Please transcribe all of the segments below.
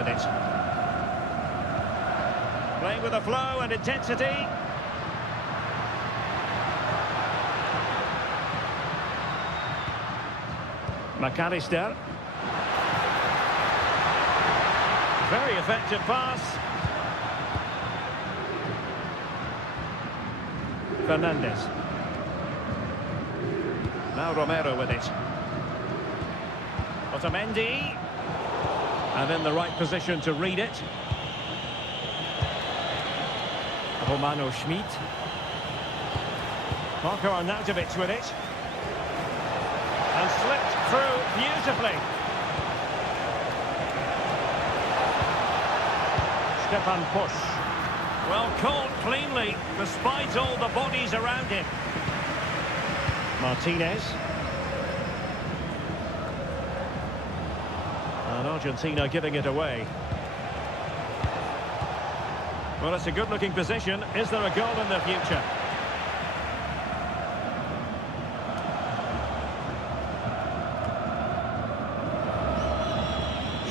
with it. Playing with a flow and intensity. McAllister. Very effective pass. Fernandez. Now Romero with it. Otamendi. And in the right position to read it. Romano Schmid. Marko Arnautovic with it. And slipped through beautifully. Stefan Pusch. Well, caught cleanly, despite all the bodies around him. Martinez. And Argentina giving it away. Well, it's a good-looking position. Is there a goal in the future?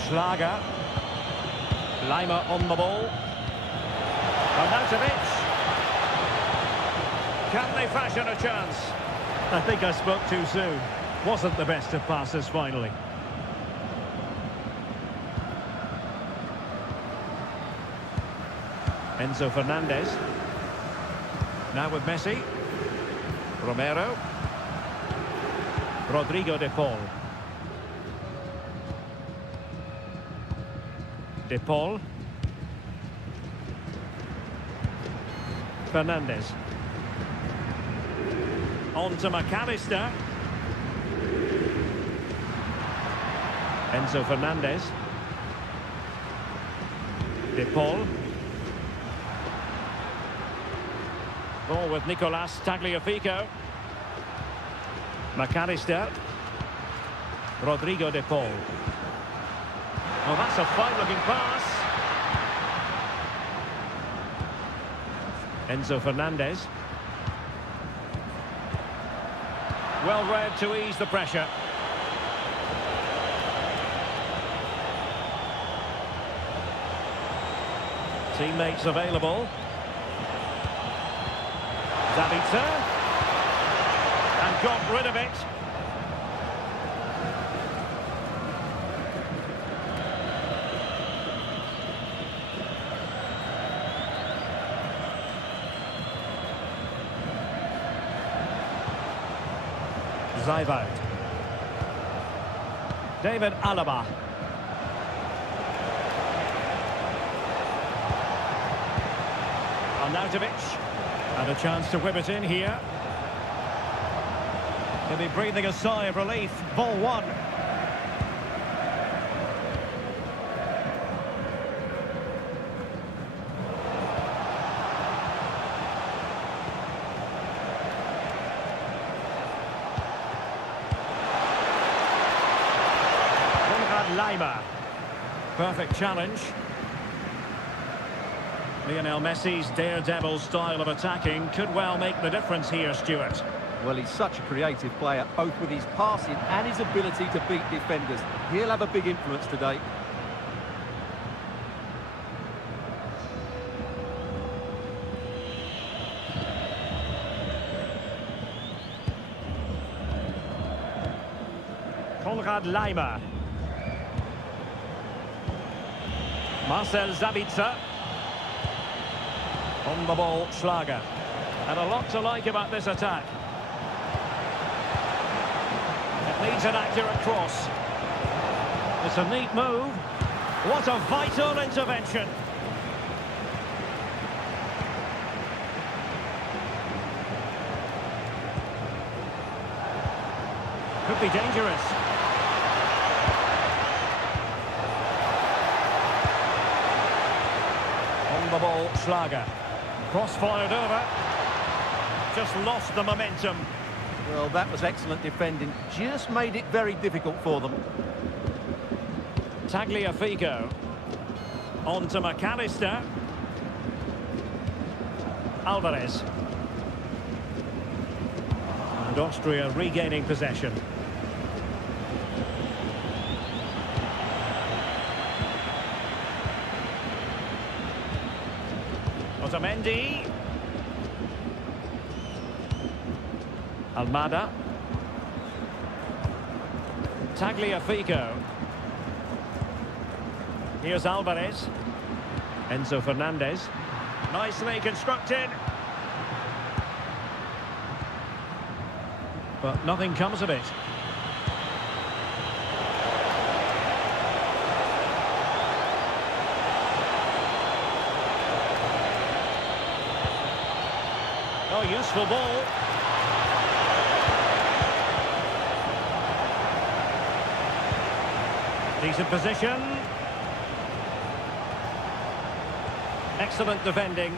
Schlager. Leimer on the ball. Arnautovic. Can they fashion a chance? I think I spoke too soon. Wasn't the best of passes finally. Enzo Fernandez. Now with Messi. Romero. Rodrigo de Paul. De Paul. Fernandez. On to McAllister. Enzo Fernandez. De Paul. Ball with Nicolas Tagliafico. McAllister. Rodrigo de Paul. Well, that's a fine-looking pass. Enzo Fernandez. Well read to ease the pressure. Teammates available. Zabitzer. And got rid of it. Zaivoud. David Alaba. Arnautovic. And a chance to whip it in here. He'll be breathing a sigh of relief. Ball one. Leimer. Perfect challenge. Lionel Messi's daredevil style of attacking could well make the difference here, Stuart. Well, he's such a creative player, both with his passing and his ability to beat defenders. He'll have a big influence today. Konrad Leimer. Marcel Zabitzer. On the ball, Schlager. And a lot to like about this attack. It needs an accurate cross. It's a neat move. What a vital intervention. Could be dangerous. On the ball, Schlager. Cross fired over. Just lost the momentum. Well, that was excellent defending. Just made it very difficult for them. Tagliafico. On to McAllister. Alvarez. And Austria regaining possession. Otamendi. Almada. Tagliafico. Here's Alvarez. Enzo Fernandez. Nicely constructed. But nothing comes of it. Oh, useful ball. Decent position. Excellent defending.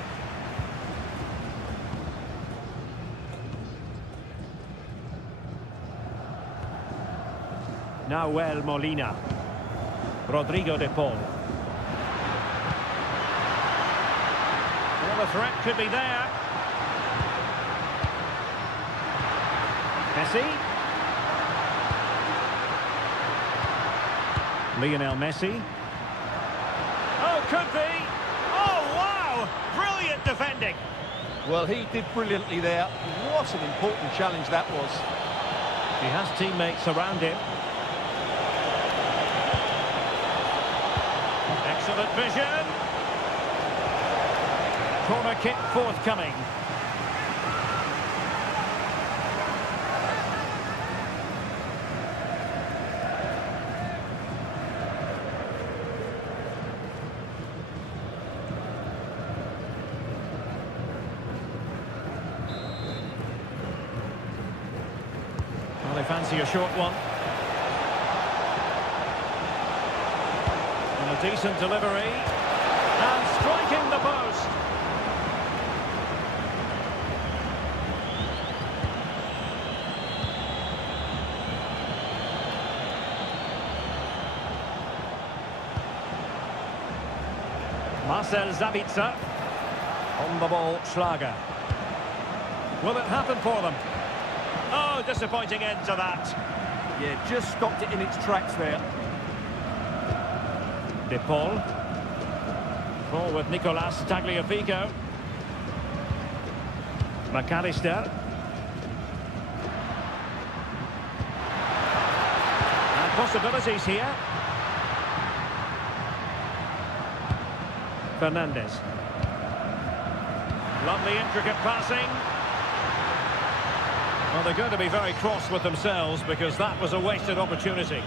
Nahuel Molina. Rodrigo de Paul. Well, the threat could be there. Messi. Lionel Messi. Oh, could be. Oh, wow! Brilliant defending. Well, he did brilliantly there. What an important challenge that was. He has teammates around him. Excellent vision. Corner kick forthcoming. Well, they fancy a short one. And a decent delivery. And striking the post. Marcel Sabitzer. On the ball, Schlager. Will it happen for them? Oh, disappointing end to that. Yeah, just stopped it in its tracks there. De Paul. Ball with Nicolas Tagliafico. McAllister. And possibilities here. Fernandez. Lovely intricate passing. Well, they're going to be very cross with themselves because that was a wasted opportunity.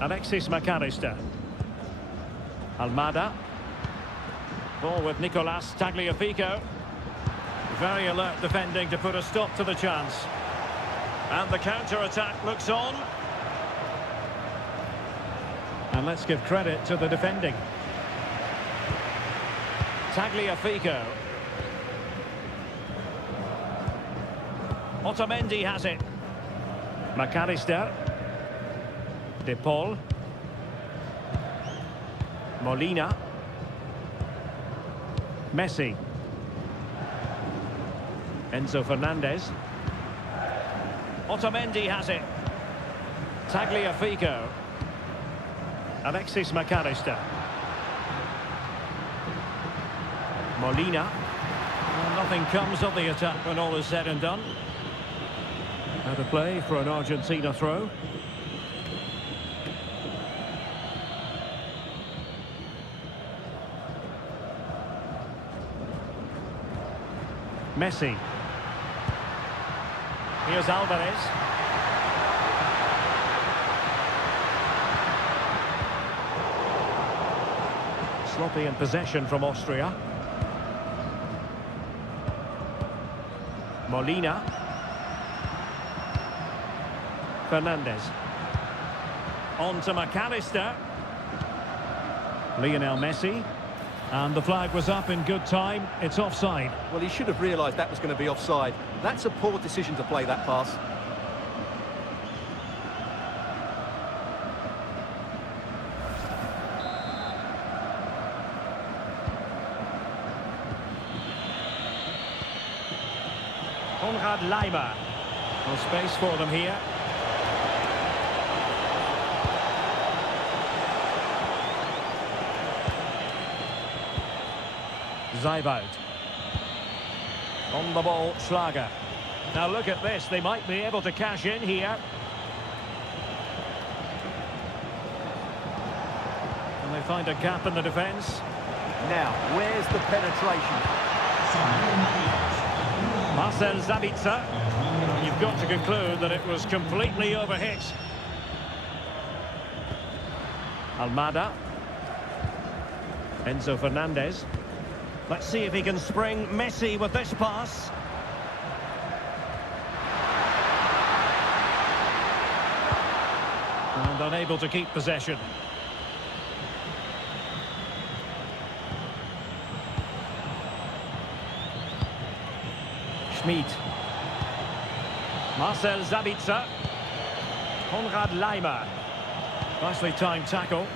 Alexis McAllister. Almada. Ball with Nicolas Tagliafico. Very alert defending to put a stop to the chance. And the counter-attack looks on. And let's give credit to the defending. Tagliafico. Otamendi has it. McAllister. De Paul. Molina. Messi. Enzo Fernandez. Otamendi has it. Tagliafico. Alexis McAllister. Molina. Well, nothing comes of the attack when all is said and done. Out of play for an Argentina throw. Messi. Here's Alvarez. Sloppy in possession from Austria. Molina. Fernandez. On to McAllister. Lionel Messi. And the flag was up in good time. It's offside. Well, he should have realised that was going to be offside. That's a poor decision to play that pass. Leimer. No space for them here. Zeibold. On the ball, Schlager. Now look at this, they might be able to cash in here. And they find a gap in the defence. Now, where's the penetration? Marcel Sabitzer. You've got to conclude that it was completely overhit. Almada. Enzo Fernandez. Let's see if he can spring Messi with this pass. And unable to keep possession. Schmid. Marcel Sabitzer. Leimer. Nicely timed tackle.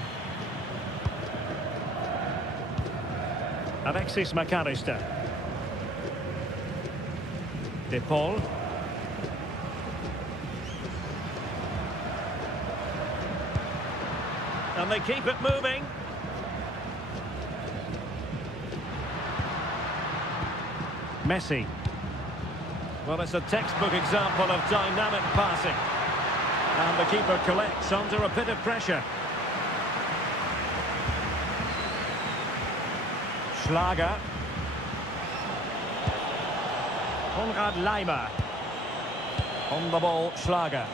Alexis McAllister. De Paul. And they keep it moving. Messi. Well, it's a textbook example of dynamic passing. And the keeper collects under a bit of pressure. Schlager. Leimer. On the ball, Schlager.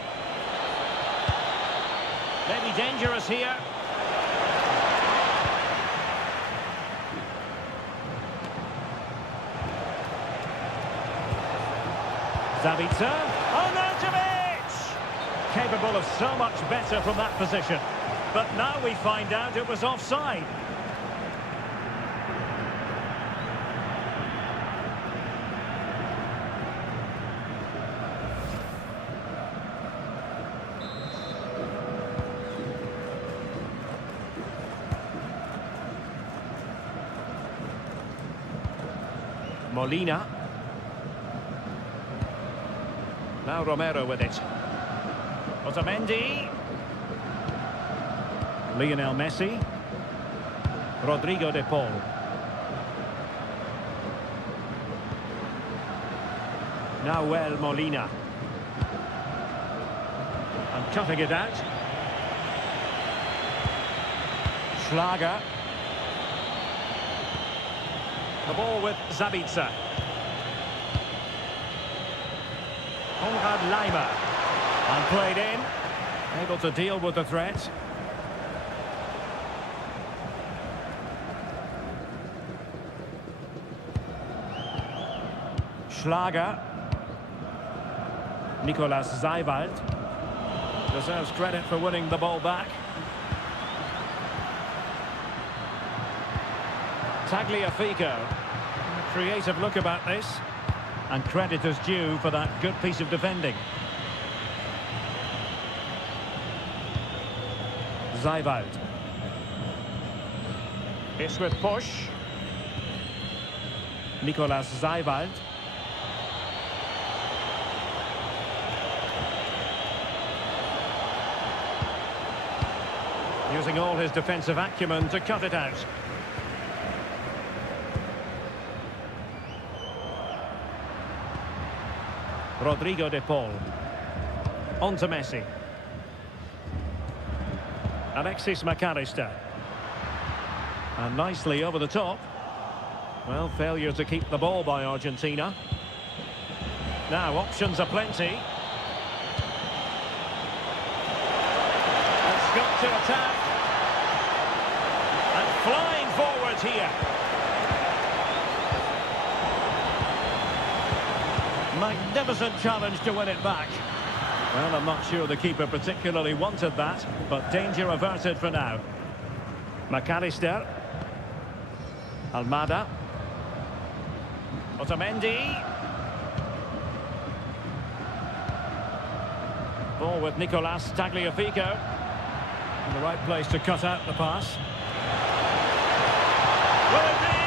Maybe dangerous here. Sabitzer. Oh, Arnautovic! Capable of so much better from that position. But now we find out it was offside. Molina. Now Romero with it. Otamendi. Lionel Messi. Rodrigo de Paul. Nahuel Molina. And cutting it out. Schlager. The ball with Sabitzer. Leimer. And played in. Able to deal with the threat. Schlager. Nicolas Zeibold. Deserves credit for winning the ball back. Tagliafico. Creative look about this. And credit is due for that good piece of defending. Zeibold. It's with push. Nicolas Zeibold. Using all his defensive acumen to cut it out. Rodrigo de Paul. On to Messi. Alexis McAllister. And nicely over the top. Well, failure to keep the ball by Argentina. Now, options are plenty. And Scott to attack. And flying forward here. Magnificent challenge to win it back. Well, I'm not sure the keeper particularly wanted that, but danger averted for now. McAllister. Almada. Otamendi. Ball with Nicolas Tagliafico. In the right place to cut out the pass. Will it be?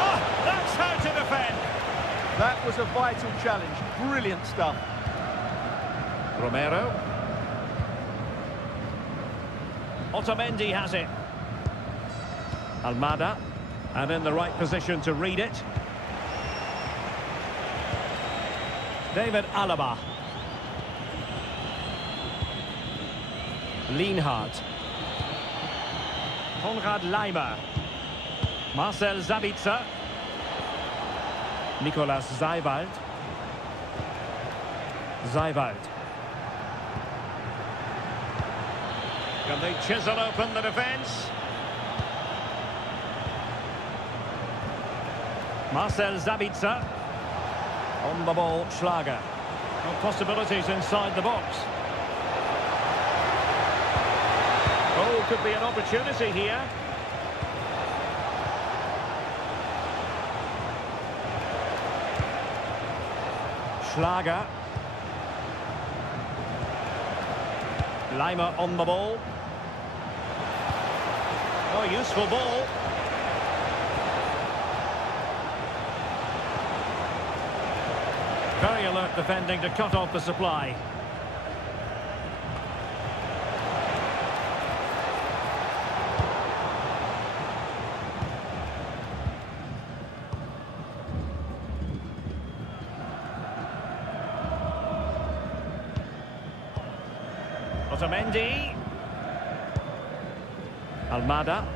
Oh, that's how to defend. That was a vital challenge. Brilliant stuff. Romero. Otamendi has it. Almada. And in the right position to read it. David Alaba. Lienhardt. Konrad Laimer. Marcel Sabitzer. Nicolas Seiwald. Seiwald. Can they chisel open the defence? Marcel Sabitzer. On the ball, Schlager. No possibilities inside the box. Oh, could be an opportunity here. Schlager. Laimer on the ball. Oh, useful ball. Very alert defending to cut off the supply. Otamendi. Almada.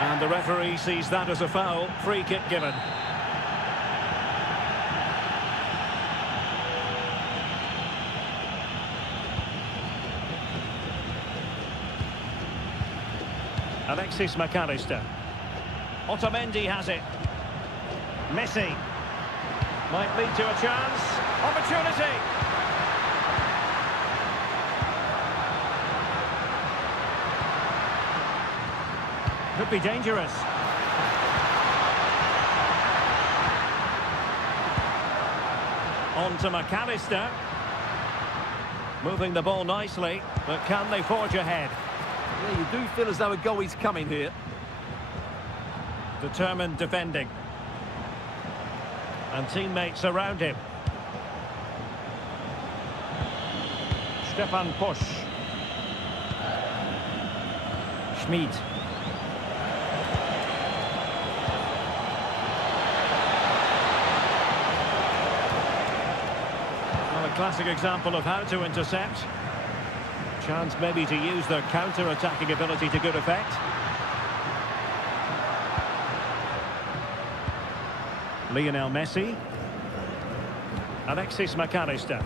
And the referee sees that as a foul. Free kick given. Alexis McAllister. Otamendi has it. Messi. Might lead to a chance. Opportunity. Could be dangerous. On to McAllister. Moving the ball nicely, but can they forge ahead? Yeah, you do feel as though a goal is coming here. Determined defending. And teammates around him. Stefan Pusch. Schmid. Well, a classic example of how to intercept. Chance maybe to use their counter-attacking ability to good effect. Lionel Messi. Alexis McAllister.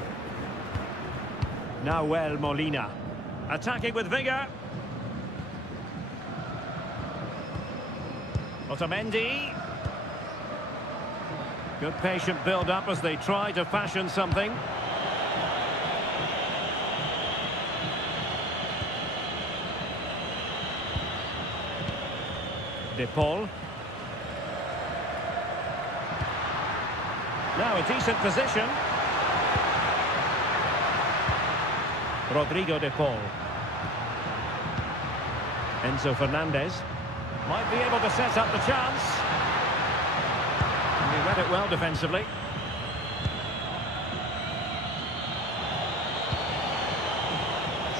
Nahuel Molina. Attacking with vigour. Otamendi. Good patient build-up as they try to fashion something. De Paul. Now a decent position. Rodrigo De Paul. Enzo Fernandez. Might be able to set up the chance. And he read it well defensively.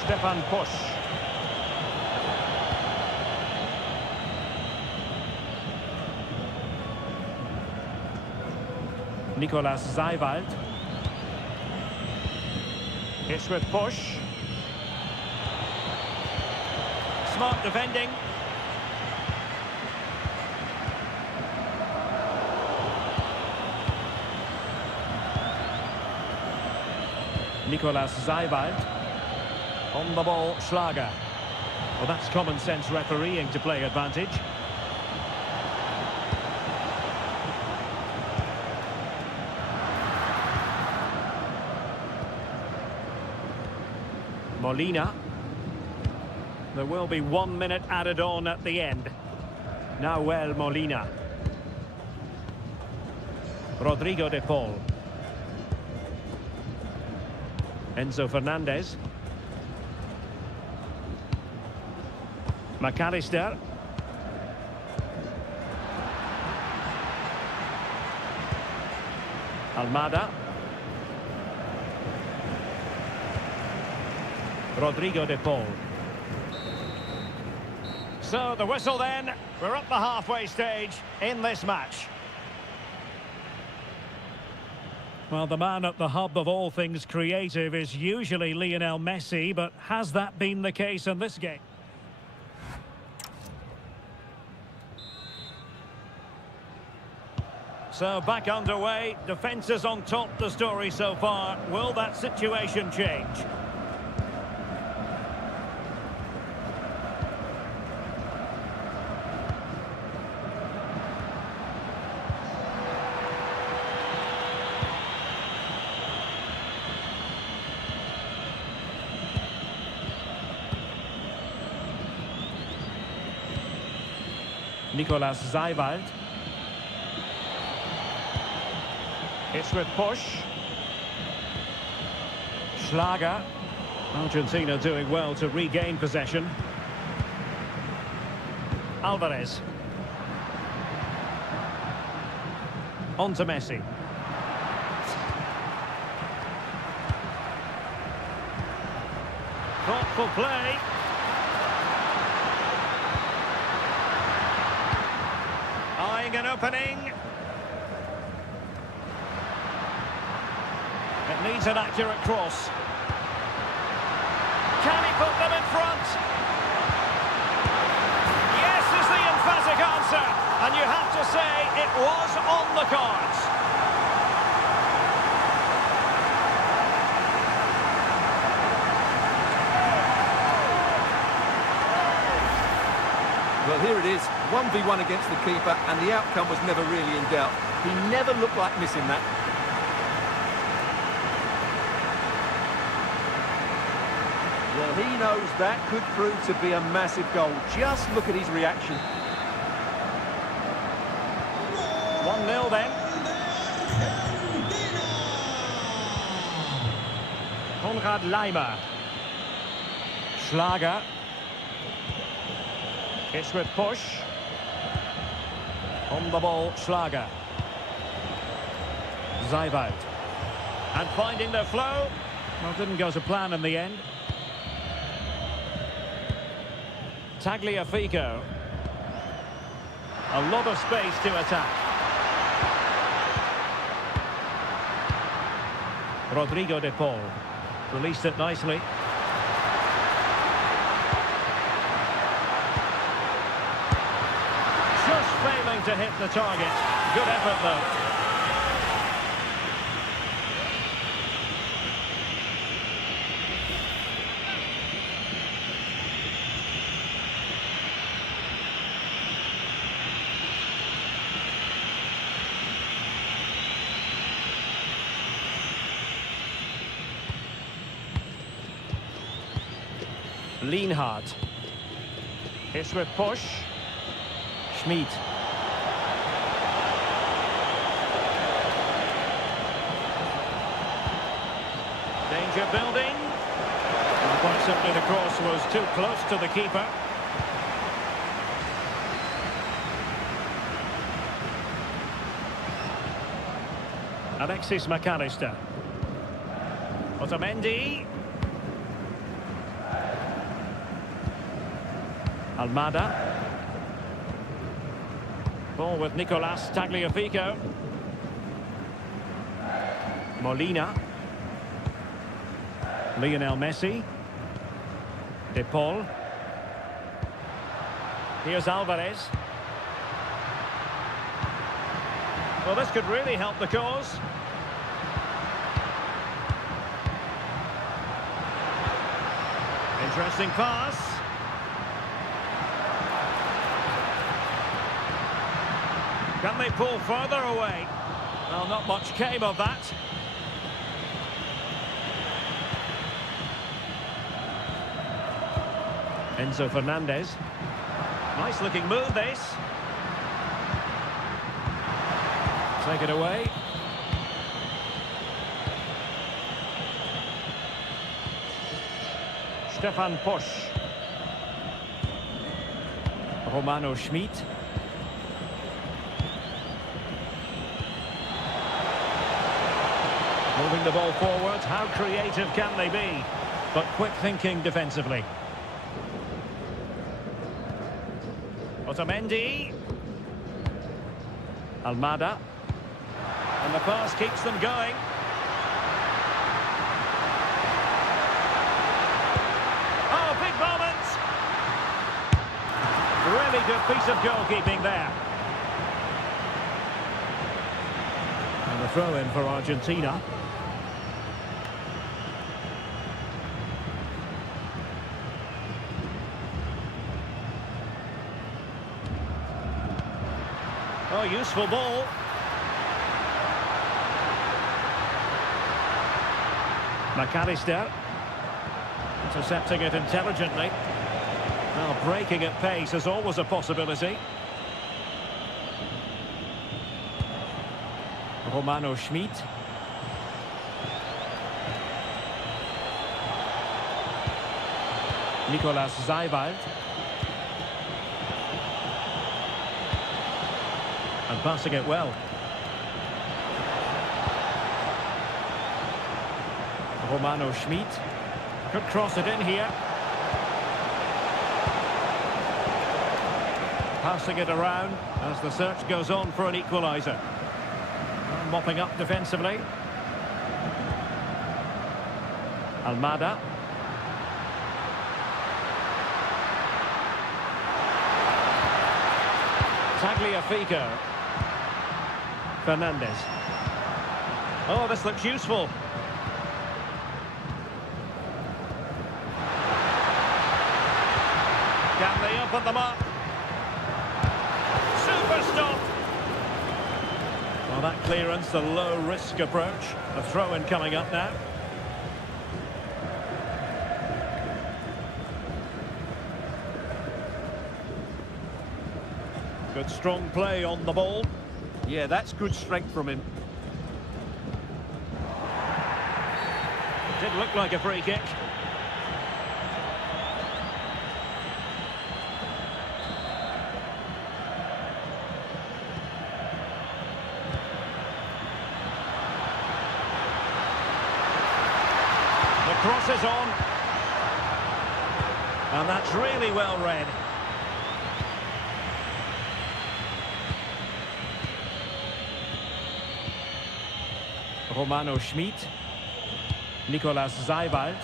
Stefan Pusch. Nicolas Seiwald. It's with Pusch. Smart defending. Nicolas Seiwald. On the ball, Schlager. Well, that's common sense refereeing to play advantage. Molina. There will be 1 minute added on at the end. Nahuel Molina. Rodrigo De Paul. Enzo Fernandez. McAllister. Almada. Rodrigo de Paul. So the whistle then. We're up the halfway stage in this match. Well, the man at the hub of all things creative is usually Lionel Messi, but has that been the case in this game? So back underway, defence is on top, the story so far. Will that situation change? Nicolas Seiwald. It's with push. Schlager. Argentina doing well to regain possession. Alvarez. On to Messi. Thoughtful play. Eyeing an opening. It needs an accurate cross. Can he put them in front? Yes is the emphatic answer. And you have to say it was on the cards. Well, here it is, 1v1 against the keeper, and the outcome was never really in doubt. He never looked like missing that. Well, he knows that could prove to be a massive goal. Just look at his reaction. 1-0 then. Konrad Laimer. Schlager. It's with push. On the ball, Schlager. Seiwald. And finding the flow. Well, didn't go to plan in the end. Tagliafico. A lot of space to attack. Rodrigo de Paul. Released it nicely. Failing to hit the target. Good effort though. Lienhardt. It's with push. Schmid. Danger building. And quite simply the cross was too close to the keeper. Alexis McAllister. Otamendi. Almada. Ball with Nicolas Tagliafico. Molina. Lionel Messi. De Paul. Here's Alvarez. Well, this could really help the cause. Interesting pass. Can they pull further away? Well, not much came of that. Enzo Fernandez. Nice looking move this. Take it away. Stefan Posch. Romano Schmid. the ball forward. How creative can they be? But quick thinking defensively. Otamendi. Almada. And the pass keeps them going. Oh, big moment! Really good piece of goalkeeping there. And a throw-in for Argentina. Oh, useful ball. McAllister. Intercepting it intelligently. Well, breaking at pace is always a possibility. Romano Schmid. Nicolas Zeiwald. And passing it well. Romano Schmid. Could cross it in here. Passing it around as the search goes on for an equaliser. Mopping up defensively. Almada. Tagliafico. Fernandez. Oh, this looks useful. Can they open them up? Super stop! Well, that clearance, the low-risk approach. A throw-in coming up now. Good strong play on the ball. Yeah, that's good strength from him. Did look like a free kick. The cross is on. And that's really well read. Romano Schmid. Nicolas Zeiwald.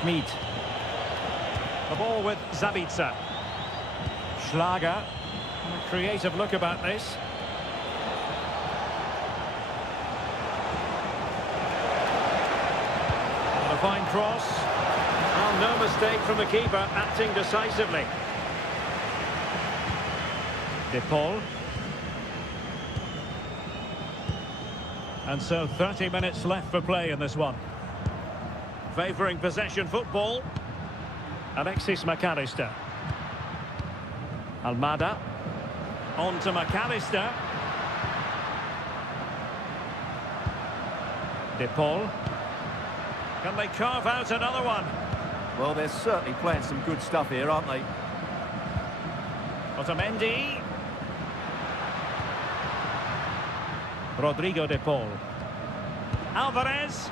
Schmid. The ball with Zabitzer. Schlager. A creative look about this. And a fine cross. Well, no mistake from the keeper, acting decisively. De Paul. And so 30 minutes left for play in this one. Favouring possession football. Alexis McAllister. Almada. On to McAllister. De Paul. Can they carve out another one? Well, they're certainly playing some good stuff here, aren't they? Otamendi. Rodrigo de Paul. Alvarez.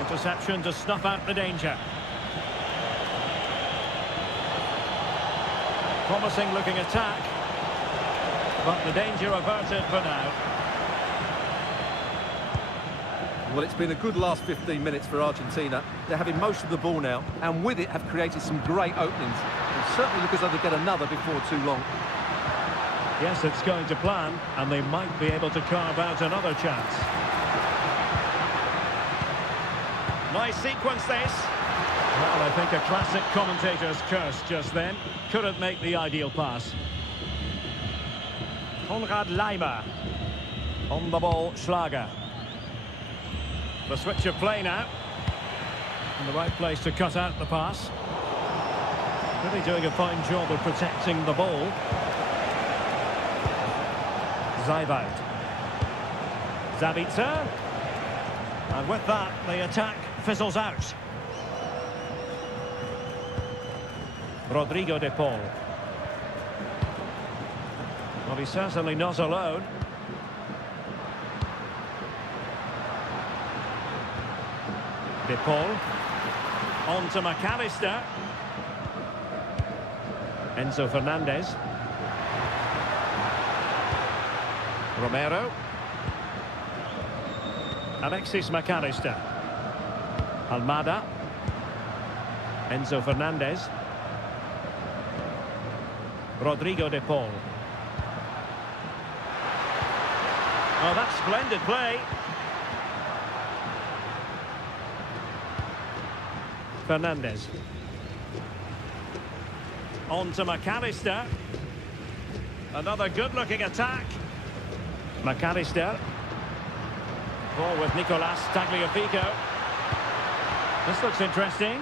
Interception to snuff out the danger. Promising looking attack. But the danger averted for now. Well, it's been a good last 15 minutes for Argentina. They're having most of the ball now, and with it have created some great openings. And certainly look as though they get another before too long. Yes, it's going to plan, and they might be able to carve out another chance. Nice sequence, this. Well, I think a classic commentator's curse just then. Couldn't make the ideal pass. Konrad Laimer. On the ball, Schlager. The switch of play now. In the right place to cut out the pass. Really doing a fine job of protecting the ball. Zeiwald. Zabitzer. And with that, the attack fizzles out. Rodrigo de Paul. Well, he's certainly not alone. De Paul. On to McAllister. Enzo Fernandez. Romero. Alexis McAllister. Almada. Enzo Fernandez. Rodrigo De Paul. Oh, that's splendid play. Fernandez. On to McAllister. Another good-looking attack. McAllister. Ball with Nicolas Tagliafico. This looks interesting.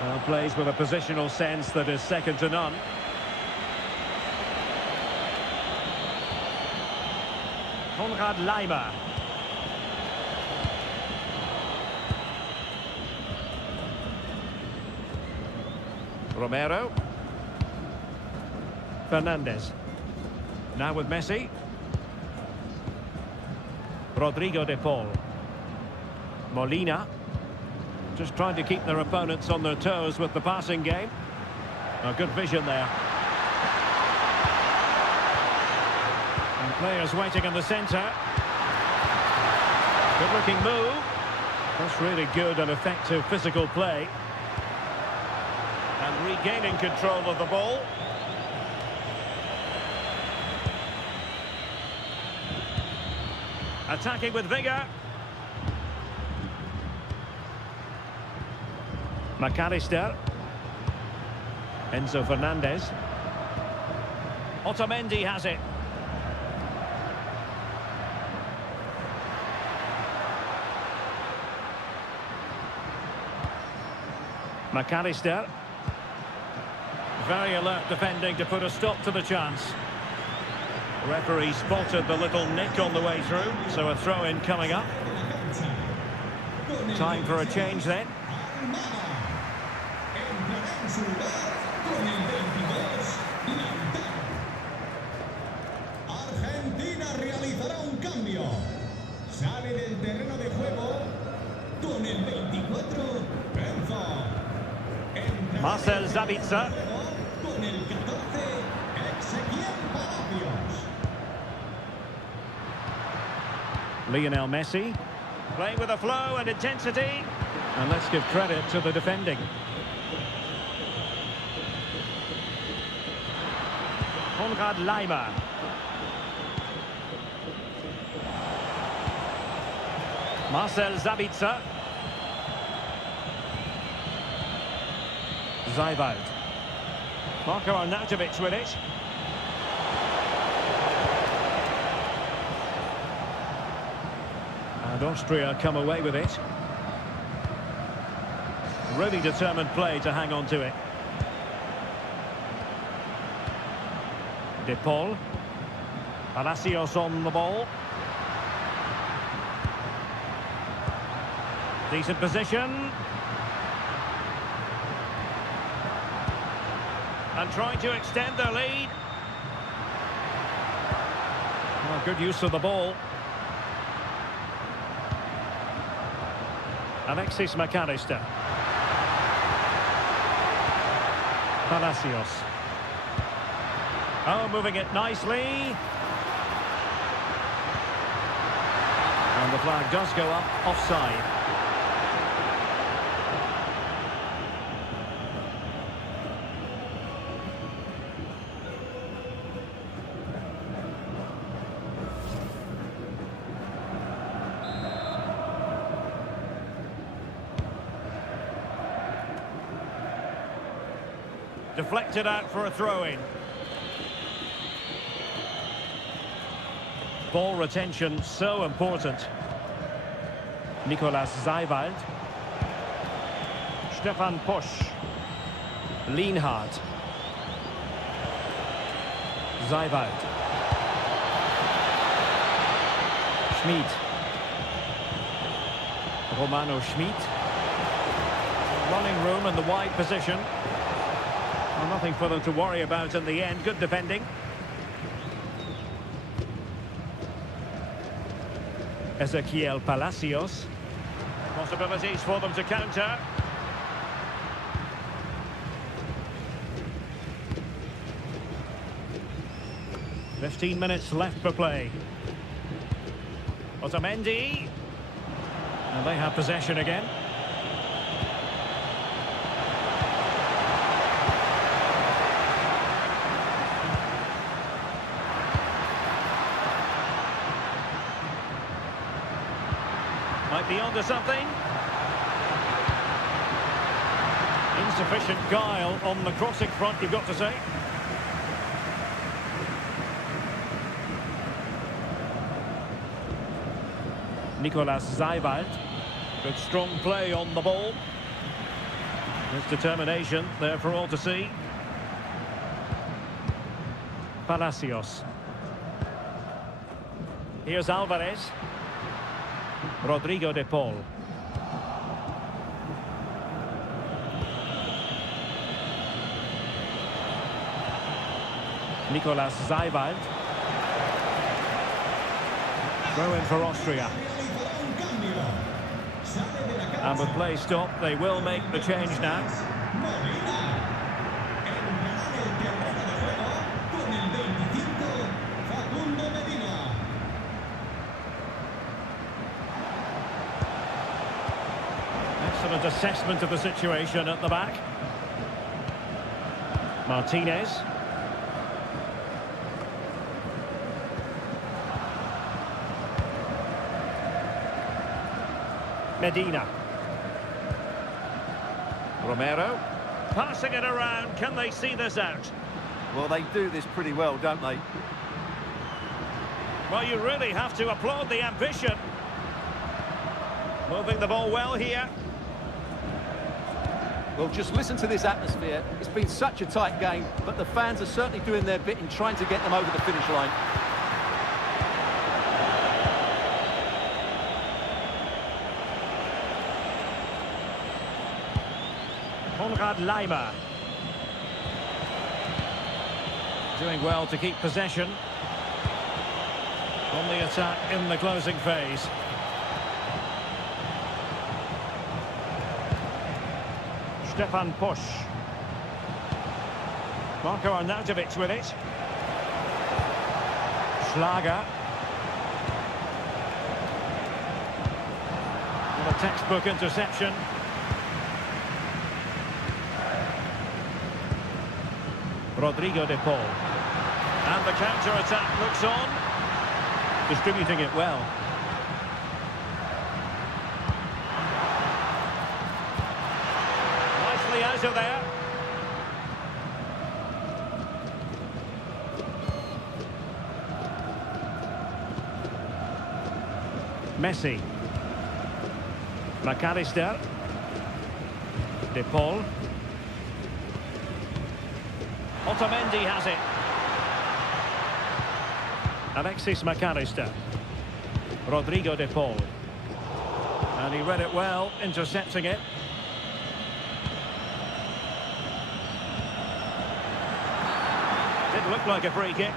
Well, plays with a positional sense that is second to none. Konrad Laimer. Romero. Fernandez. Now with Messi. Rodrigo De Paul. Molina. Just trying to keep their opponents on their toes with the passing game. A good vision there. And players waiting in the centre. Good-looking move. That's really good and effective physical play. And regaining control of the ball. Attacking with vigour. McAllister. Enzo Fernandez. Otamendi has it. McAllister. Very alert defending to put a stop to the chance. The referee spotted the little nick on the way through, so a throw-in coming up. Time for a change then. Argentina realizará un cambio. Sale del terreno de juego con el 24, Enzo. Marcel Sabitzer. Con el 14, Ezequiel Palacios. Lionel Messi. Playing with a flow and intensity. And let's give credit to the defending. Konrad Laimer. Marcel Sabitzer. Zajvald. Marko Arnautovic with it. And Austria come away with it. Really determined play to hang on to it. De Paul. Palacios on the ball. Decent position. And trying to extend their lead. Oh, good use of the ball. Alexis McAllister. Palacios. Oh, moving it nicely. And the flag does go up offside. Deflected out for a throw-in. Ball retention so important. Nicolas Zajvald. Stefan Posch. Lienhardt. Zajvald. Schmid. Romano Schmid. Running room in the wide position. Well, nothing for them to worry about in the end. Good defending. Ezequiel Palacios. Possibilities for them to counter. "15 minutes left for play. Otamendi. And they have possession again. Might be onto something. Insufficient guile on the crossing front, you've got to say. Nicolas Zeiwald. Good strong play on the ball. His determination there for all to see. Palacios. Here's Alvarez. Rodrigo de Paul. Nicolas Zeiwald. Throw in for Austria. And with play stopped, they will make the change now. Excellent assessment of the situation at the back. Martinez. Medina. Romero. Passing it around. Can they see this out? Well, they do this pretty well, don't they? Well, you really have to applaud the ambition. Moving the ball well here. Well, just listen to this atmosphere. It's been such a tight game, but the fans are certainly doing their bit in trying to get them over the finish line. Konrad Laimer. Doing well to keep possession. On the attack in the closing phase. Stefan Posch. Marko Arnautovic with it. Schlager. And a textbook interception. Rodrigo de Paul. And the counter-attack looks on. Distributing it well. Nicely out of there. Messi. McAllister. De Paul. Otamendi has it. Alexis McAllister. Rodrigo de Paul. And he read it well, intercepting it. Did look like a free kick.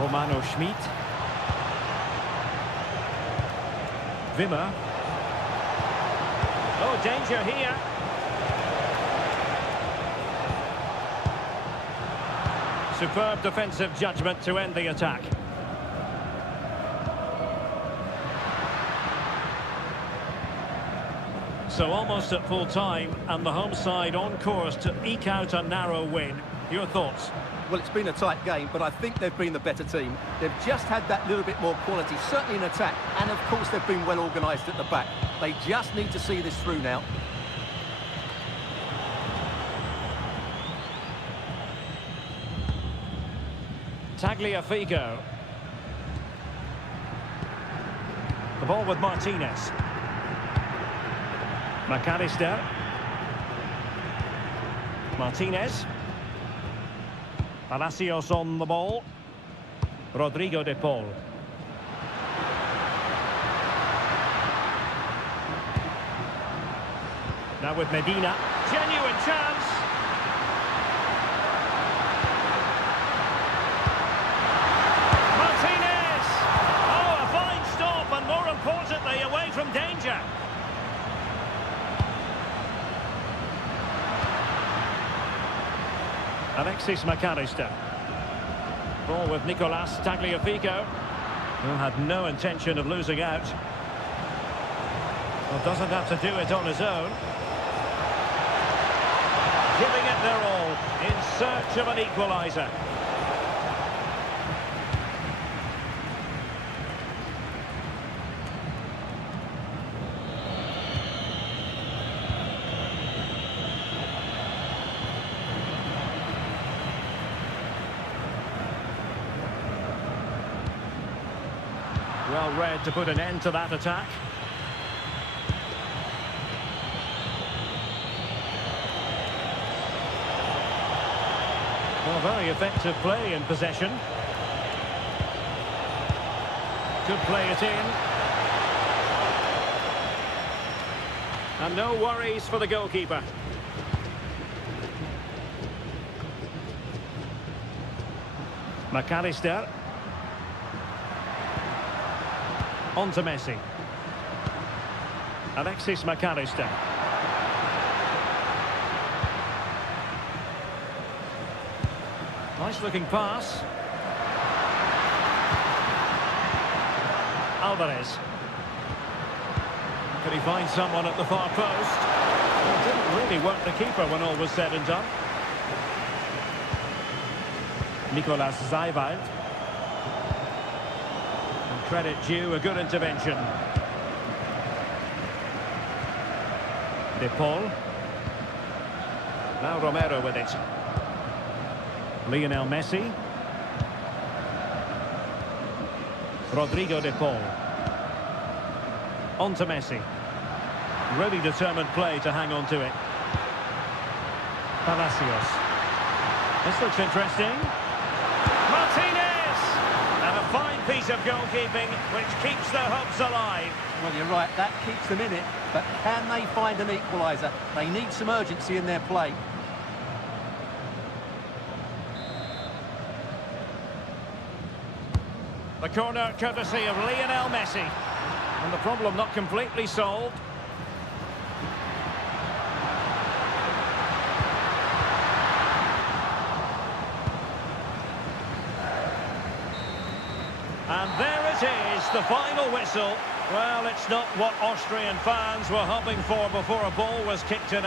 Romano Schmid. Wimmer. Oh, danger here. Superb defensive judgment to end the attack. So almost at full time, and the home side on course to eke out a narrow win. Your thoughts? Well, it's been a tight game, but I think they've been the better team. They've just had that little bit more quality, certainly in attack, and of course they've been well organised at the back. They just need to see this through now. Tagliafico. The ball with Martinez. McAllister. Martinez. Palacios on the ball. Rodrigo de Paul. Now with Medina. Genuine chance. Martinez! Oh, a fine stop, and more importantly, away from danger. Alexis McAllister. Ball with Nicolas Tagliafico, who had no intention of losing out. Well, doesn't have to do it on his own. Giving it their all in search of an equaliser. Well read to put an end to that attack. Well, very effective play in possession. Could play it in. And no worries for the goalkeeper. McAllister. On to Messi. Alexis McAllister. Nice looking pass. Alvarez. Could he find someone at the far post? Well, didn't really work the keeper when all was said and done. Nicolas Zaiwald. And credit due, a good intervention. De Paul. Now Romero with it. Lionel Messi. Rodrigo de Paul. On to Messi. Really determined play to hang on to it. Palacios. This looks interesting. Martinez! And a fine piece of goalkeeping which keeps their hopes alive. Well, you're right, that keeps them in it. But can they find an equaliser? They need some urgency in their play. The corner courtesy of Lionel Messi. And the problem not completely solved. And there it is, the final whistle. Well, it's not what Austrian fans were hoping for before a ball was kicked in.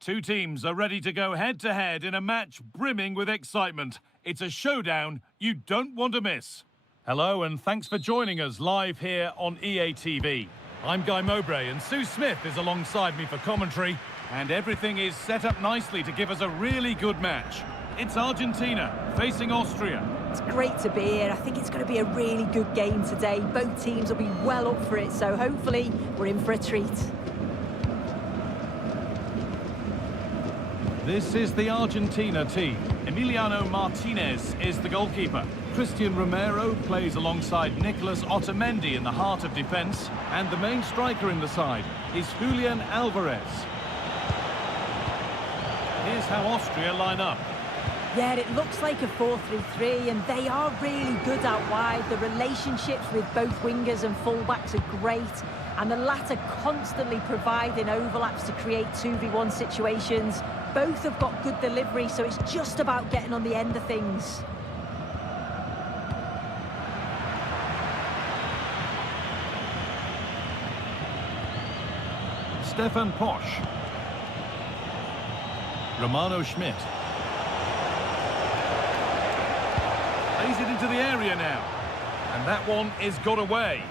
Two teams are ready to go head-to-head in a match brimming with excitement. It's a showdown you don't want to miss. Hello and thanks for joining us live here on EA TV. I'm Guy Mowbray and Sue Smith is alongside me for commentary, and everything is set up nicely to give us a really good match. It's Argentina facing Austria. It's great to be here. I think it's going to be a really good game today. Both teams will be well up for it, so hopefully we're in for a treat. This is the Argentina team. Emiliano Martinez is the goalkeeper. Christian Romero plays alongside Nicolas Otamendi in the heart of defence. And the main striker in the side is Julian Alvarez. Here's how Austria line up. Yeah, it looks like a 4-3-3, and they are really good out wide. The relationships with both wingers and fullbacks are great, and the latter constantly providing overlaps to create 2v1 situations. Both have got good delivery, so it's just about getting on the end of things. Stefan Posch. Romano Schmidt. it into the area now. And that one is got away.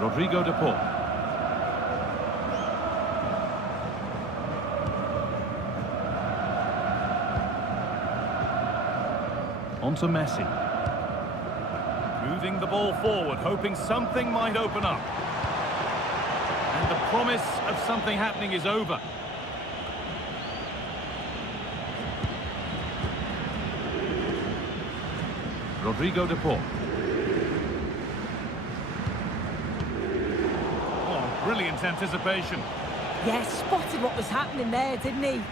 Rodrigo de Paul. On to Messi. Moving the ball forward, hoping something might open up. And the promise of something happening is over. Rodrigo de Paul. Oh, brilliant anticipation. Yeah, spotted what was happening there, didn't he?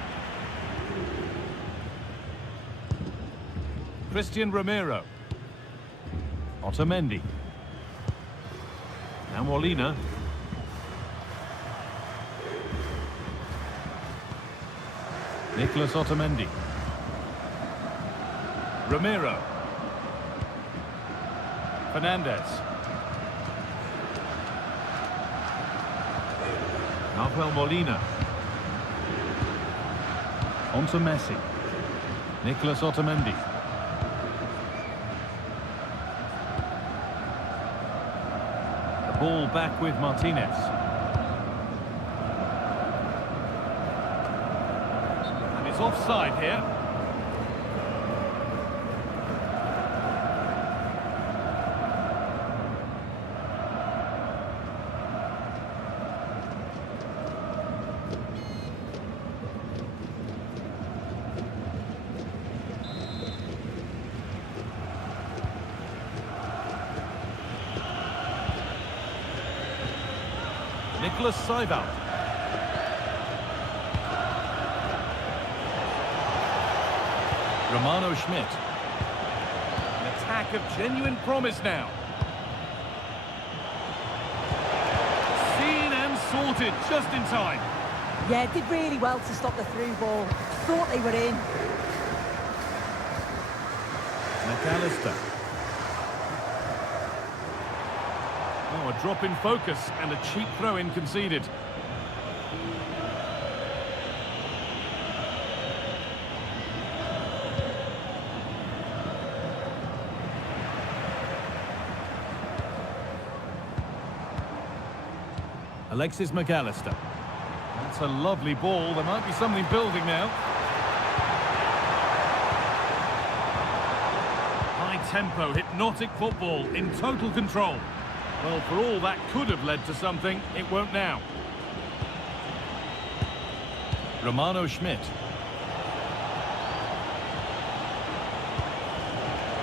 Christian Romero. Otamendi. Now Molina. Nicolas Otamendi. Romero. Fernandez. Rafael Molina. On to Messi. Nicolas Otamendi. The ball back with Martinez. And it's offside here. Nicolas Seibold. Romano Schmidt. An attack of genuine promise now. Seen and sorted just in time. Yeah, did really well to stop the through ball. Thought they were in. McAllister. Oh, a drop in focus and a cheap throw-in conceded. Alexis McAllister. That's a lovely ball. There might be something building now. High tempo, hypnotic football in total control. Well, for all that could have led to something, it won't now. Romano Schmidt.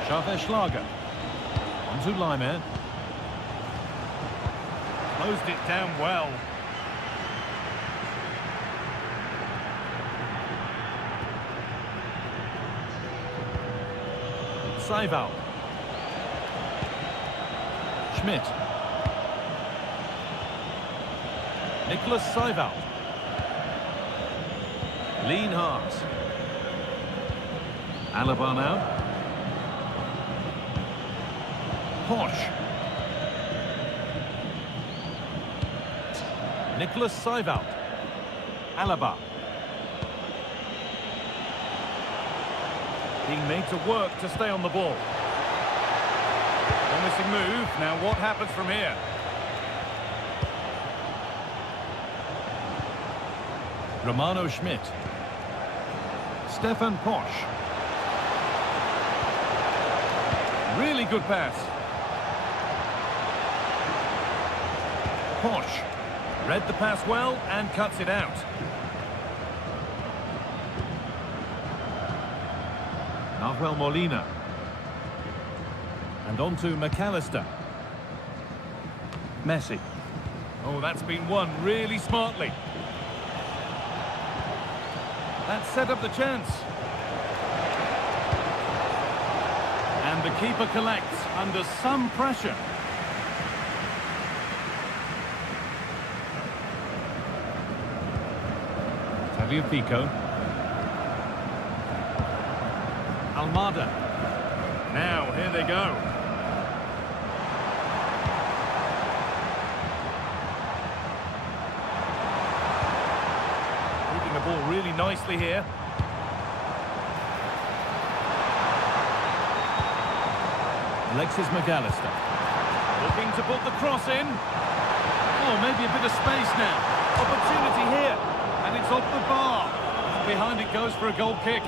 Scharfe-Schlager. On to Leimer. Closed it down well. Seibold. Schmidt. Nicolas Seibold. Lienhardt. Alaba now. Posch. Nicolas Seibold. Alaba. Being made to work to stay on the ball. Promising move. Now what happens from here? Romano Schmidt. Stefan Posch. Really good pass. Posch. Read the pass well and cuts it out. Rafael Molina. And on to McAllister. Messi. Oh, that's been won really smartly. That set up the chance. And the keeper collects under some pressure. Pico. Almada. Now, here they go. Moving the ball really nicely here. Alexis McAllister. Looking to put the cross in. Oh, maybe a bit of space now. Opportunity here. And it's off the bar. And behind it goes for a goal kick.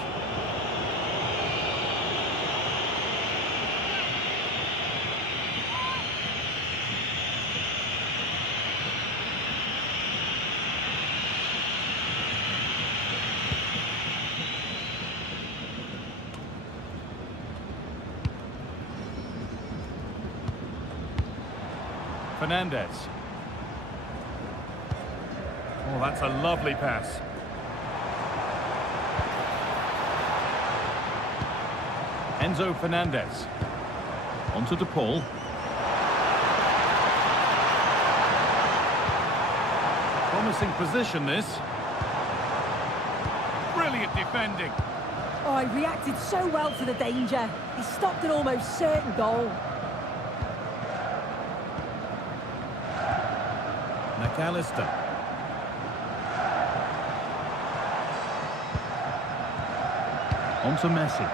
Fernandez. Oh, that's a lovely pass. Enzo Fernandez. Onto De Paul. Promising position, this. Brilliant defending. Oh, he reacted so well to the danger. He stopped an almost certain goal. McAllister. On to Messi.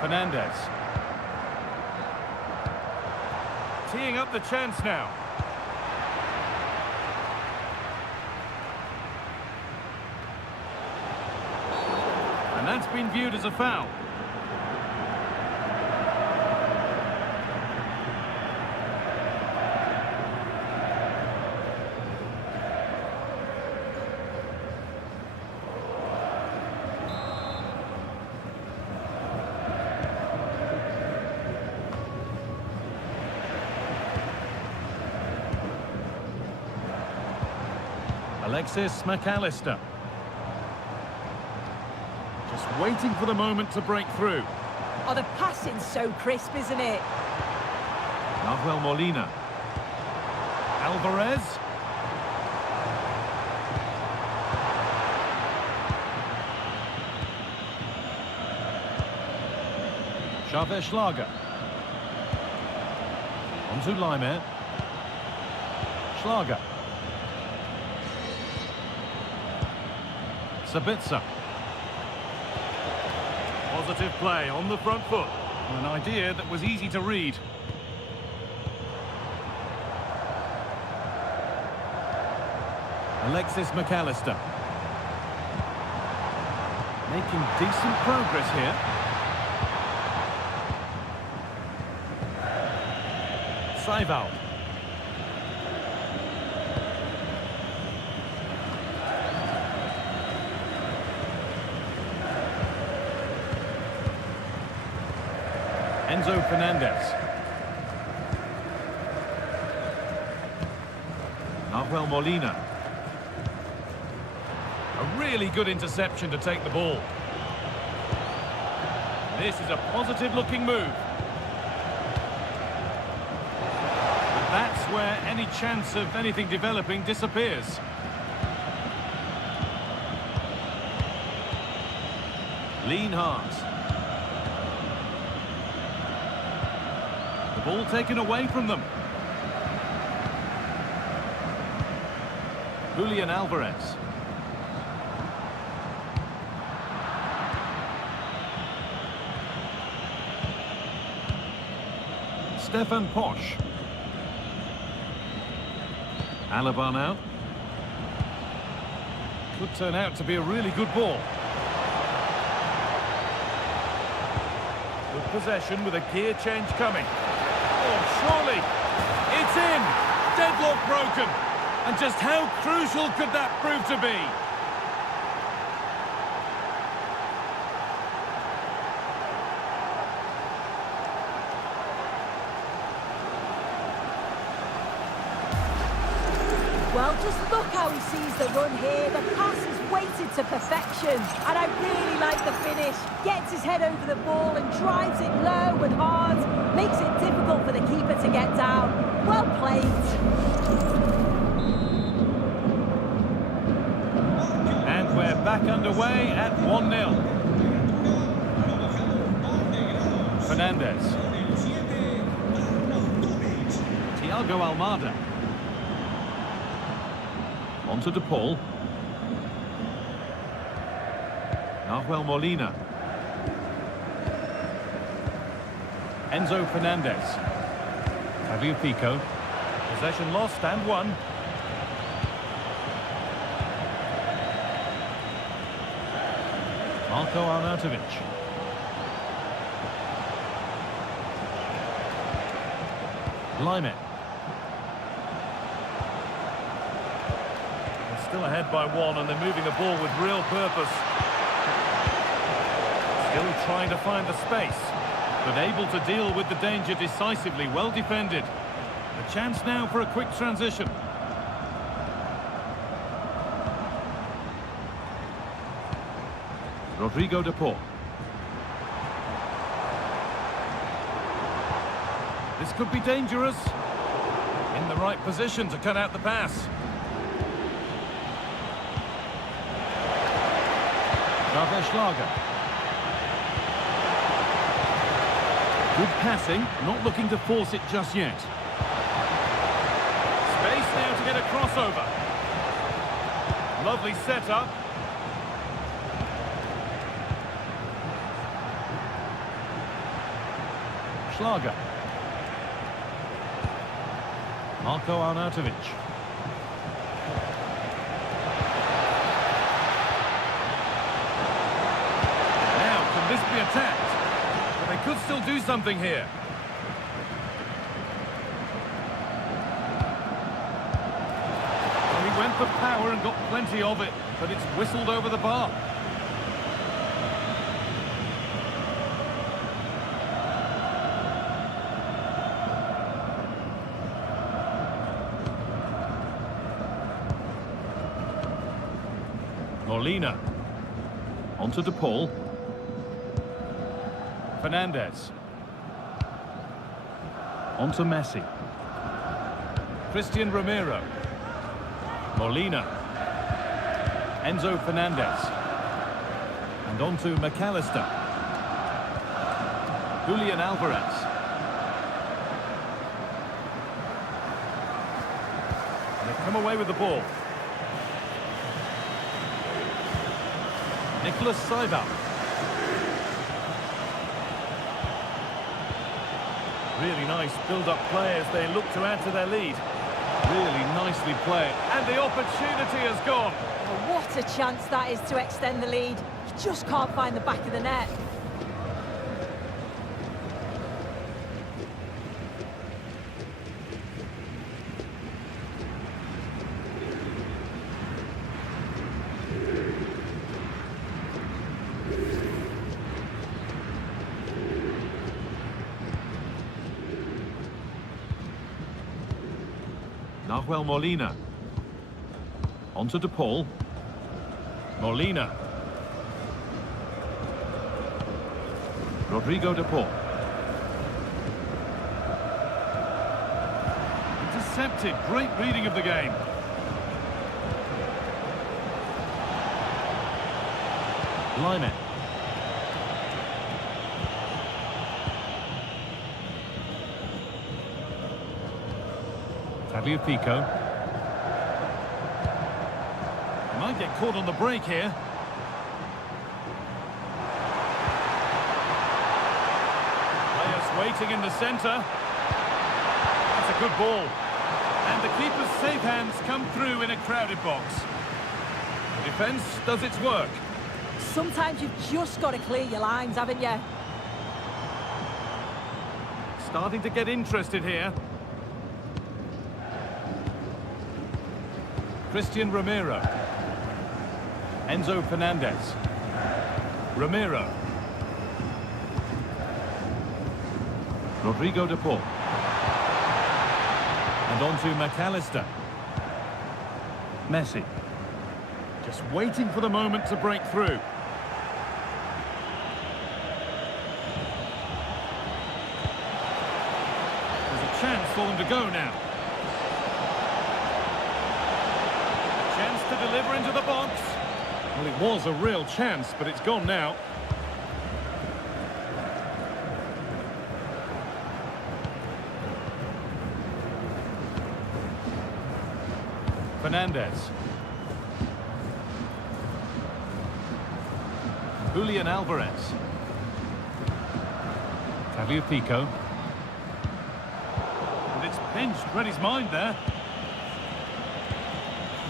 Fernandez. Teeing up the chance now. And that's been viewed as a foul. Alexis McAllister. Just waiting for the moment to break through. Oh, the passing's so crisp, isn't it? Nahuel Molina. Alvarez. Xavier Schlager. On to Laimer. Schlager. Sabitzer. Positive play on the front foot. An idea that was easy to read. Alexis McAllister. Making decent progress here. Saival. Enzo Fernandez. Nahuel Molina. A really good interception to take the ball. This is a positive-looking move. But that's where any chance of anything developing disappears. Lienhart. The ball taken away from them. Julian Alvarez. Stefan Posch. Alaba now. Could turn out to be a really good ball. Good possession with a gear change coming. Oh, surely. It's in. Deadlock broken. And just how crucial could that prove to be? Well, just look how he sees the run here. The pass is weighted to perfection. And I really like the finish. Gets his head over the ball and drives it low and hard. Makes it difficult for the keeper to get down. Well played. And we're back underway at 1-0. Fernandez. Thiago Almada. On to De Paul. Nahuel Molina. Enzo Fernandez. Tagliafico. Possession lost and won. Marko Arnautovic. Lime. They're still ahead by one and they're moving the ball with real purpose. Still trying to find the space, but able to deal with the danger decisively. Well defended. A chance now for a quick transition. Rodrigo de Paul. This could be dangerous. In the right position to cut out the pass. Javier Schlager. Good passing, not looking to force it just yet. Space now to get a crossover. Lovely setup. Schlager. Marko Arnautovic. Now, can this be attacked? But they could still do something here. Well, he went for power and got plenty of it, but it's whistled over the bar. Molina. Onto De Paul. Fernandez. Onto Messi. Christian Romero. Molina. Enzo Fernandez. And onto McAllister. Julian Alvarez. And they've come away with the ball. Nicholas Saival. Really nice build-up play as they look to add to their lead. Really nicely played. And the opportunity has gone. Oh, what a chance that is to extend the lead. You just can't find the back of the net. Nahuel Molina. Onto De Paul. Molina. Rodrigo De Paul. Intercepted. Great reading of the game. Lime. Tagliafico. Might get caught on the break here. Players waiting in the centre. That's a good ball. And the keeper's safe hands come through in a crowded box. The defence does its work. Sometimes you've just got to clear your lines, haven't you? Starting to get interested here. Christian Romero. Enzo Fernandez. Romero. Rodrigo De Paul. And on to McAllister. Messi. Just waiting for the moment to break through. There's a chance for them to go now. Chance to deliver into the box. Well, it was a real chance, but it's gone now. Fernandez. Julian Alvarez. Tagliafico. Pinched, read his mind there.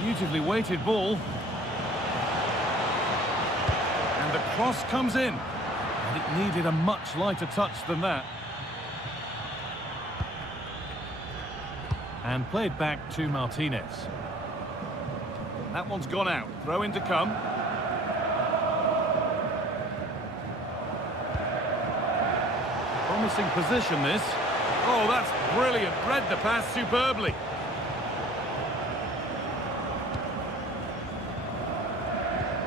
Beautifully weighted ball. And the cross comes in. And it needed a much lighter touch than that. And played back to Martinez. That one's gone out. Throw in to come. Promising position, this. Oh, that's brilliant. Read the pass superbly.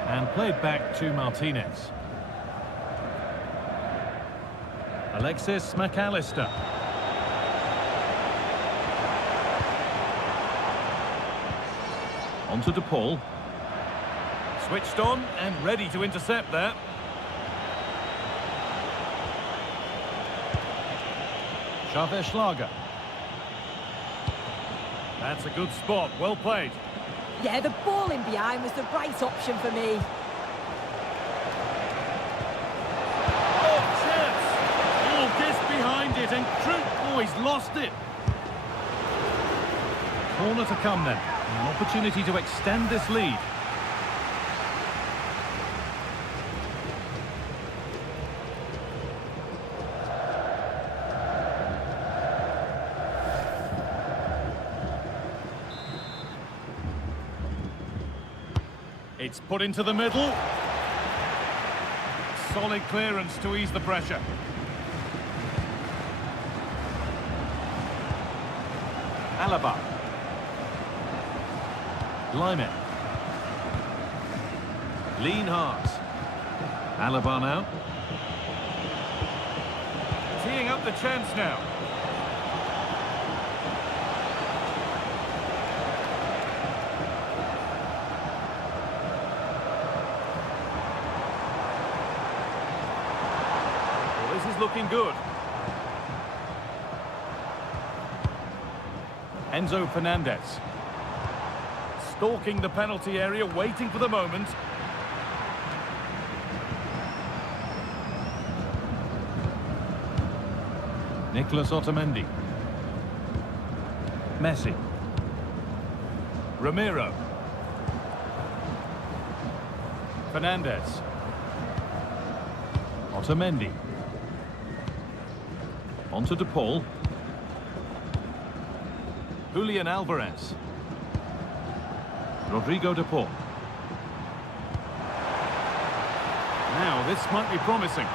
And played back to Martinez. Alexis McAllister. On to DePaul. Switched on and ready to intercept there. Schlager. That's a good spot, well played. Yeah, the ball in behind was the right option for me. Oh, chance! Oh, gets behind it and oh, he's lost it. Corner to come then. An opportunity to extend this lead. It's put into the middle. Solid clearance to ease the pressure. Alaba. Lyman. Lienhardt. Alaba now. Teeing up the chance now. Well, this is looking good. Enzo Fernandez. Stalking the penalty area, waiting for the moment. Nicolas Otamendi. Messi. Ramiro. Fernandez. Otamendi. On to DePaul. Julian Alvarez. Rodrigo de Paul. Now, this might be promising.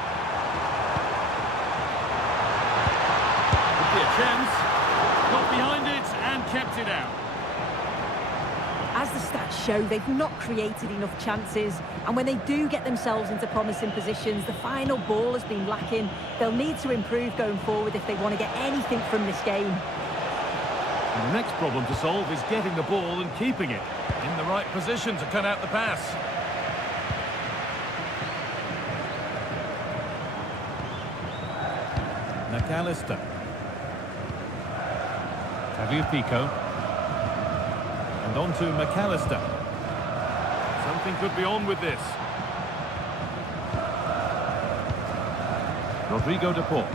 Could be a chance. Got behind it and kept it out. As the stats show, they've not created enough chances. And when they do get themselves into promising positions, the final ball has been lacking. They'll need to improve going forward if they want to get anything from this game. And the next problem to solve is getting the ball and keeping it in the right position to cut out the pass. McAllister. Tagliafico. And on to McAllister. Something could be on with this. Rodrigo de Paul.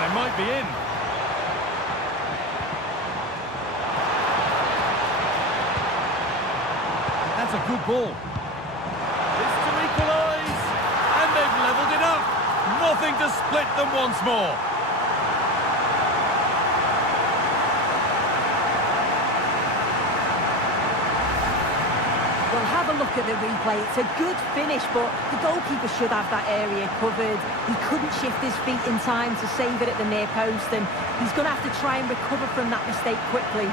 They might be in. That's a good ball. It's to equalise, and they've levelled it up. Nothing to split them once more. Well, have a look at the replay. It's a good finish, but the goalkeeper should have that area covered. He couldn't shift his feet in time to save it at the near post, and he's going to have to try and recover from that mistake quickly.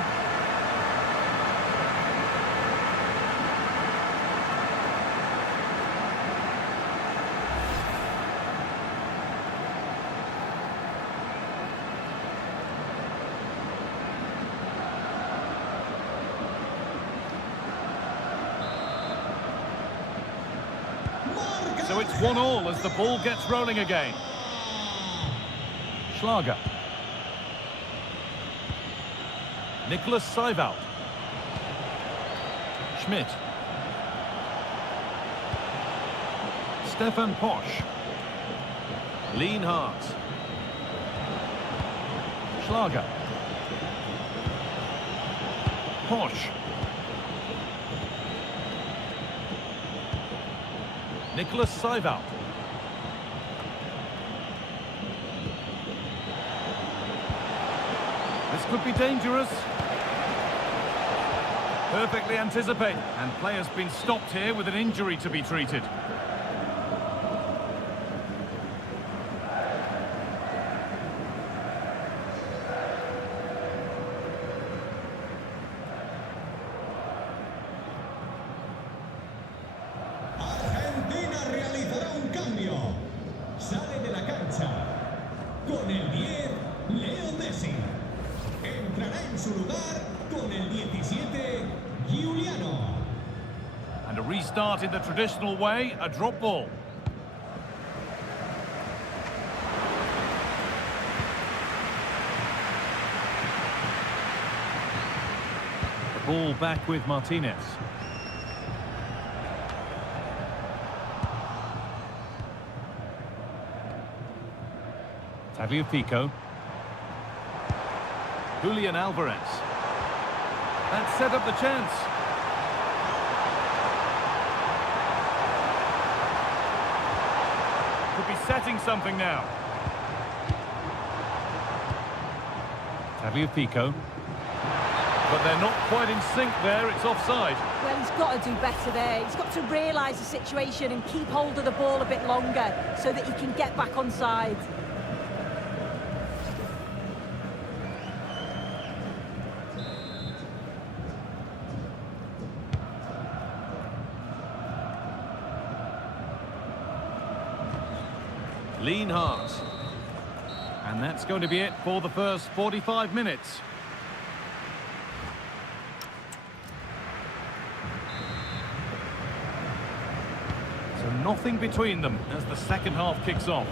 So it's 1-1 as the ball gets rolling again. Schlager. Nicholas Seiwald. Schmidt. Stefan Posch. Lienhardt. Schlager. Posch. Nicholas Seiwald. This could be dangerous. Perfectly anticipated. And player's been stopped here with an injury to be treated. Argentina realizará un cambio. Sale de la cancha con el 10, Leo Messi. Entrará en su lugar con el 17, Giuliano. And a restart in the traditional way, a drop ball. The ball back with Martinez. Tagliafico. Julian Alvarez. That set up the chance. Could be setting something now. Tagliafico. But they're not quite in sync there, it's offside. Well, he's got to do better there. He's got to realise the situation and keep hold of the ball a bit longer so that he can get back on side. Lean hard. And that's going to be it for the first 45 minutes. So nothing between them as the second half kicks off.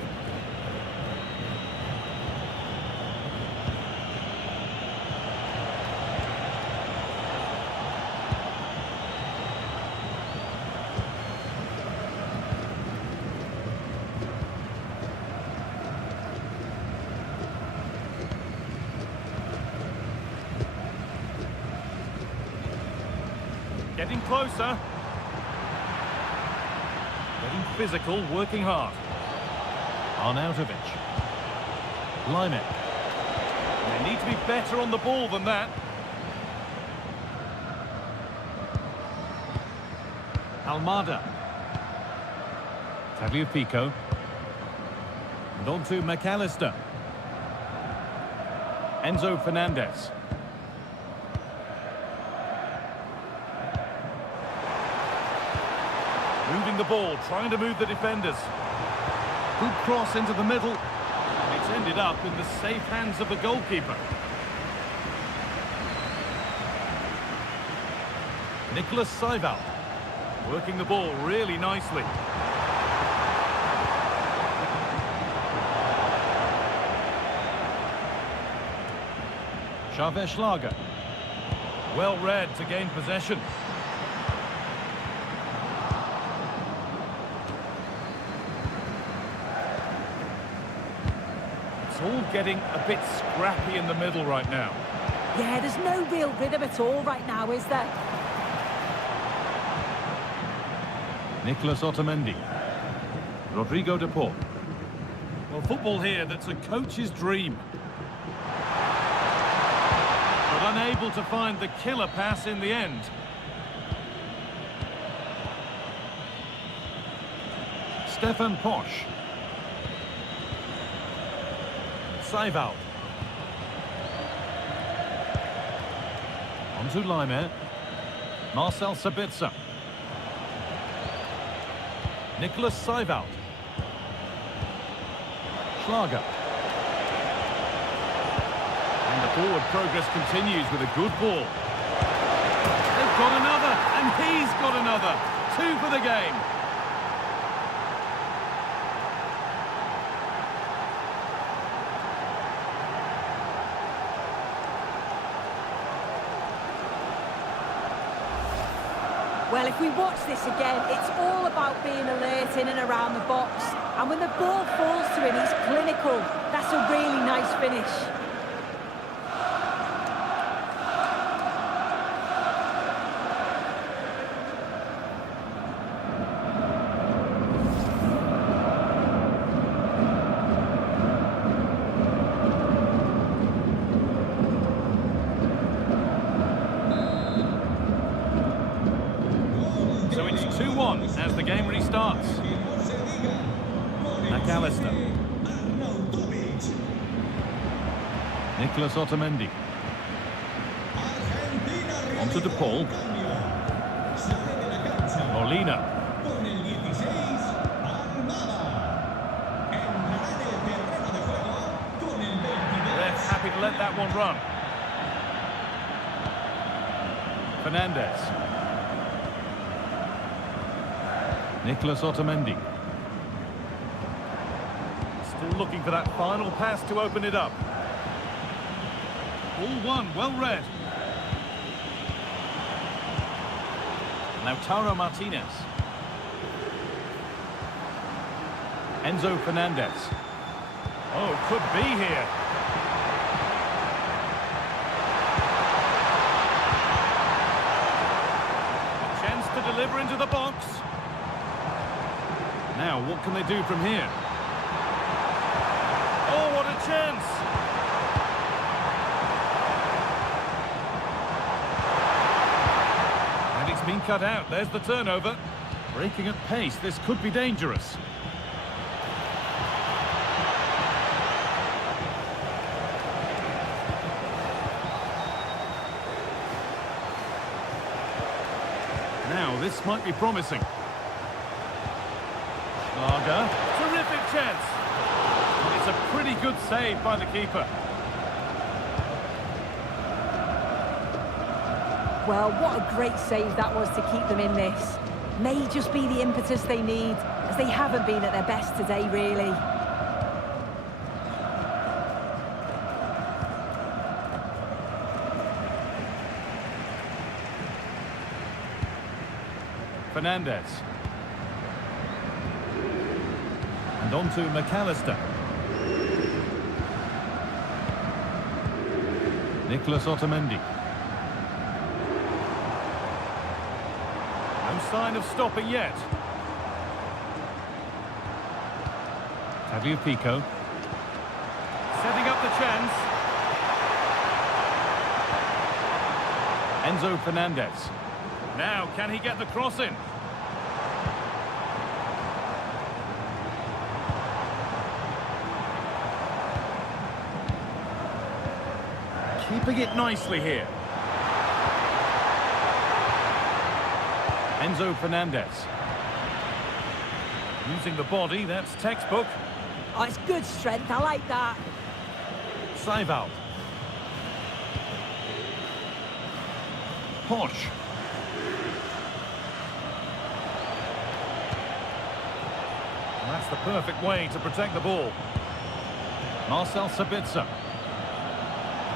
Getting closer. Getting physical, working hard. Arnautovic. Linek. They need to be better on the ball than that. Almada. Tagliafico. And on to McAllister. Enzo Fernandez. Moving the ball, trying to move the defenders. Good cross into the middle. And it's ended up in the safe hands of the goalkeeper. Nicholas Seiwald. Working the ball really nicely. Xavier Schlager. Well read to gain possession. It's all getting a bit scrappy in the middle right now. Yeah, there's no real rhythm at all right now, is there? Nicolas Otamendi. Rodrigo de Paul. Well, football here, that's a coach's dream. But unable to find the killer pass in the end. Stefan Posch. Seiwald. On to Limer. Marcel Sabitzer. Nicholas Seiwald. Schlager. And the forward progress continues with a good ball. They've got another, and he's got another. 2 for the game. Well, if we watch this again, it's all about being alert in and around the box. And when the ball falls to him, he's clinical. That's a really nice finish. Nicholas Otamendi. Argentina Onto De Paul. realizará un cambio. Sale de la cancha Molina. con el 16, Almada. Entrará en el terreno de juego con el 22. They're happy to let that one run. Fernandez. Nicholas Otamendi. Still looking for that final pass to open it up. All one, well read. Lautaro Martinez. Enzo Fernandez. Oh, could be here. A chance to deliver into the box. Now, what can they do from here? Oh, what a chance! And it's been cut out. There's the turnover. Breaking at pace, this could be dangerous. Now, this might be promising. Schlager. Terrific chance. It's a pretty good save by the keeper. Well, what a great save that was to keep them in this. May just be the impetus they need, as they haven't been at their best today, really. Fernandez. And on to McAllister. Nicholas Otamendi. No sign of stopping yet. Tagliafico. Setting up the chance. Enzo Fernandez. Now, can he get the cross in? Keeping it nicely here. Enzo Fernandez. Using the body, that's textbook. Oh, it's good strength, I like that. Seival. Posh. And that's the perfect way to protect the ball. Marcel Sabitzer.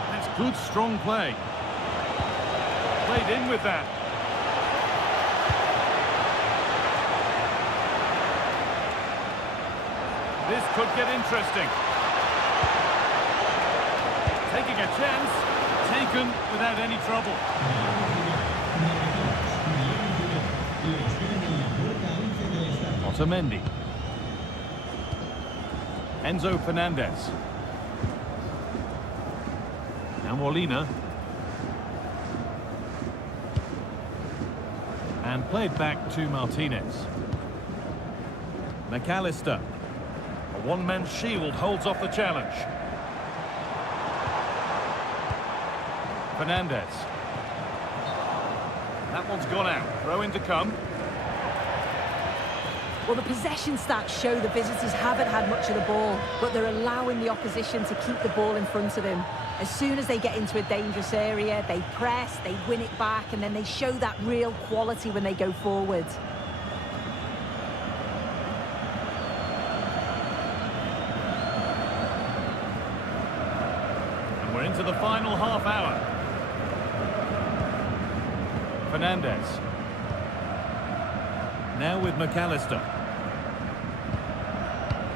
That's good, strong play. Played in with that. This could get interesting. Taking a chance, taken without any trouble. Otamendi. Enzo Fernandez. Now Molina. And played back to Martinez. McAllister. A one-man shield holds off the challenge. Fernandez. That one's gone out. Throw in to come. Well, the possession stats show the visitors haven't had much of the ball, but they're allowing the opposition to keep the ball in front of them. As soon as they get into a dangerous area, they press, they win it back, and then they show that real quality when they go forward. And we're into the final half hour. Fernandez. Now with McAllister.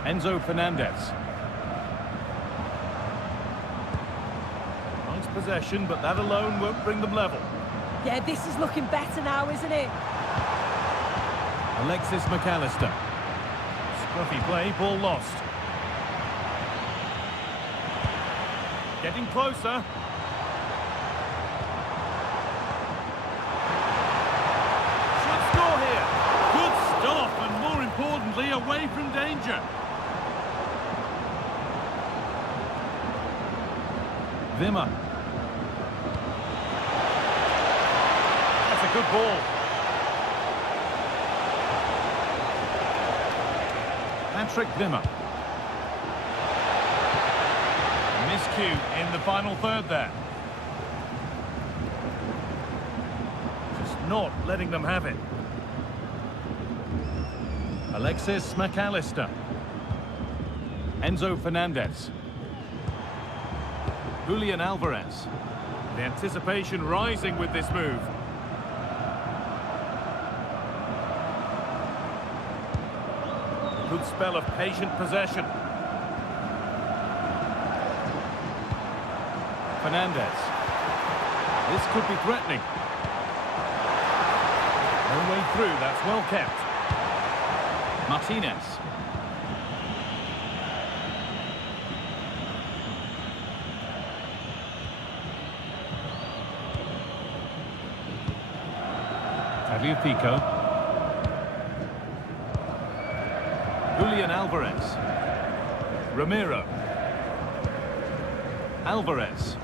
Enzo Fernandez. Nice possession, but that alone won't bring them level. Yeah, this is looking better now, isn't it? Alexis McAllister. Scruffy play, ball lost. Getting closer. Should score here. Good stop, and more importantly, away from danger. Wimmer. That's a good ball. Patrick Wimmer. Miscue in the final third there. Just not letting them have it. Alexis McAllister. Enzo Fernandez. Julian Alvarez. The anticipation rising with this move. A good spell of patient possession. Fernandez. This could be threatening. No way through, that's well kept. Martinez. Pico. Julian Alvarez. Ramiro. Alvarez.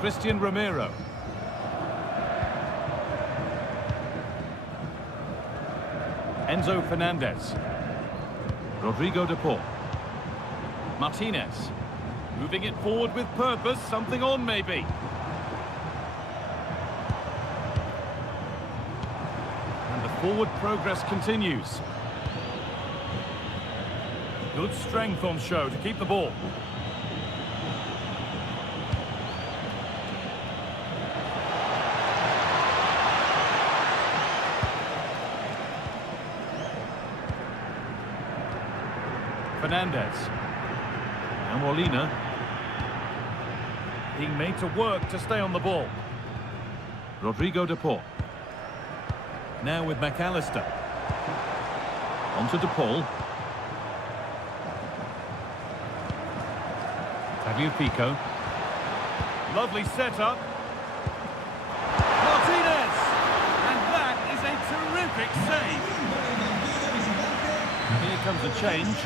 Christian Ramiro. Enzo Fernandez. Rodrigo de Paul. Martinez. Moving it forward with purpose, something on maybe. Forward progress continues. Good strength on show to keep the ball. Fernandez. Now Molina. Being made to work to stay on the ball. Rodrigo de Paul. Now with McAllister. On to De Paul. Pico. Lovely setup. Martinez! And that is a terrific save. Here comes a change.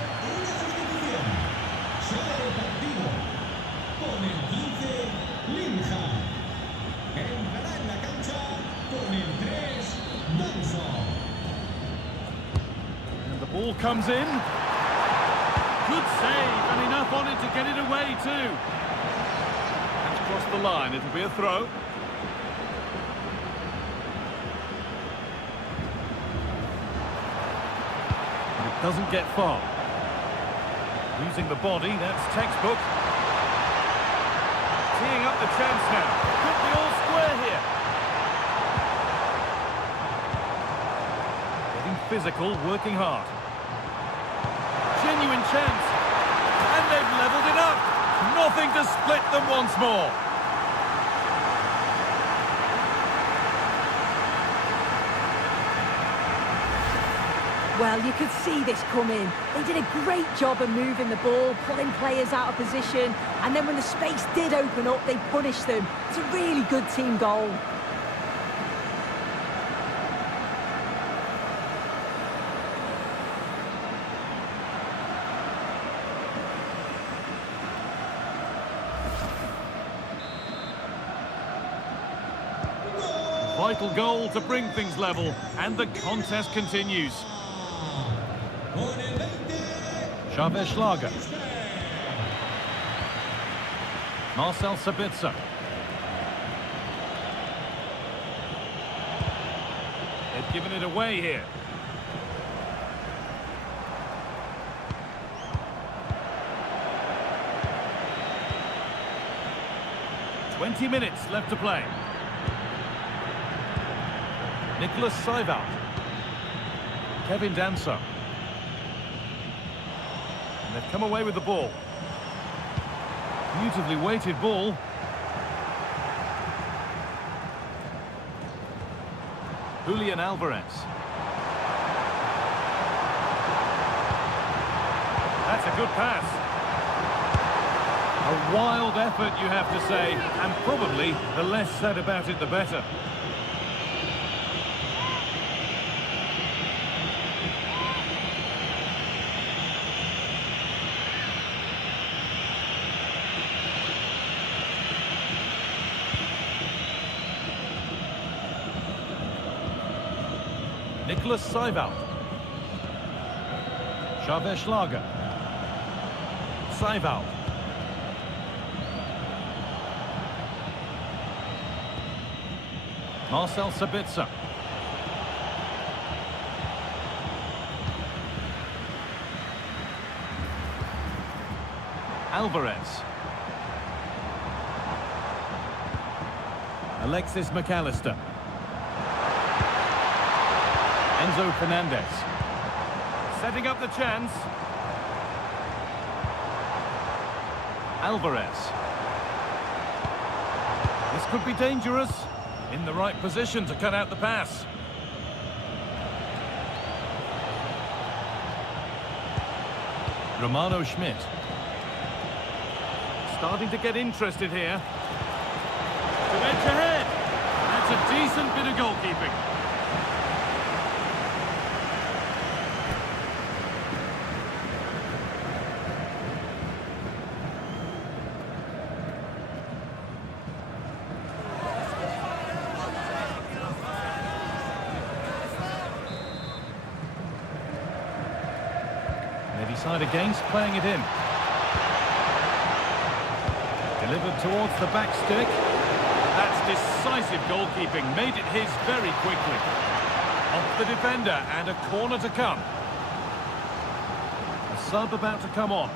And the ball comes in. Good save, and enough on it to get it away too. That's crossed the line, it'll be a throw. And it doesn't get far. Using the body, that's textbook. Teeing up the chance now. Could be all square here. Getting physical, working hard. Genuine chance. And they've levelled it up. Nothing to split them once more. Well, you could see this coming. They did a great job of moving the ball, pulling players out of position, and then when the space did open up, they punished them. It's a really good team goal. Vital goal to bring things level, and the contest continues. Xavier Schlager. Marcel Sabitzer. They've given it away here. "20 minutes left to play. Nicholas Seibert. Kevin Danso. And they've come away with the ball. Beautifully weighted ball. Julian Alvarez. That's a good pass. A wild effort, you have to say, and probably the less said about it, the better. Douglas Seiwald. Xaver Schlager. Seiwald. Marcel Sabitzer. Alvarez. Alexis McAllister. Enzo Fernandez. Setting up the chance. Alvarez. This could be dangerous. In the right position to cut out the pass. Romano Schmidt. Starting to get interested here. To edge ahead. That's a decent bit of goalkeeping. They decide against playing it in. Delivered towards the back stick. That's decisive goalkeeping. Made it his very quickly. Off the defender and a corner to come. A sub about to come on.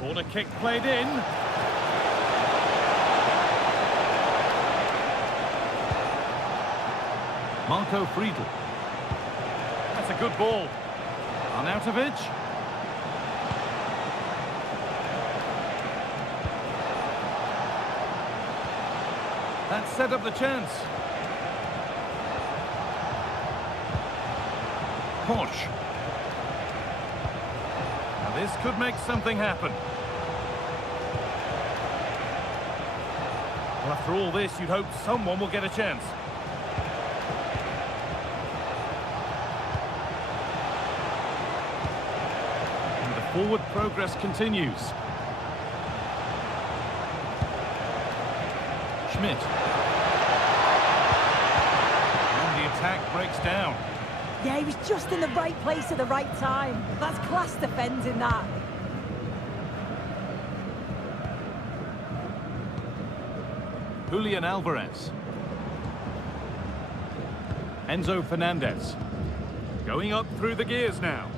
Corner kick played in. Marco Friedl. That's a good ball. Arnautovic. That set up the chance. Porsche. Now this could make something happen. Well, after all this, you'd hope someone will get a chance. Forward progress continues. Schmidt. And the attack breaks down. Yeah, he was just in the right place at the right time. That's class defending, that. Julian Alvarez. Enzo Fernandez. Going up through the gears now.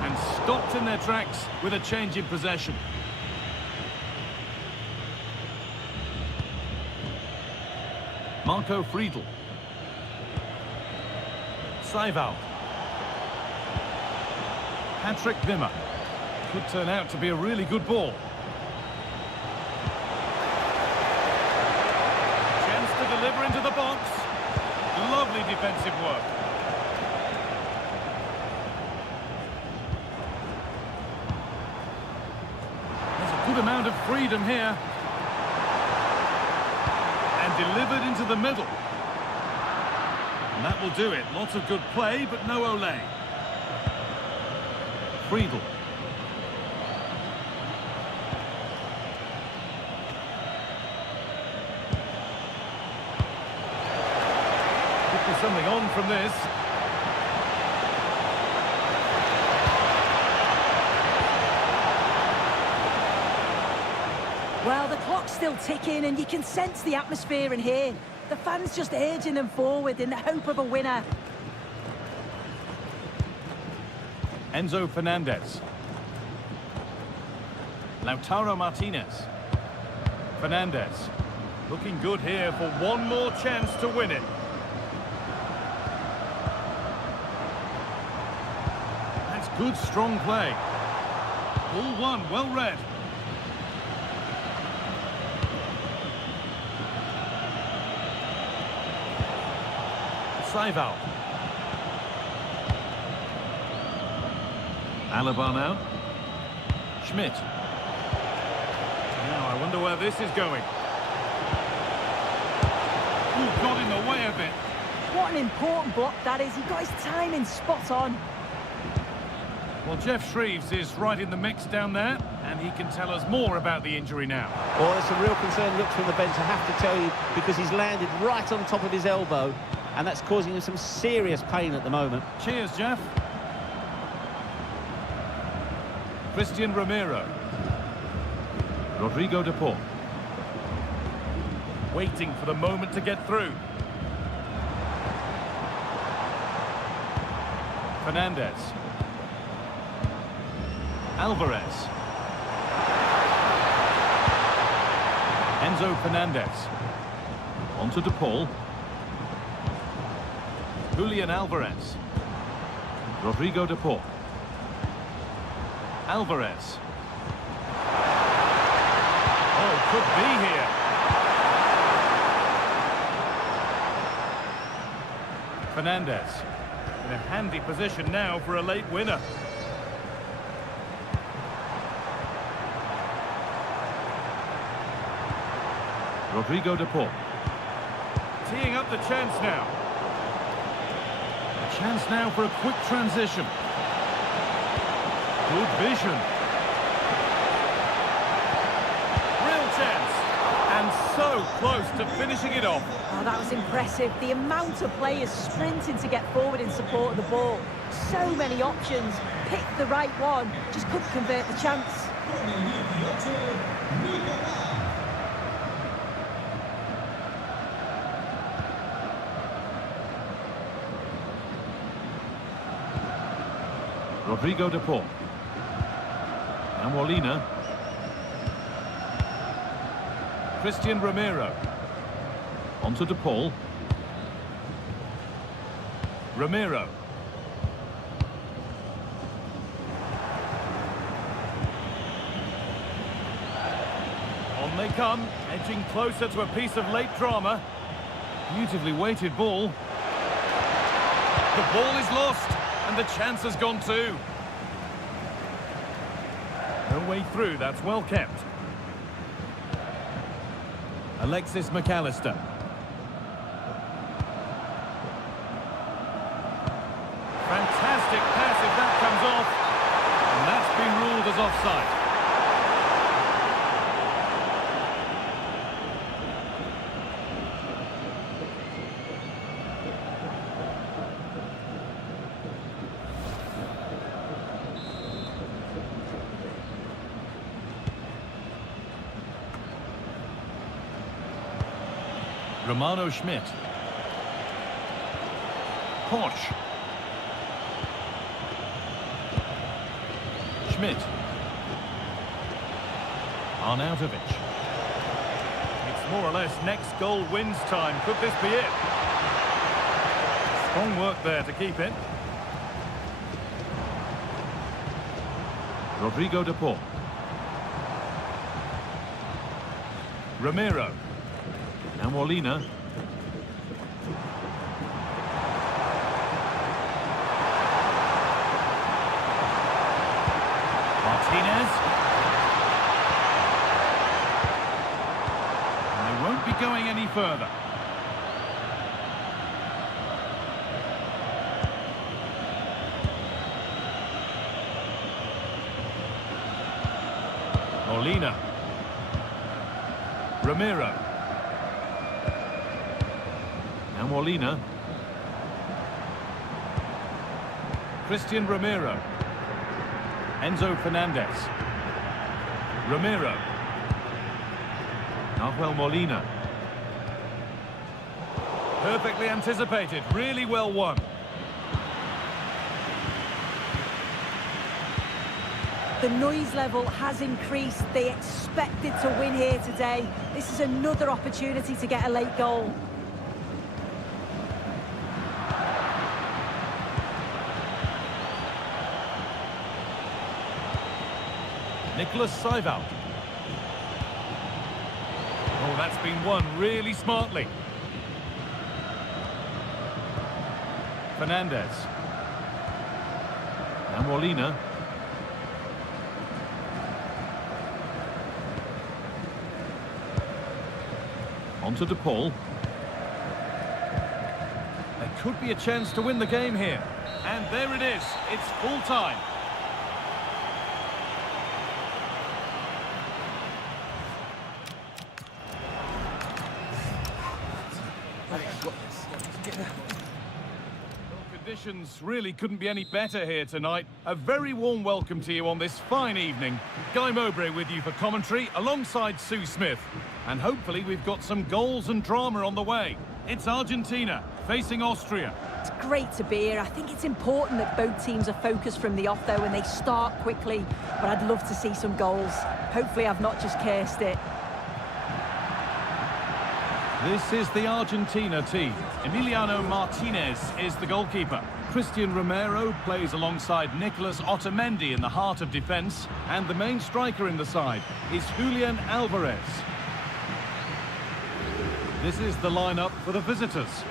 And stopped in their tracks with a change in possession. Marco Friedl. Seiwald. Patrick Wimmer. Could turn out to be a really good ball. Chance to deliver into the box. Lovely defensive work. Good amount of freedom here. And delivered into the middle. And that will do it. Lots of good play, but no Olé. Friedl. Could be something on from this. Well, the clock's still ticking and you can sense the atmosphere in here. The fans just urging them forward in the hope of a winner. Enzo Fernandez. Lautaro Martinez. Fernandez. Looking good here for one more chance to win it. That's good, strong play. Ball one, well read. Seiwald. Alaba now. Schmidt. Now, I wonder where this is going. Ooh, got in the way of it. What an important block that is. He got his timing spot on. Well, Jeff Shreves is right in the mix down there, and he can tell us more about the injury now. Well, there's some real concern looks from the bench, I have to tell you, because he's landed right on top of his elbow, and that's causing him some serious pain at the moment. Cheers, Jeff. Christian Romero. Rodrigo de Paul. Waiting for the moment to get through. Fernandez. Alvarez. Enzo Fernandez. Onto De Paul. Julian Alvarez. Rodrigo De Paul. Alvarez. Oh, could be here. Fernandez in a handy position now for a late winner. Rodrigo De Paul. Teeing up the chance now. A chance now for a quick transition. Good vision. Real chance. And so close to finishing it off. Oh, that was impressive. The amount of players sprinting to get forward in support of the ball. So many options. Picked the right one. Just couldn't convert the chance. Con el 18, Nicolás. Rodrigo De Paul. Now Molina. Christian Romero. Onto De Paul. Romero. On they come, edging closer to a piece of late drama. Beautifully weighted ball. The ball is lost, and the chance has gone too. No way through, that's well kept. Alexis McAllister. Fantastic pass if that comes off. And that's been ruled as offside. Romano Schmidt. Porsche. Schmidt. Arnautovic. It's more or less next goal wins time. Could this be it? Strong work there to keep it. Rodrigo De Paul. Romero. Now Molina. Martinez. And they won't be going any further. Molina. Romero. Now Molina. Christian Romero. Enzo Fernandez. Romero. Nahuel Molina. Perfectly anticipated, really well won. The noise level has increased. They expected to win here today. This is another opportunity to get a late goal. Nicholas Seival. Oh, that's been won really smartly. Fernandez. Now Molina. Onto De Paul. There could be a chance to win the game here. And there it is. It's full time. Conditions really couldn't be any better here tonight. A very warm welcome to you on this fine evening. Guy Mowbray with you for commentary alongside Sue Smith. And hopefully we've got some goals and drama on the way. It's Argentina facing Austria. It's great to be here. I think it's important that both teams are focused from the off though and they start quickly. But I'd love to see some goals. Hopefully I've not just cursed it. This is the Argentina team. Emiliano Martinez is the goalkeeper. Christian Romero plays alongside Nicolas Otamendi in the heart of defence. And the main striker in the side is Julian Alvarez. This is the lineup for the visitors.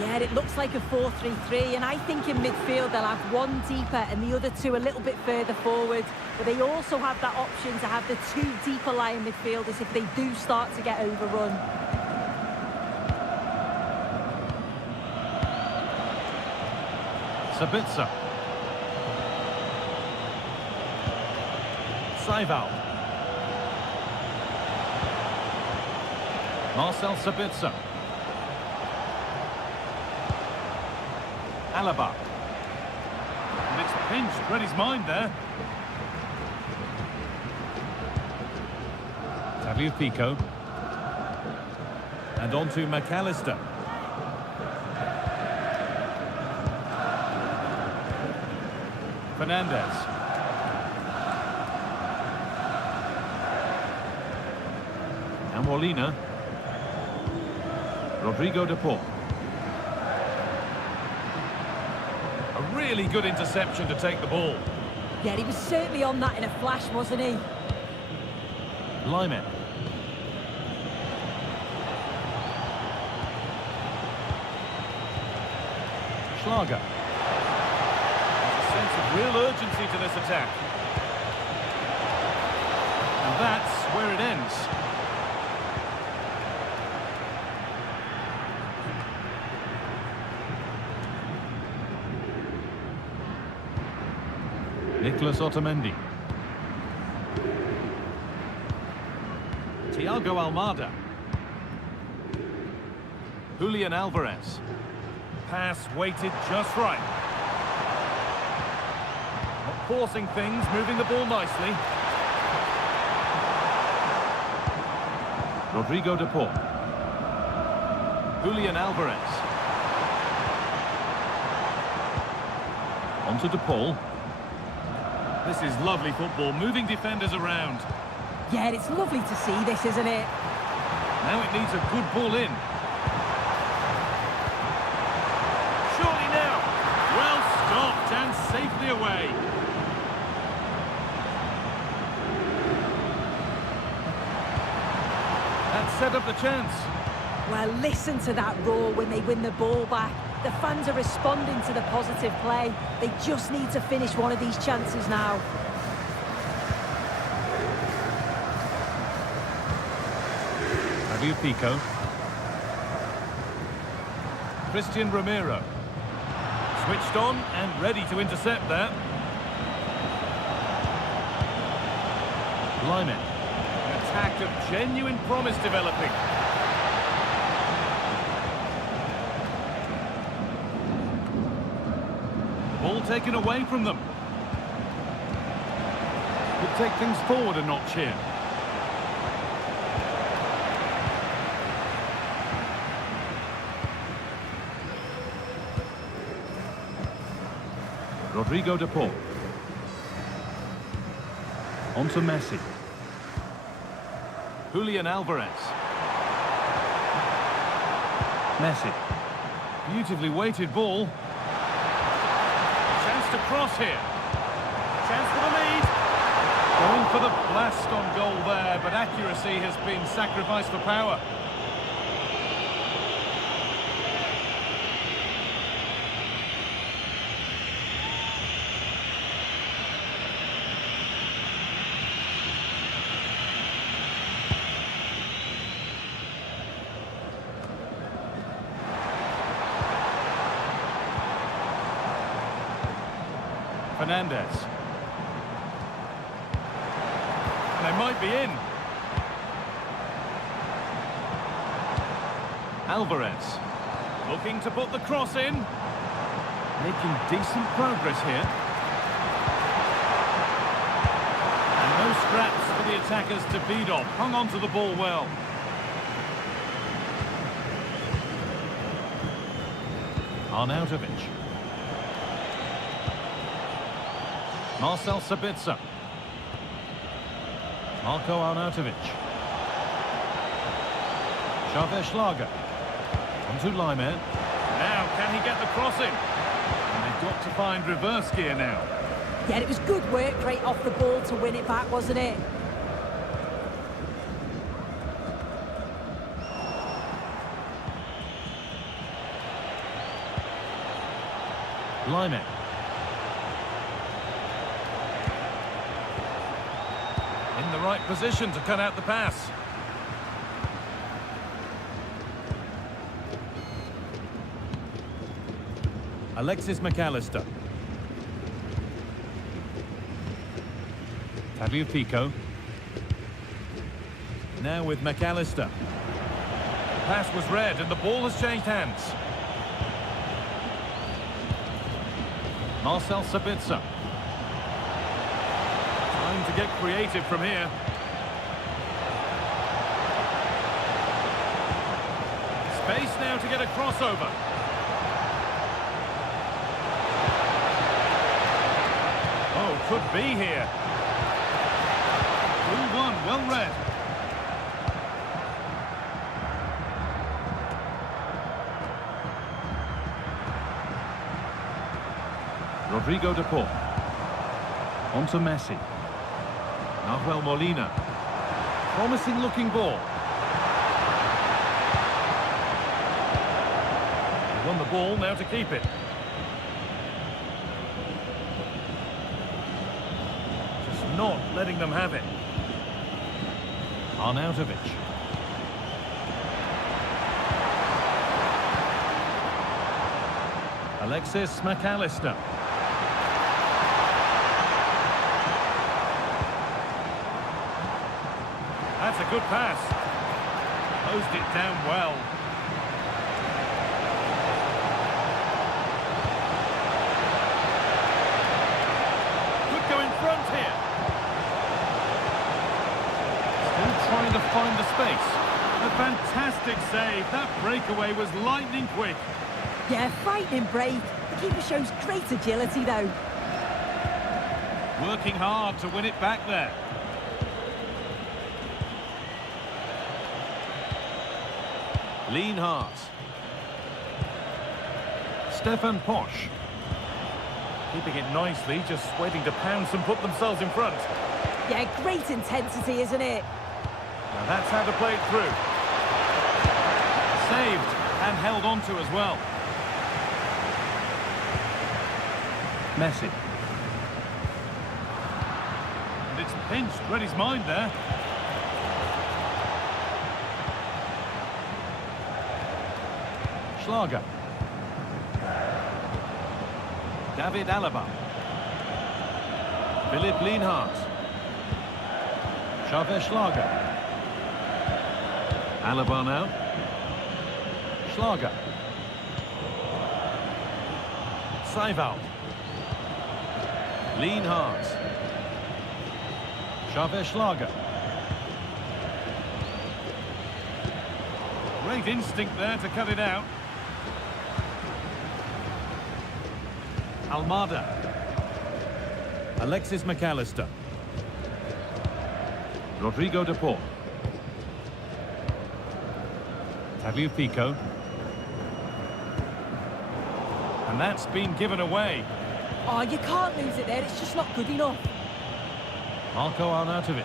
Yeah, it looks like a 4-3-3, and I think in midfield they'll have one deeper and the other two a little bit further forward. But they also have that option to have the two deeper lying midfielders if they do start to get overrun. Sabitzer. Saival. Marcel Sabitzer. Alaba. And it's pinched, read his mind there. Tagliafico. And on to McAllister. Fernandez. And Molina. Rodrigo de Paul. A really good interception to take the ball. Yeah, he was certainly on that in a flash, wasn't he? Lyman. Schlager. Real urgency to this attack. And that's where it ends. Nicolas Otamendi. Thiago Almada. Julian Alvarez. Pass weighted just right. Forcing things, moving the ball nicely. Rodrigo de Paul. Julian Alvarez. On to de Paul. This is lovely football, moving defenders around. Yeah, it's lovely to see this, isn't it? Now it needs a good ball in. Surely now. Well stopped and safely away. Set up the chance. Well, listen to that roar when they win the ball back. The fans are responding to the positive play. They just need to finish one of these chances now. Tagliafico. Christian Romero. Switched on and ready to intercept that. Lyman. Attack of genuine promise developing. The ball taken away from them. Could take things forward a notch here. Rodrigo de Paul. On to Messi. Julian Alvarez. Messi. Beautifully weighted ball. Chance to cross here. Chance for the lead. Going for the blast on goal there, but accuracy has been sacrificed for power. Fernandez. They might be in. Alvarez. Looking to put the cross in. Making decent progress here. And no scraps for the attackers to beat off. Hung on to the ball well. Arnautovic. Marcel Sabitzer. Marco Arnautovic. Xavier Schlager. Onto Lyman. Now, can he get the cross in? And they've got to find reverse gear now. Yeah, it was good work right off the ball to win it back, wasn't it? Lyman. In the right position to cut out the pass. Alexis McAllister. Tagliafico. Now with McAllister. The pass was read and the ball has changed hands. Marcel Sabitzer. Time to get creative from here. Space now to get a crossover. Oh, could be here. 2-1, well read. Rodrigo de Paul. On to Messi. Nahuel Molina. Promising looking ball. They won the ball, now to keep it. Just not letting them have it. Arnautovic. Alexis McAllister. That's a good pass. Closed it down well. Could go in front here. Still trying to find the space. A fantastic save. That breakaway was lightning quick. Yeah, frightening break. The keeper shows great agility, though. Working hard to win it back there. Lienhart. Stefan Posch. Keeping it nicely, just waiting to pounce and put themselves in front. Yeah, great intensity, isn't it? Now that's how to play it through. Saved and held on to as well. Messi. And it's pinched, read his mind there. Schlager. David Alaba. Philipp Lienhart. Xavier Schlager. Alaba now. Schlager. Seiwald. Lienhart. Xavier Schlager. Great instinct there to cut it out. Almada. Alexis McAllister. Rodrigo de Paul. Tagliafico. And that's been given away. Oh, you can't lose it there. It's just not good enough. Marco Arnautovic.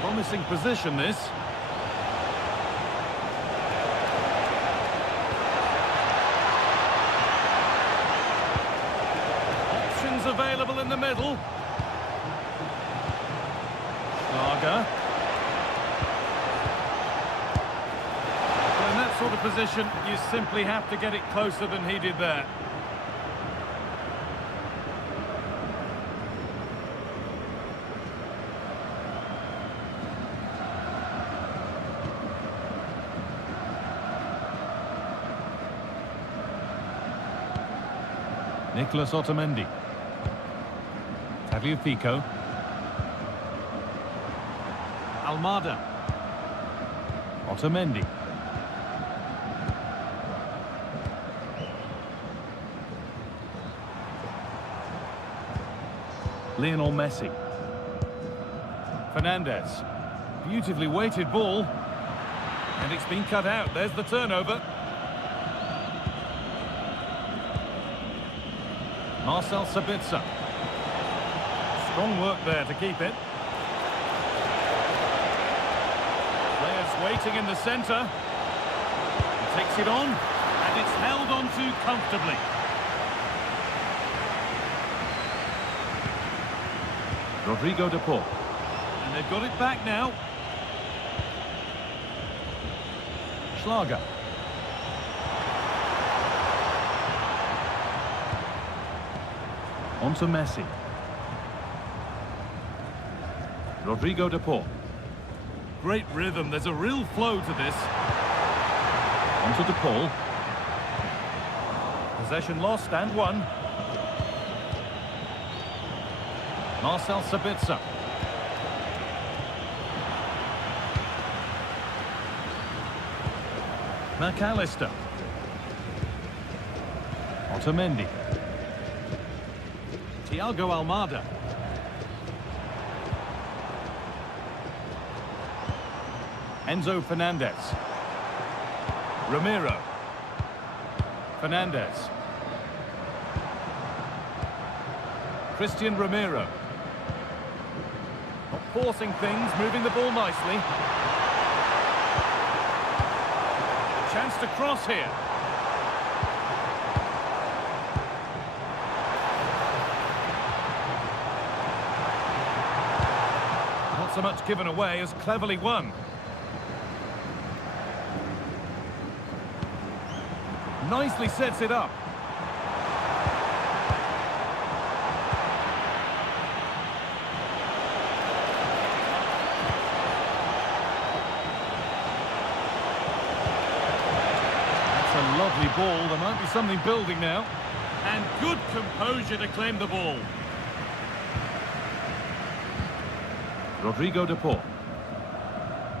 Promising position, this. Options available in the middle. Schlager. Well, in that sort of position, you simply have to get it closer than he did there. Nicholas Otamendi. Tagliafico. Almada. Otamendi. Lionel Messi. Fernandez. Beautifully weighted ball. And it's been cut out. There's the turnover. Marcel Sabitzer. Strong work there to keep it. Players waiting in the centre. He takes it on, and it's held on to comfortably. Rodrigo de Paul. And they've got it back now. Schlager. On to Messi. Rodrigo de Paul. Great rhythm. There's a real flow to this. On to de Paul. Possession lost and won. Marcel Sabitzer. McAllister. Otamendi. Thiago Almada. Enzo Fernandez. Ramiro. Fernandez. Christian Ramiro. Not forcing things, moving the ball nicely. Chance to cross here. Not so much given away as cleverly won. Nicely sets it up. Lovely ball. There might be something building now. And good composure to claim the ball. Rodrigo de Paul.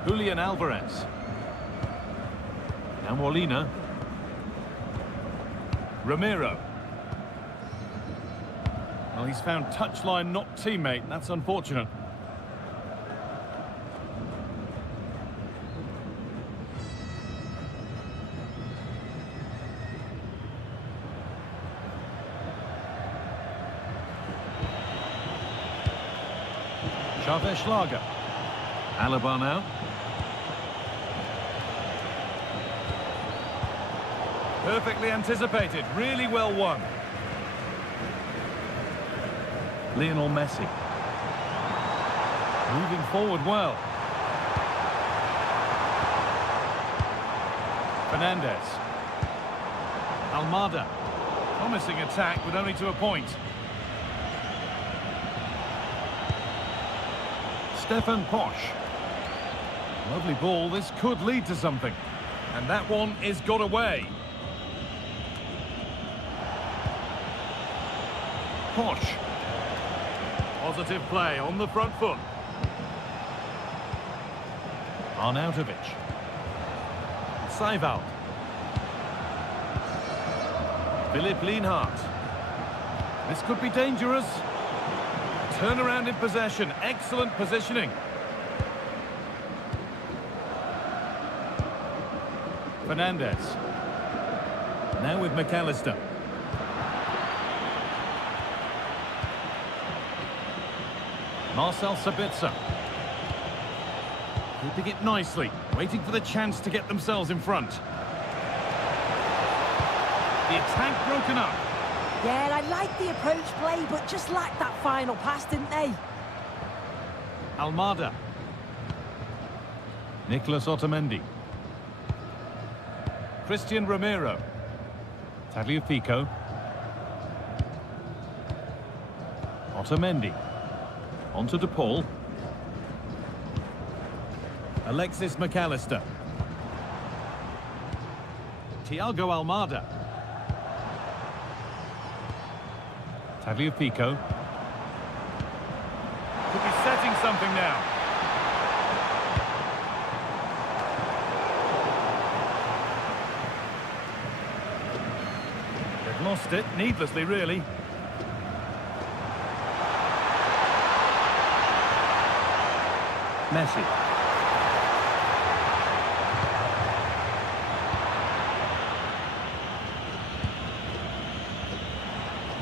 Julian Alvarez. Now Molina. Ramiro. Well, he's found touchline, not teammate. That's unfortunate. Xavier Schlager. Alaba now. Perfectly anticipated, really well won. Lionel Messi. Moving forward well. Fernandez. Almada. Promising attack, but only to a point. Stefan Posch. Lovely ball, this could lead to something. And that one is got away. Posch. Positive play on the front foot. Arnautovic. Seiwald. Philipp Lienhardt. This could be dangerous. Turnaround in possession, excellent positioning. Fernandez. Now with McAllister. Marcel Sabitzer. Keeping it nicely, waiting for the chance to get themselves in front. The attack broken up. Yeah, I like the approach play, but just lacked that final pass, didn't they? Almada. Nicholas Otamendi. Christian Ramiro. Tagliafico. Otamendi. On to de Paul. Alexis McAllister. Thiago Almada. Tagliafico. Could be setting something now. They've lost it, needlessly, really. Messi.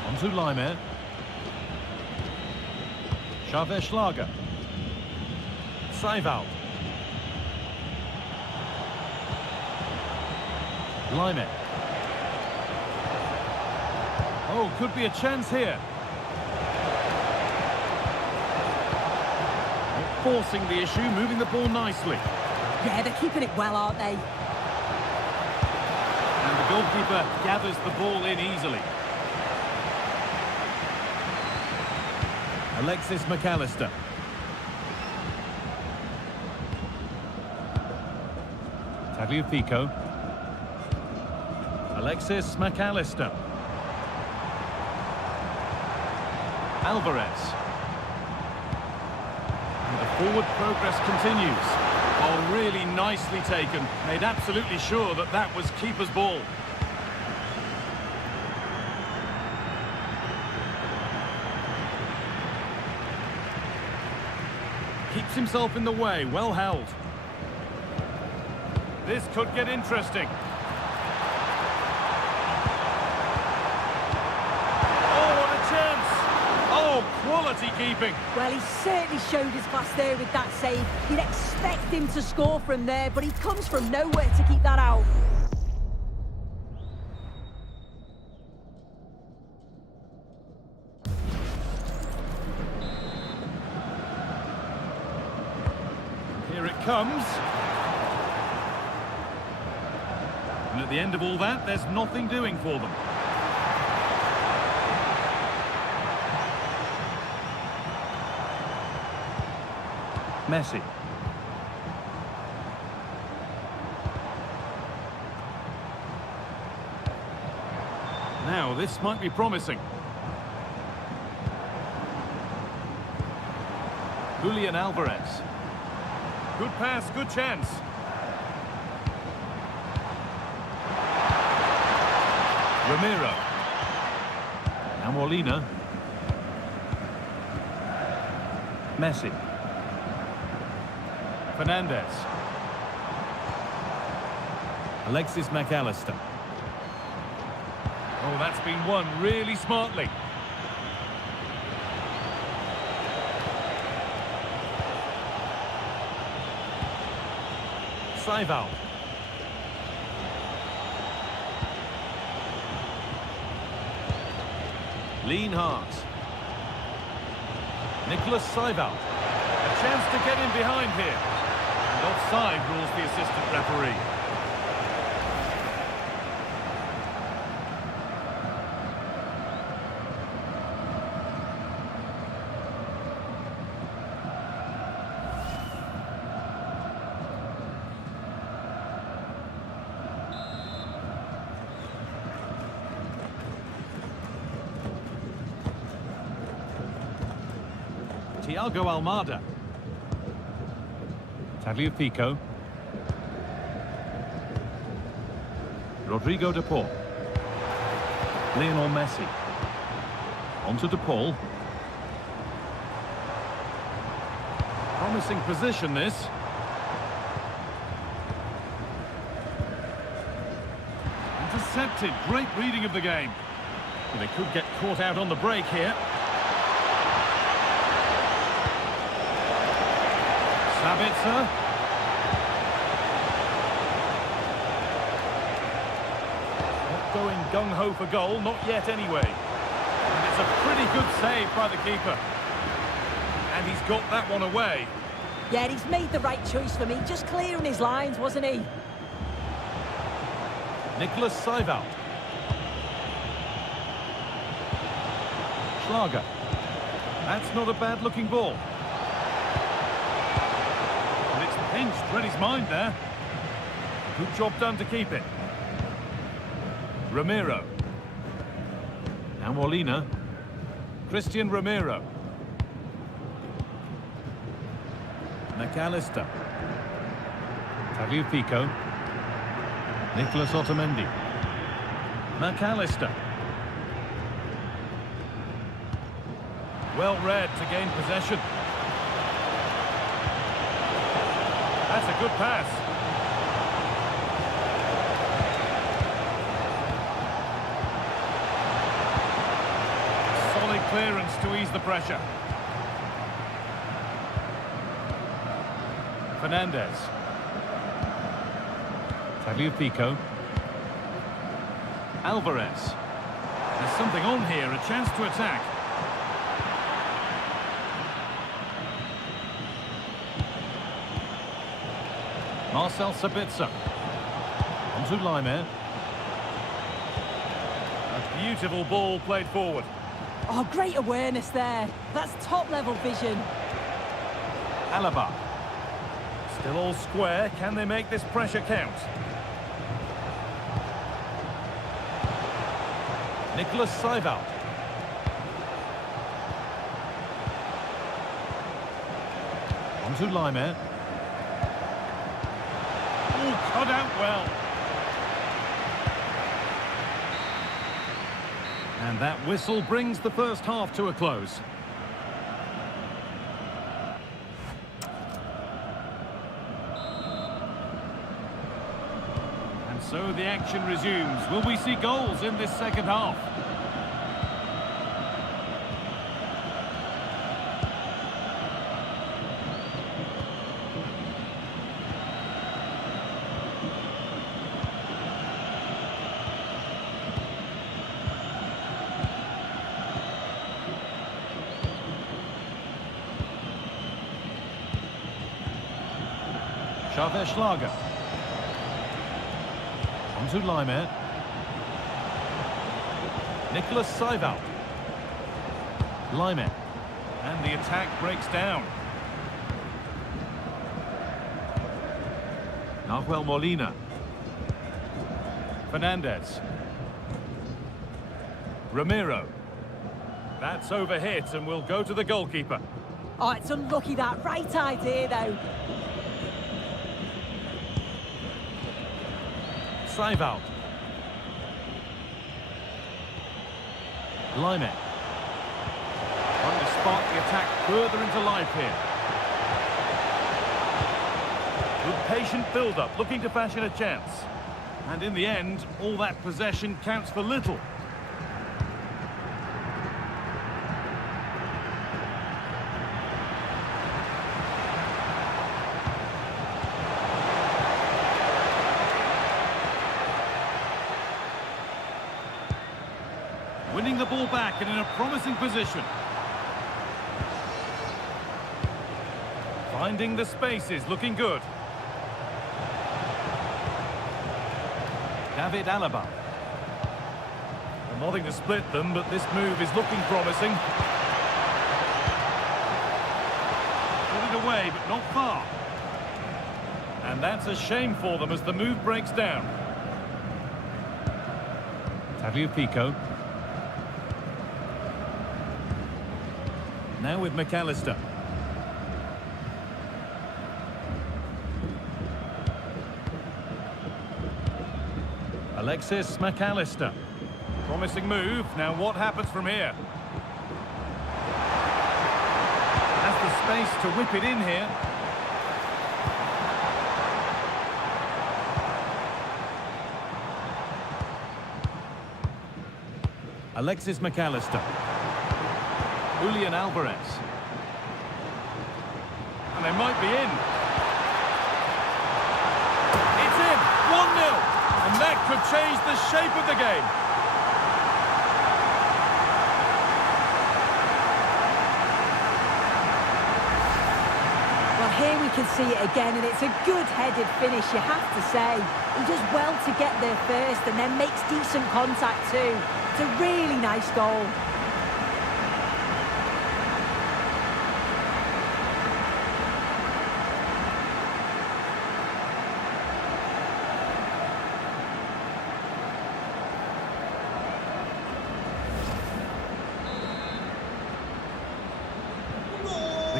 On to Laimer. Chavez Schlager. Seiwald. Laimer. Oh, could be a chance here. Not forcing the issue, moving the ball nicely. Yeah, they're keeping it well, aren't they? And the goalkeeper gathers the ball in easily. Alexis McAllister. Tagliafico. Alexis McAllister. Alvarez. And the forward progress continues. Oh, really nicely taken. Made absolutely sure that that was keeper's ball. Keeps himself in the way, well held. This could get interesting. Oh, what a chance! Oh, quality keeping. Well, he certainly showed his class there with that save. You'd expect him to score from there, but he comes from nowhere to keep that out. Here it comes. And at the end of all that, there's nothing doing for them. Messi. Now, this might be promising. Julian Alvarez. Good pass, good chance. Ramiro. Now Molina. Messi. Fernandez. Alexis McAllister. Oh, that's been won really smartly. Seiwald. Lean hard. Nicholas Seiwald. A chance to get in behind here. And offside rules the assistant referee. Thiago Almada. Tagliafico. Rodrigo de Paul. Lionel Messi. On to de Paul. Promising position, this. Intercepted. Great reading of the game. Well, they could get caught out on the break here. Sabitzer. Not going gung-ho for goal, not yet anyway. And it's a pretty good save by the keeper. And he's got that one away. Yeah, he's made the right choice for me. Just clearing his lines, wasn't he? Nicholas Seiwald. Schlager. That's not a bad-looking ball. And it's pinched, read his mind there. Good job done to keep it. Ramiro. Now Molina. Christian Romero. McAllister. Tagliafico. Nicolas Otamendi. McAllister. Well read to gain possession. That's a good pass. Solid clearance to ease the pressure. Fernandez. Tagliafico. Alvarez. There's something on here, a chance to attack. Marcel Sabitzer. Onto Laimer. A beautiful ball played forward. Oh, great awareness there. That's top-level vision. Alaba. Still all square. Can they make this pressure count? Nicolas Seivald. Onto Laimer. Oh, cut out well. And that whistle brings the first half to a close. And so the action resumes. Will we see goals in this second half? Xavier Schlager. Onto Laimer. Nicolas Seivald. Laimer. And the attack breaks down. Nahuel Molina. Fernandez. Romero. That's overhit and will go to the goalkeeper. Oh, it's unlucky that. Right idea, though. Seivald. Laimer. Trying to spark the attack further into life here. Good patient build-up, looking to fashion a chance. And in the end, all that possession counts for little. Winning the ball back and in a promising position. Finding the spaces, looking good. David Alaba. Well, nothing to split them, but this move is looking promising. Put it away, but not far. And that's a shame for them as the move breaks down. Tagliafico. Now with McAllister. Alexis McAllister. Promising move. Now what happens from here? Has the space to whip it in here. Alexis McAllister. Julian Alvarez. And they might be in. It's in! 1-0! And that could change the shape of the game. Well, here we can see it again, and it's a good-headed finish, you have to say. He does well to get there first and then makes decent contact too. It's a really nice goal.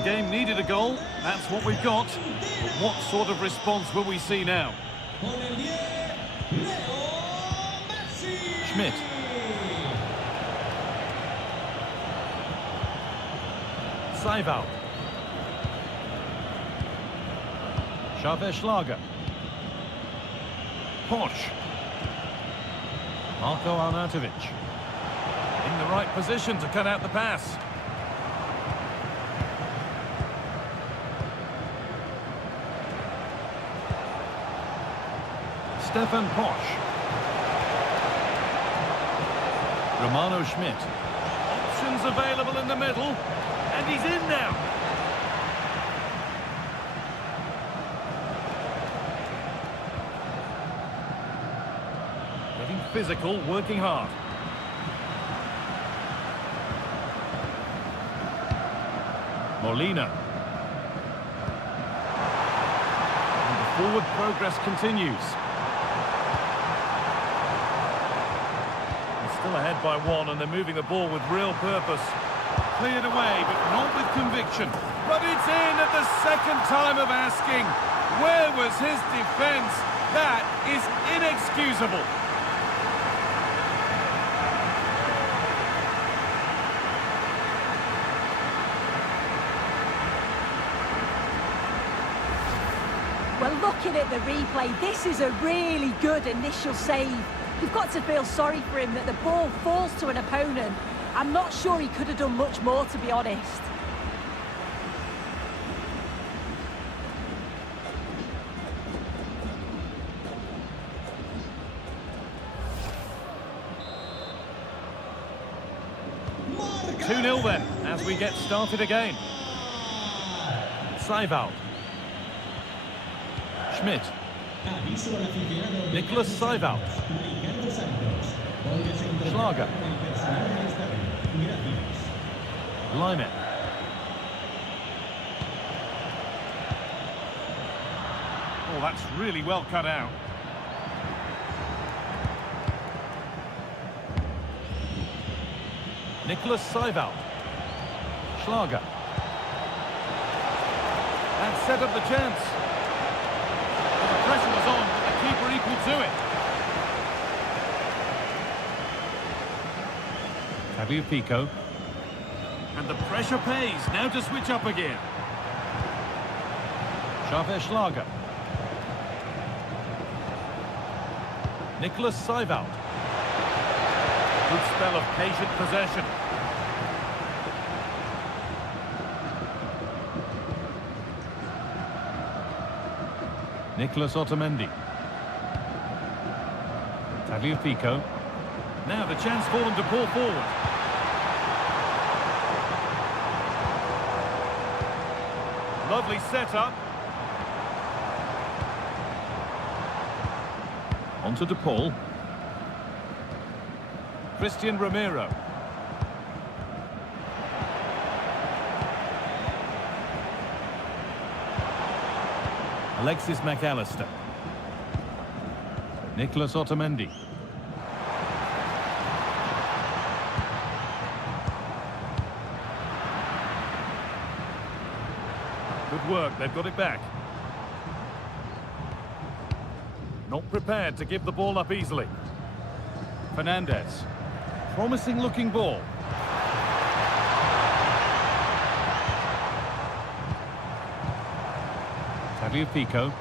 game needed a goal. That's what we've got. But what sort of response will we see now? Con el 10, Leo Messi. Schmidt. Seiwald. Schlager. Posch. Marko Arnautovic. In the right position to cut out the pass. Stefan Posch. Romano Schmidt. Options available in the middle. And he's in now. Getting physical, working hard. Molina. And the forward progress continues. They're still ahead by one, and they're moving the ball with real purpose. Cleared away, but not with conviction. But it's in at the second time of asking. Where was his defence? That is inexcusable. Well, looking at the replay, this is a really good initial save. You've got to feel sorry for him that the ball falls to an opponent. I'm not sure he could have done much more, to be honest. Marca 2-0 then, as we get started again. Seiwald. Schmidt. Aviso al aficionado de Nicholas Seiwald. Ricardo Santos. Póngase en contacto Schlager. con el personal del estadio. Gracias. Lyman. Oh, that's really well cut out. Nicholas Seiwald. Schlager. And set up the chance. The pressure was on, but the keeper equal to it. Tagliafico. And the pressure pays. Now to switch up again. Schlager. Nicholas Seiwald. Good spell of patient possession. Nicholas Otamendi. Tagliafico. Now the chance for them to pull forward. Lovely setup. On to De Paul. Christian Romero. Alexis McAllister. Nicholas Otamendi. Good work, they've got it back. Not prepared to give the ball up easily. Fernandez. Promising looking ball. Tagliafico.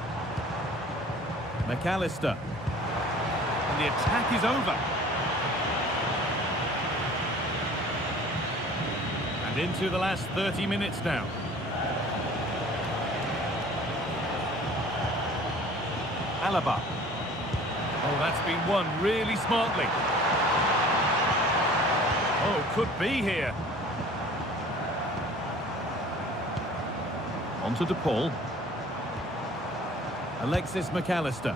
McAllister. And the attack is over. And into the last 30 minutes now. Alaba. Oh, that's been won really smartly. Oh, could be here. On to De Paul. Alexis McAllister.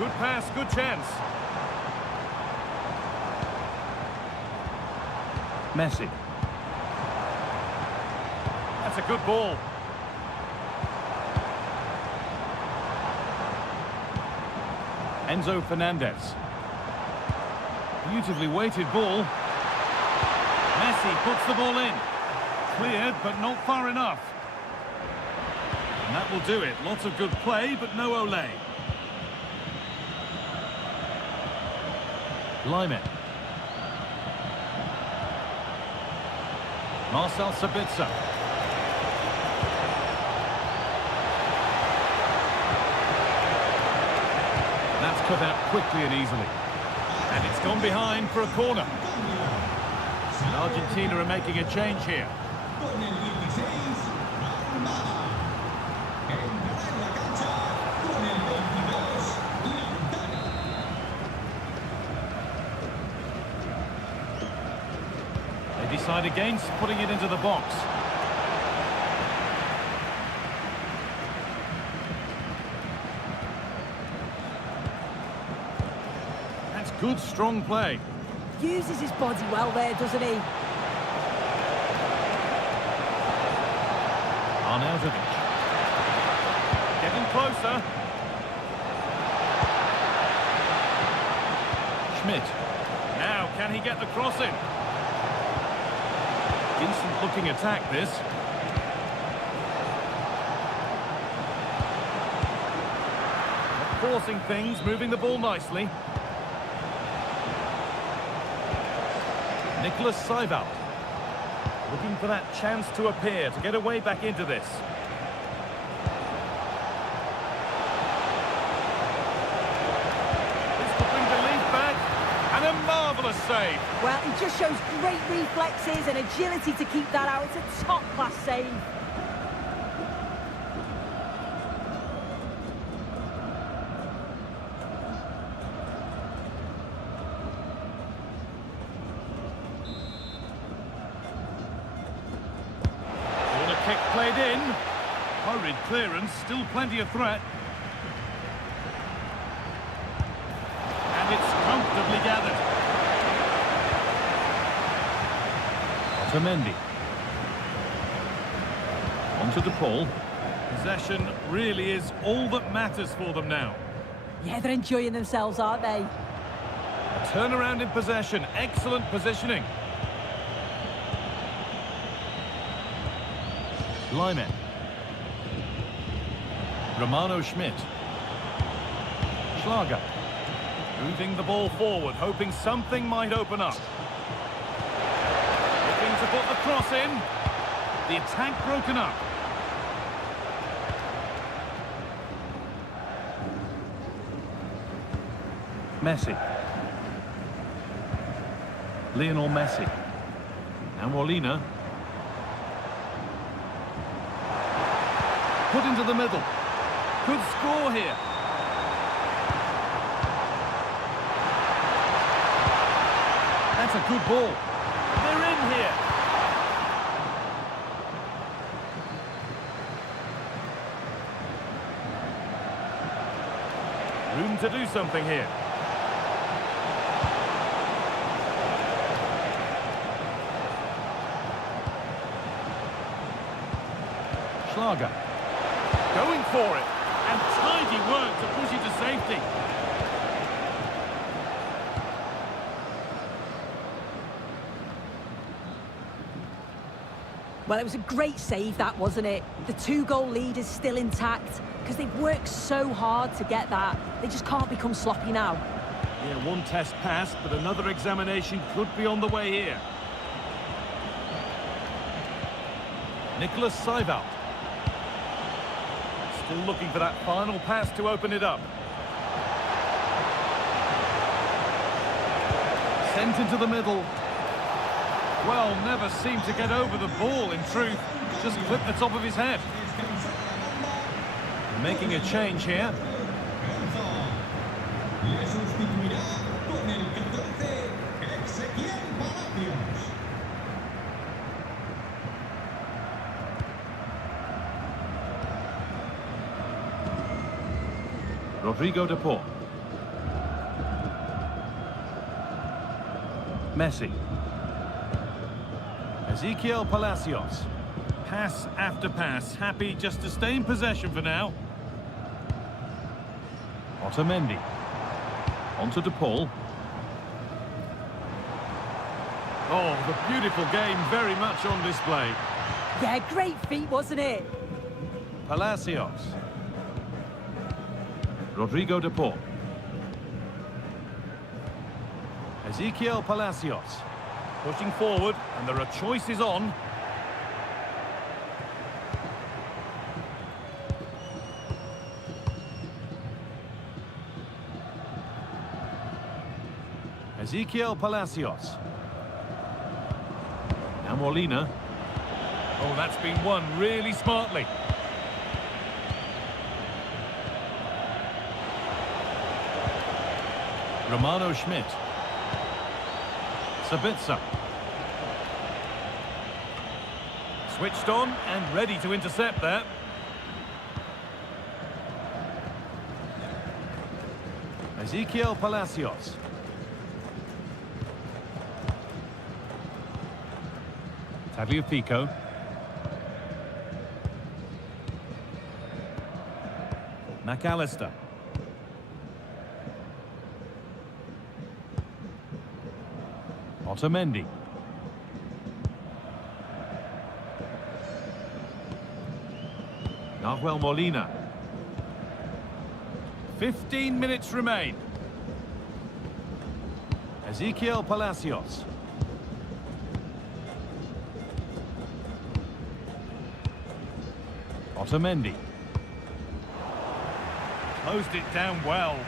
Good pass, good chance. Messi. That's a good ball. Enzo Fernandez. Beautifully weighted ball. Messi puts the ball in. cleared, but not far enough. And that will do it. Lots of good play, but no Olé. Lyman. Marcel Sabitzer. That's cut out quickly and easily. And it's gone behind for a corner. And Argentina are making a change here. Con el 16, Armada. Entrará en la cancha con el 22, Lantana. They decide against putting it into the box. That's good, strong play. Uses his body well there, doesn't he? Arnautovic. Getting closer. Schmidt. Now, can he get the cross in? Decent looking attack, this. Not forcing things, moving the ball nicely. Nicholas Seibald. Looking for that chance to appear, to get away back into this. This could bring belief back, and a marvellous save. Well, he just shows great reflexes and agility to keep that out. It's a top-class save. Kick played in. Hurried clearance, still plenty of threat. And it's comfortably gathered. Otamendi. On to DePaul. Possession really is all that matters for them now. Yeah, they're enjoying themselves, aren't they? A turnaround in possession, excellent positioning. Lyman. Romano Schmidt. Schlager. Moving the ball forward, hoping something might open up. Looking to put the cross in. The attack broken up. Messi. Lionel Messi. And Molina. Put into the middle. Good score here. That's a good ball. They're in here. Room to do something here. Schlager. Going for it, and tidy work to push it to safety. Well, it was a great save, that, wasn't it? The 2-goal lead is still intact because they've worked so hard to get that. They just can't become sloppy now. Yeah, one test passed, but another examination could be on the way here. Nicholas Seibald. Still looking for that final pass to open it up. Sent into the middle. Well, never seemed to get over the ball, in truth. Just clipped the top of his head. Making a change here. Le sustituirá con el 14, Ezequiel Palacios. Rodrigo de Paul. Messi. Ezequiel Palacios. Pass after pass, happy just to stay in possession for now. Otamendi. On to DePaul. Oh, the beautiful game very much on display. Yeah, great feat, wasn't it? Palacios. Rodrigo de Paul. Ezequiel Palacios. Pushing forward, and there are choices on. Ezequiel Palacios. Now Molina. Oh, that's been won really smartly. Romano Schmidt. Sabitzer. Switched on and ready to intercept there. Ezequiel Palacios. Tagliafico. McAllister. Otamendi. Nahuel Molina. 15 minutes remain. Ezequiel Palacios. Otamendi. Closed it down well.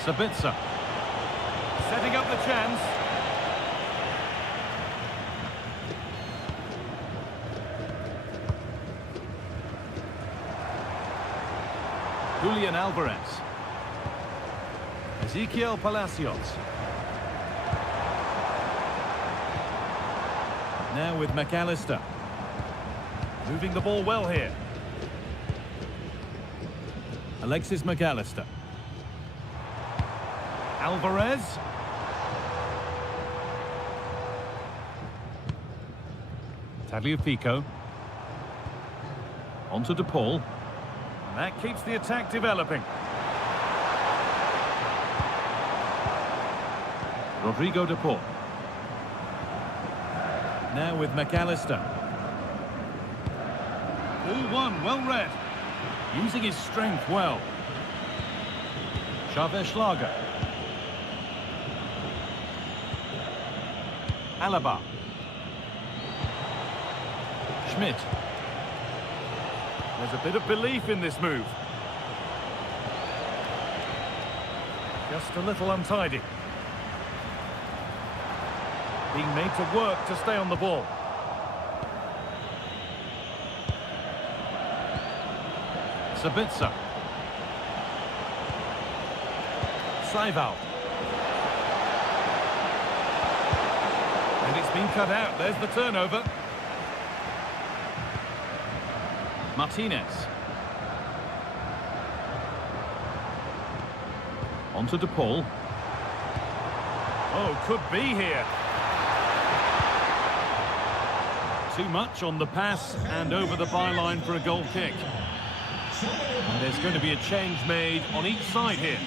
Sabitzer. Setting up the chance. Julian Alvarez. Ezequiel Palacios. Now with McAllister. Moving the ball well here. Alexis McAllister. Alvarez. Tagliafico. Onto De Paul. And that keeps the attack developing. Rodrigo De Paul. Now with McAllister. All one, well read. Using his strength well. Schlager. Alaba. Schmidt. There's a bit of belief in this move. Just a little untidy. Being made to work to stay on the ball. Sabitzer. Saival. And it's been cut out. There's the turnover. Martinez. Onto De Paul. Oh, could be here. Too much on the pass and over the byline for a goal kick. And there's going to be a change made on each side here.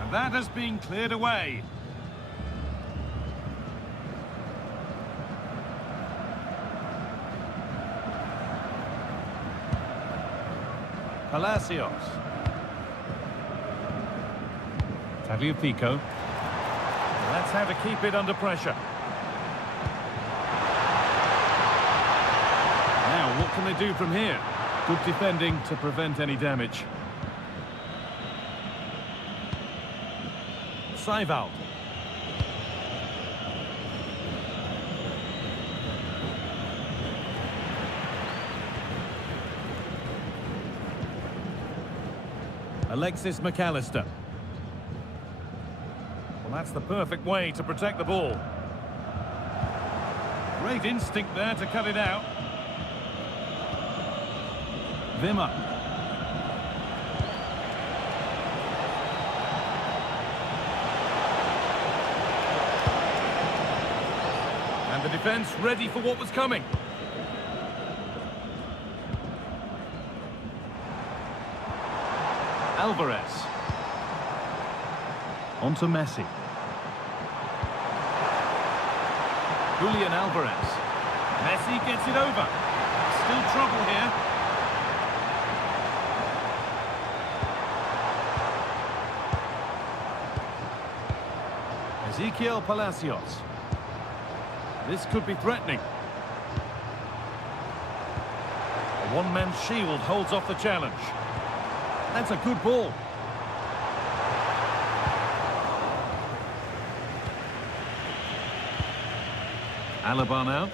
And that has been cleared away. Palacios. Tagliafico. That's how to keep it under pressure. Now, what can they do from here? Good defending to prevent any damage. Saival. Alexis McAllister. Well, that's the perfect way to protect the ball. Great instinct there to cut it out. Wimmer. The defence ready for what was coming. Alvarez. On to Messi. Julian Alvarez. Messi gets it over. Still trouble here. Ezequiel Palacios. This could be threatening. A one-man shield holds off the challenge. That's a good ball. Alaba now.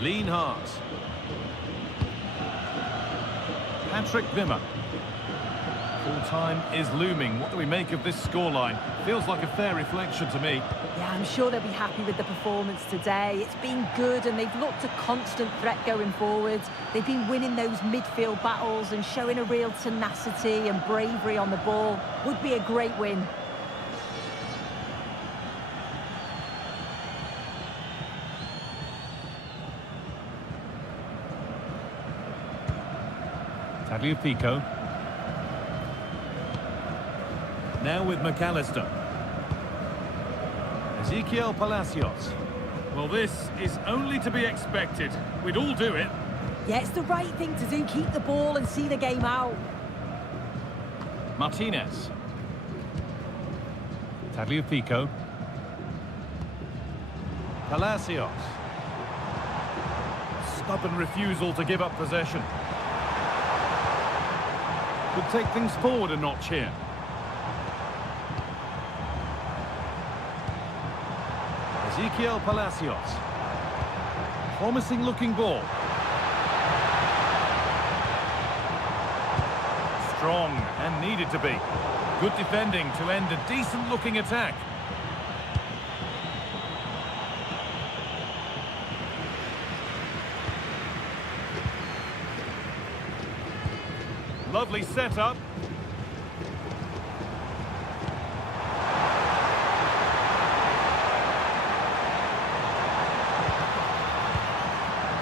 Lienhardt. Patrick Wimmer. Full time is looming. What do we make of this scoreline? Feels like a fair reflection to me. Yeah, I'm sure they'll be happy with the performance today. It's been good and they've looked a constant threat going forward. They've been winning those midfield battles and showing a real tenacity and bravery on the ball. Would be a great win. Tagliafico. Now with McAllister. Ezequiel Palacios. Well, this is only to be expected. We'd all do it. Yeah, it's the right thing to do. Keep the ball and see the game out. Martinez. Tagliafico. Palacios. Stubborn refusal to give up possession. Could take things forward a notch here. Ezequiel Palacios. Promising looking ball. Strong and needed to be. Good defending to end a decent looking attack. Lovely setup.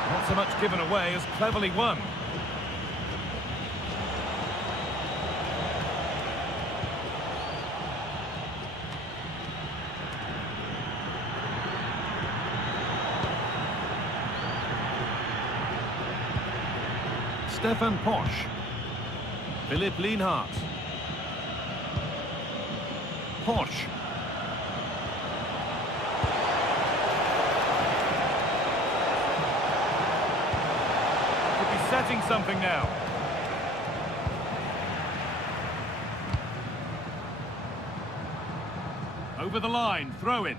Not so much given away as cleverly won. Stefan Posch. Philipp Lienhardt. Posch. Could be setting something now. Over the line, throw in.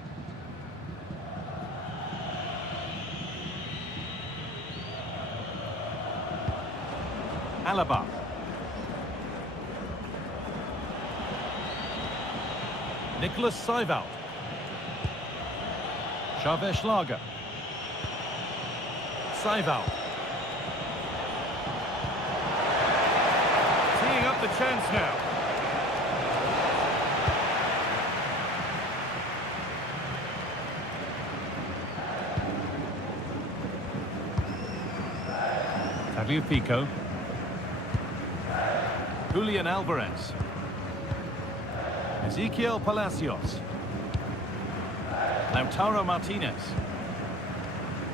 Alaba. Nicholas Seiwald. Xavier Schlager. Seiwald. Teeing up the chance now. Tagliafico. Julian Alvarez. Ezequiel Palacios. Lautaro Martinez.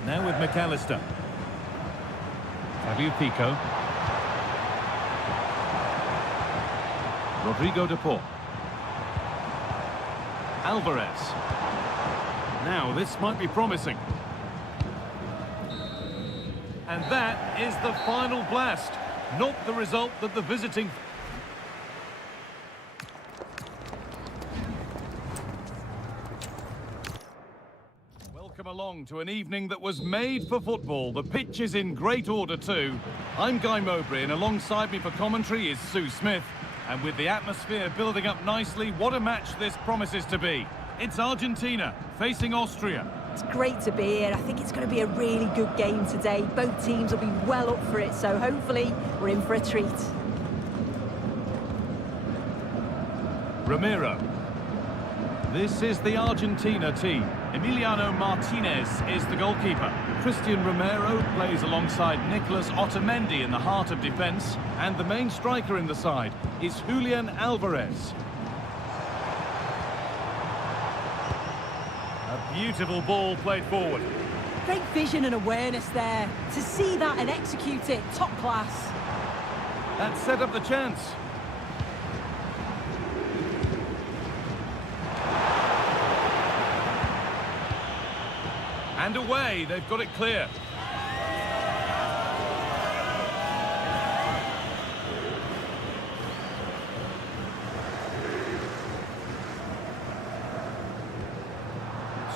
Now with McAllister. Tagliafico. Rodrigo de Paul. Alvarez. Now this might be promising. And that is the final blast. Not the result that the visiting... Welcome along to an evening that was made for football. The pitch is in great order too. I'm Guy Mowbray and alongside me for commentary is Sue Smith. And with the atmosphere building up nicely, what a match this promises to be. It's Argentina facing Austria. It's great to be here. I think it's going to be a really good game today. Both teams will be well up for it, so hopefully we're in for a treat. Ramiro. This is the Argentina team. Emiliano Martinez is the goalkeeper. Christian Romero plays alongside Nicolas Otamendi in the heart of defence. And the main striker in the side is Julian Alvarez. A beautiful ball played forward. Great vision and awareness there. To see that and execute it, top class. That set up the chance. And away, they've got it clear.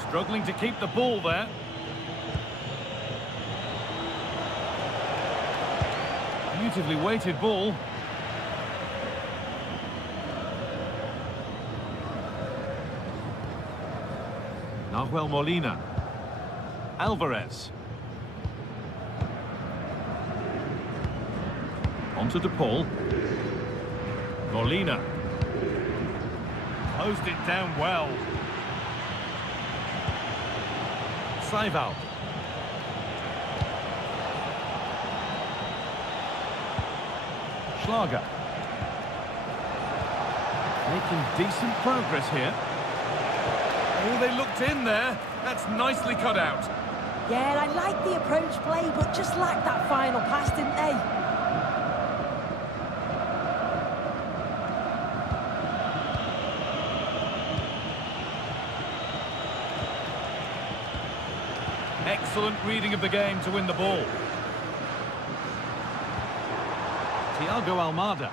Struggling to keep the ball there. Beautifully weighted ball. Nahuel Molina. Alvarez. Onto De Paul. Molina. Closed it down well. Saival. Schlager. Making decent progress here. Oh, they looked in there. That's nicely cut out. Yeah, I like the approach play, but just lacked that final pass, didn't they? Excellent reading of the game to win the ball. Thiago Almada.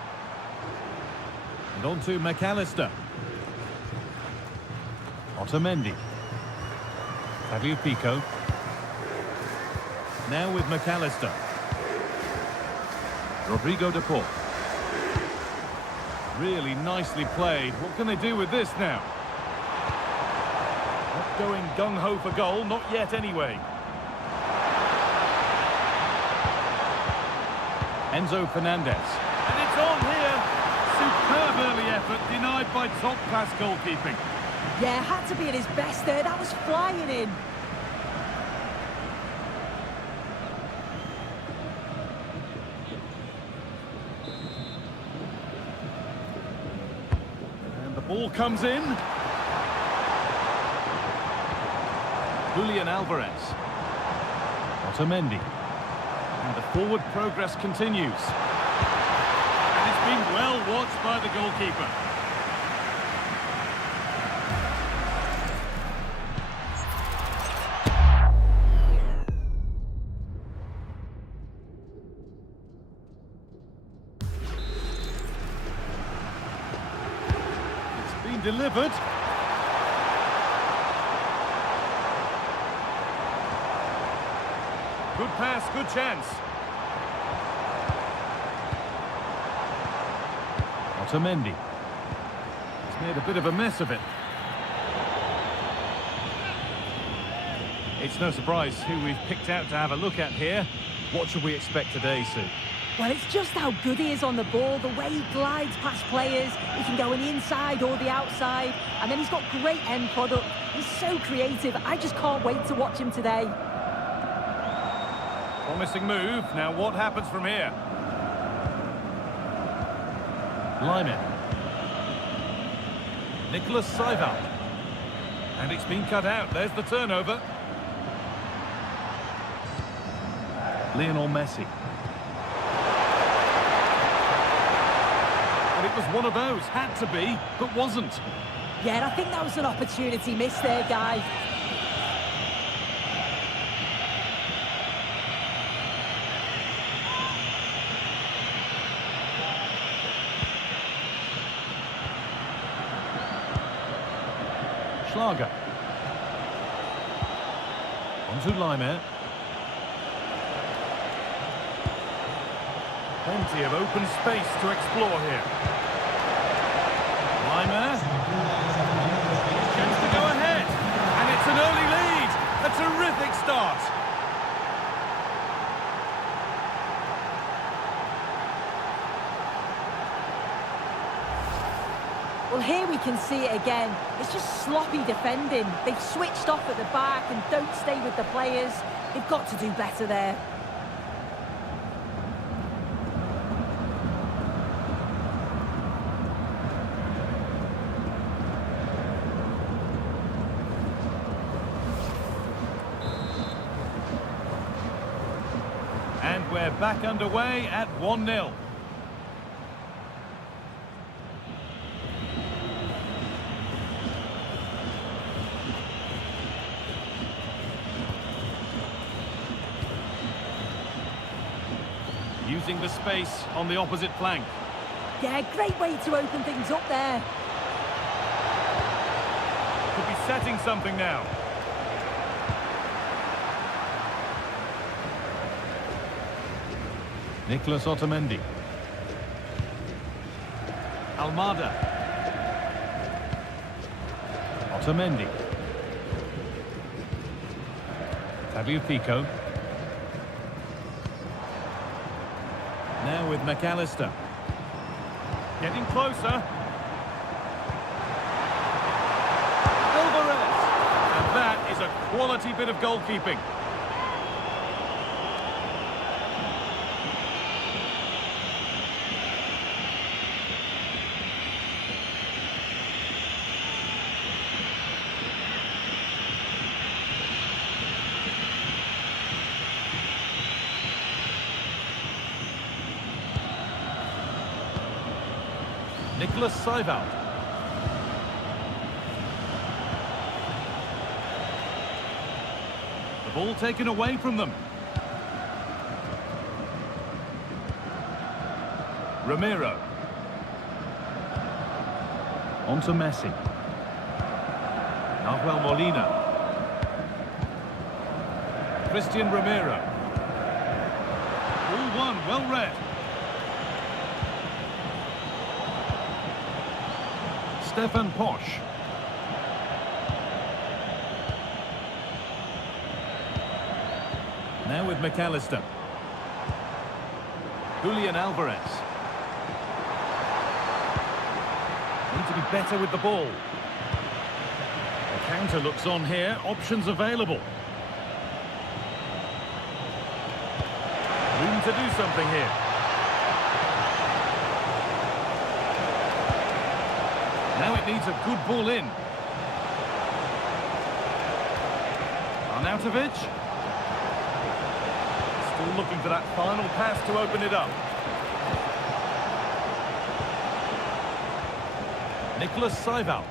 And on to McAllister. Otamendi. Tagliafico. Now with McAllister. Rodrigo De Paul. Really nicely played. What can they do with this now? Not going gung-ho for goal, not yet anyway. Enzo Fernandez. And it's on here. Superb early effort, denied by top-class goalkeeping. Yeah, had to be at his best there. That was flying in. And the ball comes in. Julian Alvarez. Otamendi. And the forward progress continues. And it's been well watched by the goalkeeper. It's been delivered. Good pass, good chance. Otamendi. He's made a bit of a mess of it. It's no surprise who we've picked out to have a look at here. What should we expect today, Sue? Well, it's just how good he is on the ball, the way he glides past players. He can go on the inside or the outside, and then he's got great end product. He's so creative. I just can't wait to watch him today. Promising move. Now what happens from here? Lyman. Nicolas Saival. And it's been cut out. There's the turnover. Lionel Messi. And it was one of those. Had to be, but wasn't. Yeah, I think that was an opportunity missed there, guys. Schlager. On to Lyman. Plenty of open space to explore here. Lyman. Chance to go ahead. And it's an early lead. A terrific start. Well, here we can see it again. It's just sloppy defending. They've switched off at the back and don't stay with the players. They've got to do better there. And we're back underway at 1-0. Using the space on the opposite flank. Yeah, great way to open things up there. Could be setting something now. Nicolas Otamendi. Almada. Otamendi. Tagliafico. Now with McAllister. Getting closer. Alvarez. And that is a quality bit of goalkeeping. Nicolas Seiwald. The ball taken away from them. Romero. On to Messi. Nahuel Molina. Christian Romero. All one, well read. Stefan Posch. Now with McAllister. Julian Alvarez. Need to be better with the ball. The counter looks on here. Options available. Room to do something here. Now it needs a good ball in. Arnautovic. Still looking for that final pass to open it up. Nicolas Seiwald.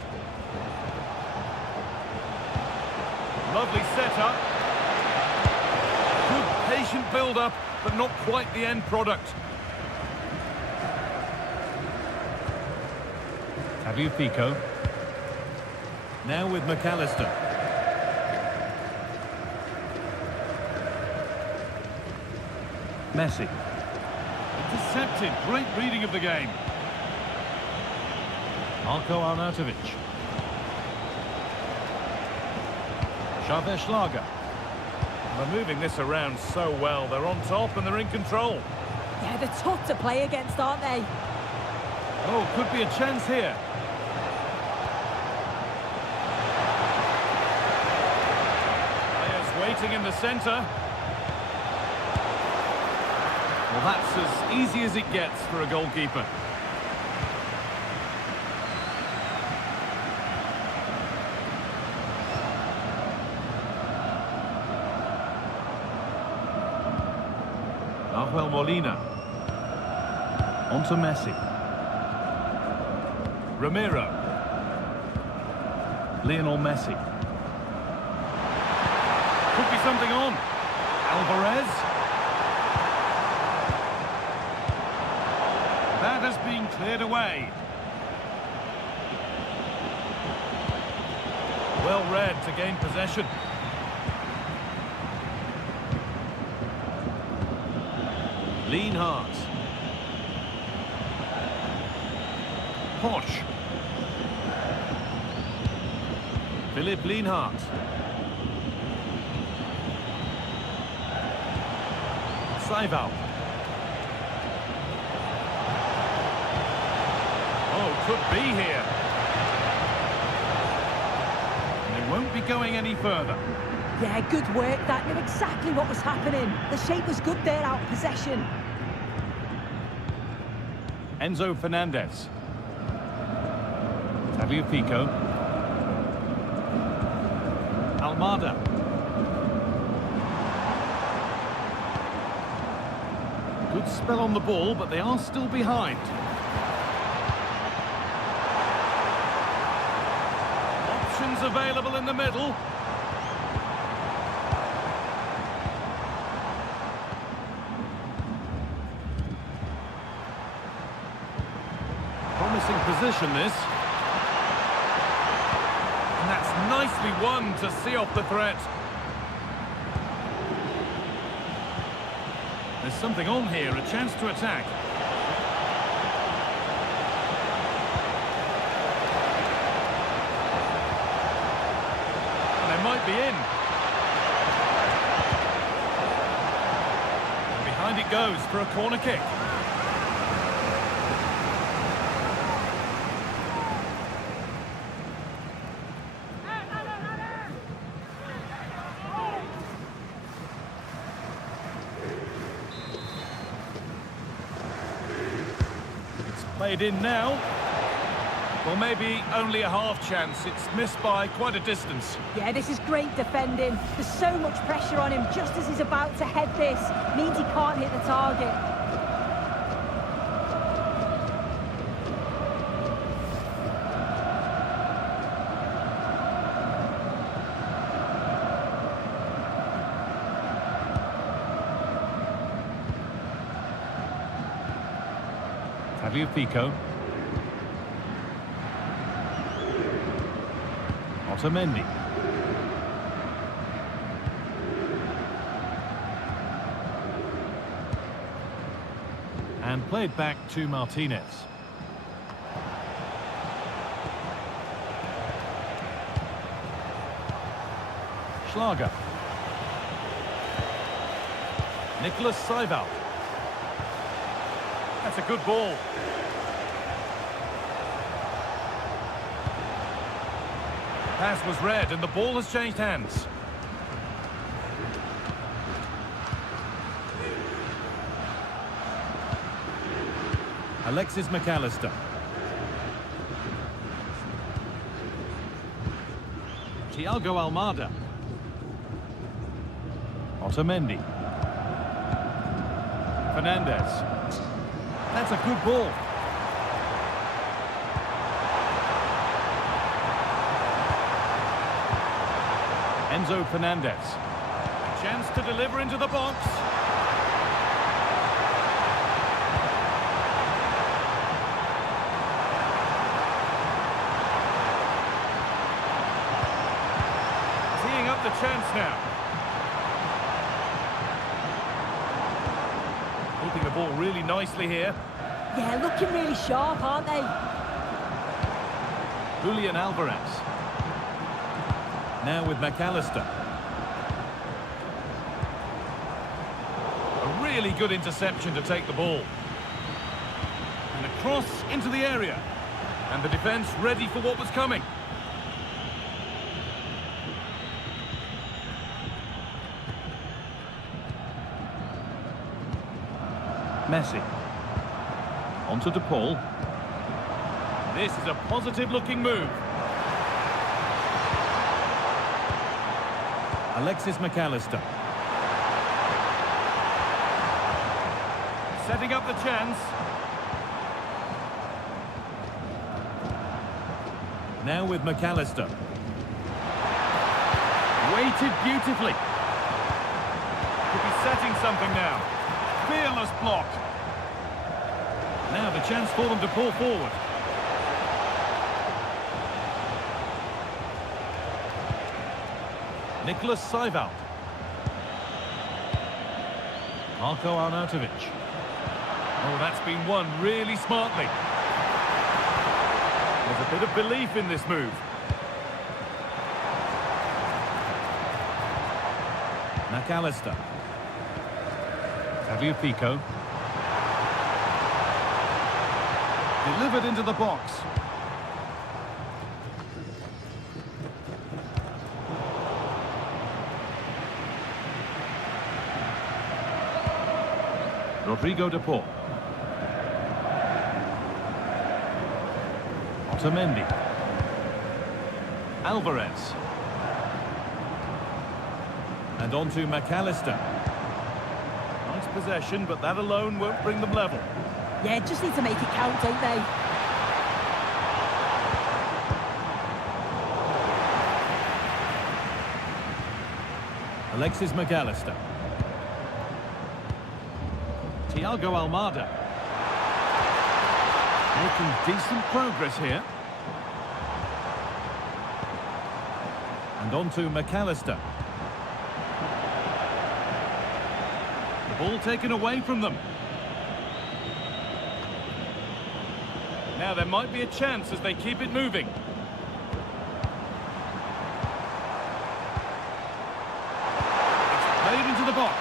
Lovely setup. Good patient build-up, but not quite the end product. Tagliafico. Now with McAllister. Messi. Intercepted. Great reading of the game. Marco Arnautovic. Xavier Schlager. They're moving this around so well. They're on top and they're in control. Yeah, they're tough to play against, aren't they? Oh, could be a chance here. Players waiting in the centre. Well, that's as easy as it gets for a goalkeeper. Nahuel Molina. On to Messi. Romero. Lionel Messi. Could be something on. Alvarez. That has been cleared away. Well read to gain possession. Lienhart. Posch. Philipp Lienhart. Seiwald. Oh, could be here. going any further. Yeah, good work. That knew exactly what was happening. The shape was good there, out of possession. Enzo Fernandez. Tagliafico. Almada. Good spell on the ball, but they are still behind. Options available in the middle. Promising position, this. And that's nicely won to see off the threat. There's something on here, a chance to attack. And they might be in. And behind it goes for a corner kick. Played in now. Well, maybe only a half chance. It's missed by quite a distance. Yeah, this is great defending. There's so much pressure on him just as he's about to head this. Means he can't hit the target. Tagliafico. Otamendi. And played back to Martinez. Schlager. Nicholas Seibel. That's a good ball. Pass was read and the ball has changed hands. Alexis McAllister. Thiago Almada. Otamendi. Fernandez. That's a good ball. Enzo Fernandez. A chance to deliver into the box. Teeing up the chance now. Keeping the ball really nicely here. Yeah, looking really sharp, aren't they? Julian Alvarez. Now with McAllister. A really good interception to take the ball. And a cross into the area. And the defence ready for what was coming. Messi. On to De Paul. This is a positive-looking move. Alexis McAllister. Setting up the chance. Now with McAllister. Weighted beautifully. Could be setting something now. Fearless block. Now the chance for them to pull forward. Nicholas Seibel. Marko Arnautovic. Oh, that's been won really smartly. There's a bit of belief in this move. McAllister. Tagliafico. Delivered into the box. Rodrigo de Paul. Otamendi. Alvarez. And on to McAllister. Nice possession, but that alone won't bring them level. Yeah, just need to make it count, don't they? Alexis McAllister. Thiago Almada. Making decent progress here. And on to McAllister. The ball taken away from them. Now there might be a chance as they keep it moving. It's played into the box.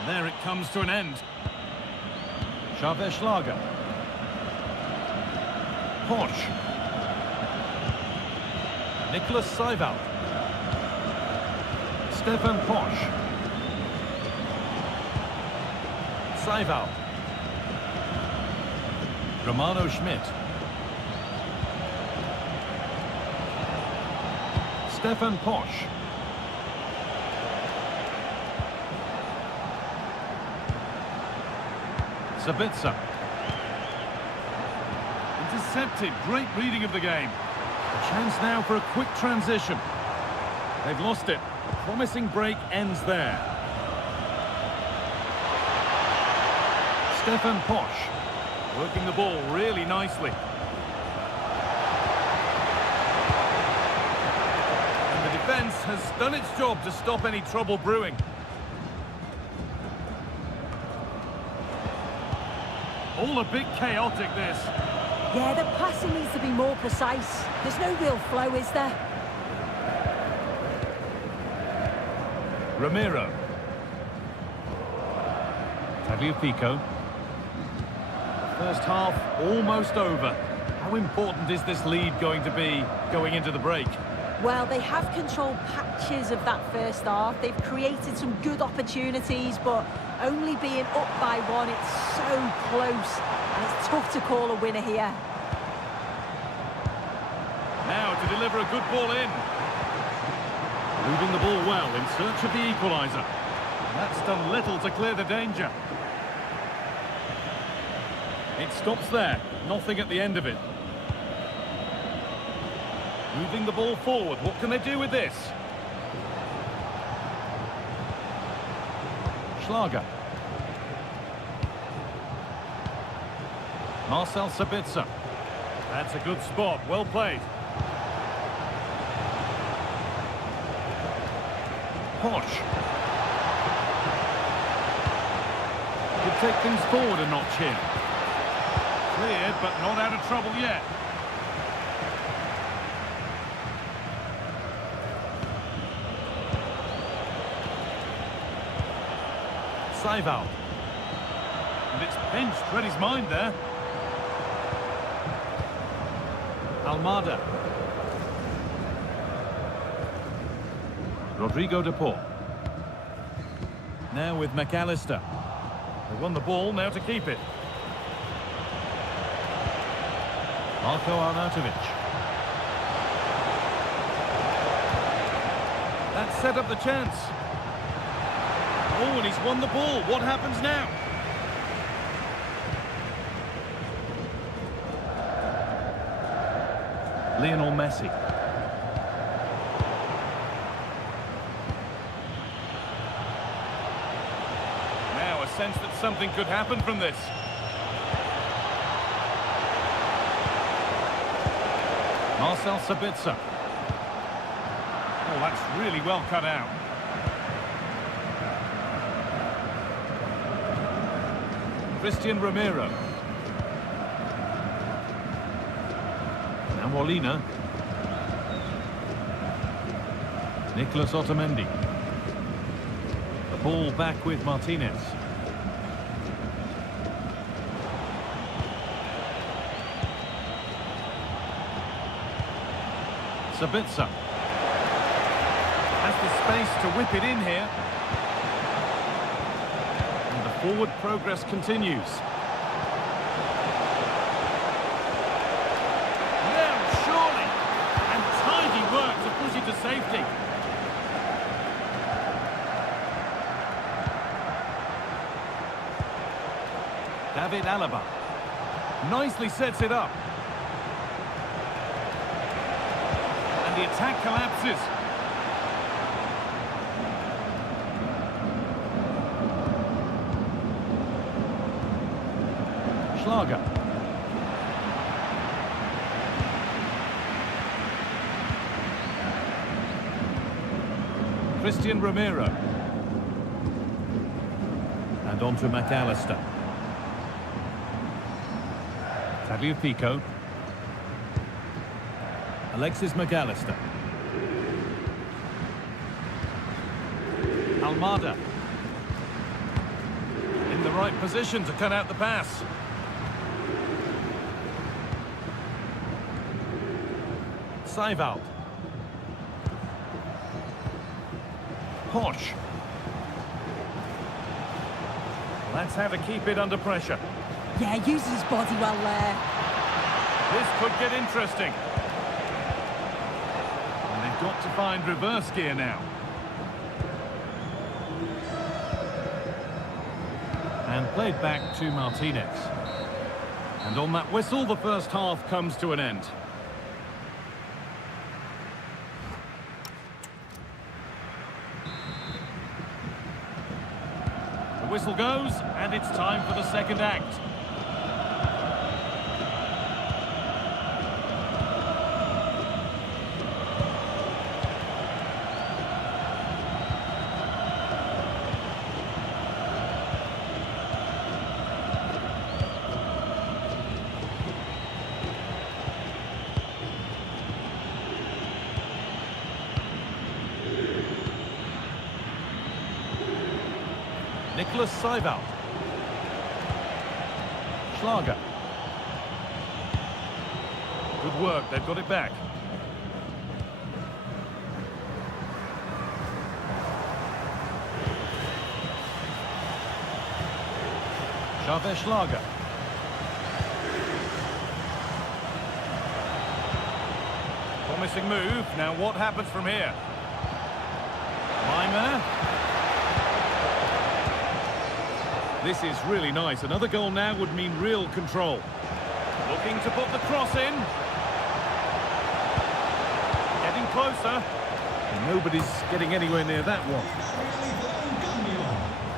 And there it comes to an end. Xavier Schlager. Posch. Nicholas Seiwald. Stefan Posch. Seiwald. Romano Schmidt. Stefan Posch. Sabitzer. Intercepted. Great reading of the game. A chance now for a quick transition. They've lost it. A promising break ends there. Stefan Posch. Working the ball really nicely. And the defence has done its job to stop any trouble brewing. All a bit chaotic, this. Yeah, the passing needs to be more precise. There's no real flow, is there? Ramiro. Tagliafico. First half almost over. How important is this lead going to be going into the break? Well, they have controlled patches of that first half. They've created some good opportunities, but only being up by one, it's so close. And it's tough to call a winner here. Now to deliver a good ball in. Moving the ball well in search of the equaliser. That's done little to clear the danger. It stops there. Nothing at the end of it. Moving the ball forward. What can they do with this? Schlager. Marcel Sabitzer. That's a good spot. Well played. Posch. Could take things forward a notch here. Cleared, but not out of trouble yet. Seiwald. And it's pinched. Read his mind there. Almada. Rodrigo de Paul. Now with McAllister. They won the ball, now to keep it. Marko Arnautovic. That set up the chance. Oh, and he's won the ball. What happens now? Lionel Messi. Now a sense that something could happen from this. Marcel Sabitzer. Oh, that's really well cut out. Christian Ramiro. Now Molina. Nicholas Otamendi. The ball back with Martinez. Sabitzer. Has the space to whip it in here. Forward progress continues. No, surely! And tidy work to push it to safety. David Alaba. Nicely sets it up. And the attack collapses. Schlager. Christian Romero. And on to McAllister. Tagliafico. Alexis McAllister. Almada. In the right position to cut out the pass. Seiwald. Posch. That's how to keep it under pressure. Yeah, uses his body well there. This could get interesting. And they've got to find reverse gear now. And played back to Martinez. And on that whistle, the first half comes to an end. The whistle goes, and it's time for the second act. Nicholas Seiwald. Schlager. Good work, they've got it back. Xavier Schlager. Promising move, now what happens from here? Leimer. This is really nice. Another goal now would mean real control. Looking to put the cross in. Getting closer. And nobody's getting anywhere near that one.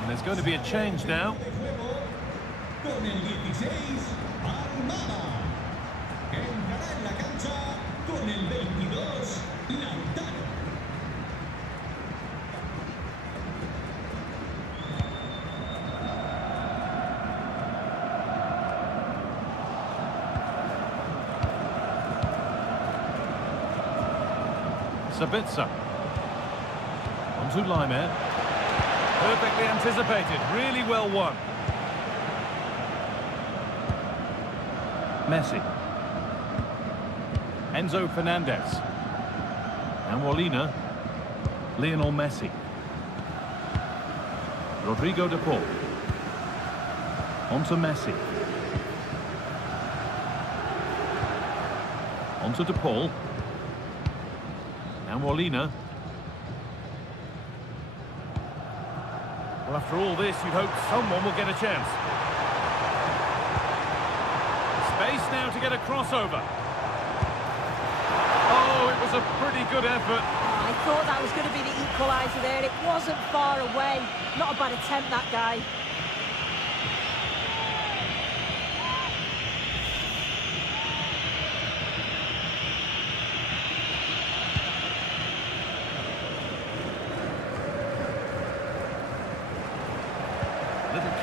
And there's going to be a change now. Con el 16, Armada. Entrará en la cancha con el 22, Lautaro. Sabitzer. On to Leimer. Perfectly anticipated. Really well won. Messi. Enzo Fernandez. And Molina. Lionel Messi. Rodrigo de Paul. On to Messi. On to de Paul. Now Molina. Well, after all this, you'd hope someone will get a chance. Space now to get a crossover. Oh, it was a pretty good effort. I thought that was going to be the equaliser there. It wasn't far away. Not a bad attempt, that guy.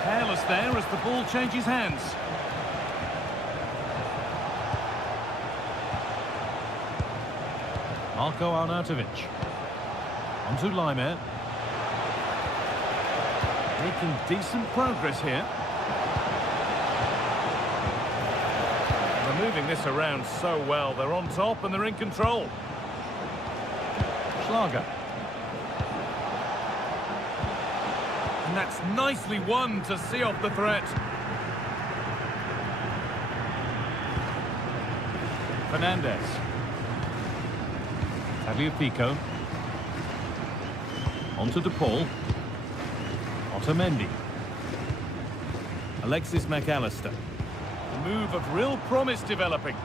Careless there as the ball changes hands. Marko Arnautovic. On to Leimer. Making decent progress here. They're moving this around so well. They're on top and they're in control. Schlager. And that's nicely won to see off the threat. Fernandez. Tagliafico. Onto De Paul. Otamendi. Alexis McAllister. A move of real promise developing.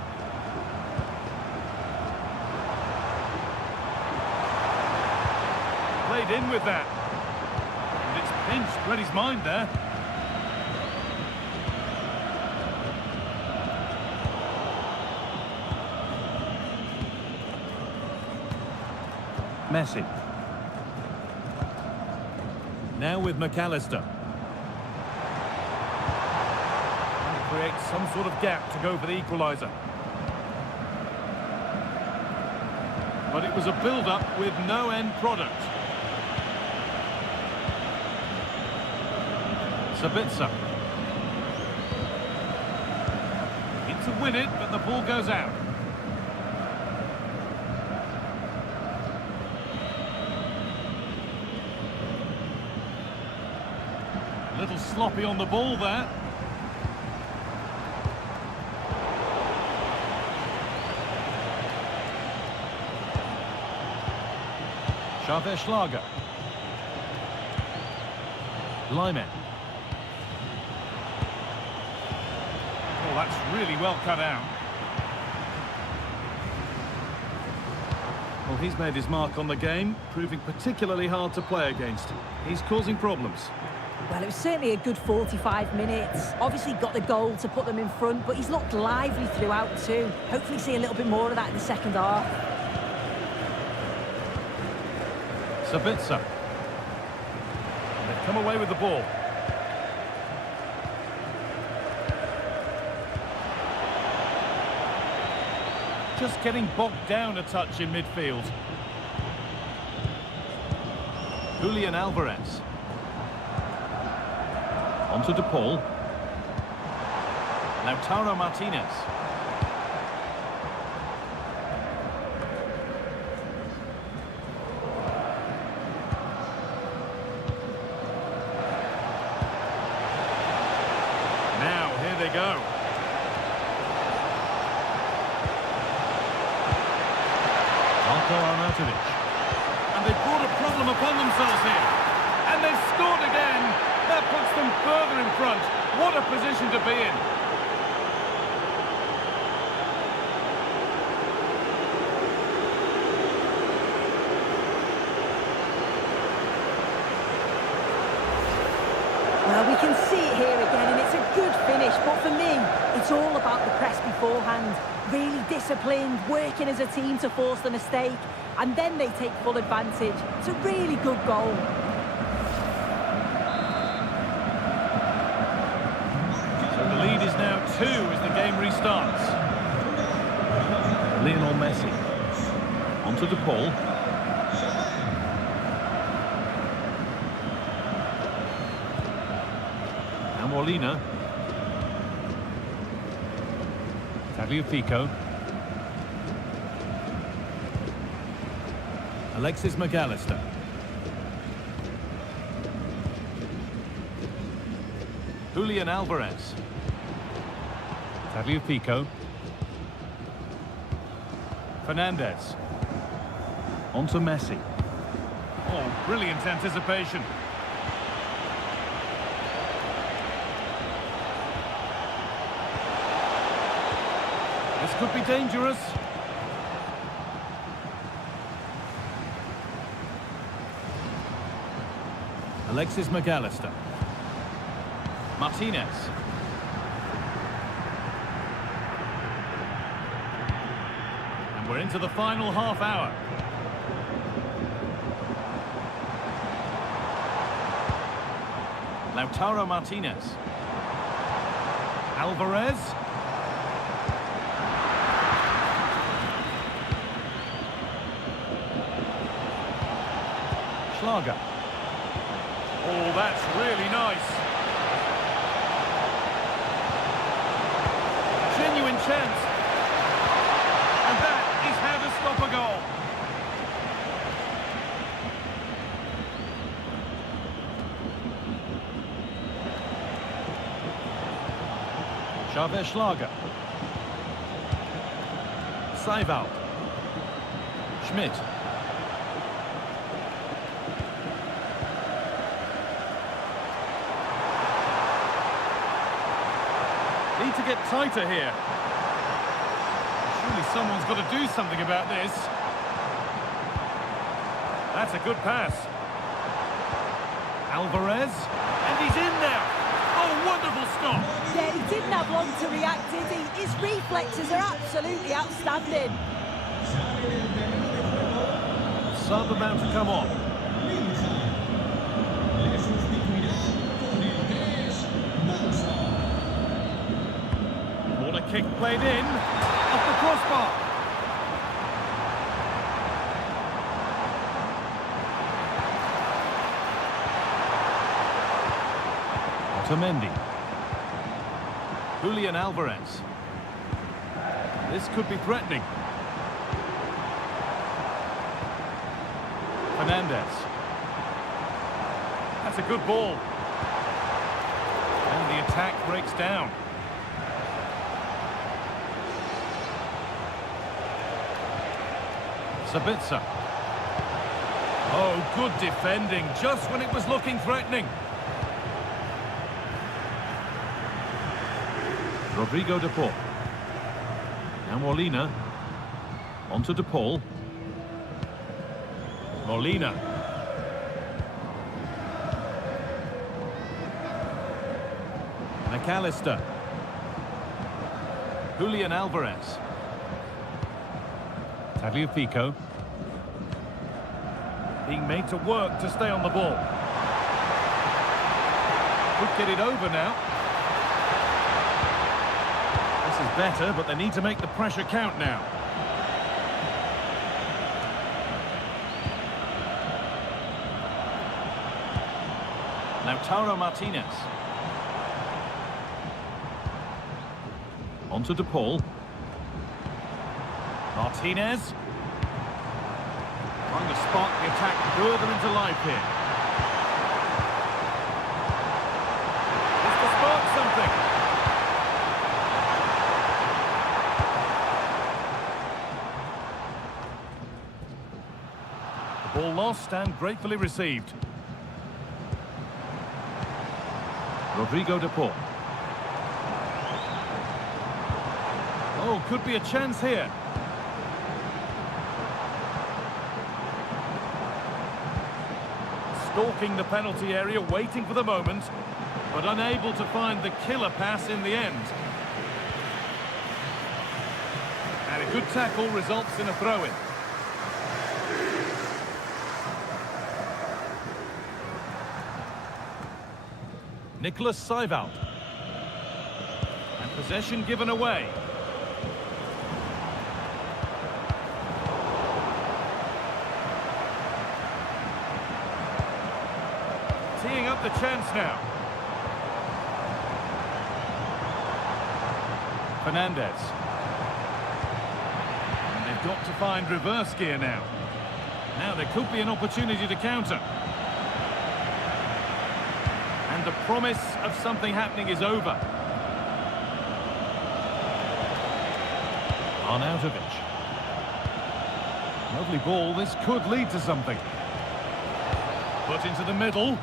Played in with that. And it's pinched Reddy's mind there. Messi. Now with McAllister. Trying to create some sort of gap to go for the equaliser. But it was a build-up with no end product. Sabitzer. In to win it, but the ball goes out. A little sloppy on the ball there. Schlager. Lyman. Oh, that's really well cut out. Well, he's made his mark on the game, proving particularly hard to play against. He's causing problems. Well, it was certainly a good 45 minutes. Obviously got the goal to put them in front, but he's looked lively throughout too. Hopefully see a little bit more of that in the second half. Sabitzer. They've come away with the ball. Just getting bogged down a touch in midfield. Julian Alvarez. Onto De Paul. Lautaro Martinez. Now, here they go. And they've brought a problem upon themselves here. And they've scored again. That puts them further in front. What a position to be in. Well, we can see it here again, and it's a good finish. But for me, it's all about the press beforehand. Really disciplined, working as a team to force the mistake, and then they take full advantage. It's a really good goal. So the lead is now 2 as the game restarts. Lionel Messi. Onto De Paul. And Molina. Tagliafico. Alexis McAllister. Julian Alvarez. Tagliafico. Fernandez. Onto Messi. Oh, brilliant anticipation. This could be dangerous. Alexis McAllister. Martinez. And we're into the final half hour. Lautaro Martinez. Alvarez. Schlager. Oh, that's really nice. Genuine chance. And that is how to stop a goal. Schlager. Seiwald. Schmidt. Need to get tighter here. Surely someone's got to do something about this. That's a good pass. Alvarez. And he's in there. Oh, wonderful stop. Yeah, he didn't have long to react, did he? His reflexes are absolutely outstanding. Sub about to come on. Le sustituirá con el 3, Manson. Corner kick played in. Off the crossbar. Otamendi. Julian Alvarez. This could be threatening. Fernandez. That's a good ball. And the attack breaks down. Sabitzer. Oh, good defending, just when it was looking threatening. Rodrigo de Paul. Now Molina. On to de Paul. Molina. McAllister. Julian Alvarez. Tagliafico. Being made to work to stay on the ball. Could get it over now. This is better, but they need to make the pressure count now. Lautaro Martinez. On to de Paul. Martinez. Trying to spark the attack, lure them into life here. Just to spark something. The ball lost and gratefully received. Rodrigo de Paul. Oh, could be a chance here. Stalking the penalty area, waiting for the moment, but unable to find the killer pass in the end. And a good tackle results in a throw-in. Nicholas Seiwald. And possession given away. Teeing up the chance now. Fernandez. And they've got to find reverse gear now. Now there could be an opportunity to counter. And the promise of something happening is over. Arnautovic. Lovely ball, this could lead to something. Put into the middle.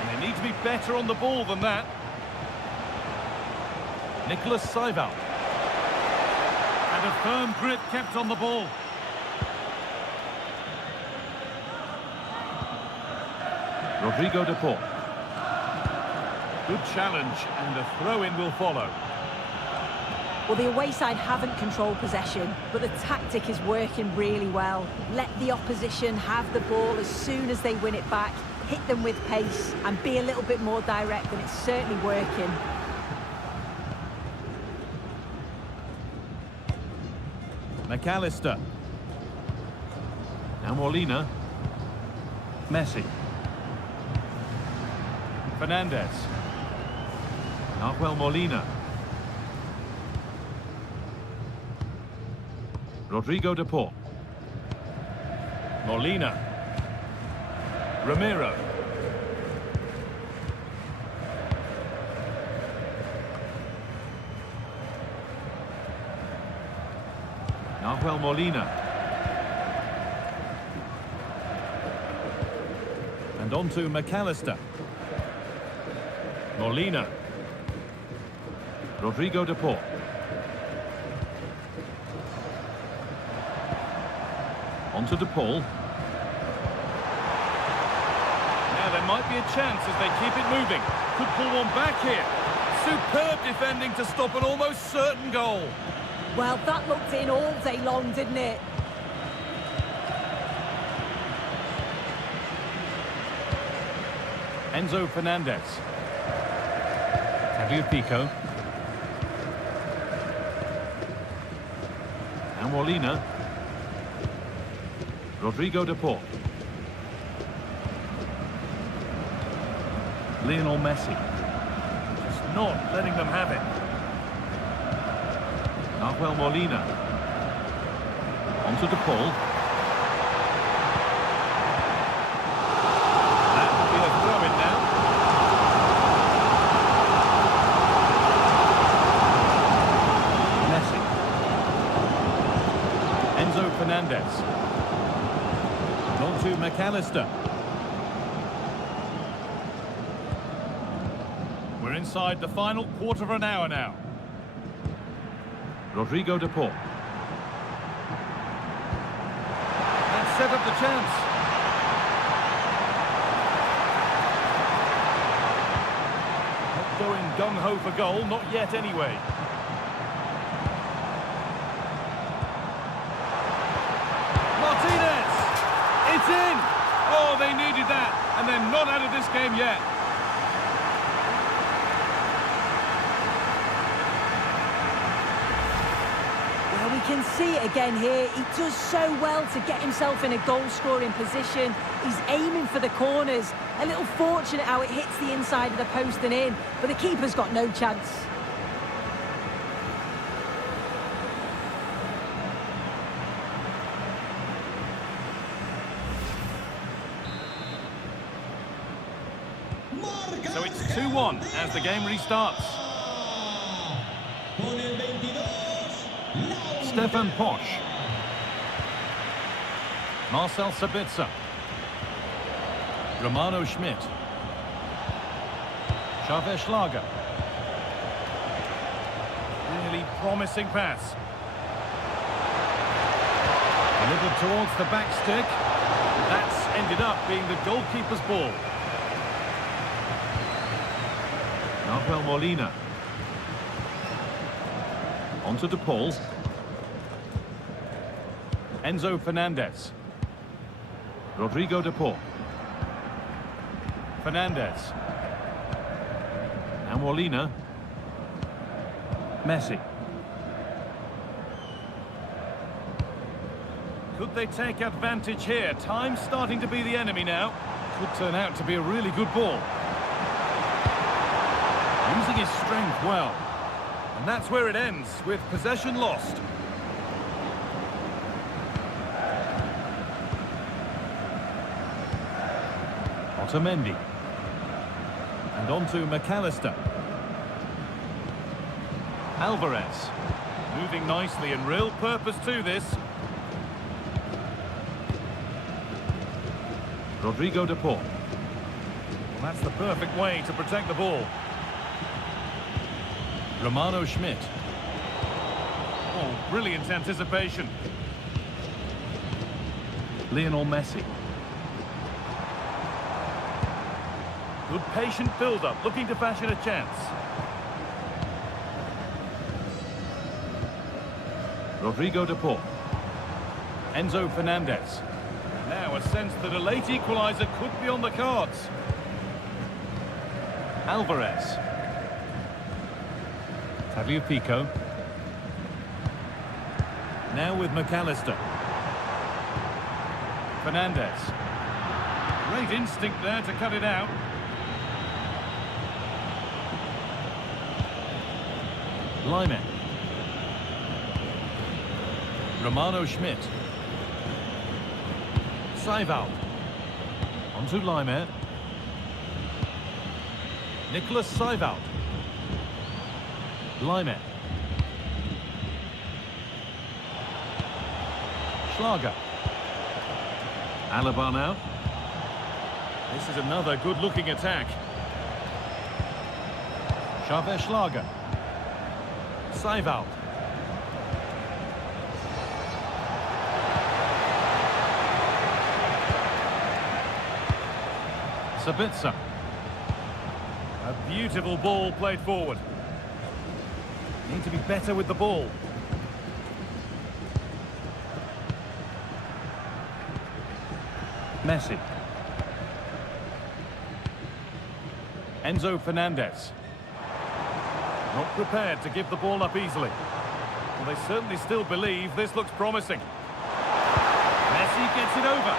And they need to be better on the ball than that. Nicholas Seiwald. And a firm grip kept on the ball. Rodrigo de Paul. Good challenge, and a throw-in will follow. Well, the away side haven't controlled possession, but the tactic is working really well. Let the opposition have the ball as soon as they win it back, hit them with pace, and be a little bit more direct, and it's certainly working. McAllister. Now Molina. Messi. Fernandez. Nahuel Molina. Rodrigo de Paul. Molina. Ramiro. Nahuel Molina. And on to McAllister. Molina. Rodrigo de Paul. On to de Paul. Now there might be a chance as they keep it moving. Could pull one back here. Superb defending to stop an almost certain goal. Well, that looked in all day long, didn't it? Enzo Fernandez. Tagliafico. And Molina. Rodrigo de Paul. Lionel Messi. Just not letting them have it. Nahuel Molina. On to de Paul. That will be a throw-in now. Messi. Enzo Fernandez. On to McAllister. We're inside the final quarter of an hour now. Rodrigo de Paul. And set up the chance. Not going gung-ho for goal, not yet anyway. Martinez! It's in! Oh, they needed that, and they're not out of this game yet. Well, we can see it again here. He does so well to get himself in a goal-scoring position. He's aiming for the corners. A little fortunate how it hits the inside of the post and in, but the keeper's got no chance. So it's 2-1 as the game restarts. Con el 22, Stefan Posch. Marcel Sabitzer. Romano Schmidt. Xavier Schlager. Really promising pass. Delivered towards the back stick. That's ended up being the goalkeeper's ball. Nahuel Molina. On to de Paul. Enzo Fernandez. Rodrigo de Paul. Fernandez. And Molina. Messi. Could they take advantage here? Time's starting to be the enemy now. Could turn out to be a really good ball. Using his strength well. And that's where it ends, with possession lost. Otamendi. And on to McAllister. Alvarez. Moving nicely and real purpose to this. Rodrigo de Paul. Well, that's the perfect way to protect the ball. Romano Schmidt. Oh, brilliant anticipation. Lionel Messi. Good patient build-up, looking to fashion a chance. Rodrigo de Paul. Enzo Fernandez. Now a sense that a late equaliser could be on the cards. Alvarez. Tagliafico. Now with McAllister. Fernandez. Great instinct there to cut it out. Lyman. Romano Schmidt. Seivald. On to Lyman. Nicholas Seivald. Lyman. Schlager. Alaba now. This is another good-looking attack. Xavier Schlager. Seiwald. Sabitzer. A beautiful ball played forward. Need to be better with the ball. Messi. Enzo Fernandez. Not prepared to give the ball up easily. Well, they certainly still believe this looks promising. Messi gets it over.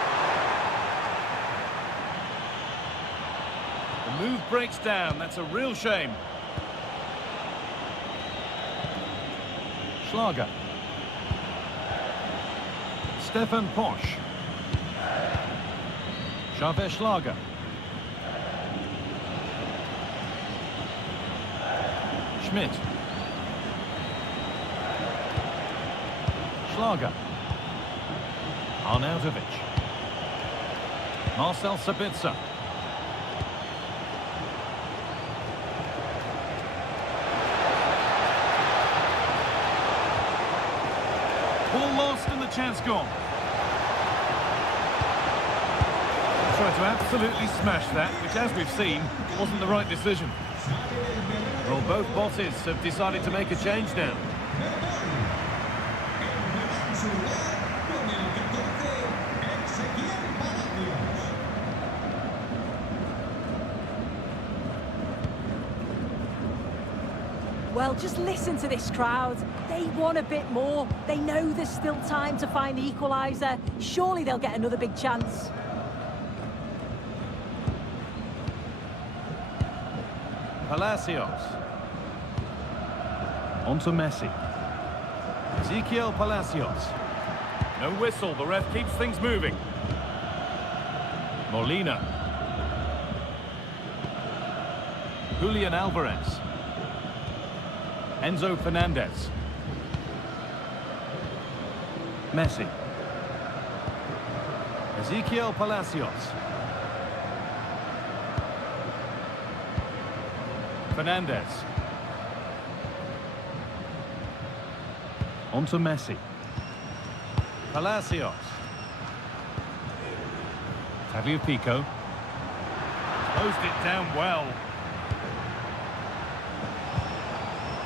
The move breaks down. That's a real shame. Schlager. Stefan Posch. Xavier Schlager. Schmidt. Schlager. Arnautovic. Marcel Sabitzer. Ball lost and the chance gone. Tried to absolutely smash that, which, as we've seen, wasn't the right decision. Well, both bosses have decided to make a change now. Well, just listen to this crowd. They want a bit more. They know there's still time to find the equaliser. Surely they'll get another big chance. Palacios. On to Messi. Ezequiel Palacios. No whistle, the ref keeps things moving. Molina. Julian Alvarez. Enzo Fernandez. Messi. Ezequiel Palacios. Fernandez. On to Messi. Palacios. Tagliafico. Closed it down well.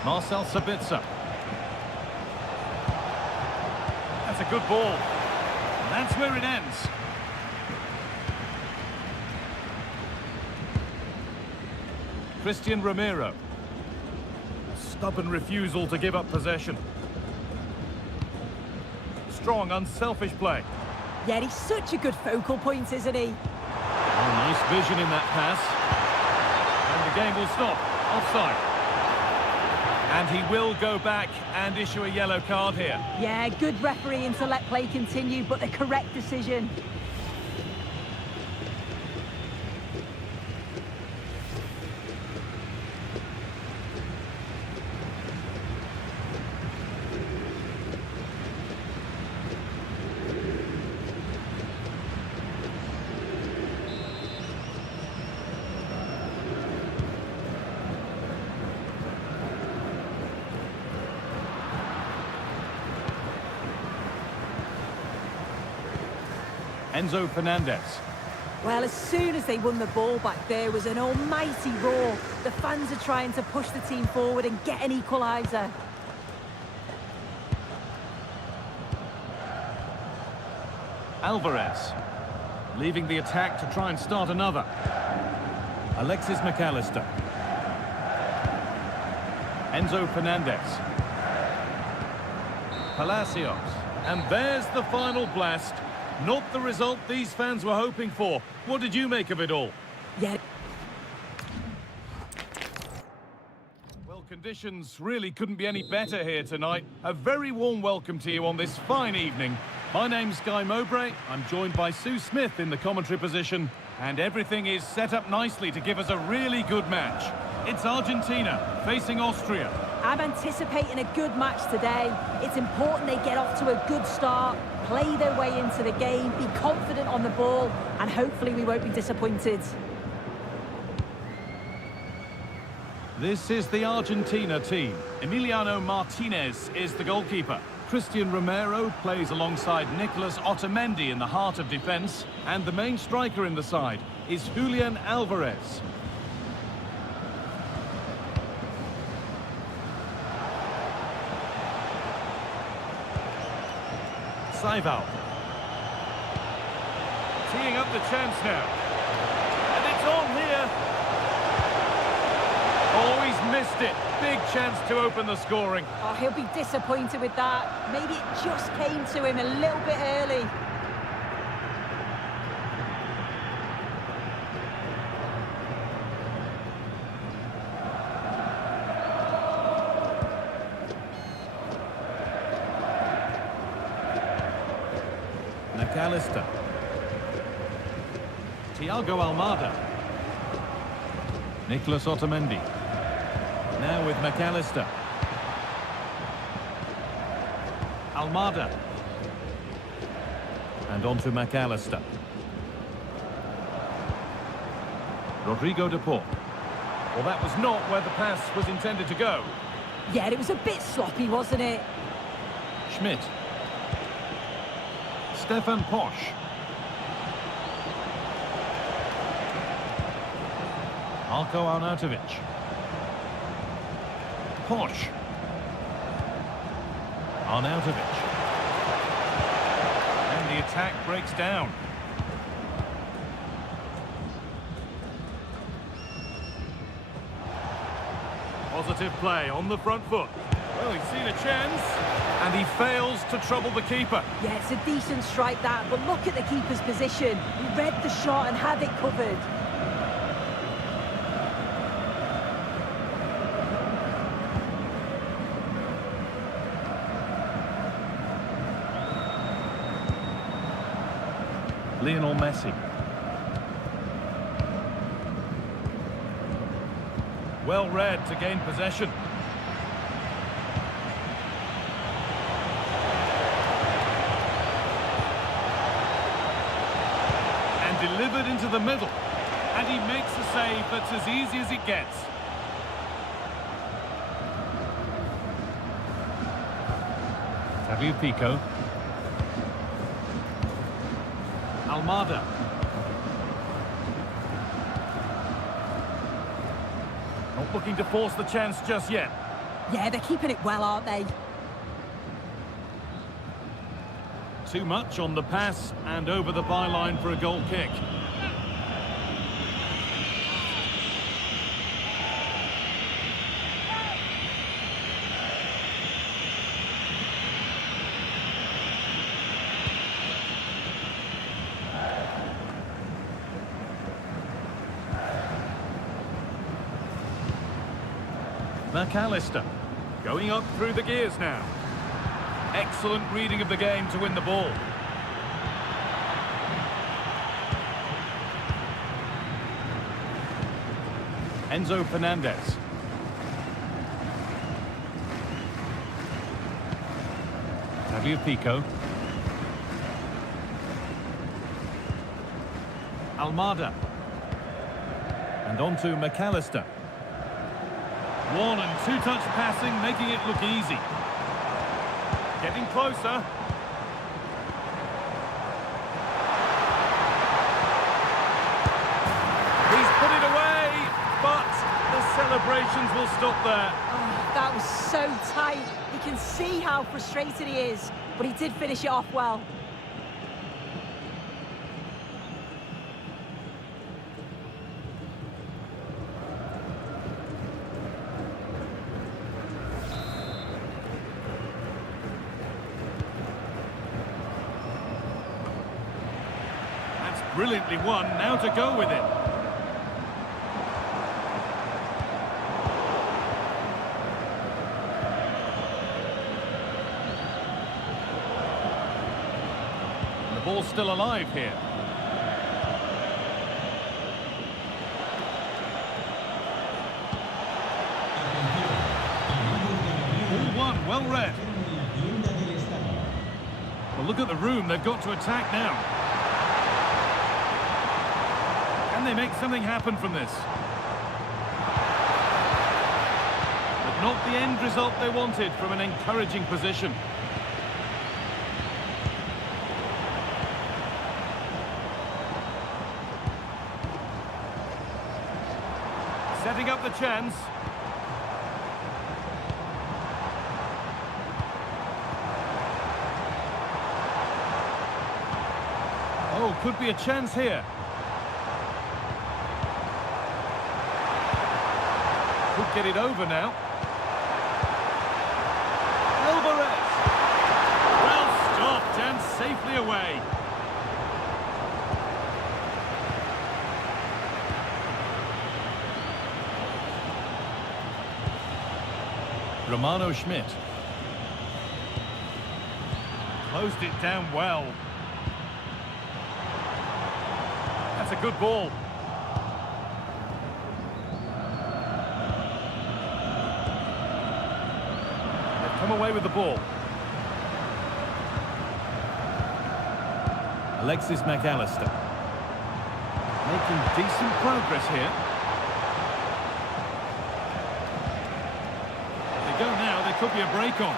Marcel Sabitzer. That's a good ball. And that's where it ends. Christian Romero. Stubborn refusal to give up possession. Strong, unselfish play. Yeah, he's such a good focal point, isn't he? Oh, nice vision in that pass. And the game will stop. Offside. And he will go back and issue a yellow card here. Yeah, good refereeing to let play continue, but the correct decision. Enzo Fernandez. Well, as soon as they won the ball back, there was an almighty roar. The fans are trying to push the team forward and get an equaliser. Alvarez. Leaving the attack to try and start another. Alexis McAllister. Enzo Fernandez. Palacios. And there's the final blast. Not the result these fans were hoping for. What did you make of it all? Yeah. Well, conditions really couldn't be any better here tonight. A very warm welcome to you on this fine evening. My name's Guy Mowbray. I'm joined by Sue Smith in the commentary position. And everything is set up nicely to give us a really good match. It's Argentina facing Austria. I'm anticipating a good match today. It's important they get off to a good start, play their way into the game, be confident on the ball, and hopefully we won't be disappointed. This is the Argentina team. Emiliano Martinez is the goalkeeper. Christian Romero plays alongside Nicolas Otamendi in the heart of defence. And the main striker in the side is Julian Alvarez. Saival. Teeing up the chance now. And it's on here. Oh, he's missed it. Big chance to open the scoring. Oh, he'll be disappointed with that. Maybe it just came to him a little bit early. McAllister. Thiago Almada. Nicolas Otamendi. Now with McAllister. Almada. And on to McAllister. Rodrigo de Paul. Well, that was not where the pass was intended to go. Yeah, it was a bit sloppy, wasn't it? Schmidt. Stefan Posch. Marko Arnautovic. Posch. Arnautovic. And the attack breaks down. Positive play on the front foot. Well, he's seen a chance, and he fails to trouble the keeper. Yeah, it's a decent strike that, but look at the keeper's position. He read the shot and had it covered. Lionel Messi. Well read to gain possession. And delivered into the middle. And he makes a save that's as easy as it gets. Fabio Pico. Almada. Not looking to force the chance just yet. Yeah, they're keeping it well, aren't they? Too much on the pass and over the byline for a goal kick. McAllister going up through the gears now. Excellent reading of the game to win the ball. Enzo Fernandez. Fabio Pico. Almada. And on to McAllister. One and two-touch passing, making it look easy. Getting closer. He's put it away, but the celebrations will stop there. Oh, that was so tight. You can see how frustrated he is, but he did finish it off well. Brilliantly won, now to go with it. And the ball's still alive here. done, well read. En la tienda del estadio. Well, look at the room they've got to attack now. Can they make something happen from this? But not the end result they wanted from an encouraging position. Setting up the chance. Oh, could be a chance here. Could get it over now. Alvarez. Well stopped and safely away. Romano Schmidt. Closed it down well. That's a good ball. They've come away with the ball. Alexis McAllister. Making decent progress here. Go now, there could be a break on.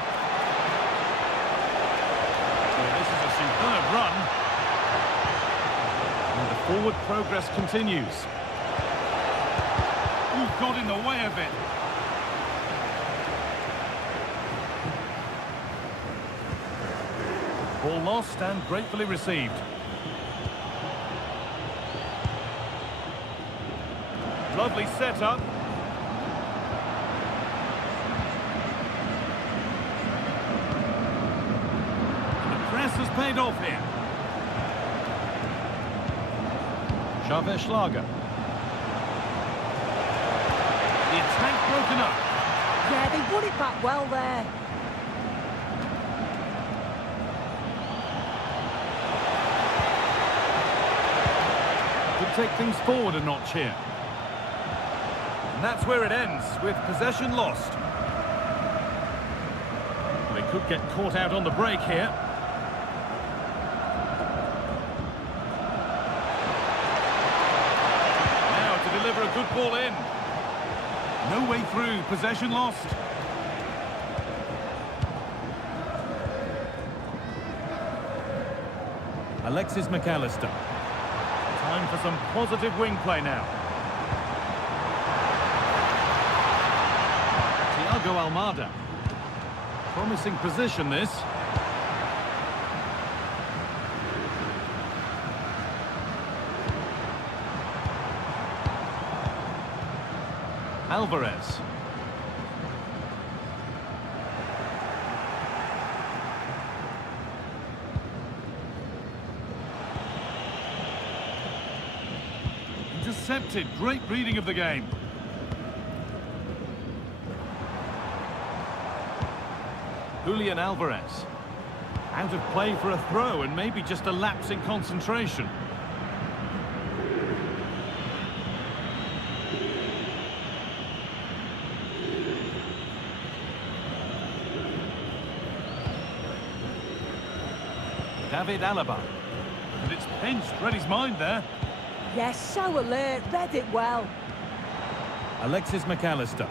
Well, this is a superb run. And the forward progress continues. Ooh, got in the way of it. Ball lost and gratefully received. Lovely setup. Has paid off here. Xavier Schlager. The attack broken up. Yeah, they won it back well there. Could take things forward a notch here. And that's where it ends, with possession lost. They could get caught out on the break here. Deliver a good ball in. No way through, possession lost. Alexis McAllister. Time for some positive wing play now. Thiago Almada. Promising position this. Alvarez. Intercepted. Great reading of the game. Julian Alvarez. Out of play for a throw and maybe just a lapse in concentration. David Alaba. And it's pinched. Read his mind there. Yes, so alert. Read it well. Alexis McAllister.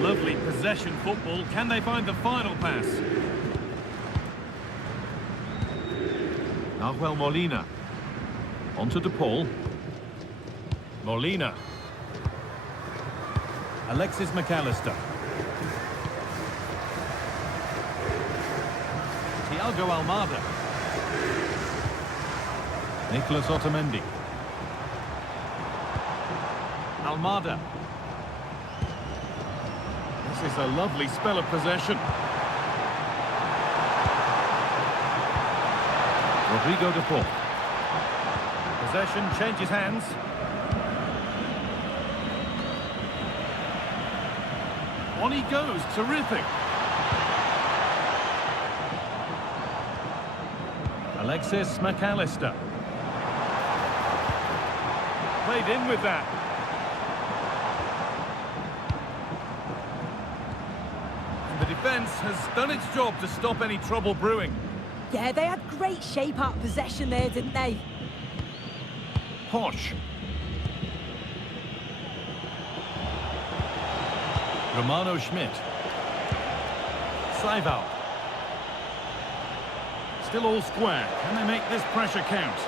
Lovely possession football. Can they find the final pass? Nahuel Molina. Onto De Paul. Molina. Alexis McAllister. Thiago Almada. Nicolas Otamendi. Almada. This is a lovely spell of possession. Rodrigo De Paul. Possession changes hands. On he goes, terrific. Alexis McAllister. Played in with that. defence has done its job to stop any trouble brewing. Yeah, they had great shape out of possession there, didn't they? Posh. Romano Schmidt. Seival. Still all square. Can they make this pressure count?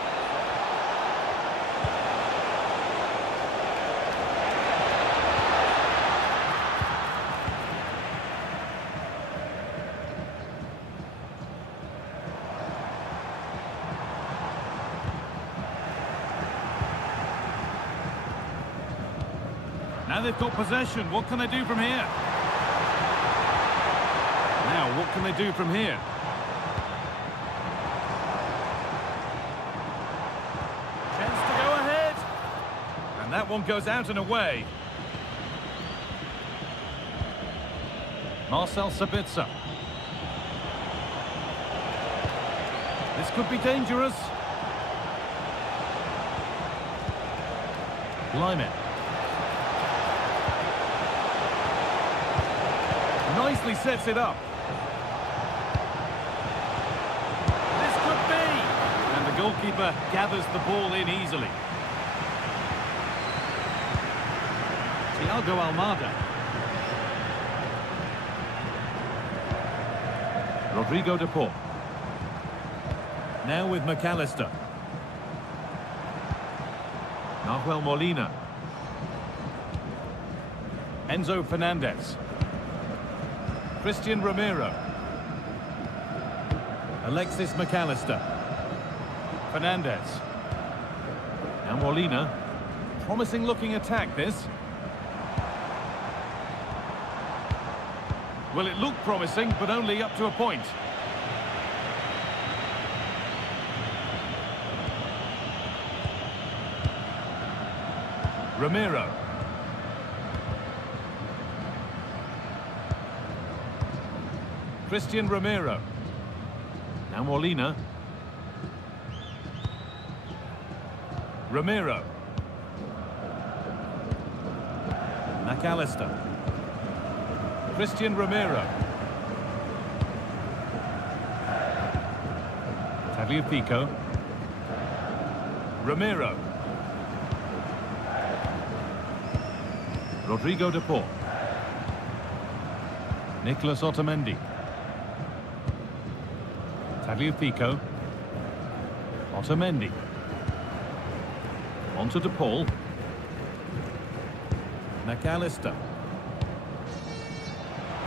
Now they've got possession. What can they do from here? Now, what can they do from here? Chance to go ahead. And that one goes out and away. Marcel Sabitzer. This could be dangerous. Lyman. Nicely sets it up. This could be. And the goalkeeper gathers the ball in easily. Thiago Almada. Rodrigo de Paul. Now with McAllister. Nahuel Molina. Enzo Fernandez. Christian Romero. Alexis McAllister. Fernandez. Now Molina. Promising looking attack this. Well, it looked promising, but only up to a point. Romero. Christian Romero. Now Molina. Romero. McAllister. Christian Romero. Tagliafico. Romero. Rodrigo de Paul. Nicolas Otamendi. Tagliafico. Otamendi. On to De Paul. McAllister.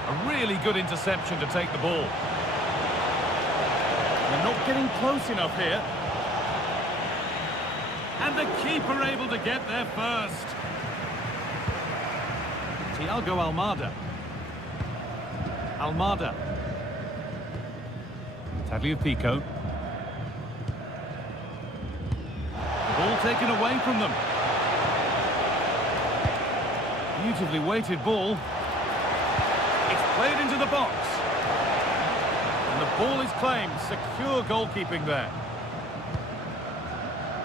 A really good interception to take the ball. They're not getting close enough here. And the keeper able to get there first. Thiago Almada. Almada. Tagliafico. The ball taken away from them. Beautifully weighted ball. It's played into the box. And the ball is claimed. Secure goalkeeping there.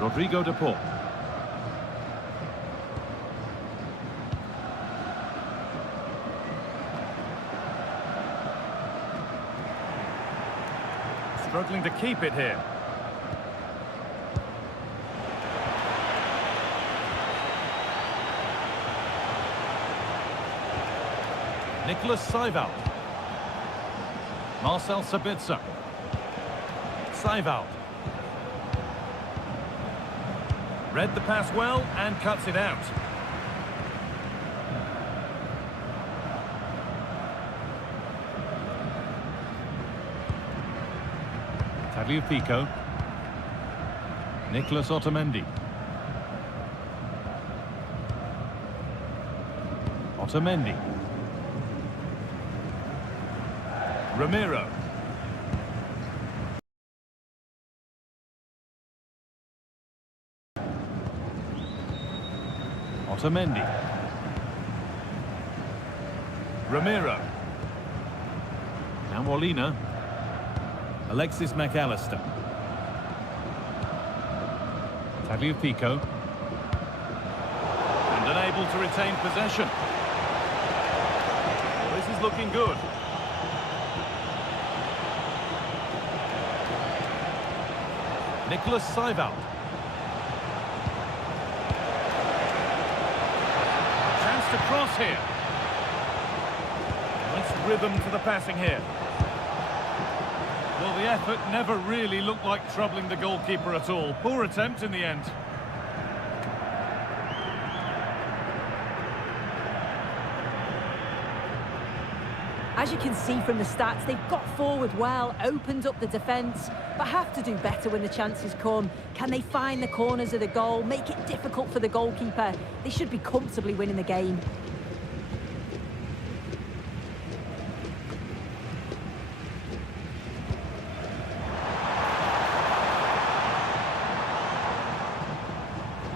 Rodrigo de Paul. Struggling to keep it here. Nicolas Seival. Marcel Sabitzer. Seival. Read the pass well and cuts it out. Tagliafico. Nicolas Otamendi. Otamendi. Romero. Otamendi. Romero. Now Molina. Alexis McAllister. Tagliafico. And unable to retain possession. Well, this is looking good. Nicholas Seiwald. Chance to cross here. Nice rhythm to the passing here. Well, the effort never really looked like troubling the goalkeeper at all. Poor attempt in the end. As you can see from the stats, they've got forward well, opened up the defence, but have to do better when the chances come. Can they find the corners of the goal, make it difficult for the goalkeeper? They should be comfortably winning the game.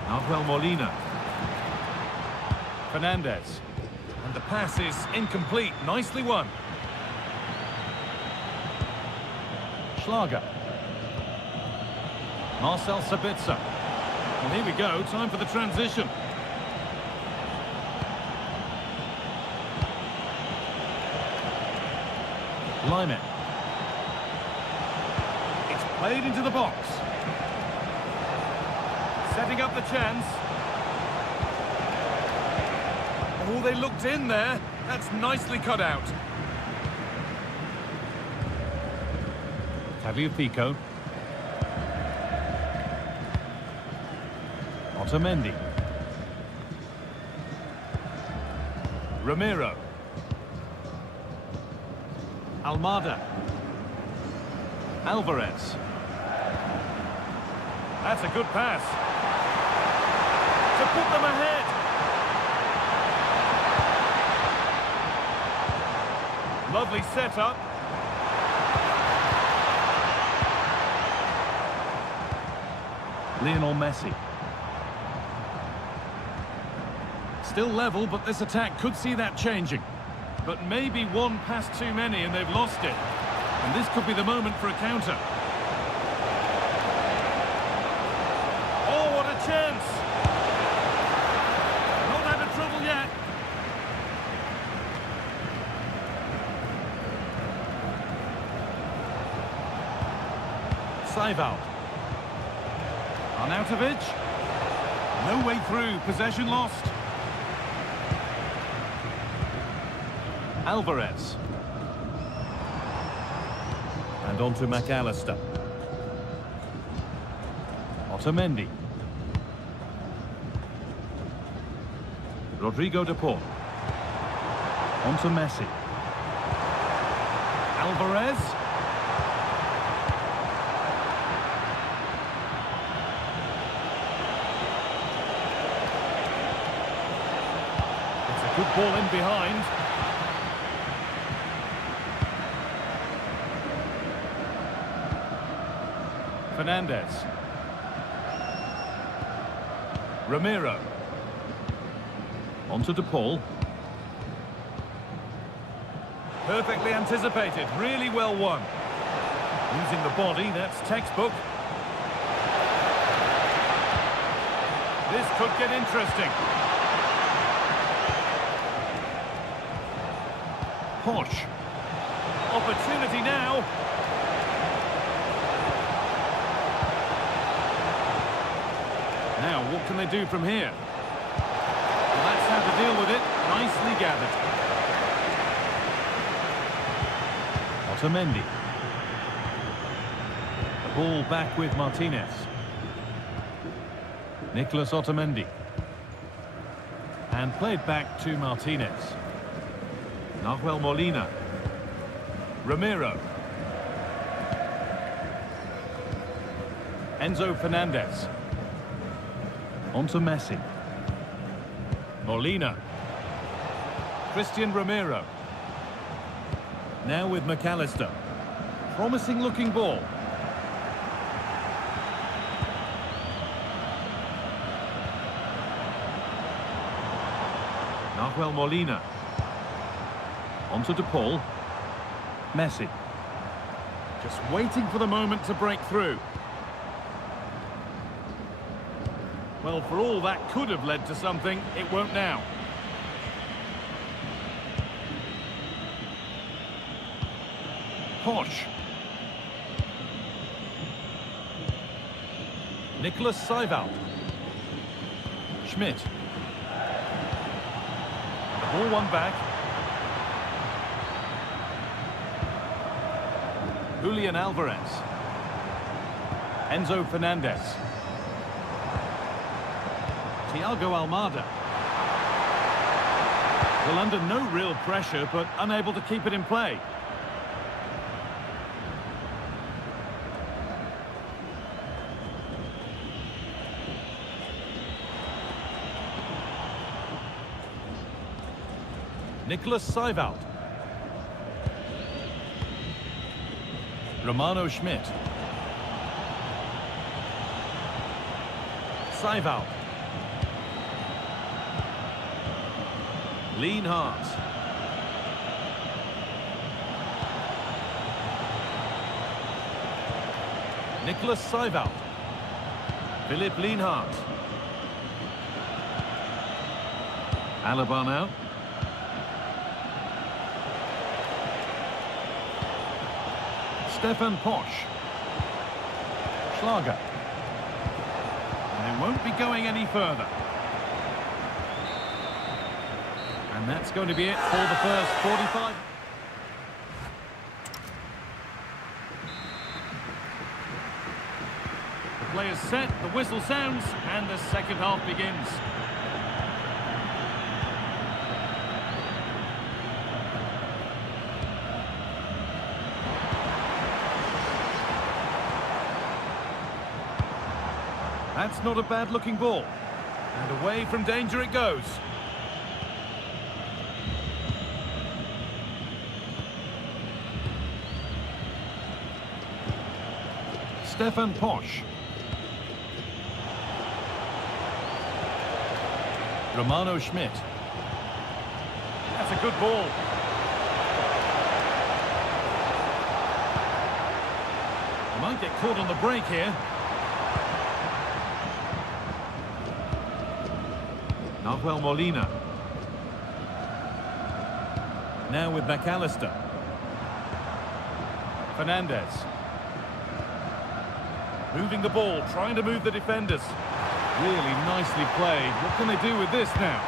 Nahuel Molina. Fernandez. And the pass is incomplete. Nicely won. Schlager. Marcel Sabitzer. And here we go. Time for the transition. Lyman. It's played into the box. Setting up the chance. Oh, they looked in there. That's nicely cut out. Tagliafico. Otamendi. Ramiro. Almada. Alvarez. That's a good pass. To put them ahead. Lovely setup. Lionel Messi. Still level, but this attack could see that changing. But maybe one pass too many and they've lost it. And this could be the moment for a counter. Oh, what a chance! Not out of trouble yet. Seiwald. Arnautovic. No way through. Possession lost. Alvarez. And on to McAllister. Otamendi. Rodrigo de Paul. On to Messi. Alvarez. It's a good ball in behind. Fernandez. Ramiro. On to De Paul. Perfectly anticipated, really well won. Using the body, that's textbook. This could get interesting. Posh. Opportunity now. Now, what can they do from here? Well, that's how to deal with it. Nicely gathered. Otamendi. The ball back with Martinez. Nicholas Otamendi. And played back to Martinez. Nahuel Molina. Ramiro. Enzo Fernandez. On to Messi. Molina. Christian Ramiro. Now with McAllister. Promising looking ball. Nahuel Molina. On to De Paul. Messi. Just waiting for the moment to break through. Well, for all that could have led to something, it won't now. Posh. Nicholas Seiwald. Schmidt. The ball won back. Julian Alvarez. Enzo Fernandez. Thiago Almada. Well, under no real pressure, but unable to keep it in play. Nicholas Seiwald. Romano Schmidt. Seiwald. Lienhardt. Nicholas Seiwald. Philipp Lienhardt. Alaba now. Stefan Posch. Schlager. And it won't be going any further. And that's going to be it for the first 45. The play is set, the whistle sounds, and the second half begins. That's not a bad-looking ball. And away from danger it goes. Stefan Posch. Romano Schmidt. That's a good ball. Might get caught on the break here. Nahuel Molina. Now with McAllister. Fernandez. Moving the ball, trying to move the defenders. Really nicely played. What can they do with this now?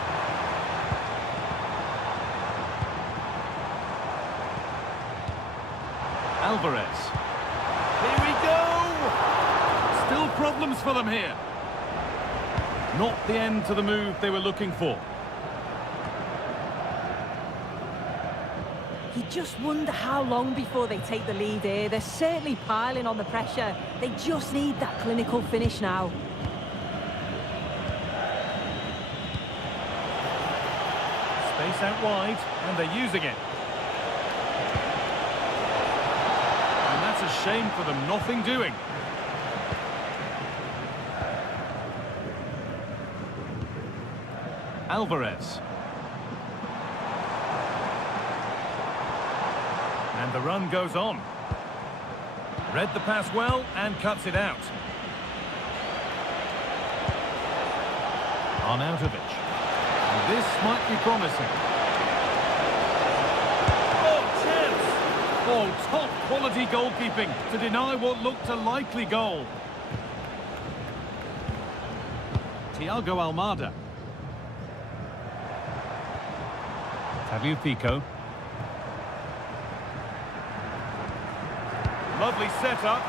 Alvarez. Here we go! Still problems for them here. Not the end to the move they were looking for. You just wonder how long before they take the lead here. They're certainly piling on the pressure. They just need that clinical finish now. Space out wide, and they're using it. And that's a shame for them, nothing doing. Alvarez. And the run goes on. Read the pass well and cuts it out. Arnautovic. And this might be promising. Oh, chance! Oh, top quality goalkeeping to deny what looked a likely goal. Thiago Almada. Tagliafico. Lovely setup.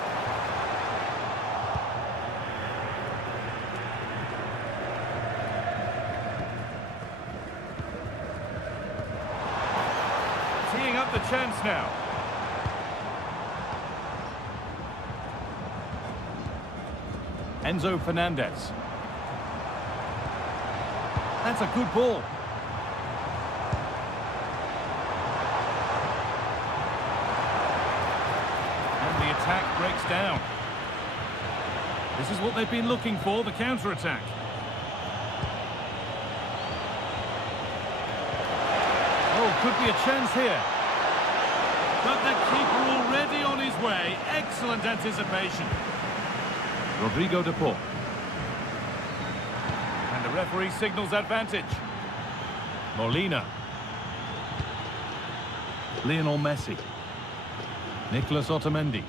Teeing up the chance now. Enzo Fernandez. That's a good ball. Attack breaks down. This is what they've been looking for, the counter-attack. Oh, could be a chance here. But the keeper already on his way. Excellent anticipation. Rodrigo de Paul. And the referee signals advantage. Molina. Lionel Messi. Nicolas Otamendi.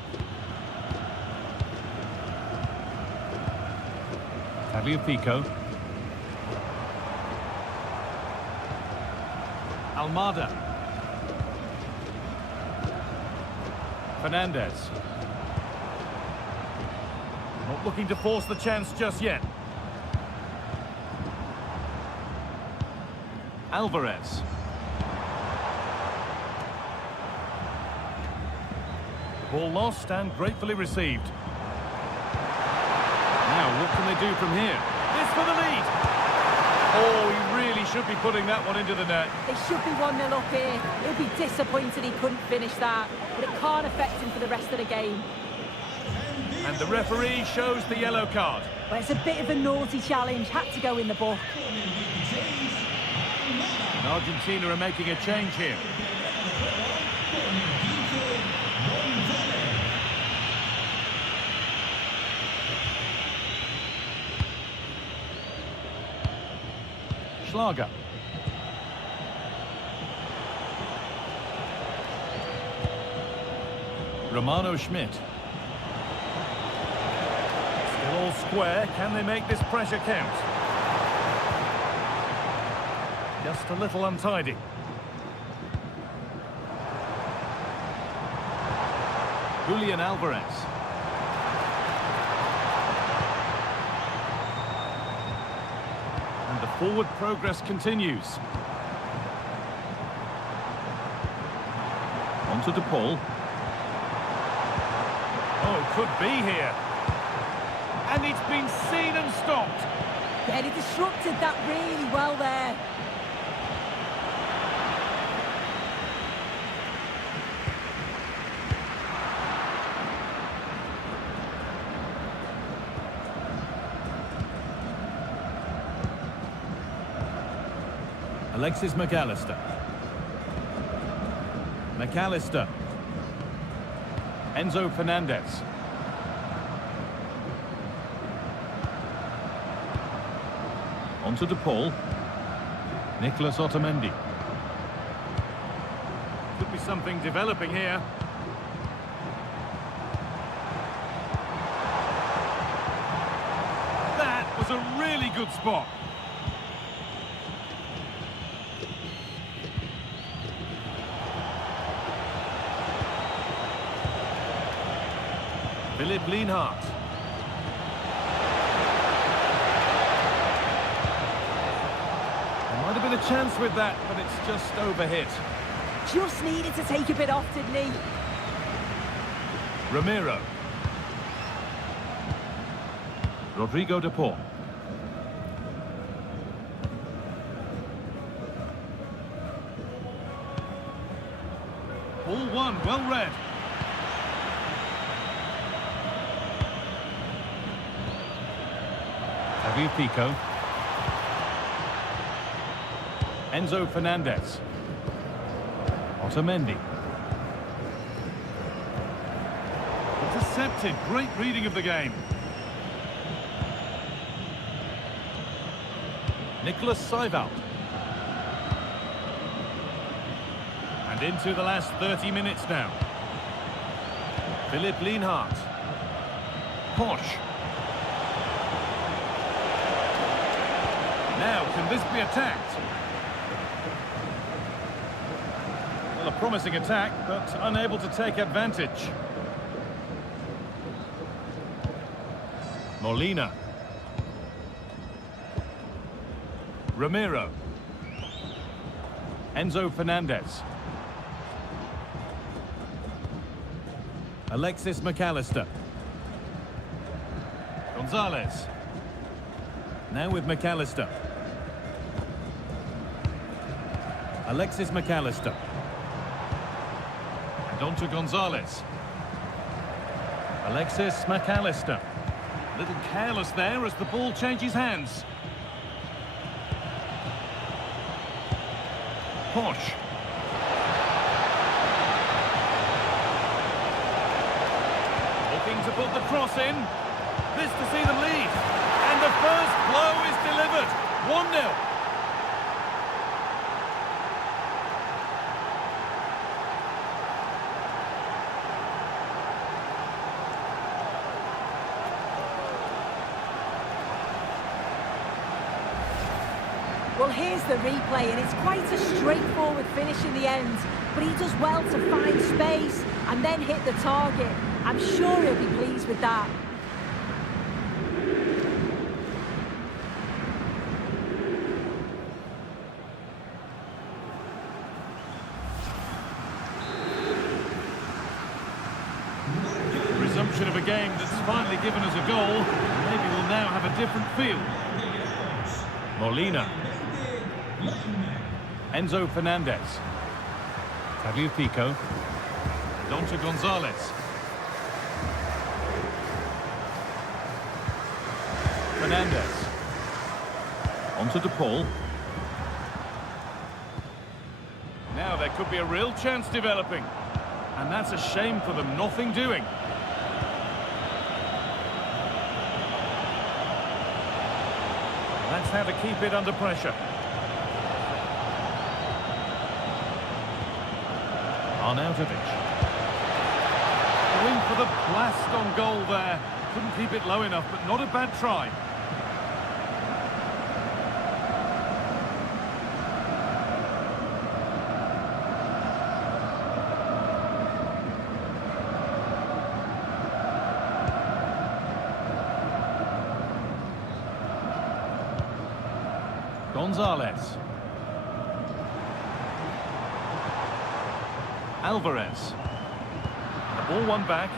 Tagliafico. Almada. Fernandez. Not looking to force the chance just yet. Alvarez. Ball lost and gratefully received. Now, what can they do from here? This for the lead! Oh, he really should be putting that one into the net. They should be 1-0 up here. He'll be disappointed he couldn't finish that, but it can't affect him for the rest of the game. And the referee shows the yellow card. But it's a bit of a naughty challenge, had to go in the book. And Argentina are making a change here. Schlager. Romano Schmidt. Still all square. Can they make this pressure count? Just a little untidy. Julian Alvarez. And the forward progress continues. On to De Paul. Oh, could be here. And it's been seen and stopped. Yeah, he disrupted that really well there. Alexis McAllister. McAllister. Enzo Fernandez. On to De Paul. Nicolas Otamendi. Could be something developing here. That was a really good spot. Philipp Lienhardt. There might have been a chance with that, but it's just overhit. Just needed to take a bit off, didn't he? Ramiro. Rodrigo De Paul. Ball one, well read. Tagliafico. Enzo Fernandez. Otamendi. Intercepted. Great reading of the game. Nicholas Seivald. And into the last 30 minutes now. Philipp Lienhardt. Posch. Now, can this be attacked? Well, a promising attack, but unable to take advantage. Molina. Ramiro. Enzo Fernandez. Alexis McAllister. Gonzalez. Now with McAllister. Alexis McAllister. And on to Gonzalez. Alexis McAllister. A little careless there as the ball changes hands. Posch. Looking to put the cross in. This to see them lead. And the first blow is delivered. 1-0. Well, here's the replay, and it's quite a straightforward finish in the end. But he does well to find space and then hit the target. I'm sure he'll be pleased with that. Resumption of a game that's finally given us a goal. Maybe we'll now have a different feel. Molina. Enzo Fernandez. Tagliafico. Donta Gonzalez. Fernandez. Onto De Paul. Now there could be a real chance developing. And that's a shame for them, nothing doing. That's how to keep it under pressure. Arnautovic. Going for the blast on goal there. Couldn't keep it low enough, but not a bad try. Gonzalez. Alvarez. The ball won back.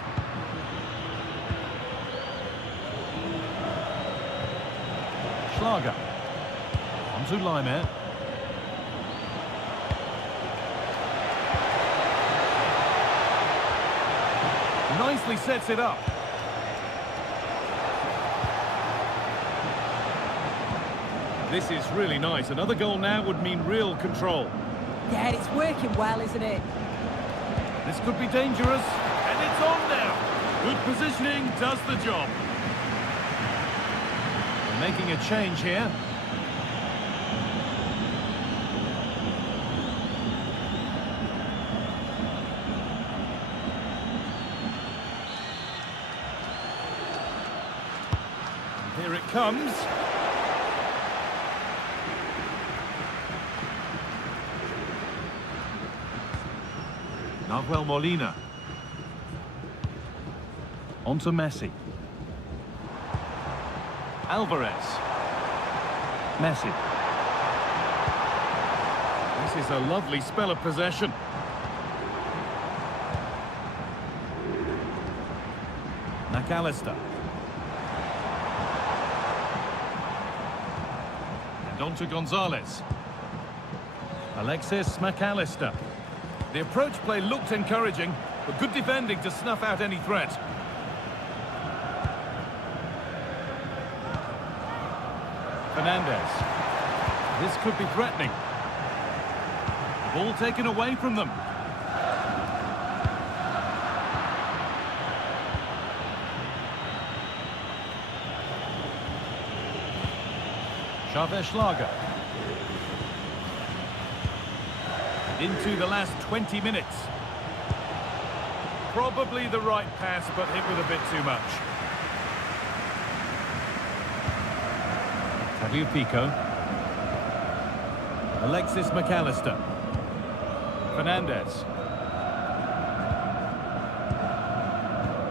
Schlager. Onto Laimer. Nicely sets it up. This is really nice. Another goal now would mean real control. Yeah, it's working well, isn't it? This could be dangerous. And it's on now. Good positioning does the job. They're making a change here. And here it comes. Nahuel Molina. Onto Messi. Alvarez. Messi. This is a lovely spell of possession. McAllister. And on to Gonzalez. Alexis McAllister. The approach play looked encouraging, but good defending to snuff out any threat. Fernandez. This could be threatening. Ball taken away from them. Xavier Schlager. Into the last 20 minutes. Probably the right pass, but hit with a bit too much. Tagliafico. Alexis McAllister. Fernandez.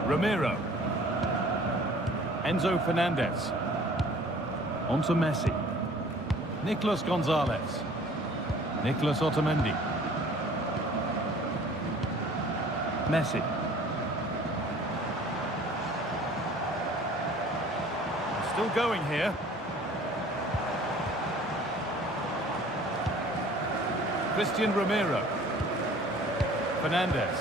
Romero. Enzo Fernandez. Onto Messi. Nicolas Gonzalez. Nicolas Otamendi. Messi. Still going here. Christian Romero. Fernandez.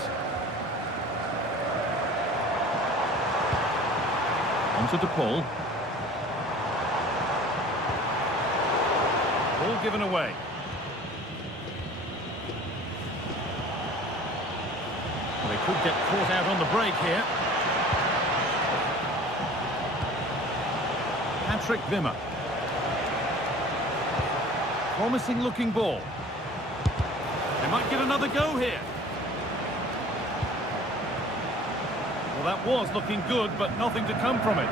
Onto De Paul. Ball given away. Well, they could get caught out on the break here. Patrick Wimmer. Promising looking ball. They might get another go here. Well, that was looking good, but nothing to come from it.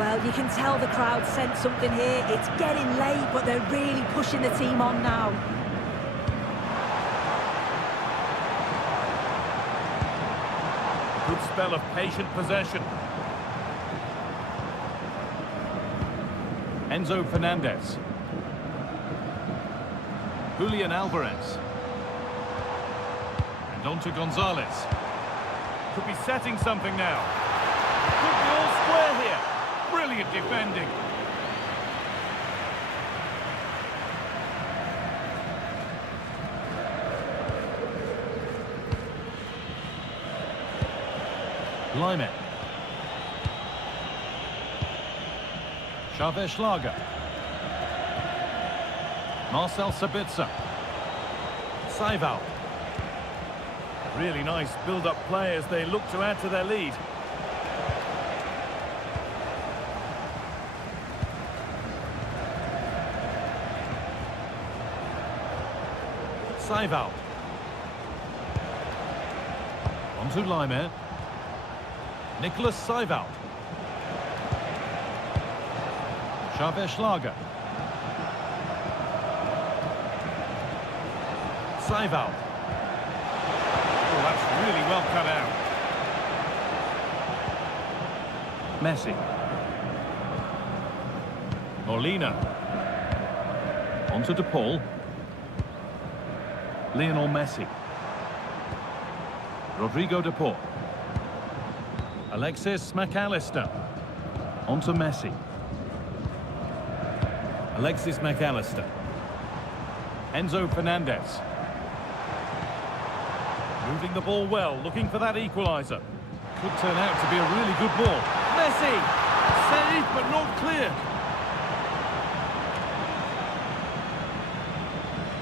Well, you can tell the crowd sense something here. It's getting late, but they're really pushing the team on now. Good spell of patient possession. Enzo Fernandez. Julian Alvarez. And on to Gonzalez. Could be setting something now. Could be all square here. Brilliant defending. Lime. Xavier Schlager. Marcel Sabitzer. Seival. Really nice build-up play as they look to add to their lead. Seival. On to Lime. Nicholas Seival. Xavier Schlager. Seival. Oh, that's really well cut out. Messi. Molina. On to De Paul. Lionel Messi. Rodrigo De Paul. Alexis McAllister. On to Messi. Alexis McAllister. Enzo Fernandez. Moving the ball well, looking for that equaliser. Could turn out to be a really good ball. Messi! Saved but not clear.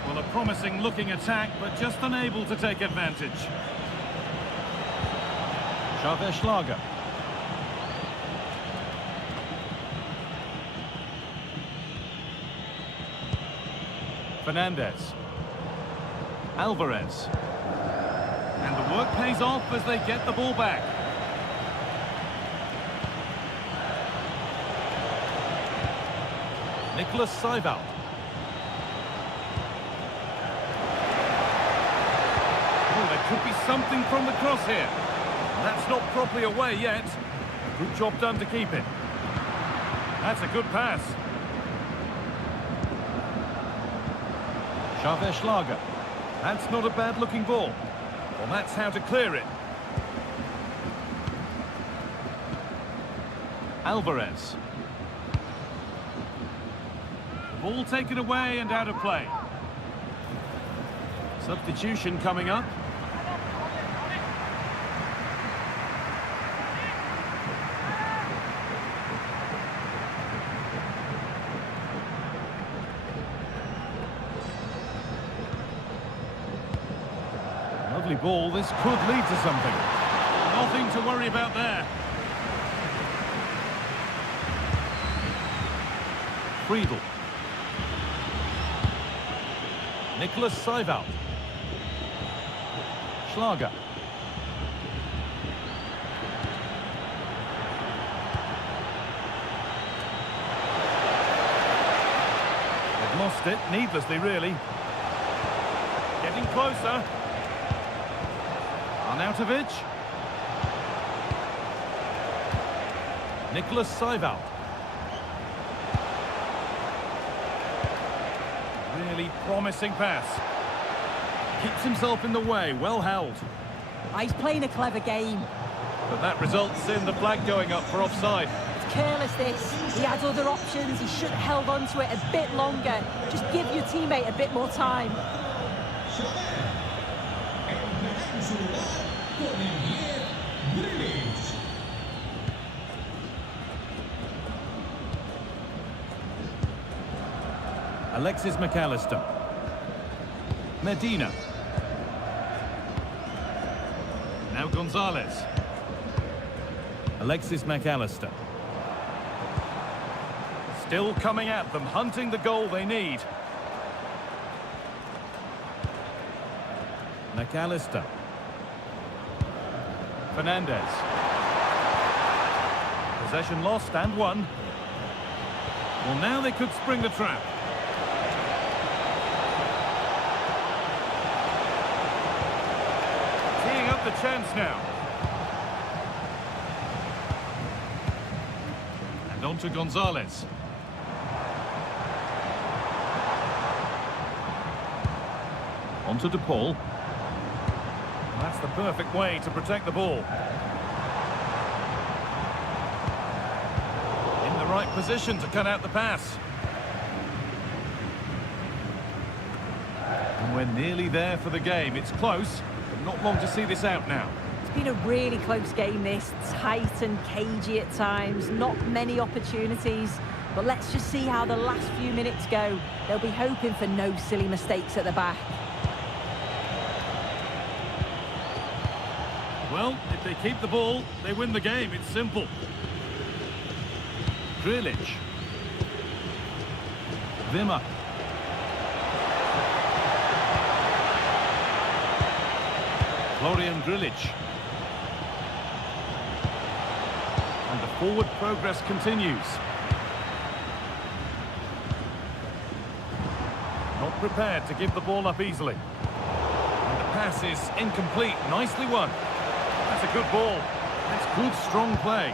Well, a promising looking attack, but just unable to take advantage. Xavier Schlager. Fernandez. Alvarez. And the work pays off as they get the ball back. Nicholas Seival. Oh, there could be something from the cross here. That's not properly away yet. Good job done to keep it. That's a good pass. Xavier Schlager. That's not a bad-looking ball. Well, that's how to clear it. Alvarez. Ball taken away and out of play. Substitution coming up. Lovely ball, this could lead to something. Nothing to worry about there. Friedel. Nicholas Seival. Schlager. They've lost it, needlessly really. Getting closer. Arnautovic. Nicholas Seival. Really promising pass. Keeps himself in the way, well held. He's playing a clever game. But that results in the flag going up for offside. It's careless, this. He had other options. He should have held on to it a bit longer. Just give your teammate a bit more time. Alexis McAllister. Medina. Now Gonzalez. Alexis McAllister. Still coming at them, hunting the goal they need. McAllister. Fernandez. Possession lost and won. Well, now they could spring the trap. Teeing up the chance now. And on to Gonzalez. On to De Paul. That's the perfect way to protect the ball. In the right position to cut out the pass. And we're nearly there for the game. It's close, but not long to see this out now. It's been a really close game, this. Tight and cagey at times. Not many opportunities. But let's just see how the last few minutes go. They'll be hoping for no silly mistakes at the back. Well, if they keep the ball, they win the game. It's simple. Grilic. Wimmer. Florian Grilic. And the forward progress continues. Not prepared to give the ball up easily. And the pass is incomplete. Nicely won. That's a good ball. That's good, strong play.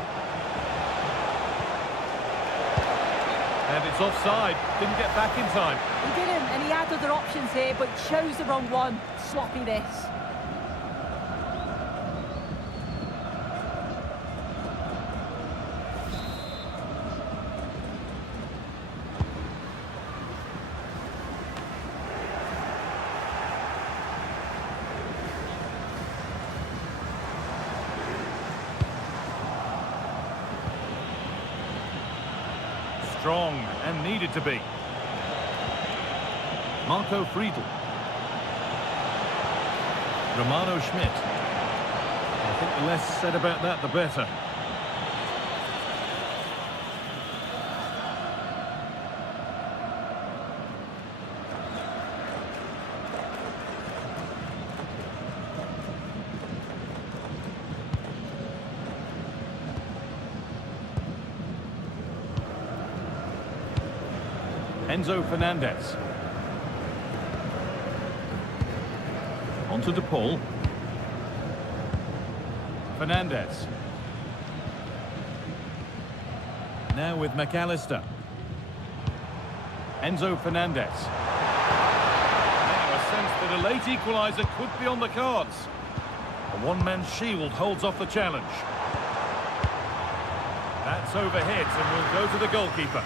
And it's offside. Didn't get back in time. He didn't, and he had other options here, but chose the wrong one. Sloppy this. Strong and needed to be. Marco Friedl. Romano Schmidt. I think the less said about that, the better. Enzo Fernandez. On to De Paul. Fernandez. Now with McAllister. Enzo Fernandez. Now a sense that a late equaliser could be on the cards. A one-man shield holds off the challenge. That's overhit and will go to the goalkeeper.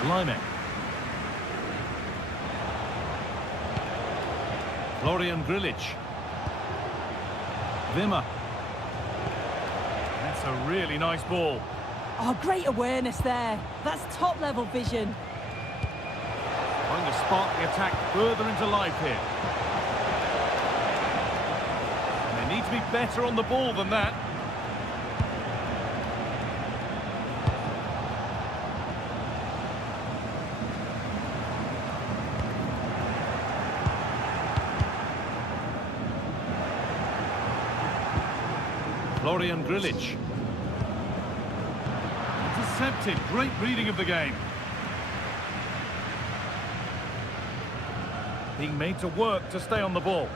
Limek. Florian Grilic. Wimmer. That's a really nice ball. Oh, great awareness there. That's top-level vision. Trying to spark the attack further into life here. And they need to be better on the ball than that. Florian Grilic. Intercepted. Great reading of the game. Being made to work to stay on the ball.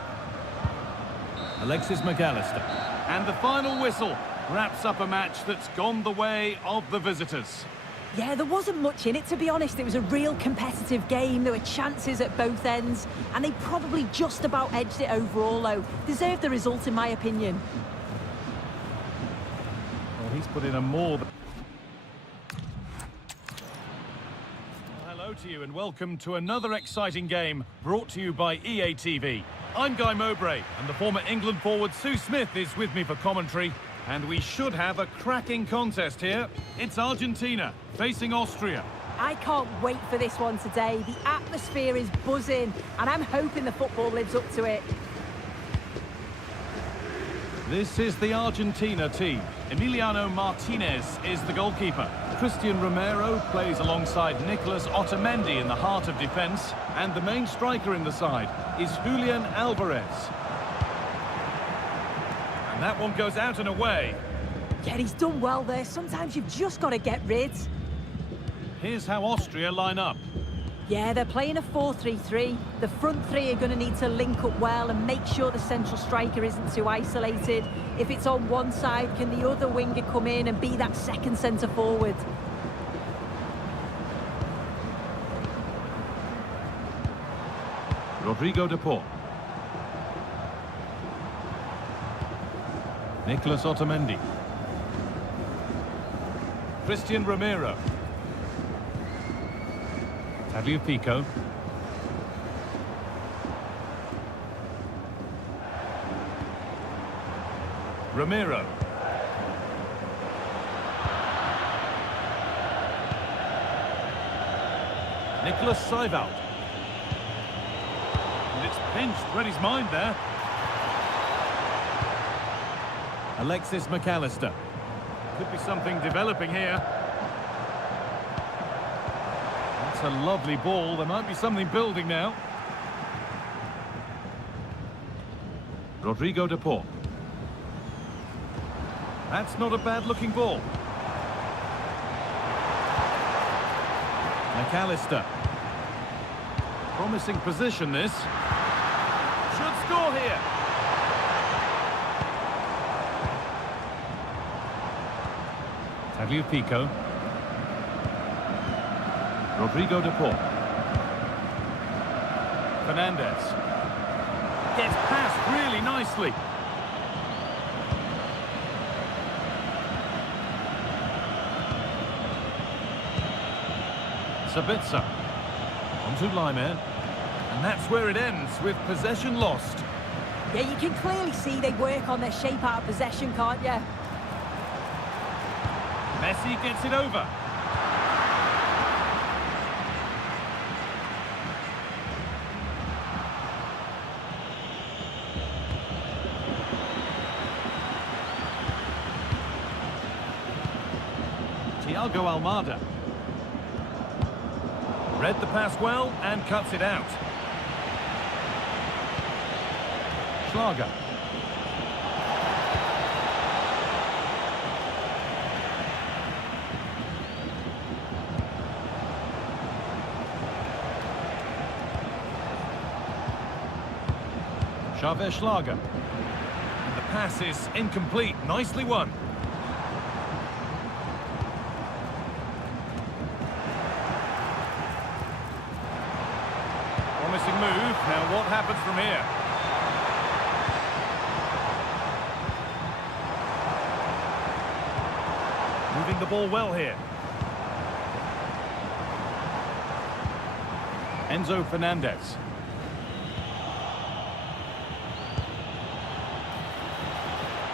Alexis McAllister. And the final whistle wraps up a match that's gone the way of the visitors. Yeah, there wasn't much in it, to be honest. It was a real competitive game. There were chances at both ends, and they probably just about edged it overall, though. Deserved the result, in my opinion. Well, he's put in a more... Hello to you and welcome to another exciting game brought to you by EA TV. I'm Guy Mowbray, and the former England forward Sue Smith is with me for commentary. And we should have a cracking contest here. It's Argentina facing Austria. I can't wait for this one today. The atmosphere is buzzing, and I'm hoping the football lives up to it. This is the Argentina team. Emiliano Martinez is the goalkeeper. Christian Romero plays alongside Nicolas Otamendi in the heart of defence. And the main striker in the side is Julian Alvarez. And that one goes out and away. Yeah, he's done well there. Sometimes you've just got to get rid. Here's how Austria line up. Yeah, they're playing a 4-3-3. The front three are going to need to link up well and make sure the central striker isn't too isolated. If it's on one side, can the other winger come in and be that second centre forward? Rodrigo de Paul. Nicolas Otamendi. Christian Romero. Tagliafico. Romero. Nicolas Seivald. And it's pinched, read his mind there. Alexis McAllister. Could be something developing here. That's a lovely ball. There might be something building now. Rodrigo de Paul. That's not a bad-looking ball. McAllister. Promising position, this. Should score here. Tagliafico. Rodrigo de Paul. Fernandez. Gets past really nicely. Sabitzer. Onto Lyman. And that's where it ends, with possession lost. Yeah, you can clearly see they work on their shape out of possession, can't you? Messi gets it over. Thiago Almada. Read the pass well and cuts it out. Schlager. Xavier Schlager. And the pass is incomplete. Nicely won. Promising move. Now what happens from here? Moving the ball well here. Enzo Fernandez.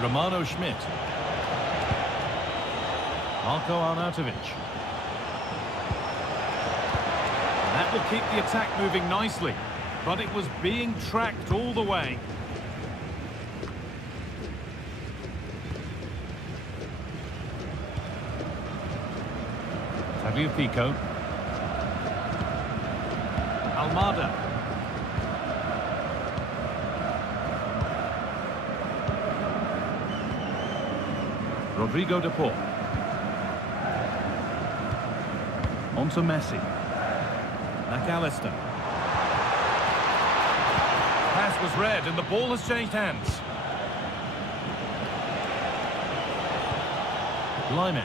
Romano Schmidt. Marko Arnautovic. That will keep the attack moving nicely, but it was being tracked all the way. Tagliafico. Almada. Rodrigo de Paul. Onto Messi. McAllister. Pass was read and the ball has changed hands. Lyman.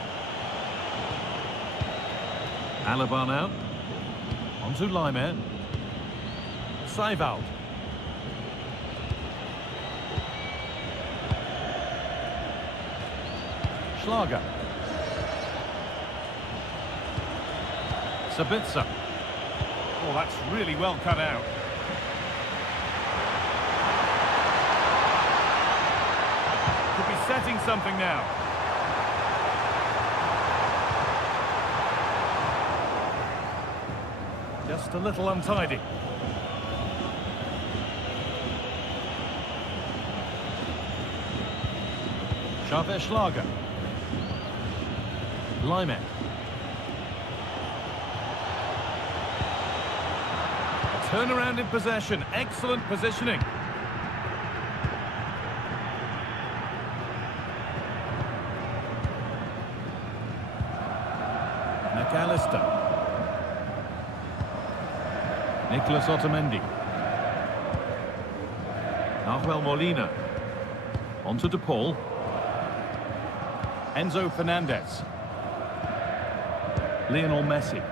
Alaba now. Onto Lyman. Seivald. Schlager. Sabitzer. Oh, that's really well cut out. Could be setting something now. Just a little untidy. Xavier Schlager. Lyman. Turnaround in possession. Excellent positioning. McAllister. Nicholas Otamendi. Nahuel Molina. Onto De Paul. Enzo Fernandez. Lionel Messi.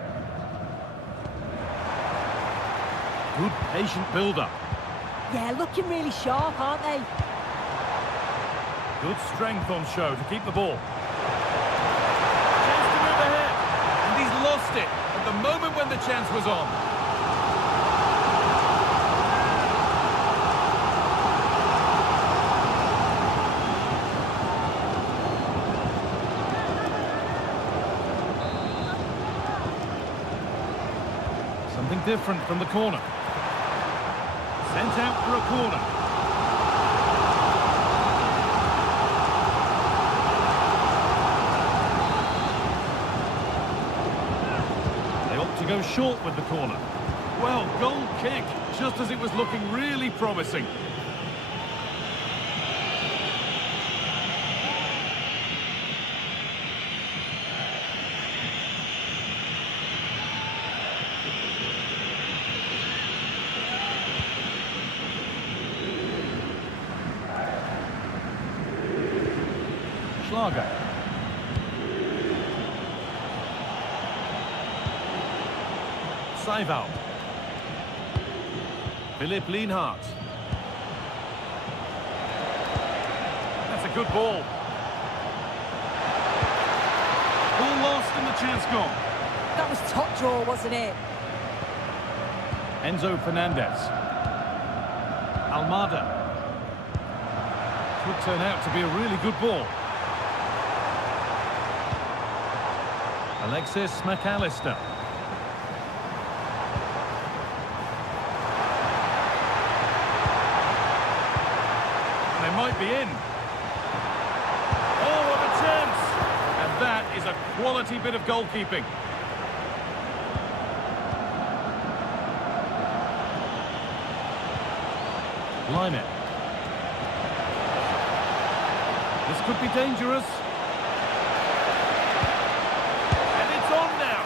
Good patient build-up. Yeah, looking really sharp, aren't they? Good strength on show to keep the ball. Chance to move ahead. And he's lost it at the moment when the chance was on. Something different from the corner. Sent out for a corner. They opt to go short with the corner. Well, goal kick, just as it was looking really promising. Schlager. Seival. Philipp Lienhardt. That's a good ball. Ball lost and the chance gone. That was top draw, wasn't it? Enzo Fernandez. Almada. Could turn out to be a really good ball. Alexis McAllister. They might be in. Oh, what a chance! And that is a quality bit of goalkeeping. Line it. This could be dangerous. And it's on now.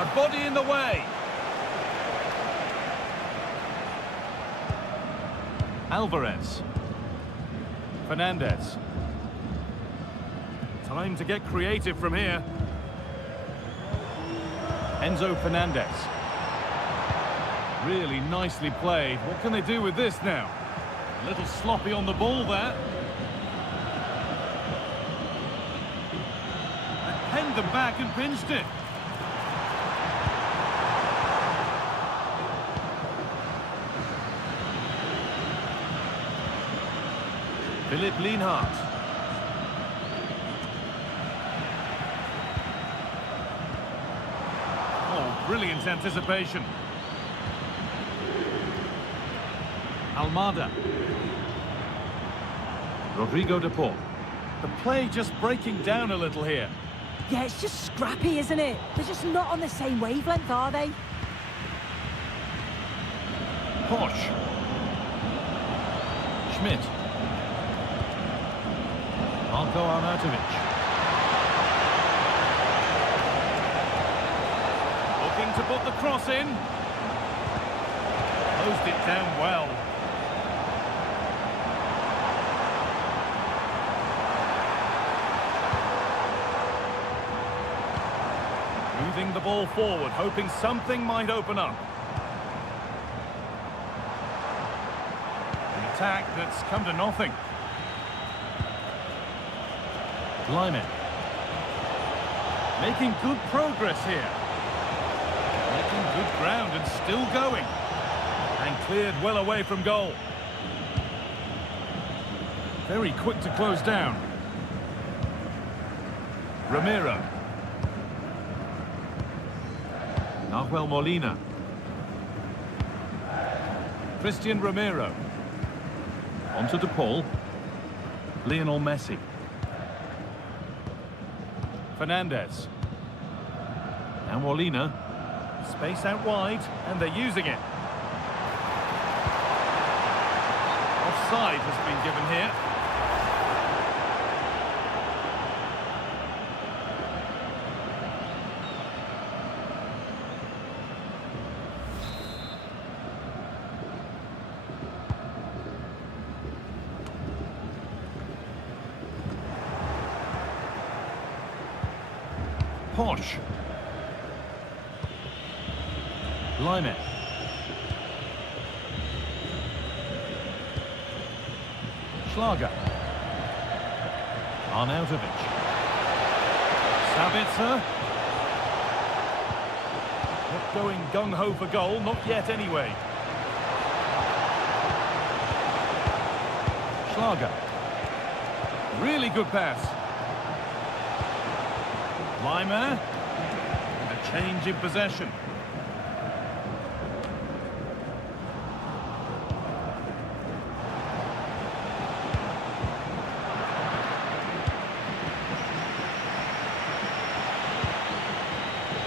A body in the way. Alvarez. Fernandez. Time to get creative from here. Enzo Fernandez. Really nicely played. What can they do with this now? A little sloppy on the ball there. Hanged them back and pinched it. Philipp Lienhardt. Oh, brilliant anticipation. Almada. Rodrigo De Paul. The play just breaking down a little here. Yeah, it's just scrappy, isn't it? They're just not on the same wavelength, are they? Posh. Schmidt. Marko Arnautovic. Looking to put the cross in. Closed it down well. Moving the ball forward, hoping something might open up. An attack that's come to nothing. Lyman. Making good progress here. Making good ground and still going. And cleared well away from goal. Very quick to close down. Romero. Nahuel Molina. Christian Romero. Onto De Paul. Lionel Messi. Fernandez. Now Molina. Space out wide, and they're using it. Offside has been given here. Posh. Lime. Schlager. Arnautovic. Sabitzer. Not going gung-ho for goal, not yet anyway. Schlager. Really good pass. Limer. And a change in possession.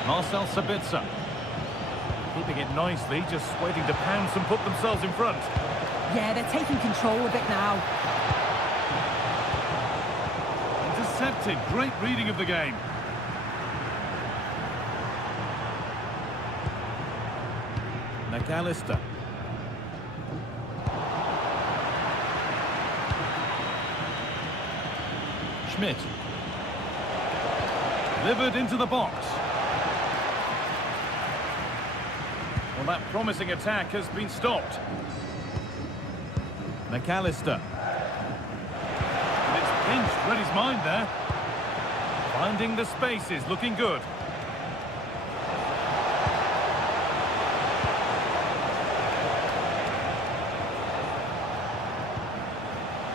Marcel Sabitzer. Keeping it nicely, just waiting to pounce and put themselves in front. Yeah, they're taking control of it now. Intercepted. Great reading of the game. McAllister. Schmidt. Delivered into the box. Well, that promising attack has been stopped. McAllister. And it's pinched, read his mind there. Finding the spaces, looking good.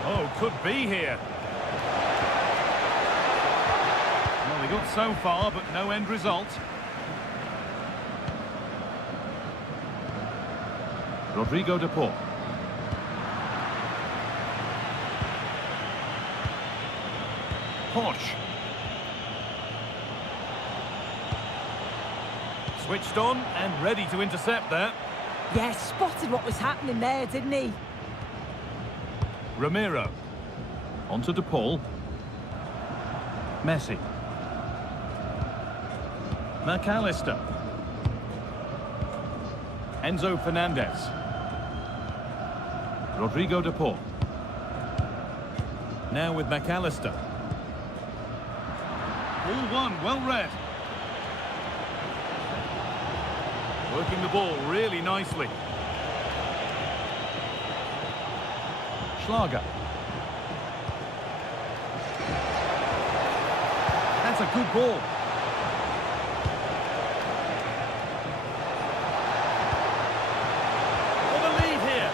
Oh, could be here. Well, they got so far, but no end result. Rodrigo de Paul. Posh. Switched on and ready to intercept there. Yeah, spotted what was happening there, didn't he? Romero. Onto de Paul. Messi. McAllister. Enzo Fernandez. Rodrigo de Paul. Now with McAllister. All one, well read. Working the ball really nicely. Schlager. That's a good ball. For the lead here.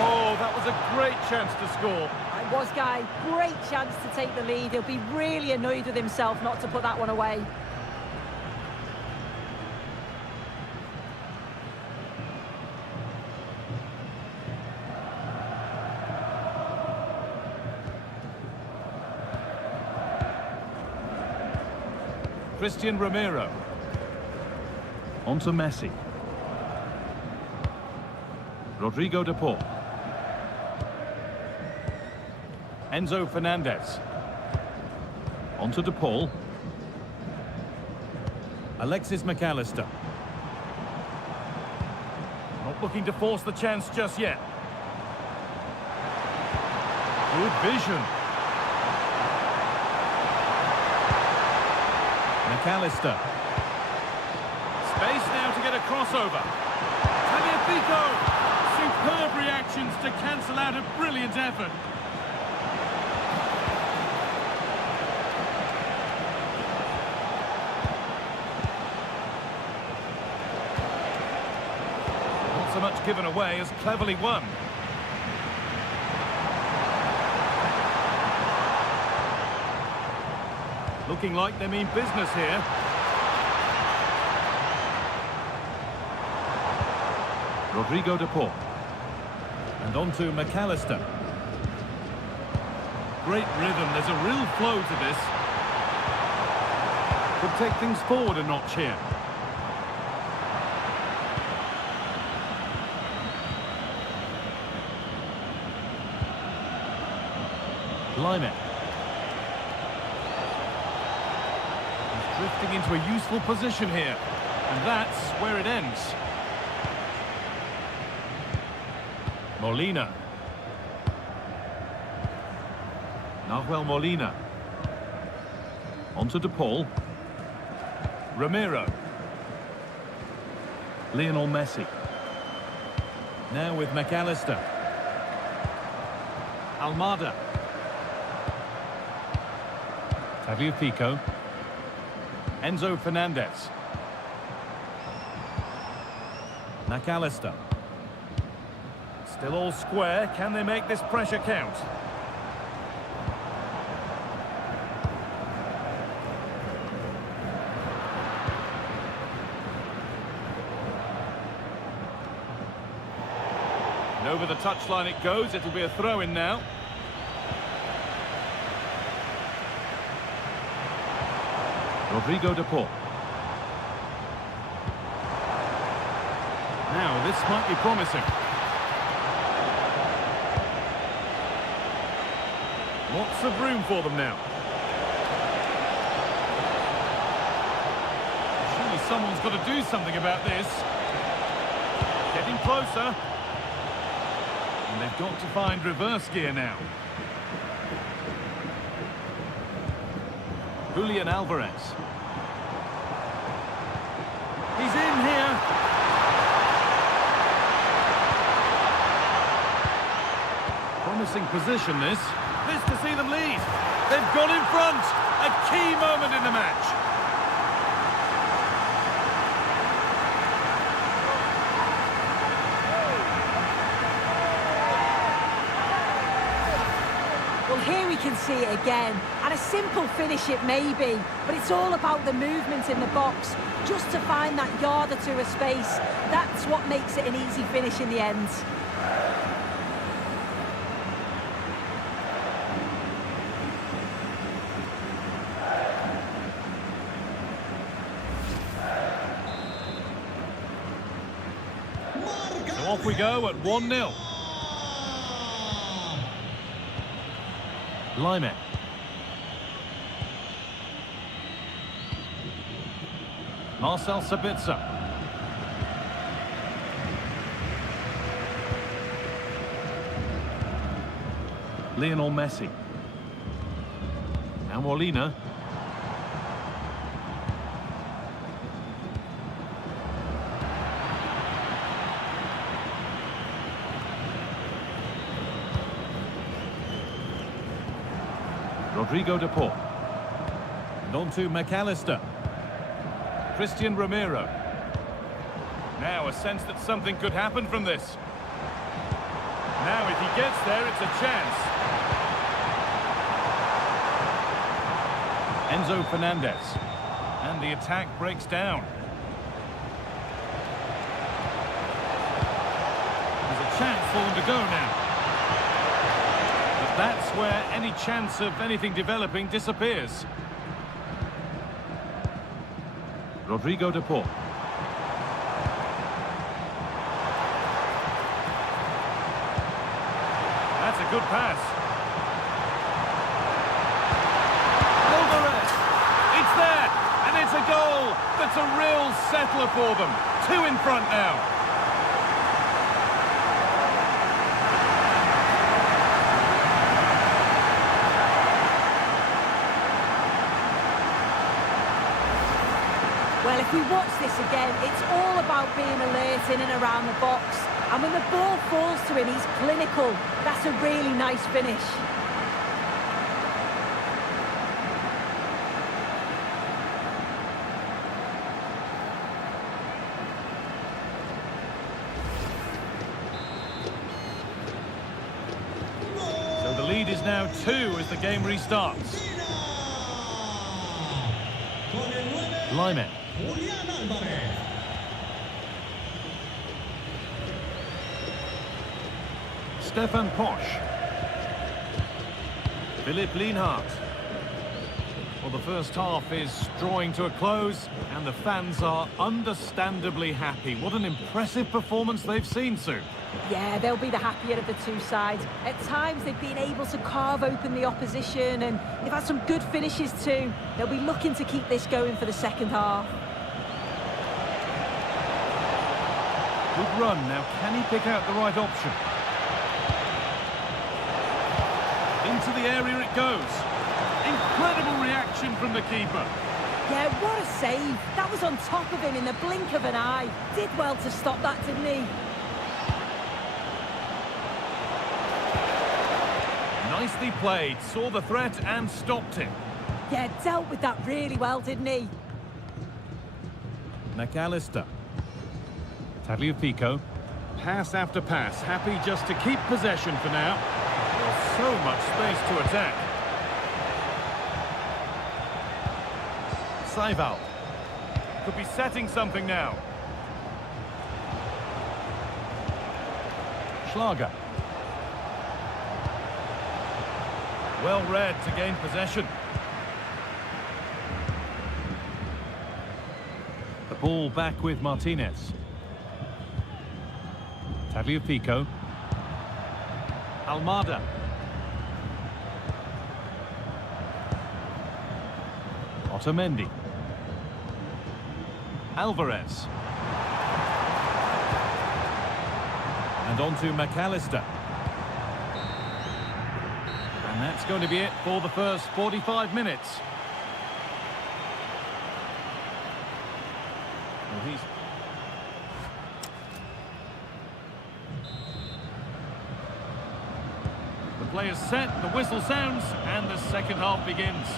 Oh, that was a great chance to score. It was, Guy. Great chance to take the lead. He'll be really annoyed with himself not to put that one away. Christian Romero. Onto Messi. Rodrigo de Paul. Enzo Fernandez. Onto de Paul. Alexis McAllister. Not looking to force the chance just yet. Good vision. McAllister. Space now to get a crossover. Tagliafico. Superb reactions to cancel out a brilliant effort. Not so much given away as cleverly won. Looking like they mean business here. Rodrigo de Paul. And on to McAllister. Great rhythm, there's a real flow to this. Could take things forward a notch here. Lime. Drifting into a useful position here. And that's where it ends. Molina. Nahuel Molina. Onto de Paul. Ramiro. Lionel Messi. Now with McAllister. Almada. Tagliafico. Enzo Fernandez. McAllister. Still all square. Can they make this pressure count? And over the touchline it goes. It'll be a throw-in now. Rodrigo de Paul. Now, this might be promising. Lots of room for them now. Surely someone's got to do something about this. Getting closer. And they've got to find reverse gear now. Julian Alvarez. He's in here. Promising position this. This to see them lead. They've gone in front. A key moment in the match. Well, here we can see it again. And a simple finish it may be, but it's all about the movement in the box. Just to find that yard or two of space. That's what makes it an easy finish in the end. So off we go at 1-0. Lyman. Marcel Sabitzer. Lionel Messi. Now Molina. Rodrigo de Paul. And on to McAllister. Christian Ramiro. Now a sense that something could happen from this. Now if he gets there, it's a chance. Enzo Fernandez. And the attack breaks down. There's a chance for them to go now. But that's where any chance of anything developing disappears. Rodrigo de Paul. That's a good pass. Alvarez. It's there, and it's a goal. That's a real settler for them. 2 in front now. Well, if we watch this again, it's all about being alert in and around the box. And when the ball falls to him, he's clinical. That's a really nice finish. So the lead is now 2 as the game restarts. Lyman. Julian Alvarez. Stefan Posch. Philipp Lienhardt. Well, the first half is drawing to a close, and the fans are understandably happy. What an impressive performance they've seen, Sue. Yeah, they'll be the happier of the two sides. At times, they've been able to carve open the opposition, and they've had some good finishes too. They'll be looking to keep this going for the second half. Good run. Now, can he pick out the right option? Into the area it goes. Incredible reaction from the keeper. Yeah, what a save. That was on top of him in the blink of an eye. Did well to stop that, didn't he? Nicely played, saw the threat and stopped him. Yeah, dealt with that really well, didn't he? McAllister. Tagliafico. Pass after pass, happy just to keep possession for now. There's so much space to attack. Seival. Could be setting something now. Schlager. Well read to gain possession. The ball back with Martinez. Tagliafico. Almada. Otamendi. Alvarez. And on to McAllister. And that's going to be it for the first 45 minutes. Well, the play is set, the whistle sounds, and the second half begins.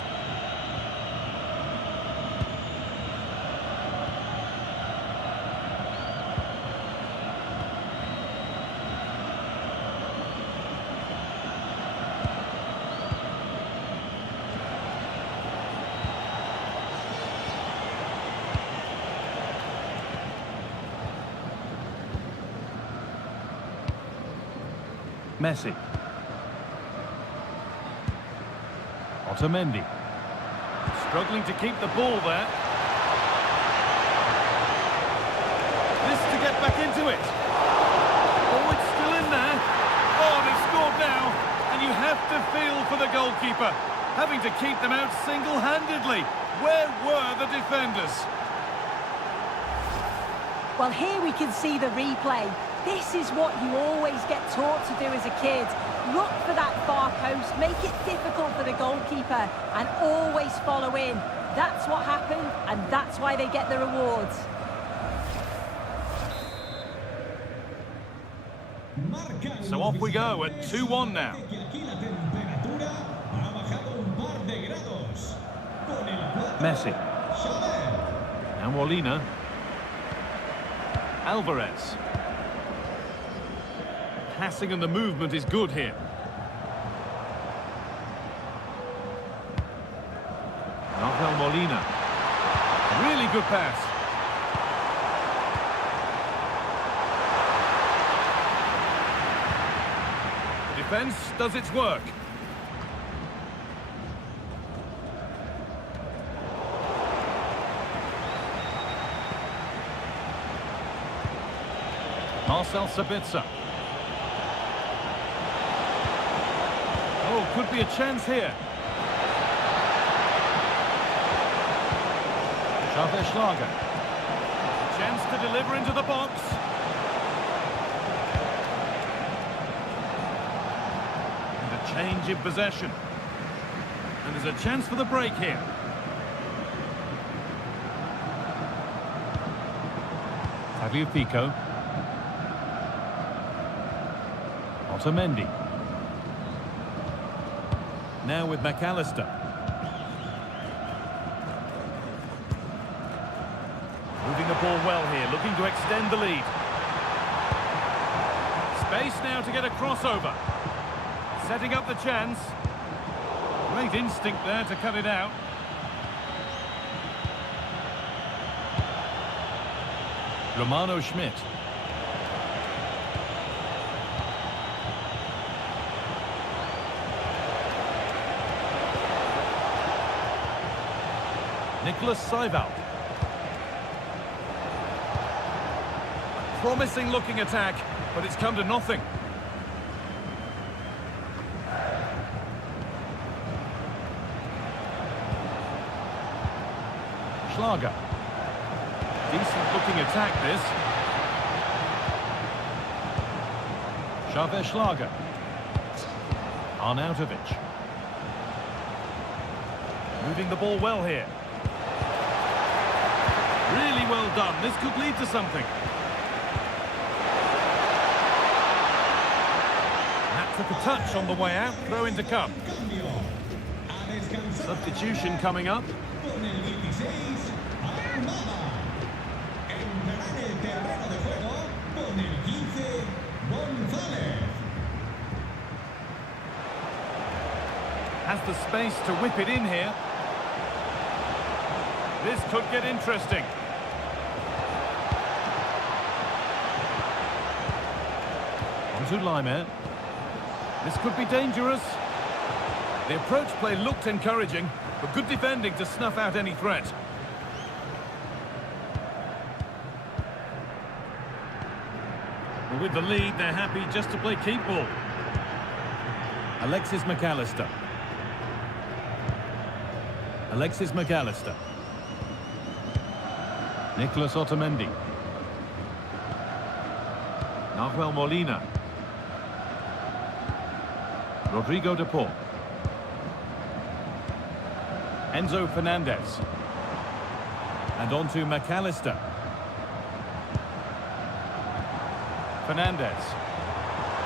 Messi. Otamendi. Struggling to keep the ball there. This to get back into it. Oh, it's still in there. Oh, they've scored now. And you have to feel for the goalkeeper, having to keep them out single-handedly. Where were the defenders? Well, here we can see the replay. This is what you always get taught to do as a kid. Look for that far post, make it difficult for the goalkeeper, and always follow in. That's what happened, and that's why they get the rewards. So off we go at 2-1 now. Messi. And Molina. Alvarez. Passing and the movement is good here. Rafael Molina. Really good pass. The defense does its work. Marcel Sabitzer. Oh, could be a chance here. Schlager. Chance to deliver into the box. And a change in possession. And there's a chance for the break here. Tagliafico. Otamendi. Now with McAllister. Moving the ball well here, looking to extend the lead. Space now to get a crossover. Setting up the chance. Great instinct there to cut it out. Romano Schmidt. Nicholas Seival. Promising looking attack, but it's come to nothing. Schlager. Decent looking attack this. Schlager. Arnautovic. Moving the ball well here. Really well done. This could lead to something. That took a touch on the way out. Throw in to come. Cambio. A descansar. Substitution coming up. Con el 16, Almada. Entrará en el terreno de juego con el 15, González. Has the space to whip it in here. This could get interesting. On to Lima. This could be dangerous. The approach play looked encouraging, but good defending to snuff out any threat. Well, with the lead, they're happy just to play keep ball. Alexis McAllister. Alexis McAllister. Nicolas Otamendi. Nahuel Molina. Rodrigo de Paul. Enzo Fernandez. And on to McAllister. Fernandez.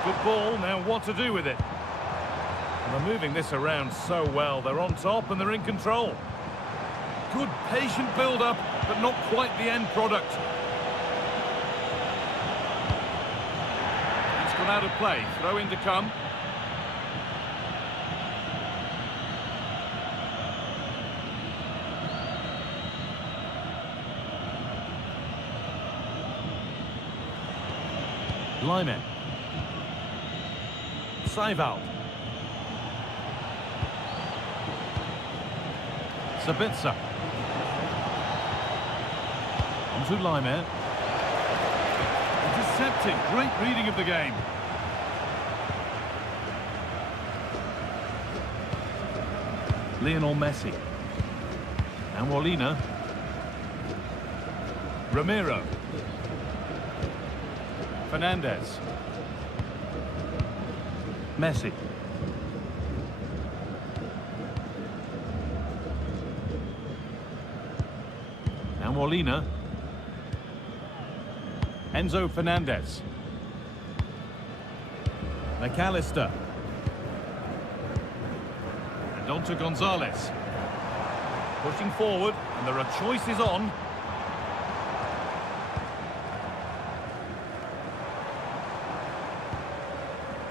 Good ball, now what to do with it? And they're moving this around so well. They're on top and they're in control. Good patient build-up, but not quite the end product. It's gone out of play. Throw in to come. Lyman. Seival. Sabitzer. On to Lyman. Intercepting. Great reading of the game. Lionel Messi. And Molina. Ramiro. Fernandez. Messi. And Molina. Enzo Fernandez. McAllister. And on to Gonzalez. Pushing forward, and there are choices on.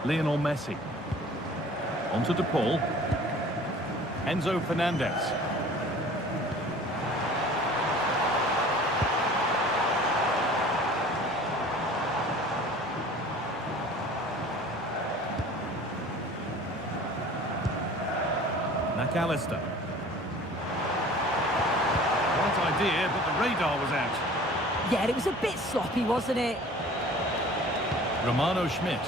Lionel Messi. On to De Paul. Enzo Fernandez. McAllister. Right idea, but the radar was out. Yeah, it was a bit sloppy, wasn't it? Romano Schmidt.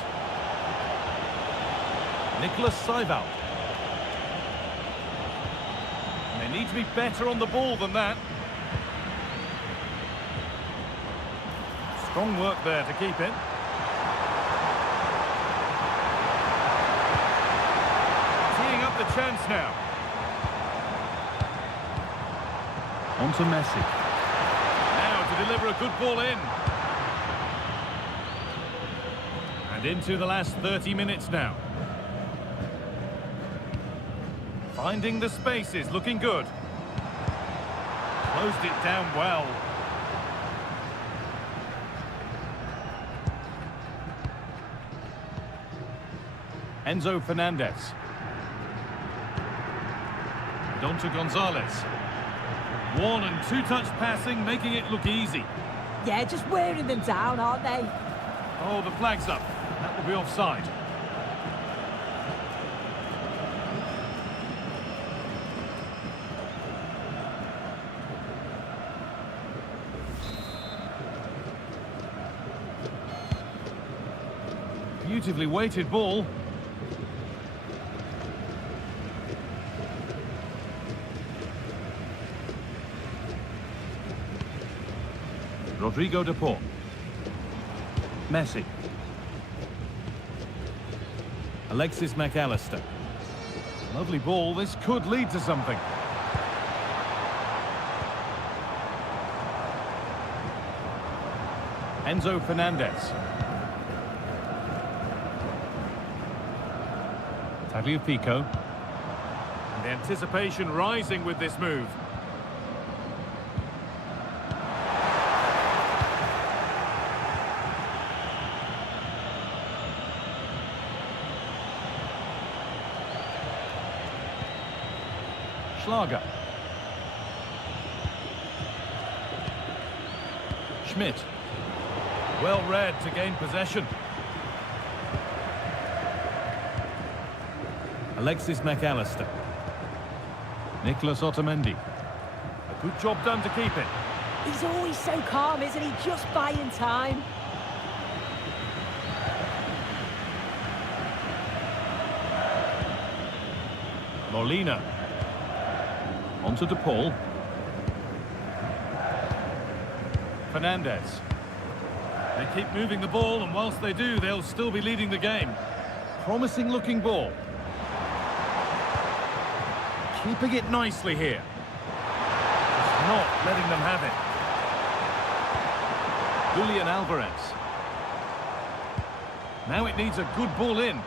Nicolas Seival. They need to be better on the ball than that. Strong work there to keep it. Teeing up the chance now. On to Messi. Now to deliver a good ball in. And into the last 30 minutes now. Finding the spaces, looking good. Closed it down well. Enzo Fernandez. And on to Gonzalez. One and two-touch passing, making it look easy. Yeah, just wearing them down, aren't they? Oh, the flag's up. That will be offside. Beautifully weighted ball. Rodrigo de Paul. Messi. Alexis McAllister. Lovely ball. This could lead to something. Enzo Fernandez. Tagliafico. And the anticipation rising with this move. Schlager. Schmidt. Well read to gain possession. Alexis McAllister. Nicholas Otamendi. A good job done to keep it. He's always so calm, isn't he? Just buying time. Molina. Onto De Paul. Fernandez. They keep moving the ball, and whilst they do, they'll still be leading the game. Promising looking ball. Keeping it nicely here. Just not letting them have it. Julian Alvarez. Now it needs a good ball in.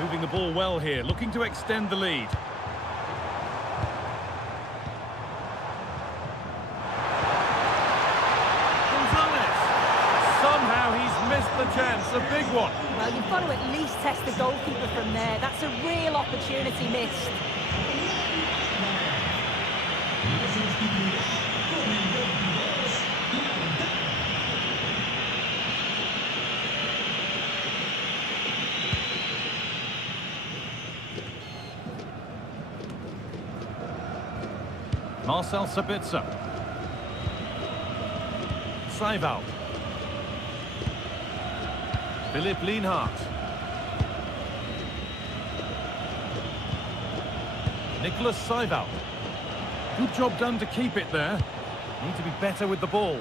Moving the ball well here, looking to extend the lead. The chance, a big one. Well, you've got to at least test the goalkeeper from there. That's a real opportunity missed. Marcel Sabitzer. Seival. Philipp Lienhardt. Nicholas Seival. Good job done to keep it there. Need to be better with the ball.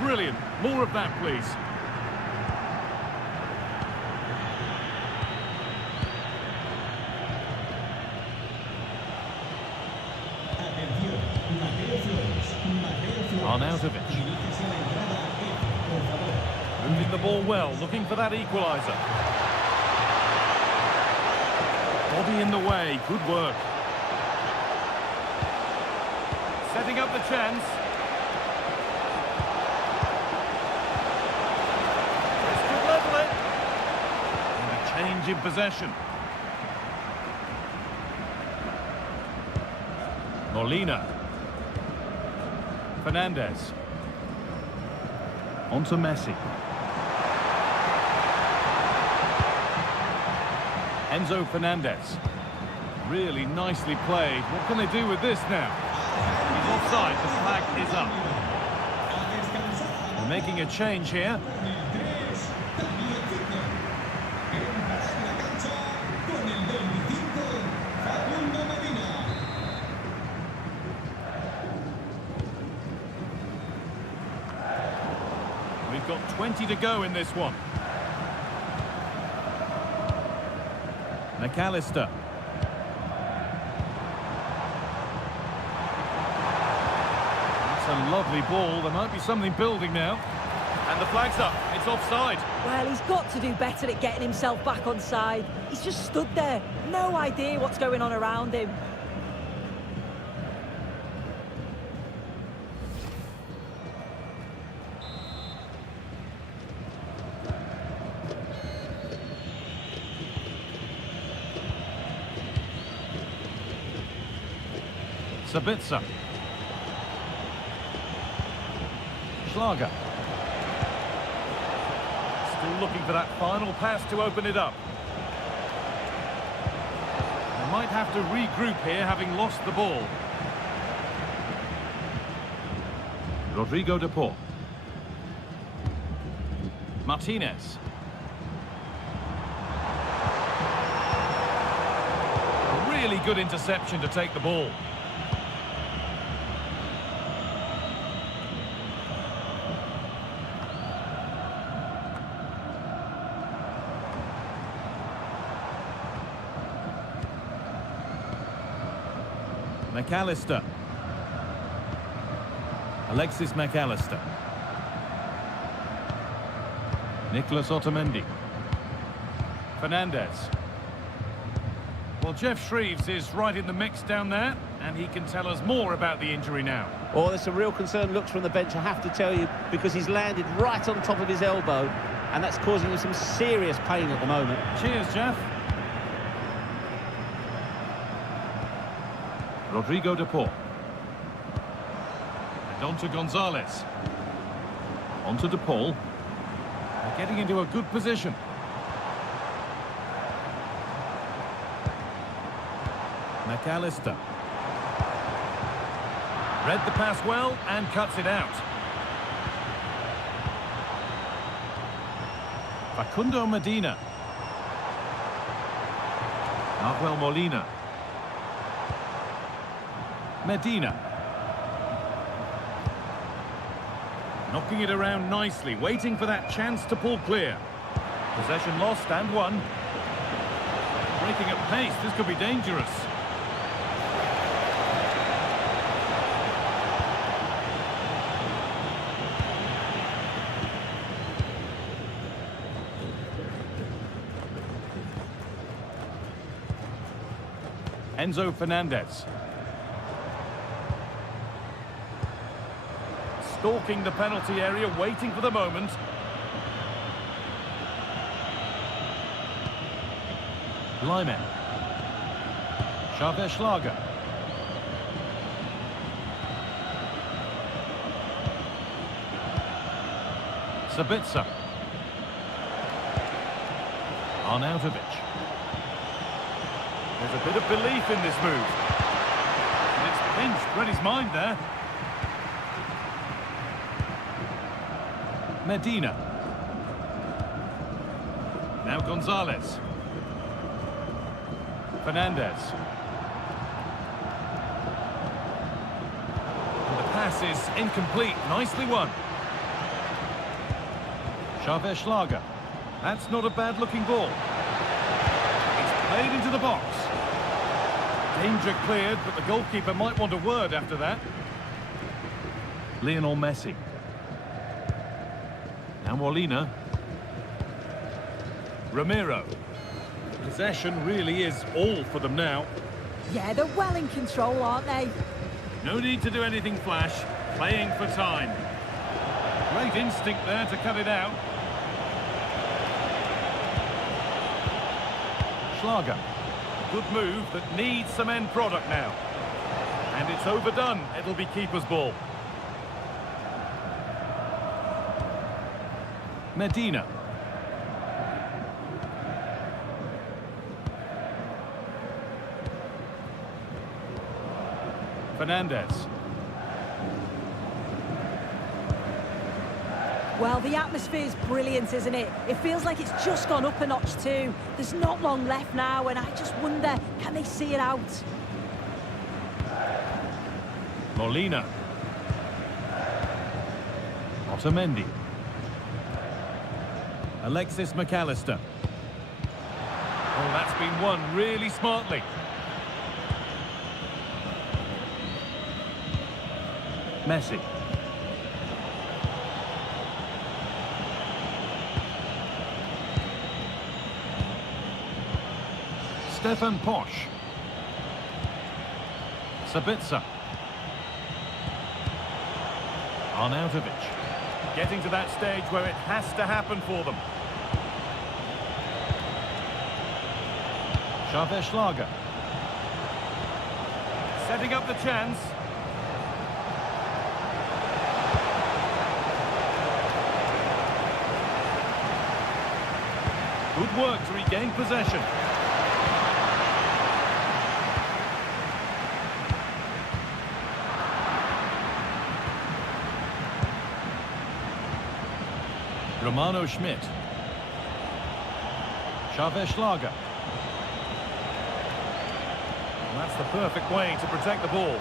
Brilliant. More of that, please. Arnautovic. Moving the ball well, looking for that equaliser. Body in the way, good work. Setting up the chance. This could level it. And a change in possession. Molina. Fernandez. On to Messi. Enzo Fernandez. Really nicely played. What can they do with this now? He's offside. The flag is up. They're making a change here. We've got 20 to go in this one. McAllister. That's a lovely ball. There might be something building now. And the flag's up. It's offside. Well, he's got to do better at getting himself back on side. He's just stood there. No idea what's going on around him. Sabitzer. Schlager. Still looking for that final pass to open it up. They might have to regroup here, having lost the ball. Rodrigo de Paul. Martinez. A really good interception to take the ball. McAllister. Alexis McAllister. Nicholas Otamendi. Fernandez. Well, Jeff Shreves is right in the mix down there, and he can tell us more about the injury now. Oh, there's some real concerned looks from the bench, I have to tell you, because he's landed right on top of his elbow, and that's causing him some serious pain at the moment. Cheers, Jeff. Rodrigo de Paul. And on to Gonzalez. On to de Paul. They're getting into a good position. McAllister. Read the pass well and cuts it out. Facundo Medina. Nahuel Molina. Medina. Knocking it around nicely, waiting for that chance to pull clear. Possession lost and won. Breaking at pace, this could be dangerous. Enzo Fernandez. Stalking the penalty area, waiting for the moment. Lyman. Xavier Schlager. Sabitzer. Arnautovic. There's a bit of belief in this move. And it's pinched, read his mind there. Medina. Now Gonzalez. Fernandez. And the pass is incomplete. Nicely won. Xavier Schlager. That's not a bad-looking ball. It's played into the box. Danger cleared, but the goalkeeper might want a word after that. Lionel Messi. Now Molina. Ramiro. Possession really is all for them now. Yeah, they're well in control, aren't they? No need to do anything flash. Playing for time. Great instinct there to cut it out. Schlager. Good move that needs some end product now. And it's overdone. It'll be keeper's ball. Medina. Fernandez. Well, the atmosphere's brilliant, isn't it? It feels like it's just gone up a notch too. There's not long left now, and I just wonder, can they see it out? Molina. Otamendi. Alexis McAllister. Oh, that's been won really smartly. Messi. Stefan Posch. Sabitzer. Arnautovic. Getting to that stage where it has to happen for them. Xavier Schlager. Setting up the chance. Good work to regain possession. Romano Schmidt. Xavier Schlager. And that's the perfect way to protect the ball.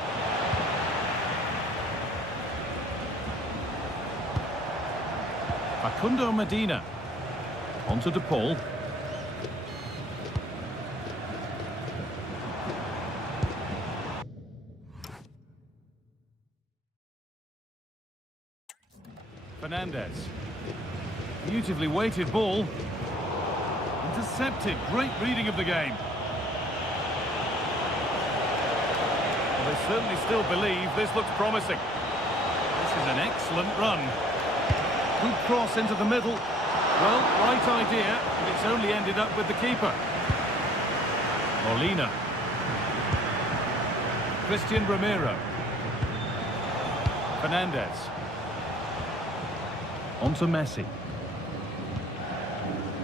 Facundo Medina. On to de Paul. Fernandez. Beautifully weighted ball. Intercepted. Great reading of the game. Well, they certainly still believe this looks promising. This is an excellent run. Good cross into the middle. Well, right idea, but it's only ended up with the keeper. Molina. Christian Romero. Fernandez. On to Messi.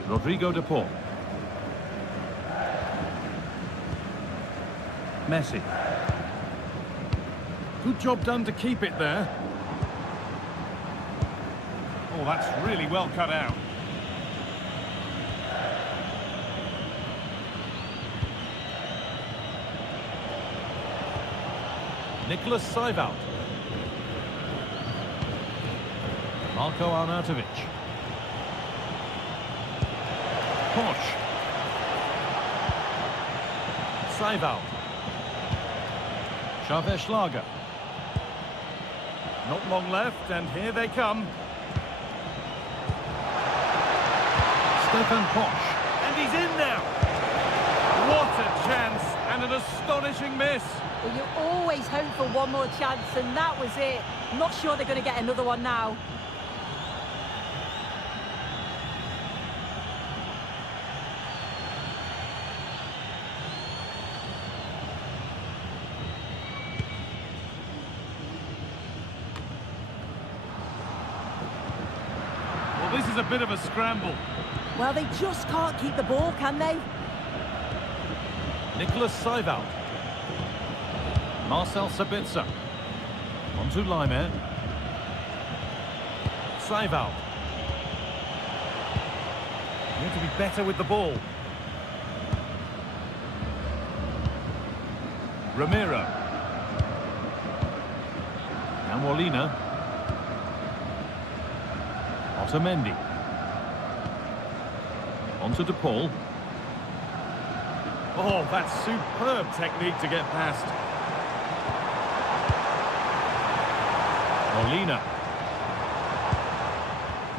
Rodrigo de Paul. Messi. Good job done to keep it there. Oh, that's really well cut out. Nicholas Seibold. Marko Arnautovic. Posch. Seibold. Xavier Schlager. Not long left, and here they come. Stefan Posch. And he's in now. What a chance, and an astonishing miss. Well, you always hope for one more chance, and that was it. Not sure they're going to get another one now. Well, this is a bit of a scramble. Well, they just can't keep the ball, can they? Nicholas Seibold. Marcel Sabitzer. On to Laimer. Seibold. Need to be better with the ball. Romero. Now Molina. Otamendi. On to De Paul. Oh, that's superb technique to get past. Molina.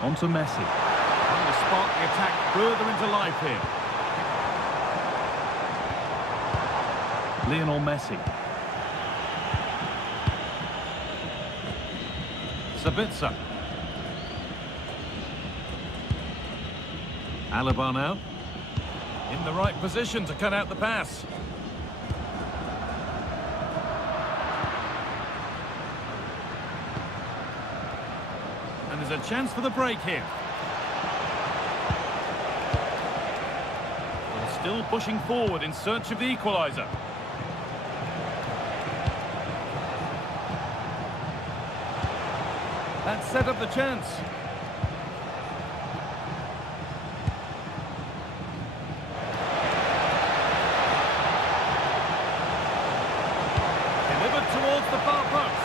On to Messi. Trying to spark the attack further into life here. Lionel Messi. Sabitzer. Alaba now. In the right position to cut out the pass. And there's a chance for the break here. Well, still pushing forward in search of the equaliser. That set up the chance. Towards the far post.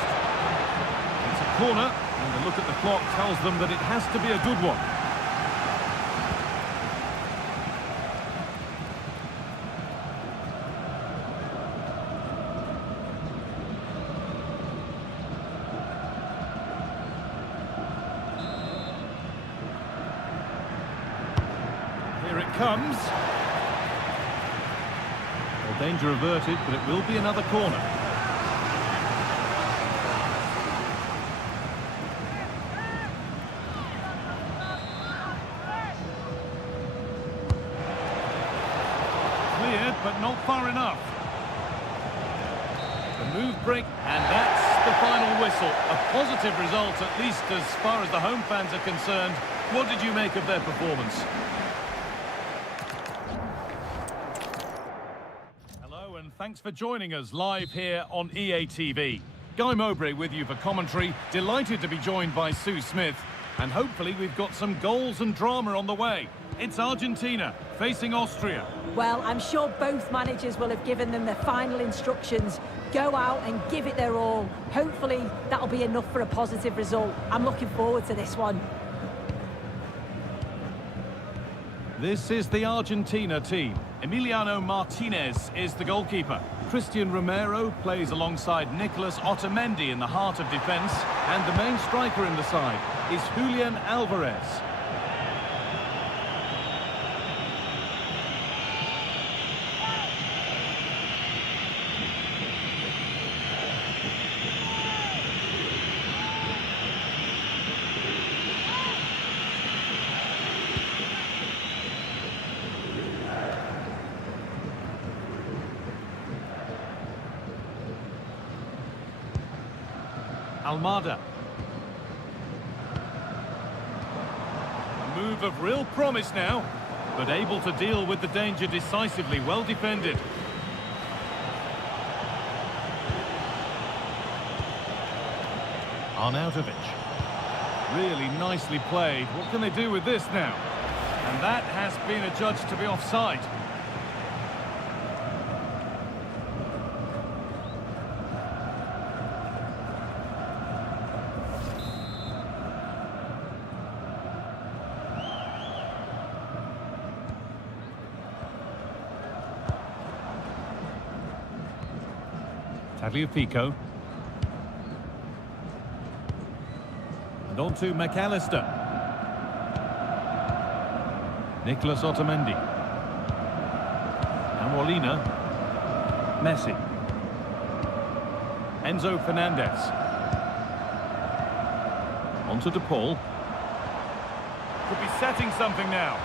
It's a corner, and the look at the clock tells them that it has to be a good one. Here it comes. Well, danger averted, but it will be another corner. But not far enough. The move break, and that's the final whistle. A positive result, at least as far as the home fans are concerned. What did you make of their performance? Hello, and thanks for joining us live here on EA TV. Guy Mowbray with you for commentary. Delighted to be joined by Sue Smith. And hopefully we've got some goals and drama on the way. It's Argentina facing Austria. Well, I'm sure both managers will have given them their final instructions. Go out and give it their all. Hopefully that'll be enough for a positive result. I'm looking forward to this one. This is the Argentina team. Emiliano Martinez is the goalkeeper. Christian Romero plays alongside Nicolas Otamendi in the heart of defence. And the main striker in the side is Julian Alvarez. Almada. A move of real promise now, but able to deal with the danger decisively, well defended. Arnautovic. Really nicely played. What can they do with this now? And that has been adjudged to be offside. Tagliafico. And on to McAllister. Nicolas Otamendi. And Molina. Messi. Enzo Fernandez. On to De Paul. Could be setting something now.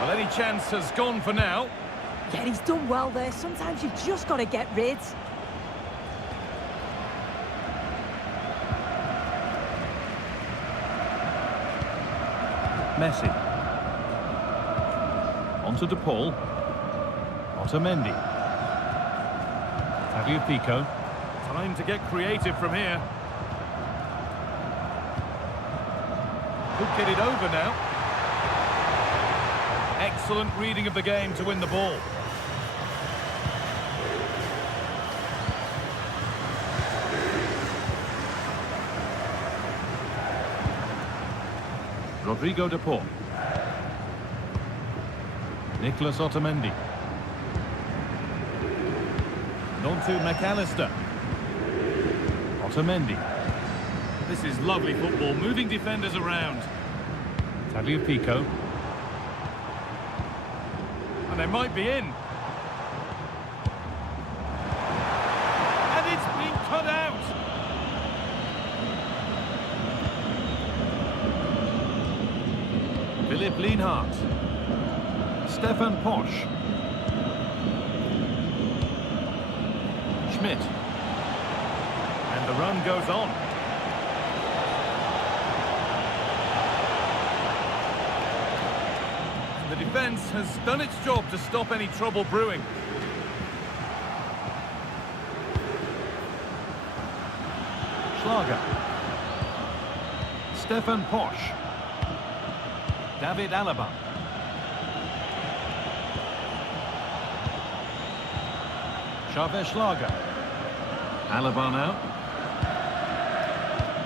Well, any chance has gone for now. Yeah, he's done well there. Sometimes you've just got to get rid. Messi. On to De Paul. Otamendi. Tagliafico. Time to get creative from here. Could get it over now. Excellent reading of the game to win the ball. Rodrigo De Paul. Nicolas Otamendi. And on to McAllister. Otamendi. This is lovely football, moving defenders around. Tagliafico. And they might be in. And it's been cut out. Philipp Lienhardt. Stefan Posch. Schmidt. And the run goes on. And the defence has done its job to stop any trouble brewing. Schlager. Stefan Posch. David Alaba. Xavier Schlager. Alaba now.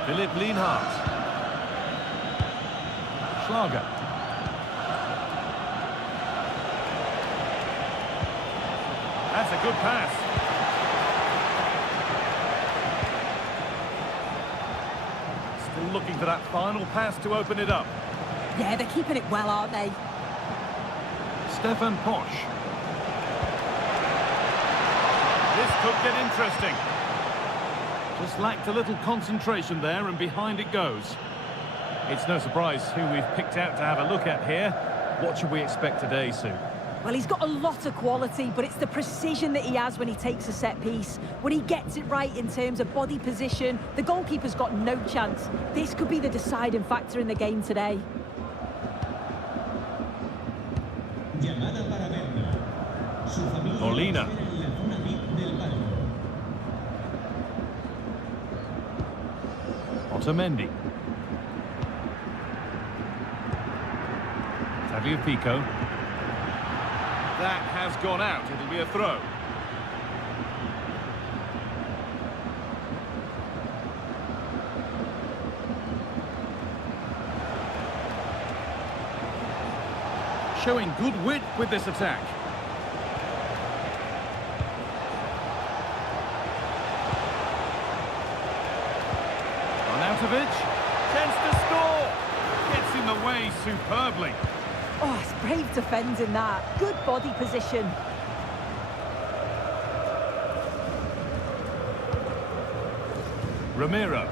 Philipp Lienhardt. Schlager. That's a good pass. Still looking for that final pass to open it up. Yeah, they're keeping it well, aren't they? Stefan Posch. This could get interesting. Just lacked a little concentration there, and behind it goes. It's no surprise who we've picked out to have a look at here. What should we expect today, Sue? Well, he's got a lot of quality, but it's the precision that he has when he takes a set piece. When he gets it right in terms of body position, the goalkeeper's got no chance. This could be the deciding factor in the game today. Molina. Otamendi. Tagliafico. That has gone out. It'll be a throw. Showing good wit with this attack. Arnautovic, chance to score. Gets in the way superbly. Oh, it's brave defending that. Good body position. Ramiro.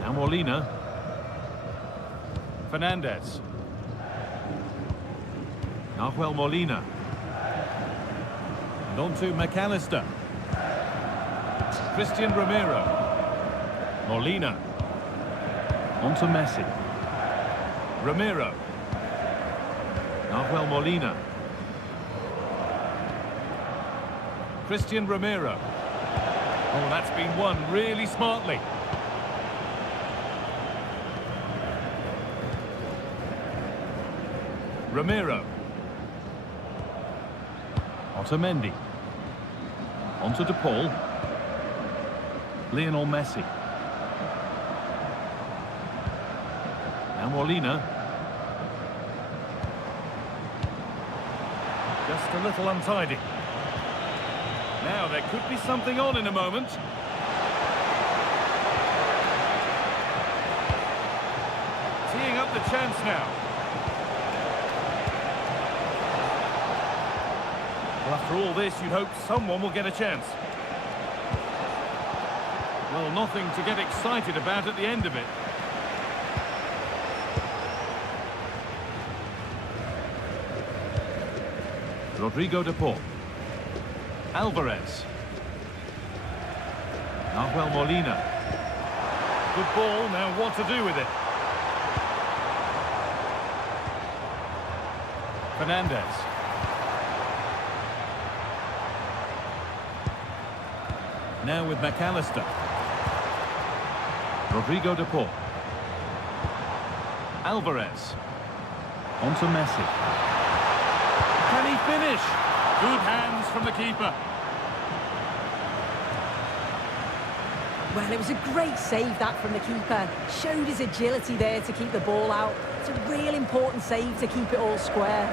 Now Molina. Fernandez. Nahuel Molina. And on to McAllister. Christian Ramiro. Molina. On to Messi. Ramiro. Nahuel Molina. Christian Ramiro. Oh, that's been won really smartly. Ramiro. Otamendi. On to De Paul. Lionel Messi. Now Molina. Just a little untidy. Now there could be something on in a moment. Teeing up the chance now. Well, after all this, you'd hope someone will get a chance. Well, nothing to get excited about at the end of it. Rodrigo de Paul. Alvarez. Nahuel Molina. Good ball, now what to do with it? Fernandez. Now with McAllister. Rodrigo de Paul. Alvarez. On to Messi. Can he finish? Good hands from the keeper. Well, it was a great save, that, from the keeper. Showed his agility there to keep the ball out. It's a real important save to keep it all square.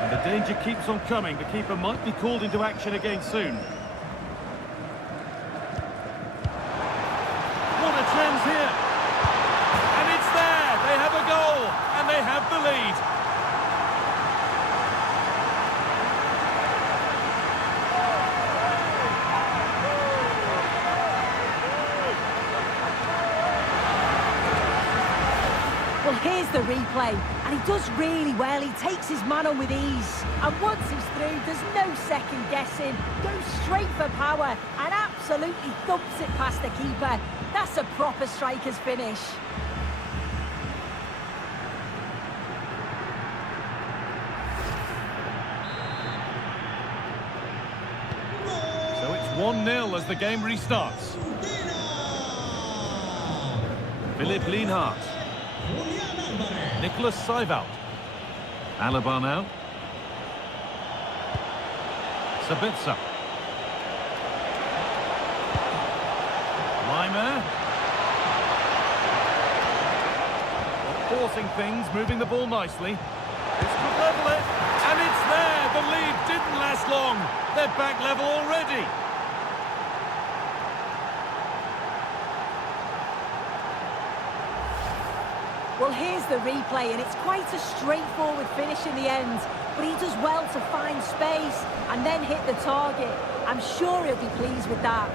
And the danger keeps on coming. The keeper might be called into action again soon. What a chance here. And it's there. They have a goal. And they have the lead. Well, here's the replay, and he does really well. He takes his man on with ease. And once he's through, there's no second guessing. Goes straight for power and absolutely thumps it past the keeper. That's a proper striker's finish. So it's 1-0 as the game restarts. Philipp Lienhardt. Nicholas Seiwald. Alaba now. Sabitzer. Reimer. Forcing things, moving the ball nicely. This could level it. And it's there. The lead didn't last long. They're back level already. Well, here's the replay, and it's quite a straightforward finish in the end. But he does well to find space and then hit the target. I'm sure he'll be pleased with that.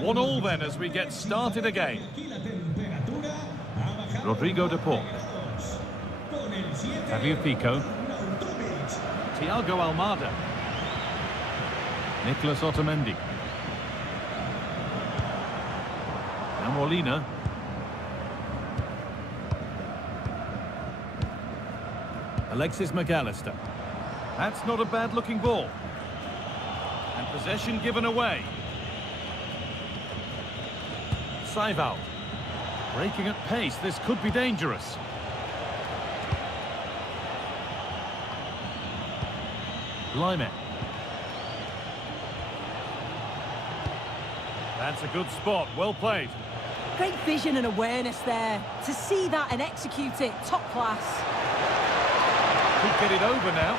One all then as we get started again. Rodrigo de Paul. Fabio Pico. Thiago Almada. Nicholas Otamendi. Now Molina. Alexis McAllister. That's not a bad looking ball. And possession given away. Seiwald. Breaking at pace, this could be dangerous. Blimey. That's a good spot, well played. Great vision and awareness there. To see that and execute it, top class. Could get it over now.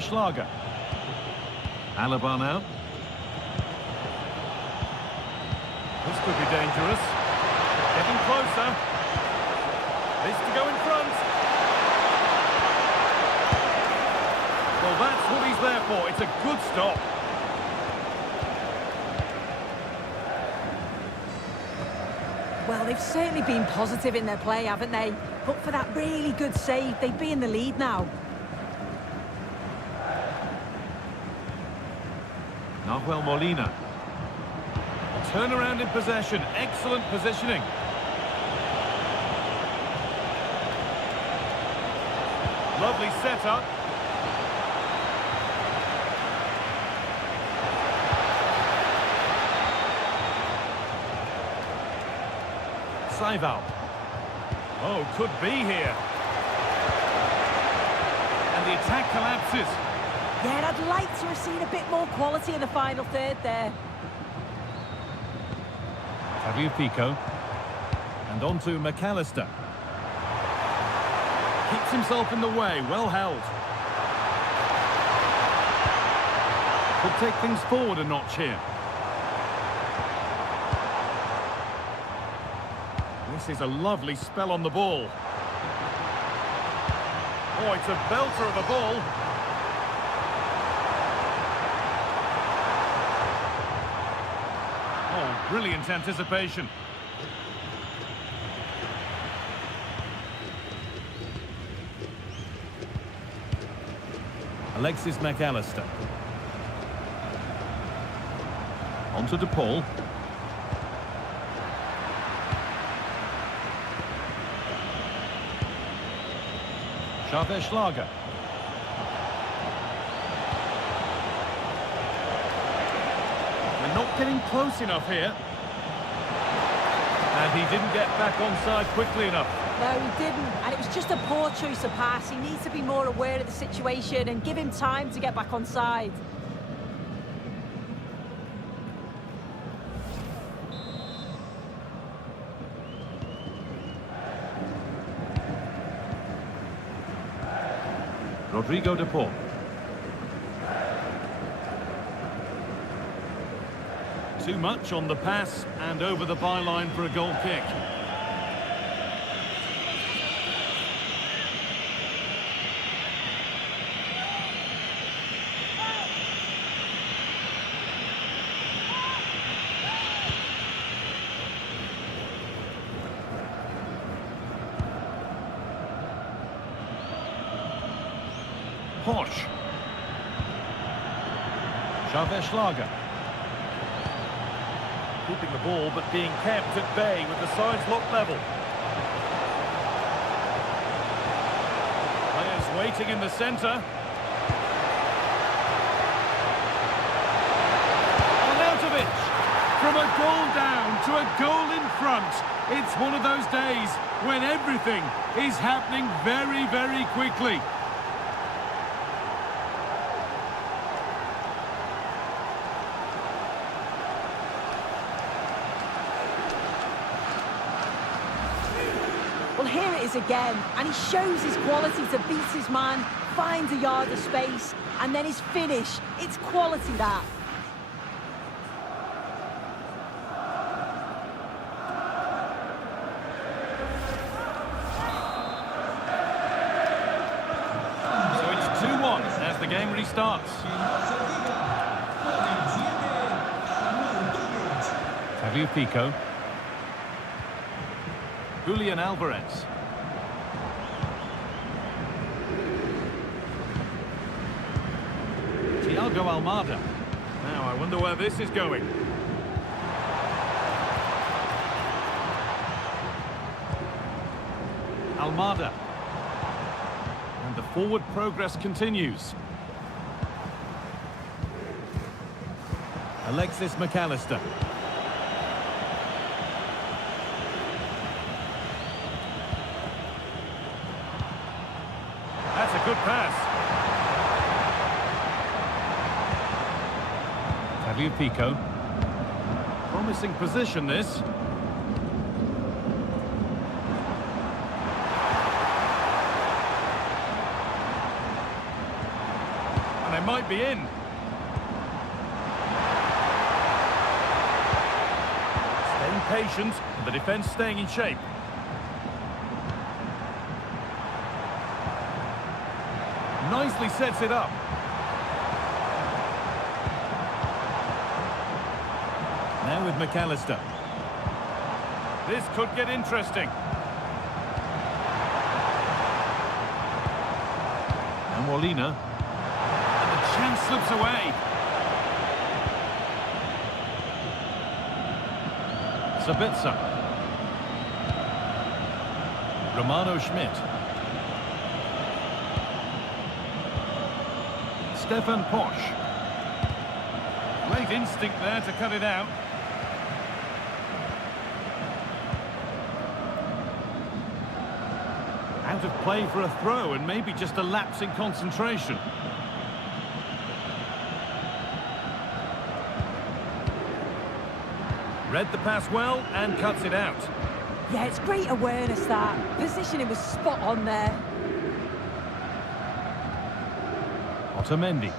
Schlager. Alaba now. This could be dangerous. Getting closer. This to go in front. Well, that's what he's there for. It's a good stop. Well, they've certainly been positive in their play, haven't they? But for that really good save, they'd be in the lead now. Nahuel Molina. Turnaround in possession. Excellent positioning. Lovely setup. Saival. Oh, could be here. And the attack collapses. Yeah, I'd like to have seen a bit more quality in the final third there. Pico. And on to McAllister. Keeps himself in the way, well held. Could take things forward a notch here. This is a lovely spell on the ball. Oh, it's a belter of a ball. Oh, brilliant anticipation. Alexis McAllister. On to DePaul. Schlager. We're not getting close enough here. And he didn't get back onside quickly enough. No, he didn't. And it was just a poor choice of pass. He needs to be more aware of the situation and give him time to get back onside. Rodrigo de Paul. Too much on the pass and over the byline for a goal kick. Posh. Schlager. Keeping the ball but being kept at bay with the sides locked level. Players waiting in the centre. Arnautovic. From a goal down to a goal in front. It's one of those days when everything is happening very, very quickly. Well, here it is again, and he shows his quality to beat his man, finds a yard of space, and then his finish. It's quality, that. So it's 2-1 as the game restarts. Pico. Julian Alvarez. Thiago Almada. Now I wonder where this is going. Almada. And the forward progress continues. Alexis McAllister. That's a good pass. Pico. Promising position, this. And they might be in. Staying patient, and the defence staying in shape. Nicely sets it up. Now with McAllister. This could get interesting. And Molina. And the chance slips away. Sabitzer. Romano Schmidt. Stefan Posch. Great instinct there to cut it out. Out of play for a throw, and maybe just a lapse in concentration. Read the pass well and cuts it out. Yeah, it's great awareness, that. Positioning was spot on there. Otamendi.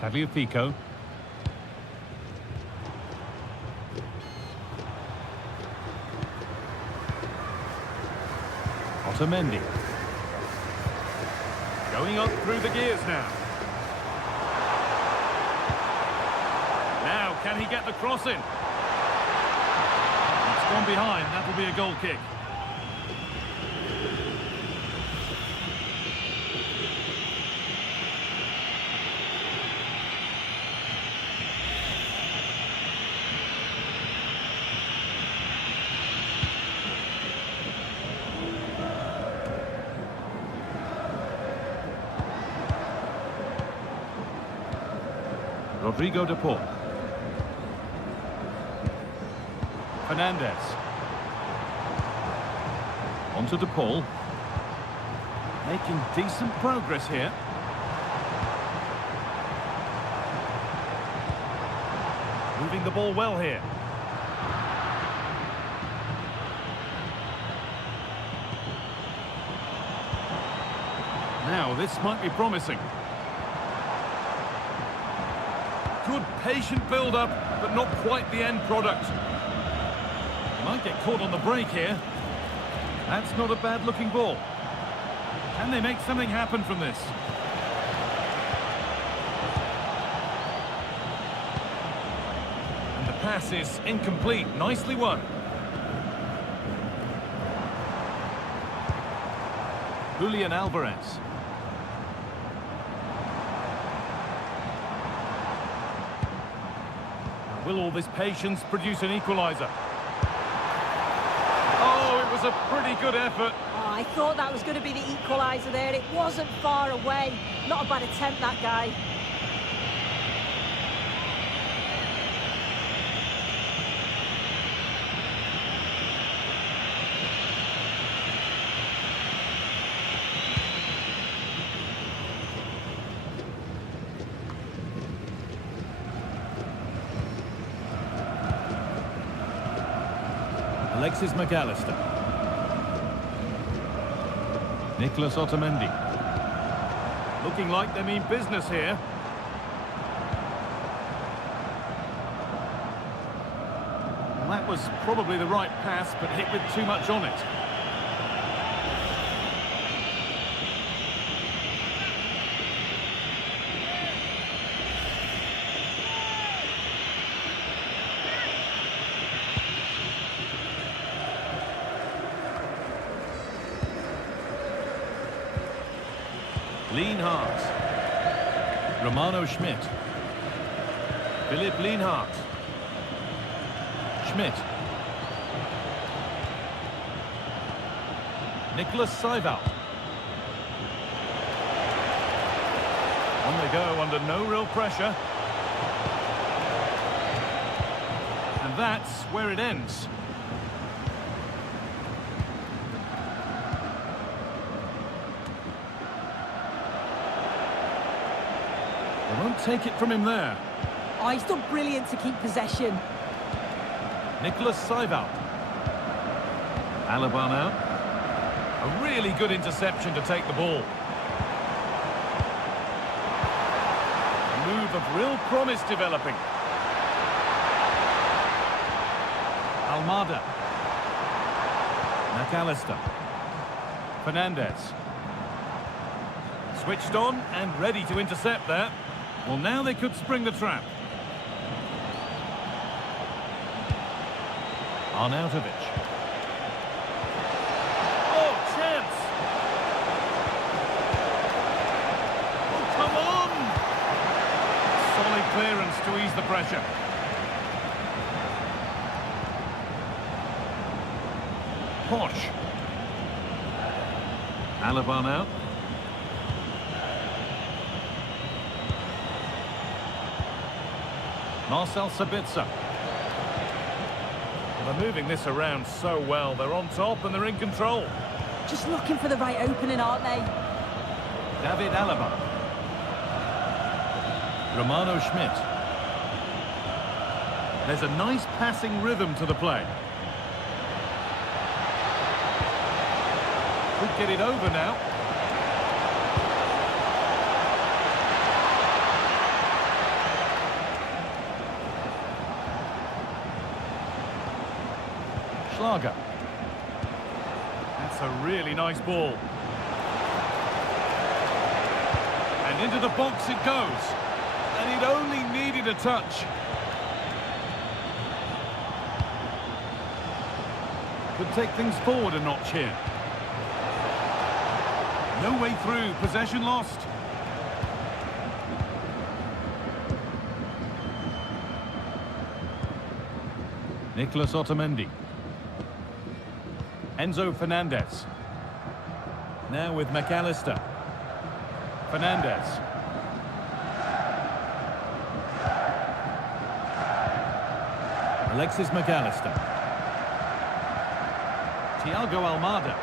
Tagliafico. Otamendi. Going up through the gears now. Now, can he get the cross in? It's gone behind. That will be a goal kick. Rodrigo de Paul. Fernandez. Onto de Paul. Making decent progress here. Moving the ball well here. Now, this might be promising. Good patient build-up, but not quite the end product. Might get caught on the break here. That's not a bad-looking ball. Can they make something happen from this? And the pass is incomplete. Nicely won. Julian Alvarez. Will all this patience produce an equaliser? Oh, it was a pretty good effort. Oh, I thought that was going to be the equaliser there. It wasn't far away. Not a bad attempt, that guy. Alexis McAllister. Nicolas Otamendi. Looking like they mean business here. Well, that was probably the right pass, but hit with too much on it. Lienhart. Romano Schmidt. Philipp Lienhart. Schmidt. Nicholas Seibel. On they go under no real pressure. And that's where it ends. They won't take it from him there. Oh, he's done brilliant to keep possession. Nicholas Seival. Alaba now. A really good interception to take the ball. A move of real promise developing. Almada. McAllister. Fernandez. Switched on and ready to intercept there. Well, now they could spring the trap. Arnautovic. Oh, chance! Oh, come on! Solid clearance to ease the pressure. Posh. Alaba now. Marcel Sabitzer. They're moving this around so well. They're on top and they're in control. Just looking for the right opening, aren't they? David Alaba. Romano Schmidt. There's a nice passing rhythm to the play. Could get it over now. Schlager. That's a really nice ball. And into the box it goes. And it only needed a touch. Could take things forward a notch here. No way through, possession lost. Nicholas Otamendi. Enzo Fernandez. Now with McAllister. Fernandez. Alexis McAllister. Thiago Almada.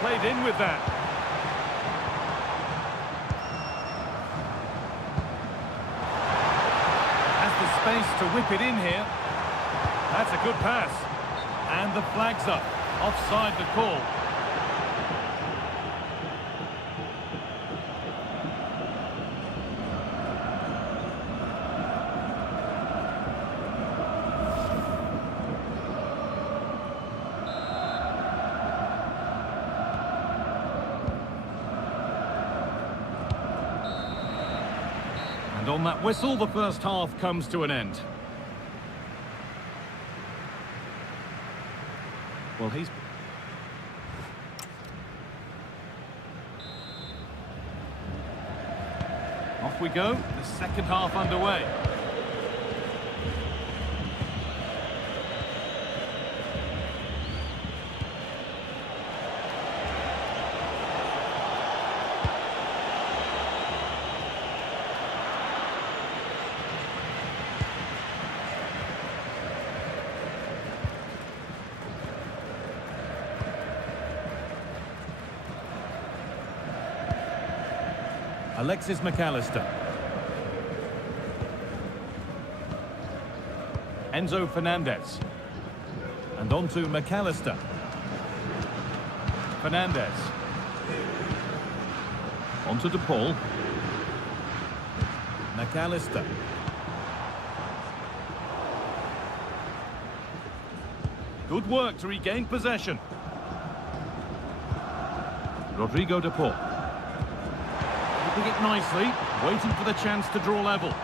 Played in with that. Has the space to whip it in here. That's a good pass. And the flag's up. Offside the call. And on that whistle, the first half comes to an end. Well, he's... Off we go, the second half underway. Alexis McAllister. Enzo Fernandez. And on to McAllister. Fernandez. On to DePaul. McAllister. Good work to regain possession. Rodrigo DePaul. It nicely, waiting for the chance to draw level.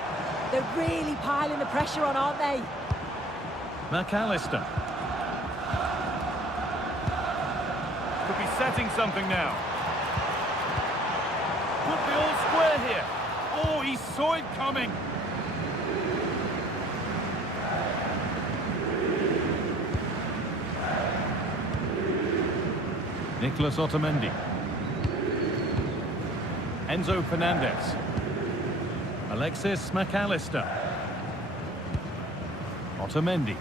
They're really piling the pressure on, aren't they? McAllister. Could be setting something now. Could be all square here. Oh, he saw it coming. Nicholas Otamendi. Enzo Fernandez. Alexis McAllister. Otamendi.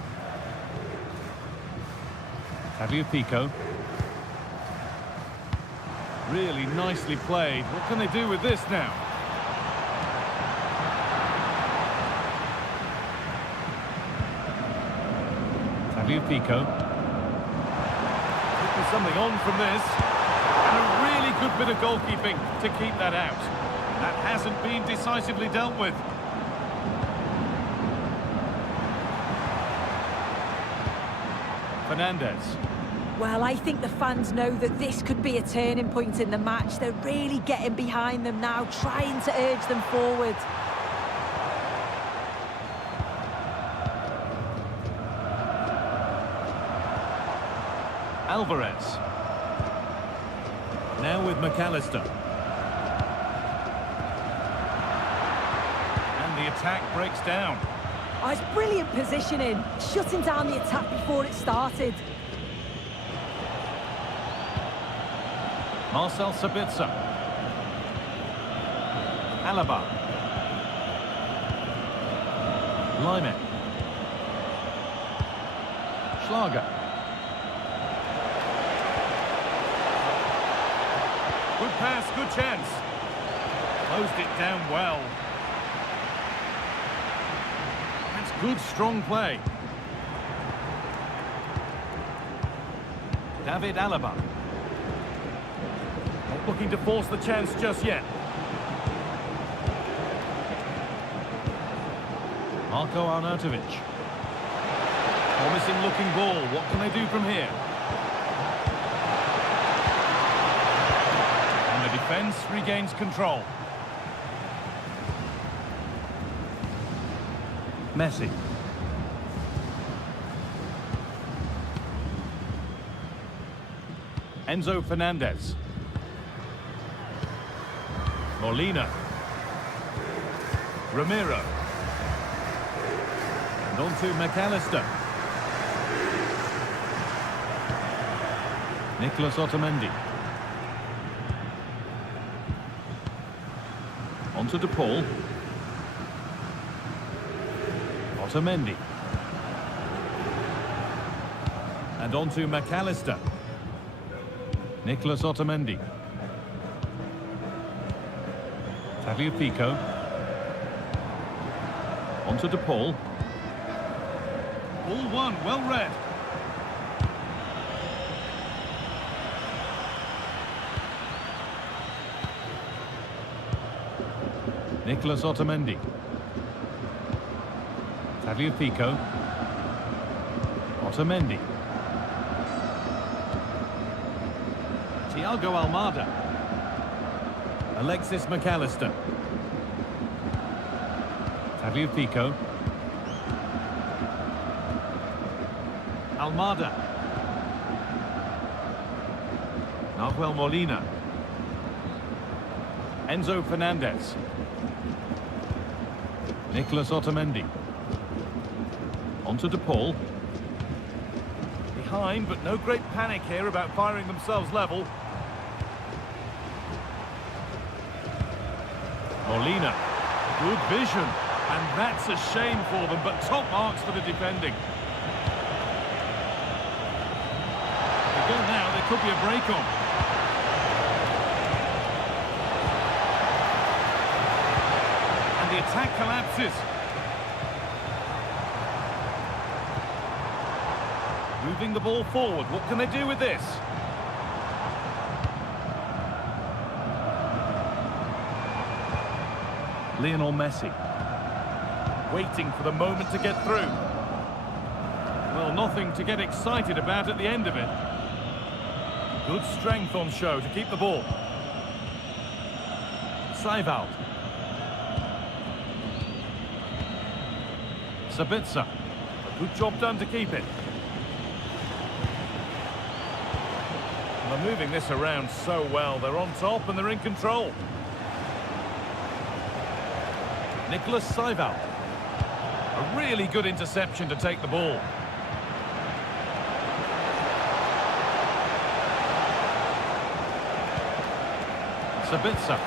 Tagliafico. Really nicely played. What can they do with this now? Tagliafico. There's something on from this. And a really good bit of goalkeeping to keep that out. That hasn't been decisively dealt with. Fernandez. Well, I think the fans know that this could be a turning point in the match. They're really getting behind them now, trying to urge them forward. Alvarez. Now with McAllister. And the attack breaks down. Oh, it's brilliant positioning, shutting down the attack before it started. Marcel Sabitzer. Alaba. Lyman. Schlager. Good pass, good chance. Closed it down well. That's good, strong play. David Alaba. Not looking to force the chance just yet. Marko Arnautovic. Promising looking ball. What can they do from here? And the defence regains control. Messi. Enzo Fernandez. Molina. Ramiro. And on to McAllister. Nicolas Otamendi. On to De Paul. Otamendi. And on to McAllister. Nicolas Otamendi. Tagliafico. On to De Paul. Ball one, well read. Nicolas Otamendi. Tagliafico. Otamendi. Thiago Almada. Alexis McAllister. Tagliafico. Almada. Nahuel Molina. Enzo Fernandez. Nicolas Otamendi. On to De Paul. Behind, but no great panic here about firing themselves level. Molina. Good vision. And that's a shame for them, but top marks for the defending. They go now, there could be a break on. And the attack collapses. Moving the ball forward, what can they do with this? Lionel Messi. Waiting for the moment to get through. Well, nothing to get excited about at the end of it. Good strength on show to keep the ball. Seivald. Sabitzer. A good job done to keep it. They're moving this around so well. They're on top and they're in control. Nicolas Seivald. A really good interception to take the ball. Sabitzer.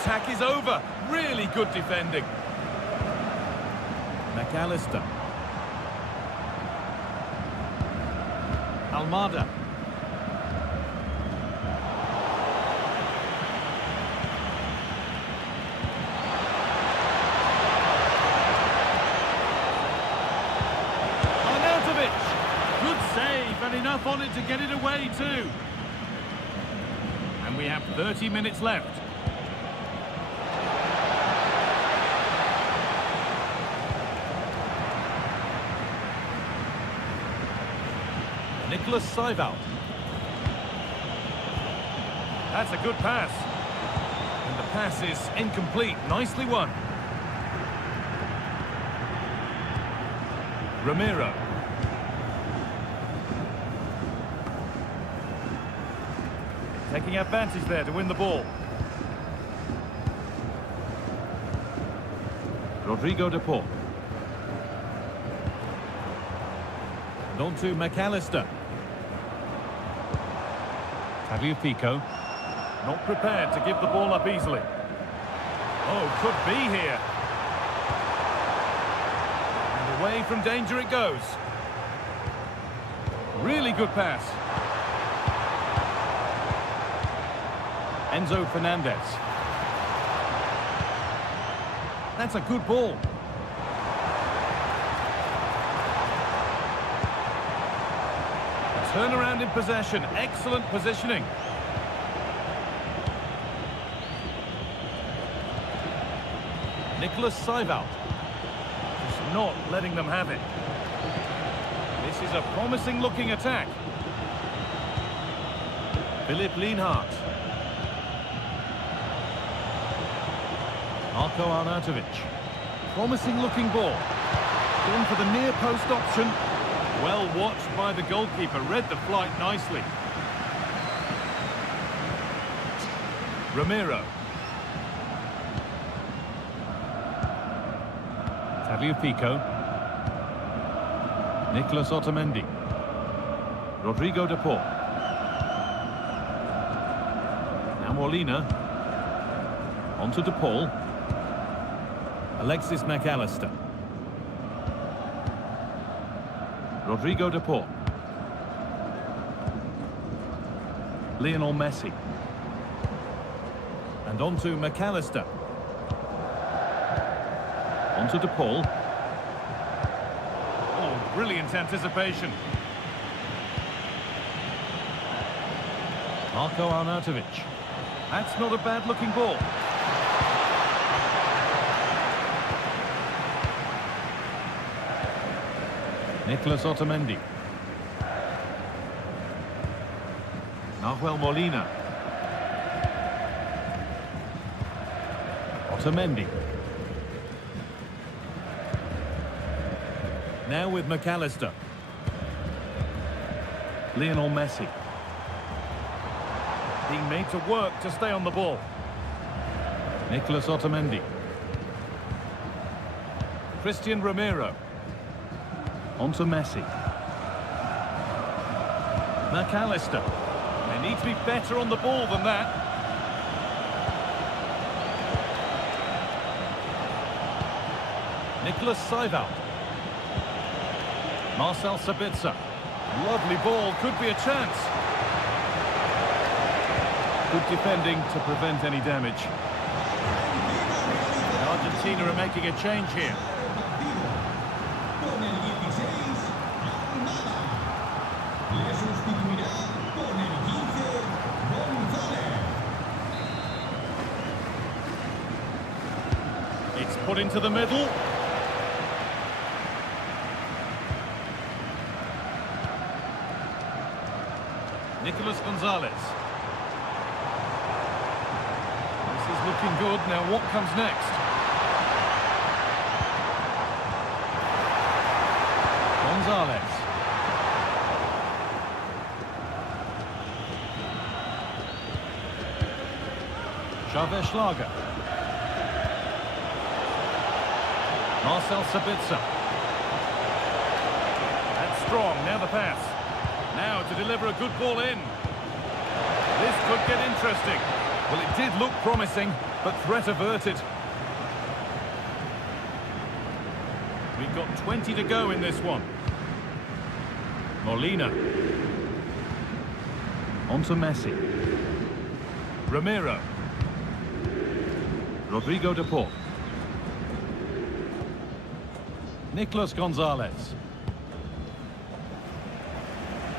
attack is over. Really good defending. McAllister. Almada. Good save, and enough on it to get it away too. And we have 30 minutes left. Nicholas Seibold. That's a good pass. And the pass is incomplete. Nicely won. Ramiro. Taking advantage there to win the ball. Rodrigo de Paul. And on to McAllister. Tagliafico. Not prepared to give the ball up easily. Oh, could be here. And away from danger it goes. Really good pass. Enzo Fernandez. That's a good ball. A turnaround in possession. Excellent positioning. Nicholas Seibold. Just not letting them have it. This is a promising looking attack. Philipp Lienhardt. Marko Arnautovic. Promising looking ball. Gone for the near post option. Well watched by the goalkeeper. Read the flight nicely. Ramiro. Tagliafico. Nicolas Otamendi. Rodrigo de Paul. Now Molina. On to de Paul. Alexis McAllister. Rodrigo de Paul. Lionel Messi. And on to McAllister. On to de Paul. Oh, brilliant anticipation. Marko Arnautovic. That's not a bad looking ball. Nicolas Otamendi. Nahuel Molina. Otamendi. Now with McAllister. Lionel Messi. Being made to work to stay on the ball. Nicolas Otamendi. Christian Ramiro. On to Messi. McAllister. They need to be better on the ball than that. Nicholas Seibold. Marcel Sabitzer. Lovely ball, could be a chance. Good defending to prevent any damage. Argentina are making a change here. It's put into the middle. Nicolas Gonzalez. This is looking good. Now what comes next? Gonzalez. Xavier Schlager. Marcel Sabitzer. That's strong. Now the pass. Now to deliver a good ball in. This could get interesting. Well, it did look promising, but threat averted. We've got 20 to go in this one. Molina. On to Messi. Ramiro. Rodrigo de Paul. Nicolas Gonzalez.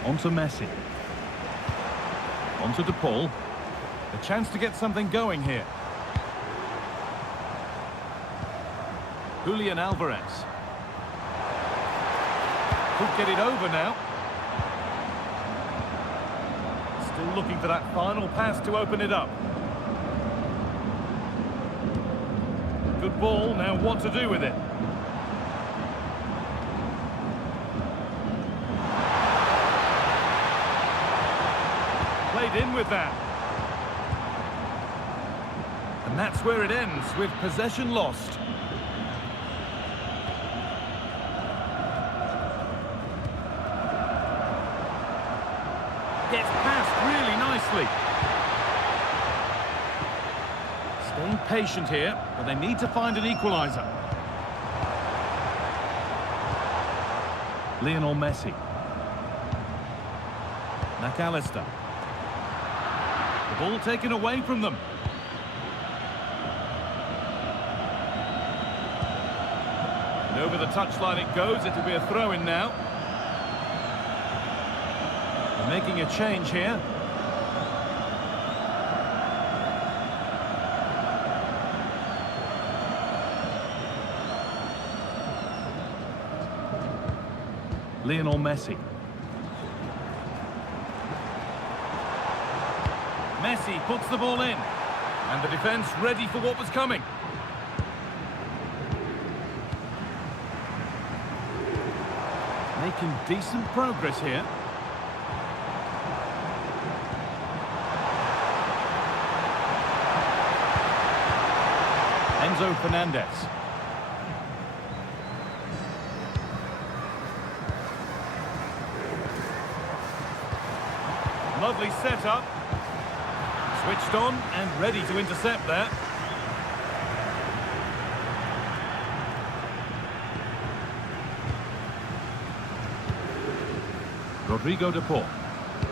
On to Messi. On to de Paul. A chance to get something going here. Julian Alvarez. Could get it over now. Still looking for that final pass to open it up. Good ball, now what to do with it? Played in with that. And that's where it ends, with possession lost. Gets past really nicely. Staying patient here, but they need to find an equaliser. Lionel Messi. McAllister. The ball taken away from them. And over the touchline it goes. It'll be a throw-in now. They're making a change here. Lionel Messi. Messi puts the ball in. And the defence ready for what was coming. Making decent progress here. Enzo Fernandez. Lovely setup. Switched on and ready to intercept there. Rodrigo de Paul.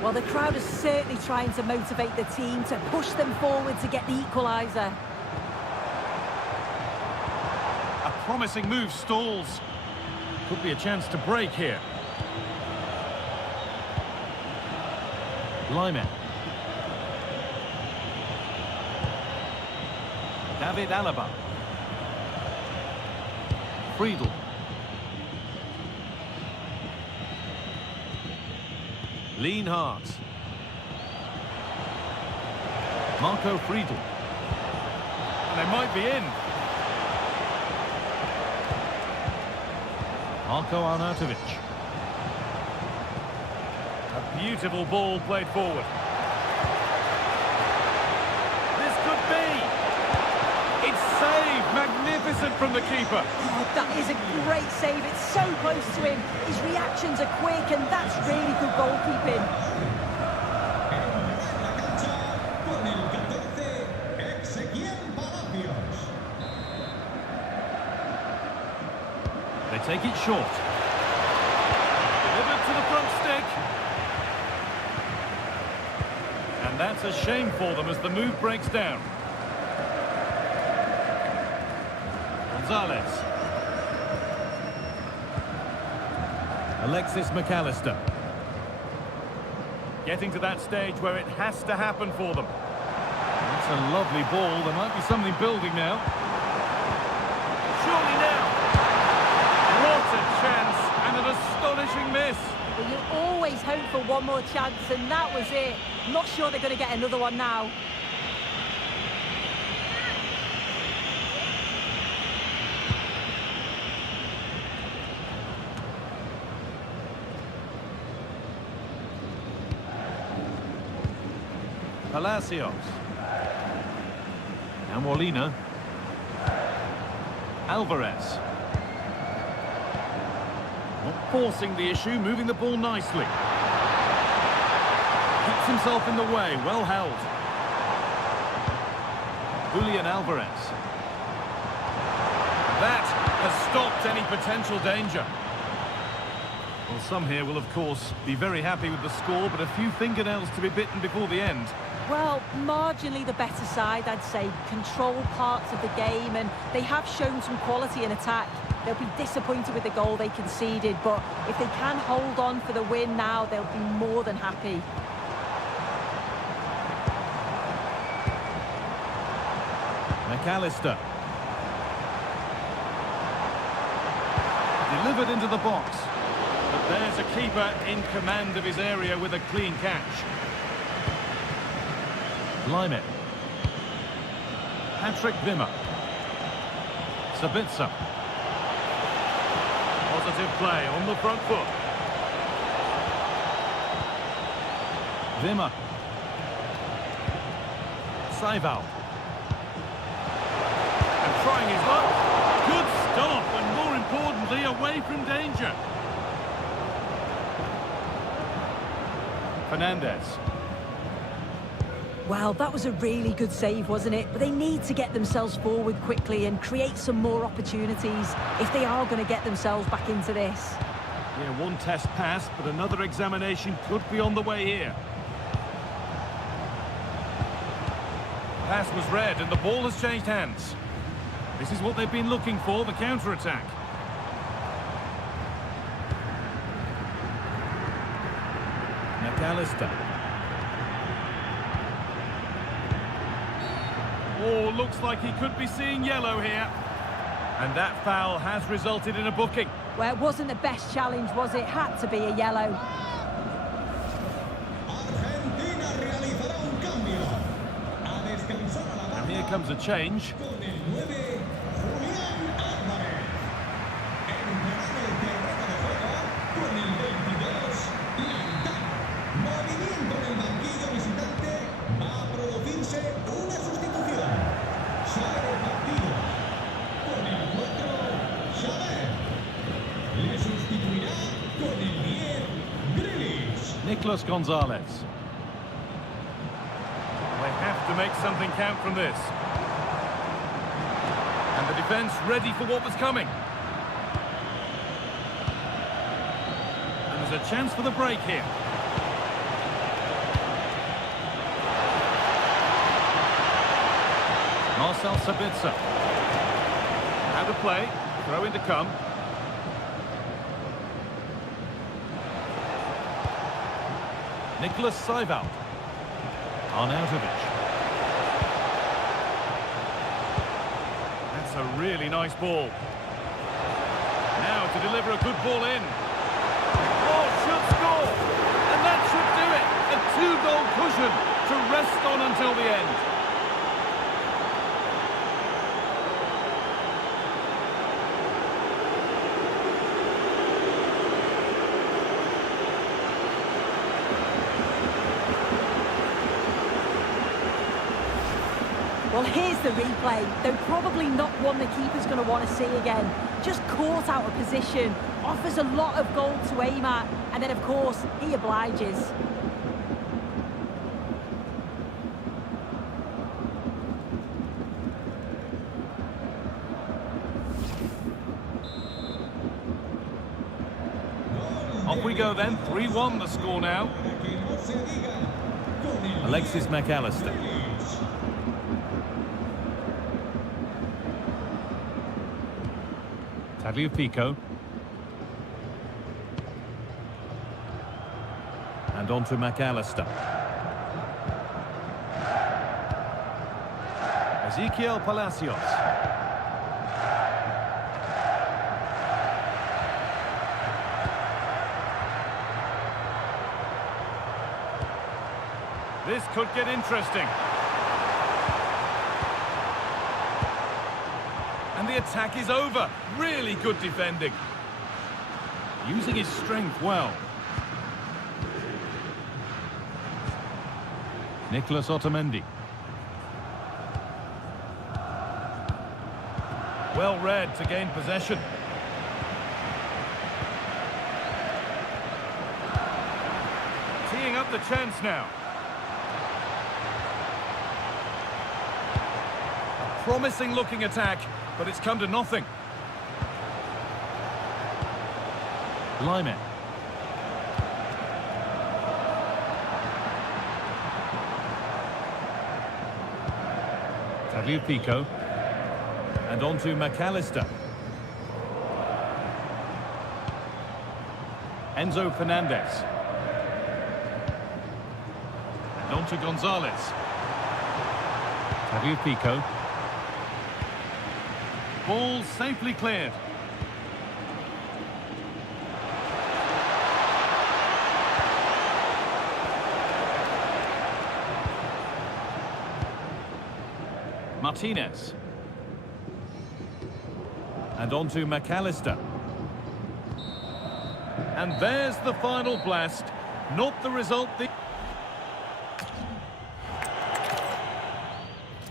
Well, the crowd is certainly trying to motivate the team to push them forward to get the equaliser. A promising move stalls. Could be a chance to break here. Lyman. David Alaba. Friedel. Lienhardt. Marco Friedel. And they might be in. Marco Arnautovic. A beautiful ball played forward. This could be. It's saved. Magnificent from the keeper. Oh, that is a great save. It's so close to him. His reactions are quick, and that's really good goalkeeping. They take it short. Delivered to the front stick. And that's a shame for them as the move breaks down. Gonzalez. Alexis McAllister. Getting to that stage where it has to happen for them. That's a lovely ball. There might be something building now. Surely now. What a chance and an astonishing miss. Well, you always hope for one more chance, and that was it. Not sure they're going to get another one now. Palacios. Now Molina. Alvarez. Not forcing the issue, moving the ball nicely. Keeps himself in the way, well held. Julian Alvarez. That has stopped any potential danger. Well, some here will, of course, be very happy with the score, but a few fingernails to be bitten before the end. Well, marginally the better side, I'd say. Control parts of the game, and they have shown some quality in attack. They'll be disappointed with the goal they conceded, but if they can hold on for the win now, they'll be more than happy. McAllister. Delivered into the box. But there's a keeper in command of his area with a clean catch. Lymit. Patrick Wimmer. Sabitzer. Positive play on the front foot. Wimmer. Seival. And trying his luck. Good stop, and more importantly, away from danger. Fernandez. Well, that was a really good save, wasn't it? But they need to get themselves forward quickly and create some more opportunities if they are going to get themselves back into this. Yeah, one test passed, but another examination could be on the way here. Pass was read, and the ball has changed hands. This is what they've been looking for, the counter-attack. McAllister. Oh, looks like he could be seeing yellow here. And that foul has resulted in a booking. Well, it wasn't the best challenge, was it? Had to be a yellow. Argentina realizará un cambio. A descansar a la And here banda comes a change. con el 9, Julián Álvarez. Entrará en el terreno de juego con el 22, Leitão. Movimiento en el banquillo visitante. Va a producirse una sustitución. Sale del partido con el 4, Xavier. Le sustituirá con el 10, Grealish. Nicolas Gonzalez. They have to make something count from this. And the defence ready for what was coming. And there's a chance for the break here. Marcel Sabitzer. Out of play. Throw in to come. Nicholas Seival. Arnautovic. That's a really nice ball. Now to deliver a good ball in. Oh, should score! And that should do it! A two-goal cushion to rest on until the end. Well, here's the replay. Though probably not one the keeper's going to want to see again. Just caught out of position. Offers a lot of goal to aim at. And then, of course, he obliges. Off we go then. 3-1 the score now. Para que no se diga, con el Alexis McAllister. Tagliafico. And on to McAllister. Ezequiel Palacios. This could get interesting. And the attack is over. Really good defending. Using his strength well. Nicolas Otamendi. Well read to gain possession. Teeing up the chance now. promising looking attack, but it's come to nothing. Lyman. Tagliafico. And on to McAllister. Enzo Fernandez. And on to Gonzalez. Tagliafico. Ball safely cleared. Martinez. And on to McAllister. And there's the final blast. Not the result.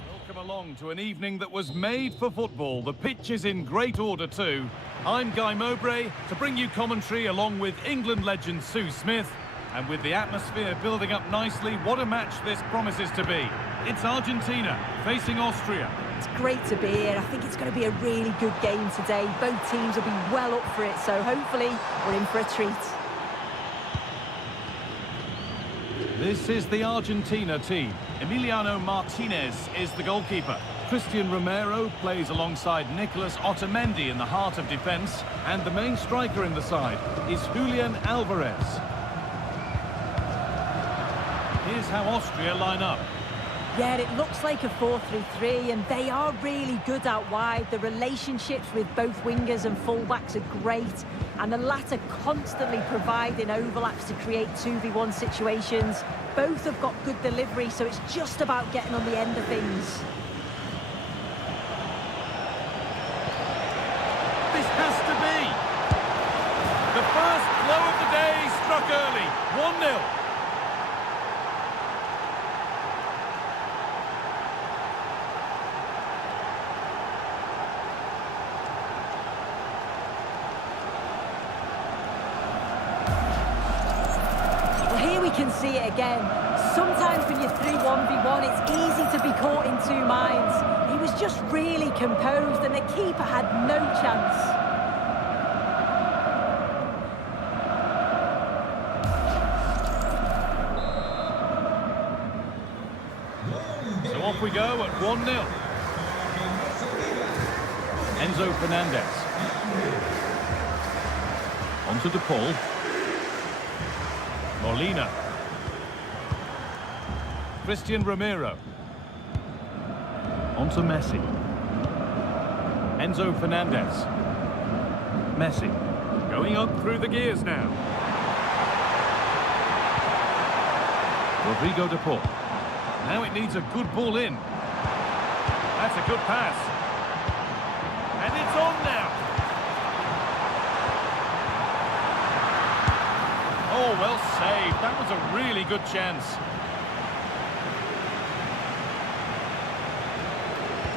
Welcome along to an evening that was made for football. The pitch is in great order too. I'm Guy Mowbray to bring you commentary along with England legend Sue Smith. And with the atmosphere building up nicely, what a match this promises to be. It's Argentina facing Austria. It's great to be here. I think it's going to be a really good game today. Both teams will be well up for it, so hopefully we're in for a treat. This is the Argentina team. Emiliano Martinez is the goalkeeper. Christian Romero plays alongside Nicolas Otamendi in the heart of defence. And the main striker in the side is Julian Alvarez. Here's how Austria line up. Yeah, it looks like a 4-3-3, and they are really good out wide. The relationships with both wingers and fullbacks are great, and the latter constantly providing overlaps to create 2v1 situations. Both have got good delivery, so it's just about getting on the end of things. This has to be! The first blow of the day struck early, 1-0. Can see it again. Sometimes when you're 3-1v1, it's easy to be caught in two minds. He was just really composed, and the keeper had no chance. So off we go at 1-0. Enzo Fernandez. On to De Paul. Molina. Christian Romero. On to Messi. Enzo Fernandez. Messi. Going up through the gears now. Rodrigo De Paul. Now it needs a good ball in. That's a good pass. And it's on now. Oh, well saved. That was a really good chance.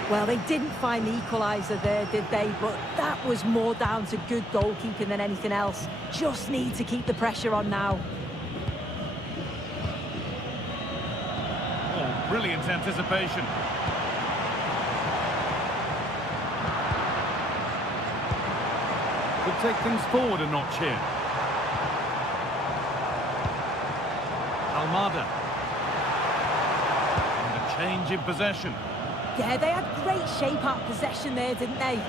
Well, they didn't find the equaliser there, did they? But that was more down to good goalkeeping than anything else. Just need to keep the pressure on now. Oh, brilliant anticipation. Could take things forward a notch here. Almada. And a change in possession. Yeah, they had great shape-up possession there, didn't they?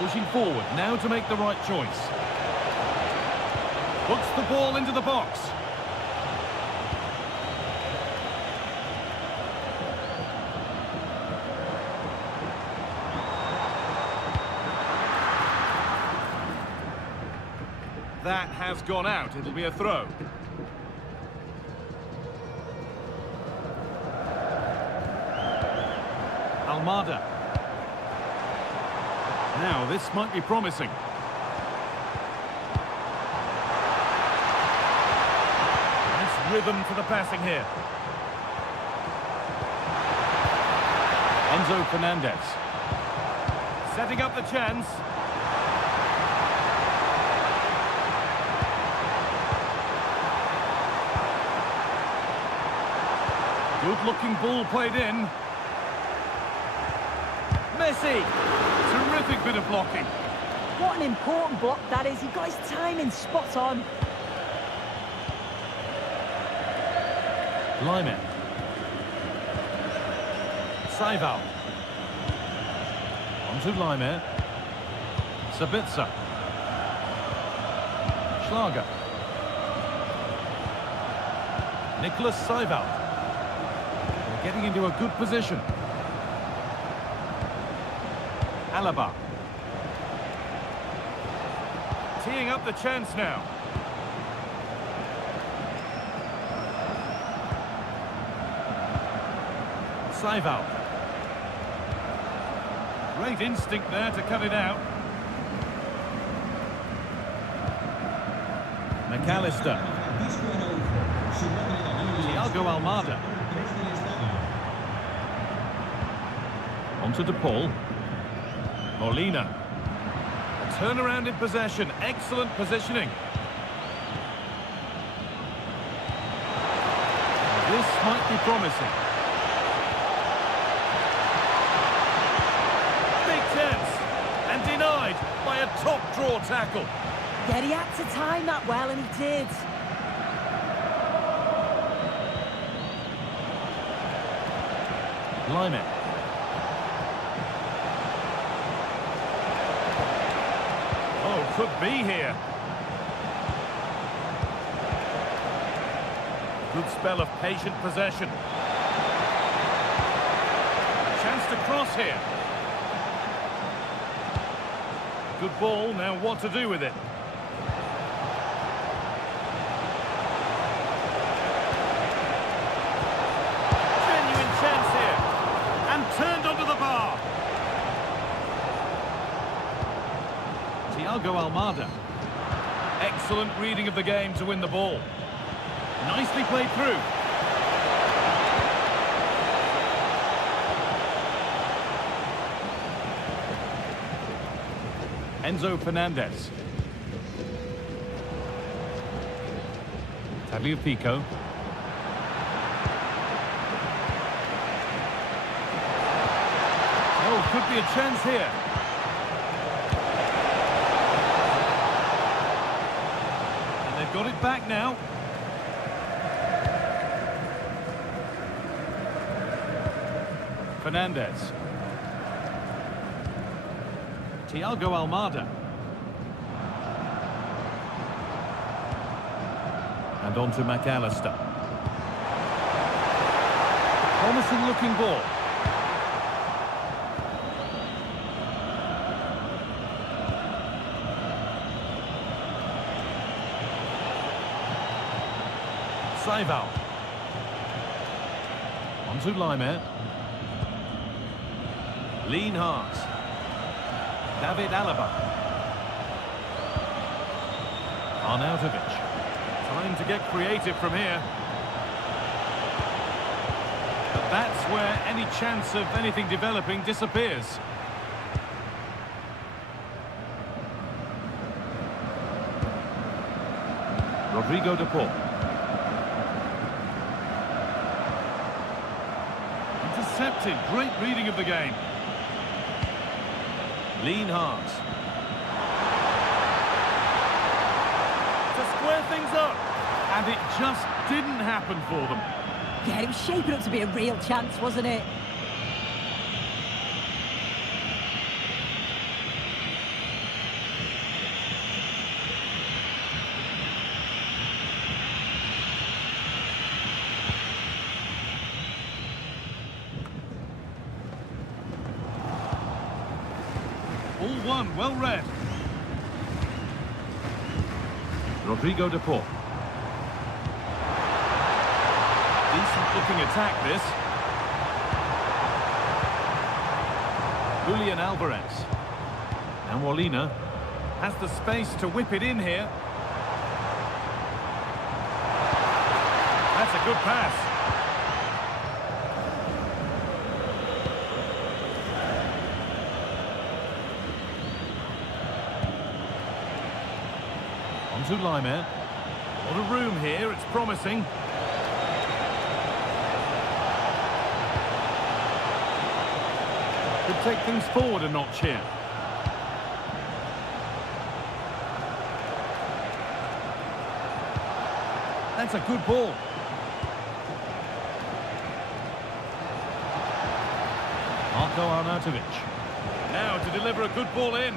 Pushing forward now to make the right choice. Puts the ball into the box. That has gone out. It'll be a throw. Almada. Now, this might be promising. Nice rhythm for the passing here. Enzo Fernandez. Setting up the chance. Good-looking ball played in. Messi! Terrific bit of blocking. What an important block that is. He got his timing spot on. Lyman. Saival. On to Lyman. Sabitzer. Schlager. Nicholas Saival. They're getting into a good position. Alaba. Teeing up the chance now. Saival. Great instinct there to cut it out. McAllister. Thiago Almada. On to DePaul. Molina. A turnaround in possession. Excellent positioning. This might be promising. Big chance. And denied by a top draw tackle. Yeah, he had to time that well, and he did. Lyman. Oh, could be here. Good spell of patient possession. Chance to cross here. Good ball, now what to do with it? Genuine chance here. And turned onto the bar. Thiago Almada. Excellent reading of the game to win the ball. Nicely played through. Enzo Fernandez. Tagliafico. Oh, could be a chance here. And they've got it back now. Fernandez. Thiago Almada. And on to McAllister. Promising looking ball. Saival. On to Lyman. Lienhart. David Alaba. Arnautovic. Time to get creative from here. But that's where any chance of anything developing disappears. Rodrigo de Paul. Intercepted. Great reading of the game. Lienhart. To square things up. And it just didn't happen for them. Yeah, it was shaping up to be a real chance, wasn't it? All one, well read. Rodrigo de Paul. Decent looking attack this. Julian Alvarez. And Molina has the space to whip it in here. That's a good pass. On to Lyman. What a room here, it's promising. Could take things forward a notch here. That's a good ball. Marko Arnautovic. Now to deliver a good ball in.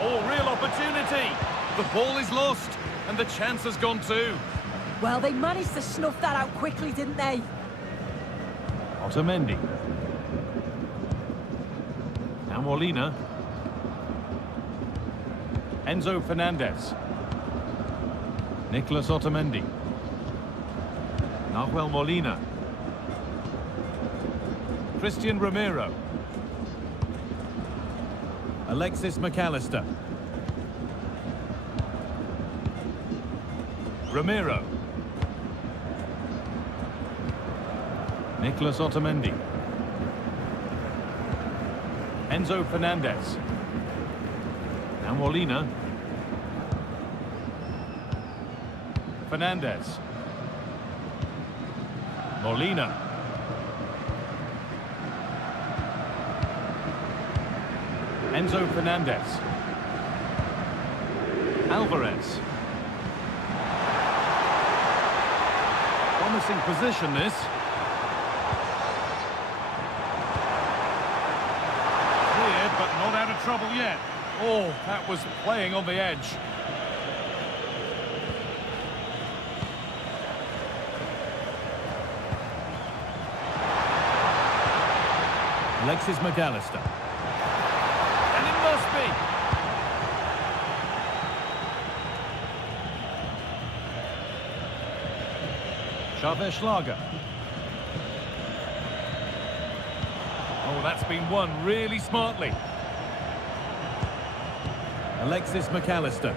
Oh, real opportunity. The ball is lost, and the chance has gone too. Well, they managed to snuff that out quickly, didn't they? Otamendi. Now Molina. Enzo Fernandez. Nicolas Otamendi. Nahuel Molina. Christian Romero. Alexis McAllister. Romero. Nicolas Otamendi. Enzo Fernandez. Now Molina. Fernandez. Molina. Enzo Fernandez. Alvarez. Promising position, this. Cleared, but not out of trouble yet. Oh, that was playing on the edge. Alexis McAllister. And it must be. Xavier Schlager. Oh, that's been won really smartly. Alexis McAllister.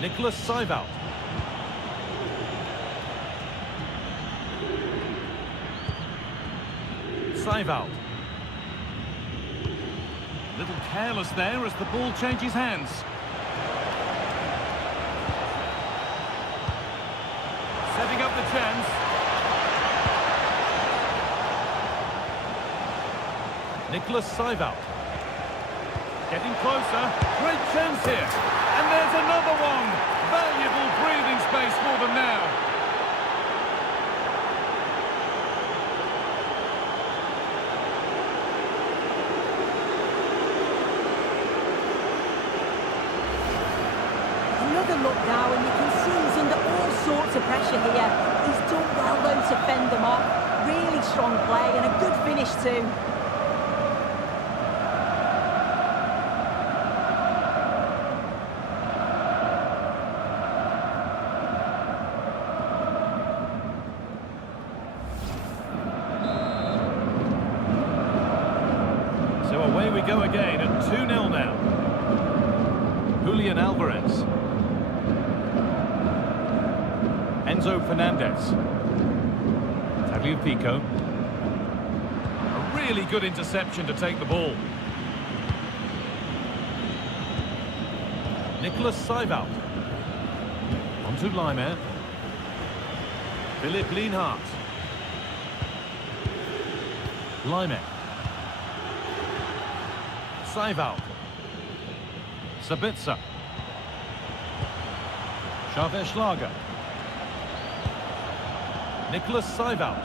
Nicholas Seibold. Seibold. A little careless there as the ball changes hands. Setting up the chance. Nicholas Seibold. Getting closer. Great chance here. And there's another one. Valuable breathing space for them now. Another look now, and you can see he's under all sorts of pressure here. He's done well, though, to fend them off. Really strong play and a good finish too. So away we go again at 2-0 now. Julian Alvarez. Enzo Fernandez. Tagliafico. A really good interception to take the ball. Nicholas Seibold. On to Leimer. Philipp Lienhardt. Leimer. Seibold. Sabitzer. Xavier Schlager. Nicholas Seibold.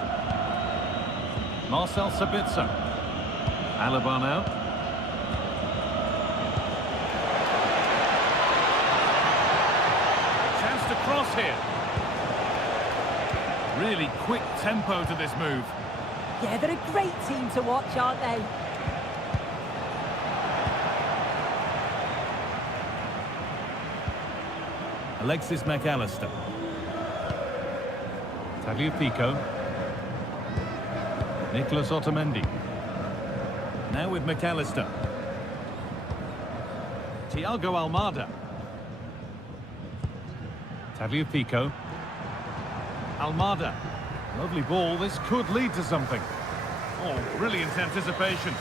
Marcel Sabitzer. Alaba now. Chance to cross here. Really quick tempo to this move. Yeah, they're a great team to watch, aren't they? Alexis McAllister. Tagliafico. Nicolas Otamendi. Now with McAllister. Thiago Almada. Tagliafico. Almada. Lovely ball. This could lead to something. Oh, brilliant anticipation.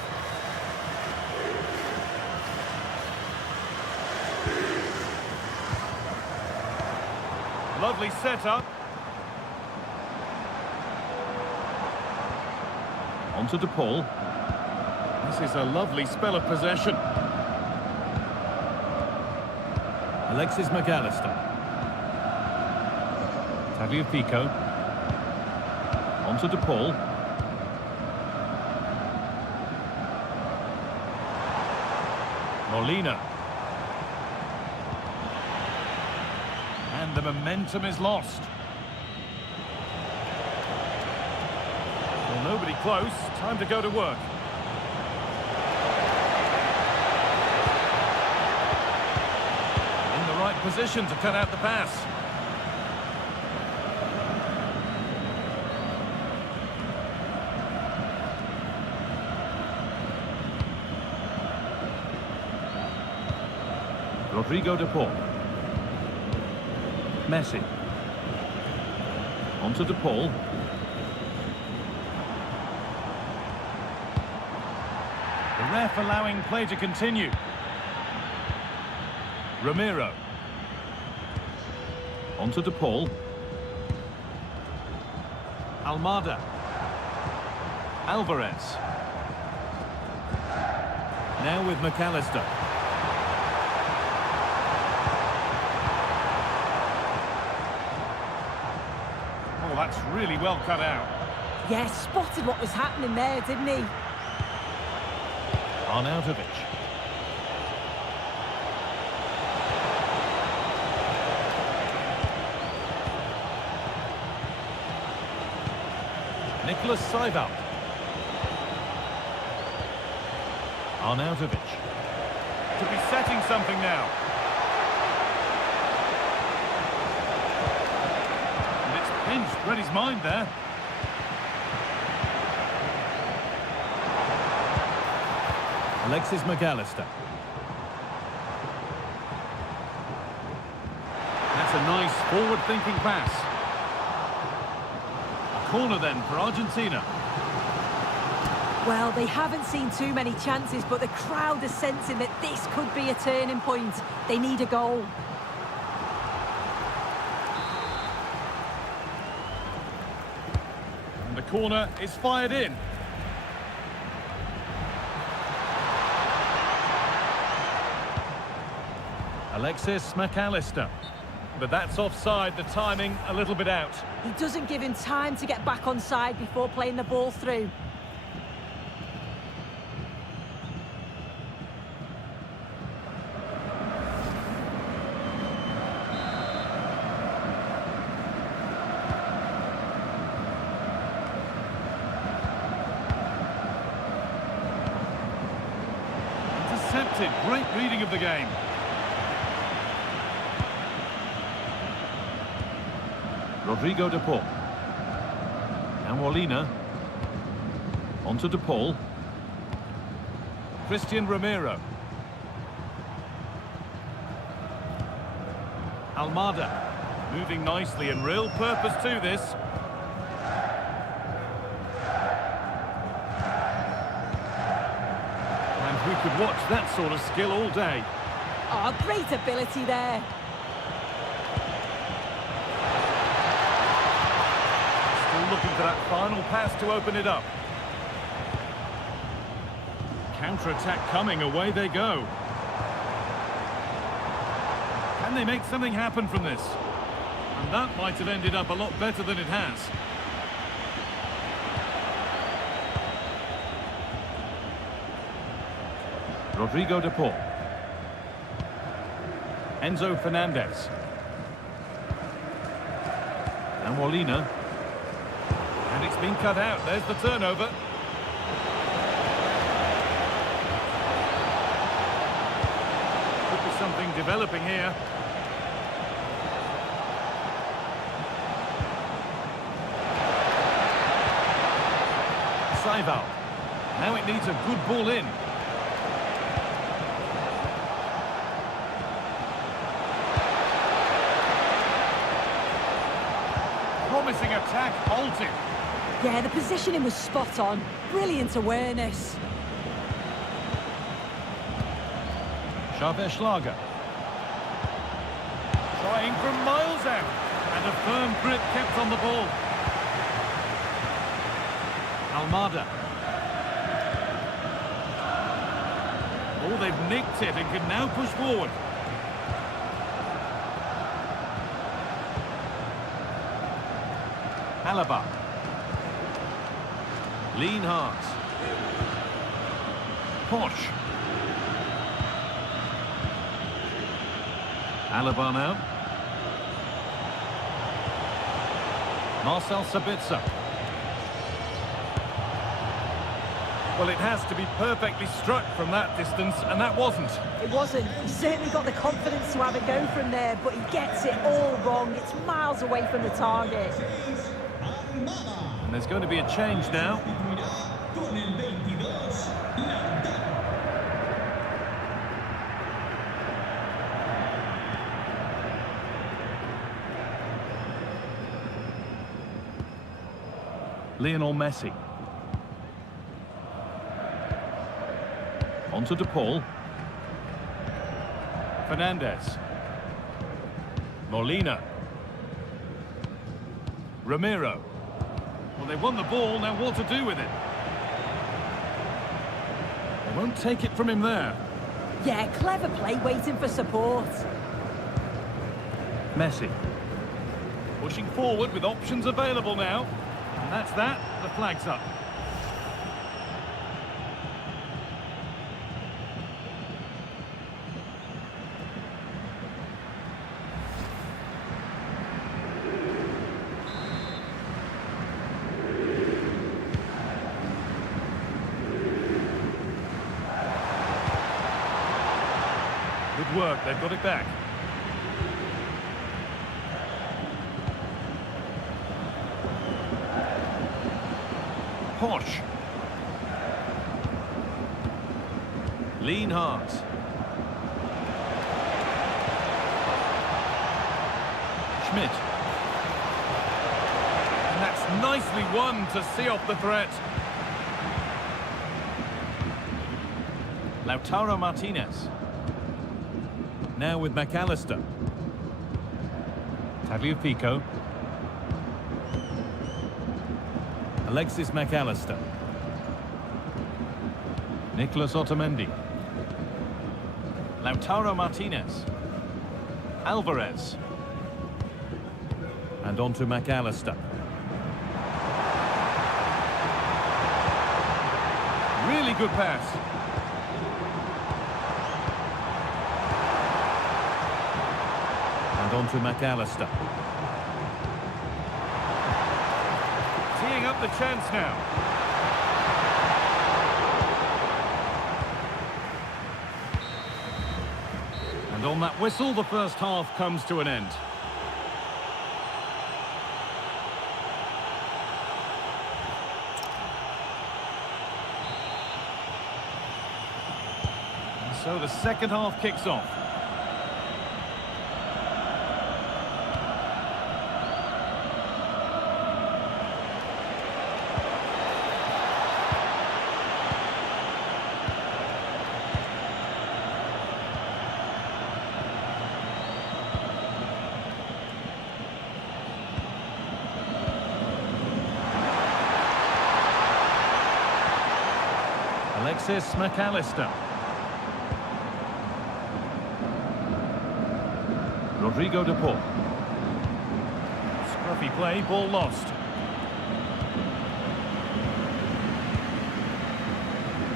Lovely setup. On to DePaul. This is a lovely spell of possession. Alexis McAllister. Tagliafico. On to DePaul. Molina. And the momentum is lost. Well, nobody close. Time to go to work. In the right position to cut out the pass. Rodrigo de Paul. Messi. On to De Paul. The ref allowing play to continue. Ramiro. On to De Paul. Almada. Alvarez. Now with McAllister. Oh, that's really well cut out. Yeah, spotted what was happening there, didn't he? Arnautovic. Nicholas Seibert. Arnautovic. Could be setting something now. And it's pinched, read his mind there. Alexis McAllister. That's a nice forward-thinking pass. A corner then for Argentina. Well, they haven't seen too many chances, but the crowd is sensing that this could be a turning point. They need a goal. And the corner is fired in. Alexis McAllister. But that's offside, the timing a little bit out. He doesn't give him time to get back on side before playing the ball through. Intercepted, great reading of the game. Rodrigo de Paul. Now Molina. On to De Paul. Christian Ramiro. Almada. Moving nicely and real purpose to this. And who could watch that sort of skill all day? Oh, great ability there. Looking for that final pass to open it up. Counter-attack coming, away they go. Can they make something happen from this? And that might have ended up a lot better than it has. Rodrigo de Paul. Enzo Fernandez. And Molina. And it's been cut out. There's the turnover. Could be something developing here. Seibert. Now it needs a good ball in. Promising attack halted. Yeah, the positioning was spot on. Brilliant awareness. Schlager. Trying from miles out. And a firm grip kept on the ball. Almada. Oh, they've nicked it and can now push forward. Alaba. Lienhardt. Posch. Alaba now. Marcel Sabitzer. Well, it has to be perfectly struck from that distance, and that wasn't. It wasn't. He certainly got the confidence to have a go from there, but he gets it all wrong. It's miles away from the target. And there's going to be a change now. Lionel Messi. On to De Paul. Fernandez. Molina. Ramiro. Well, they won the ball, now what to do with it? They won't take it from him there. Yeah, clever play, waiting for support. Messi. Pushing forward with options available now. And that's that, the flag's up. Good work, they've got it back. Posch. Lienhardt. Schmidt. And that's nicely won to see off the threat. Lautaro Martinez. Now with McAllister. Tagliafico. Alexis McAllister. Nicolas Otamendi. Lautaro Martinez. Alvarez. And on to McAllister. Really good pass. And on to McAllister. Teeing up the chance now. And on that whistle, the first half comes to an end. And so the second half kicks off. Alexis McAllister. Rodrigo De Paul. Scruffy play, ball lost.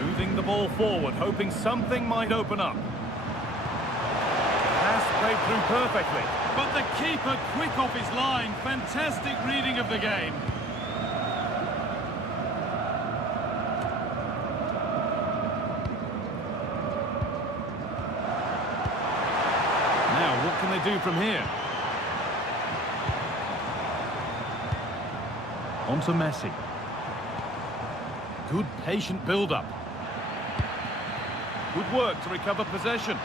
Moving the ball forward, hoping something might open up. Pass played through perfectly. But the keeper quick off his line. Fantastic reading of the game. What can they do from here? On to Messi. Good patient build-up. Good work to recover possession.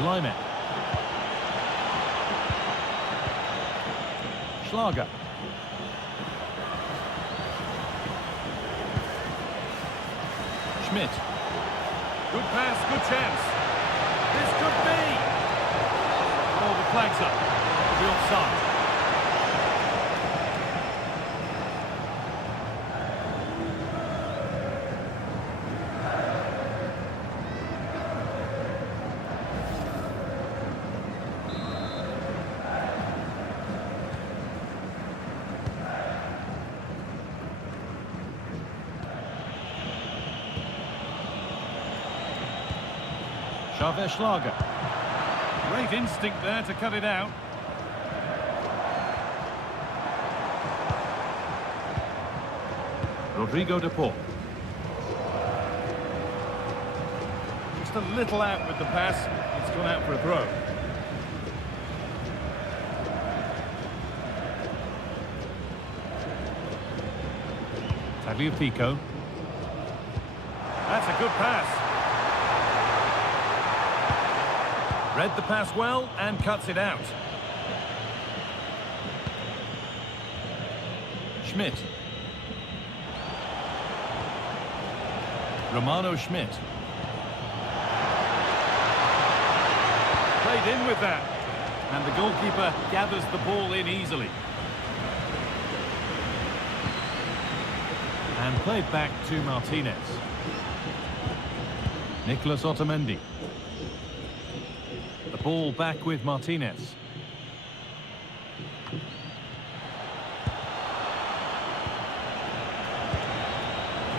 Leimer. Schlager. Schmidt. Good pass, good chance. This could be. Oh, the flag's up. The offside. Schlager. Great instinct there to cut it out. Rodrigo de Paul. Just a little out with the pass. It's gone out for a throw. Tagliafico. That's a good pass. Read the pass well and cuts it out. Schmidt. Romano Schmidt. Played in with that. And the goalkeeper gathers the ball in easily. And played back to Martinez. Nicolas Otamendi. The ball back with Martinez.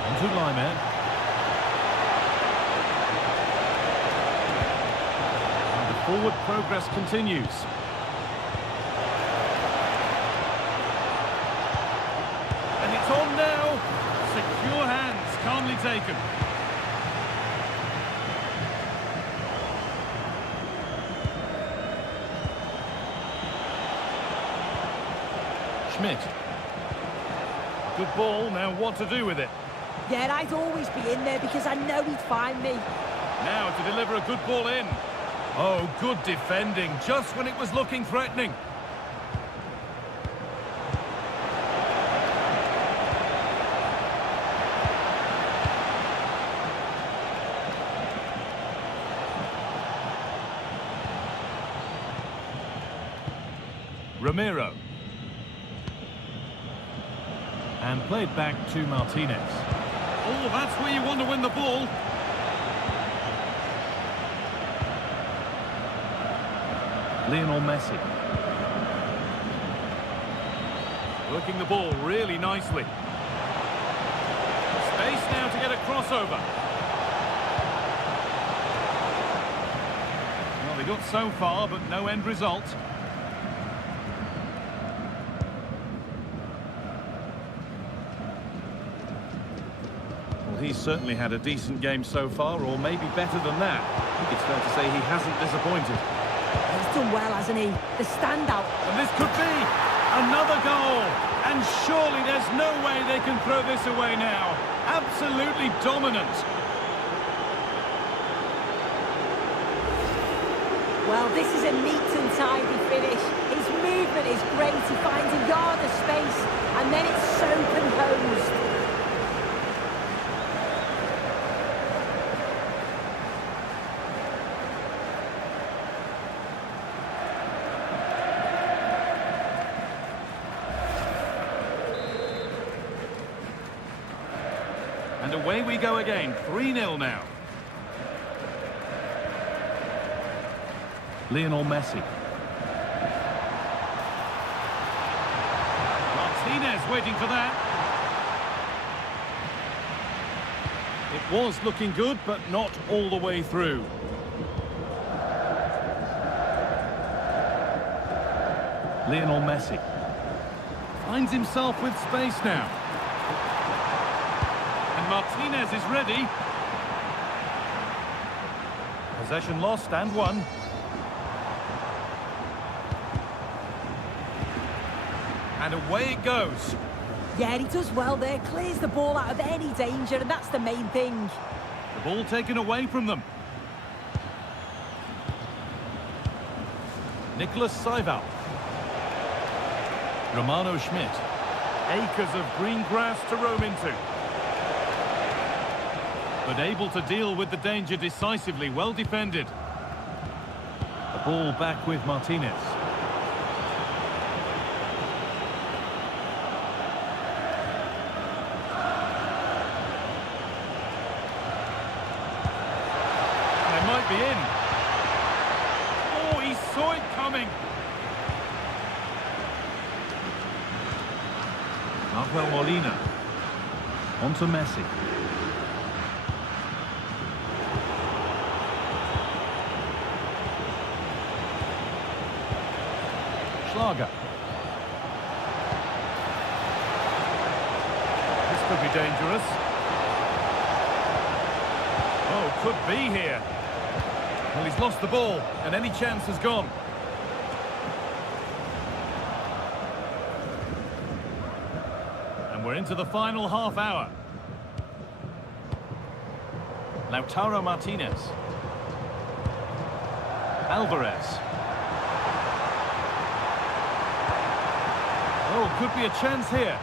On to Laimer. And the forward progress continues. And it's on now. Secure hands, calmly taken. Schmidt. Good ball, now what to do with it? Yeah, I'd always be in there because I know he'd find me. Now to deliver a good ball in. Oh, good defending, just when it was looking threatening. Ramiro. And played back to Martinez. Oh, that's where you want to win the ball. Lionel Messi. Working the ball really nicely. Space now to get a crossover. Well, they got so far, but no end result. He's certainly had a decent game so far, or maybe better than that. I think it's fair to say he hasn't disappointed. He's done well, hasn't he? The standout. And this could be another goal. And surely there's no way they can throw this away now. Absolutely dominant. Well, this is a neat and tidy finish. His movement is great. He finds a yard of space, and then it's so composed. And away we go again, 3-0 now. Lionel Messi. Martinez waiting for that. It was looking good, but not all the way through. Lionel Messi. Finds himself with space now. Martinez is ready. Possession lost and won. And away it goes. Yeah, he does well there. Clears the ball out of any danger, and that's the main thing. The ball taken away from them. Nicolas Saival. Romano Schmidt. Acres of green grass to roam into. but able to deal with the danger decisively. Well defended. The ball back with Martinez. They might be in. Oh, he saw it coming. Manuel Molina. On to Messi. Schlager. This could be dangerous. Oh, could be here. Well, he's lost the ball, and any chance has gone. And we're into the final half hour. Lautaro Martinez. Alvarez. Oh, could be a chance here.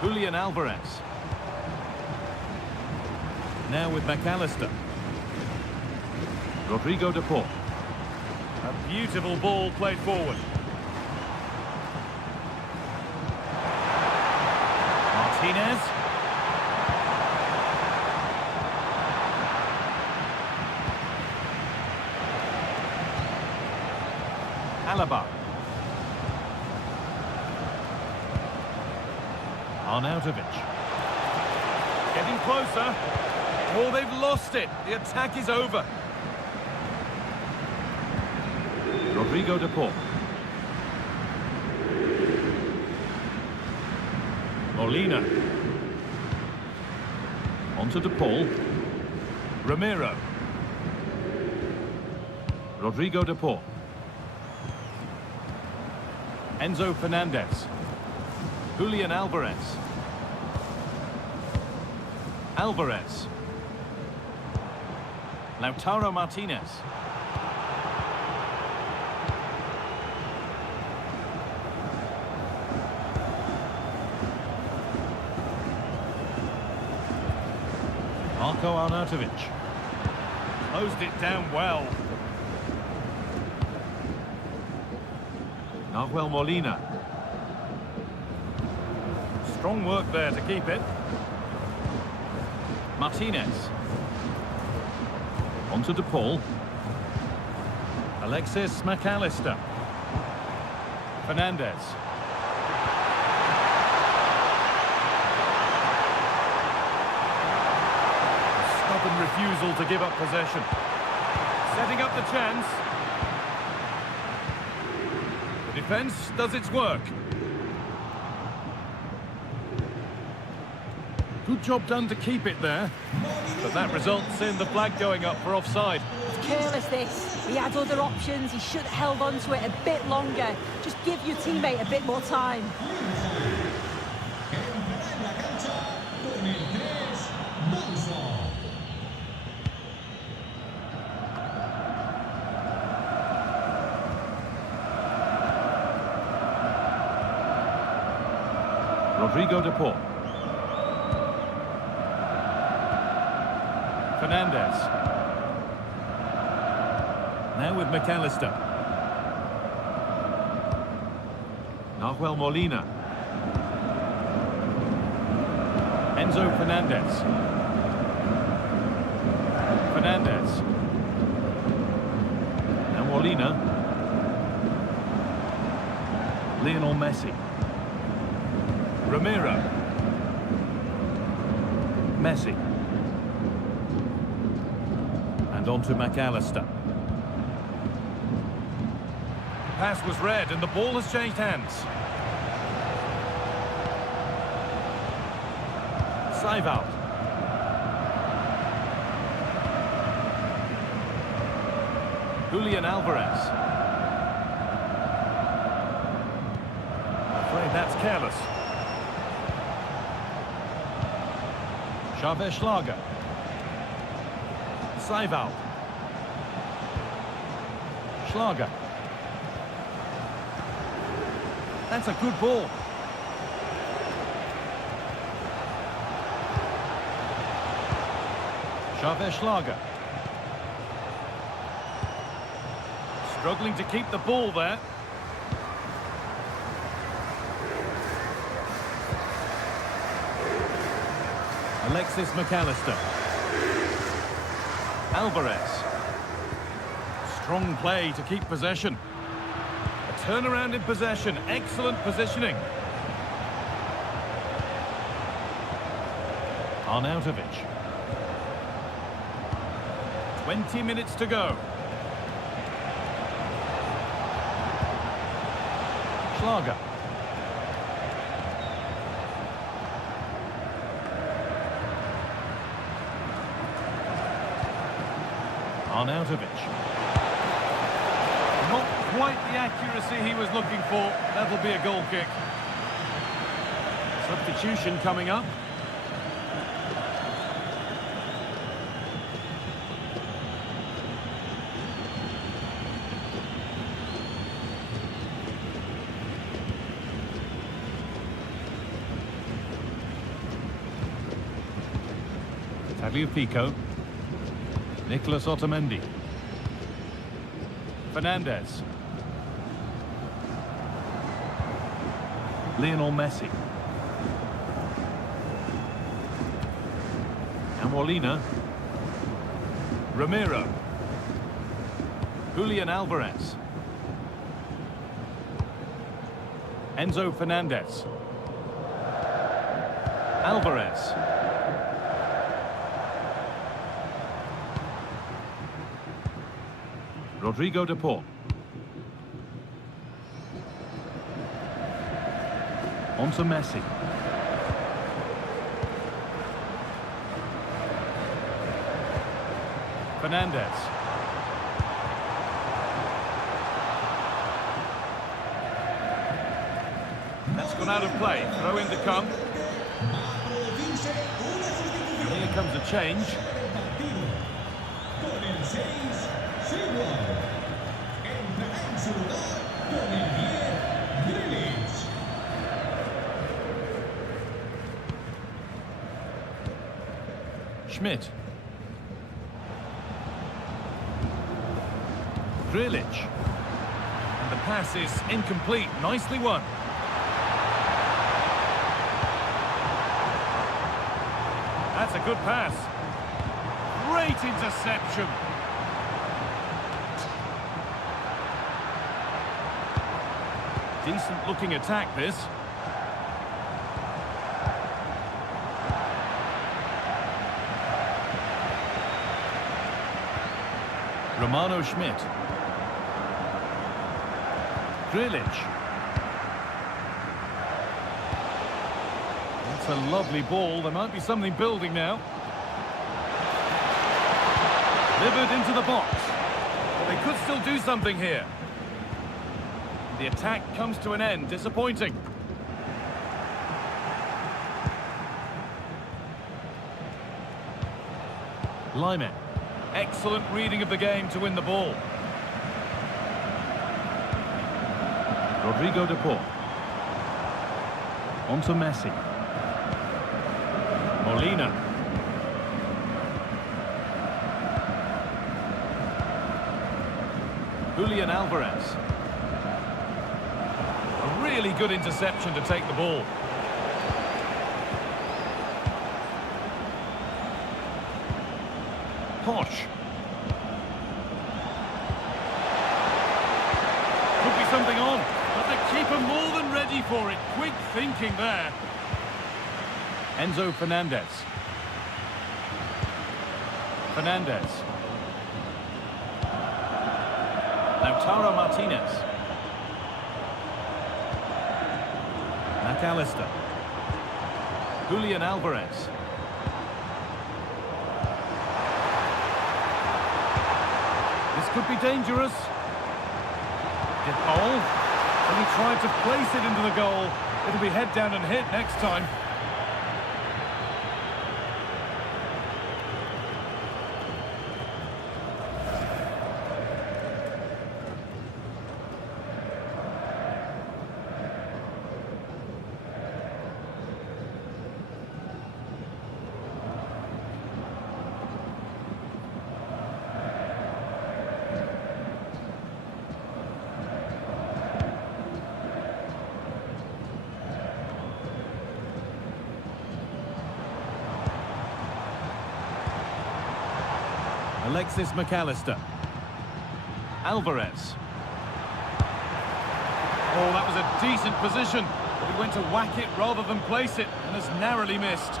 Julian Alvarez. Now with McAllister. Rodrigo de Paul. A beautiful ball played forward. Martinez. Alaba. Arnautovic. Getting closer. Oh, they've lost it. The attack is over. Rodrigo de Paul. Molina. On to de Paul. Ramiro. Rodrigo de Paul. Enzo Fernandez. Julian Alvarez. Alvarez. Lautaro Martinez. Marco Arnautovic. Closed it down well. Nahuel Molina. Strong work there to keep it. Martinez. On to de Paul. Alexis McAllister. Fernandez. Stubborn refusal to give up possession. Setting up the chance. The defence does its work. Good job done to keep it there. But that results in the flag going up for offside. It's careless, this. He had other options. He should have held on to it a bit longer. Just give your teammate a bit more time. Rodrigo de Paul. Fernandez. Now with McAllister. Nahuel Molina. Enzo Fernandez. Fernandez. Now Molina. Lionel Messi. Ramiro. Messi. And on to McAllister. Pass was read and the ball has changed hands. Saival. Julian Alvarez. Afraid that's careless. Xavier Schlager. Saival. Schlager. That's a good ball. Schlager. Struggling to keep the ball there. Alexis McAllister. Alvarez. Strong play to keep possession. A turnaround in possession. Excellent positioning. Arnautovic. 20 minutes to go. Schlager. Arnautovic. Not quite the accuracy he was looking for. That'll be a goal kick. Substitution coming up. Tagliafico. Nicolas Otamendi. Fernandez. Lionel Messi. And Molina. Ramiro. Julian Alvarez. Enzo Fernandez. Alvarez. Rodrigo de Paul. On to Messi. Fernandez. That's gone out of play. Throw in to come. And here comes a change. Schmidt. Grilic. And the pass is incomplete. Nicely won. That's a good pass. Great interception. Decent looking attack, this. Romano Schmidt. Grilic. That's a lovely ball. There might be something building now. Delivered into the box. Well, they could still do something here. The attack comes to an end. Disappointing. Lyman. Excellent reading of the game to win the ball. Rodrigo de Paul. On to Messi. Molina. Julian Alvarez. A really good interception to take the ball. Posh. Could be something on, but the keeper more than ready for it. Quick thinking there. Enzo Fernandez. Fernandez. Lautaro Martinez. McAllister. Julian Alvarez. This could be dangerous. De Paul. And he tried to place it into the goal. It'll be head down and hit next time. Alexis McAllister. Alvarez. Oh, that was a decent position, but he went to whack it rather than place it, and has narrowly missed.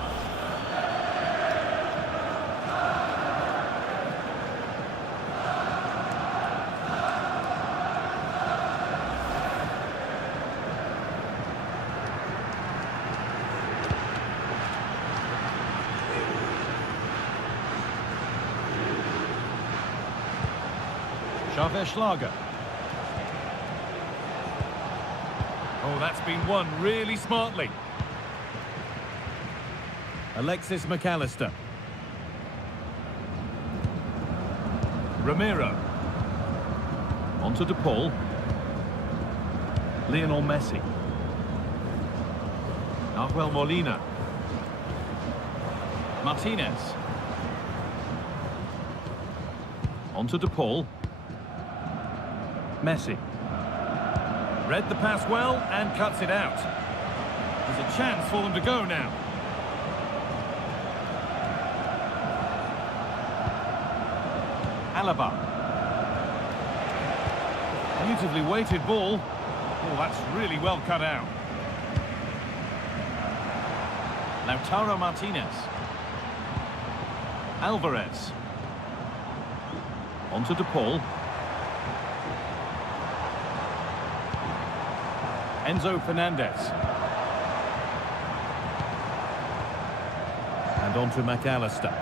Schlager. Oh, that's been won really smartly. Alexis McAllister. Ramiro. On to De Paul. Lionel Messi. Nahuel Molina. Martinez. On to De Paul. Messi. Read the pass well and cuts it out. There's a chance for them to go now. Alaba. Beautifully weighted ball. Oh, that's really well cut out. Lautaro Martinez. Alvarez. On to De Paul. Enzo Fernandez. And on to McAllister.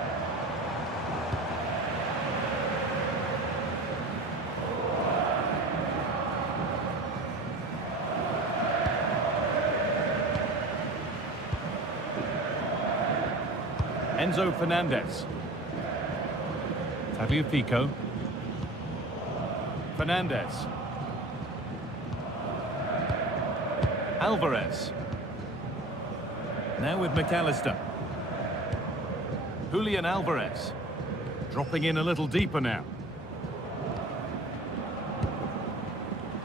Enzo Fernandez. Tagliafico. Fernandez. Alvarez. Now with McAllister. Julian Alvarez. Dropping in a little deeper now.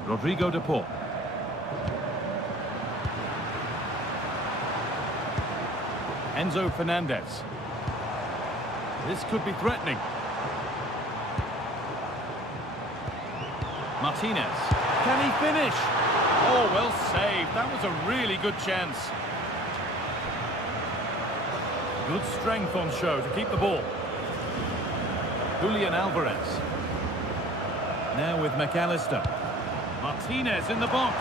Rodrigo De Paul. Enzo Fernandez. This could be threatening. Martinez. Can he finish? Oh, well saved. That was a really good chance. Good strength on show to keep the ball. Julian Alvarez. Now with McAllister. Martinez in the box.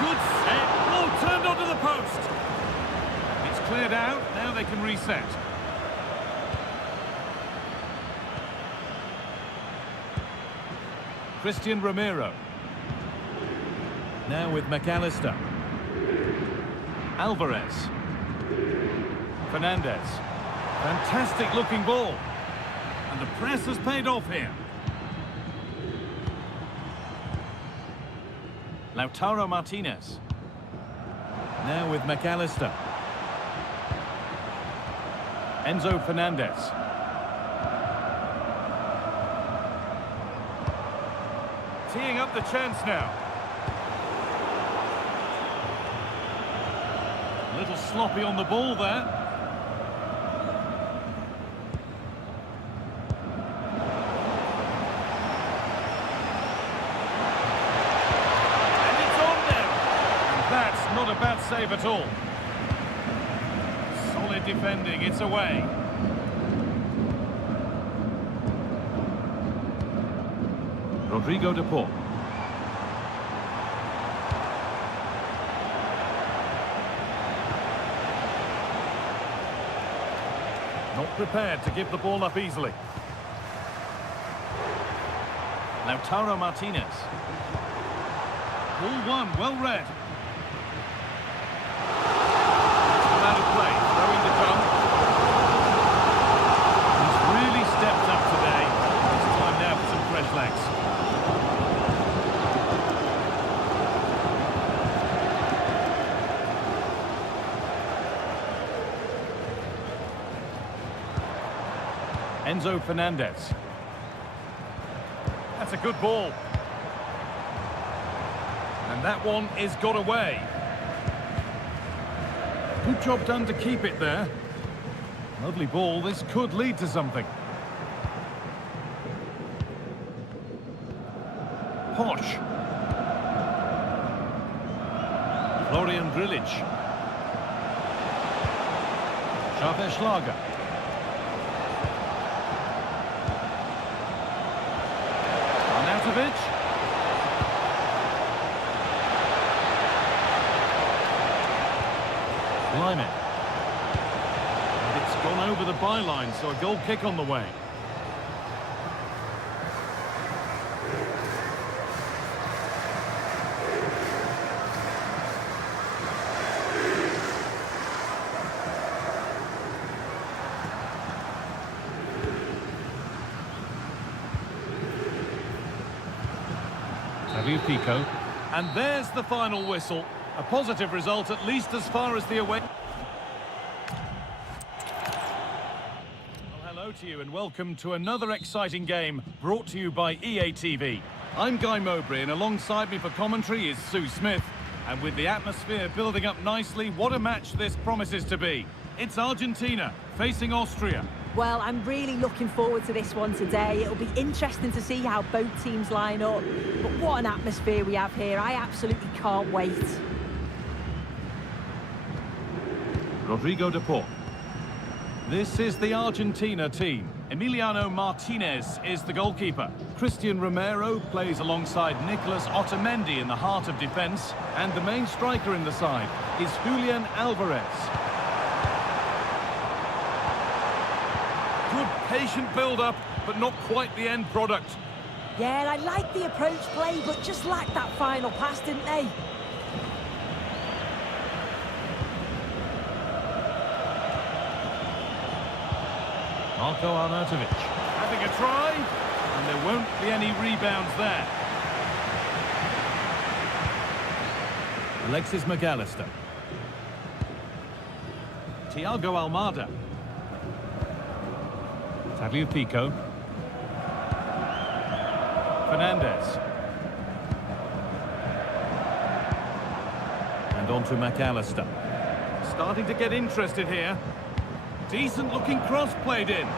Good set. Oh, turned onto the post. It's cleared out. Now they can reset. Christian Ramiro. Now with McAllister. Alvarez. Fernandez. Fantastic looking ball. And the press has paid off here. Lautaro Martinez. Now with McAllister. Enzo Fernandez. Teeing up the chance now. A little sloppy on the ball there. And it's on now. And that's not a bad save at all. Solid defending, it's away. Rodrigo De Paul. Not prepared to give the ball up easily. Lautaro Martinez. Ball one, well read. It's come out of play, throwing the gun. He's really stepped up today. It's time now for some fresh legs. Enzo Fernandez. That's a good ball. And that one is got away. Good job done to keep it there. Lovely ball. This could lead to something. Posh. Florian Grilic. Schlager. Arnautovic. Line it. And it's gone over the byline, so a goal kick on the way. Pico. And there's the final whistle. A positive result, at least as far as the away... Well, hello to you and welcome to another exciting game brought to you by EA TV. I'm Guy Mowbray and alongside me for commentary is Sue Smith. And with the atmosphere building up nicely, what a match this promises to be. It's Argentina facing Austria. Well, I'm really looking forward to this one today. It'll be interesting to see how both teams line up. But what an atmosphere we have here. I absolutely can't wait. Rodrigo de Paul. This is the Argentina team. Emiliano Martinez is the goalkeeper. Christian Romero plays alongside Nicolas Otamendi in the heart of defence. And the main striker in the side is Julian Alvarez. Good patient build-up, but not quite the end product. Yeah, I like the approach play, but just lacked that final pass, didn't they? Marco Arnautovic having a try, and there won't be any rebounds there. Alexis McAllister. Thiago Almada. Pico. Fernandez. And on to McAllister. Starting to get interested here. Decent looking cross played in.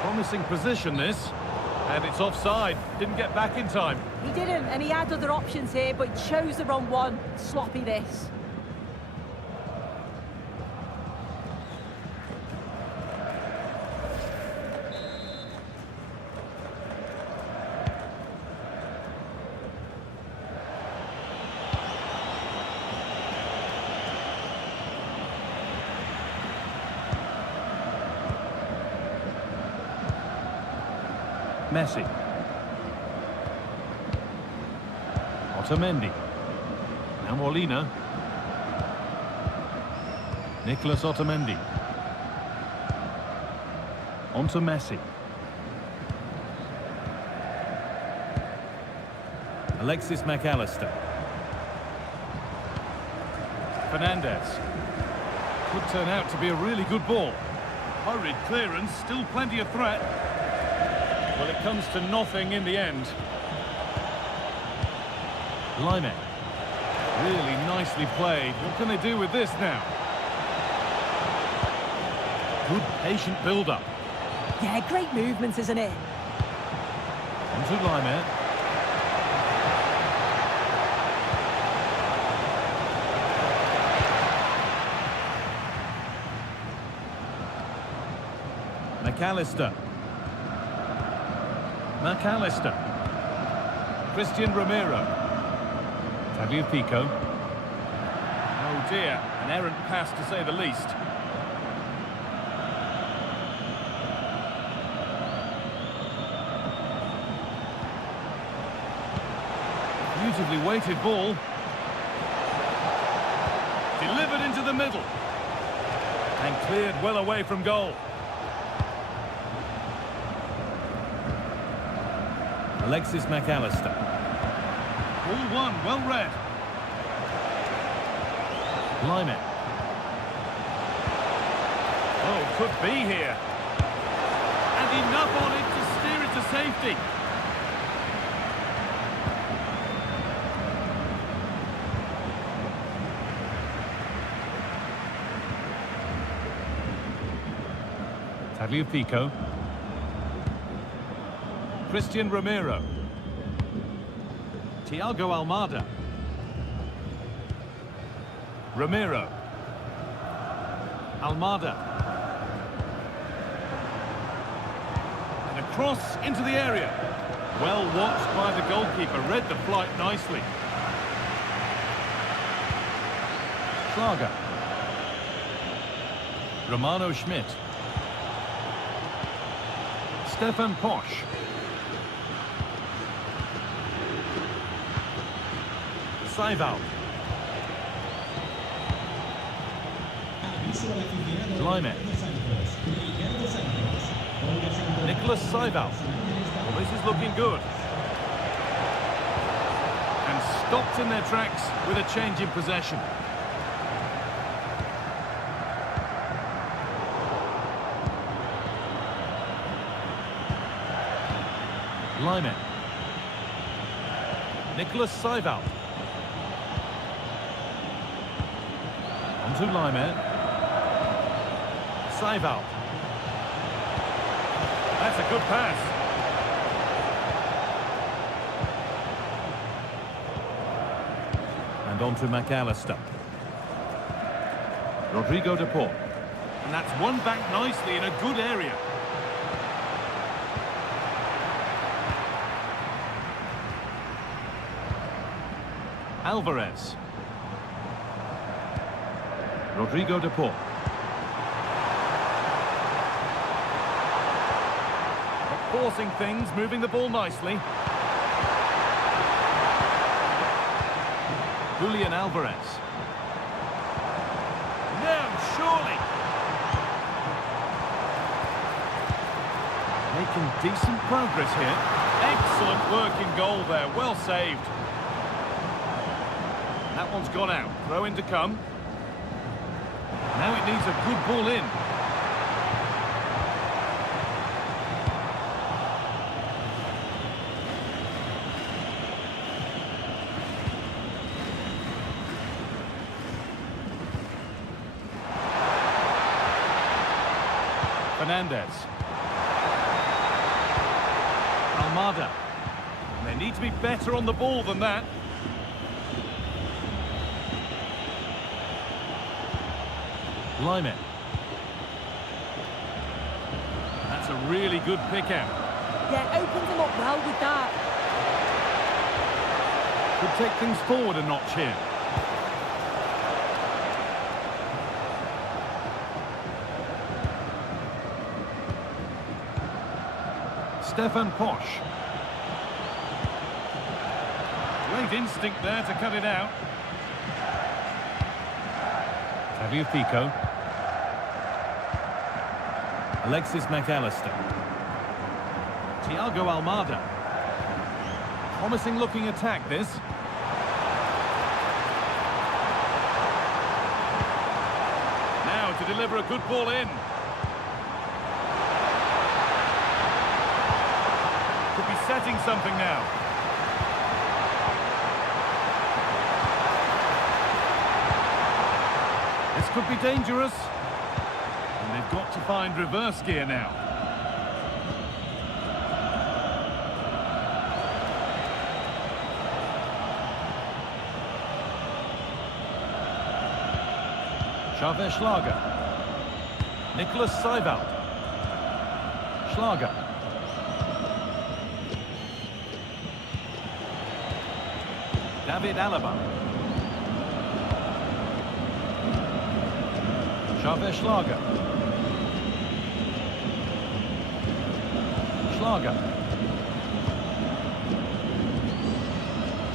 Promising position this. And it's offside. Didn't get back in time. He didn't, and he had other options here, but he chose the wrong one. Sloppy this. Messi. Otamendi. Now Molina. Nicolas Otamendi. On to Messi. Alexis McAllister. Fernandez. Could turn out to be a really good ball. Hurried clearance, still plenty of threat. Well, it comes to nothing in the end. Line. Really nicely played. What can they do with this now? Good patient build-up. Yeah, great movement, isn't it? On to Line. McAllister. Christian Romero. Pico. Oh dear, an errant pass to say the least. Beautifully weighted ball. Delivered into the middle. And cleared well away from goal. Alexis McAllister. Ball one, well read. Line. Oh, could be here. And enough on it to steer it to safety. Pico. Christian Romero. Thiago Almada. Romero. Almada. And a cross into the area. Well watched by the goalkeeper, read the flight nicely. Schlager. Romano Schmidt. Stefan Posch. Saival. Gleimet. Nicholas Saival. Well, this is looking good. And stopped in their tracks with a change in possession. Gleimet. Nicholas Saival. On to Gleimet. Saival. That's a good pass. And on to McAllister. Rodrigo de Paul. And that's won back nicely in a good area. Alvarez. Rodrigo de Paul. Forcing things, moving the ball nicely. Julian Alvarez. No, surely. Making decent progress here. Excellent work in goal there, well saved. That one's gone out. Throw in to come. Now it needs a good ball in. Fernandez. Almada. They need to be better on the ball than that. Gleimet. That's a really good pick out. Yeah, opened him up well with that. Could take things forward a notch here. Stefan Posch. Great instinct there to cut it out. Tagliafico. Alexis McAllister. Thiago Almada. Promising looking attack this. Now to deliver a good ball in. Could be setting something now. This could be dangerous. And they've got to find reverse gear now. Xavier Schlager. Nicholas Saival. Schlager. David Alaba. Xavier Schlager. Schlager.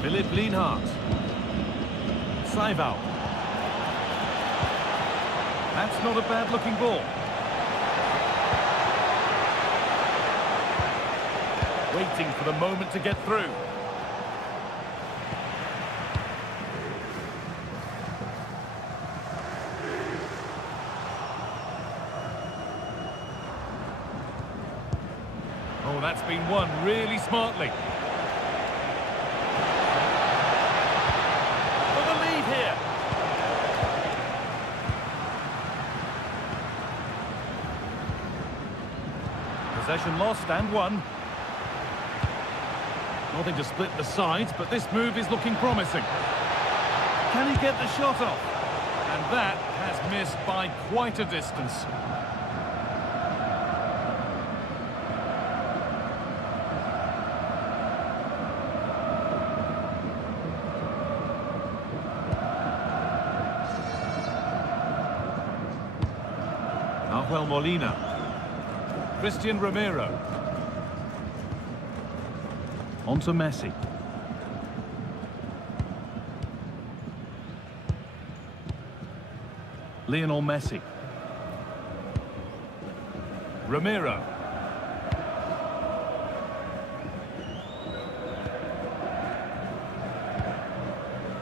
Philipp Lienhardt. Saival. That's not a bad-looking ball. Waiting for the moment to get through. Oh, that's been won really smartly. For the lead here. Possession lost and won. Nothing to split the sides, but this move is looking promising. Can he get the shot off? And that has missed by quite a distance. Nahuel Molina. Christian Romero. On to Messi. Lionel Messi. Romero.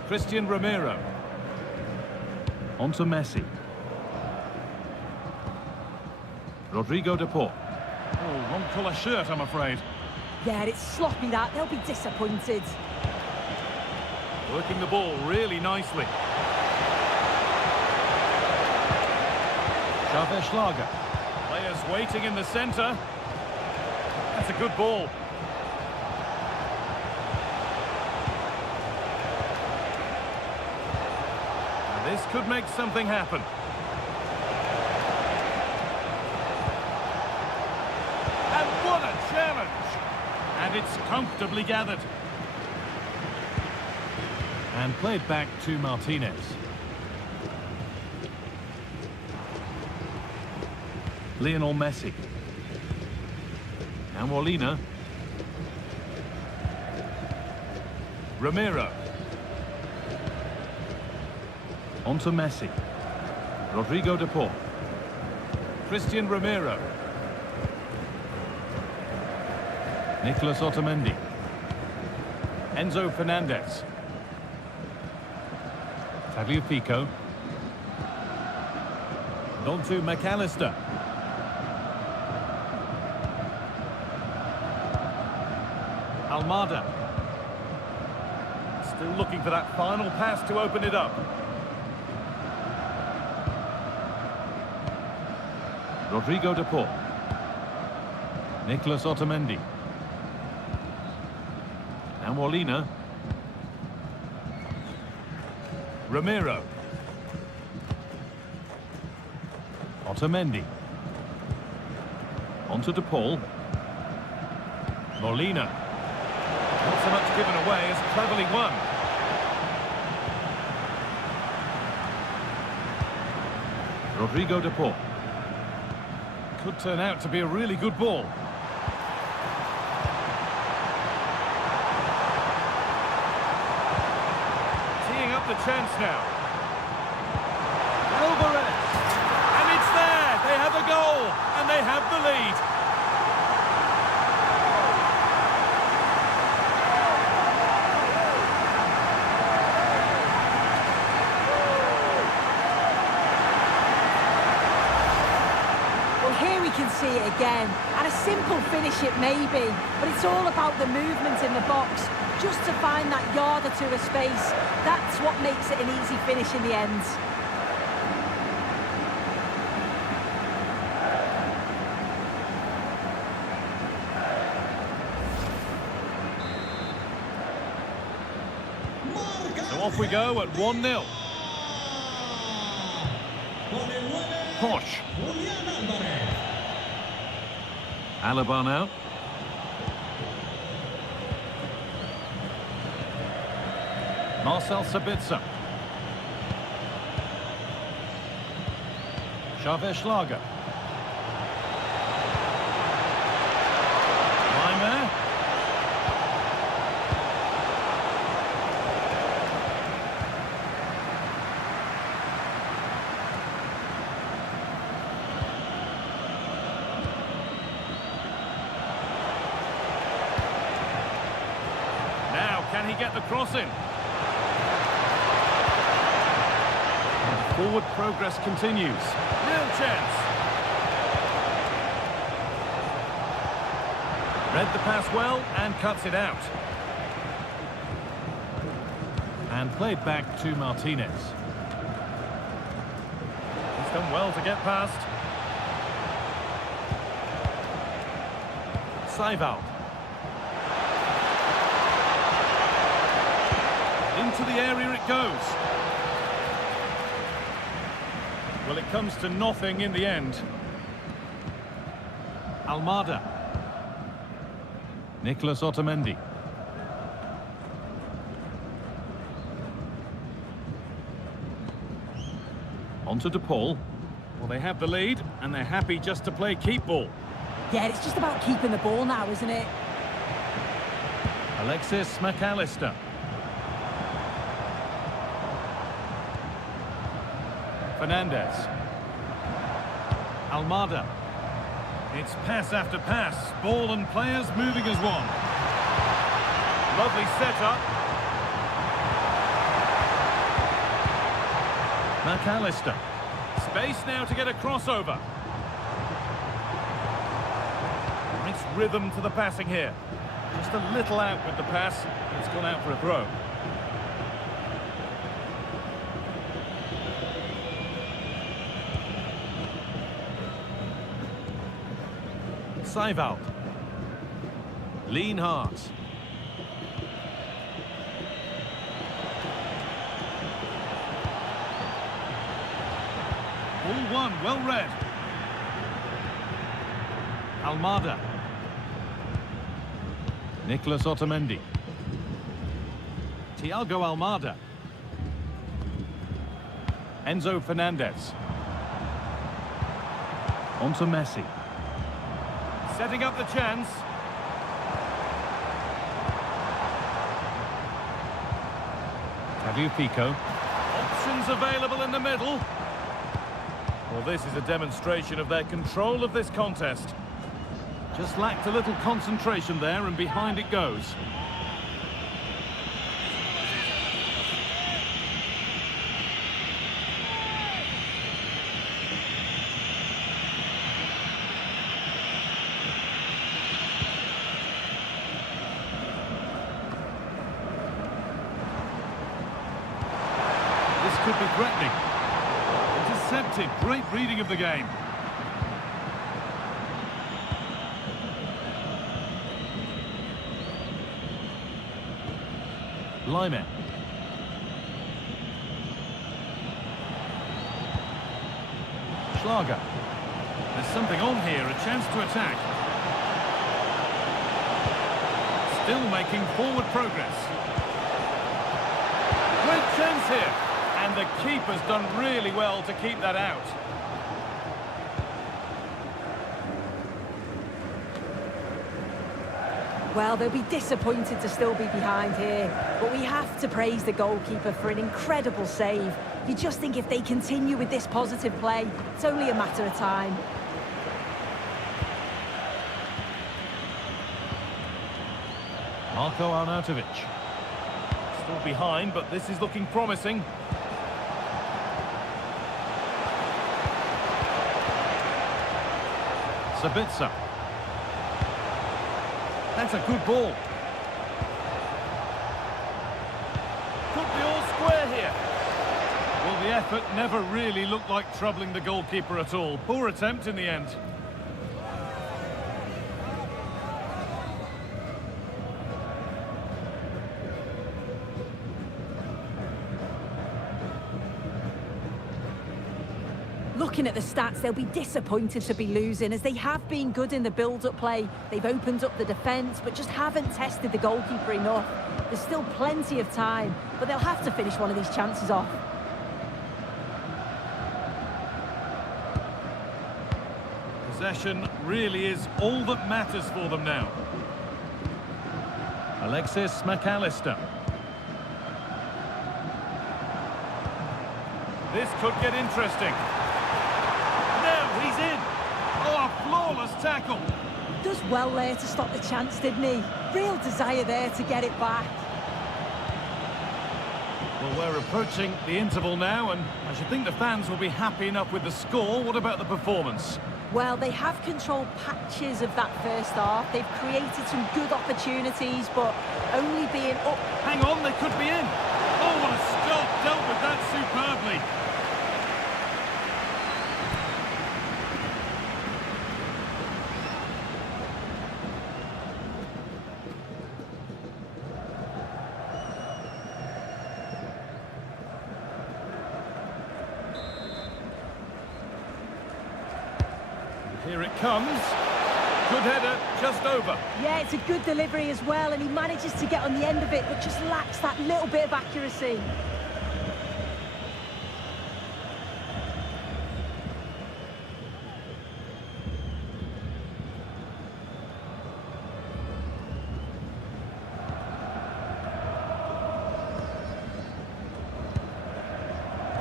Christian Romero. On to Messi. Rodrigo de Paul. Oh, wrong colour shirt, I'm afraid. Yeah, it's sloppy that. They'll be disappointed. Working the ball really nicely. Schlager. Players waiting in the centre. That's a good ball. And this could make something happen. And what a challenge! And it's comfortably gathered. And played back to Martinez. Lionel Messi. And Molina. Romero. On to Messi. Rodrigo de Paul. Christian Romero. Nicolas Otamendi. Enzo Fernandez. Tagliafico. And on to McAllister. Almada. Still looking for that final pass to open it up. Rodrigo de Paul. Nicolas Otamendi. And Molina. Romero. Otamendi. On to de Paul. Molina. Not so much given away as cleverly won. Rodrigo de Paul. Could turn out to be a really good ball. Teeing up the chance now. Alvarez. And it's there. They have a goal. And they have the lead. Can see it again, and a simple finish it may be, but it's all about the movement in the box, just to find that yard or two of space. That's what makes it an easy finish in the end. So off we go at 1-0. Posh. Alaba now. Marcel Sabitzer. Schlager. Weimer. Can he get the cross in? And forward progress continues. Real chance. Read the pass well and cuts it out. And played back to Martinez. He's done well to get past. into the area it goes. Well, it comes to nothing in the end. Almada. Nicholas Otamendi. On to De Paul. Well, they have the lead, and they're happy just to play keep ball. Yeah, it's just about keeping the ball now, isn't it? Alexis McAllister. Fernandez. Almada. It's pass after pass. Ball and players moving as one. Lovely setup. McAllister. Space now to get a crossover. Nice rhythm to the passing here. Just a little out with the pass. It's gone out for a throw. Seivald. Lienhardt. All one, well read. Almada. Nicholas Otamendi. Thiago Almada. Enzo Fernandez. On to Messi. Setting up the chance. Tagliafico. Options available in the middle. Well, this is a demonstration of their control of this contest. Just lacked a little concentration there, and behind it goes. This could be threatening. Intercepted. Great reading of the game. Lyman. Schlager. There's something on here, a chance to attack. Still making forward progress. Great chance here. And the keeper's done really well to keep that out. Well, they'll be disappointed to still be behind here, but we have to praise the goalkeeper for an incredible save. You just think if they continue with this positive play, it's only a matter of time. Marko Arnautovic. Still behind, but this is looking promising. Sabitzer. That's a good ball. Could be all square here. Well, the effort never really looked like troubling the goalkeeper at all. Poor attempt in the end. Looking at the stats, they'll be disappointed to be losing, as they have been good in the build-up play. They've opened up the defence, but just haven't tested the goalkeeper enough. There's still plenty of time, but they'll have to finish one of these chances off. Possession really is all that matters for them now. Alexis McAllister. This could get interesting. He's in. Oh, a flawless tackle. Does well there to stop the chance, didn't he? Real desire there to get it back. Well, we're approaching the interval now, and I should think the fans will be happy enough with the score. What about the performance? Well, they have controlled patches of that first half. They've created some good opportunities, but only being up... Hang on, they could be in. Oh, what a stop. Dealt with that superbly. Here it comes. Good header, just over. Yeah, it's a good delivery as well, and he manages to get on the end of it, but just lacks that little bit of accuracy.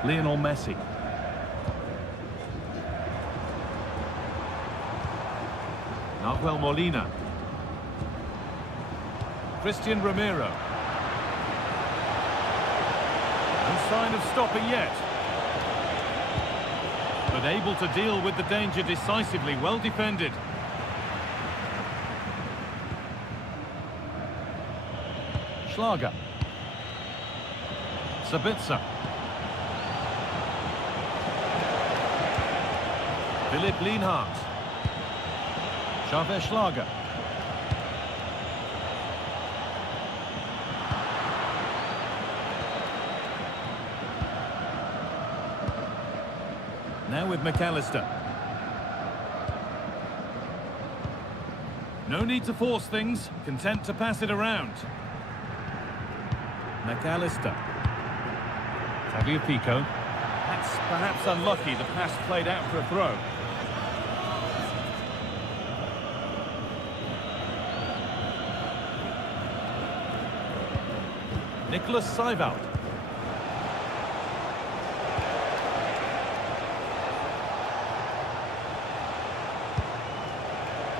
Lionel Messi. Nahuel Molina. Christian Romero. No sign of stopping yet. But able to deal with the danger decisively, well defended. Schlager. Sabitzer. Philipp Lienhardt. Xaver Schlager. Now with McAllister. No need to force things, content to pass it around. McAllister. Fabio Pico. That's perhaps unlucky, the pass played out for a throw. Nicholas Seiwald.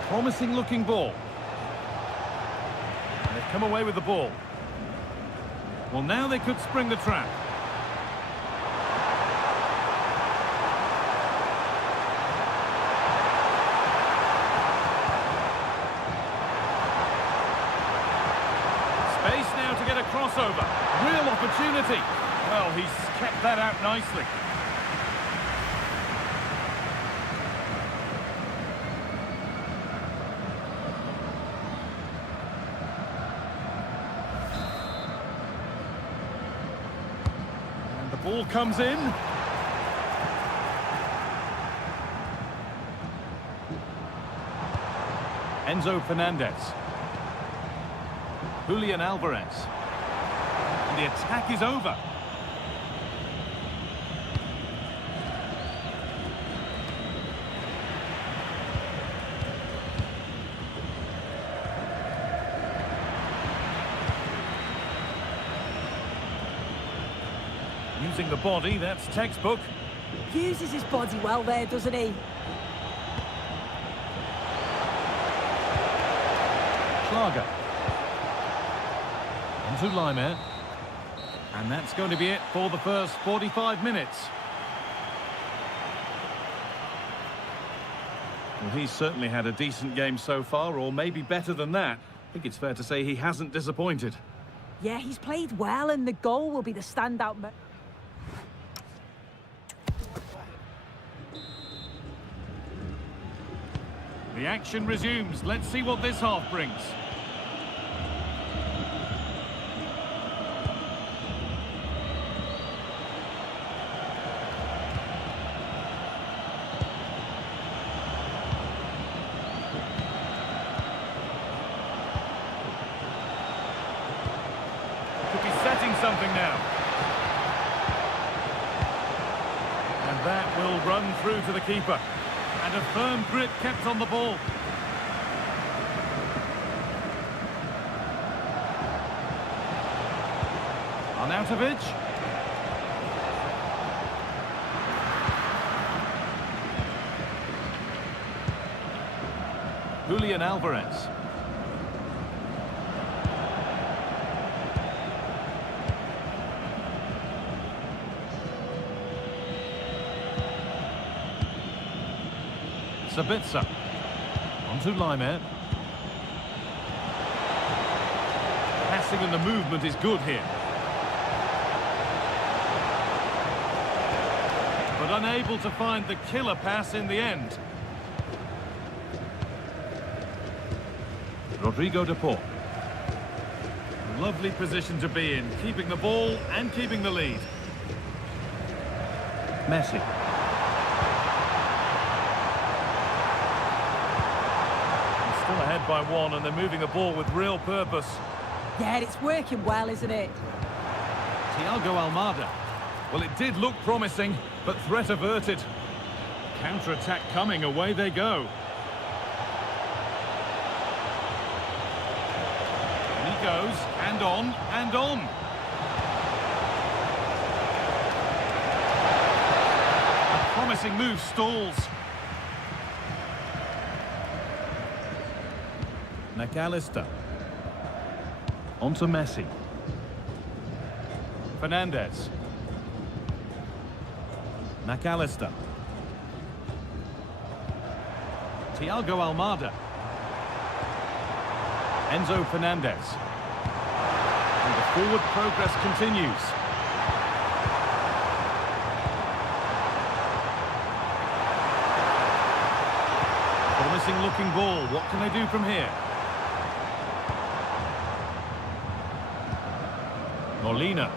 Promising looking ball. And they've come away with the ball. Well, now they could spring the trap. Space now to get a crossover. Real opportunity. Well, he's kept that out nicely. And the ball comes in. Enzo Fernandez. Julian Alvarez. And the attack is over. Using the body, that's textbook. Uses his body well there, doesn't he? Schlager. To Laimer. And that's going to be it for the first 45 minutes. Well, he's certainly had a decent game so far, or maybe better than that. I think it's fair to say he hasn't disappointed. Yeah, he's played well, and the goal will be the standout. The action resumes. Let's see what this half brings. Something now. And that will run through to the keeper. And a firm grip kept on the ball. Arnautovic. Julian Alvarez. Sabitzer. Onto Laimer. Passing and the movement is good here. But unable to find the killer pass in the end. Rodrigo de Paul. Lovely position to be in, keeping the ball and keeping the lead. Messi. Still ahead by one, and they're moving the ball with real purpose. Yeah, it's working well, isn't it? Thiago Almada. Well, it did look promising, but threat averted. Counter-attack coming, away they go. And he goes, and on, and on. A promising move stalls. McAllister. On to Messi. Fernandez. McAllister. Thiago Almada. Enzo Fernandez. And the forward progress continues. Promising looking ball. What can they do from here? Molina.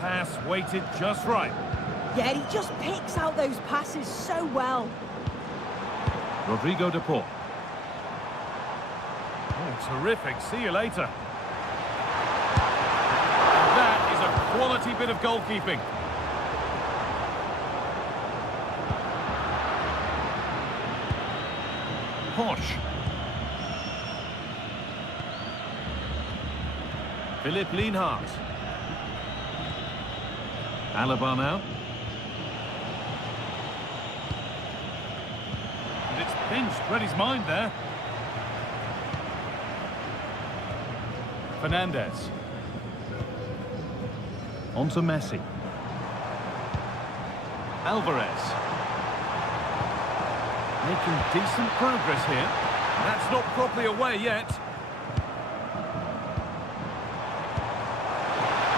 Pass weighted just right. Yeah, he just picks out those passes so well. Rodrigo de Paul. Oh, terrific. See you later. That is a quality bit of goalkeeping. Posh. Philipp Lienhardt. Alaba now. And it's pinched, read his mind there. Fernandez. On to Messi. Alvarez. Making decent progress here. That's not properly away yet.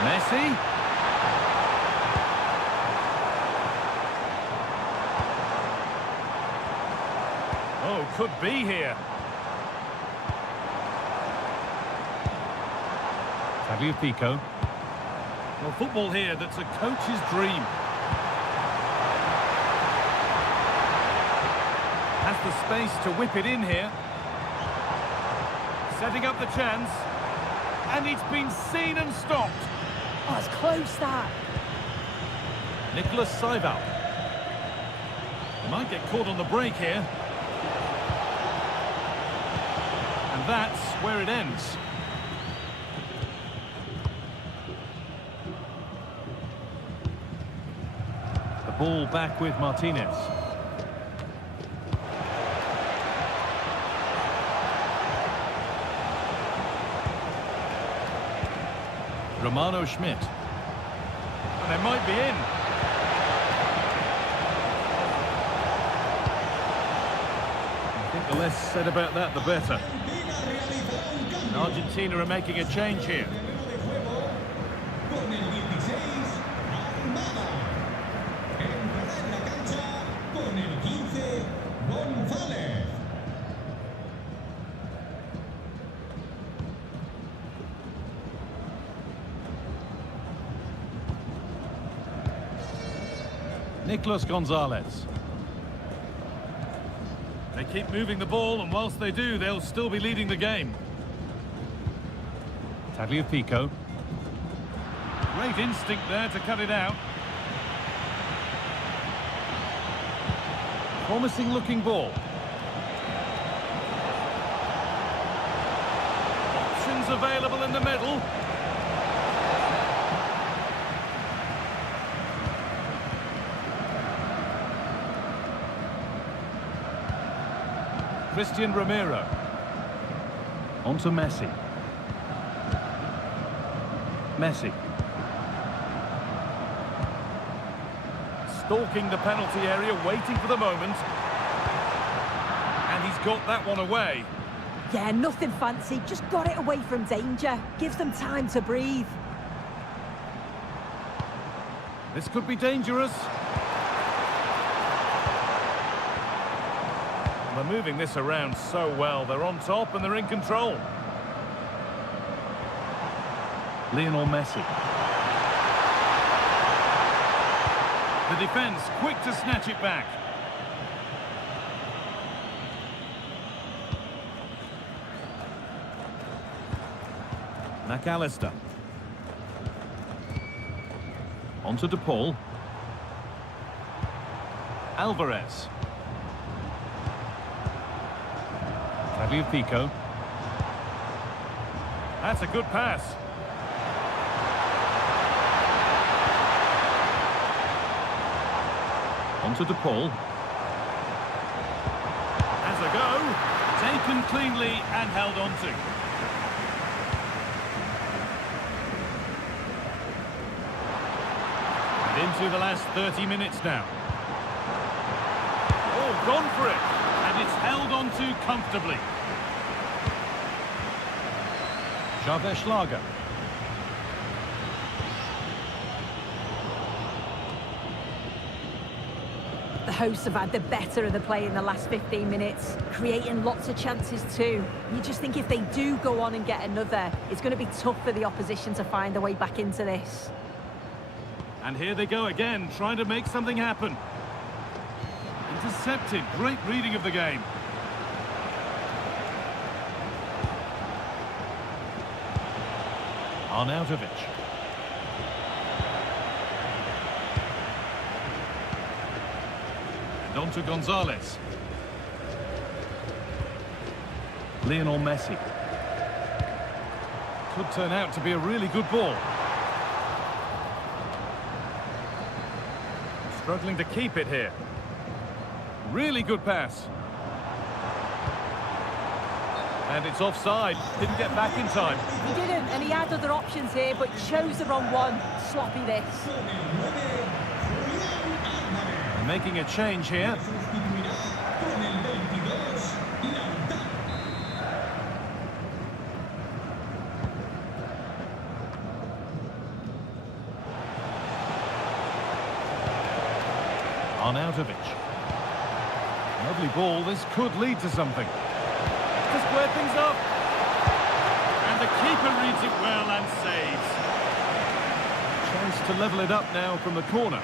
Messi. Oh, could be here. Tagliafico. Well, football here, that's a coach's dream. Has the space to whip it in here. Setting up the chance. And it's been seen and stopped. Oh, it's close, that. Nicholas Seival. He might get caught on the break here. And that's where it ends. The ball back with Martinez. Romano Schmidt. And they might be in. I think the less said about that, the better. And Argentina are making a change here. Con el 16, Armada. Entrará en la cancha con el 15, González. Nicholas Gonzalez. They keep moving the ball, and whilst they do, they'll still be leading the game. Tagliafico. Great instinct there to cut it out. Promising looking ball. Options available in the middle. Christian Romero. On to Messi. Messi. Stalking the penalty area, waiting for the moment. And he's got that one away. Yeah, nothing fancy, just got it away from danger. Gives them time to breathe. This could be dangerous. They're moving this around so well. They're on top and they're in control. Lionel Messi. The defence quick to snatch it back. McAllister. On to DePaul. Alvarez. Tagliafico. That's a good pass. On to DePaul. Has a go. Taken cleanly and held on to. And into the last 30 minutes now. Oh, gone for it. And it's held on to comfortably. Schlager. The hosts have had the better of the play in the last 15 minutes, creating lots of chances too. You just think if they do go on and get another, it's going to be tough for the opposition to find a way back into this. And here they go again, trying to make something happen. Intercepted, great reading of the game. Arnautovic. And on to Gonzalez. Lionel Messi. Could turn out to be a really good ball. Struggling to keep it here. Really good pass. And it's offside. Didn't get back in time. He didn't, and he had other options here, but chose the wrong one. Sloppy this. And making a change here. Arnautovic. Lovely ball. This could lead to something. To square things up. And the keeper reads it well and saves. Chance to level it up now from the corner.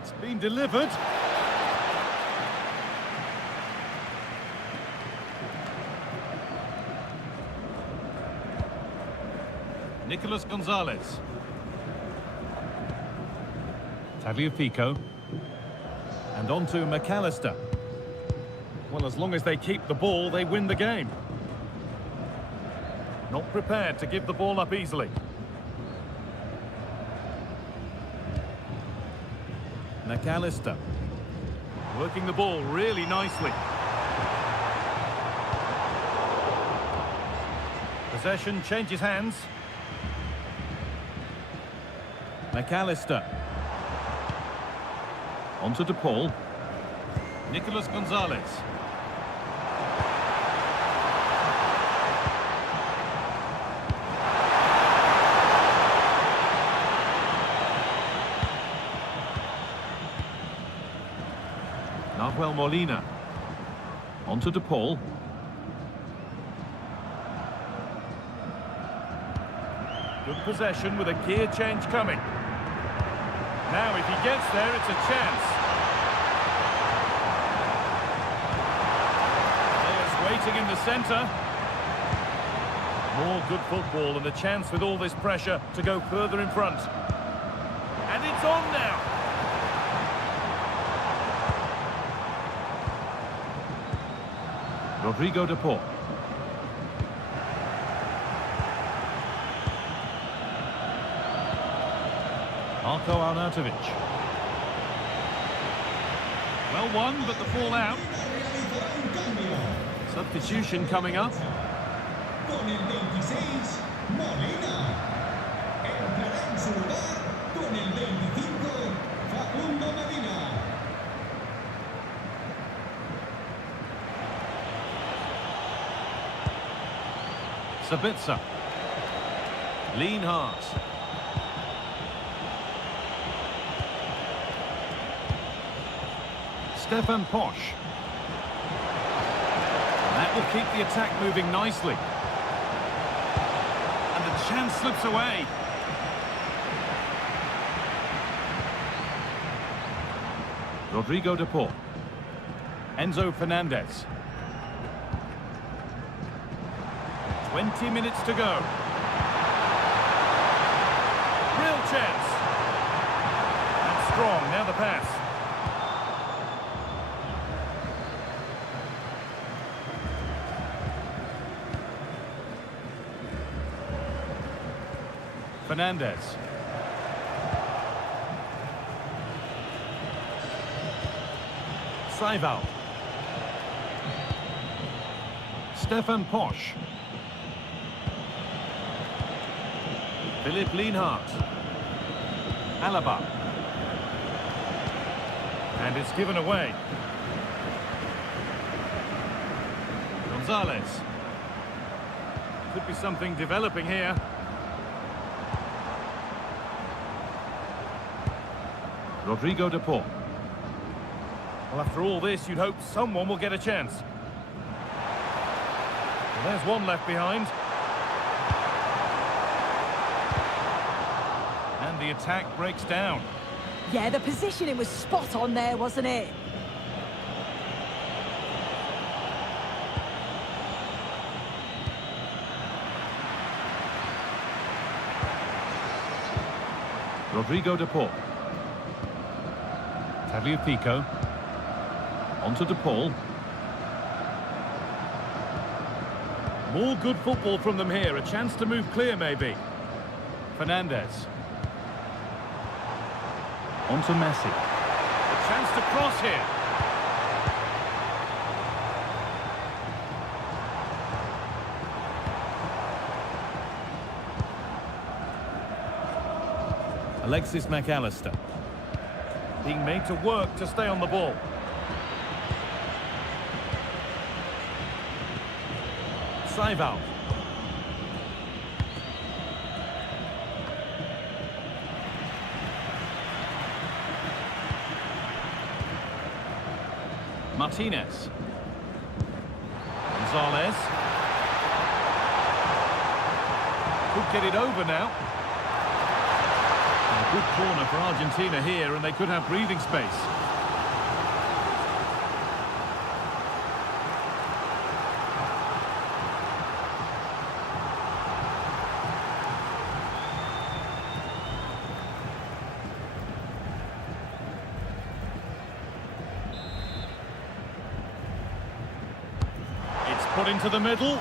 It's been delivered. Nicolas Gonzalez. Tagliafico. And on to McAllister. Well, as long as they keep the ball, they win the game. Not prepared to give the ball up easily. McAllister. Working the ball really nicely. Possession changes hands. McAllister. On to DePaul. Nicolas Gonzalez. Nahuel Molina. On to DePaul. Good possession with a gear change coming. Now, if he gets there, it's a chance. Players waiting in the centre. More good football and a chance with all this pressure to go further in front. And it's on now. Rodrigo de Paul. Marco Arnautovic. Well won, but the ball out. Substitution coming up. Con el 26, Molina. Entrará en su lugar con el 25, Facundo Medina. Sabitzer. Lienhart. Stefan Posch. And that will keep the attack moving nicely. And the chance slips away. Rodrigo de Paul. Enzo Fernandez. 20 minutes to go. Real chance. That's strong. Now the pass. Fernandez. Seival. Stefan Posch. Philipp Lienhardt. Alaba. And it's given away. Gonzalez. Could be something developing here. Rodrigo de Paul. Well, after all this, you'd hope someone will get a chance. Well, there's one left behind. And the attack breaks down. Yeah, the positioning was spot on there, wasn't it? Rodrigo de Paul. Tagliafico. Onto De Paul. More good football from them here. A chance to move clear, maybe. Fernandez. Onto Messi. A chance to cross here. Alexis McAllister. Being made to work to stay on the ball. Seival. Martinez. Gonzalez. Could get it over now. And a good corner for Argentina here, and they could have breathing space. Put into the middle.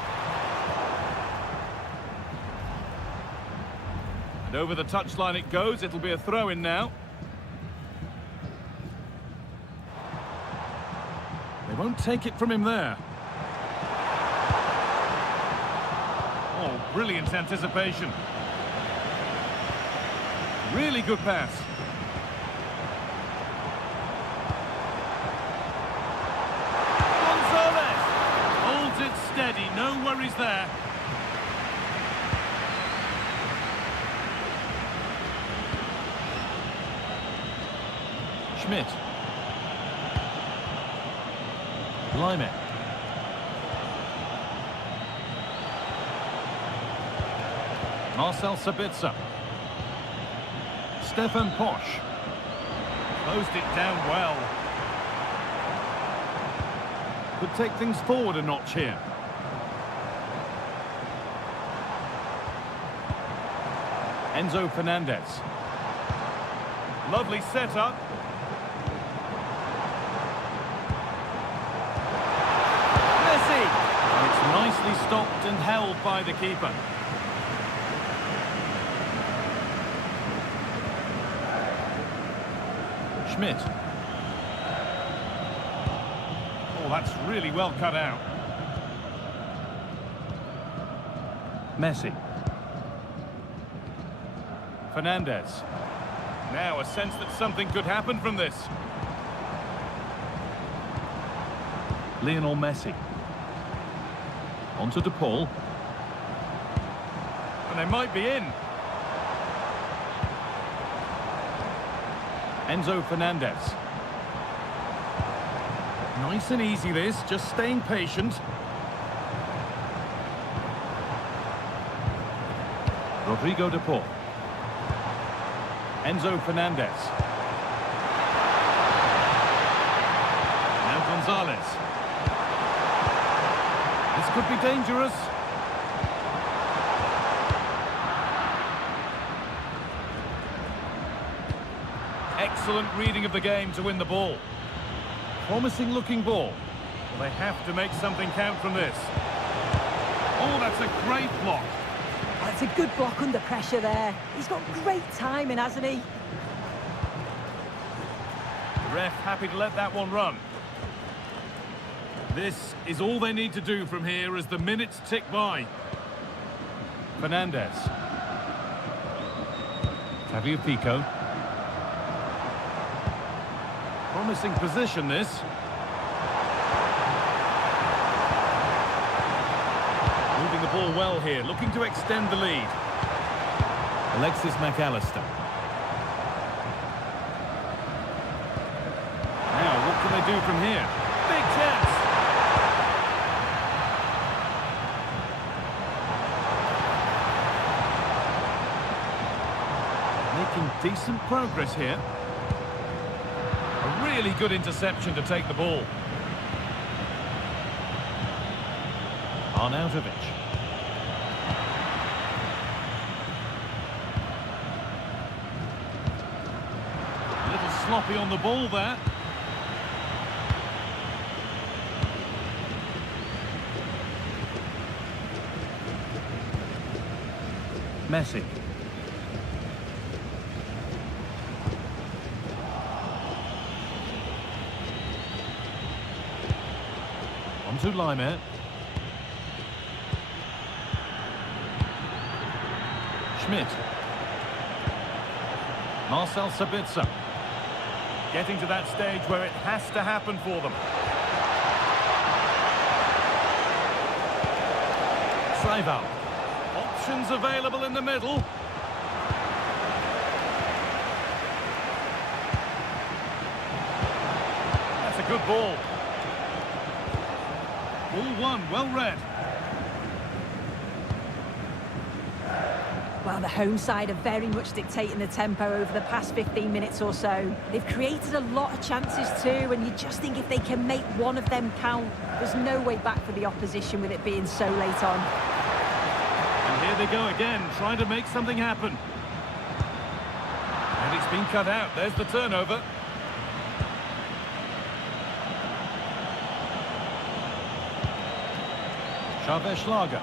And over the touchline it goes. It'll be a throw-in now. They won't take it from him there. Oh, brilliant anticipation. Really good pass. Steady, no worries there. Schmidt. Lime. Marcel Sabitzer. Stefan Posch. Closed it down well. Could take things forward a notch here. Enzo Fernandez. Lovely setup. Messi! And it's nicely stopped and held by the keeper. Schmidt. Oh, that's really well cut out. Messi. Fernandez. Now a sense that something could happen from this. Lionel Messi. Onto De Paul. And they might be in. Enzo Fernandez. Nice and easy this, just staying patient. Rodrigo de Paul. Enzo Fernandez. Now Gonzalez. This could be dangerous. Excellent reading of the game to win the ball. Promising looking ball. Well, they have to make something count from this. Oh, that's a great block. That's a good block under pressure there. He's got great timing, hasn't he? The ref happy to let that one run. This is all they need to do from here as the minutes tick by. Fernandez. Tagliafico. Promising position, this. Moving the ball well here, looking to extend the lead. Alexis McAllister. Now, what can they do from here? Big chance! Making decent progress here. A really good interception to take the ball. Arnautovic. A little sloppy on the ball there. Messi. On to Laimer. Schmidt. Marcel Sabitzer. Getting to that stage where it has to happen for them. Saival. Options available in the middle. That's a good ball. All one, well read. Well, the home side are very much dictating the tempo over the past 15 minutes or so. They've created a lot of chances too, and you just think if they can make one of them count, there's no way back for the opposition with it being so late on. And here they go again, trying to make something happen. And it's been cut out. There's the turnover. Xavier Schlager.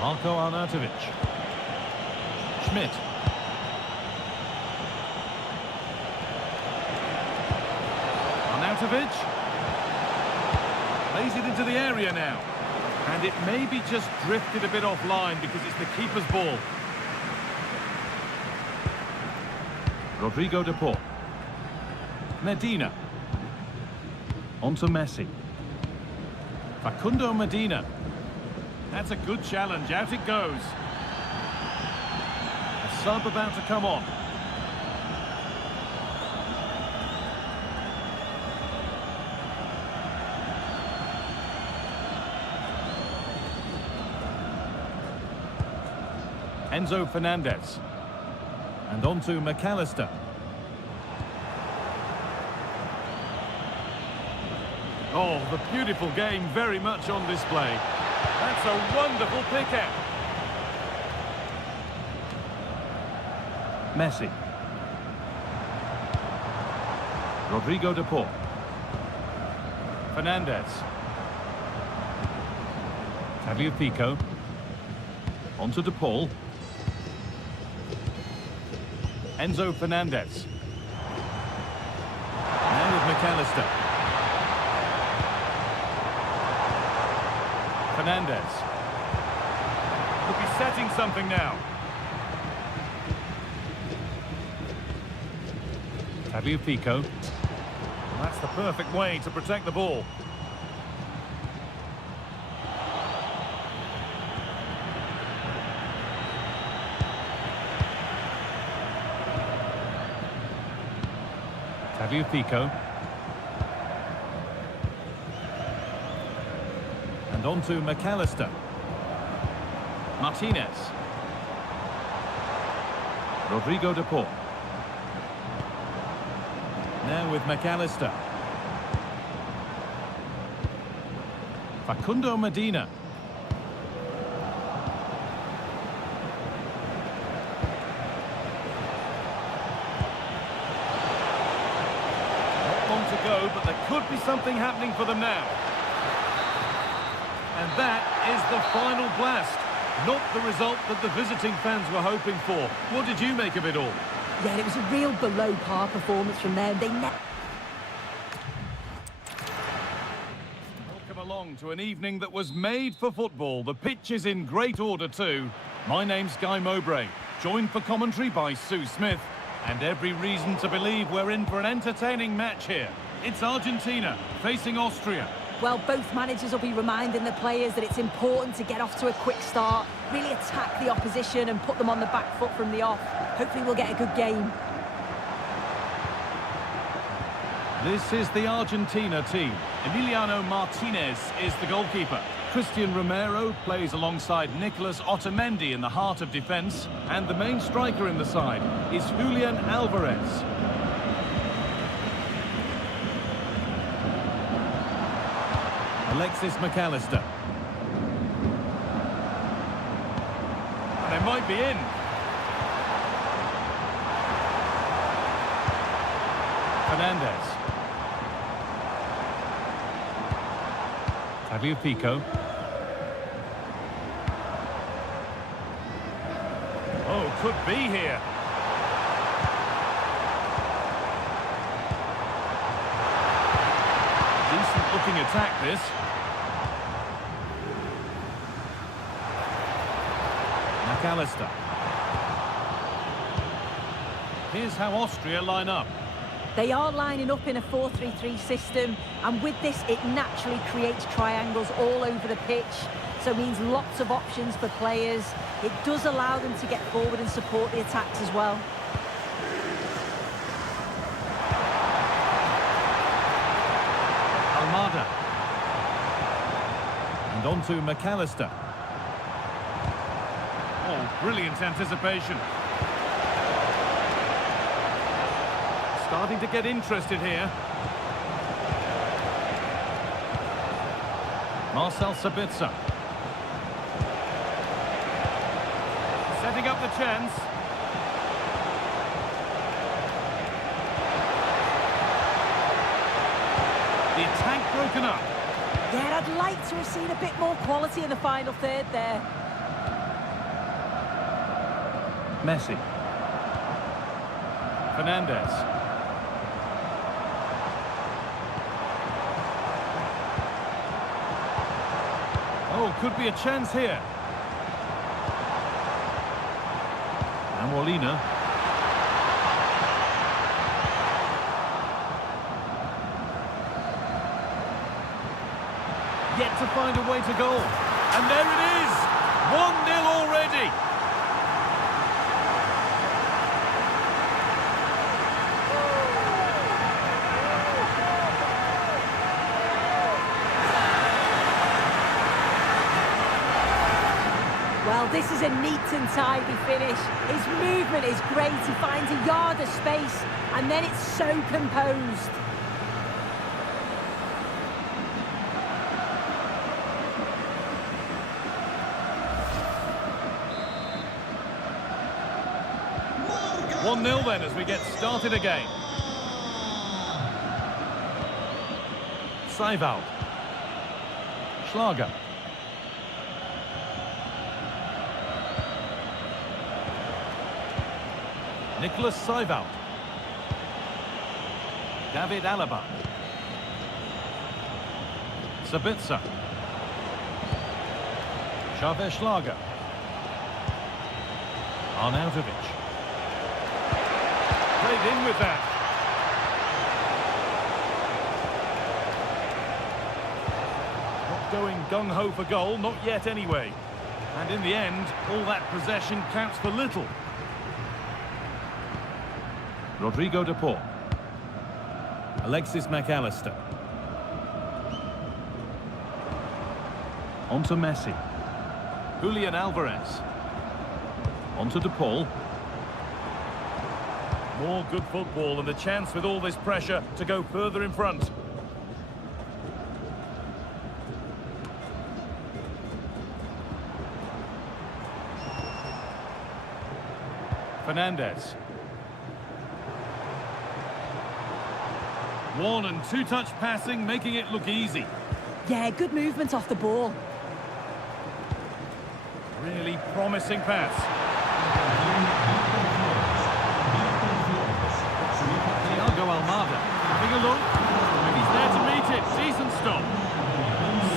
Marko Arnautovic. Schmidt. Arnautovic. Lays it into the area now. And it may be just drifted a bit offline because it's the keeper's ball. Rodrigo de Paul. Medina. On to Messi. Facundo Medina. That's a good challenge. Out it goes. A sub about to come on. Enzo Fernandez. And on to McAllister. Oh, the beautiful game very much on display. That's a wonderful pick-out. Messi. Rodrigo de Paul. Fernandez. Tagliafico. On to de Paul. Enzo Fernandez. Now with McAllister. Fernandez. Could be setting something now. Tagliafico. That's the perfect way to protect the ball. Tagliafico. And on to McAllister. Martinez. Rodrigo de Paul. Now with McAllister. Facundo Medina. Not long to go, but there could be something happening for them now. And that is the final blast. Not the result that the visiting fans were hoping for. What did you make of it all? Yeah, it was a real below-par performance from them. Welcome along to an evening that was made for football. The pitch is in great order too. My name's Guy Mowbray, joined for commentary by Sue Smith, and every reason to believe we're in for an entertaining match here. It's Argentina facing Austria. Well, both managers will be reminding the players that it's important to get off to a quick start, really attack the opposition and put them on the back foot from the off. Hopefully we'll get a good game. This is the Argentina team. Emiliano Martinez is the goalkeeper. Christian Romero plays alongside Nicolas Otamendi in the heart of defence. And the main striker in the side is Julian Alvarez. Alexis McAllister. And they might be in. Fernandez. Tagliafico. Oh, could be here. Decent looking attack this. McAllister. Here's how Austria line up. They are lining up in a 4-3-3 system, and with this it naturally creates triangles all over the pitch, so it means lots of options for players. It does allow them to get forward and support the attacks as well. Almada. And on to McAllister. Oh, brilliant anticipation. Starting to get interested here. Marcel Sabitzer. Setting up the chance. The attack broken up. Yeah, I'd like to have seen a bit more quality in the final third there. Messi. Fernandez. Oh, could be a chance here. And Molina. Yet to find a way to goal. And there it is! 1-0 already! Well, this is a neat and tidy finish. His movement is great. He finds a yard of space, and then it's so composed. Marca. 1-0 then as we get started again. Seiwald. Schlager. Nicolas Seiwald. David Alaba. Sabitzer. Xavier Schlager. Arnautovic. Played in with that. Not going gung-ho for goal, not yet anyway. And in the end, all that possession counts for little. Rodrigo de Paul. Alexis McAllister. On to Messi. Julian Alvarez. On to De Paul. More good football and the chance with all this pressure to go further in front. Fernandez. One and two touch passing, making it look easy. Yeah, good movement off the ball. Really promising pass. Thiago Almada. Having a look. And he's there to meet it. Decent stop.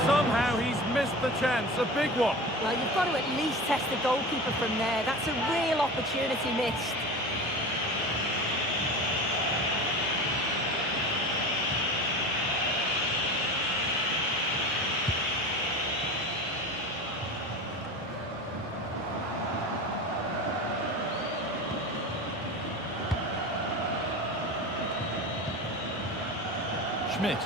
Somehow he's missed the chance. A big one. Well, you've got to at least test the goalkeeper from there. That's a real opportunity missed. Schmidt.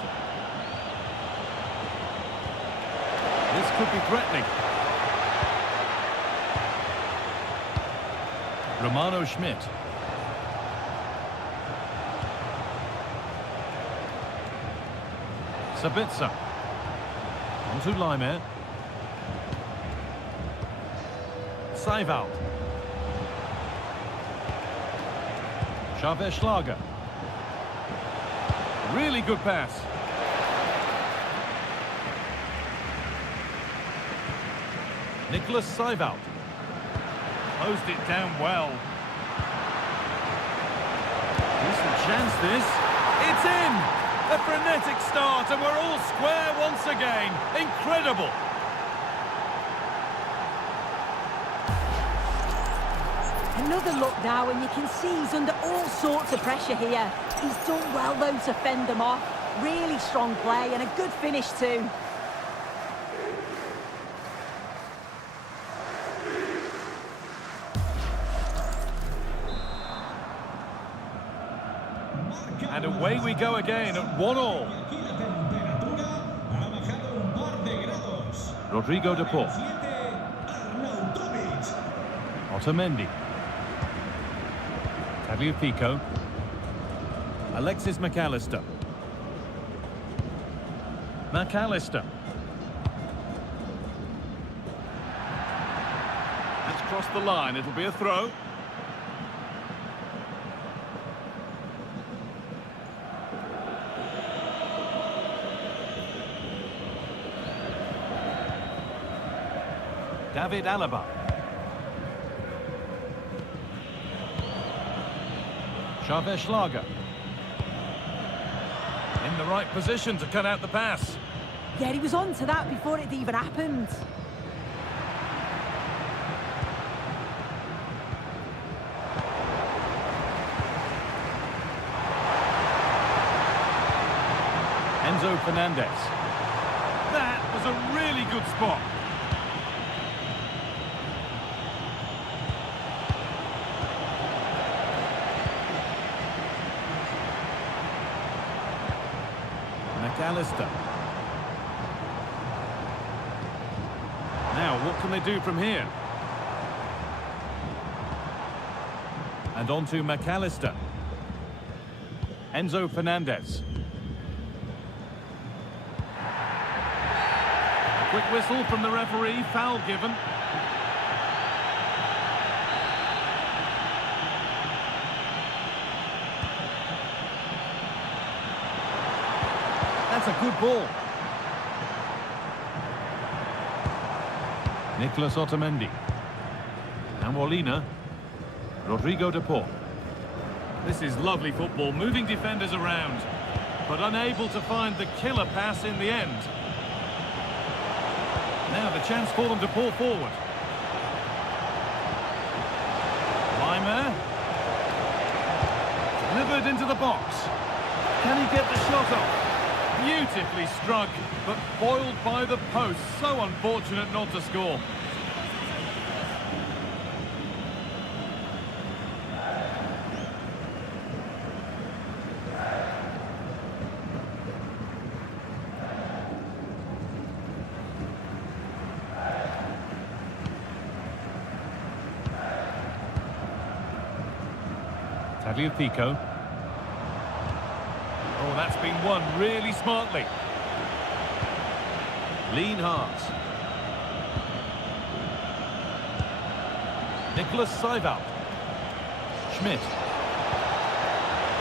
This could be threatening. Romano Schmidt. Sabitzer. On to Leimer. Seiwald. Chavez Schlager. Really good pass. Nicholas Seiwald. Closed it down well. Decent chance this. It's in! A frenetic start and we're all square once again. Incredible! Another look now, and you can see he's under all sorts of pressure here. He's done well, though, to fend them off. Really strong play and a good finish, too. And away we go again at 1-1. Rodrigo De Paul. Otamendi. Tagliafico. Alexis McAllister. McAllister. That's crossed the line. It'll be a throw. David Alaba. Chavez Schlager. In the right position to cut out the pass. Yeah, he was on to that before it even happened. Enzo Fernandez. That was a really good spot. McAllister. Now, what can they do from here? And on to McAllister. Enzo Fernandez. A quick whistle from the referee, foul given. That's a good ball. Nicholas Otamendi. And Molina. Rodrigo De Paul. This is lovely football, moving defenders around, but unable to find the killer pass in the end. Now the chance for them to pull forward. Leimer. Delivered into the box. Can he get the shot off? Beautifully struck, but foiled by the post. So unfortunate not to score. Tagliafico. Oh, that's been won really smartly. Lienhardt. Nicholas Seiwald. Schmidt.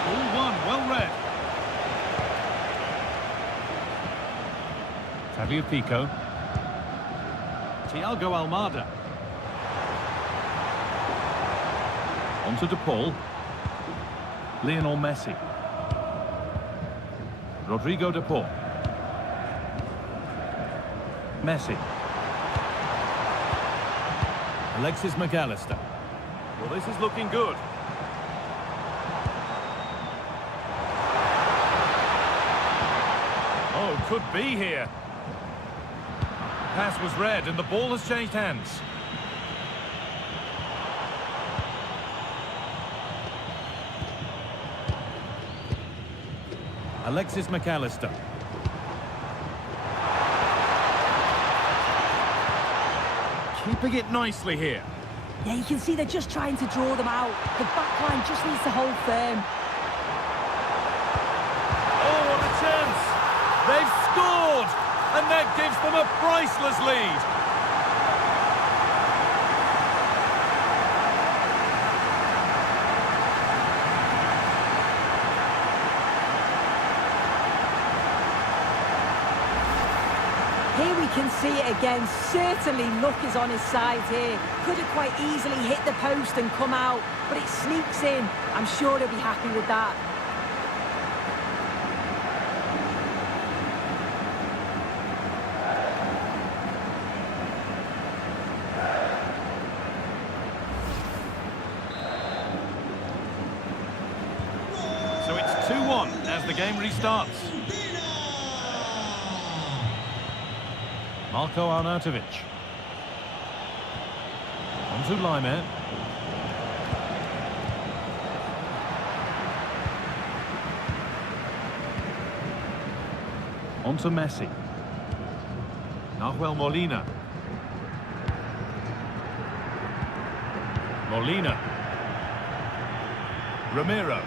All one, well read. Tagliafico. Thiago Almada. On to De Paul. Lionel Messi. Rodrigo De Paul. Messi. Alexis McAllister. Well, this is looking good. Oh, could be here. Pass was read and the ball has changed hands. Alexis McAllister. Keeping it nicely here. Yeah, you can see they're just trying to draw them out. The back line just needs to hold firm. Oh, what a chance! They've scored! And that gives them a priceless lead. Here we can see it again. Certainly luck is on his side here. Could have quite easily hit the post and come out, but it sneaks in. I'm sure he'll be happy with that. So it's 2-1 as the game restarts. Marko Arnautovic. On to Laimer. On to Messi. Nahuel Molina. Molina. Romero.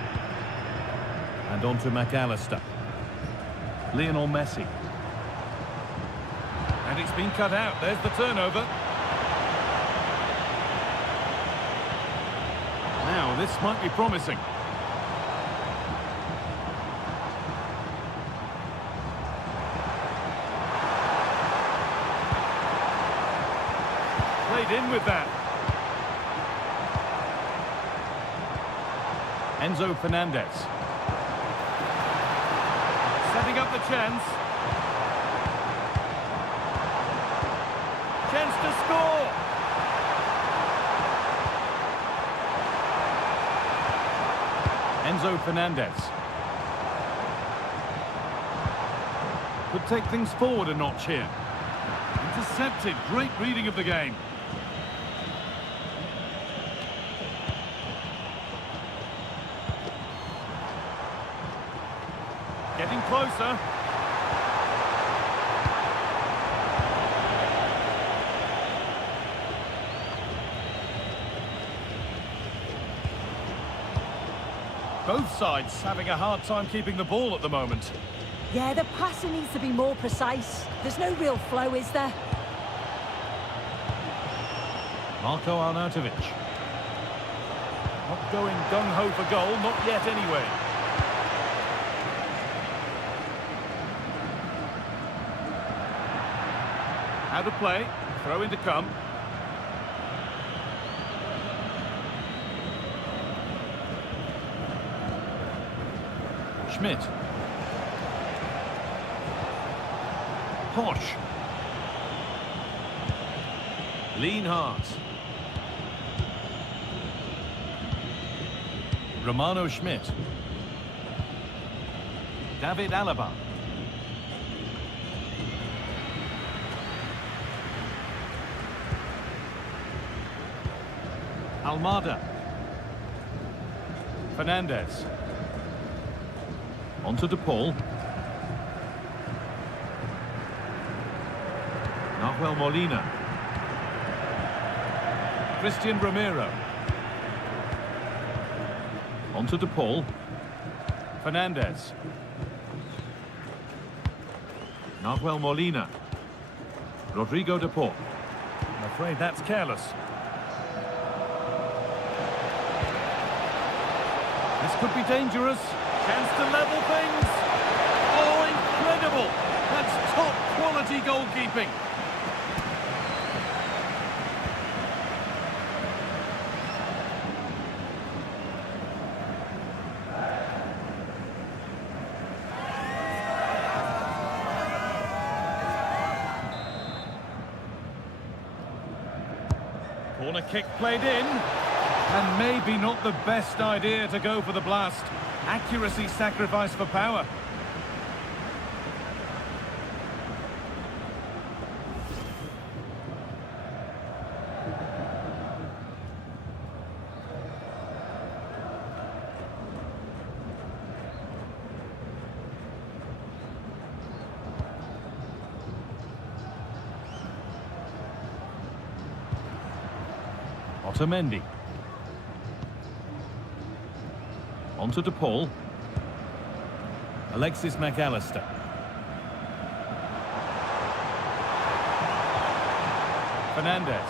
And on to McAllister. Lionel Messi. And it's been cut out. There's the turnover. Now, this might be promising. Played in with that. Enzo Fernandez. Setting up the chance. Chance to score. Enzo Fernandez. Could take things forward a notch here. Intercepted. Great reading of the game. Getting closer. Both sides having a hard time keeping the ball at the moment. Yeah, the passing needs to be more precise. There's no real flow, is there? Marko Arnautovic. Not going gung-ho for goal, not yet anyway. How to play, throw in to come. Schmidt. Posch. Lienhardt. Romano Schmidt. David Alaba. Almada. Fernandez. On to De Paul. Nahuel Molina. Christian Romero. On to De Paul. Fernandez. Nahuel Molina. Rodrigo De Paul. I'm afraid that's careless. This could be dangerous. Chance to level things. Oh, incredible! That's top quality goalkeeping. Corner kick played in. And maybe not the best idea to go for the blast. Accuracy sacrificed for power. Otamendi. On to De Paul. Alexis McAllister. Fernandez.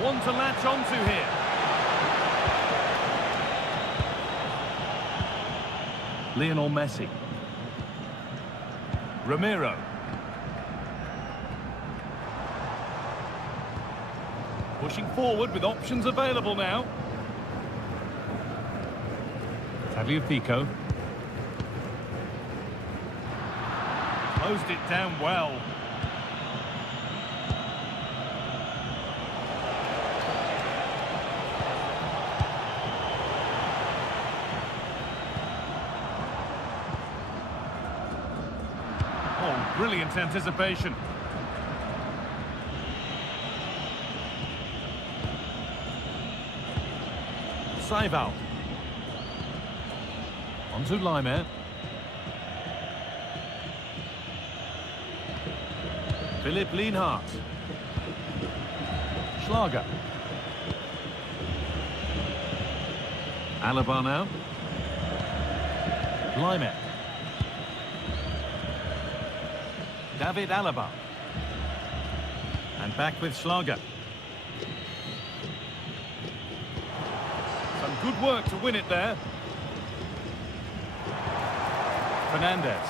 One to latch onto here. Lionel Messi. Ramiro. Pushing forward with options available now. Tagliafico. Closed it down well. Oh, brilliant anticipation. Saival. On to Laimer. Philipp Lienhardt. Schlager. Alaba now. Laimer. David Alaba. And back with Schlager. Some good work to win it there. Fernandez.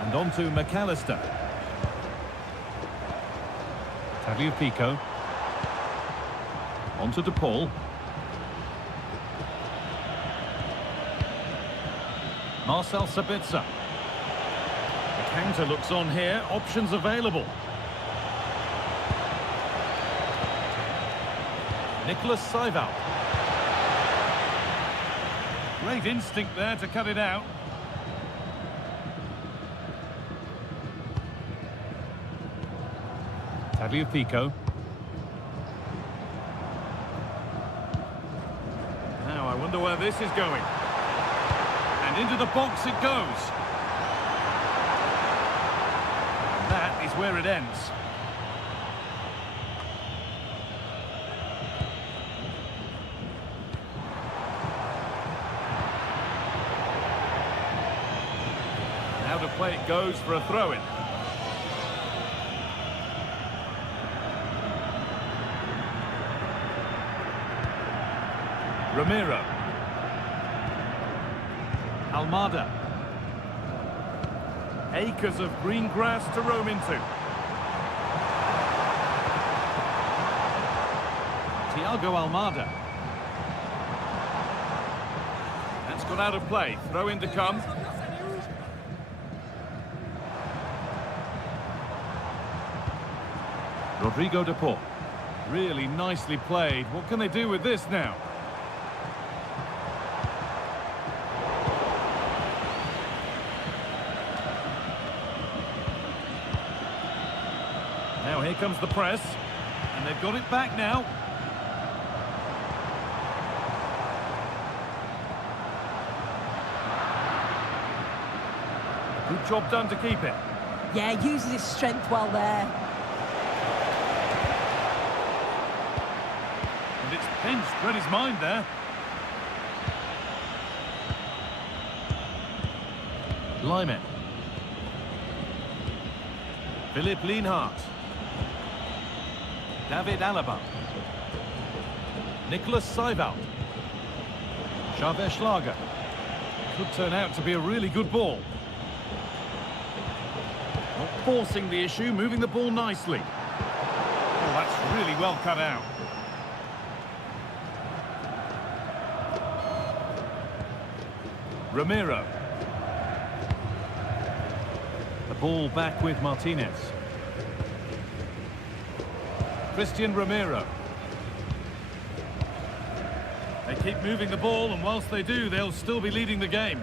And on to McAllister. Tagliafico. On to De Paul. Marcel Sabitzer. The counter looks on here. Options available. Nicholas Saival. Great instinct there to cut it out. Tagliafico. Now I wonder where this is going. And into the box it goes. And that is where it ends. Now to play it goes for a throw-in. Ramiro. Almada. Acres of green grass to roam into. Thiago Almada. That's got out of play. Throw in to come. Rodrigo De Paul. Really nicely played. What can they do with this now? Now here comes the press, and they've got it back now. Good job done to keep it. Yeah, uses his strength well there. And it's pinched, read his mind there. Lyman. Philipp Lienhardt. David Alaba. Nicholas Seiwald. Xaver Schlager. Could turn out to be a really good ball. Not forcing the issue, moving the ball nicely. Oh, that's really well cut out. Romero. The ball back with Martinez. Christian Romero. They keep moving the ball, and whilst they do, they'll still be leading the game.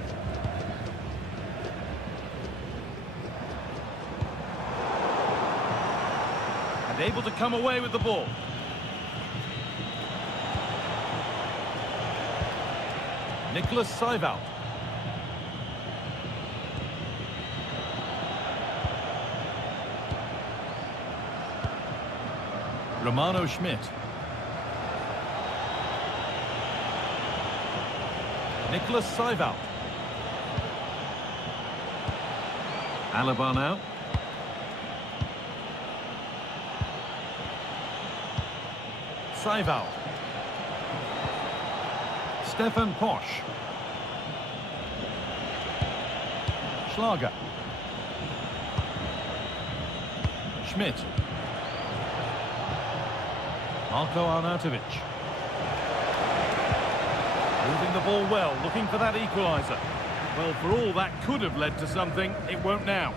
And able to come away with the ball. Nicholas Seiwald. Romano Schmidt. Nicholas Seiwald. Alaba now. Seiwald. Stefan Posch. Schlager. Schmidt. Marko Arnautovic. Moving the ball well, looking for that equaliser. Well, for all that could have led to something, it won't now.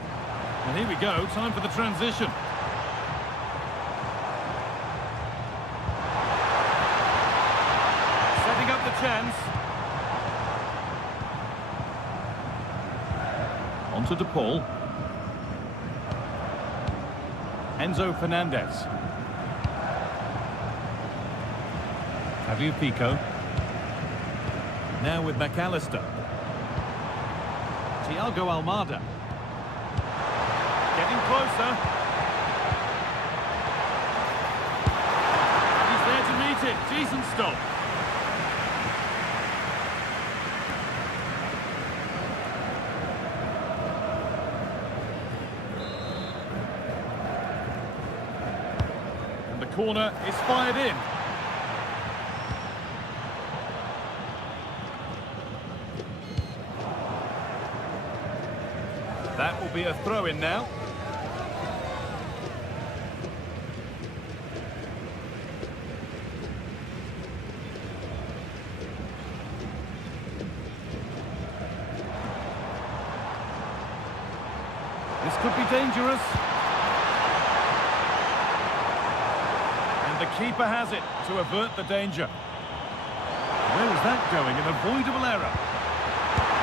And here we go, time for the transition. Setting up the chance. On to De Paul. Enzo Fernandez. Fabio Pico. Now with McAllister. Thiago Almada. Getting closer. He's there to meet it. Decent stop. And the corner is fired in. That will be a throw-in now. This could be dangerous. And the keeper has it to avert the danger. Where is that going? An avoidable error.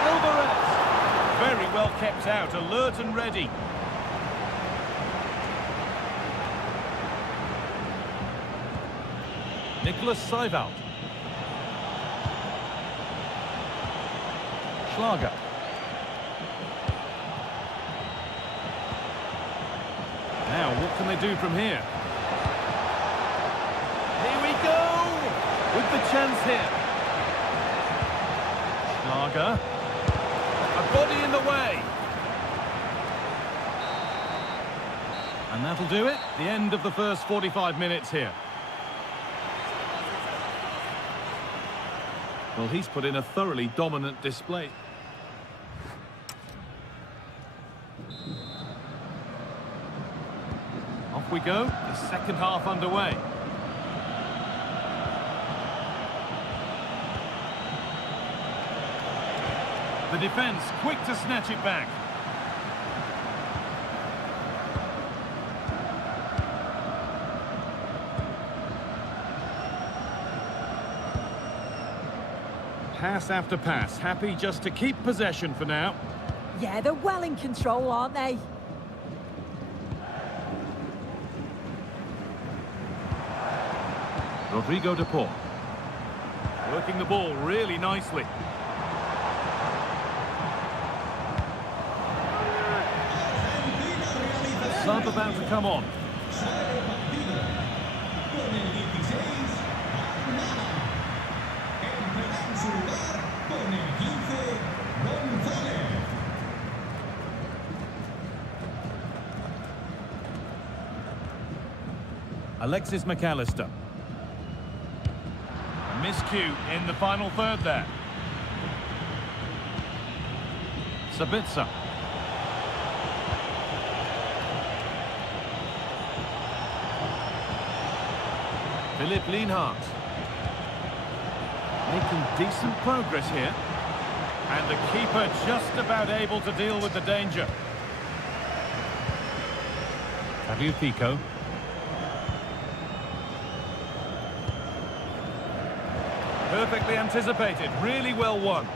Alvarez. Very well kept out, alert and ready. Nicholas Seiwald. Schlager. Now, what can they do from here? Here we go! With the chance here. Schlager. A body in the way. And that'll do it. The end of the first 45 minutes here. Well, he's put in a thoroughly dominant display. Off we go. The second half underway. The defence quick to snatch it back. Pass after pass, happy just to keep possession for now. Yeah, they're well in control, aren't they? Rodrigo De Paul. Working the ball really nicely. Argentina Sub about to come on. Sale del partido. Con el 16, Armada. Entrará en su lugar con el 15, González. Alexis McAllister. A miscue in the final third there. Sabitzer. Philipp Lienhardt. Making decent progress here. And the keeper just about able to deal with the danger. Tagliafico. Perfectly anticipated, really well won.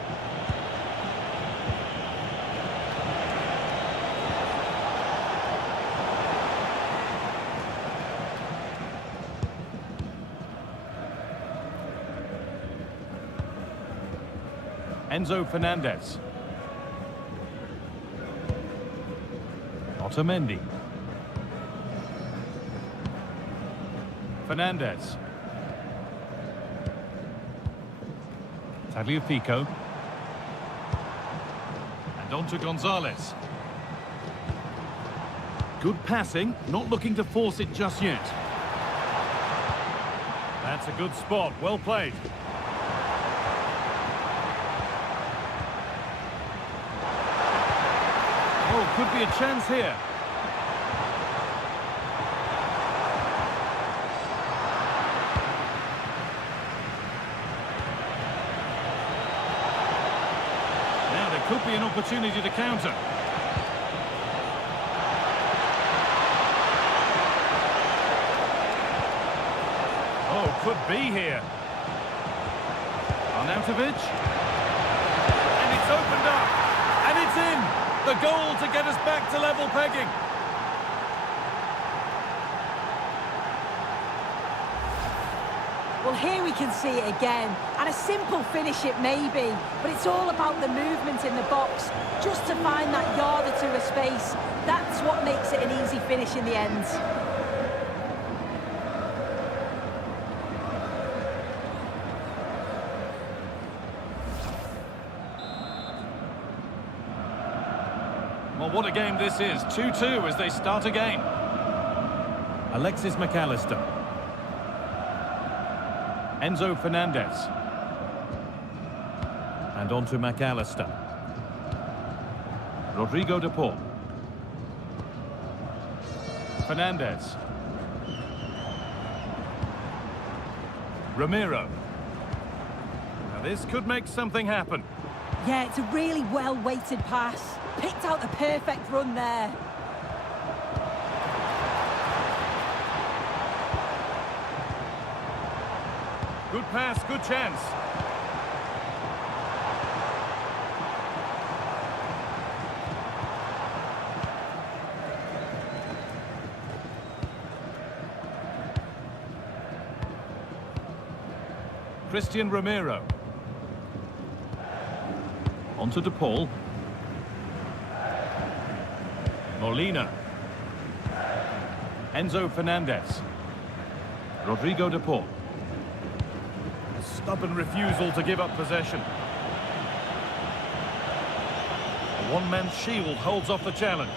Enzo Fernandez. Otamendi. Fernandez. Tagliafico. And on to Gonzalez. Good passing, not looking to force it just yet. That's a good spot, well played. Oh, could be a chance here. Now there could be an opportunity to counter. Oh, could be here. Arnautovic. And it's opened up. And it's in. The goal to get us back to level pegging. Well, here we can see it again, and a simple finish it may be, but it's all about the movement in the box, just to find that yard or two of space. That's what makes it an easy finish in the end. Well, what a game this is. 2-2 as they start again. Alexis McAllister. Enzo Fernandez. And on to McAllister. Rodrigo de Paul. Fernandez. Ramiro. Now this could make something happen. Yeah, it's a really well-weighted pass. Picked out the perfect run there. Good pass, good chance. Christian Ramiro. On to De Paul. Molina. Enzo Fernandez. Rodrigo de Paul. A stubborn refusal to give up possession. A one-man shield holds off the challenge.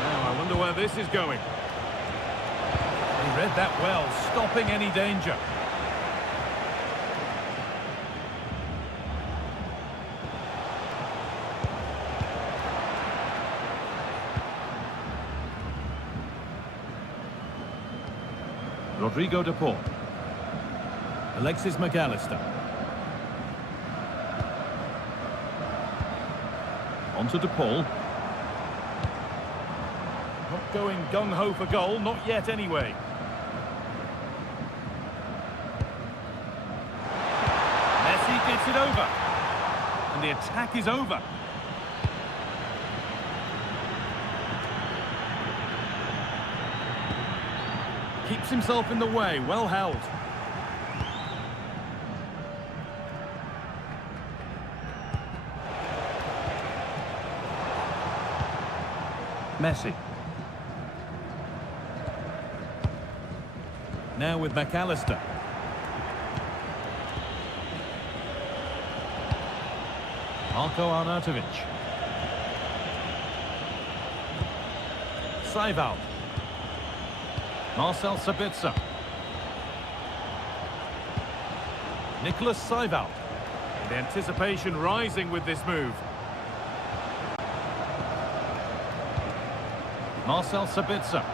Now I wonder where this is going. He read that well, stopping any danger. Rodrigo de Paul. Alexis McAllister. On to De Paul. Not going gung-ho for goal, not yet anyway. Messi gets it over. And the attack is over. Keeps himself in the way, well held. Messi. Now with McAllister. Marko Arnautovic. Saival. Marcel Sabitzer. Nicholas Saival. The anticipation rising with this move. Marcel Sabitzer.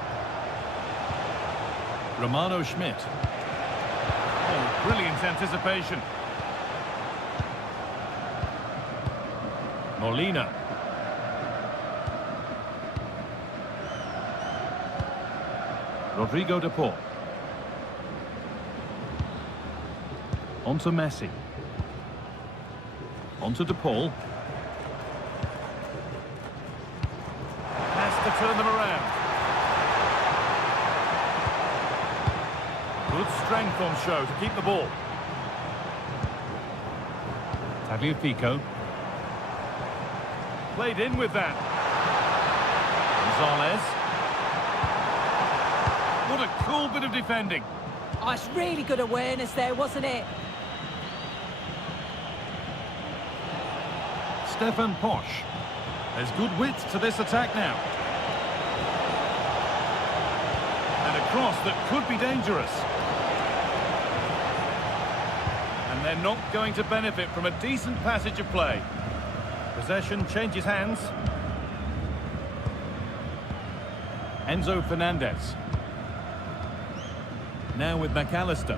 Romano Schmidt. Oh, brilliant anticipation. Molina. Rodrigo de Paul. On to Messi. On to de Paul. Has to turn them around. Good strength on show to keep the ball. Tagliafico. Played in with that. Gonzalez. What a cool bit of defending. Oh, it's really good awareness there, wasn't it? Stefan Posch. There's good width to this attack now. And a cross that could be dangerous. And they're not going to benefit from a decent passage of play. Possession changes hands. Enzo Fernandez. Now with McAllister.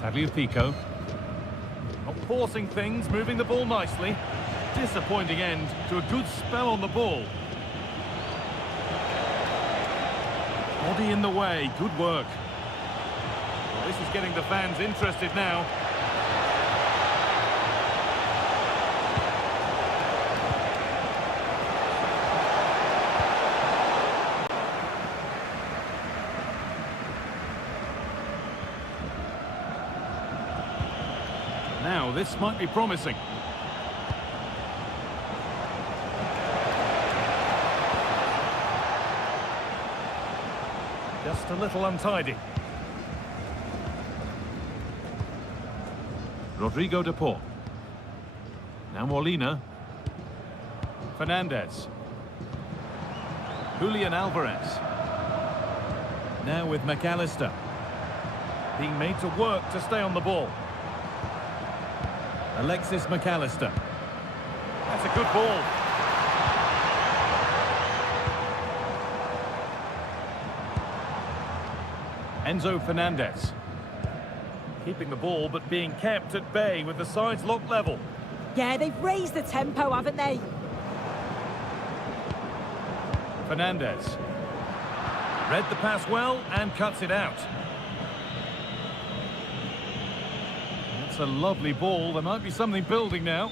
Tagliafico. Not forcing things, moving the ball nicely. Disappointing end to a good spell on the ball. Body in the way, good work. Well, this is getting the fans interested now. Now, this might be promising. Just a little untidy. Rodrigo de Paul. Now Molina. Fernandez. Julian Alvarez. Now with McAllister. Being made to work to stay on the ball. Alexis McAllister. That's a good ball. Enzo Fernandez. Keeping the ball but being kept at bay with the sides locked level. Yeah, they've raised the tempo, haven't they? Fernandez. Read the pass well and cuts it out. That's a lovely ball. There might be something building now.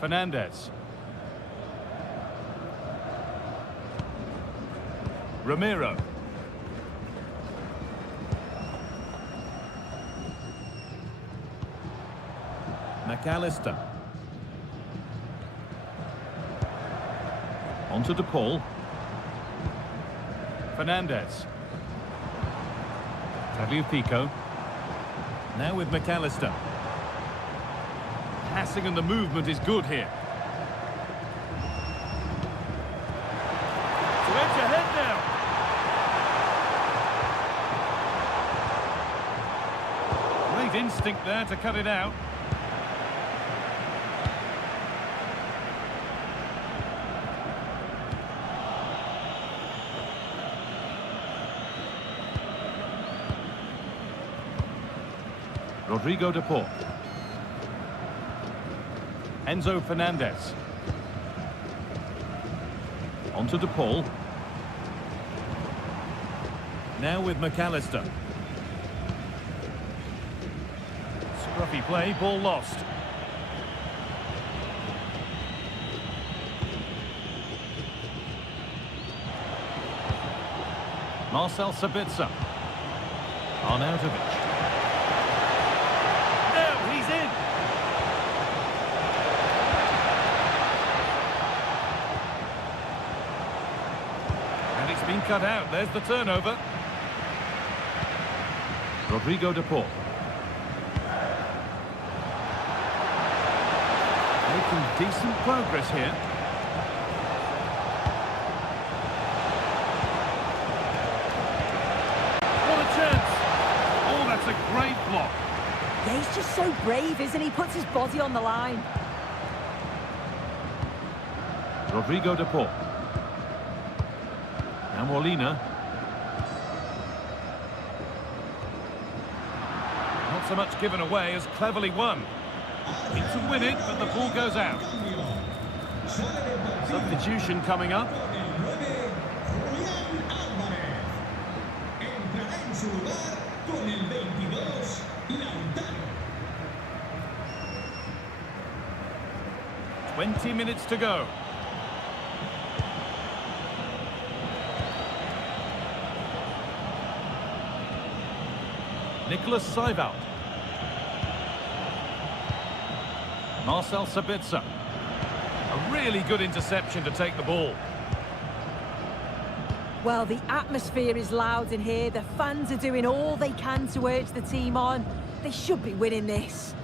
Fernandez. Ramiro. McAllister. On to de Paul. Fernandez. Tagliafico. Now with McAllister. Passing and the movement is good here. To edge ahead now. Great instinct there to cut it out. Rodrigo de Paul. Enzo Fernandez. On to de Paul. Now with McAllister. Scruffy play, ball lost. Marcel Sabitzer. Arnautovic. Now he's in. cut out. There's the turnover. Rodrigo de Paul. Making decent progress here. What a chance! Oh, that's a great block. Yeah, he's just so brave, isn't he? He puts his body on the line. Rodrigo de Paul. Now Molina. Not so much given away as cleverly won. In to win it, but the ball goes out. Substitution coming up. 20 minutes to go. Nicholas Seibold. Marcel Sabitzer. A really good interception to take the ball. Well, the atmosphere is loud in here. The fans are doing all they can to urge the team on. They should be winning this.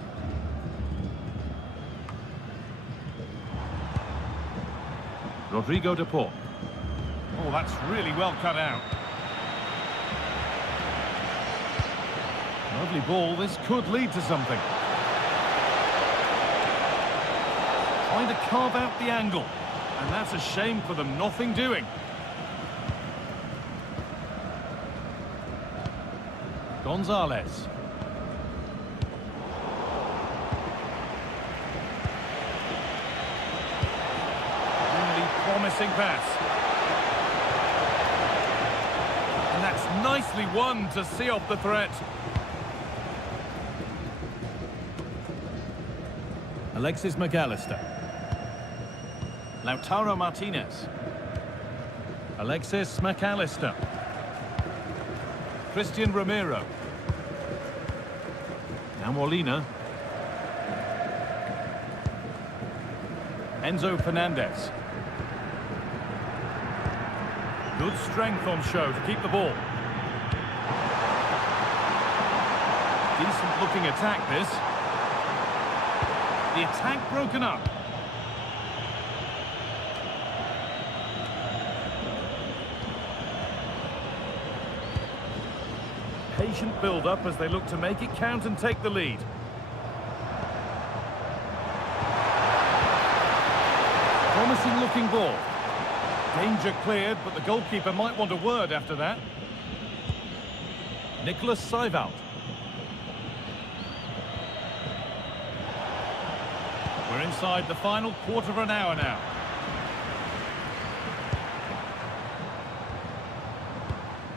Rodrigo de Paul. Oh, that's really well cut out. Lovely ball. This could lead to something. Trying to carve out the angle. And that's a shame for them. Nothing doing. Gonzalez. Really promising pass. And that's nicely won to see off the threat. Alexis McAllister. Lautaro Martinez. Alexis McAllister. Christian Romero. Now Molina. Enzo Fernandez. Good strength on show to keep the ball. Decent looking attack this. The attack broken up. Patient build-up as they look to make it count and take the lead. Promising looking ball. Danger cleared, but the goalkeeper might want a word after that. Nicholas Seibold. We're inside the final quarter of an hour now.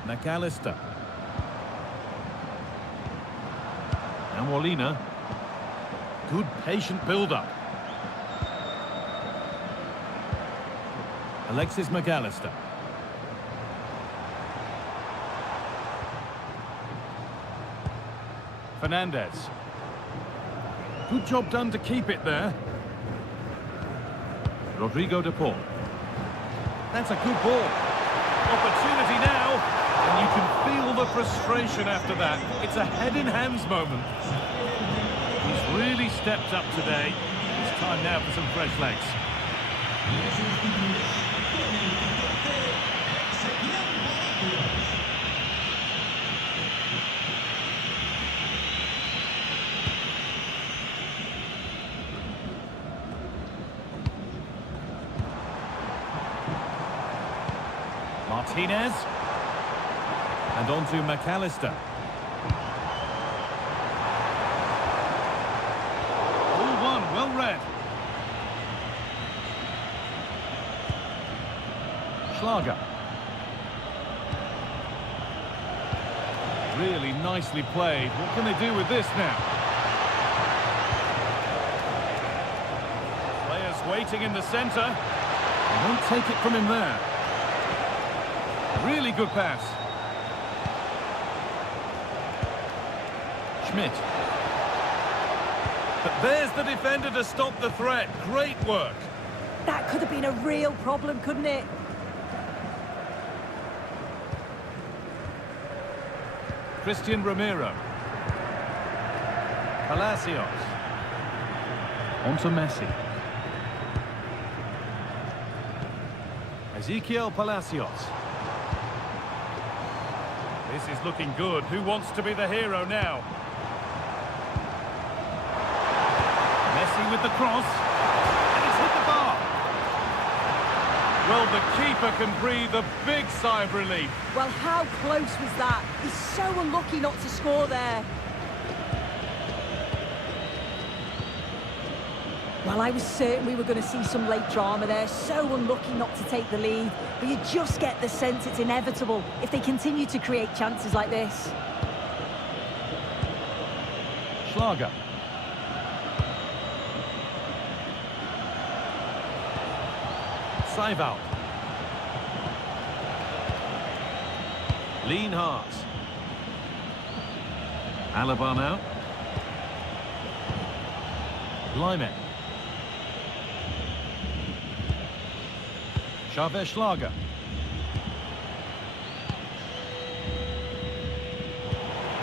McAllister. Now Molina. Good patient build-up. Alexis McAllister. Fernandez. Good job done to keep it there. Rodrigo de Paul. That's a good ball. Opportunity now. And you can feel the frustration after that. It's a head-in-hands moment. He's really stepped up today. It's time now for some fresh legs. Martinez. And on to McAllister. All one, well read. Schlager. Really nicely played. What can they do with this now? Players waiting in the centre. They won't take it from him there. Really good pass. Schmidt. But there's the defender to stop the threat. Great work. That could have been a real problem, couldn't it? Christian Romero. Palacios. On to Messi. Ezequiel Palacios. This is looking good. Who wants to be the hero now? Messi with the cross. And it's hit the bar. Well, the keeper can breathe a big sigh of relief. Well, how close was that? He's so unlucky not to score there. Well, I was certain we were going to see some late drama there. So unlucky not to take the lead. But you just get the sense it's inevitable if they continue to create chances like this. Schlager. Seiwald. Lienhart. Alaba now. Leimer. Xaver Schlager.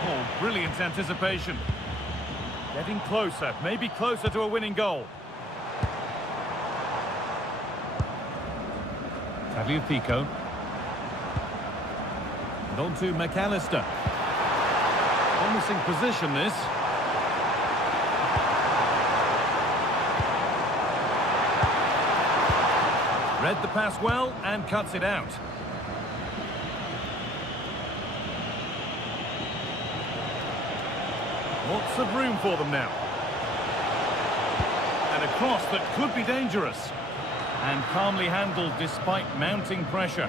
Oh, brilliant anticipation. Getting closer, maybe closer to a winning goal. Tagliafico. And on to McAllister. Promising position, this. Read the pass well and cuts it out. Lots of room for them now. And a cross that could be dangerous. And calmly handled despite mounting pressure.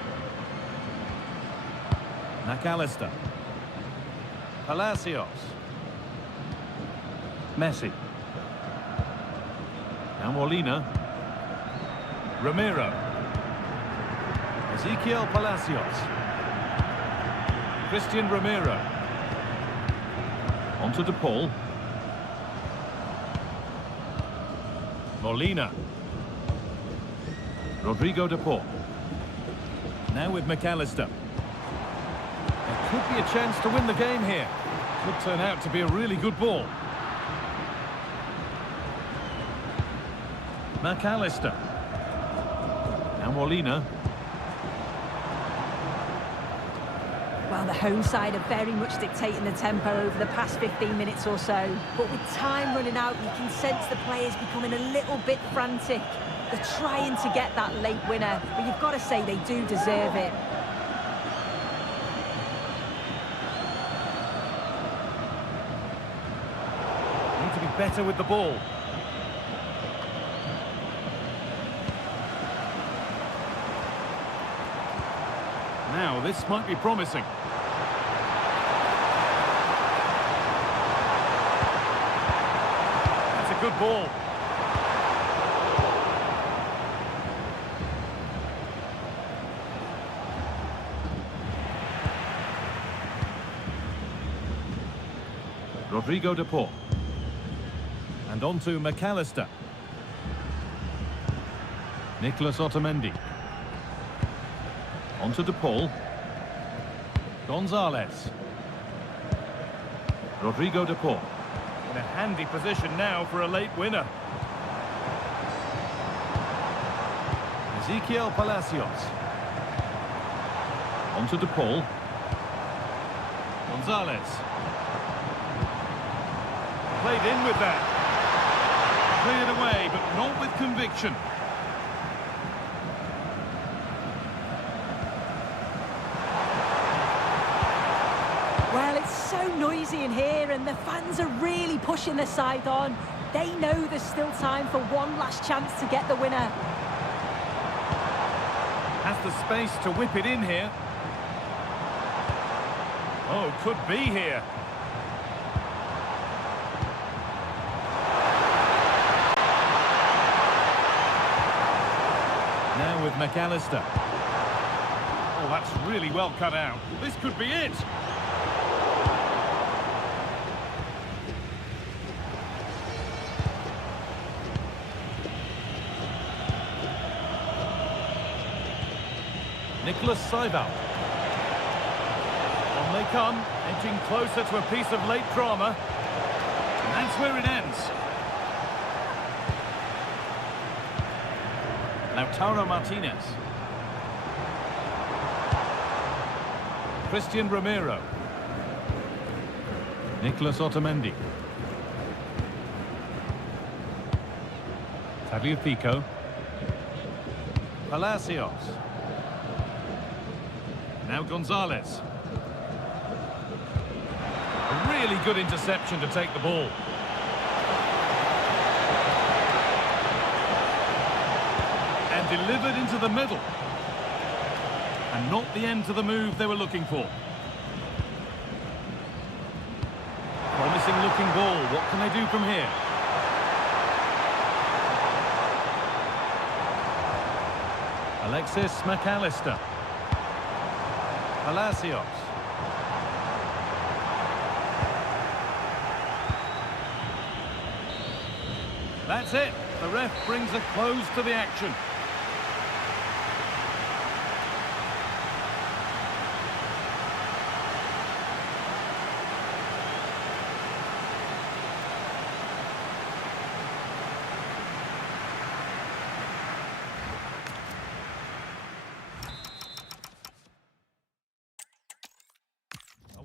McAllister. Palacios. Messi. Now Molina. Romero. Ezequiel Palacios. Christian Romero. On to De Paul. Molina. Rodrigo De Paul. Now with McAllister. There could be a chance to win the game here. Could turn out to be a really good ball. McAllister. Now Molina. Well, the home side are very much dictating the tempo over the past 15 minutes or so. But with time running out, you can sense the players becoming a little bit frantic. They're trying to get that late winner, but you've got to say they do deserve it. Need to be better with the ball. Now, this might be promising. That's a good ball. Rodrigo De Paul. And on to McAllister. Nicolas Otamendi. On to De Paul. Gonzalez. Rodrigo De Paul. In a handy position now for a late winner. Ezequiel Palacios. On to De Paul. Gonzalez. Played in with that. Cleared away, but not with conviction. Well, it's so noisy in here and the fans are really pushing their side on. They know there's still time for one last chance to get the winner. Has the space to whip it in here. Oh, could be here. Now with McAllister. Oh, that's really well cut out. This could be it. Nicolas Seiwald. On they come, edging closer to a piece of late drama. And that's where it ends. Lautaro Martinez. Christian Romero. Nicolas Otamendi. Tagliafico. Palacios. Now Gonzalez. A really good interception to take the ball. And delivered into the middle. And not the end to the move they were looking for. Promising looking ball. What can they do from here? Alexis McAllister. Palacios. That's it. The ref brings a close to the action.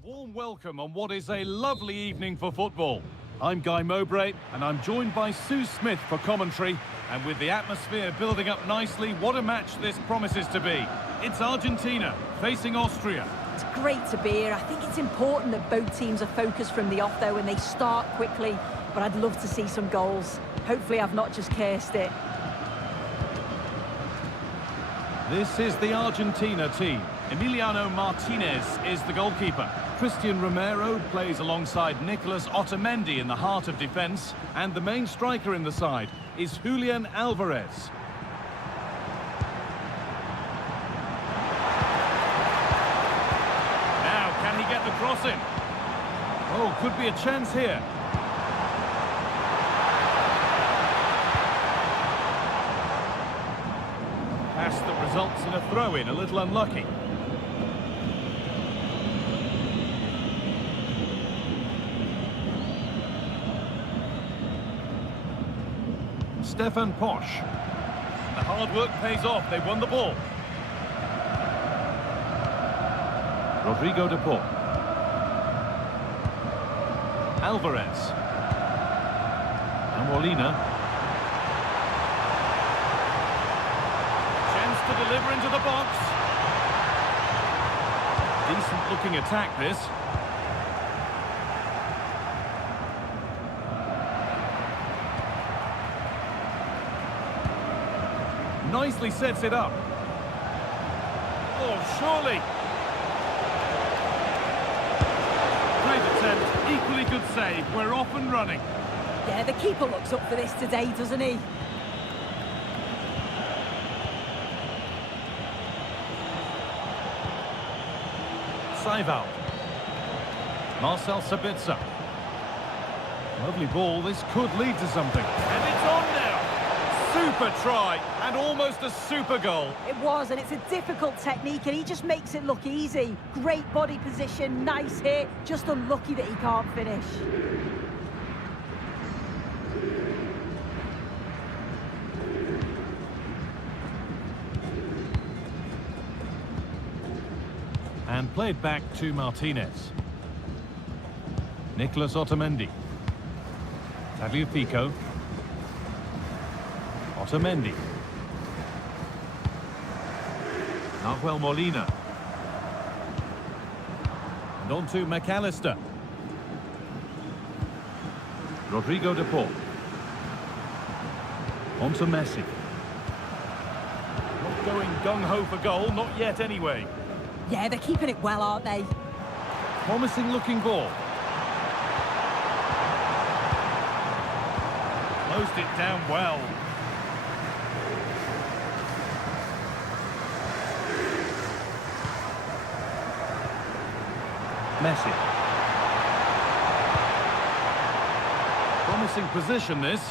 Warm welcome on what is a lovely evening for football. I'm Guy Mowbray and I'm joined by Sue Smith for commentary, and with the atmosphere building up nicely, what a match this promises to be. It's Argentina facing Austria. It's great to be here. I think it's important that both teams are focused from the off though and they start quickly, but I'd love to see some goals. Hopefully I've not just cursed it. This is the Argentina team. Emiliano Martinez is the goalkeeper. Christian Romero plays alongside Nicolas Otamendi in the heart of defence, and the main striker in the side is Julian Alvarez. Now, can he get the cross in? Oh, could be a chance here. Pass that results in a throw-in, a little unlucky. Stefan Posch. The hard work pays off. They won the ball. Rodrigo de Paul. Alvarez. And Molina. Chance to deliver into the box. Decent looking attack this. Nicely sets it up. Oh, surely. Great attempt, equally good save. We're off and running. Yeah, the keeper looks up for this today, doesn't he? Saival. Marcel Sabitzer. Lovely ball. This could lead to something. And it's on now. Super try and almost a super goal. It was, and it's a difficult technique and he just makes it look easy. Great body position, nice hit, just unlucky that he can't finish. And played back to Martinez. Nicolas Otamendi. Tagliafico. Otamendi. Nahuel Molina. And on to McAllister. Rodrigo de Paul. On to Messi. Not going gung-ho for goal, not yet anyway. Yeah, they're keeping it well, aren't they? Promising looking ball. Closed it down well. Messi. Promising position this.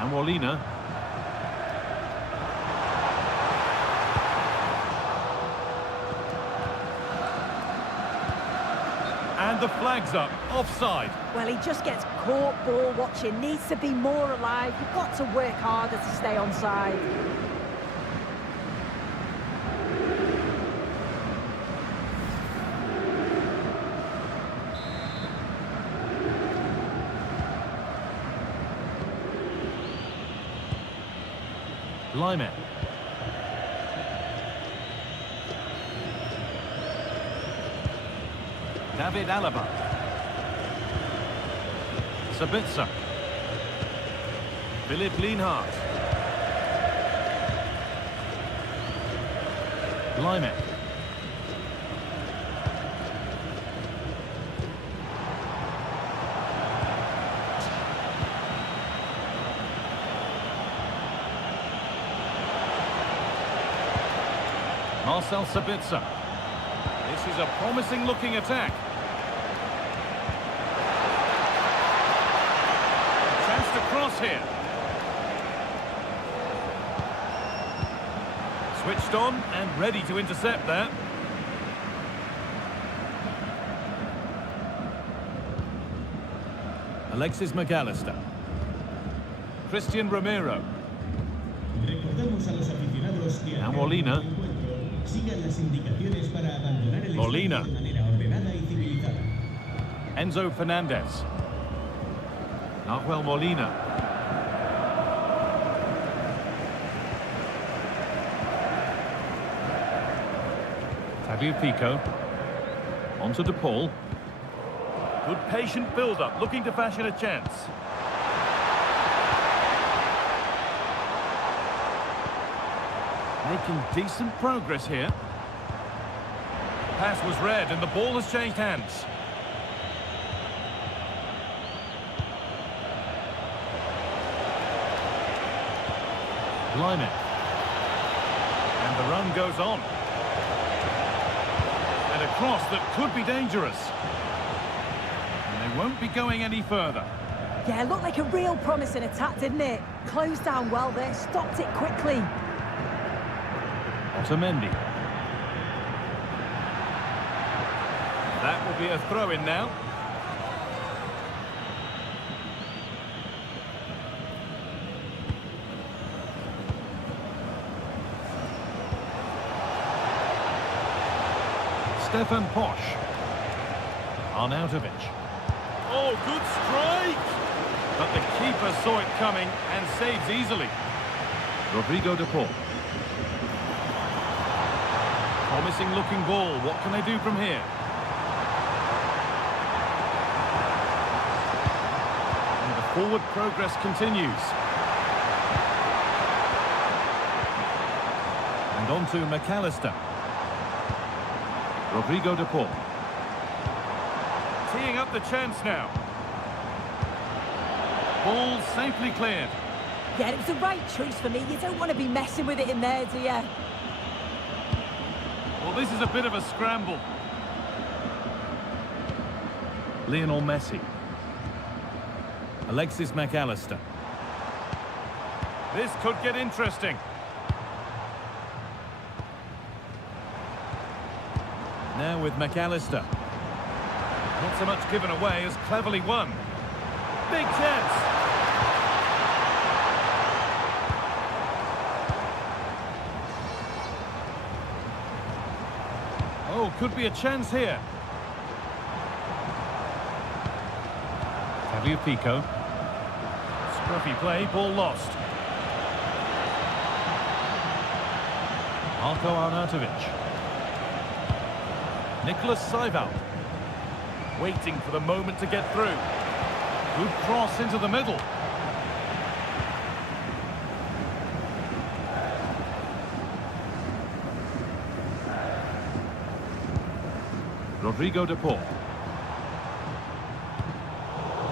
And Molina. And the flag's up. Offside. Well, he just gets caught ball watching. Needs to be more alive. You've got to work harder to stay onside. Lyman. David Alaba. Sabitzer. Philipp Lienhardt. Lyman. Marcel Sabitzer. This is a promising looking attack. Chance to cross here. Switched on and ready to intercept that. Alexis McAllister. Christian Romero. Recordamos a los aficionados que Now al Molina. terminar el encuentro sigan las indicaciones para abandonar el Molina. estadio de manera ordenada y civilizada. Enzo Fernandez. Nahuel Molina. Fabio Pico. Onto De Paul. Good patient build-up, looking to fashion a chance. Making decent progress here. Pass was read and the ball has changed hands. Lyman. And the run goes on. And a cross that could be dangerous. And they won't be going any further. Yeah, looked like a real promising attack, didn't it? Closed down well there, stopped it quickly. Otamendi. That will be a throw-in now. Stefan Posch. Arnautovic. Oh, good strike! But the keeper saw it coming and saves easily. Rodrigo De Paul. Promising looking ball. What can they do from here? And the forward progress continues. And on to McAllister. Rodrigo De Paul. Teeing up the chance now. Ball safely cleared. Yeah, it was the right choice for me. You don't want to be messing with it in there, do you? Well, this is a bit of a scramble. Lionel Messi. Alexis McAllister. This could get interesting. Now with McAllister. Not so much given away as cleverly won. Big chance. Oh, could be a chance here. Fabio Pico. Scruffy play, ball lost. Marko Arnautovic. Nicholas Seival. Waiting for the moment to get through. Good cross into the middle. Rodrigo De Paul.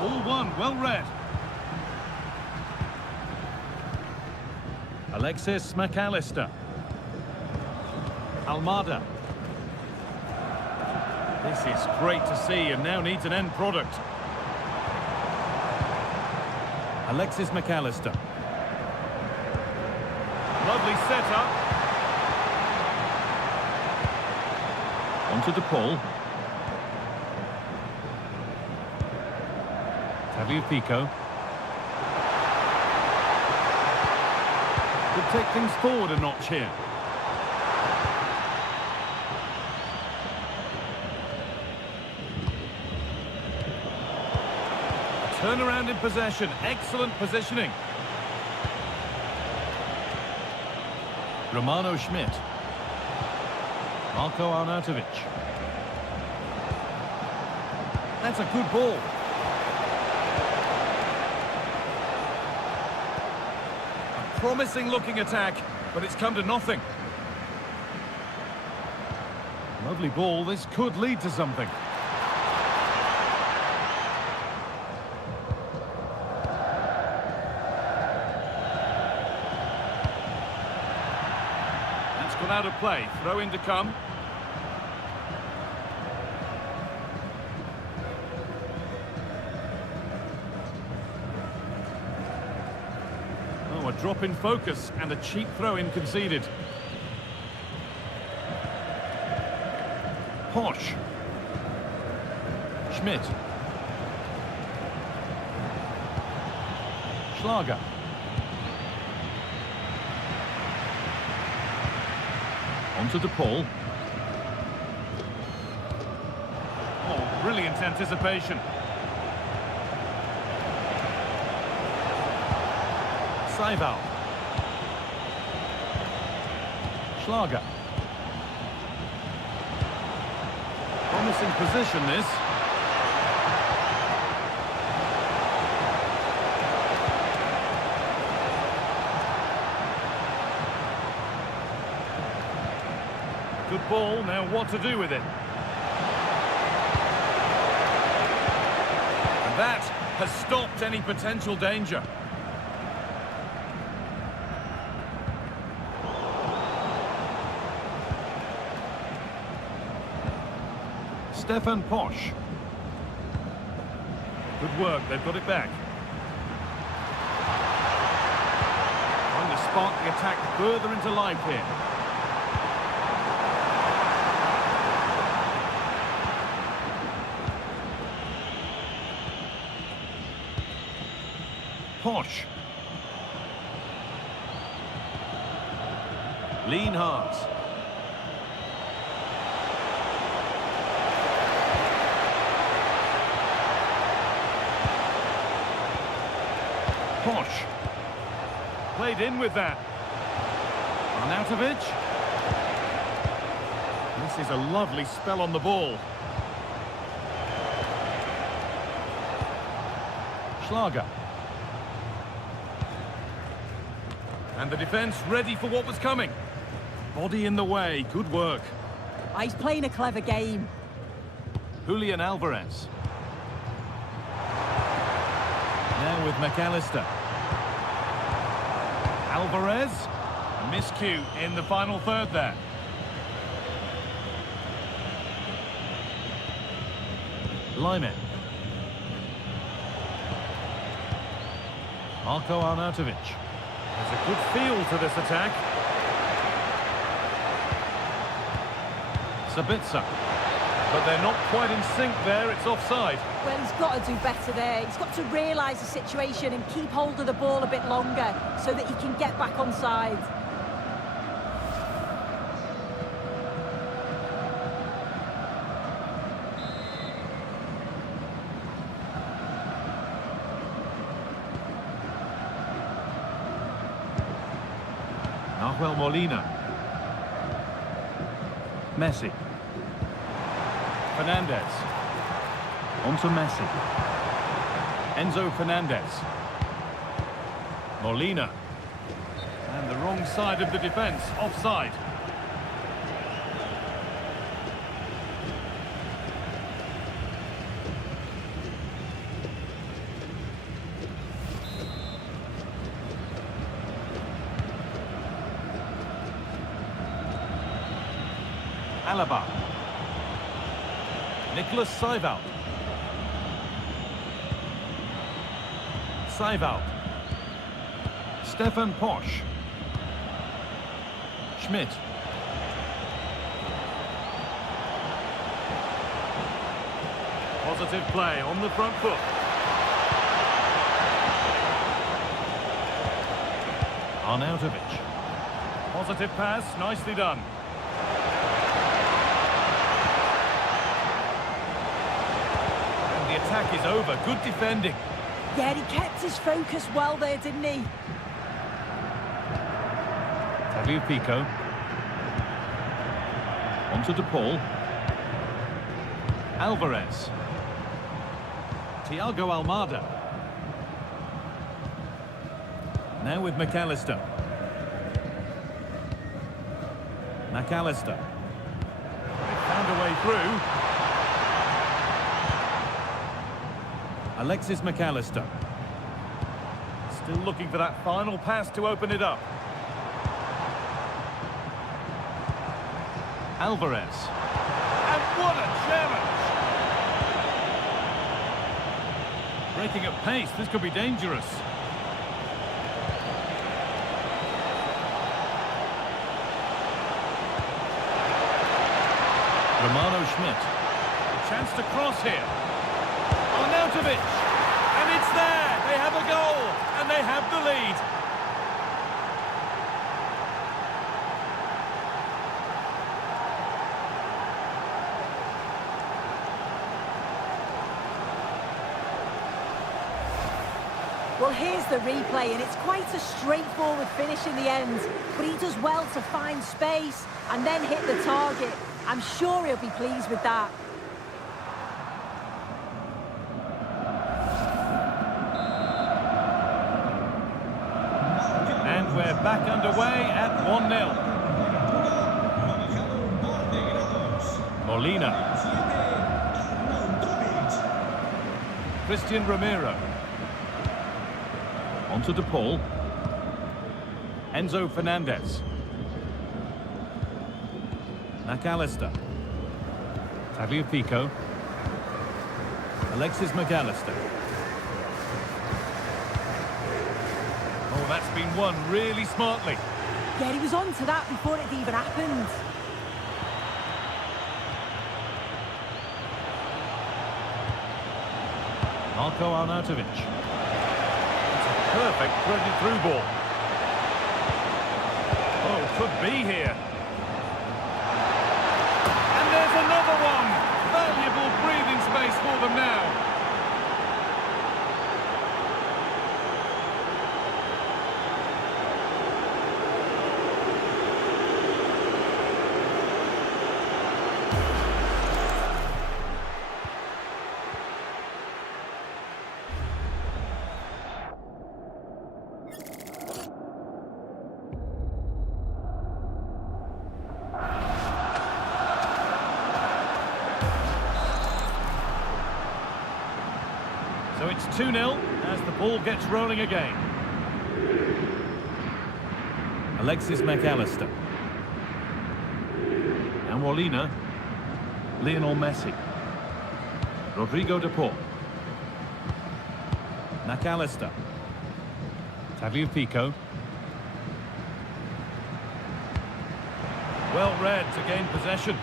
All one, well read. Alexis McAllister. Almada. This is great to see and now needs an end product. Alexis McAllister. Lovely setup. On to De Paul. Tagliafico. Could take things forward a notch here. Turnaround in possession. Excellent positioning. Romano Schmidt. Marko Arnautovic. That's a good ball. A promising looking attack, but it's come to nothing. Lovely ball. This could lead to something. That's gone out of play. Throw in to come. Oh, a drop in focus and a cheap throw-in conceded. Posch. Schmidt. Schlager. Onto De Paul. Oh, brilliant anticipation. Seival. Schlager. Promising position, this. Good ball, now what to do with it? And that has stopped any potential danger. Stefan Posch. Good work, they've got it back. Trying to spark the attack further into life here. Posch. Lienhardt. Posch. Played in with that. Arnautovic. This is a lovely spell on the ball. Schlager. And the defence ready for what was coming. Body in the way, good work. He's playing a clever game. Julian Alvarez. Now with McAllister. Alvarez. A miscue in the final third there. Lyman. Marko Arnautovic. There's a good feel to this attack. Sabitzer. But they're not quite in sync there, it's offside. Well, he's got to do better there. He's got to realise the situation and keep hold of the ball a bit longer so that he can get back onside. Nahuel Molina. Messi. Fernandez. Onto Messi. Enzo Fernandez. Molina. And the wrong side of the defence, offside. Alaba. Nicholas Seival. Seival. Stefan Posch. Schmidt. Positive play on the front foot. Arnautovic. Positive pass, nicely done. And the attack is over. Good defending. Yeah, he kept his focus well there, didn't he? Pico. Onto De Paul. Alvarez. Thiago Almada. Now with McAllister. McAllister. They found a way through. Alexis McAllister. Still looking for that final pass to open it up. Alvarez. And what a challenge! Breaking at pace, this could be dangerous. Romano Schmidt. A chance to cross here. Arnautovic. And it's there! They have a goal! And they have the lead. Well, here's the replay, and it's quite a straightforward finish in the end. But he does well to find space and then hit the target. I'm sure he'll be pleased with that. And we're back underway at 1-0. Molina. Christian Romero. Onto De Paul. Enzo Fernandez. McAllister. Pico. Alexis McAllister. Oh, that's been won really smartly. Yeah, he was on to that before it even happened. Marco Arnautovic. Perfect threaded through ball. Oh, could be here. And there's another one. Valuable breathing space for them now. So it's 2-0 as the ball gets rolling again. Alexis McAllister. And Molina. Lionel Messi. Rodrigo De Paul. McAllister. Pico. Well read to gain possession.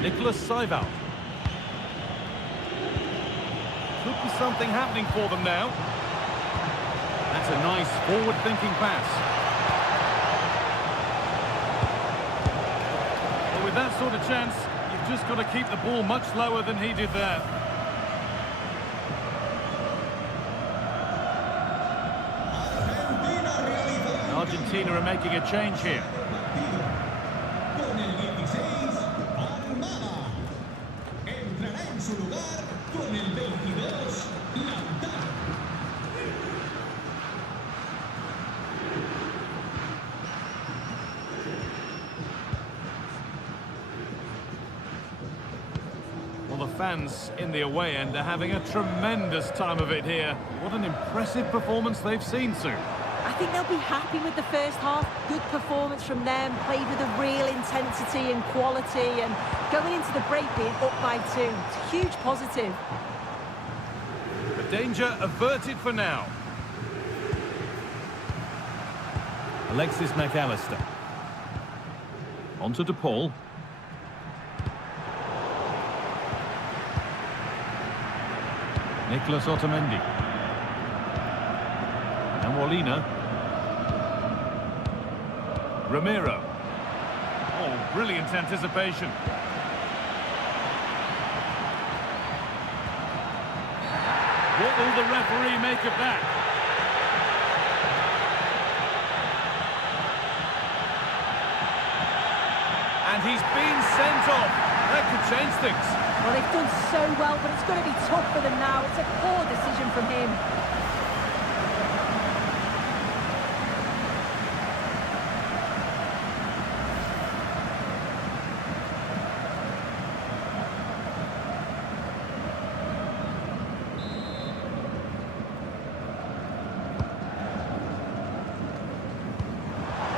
Nicholas Seibold. Could be something happening for them now. That's a nice forward-thinking pass. Well, with that sort of chance, you've just got to keep the ball much lower than he did there. Argentina are making a change here. Con el 16, Armada. Entrará en su lugar con el 22, Lautaro. Well, the fans in the away end are having a tremendous time of it here. What an impressive performance they've seen, Sue. I think they'll be happy with the first half. Good performance from them, played with a real intensity and quality, and going into the break being up by 2. It's a huge positive. The danger averted for now. Alexis McAllister. Onto De Paul. Nicholas Otamendi. And Molina. Ramiro. Oh, brilliant anticipation. What will the referee make of that? And he's been sent off. That could change things. Well, they've done so well, but it's going to be tough for them now. It's a poor decision from him.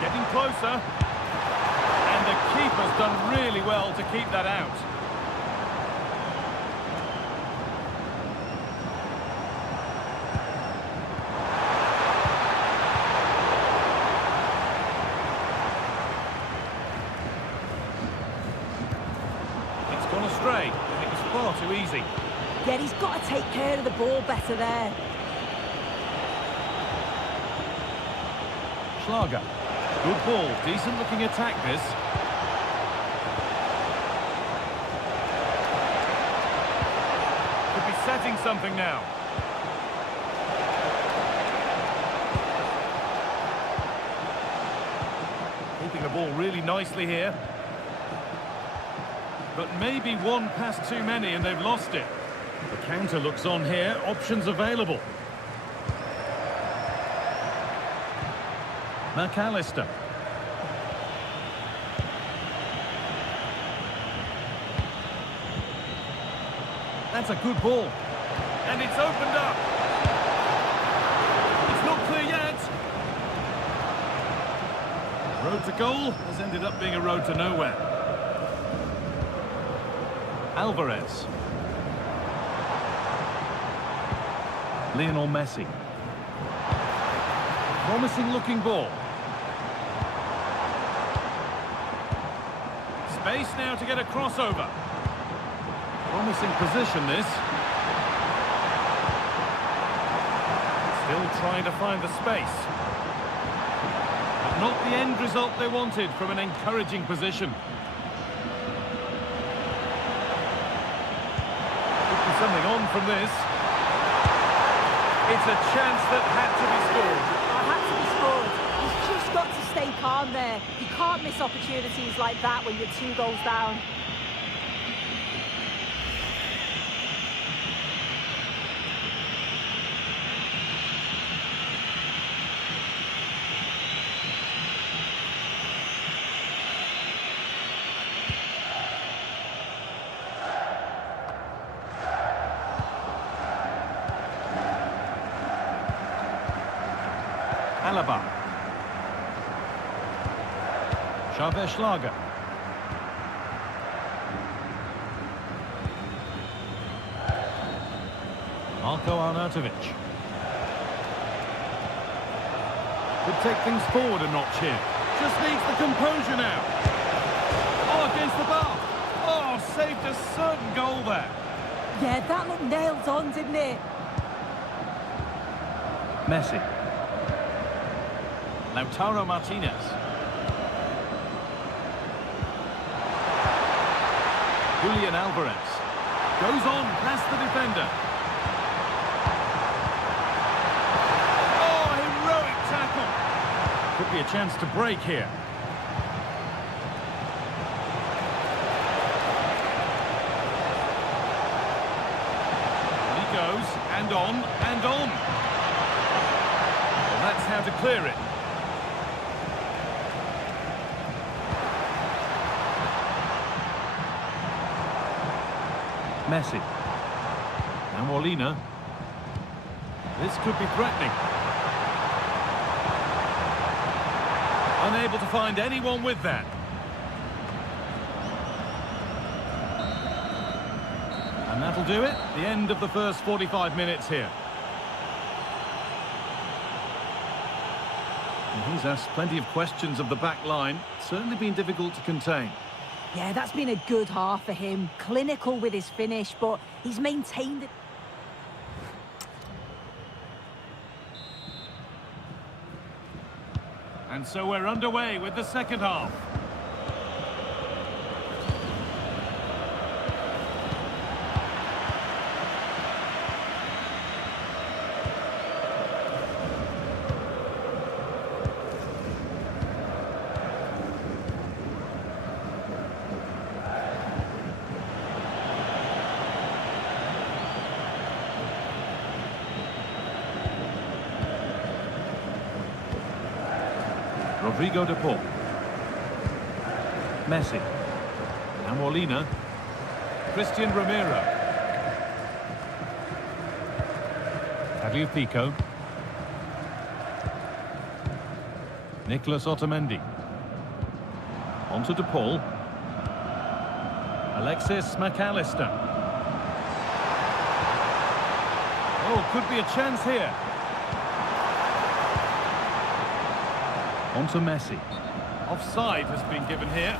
Getting closer. And the keeper's done really well to keep that out. It's gone astray. It was far too easy. Yeah, he's got to take care of the ball better there. Schlager. Good ball. Decent looking attack this. Could be setting something now. Keeping the ball really nicely here. But maybe one pass too many and they've lost it. The counter looks on here. Options available. McAllister. That's a good ball. And it's opened up. It's not clear yet. Road to goal has ended up being a road to nowhere. Alvarez. Lionel Messi. Promising looking ball. Space now to get a crossover. Promising position this. Still trying to find the space. But not the end result they wanted from an encouraging position. Could be something on from this. It's a chance that had to be scored. He's just got to stay calm there. You can't miss opportunities like that when you're 2 goals down. Alaba. Chavez Schlager. Marko Arnautovic. Could take things forward a notch here. Just needs the composure now. Oh, against the bar. Oh, saved a certain goal there. Yeah, that looked nailed on, didn't it? Messi. Lautaro Martinez. Julian Alvarez. Goes on past the defender. Oh, heroic tackle. Could be a chance to break here. And he goes, and on, and on. Well, that's how to clear it. Messi. And Molina. This could be threatening. Unable to find anyone with that. And that'll do it. The end of the first 45 minutes here. And he's asked plenty of questions of the back line. Certainly been difficult to contain. Yeah, that's been a good half for him. Clinical with his finish, but he's maintained it. And so we're underway with the second half. Rodrigo de Paul. Messi. And Molina. Christian Romero. Tagliafico. Nicolas Otamendi. On to de Paul. Alexis McAllister. Oh, could be a chance here. On to Messi. Offside has been given here.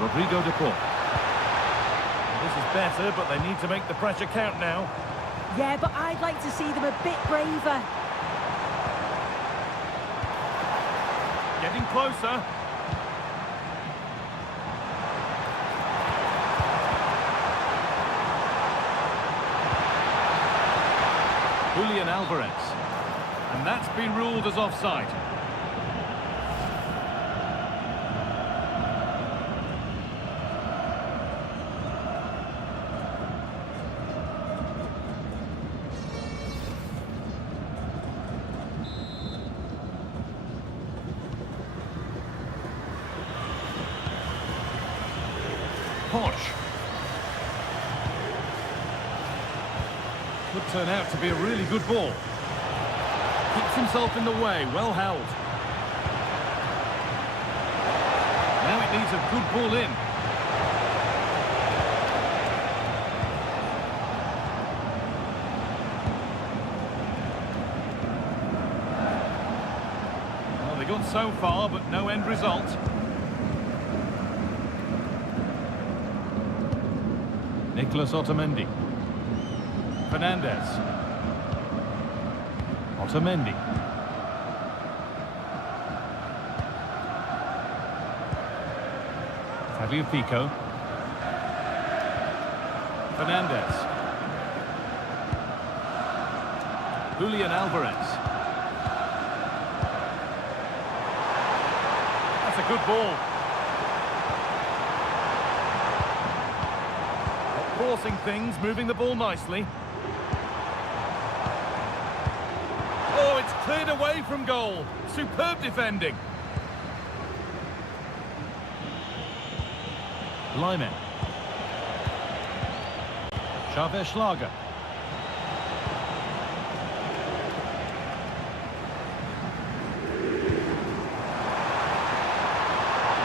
Rodrigo de Paul. This is better, but they need to make the pressure count now. Yeah, but I'd like to see them a bit braver. Getting closer. Julian Alvarez. And that's been ruled as offside. Posh. Could turn out to be a really good ball. Keeps himself in the way, well held. Now it needs a good ball in. Well, they got so far, but no end result. Nicolas Otamendi. Fernandez. Otamendi. Tagliafico. Fernandez. Julian Alvarez. That's a good ball. Forcing things, moving the ball nicely. Oh, it's cleared away from goal. Superb defending. Lyman. Xavier Schlager.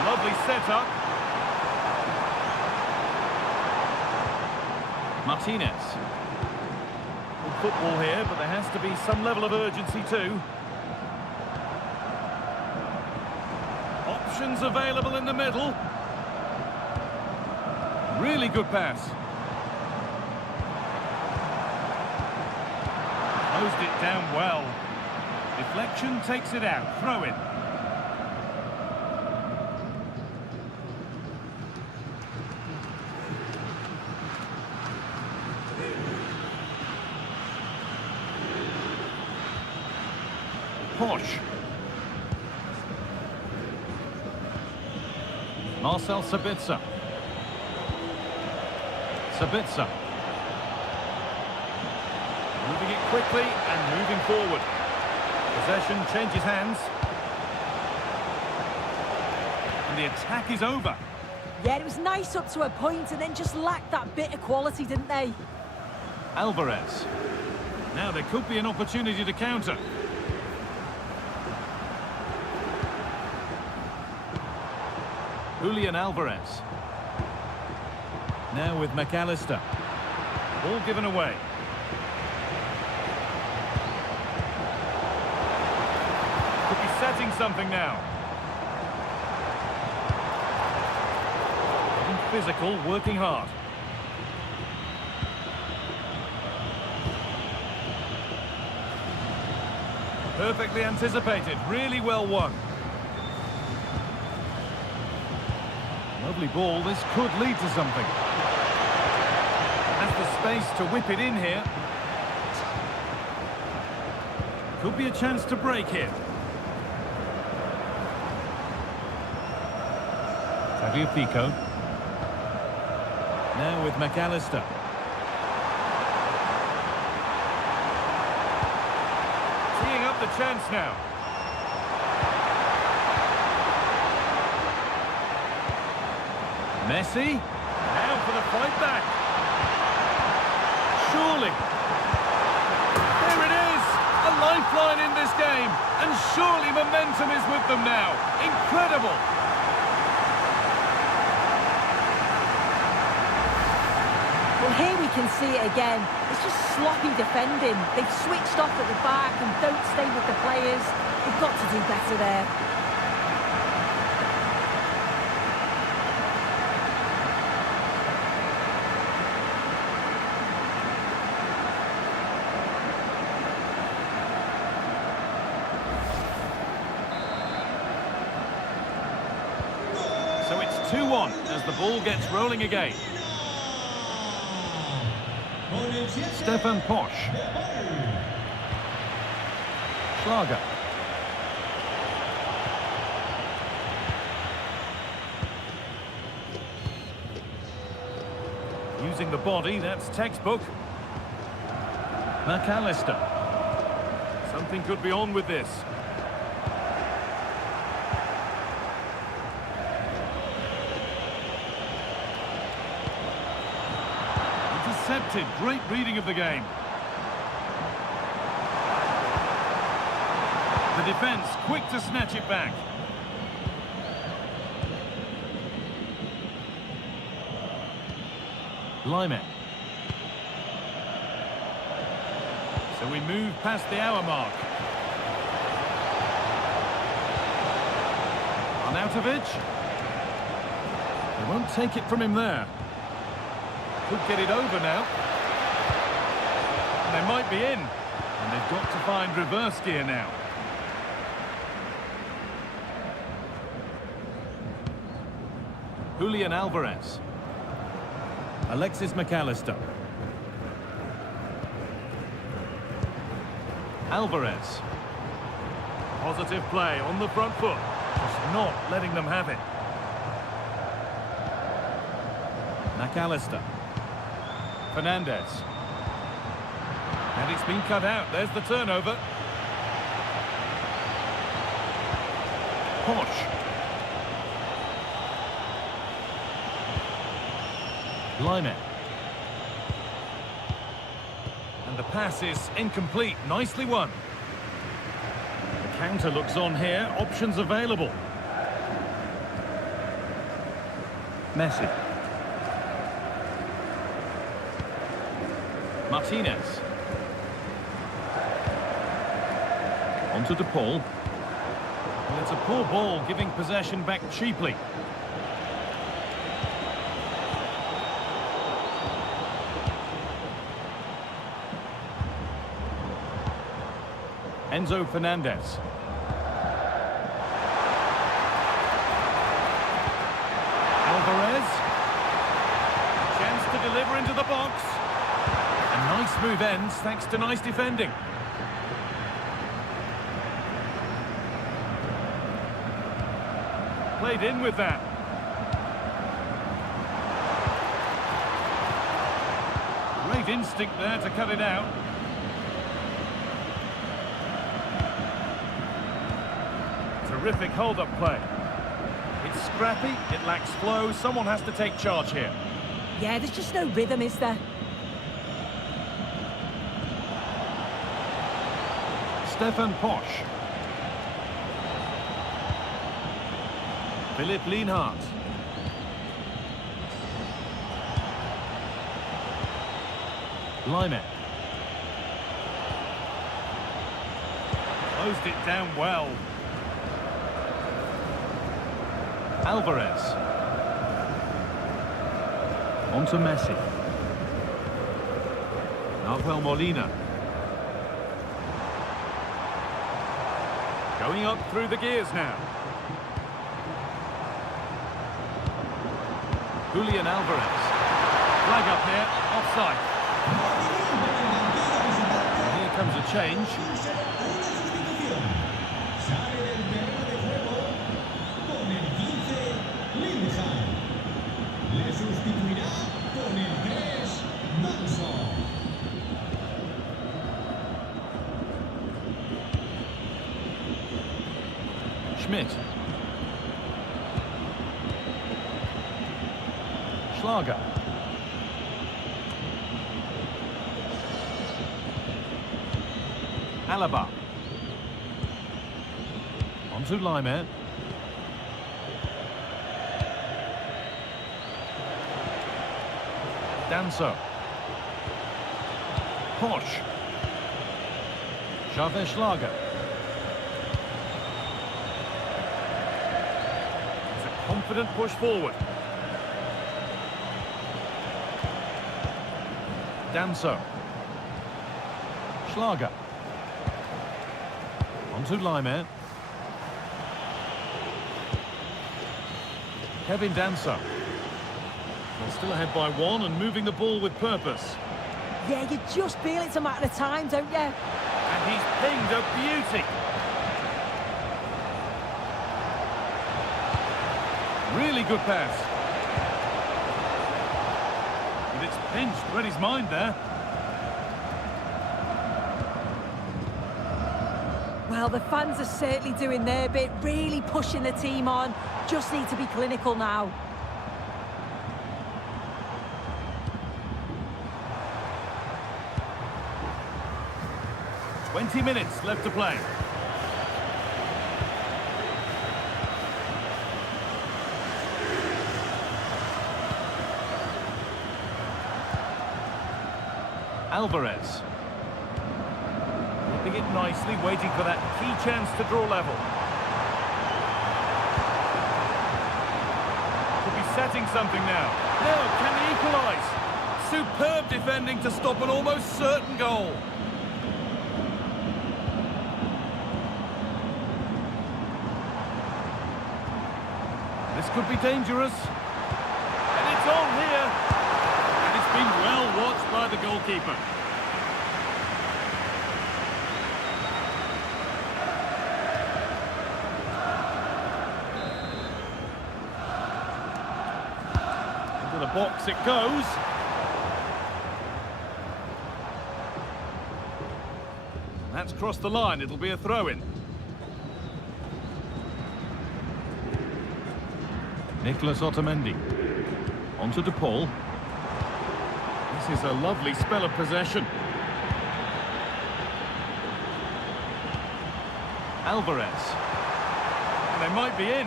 Lovely setup. Martinez. Good football here, but there has to be some level of urgency too. Options available in the middle. Really good pass. Closed it down well. Deflection takes it out. Throw in. Posh. Marcel Sabitzer. Sabitzer. Moving it quickly and moving forward. Possession changes hands. And the attack is over. Yeah, it was nice up to a point and then just lacked that bit of quality, didn't they? Alvarez. Now there could be an opportunity to counter. Julian Alvarez. Now with McAllister. Ball given away. Could be setting something now. Getting physical, working hard. Perfectly anticipated, really well won. Lovely ball, this could lead to something. Has the space to whip it in here. Could be a chance to break here. Tagliafico. Now with McAllister. Teeing up the chance now. Messi. Now for the fight back. Surely. There it is. A lifeline in this game. And surely momentum is with them now. Incredible. Well, here we can see it again. It's just sloppy defending. They've switched off at the back and don't stay with the players. They've got to do better there. So it's 2-1 as the ball gets rolling again. Stefan Posch. Schlager. Using the body, that's textbook. McAllister. Something could be on with this. Intercepted, great reading of the game. The defence quick to snatch it back. Lyman. So we move past the hour mark. Arnautovic. They won't take it from him there. Could get it over now. And they might be in. And they've got to find reverse gear now. Julian Alvarez. Alexis McAllister. Alvarez. Positive play on the front foot. Just not letting them have it. McAllister. Fernandez. And it's been cut out. There's the turnover. Posch. Lyman. And the pass is incomplete. Nicely won. The counter looks on here. Options available. Messi. Martinez. On to De Paul. Well, it's a poor ball, giving possession back cheaply. Enzo Fernandez. Alvarez. Chance to deliver into the box. A nice move ends thanks to nice defending. Played in with that. Great instinct there to cut it out. Terrific hold-up play. It's scrappy, it lacks flow, someone has to take charge here. Yeah, there's just no rhythm, is there? Stefan Posch. Philipp Lienhardt. Lime. Closed it down well. Alvarez. On to Messi. Nahuel Molina. Going up through the gears now. Julian Alvarez. Flag up here, offside. And here comes a change. Schmidt. Schlager. Alaba. On to Lime. Danso. Posch. Xavier Schlager. It's a confident push forward. Danso. Schlager. On to Lime. Kevin Danso. They're still ahead by one and moving the ball with purpose. Yeah, you just feel it's a matter of time, don't you? And he's pinged a beauty. Really good pass. And it's pinched, read his mind there. Well, the fans are certainly doing their bit, really pushing the team on. Just need to be clinical now. 20 minutes left to play. Alvarez. Flipping it nicely, waiting for that key chance to draw level. Could be setting something now. Now, can they equalise? Superb defending to stop an almost certain goal. This could be dangerous. And it's on here. And it's been well watched by the goalkeeper. Into the box it goes. That's crossed the line. It'll be a throw-in. Nicolas Otamendi. On to De Paul. This is a lovely spell of possession. Alvarez. And they might be in.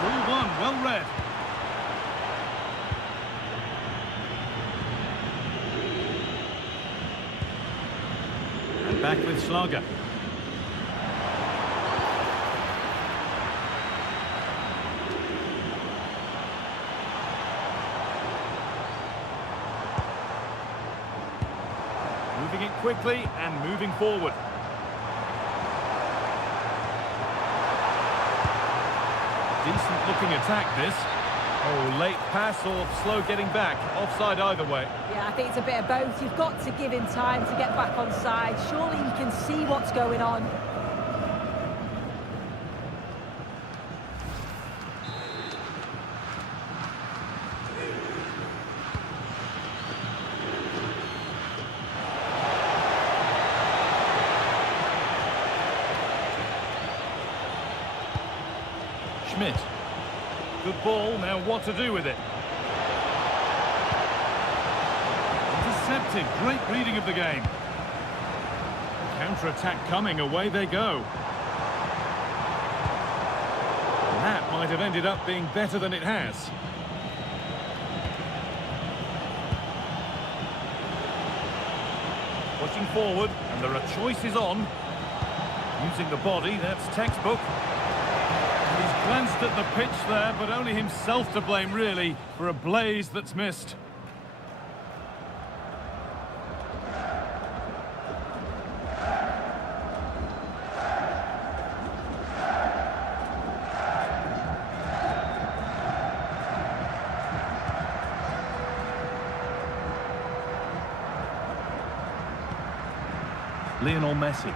Ball one, well read. And back with Schlager. Moving it quickly and moving forward. Decent looking attack this. Oh, late pass or slow getting back. Offside either way. Yeah, I think it's a bit of both. You've got to give him time to get back on side. Surely he can see what's going on. Schmidt. Good ball, now what to do with it? Intercepted, great reading of the game. Counter-attack coming, away they go. That might have ended up being better than it has. Pushing forward, and there are choices on. Using the body, that's textbook. And he's glanced at the pitch there, but only himself to blame, really, for a blaze that's missed. Lionel Messi.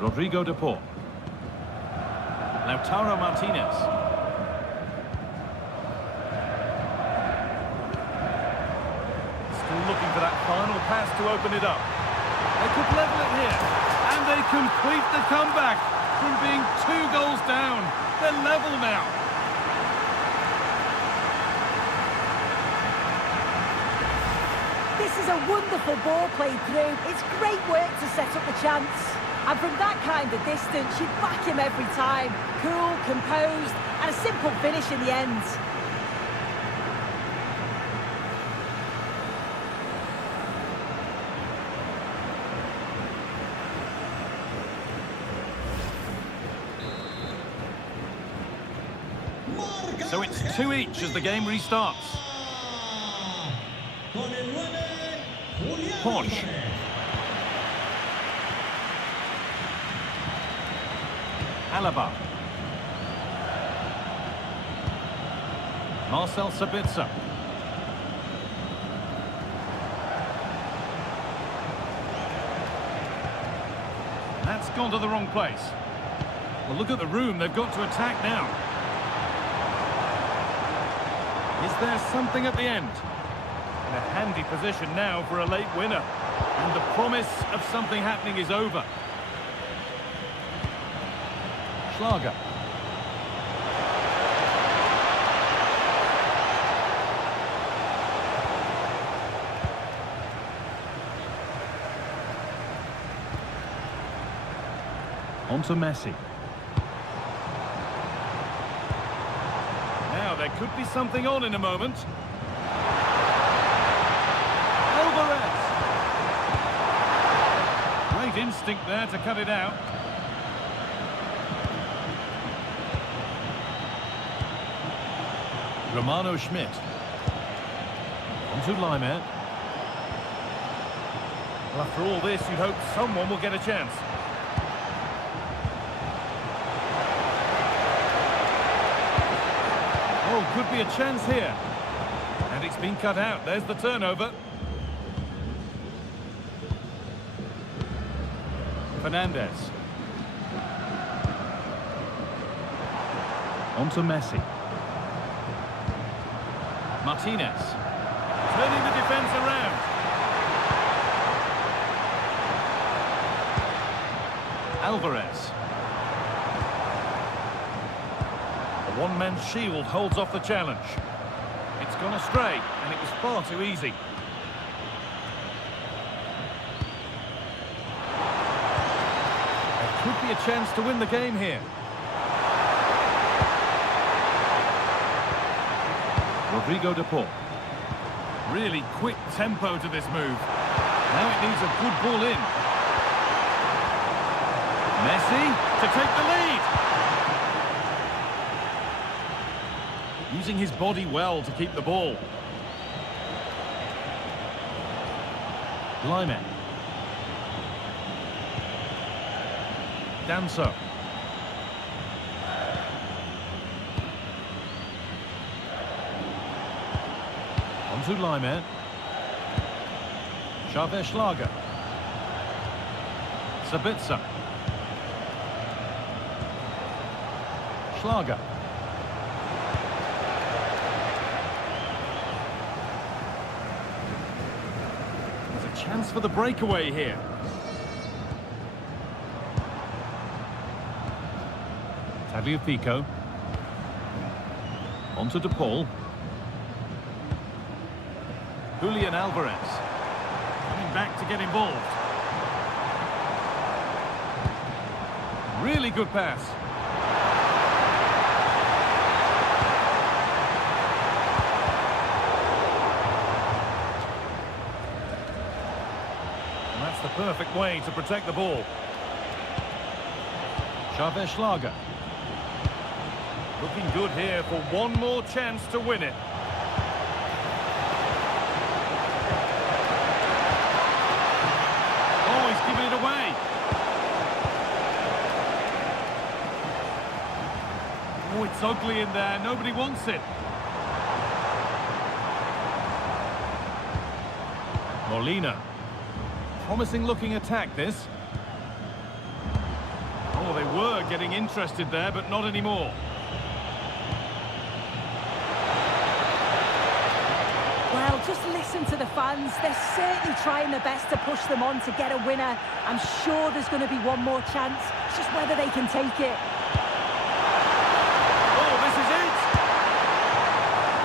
Rodrigo de Paul. Lautaro Martinez. Still looking for that final pass to open it up. They could level it here. And they complete the comeback from being 2 goals down. They're level now. This is a wonderful ball played through. It's great work to set up the chance. And from that kind of distance, you back him every time. Cool, composed, and a simple finish in the end. So it's 2 each as the game restarts. Posh. Alaba. Marcel Sabitzer. That's gone to the wrong place. Well, look at the room they've got to attack now. Is there something at the end? In a handy position now for a late winner. And the promise of something happening is over. Schlager. On to Messi. Now there could be something on in a moment. Alvarez. Great instinct there to cut it out. Romano Schmidt. On to Laimer. Well, after all this, you'd hope someone will get a chance. Oh, could be a chance here. And it's been cut out. There's the turnover. Fernandez. On to Messi. Martinez. Turning the defence around. Alvarez. A one-man shield holds off the challenge. It's gone astray, and it was far too easy. There could be a chance to win the game here. Rodrigo de Paul. Really quick tempo to this move. Now it needs a good ball in. Messi to take the lead. Using his body well to keep the ball. Lyman. Danso. On to Lyman. Xavier Schlager. Sabitzer. Schlager. There's a chance for the breakaway here. Tagliafico. On to De Paul. Julian Alvarez. Coming back to get involved. Really good pass. perfect way to protect the ball. Schlager. Looking good here for one more chance to win it. Oh, he's giving it away. Oh, it's ugly in there. Nobody wants it. Molina. Promising looking attack, this. Oh, they were getting interested there, but not anymore. Well, just listen to the fans. They're certainly trying their best to push them on to get a winner. I'm sure there's going to be one more chance. It's just whether they can take it. Oh, this is it!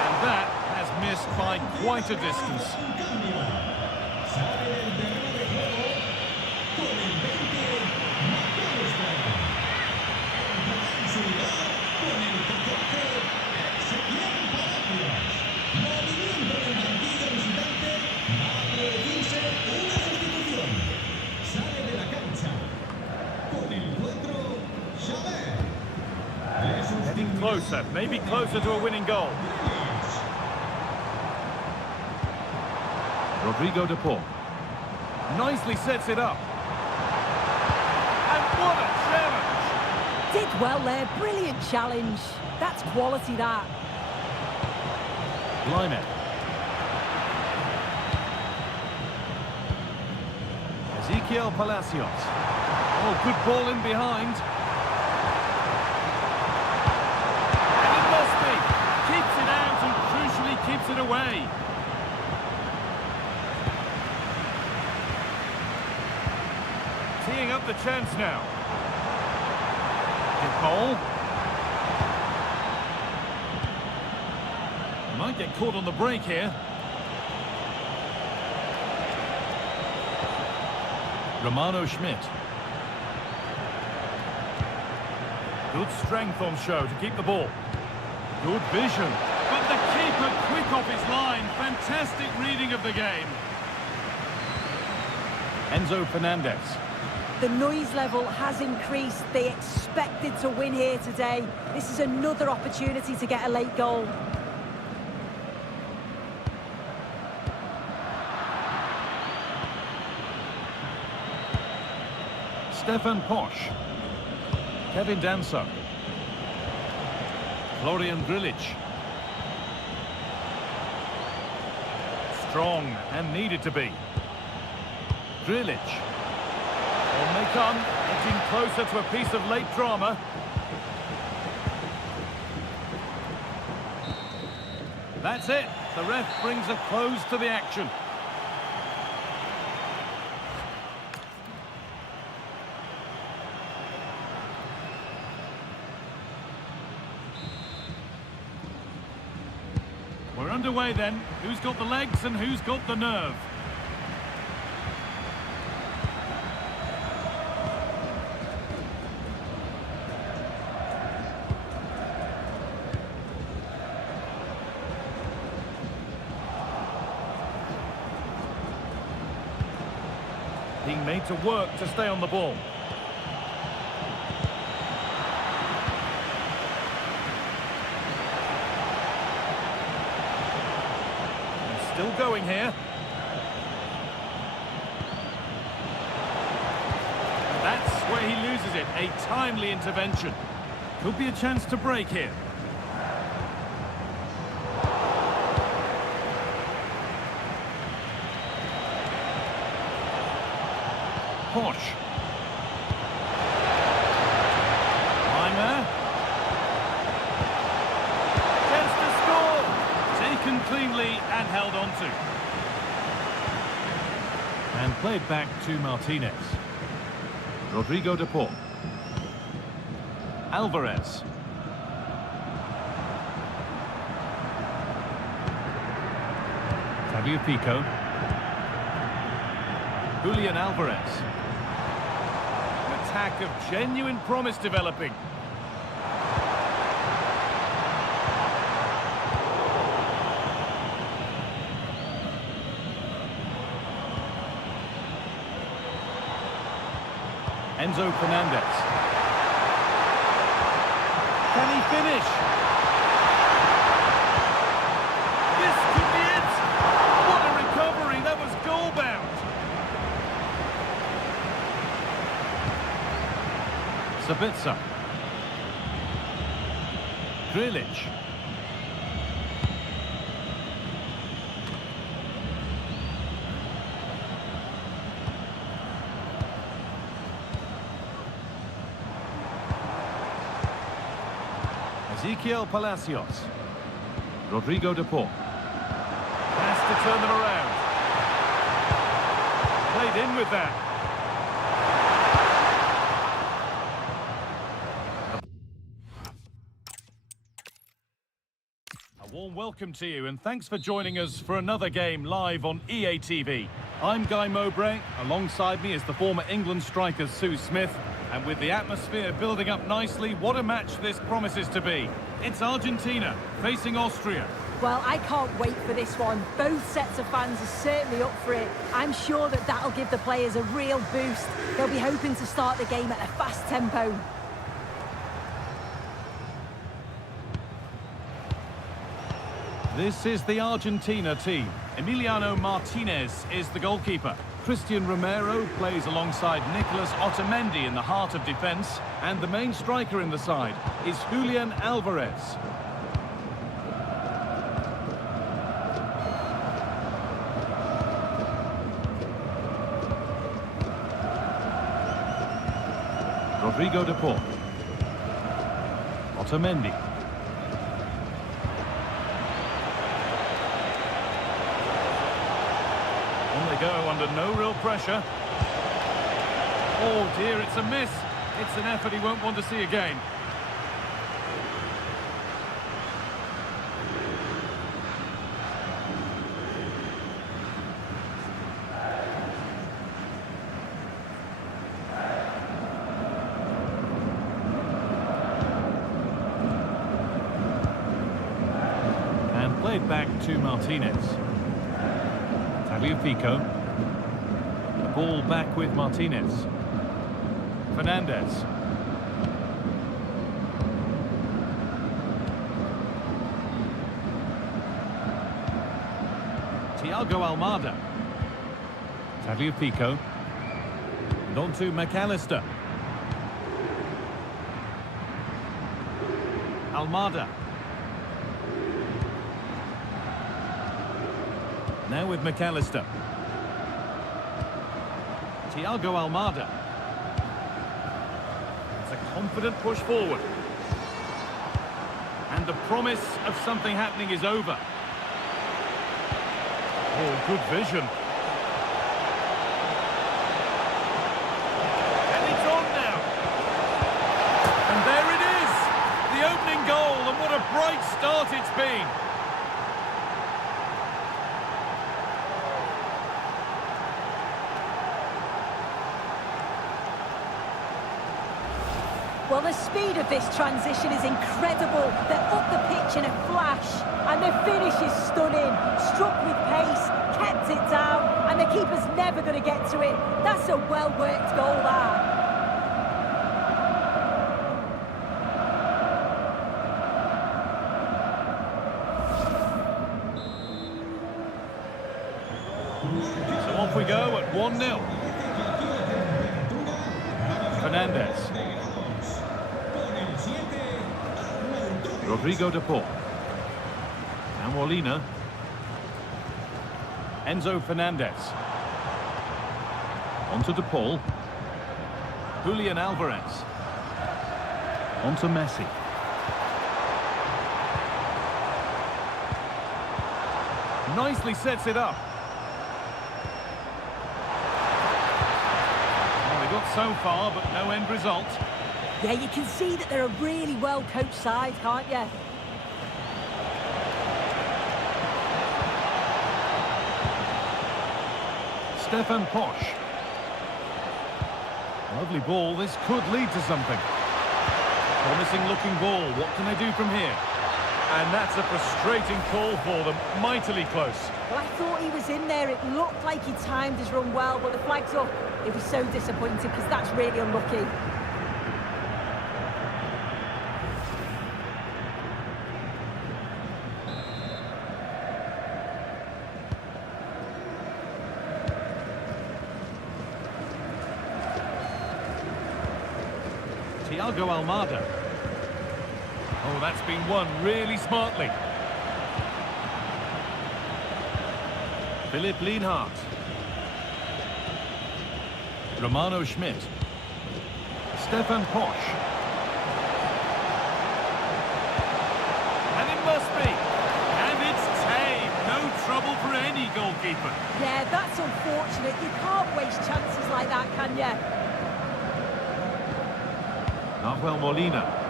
And that has missed by quite a distance. Getting closer, maybe closer to a winning goal. Rodrigo de Paul. Nicely sets it up. And what a challenge! Did well there. Brilliant challenge. That's quality, that. Blimey. Ezequiel Palacios. Oh, good ball in behind. And it must be. Keeps it out and crucially keeps it away. Teeing up the chance now. Good ball. Might get caught on the break here. Romano Schmidt. Good strength on show to keep the ball. Good vision. But the keeper quick off his line. Fantastic reading of the game. Enzo Fernandez. The noise level has increased. They expected to win here today. This is another opportunity to get a late goal. Stefan Posch. Kevin Danso. Florian Grilic. Strong and needed to be. Grilic. On they come, getting closer to a piece of late drama. That's it. The ref brings a close to the action. We're underway then. Who's got the legs and who's got the nerve? Being made to work to stay on the ball. Still going here. That's where he loses it. A timely intervention. Could be a chance to break here. Posch. Cleanly and held on to. And played back to Martinez. Rodrigo de Paul. Alvarez. Fabio Pico. Julian Alvarez. An attack of genuine promise developing. Enzo Fernandez. Can he finish? This could be it! What a recovery! That was goal-bound! Sabitzer. Grilic. Ezequiel Palacios. Rodrigo de Paul. Has to turn them around. Played in with that. A warm welcome to you and thanks for joining us for another game live on EA TV. I'm Guy Mowbray. Alongside me is the former England striker Sue Smith. And with the atmosphere building up nicely, what a match this promises to be. It's Argentina facing Austria. Well, I can't wait for this one. Both sets of fans are certainly up for it. I'm sure that that'll give the players a real boost. They'll be hoping to start the game at a fast tempo. This is the Argentina team. Emiliano Martinez is the goalkeeper. Christian Romero plays alongside Nicolas Otamendi in the heart of defence. And the main striker in the side is Julian Alvarez. Rodrigo de Paul. Otamendi. On they go under no real pressure. Oh dear, it's a miss. It's an effort he won't want to see again. And played back to Martinez. Tagliafico. The ball back with Martinez. Fernandez. Thiago Almada. Tagliafico. And on to McAllister. Almada. Now with McAllister. Thiago Almada. It's a confident push forward. And the promise of something happening is over. Oh, good vision. And it's on now. And there it is. The opening goal, and what a bright start it's been. Well, the speed of this transition is incredible. They're up the pitch in a flash, and the finish is stunning. Struck with pace, kept it down, and the keeper's never going to get to it. That's a well-worked goal, that. So off we go at 1-0. Fernandez. Rodrigo de Paul. Now Molina. Enzo Fernandez. On to de Paul. Julian Alvarez. On to Messi. Nicely sets it up. Well, they got so far, but no end result. Yeah, you can see that they're a really well-coached side, can't you? Stefan Posch. Lovely ball. This could lead to something. Promising looking ball. What can they do from here? And that's a frustrating call for them. Mightily close. Well, I thought he was in there. It looked like he timed his run well, but the flag's up. It was so disappointing because that's really unlucky. Thiago Almada. Oh, that's been won really smartly. Philipp Lienhardt. Romano Schmidt. Stefan Posch. And it must be. And it's tame. No trouble for any goalkeeper. Yeah, that's unfortunate. You can't waste chances like that, can you? Nahuel Molina.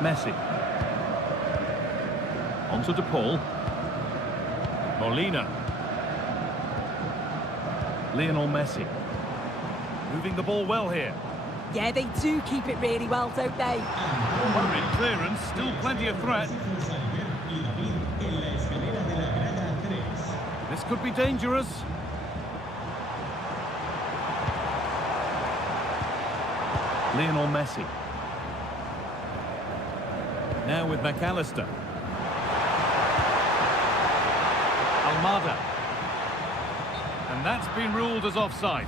Messi. On to De Paul. Molina. Lionel Messi. Moving the ball well here. Yeah, they do keep it really well, don't they? Hurried clearance, still plenty of threat. This could be dangerous. Lionel Messi. Now with McAllister. Almada. And that's been ruled as offside.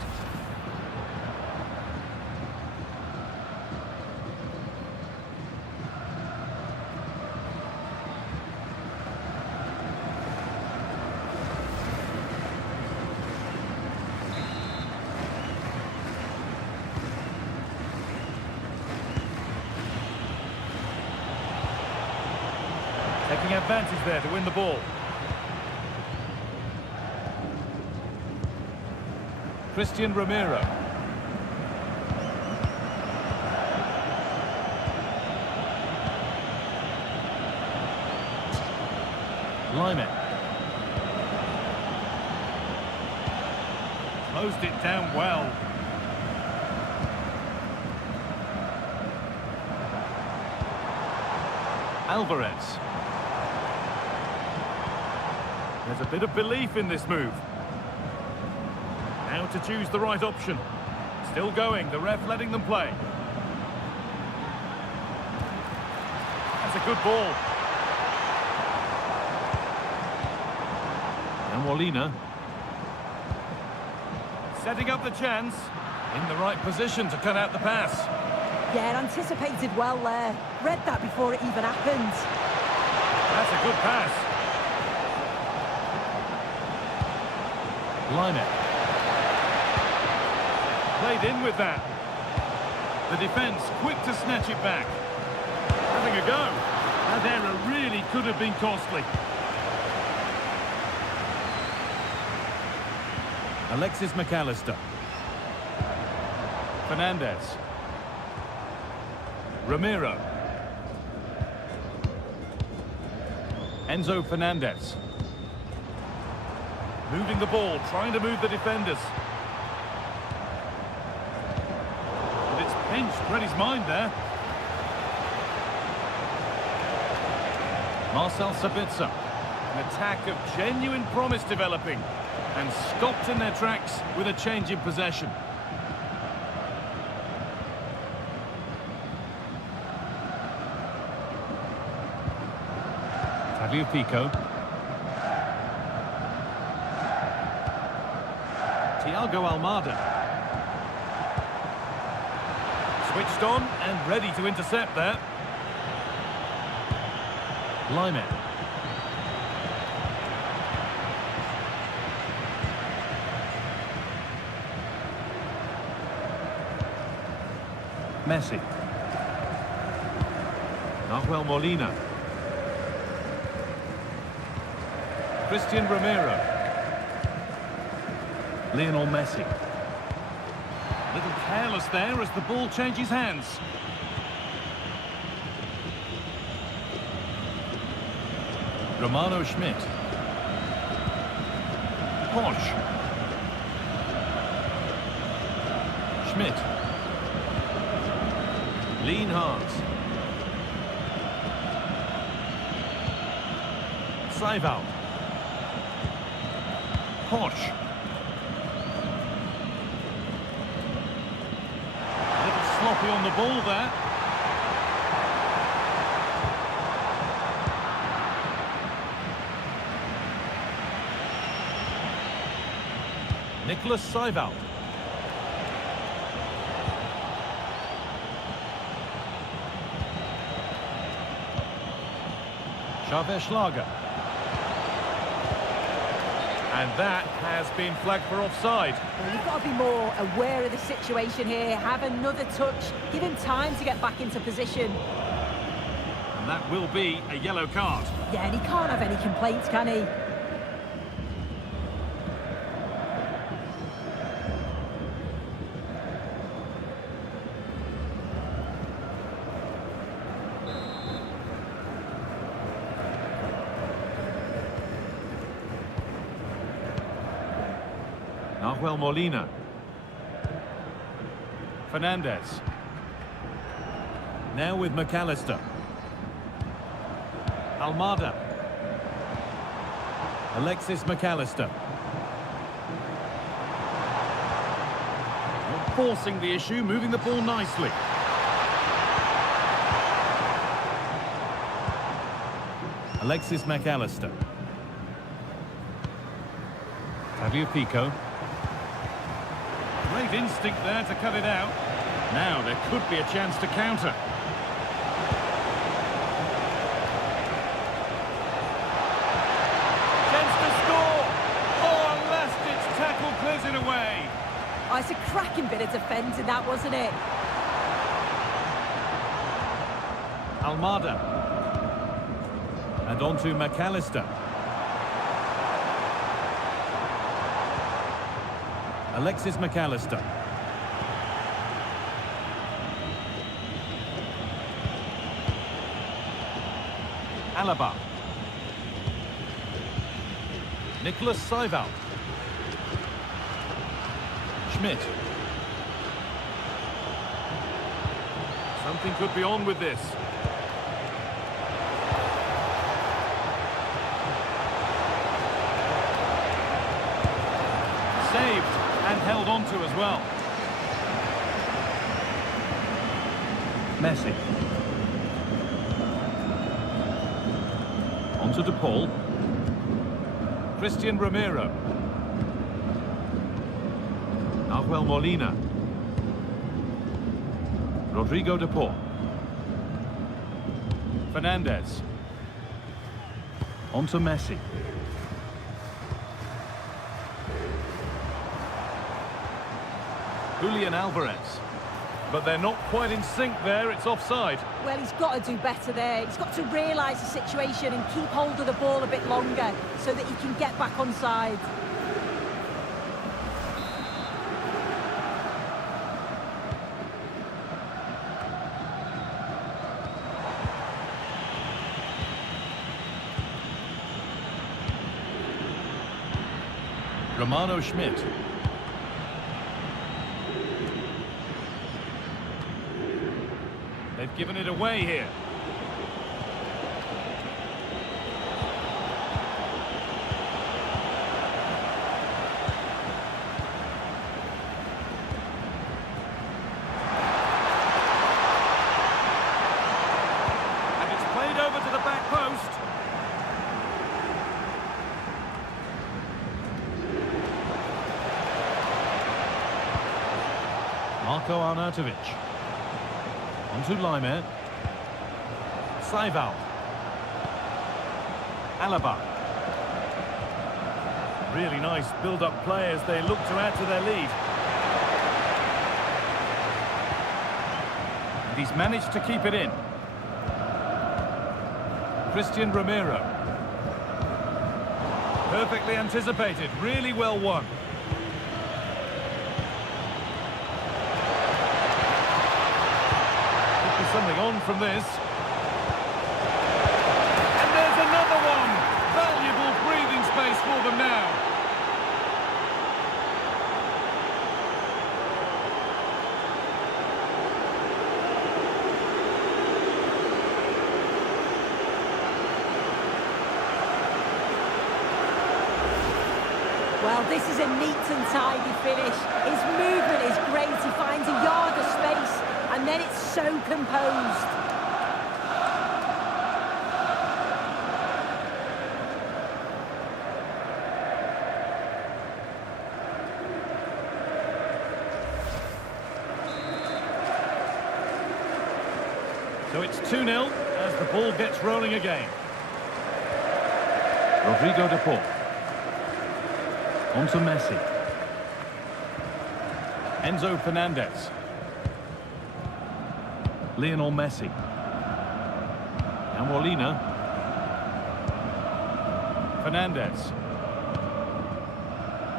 Taking advantage there to win the ball. Christian Romero. Lyman. Closed it down well. Alvarez. There's a bit of belief in this move. Now to choose the right option. Still going, the ref letting them play. That's a good ball. And Molina. Setting up the chance. In the right position to cut out the pass. Yeah, anticipated well there. Read that before it even happened. That's a good pass. Lynette. Played in with that. The defence quick to snatch it back. Having a go. That error really could have been costly. Alexis McAllister. Fernandez. Romero. Enzo Fernandez. Moving the ball, trying to move the defenders. But it's pinched, read his mind there. Marcel Sabitzer. An attack of genuine promise developing. And stopped in their tracks with a change in possession. Tagliafico. Thiago Almada. Switched on and ready to intercept there. Lyman. Messi. Nahuel Molina. Christian Romero. Lionel Messi. A little careless there as the ball changes hands. Romano Schmidt. Posch. Schmidt. Lienhardt. Seiwald. Posch. A little sloppy on the ball there. Nicholas Seiwald. Schlager. And that has been flagged for offside. Well, you've got to be more aware of the situation here. Have another touch. Give him time to get back into position. And that will be a yellow card. Yeah, and he can't have any complaints, can he? Nahuel Molina. Fernandez. Now with McAllister. Almada. Alexis McAllister. Not forcing the issue, moving the ball nicely. Alexis McAllister. Tagliafico. Great instinct there to cut it out. Now there could be a chance to counter. Chance to score! Oh, last-ditch tackle clears it away. Oh, it's a cracking bit of defending, that, wasn't it? Almada. And on to McAllister. Alexis McAllister. Alaba. Nicholas Seiwald. Schmidt. Something could be on with this. Saved. And held on to as well. Messi. On to De Paul. Christian Romero. Nahuel Molina. Rodrigo De Paul. Fernandez. On to Messi. Julian Alvarez. But they're not quite in sync there, it's offside. Well, he's got to do better there. He's got to realise the situation and keep hold of the ball a bit longer so that he can get back on side. Romano Schmidt. They've given it away here. And it's played over to the back post. Marko Arnautovic. On to Laimer. Seiwald. Alaba. Really nice build-up play as they look to add to their lead. And he's managed to keep it in. Christian Romero. Perfectly anticipated, really well won. Something on from this. And there's another one! Valuable breathing space for them now. Well, this is a neat and tidy finish. His movement is great. He finds a yard of space, and then it's so composed. So it's 2-0 as the ball gets rolling again. Rodrigo de Paul. On to Messi. Enzo Fernandez. Lionel Messi. And Molina. Fernandez.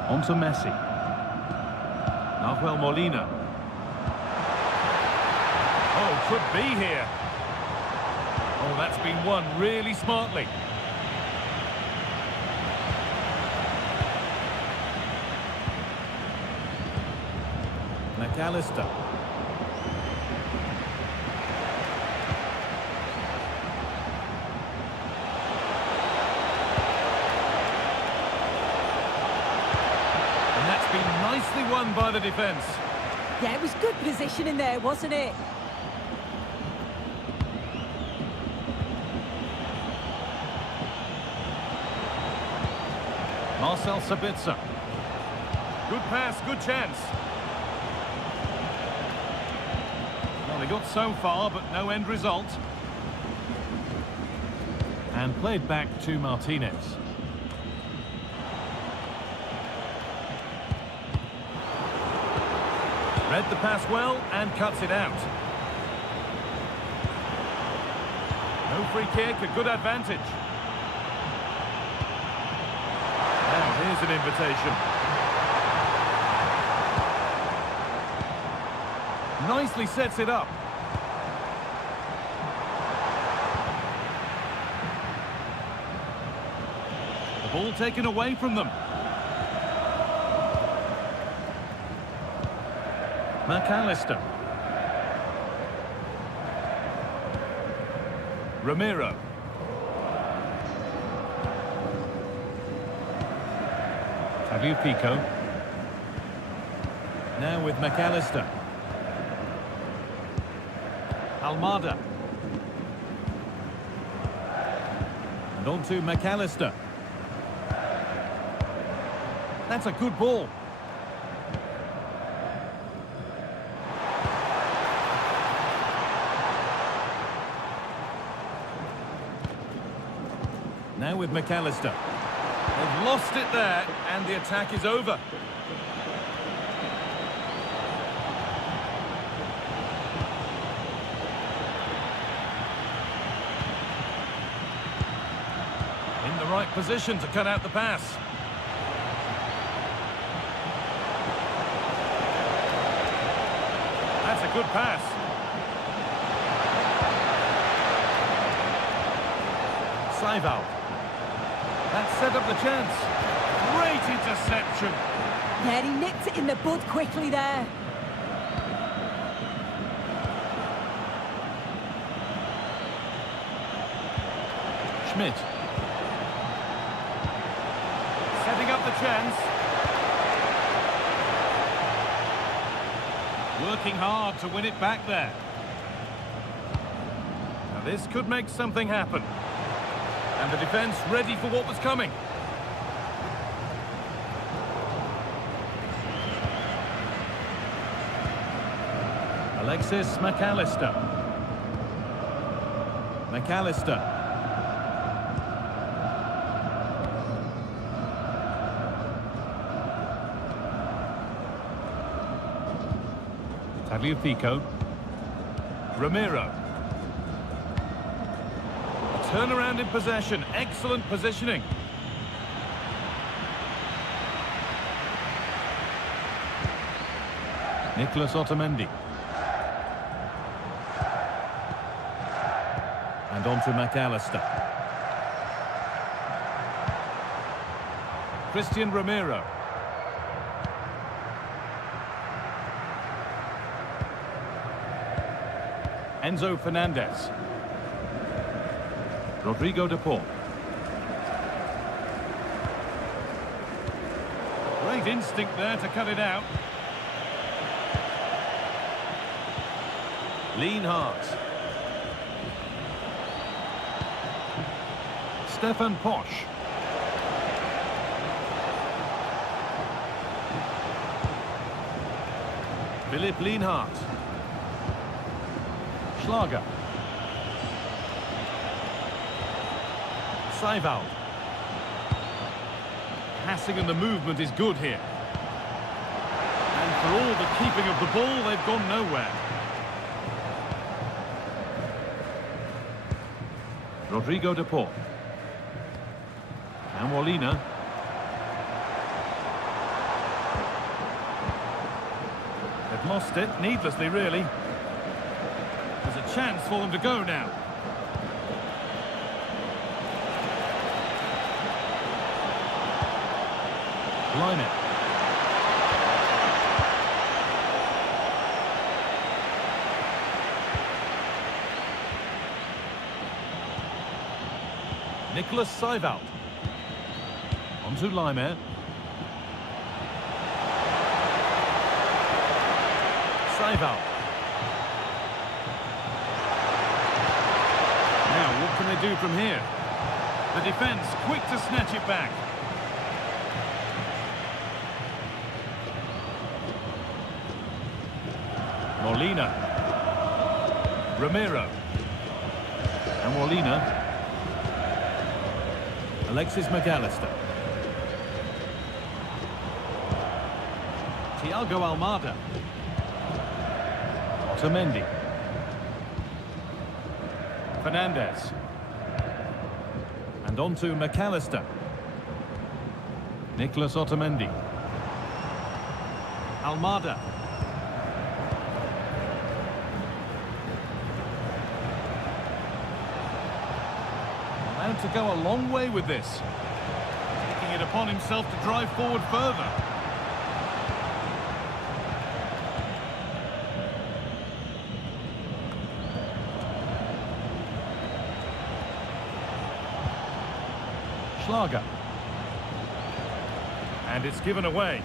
On to Messi. Nahuel Molina. Oh, could be here. Oh, that's been won really smartly. McAllister. And that's been nicely won by the defence. Yeah, it was good positioning there, wasn't it? Marcel Sabitzer. Good pass, good chance. Well, they got so far, but no end result. And played back to Martinez. Read the pass well and cuts it out. No free kick, a good advantage. And here's an invitation. Nicely sets it up. The ball taken away from them. McAllister. Ramiro. Tagliafico. Now with McAllister. Almada. And on to McAllister. That's a good ball. Now with McAllister. They've lost it there, and the attack is over. In the right position to cut out the pass. That's a good pass. Saival. That set up the chance. Great interception. Yeah, he nipped it in the bud quickly there. Schmidt. Setting up the chance. Working hard to win it back there. Now this could make something happen. And the defence ready for what was coming. Alexis McAllister. McAllister. Tagliafico. Ramiro. Turnaround in possession, excellent positioning. Nicolas Otamendi. And on to McAllister. Christian Ramiro. Enzo Fernandez. Rodrigo de Paul. Great instinct there to cut it out. Lienhardt. Stefan Posch. Philipp Lienhardt. Schlager. Seiwald. Passing and the movement is good here. And for all the keeping of the ball, they've gone nowhere. Rodrigo de Paul. And Molina. They've lost it, needlessly really. There's a chance for them to go now. Line it. Nicholas Seiwald. On to Leimer. Seiwald. Now, what can they do from here? The defence quick to snatch it back. Molina. Romero. And Molina. Alexis McAllister. Thiago Almada. Otamendi. Fernandez. And on to McAllister. Nicholas Otamendi. Almada. Allowed to go a long way with this. Taking it upon himself to drive forward further. Schlager. And it's given away.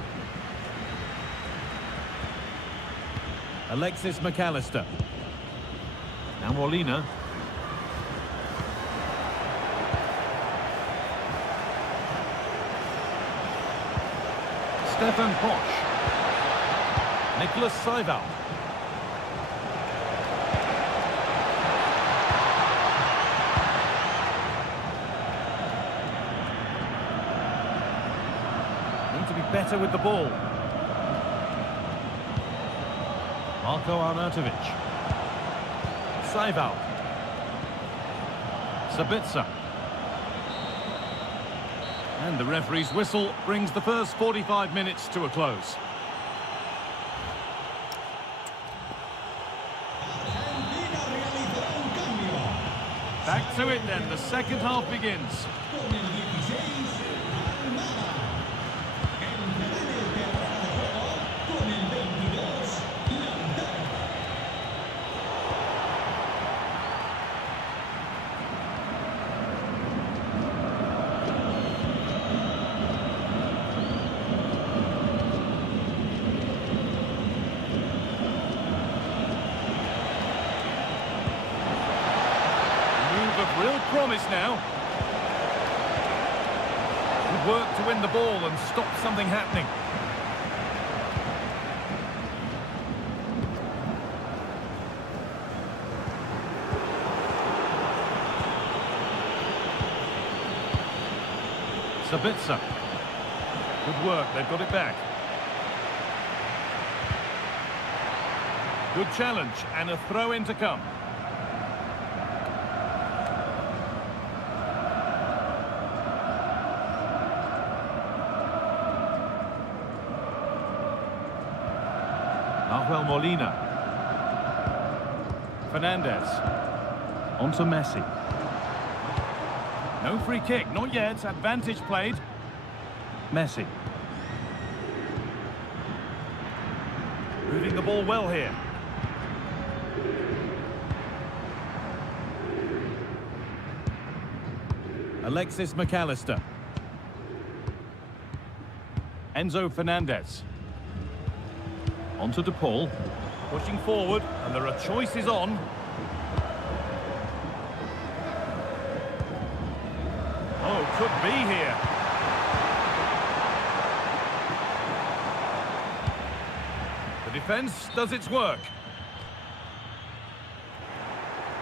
Alexis McAllister. Now Molina. Stefan Posch. Nicholas Seiwald. Need to be better with the ball. Marko Arnautovic. Seiwald. Sabitzer. And the referee's whistle brings the first 45 minutes to a close. Argentina realizará un cambio. Back to it then, the second half begins. Con el 16, Almada. Entrará en el terreno de juego con el 22, Lautaro. Move of real promise now. Good work to win the ball and stop something happening. Sabitzer. Good work, they've got it back. Good challenge and a throw-in to come. Nahuel Molina. Fernandez. On to Messi. No free kick, not yet. Advantage played. Messi. Moving the ball well here. Alexis McAllister. Enzo Fernandez. On to De Paul. Pushing forward, and there are choices on. Oh, could be here. The defence does its work.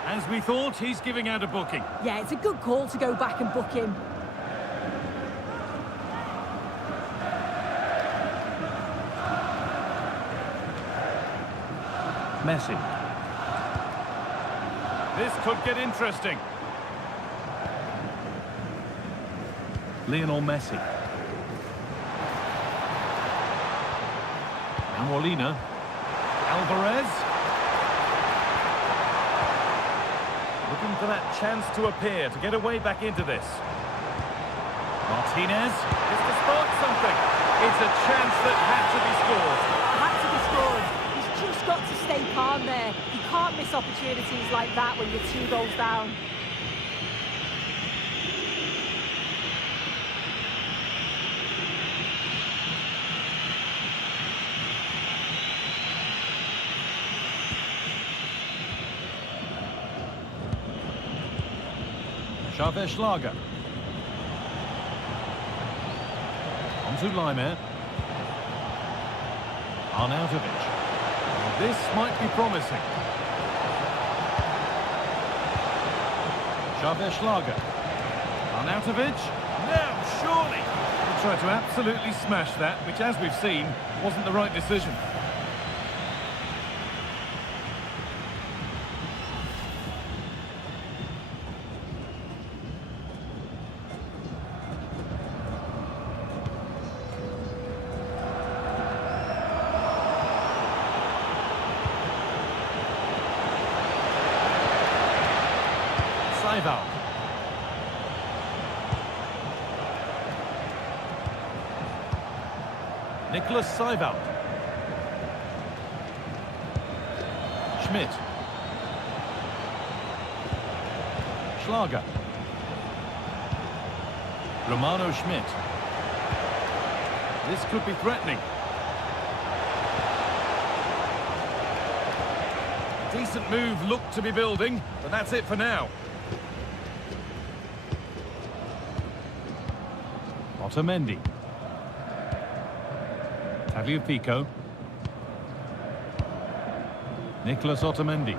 As we thought, he's giving out a booking. Yeah, it's a good call to go back and book him. Messi. This could get interesting. Lionel Messi. And Molina. Alvarez. Looking for that chance to appear, to get away back into this. Martinez is to spark something. It's a chance that had to be scored. Had to be scored. He's just got to stay calm there. You can't miss opportunities like that when you're 2 goals down. Xavier Schlager. On to Leimer. Arnautovic. Well, this might be promising. Xavier Schlager. Arnautovic. Now, surely. He tried to absolutely smash that, which, as we've seen, wasn't the right decision. Nicholas Seibold. Schmidt. Schlager. Romano Schmidt. This could be threatening. Decent move looked to be building, but that's it for now. Otamendi. Tagliafico. Nicolas Otamendi.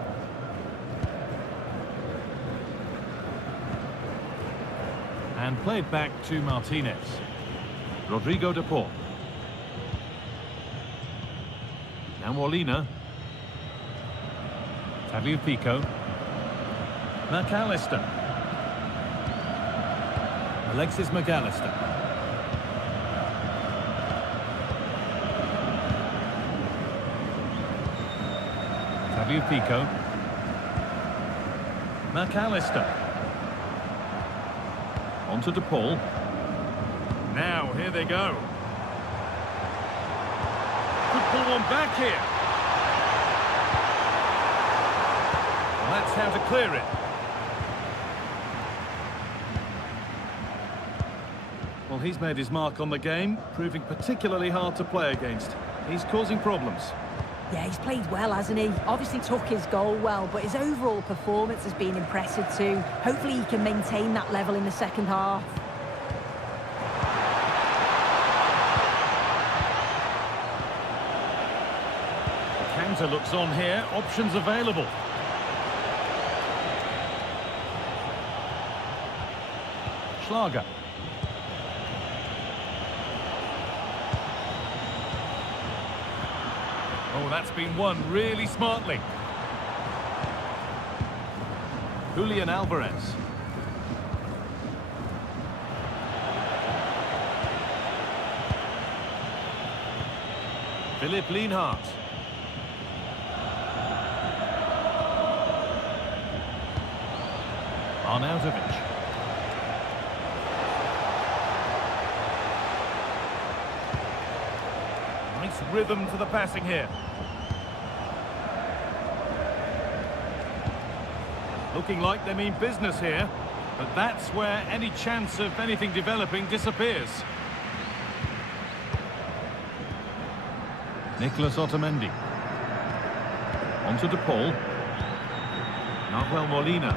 And played back to Martinez. Rodrigo De Paul. Now Molina. Tagliafico. McAllister. Alexis McAllister. Tagliafico. McAllister. On to De Paul. Now, here they go. Could pull one back here. Well, that's how to clear it. Well, he's made his mark on the game, proving particularly hard to play against. He's causing problems. Yeah, he's played well, hasn't he? Obviously took his goal well, but his overall performance has been impressive too. Hopefully he can maintain that level in the second half. The counter looks on here, options available. Schlager. Oh, that's been won really smartly. Julian Alvarez. Philipp Lienhardt. Arnautovic. Nice rhythm to the passing here. Looking like they mean business here, but that's where any chance of anything developing disappears. Nicholas Otamendi. On to De Paul. Nahuel Molina.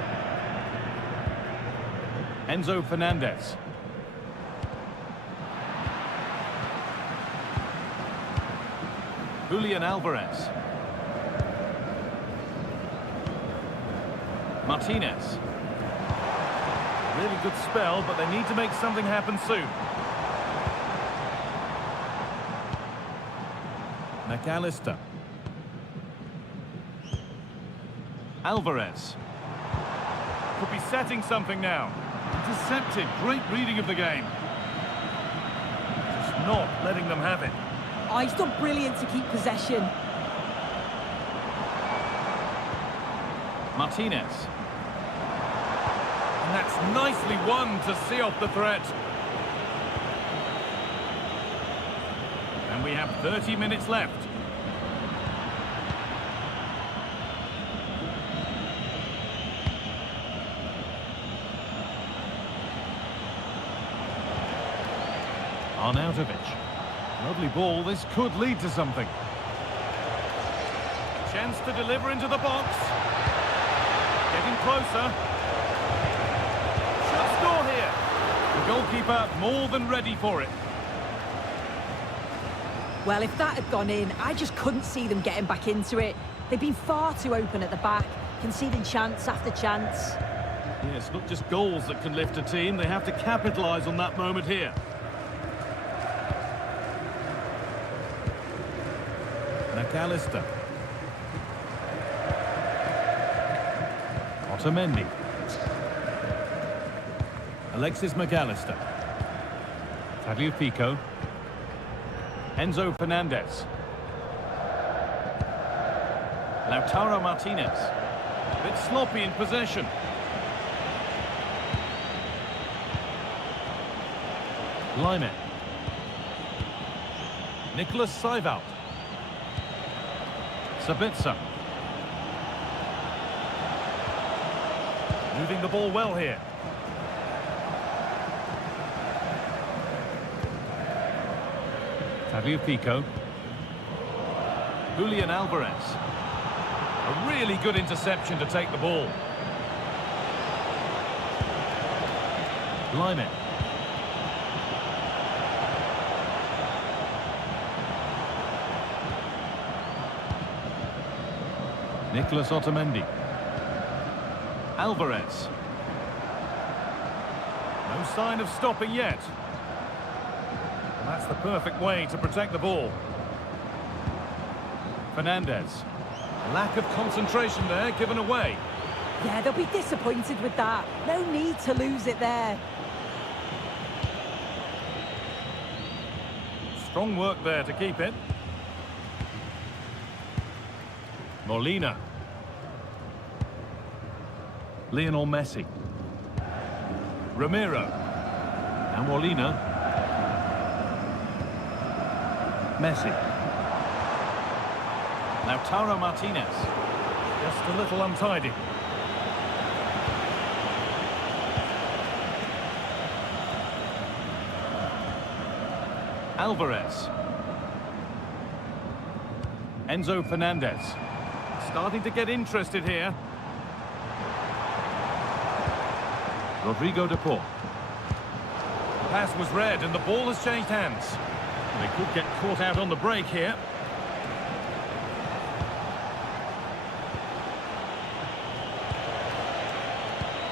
Enzo Fernandez. Julian Alvarez. Martinez. Really good spell, but they need to make something happen soon. McAllister. Alvarez. Could be setting something now. Intercepted. Great reading of the game. Just not letting them have it. Oh, he's done brilliant to keep possession. Martinez. And that's nicely won to see off the threat. And we have 30 minutes left. Arnautovic. Lovely ball, this could lead to something. Chance to deliver into the box. Getting closer. Should score here. The goalkeeper more than ready for it. Well, if that had gone in, I just couldn't see them getting back into it. They've been far too open at the back, conceding chance after chance. Yes, not just goals that can lift a team, they have to capitalise on that moment here. McAllister. Otamendi. Alexis McAllister. Tagliafico. Enzo Fernandez. Lautaro Martinez. A bit sloppy in possession. Lyman. Nicholas Seivald. Sabitzer. Moving the ball well here. Tagliafico. Julian Alvarez. A really good interception to take the ball. Lyman. Nicholas Otamendi. Alvarez. No sign of stopping yet. And that's the perfect way to protect the ball. Fernandez. Lack of concentration there, given away. Yeah, they'll be disappointed with that. No need to lose it there. Strong work there to keep it. Molina. Lionel Messi. Romero. And Molina. Messi. Lautaro Martinez. Just a little untidy. Alvarez. Enzo Fernandez. Starting to get interested here. Rodrigo De Paul. The pass was read and the ball has changed hands. They could get caught out on the break here.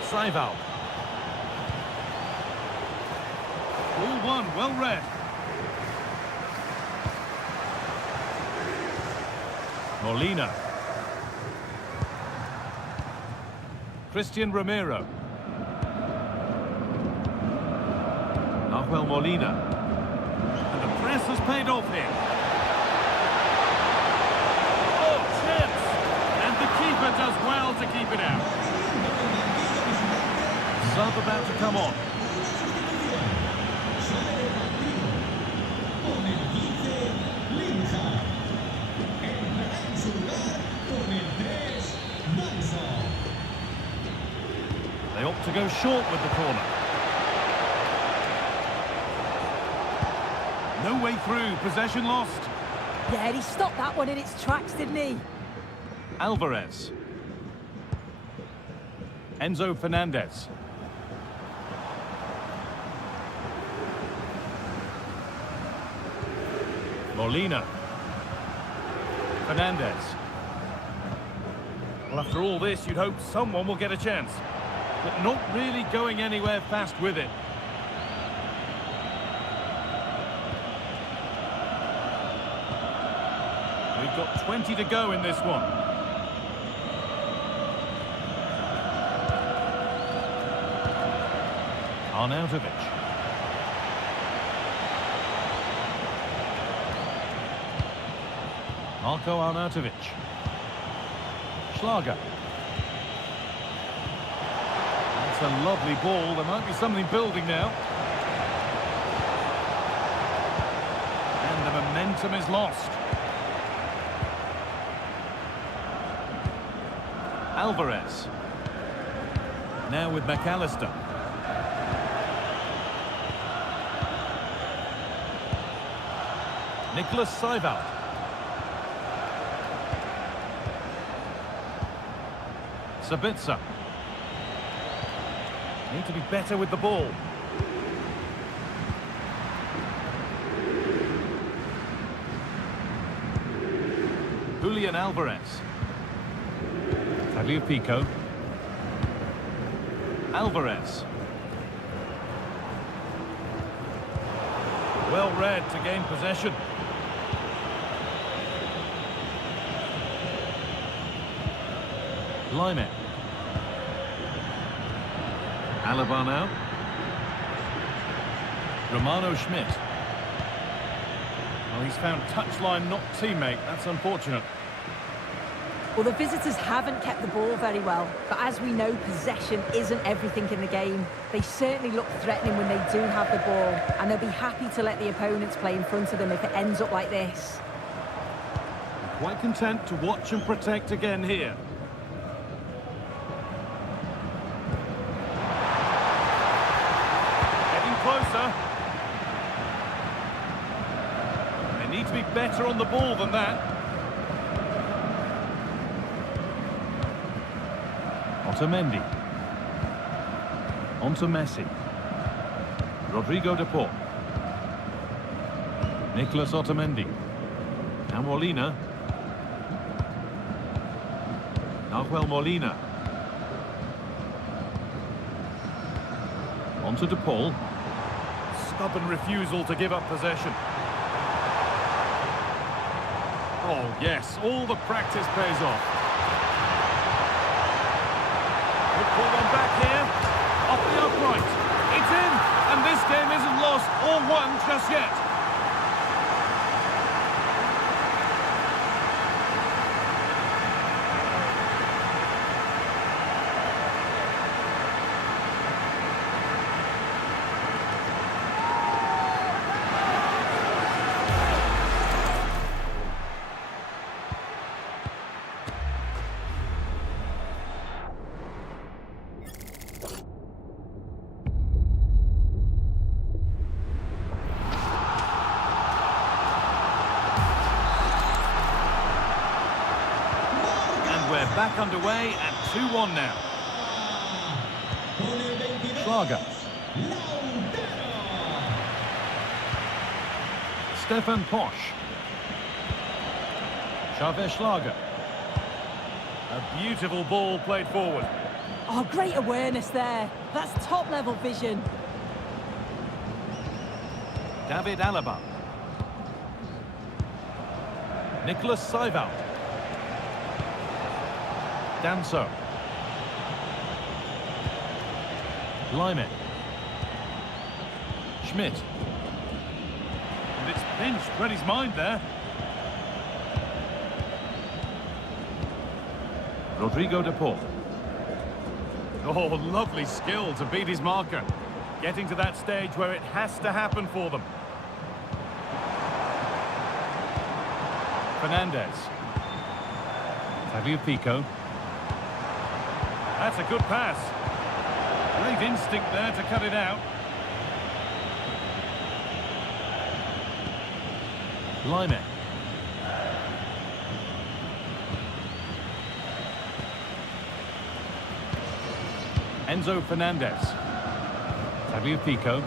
Seivald. Ball one, well read. Molina. Christian Romero. Nahuel Molina. And the press has paid off here. Oh, chance! And the keeper does well to keep it out. Sub about to come on. They opt to go short with the corner. No way through, possession lost. Yeah, he stopped that one in its tracks, didn't he? Alvarez. Enzo Fernandez. Molina. Fernandez. Well, after all this, you'd hope someone will get a chance. But not really going anywhere fast with it. We've got 20 to go in this one. Arnautovic. Marco Arnautovic. Schlager. That's a lovely ball. There might be something building now. And the momentum is lost. Alvarez. Now with McAllister. Nicholas Seiwald. Sabitzer. Need to be better with the ball. Julian Alvarez. Tagliafico. Alvarez. Well read to gain possession. Lime. Alaba now. Romano Schmidt. Well, he's found touchline, not teammate. That's unfortunate. Well, the visitors haven't kept the ball very well, but as we know, possession isn't everything in the game. They certainly look threatening when they do have the ball, and they'll be happy to let the opponents play in front of them if it ends up like this. Quite content to watch and protect again here. Getting closer. They need to be better on the ball than that. Otamendi. On to Messi. Rodrigo de Paul. Nicolas Otamendi. Now Molina. Nahuel Molina. On to de Paul. Stubborn refusal to give up possession. Oh yes, all the practice pays off. Ball on back here, off the upright. It's in, and this game isn't lost or won just yet. We're back underway at 2-1 now. Schlager. Stefan Posch. Xavier Schlager. A beautiful ball played forward. Oh, great awareness there. That's top-level vision. David Alaba. Nicholas Seiwald. Danso. Lime. Schmidt. And it's pinched, read his mind there. Rodrigo de Paul. Oh, lovely skill to beat his marker. Getting to that stage where it has to happen for them. Fernandez. Tagliafico. That's a good pass. Great instinct there to cut it out. Lime. Enzo Fernandez. Tagliafico.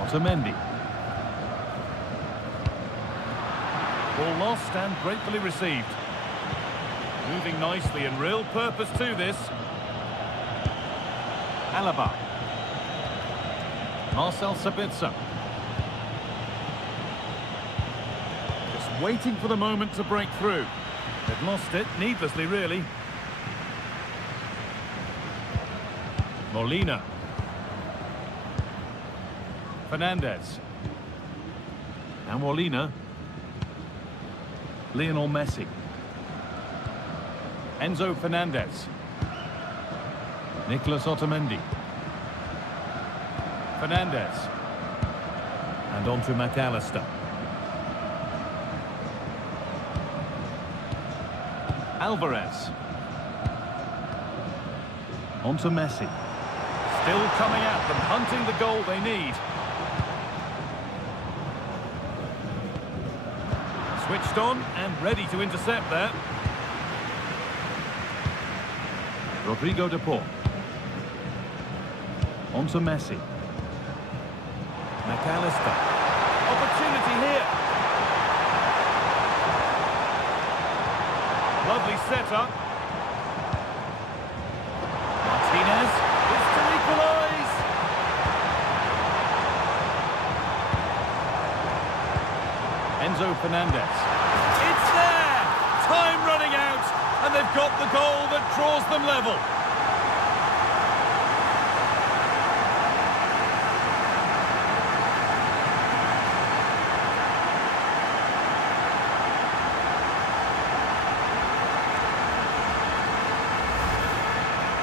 Otamendi. Ball lost and gratefully received. Moving nicely and real purpose to this. Alaba. Marcel Sabitzer. Just waiting for the moment to break through. They've lost it, needlessly really. Molina. Fernandez. Now Molina. Lionel Messi. Enzo Fernandez. Nicolas Otamendi. Fernandez. And on to McAllister. Alvarez. On to Messi. Still coming at them, hunting the goal they need. Switched on and ready to intercept there. Rodrigo de Paul. On to Messi. McAllister. Opportunity here. Lovely setup. Martinez. It's to equalise. Enzo Fernandez. It's there. Time running out. And they've got the goal that draws them level.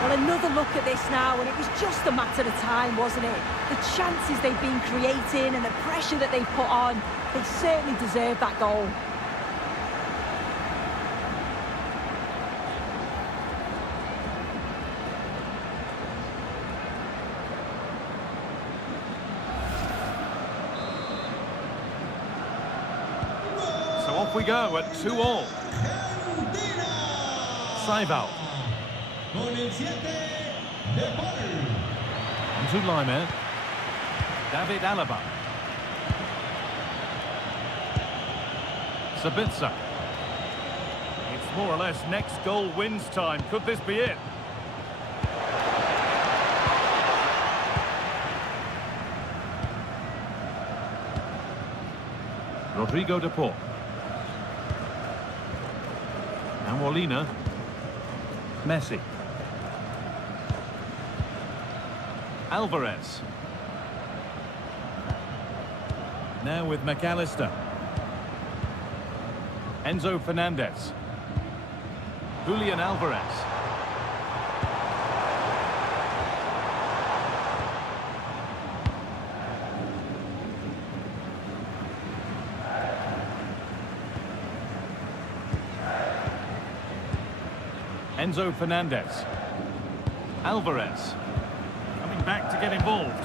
Well, another look at this now, and it was just a matter of time, wasn't it? The chances they've been creating and the pressure that they've put on, they certainly deserve that goal. So off we go at 2-2. Saival. Con el 7 de Paul. On to Laimer. David Alaba. Sabitzer. It's more or less next goal wins time. Could this be it? Rodrigo de Paul. And Molina. Messi. Alvarez. Now with McAllister. Enzo Fernandez. Julian Alvarez. Enzo Fernandez. Alvarez. Coming back to get involved.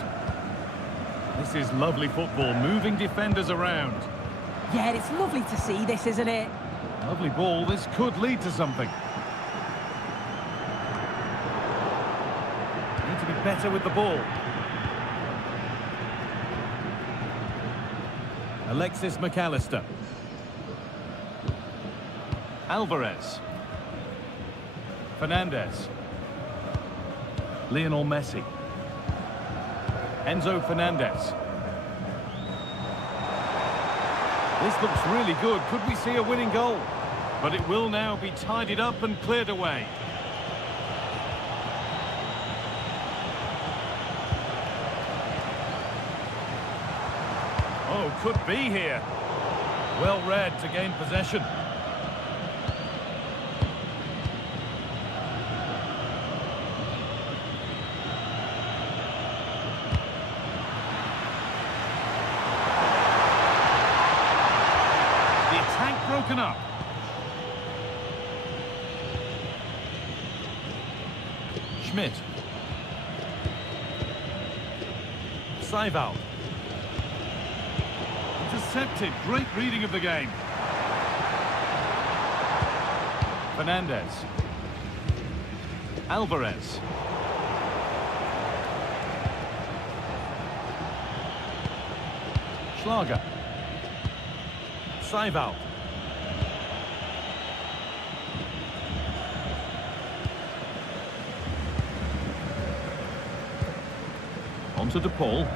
This is lovely football, moving defenders around. Yeah, it's lovely to see this, isn't it? Lovely ball, this could lead to something. Need to be better with the ball. Alexis McAllister. Alvarez. Fernandez. Lionel Messi. Enzo Fernandez. This looks really good. Could we see a winning goal? But it will now be tidied up and cleared away. Oh, could be here. Well read to gain possession. Broken up. Schmidt. Saival. Intercepted. Great reading of the game. Fernandez. Alvarez. Schlager. Seiwald. On to De Paul.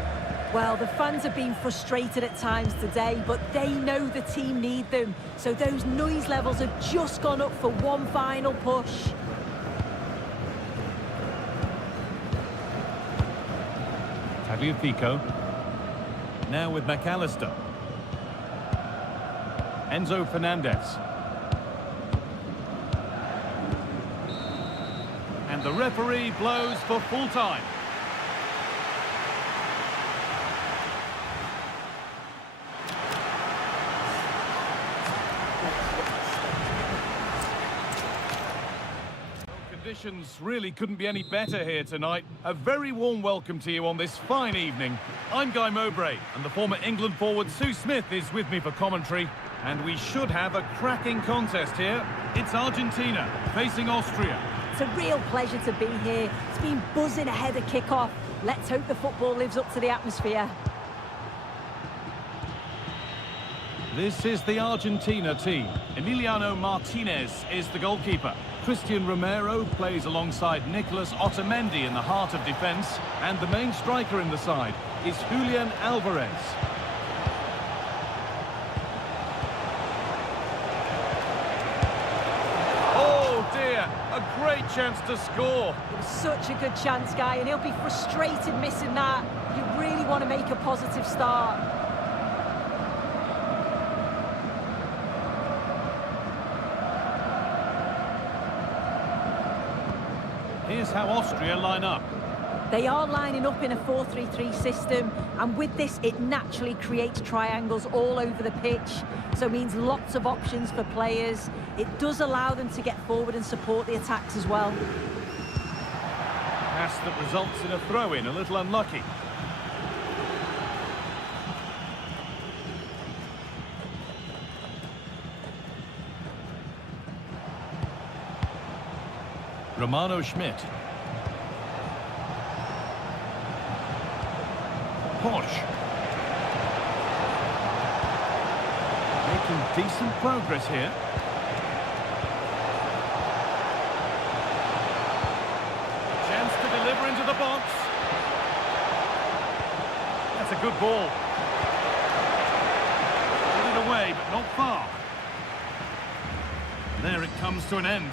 Well, the fans have been frustrated at times today, but they know the team need them. So those noise levels have just gone up for one final push. Tagliafico. Now with McAllister. Enzo Fernandez. And the referee blows for full time. Conditions really couldn't be any better here tonight. A very warm welcome to you on this fine evening. I'm Guy Mowbray, and the former England forward Sue Smith is with me for commentary. And we should have a cracking contest here. It's Argentina facing Austria. It's a real pleasure to be here. It's been buzzing ahead of kick-off. Let's hope the football lives up to the atmosphere. This is the Argentina team. Emiliano Martinez is the goalkeeper. Christian Romero plays alongside Nicolas Otamendi in the heart of defence. And the main striker in the side is Julian Alvarez. Oh dear, a great chance to score. It was such a good chance, Guy, and he'll be frustrated missing that. You really want to make a positive start. Here's how Austria line up. They are lining up in a 4-3-3 system, and with this it naturally creates triangles all over the pitch, so it means lots of options for players. It does allow them to get forward and support the attacks as well. Pass that results in a throw-in, a little unlucky. Romano Schmidt. Posh. Making decent progress here. Chance to deliver into the box. That's a good ball. Put it away, but not far. There it comes to an end.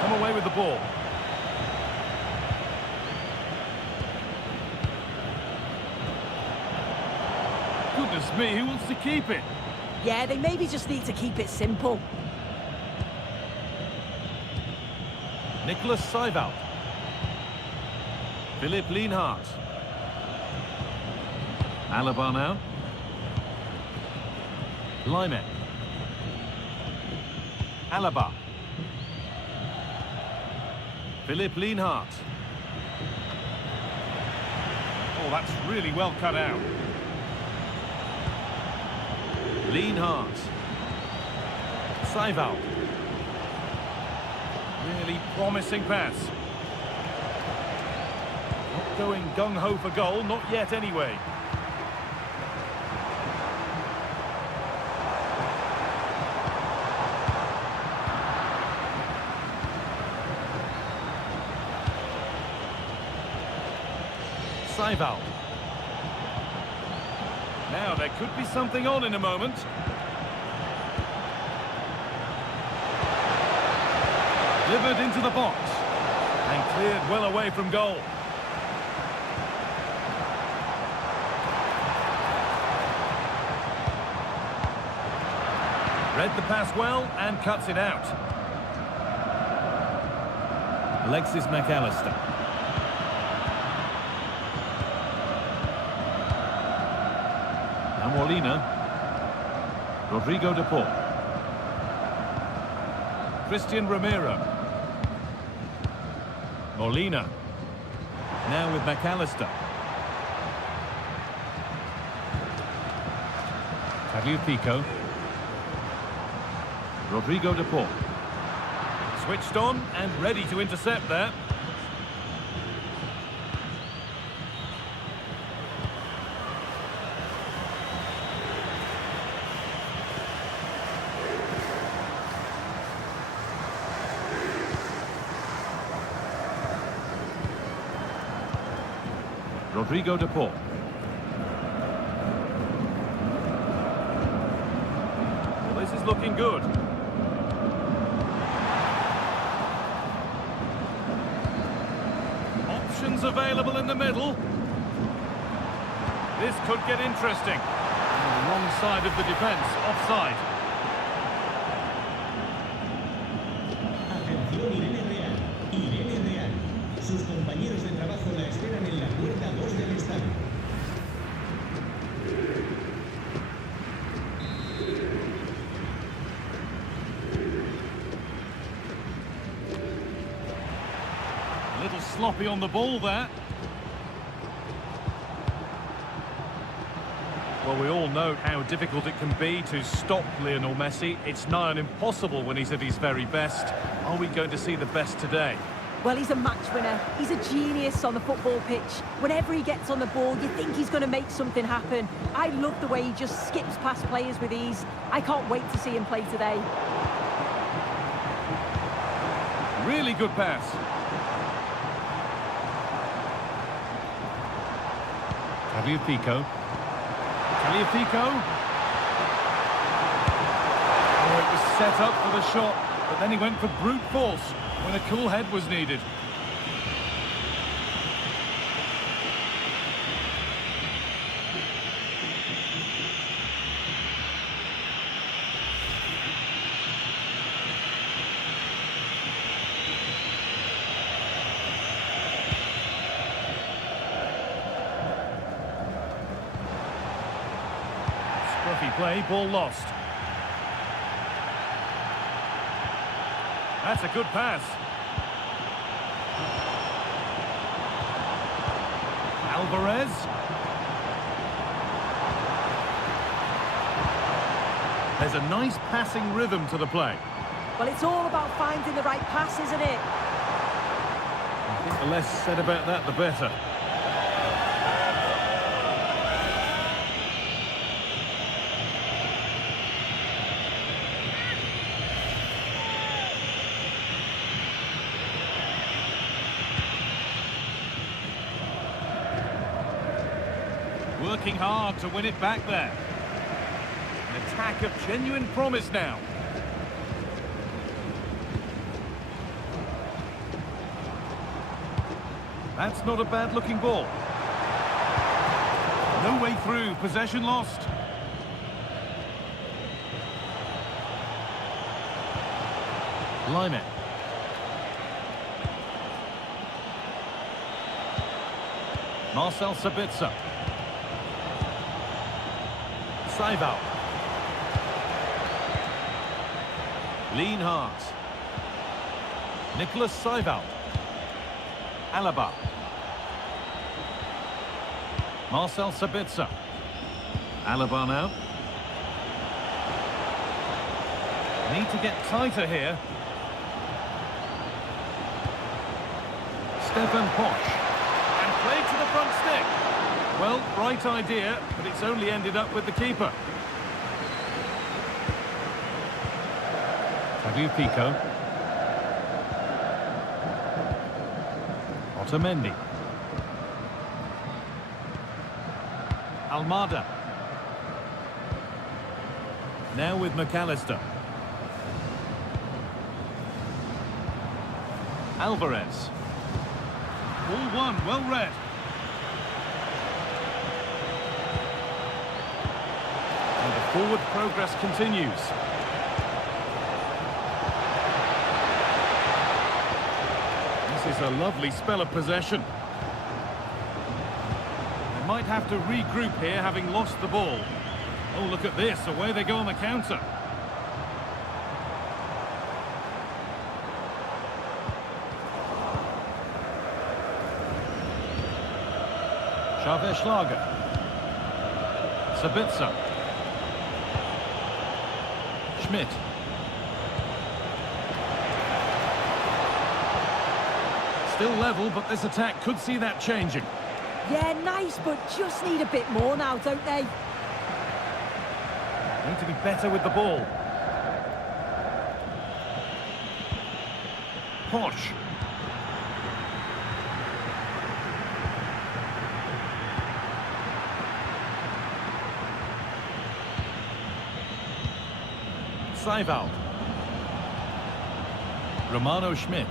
Come away with the ball. Goodness me, who wants to keep it? Yeah, they maybe just need to keep it simple. Nicolas Seiwald. Philipp Lienhardt. Alaba now. Lyman. Alaba. Philipp Lienhardt. Oh, that's really well cut out. Lienhardt. Seiwald. Really promising pass. Not going gung-ho for goal, not yet anyway. Seiwald. Now there could be something on in a moment. Delivered into the box and cleared well away from goal. Read the pass well and cuts it out. Alexis McAllister. Now Molina. Rodrigo De Paul. Christian Romero. Molina. Now with McAllister. Pico. Rodrigo de Paul. Switched on and ready to intercept there. Rodrigo de Paul. Well, this is looking good. Options available in the middle. This could get interesting. On the wrong side of the defence, offside. Atención, Irene Real. Sus compañeros de trabajo la esperan en la puerta 2 del estadio. A little sloppy on the ball there. Well, we all know how difficult it can be to stop Lionel Messi. It's nigh on impossible when he's at his very best. Are we going to see the best today? Well, he's a match winner. He's a genius on the football pitch. Whenever he gets on the ball, you think he's going to make something happen. I love the way he just skips past players with ease. I can't wait to see him play today. Really good pass. Pico. Pico. Oh, it was set up for the shot, but then he went for brute force when a cool head was needed. Scruffy play, ball lost. That's a good pass. Alvarez. There's a nice passing rhythm to the play. Well, it's all about finding the right pass, isn't it? I think the less said about that, the better. Working hard to win it back there. An attack of genuine promise now. That's not a bad looking ball. No way through, possession lost. Limit. Marcel Sabitzer. Seibold. Lienhardt. Nicholas Seibold. Alaba. Marcel Sabitzer. Alaba now. Need to get tighter here. Stefan Posch. And played to the front stick. Well, right idea, but it's only ended up with the keeper. Pico. Otamendi. Almada. Now with McAllister. Alvarez. Ball one, well read. And the forward progress continues. This is a lovely spell of possession. They might have to regroup here, having lost the ball. Oh, look at this, away they go on the counter. Xavier Schlager. Sabitzer. Schmidt. Still level, but this attack could see that changing. Yeah, nice, but just need a bit more now, don't they? Need to be better with the ball. Posh. Seiwald. Romano Schmidt.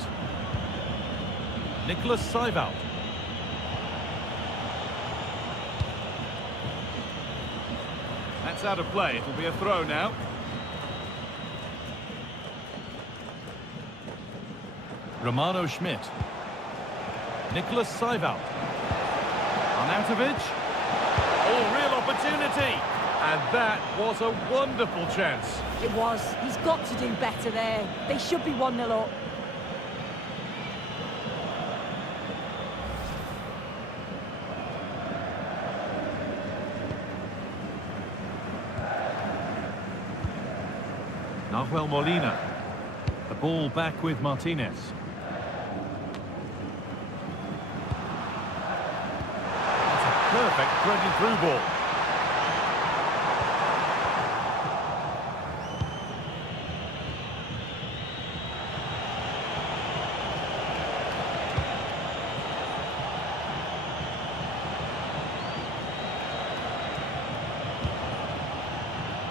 Nicholas Seiwald. That's out of play. It'll be a throw now. Romano Schmidt. Nicholas Seiwald. Arnautovic. Oh, real opportunity. And that was a wonderful chance. It was. He's got to do better there. They should be 1-0 up. Nahuel Molina. The ball back with Martinez. That's a perfect threaded through ball.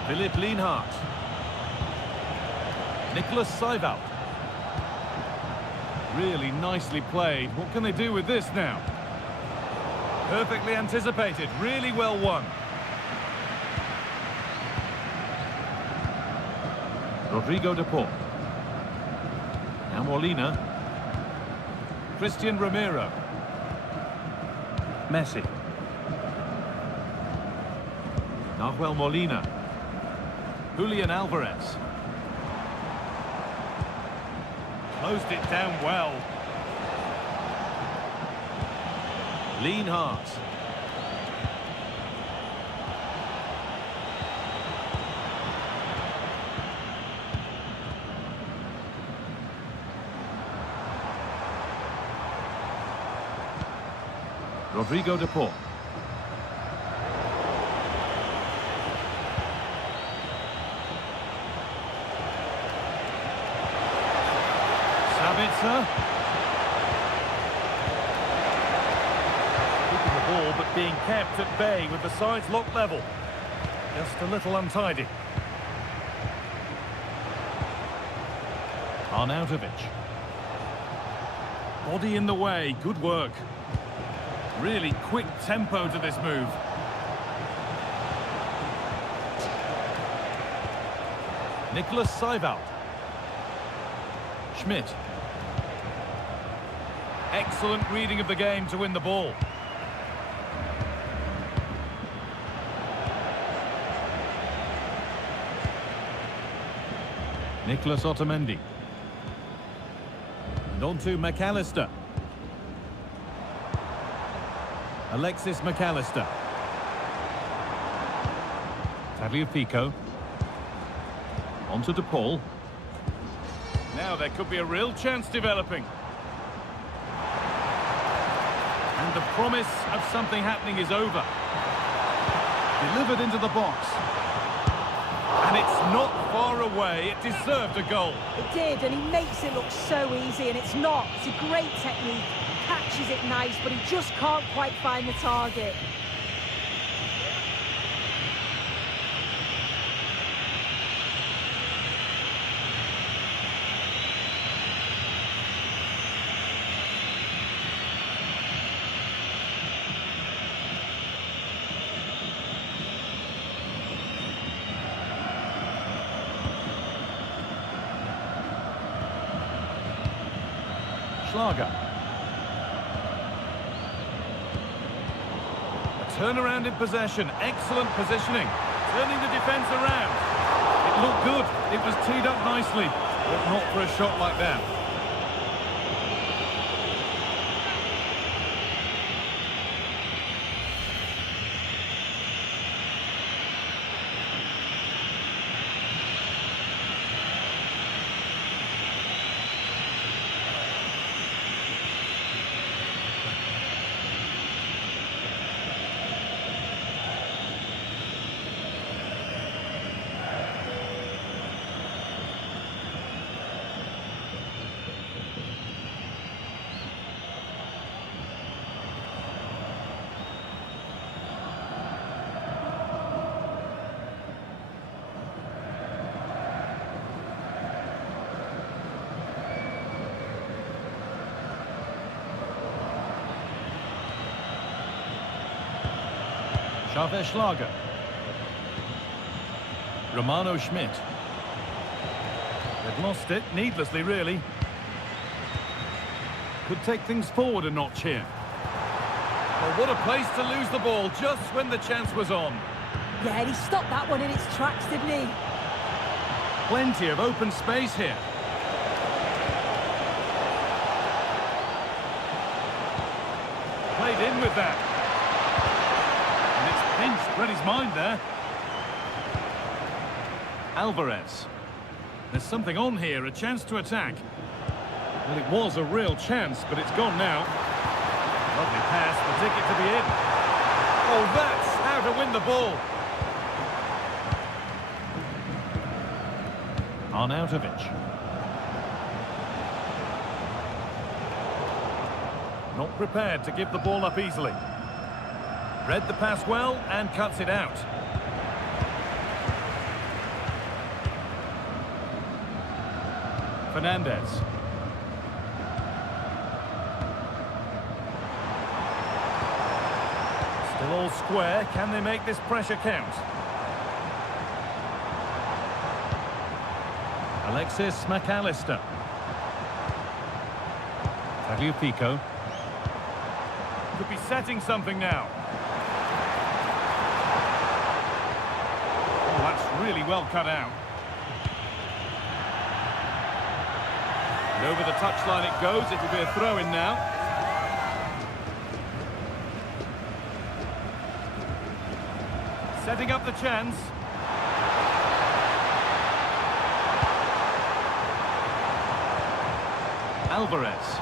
Philipp Lienhardt. Nicholas Seiwald. Really nicely played. What can they do with this now? Perfectly anticipated. Really well won. Rodrigo de Paul. Now Molina. Christian Romero. Messi. Nahuel Molina. Julian Alvarez. Closed it down well. Lienhardt. Rodrigo de Paul. Sabitzer. Keeping the ball but being kept at bay with the sides locked level. Just a little untidy. Arnautovic. Body in the way, good work. Really quick tempo to this move. Nicholas Seiwald. Schmidt. Excellent reading of the game to win the ball. Nicholas Otamendi. And on to McAllister. Alexis McAllister. Tagliafico. On to De Paul. Now there could be a real chance developing. And the promise of something happening is over. Delivered into the box. And it's not far away. It deserved a goal. It did, and he makes it look so easy, and it's not. It's a great technique. Catches it nice, but he just can't quite find the target. Schlager. Turnaround in possession, excellent positioning, turning the defence around. It looked good, it was teed up nicely, but not for a shot like that. Schlager. Romano Schmidt. They've lost it, needlessly really. Could take things forward a notch here. Well, what a place to lose the ball just when the chance was on. Yeah, he stopped that one in its tracks, didn't he? Plenty of open space here. Played in with that. And it's pinched Reddy's mind there. Alvarez. There's something on here, a chance to attack. Well, it was a real chance, but it's gone now. Lovely pass, the ticket to be in. Oh, that's how to win the ball. Arnautovic. Not prepared to give the ball up easily. Read the pass well and cuts it out. Fernandez. Still all square. Can they make this pressure count? Alexis McAllister. Tagliafico. Could be setting something now. Oh, that's really well cut out. And over the touchline it goes. It'll be a throw-in now. Setting up the chance. Alvarez.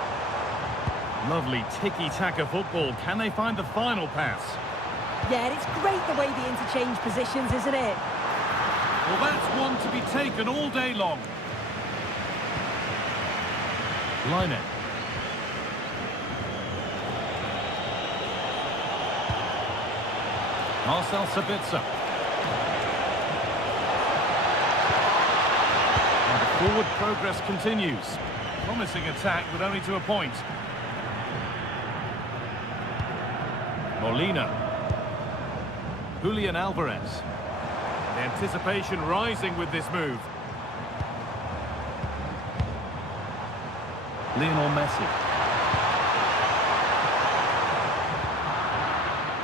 Lovely tiki-taka football. Can they find the final pass? Yeah, it's great the way they interchange positions, isn't it? Well, that's one to be taken all day long. Line. Marcel Sabitzer. And the forward progress continues. Promising attack, but only to a point. Molina. Julian Alvarez. The anticipation rising with this move. Lionel Messi.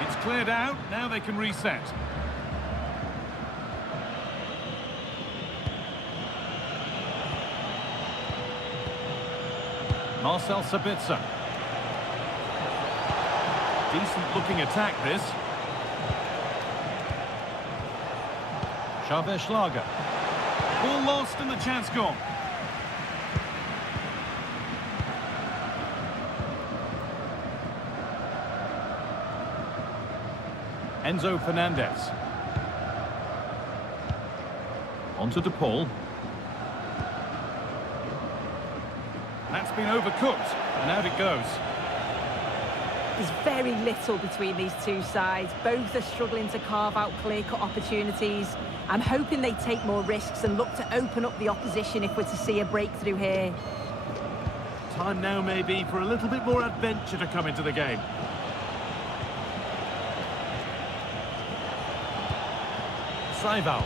It's cleared out, now they can reset. Marcel Sabitzer. Decent looking attack this. Schlager. Ball lost and the chance gone. Enzo Fernandez. Onto DePaul. That's been overcooked, and out it goes. There's very little between these two sides. Both are struggling to carve out clear-cut opportunities. I'm hoping they take more risks and look to open up the opposition if we're to see a breakthrough here. Time now maybe for a little bit more adventure to come into the game. Saival.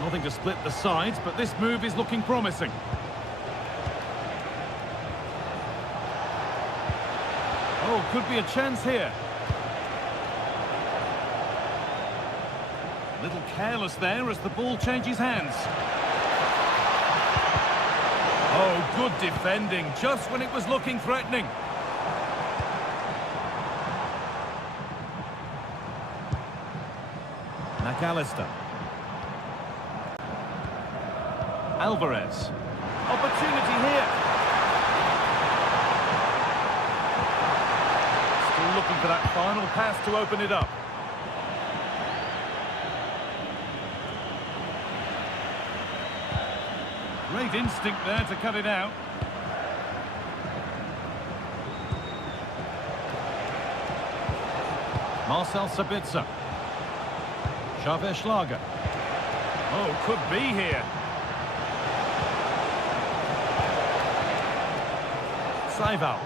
Nothing to split the sides, but this move is looking promising. Oh, could be a chance here. A little careless there as the ball changes hands. Oh, good defending, just when it was looking threatening. McAllister. Alvarez. Opportunity here. Still looking for that final pass to open it up. Great instinct there to cut it out. Marcel Sabitzer. Schlager. Oh, could be here. Seival.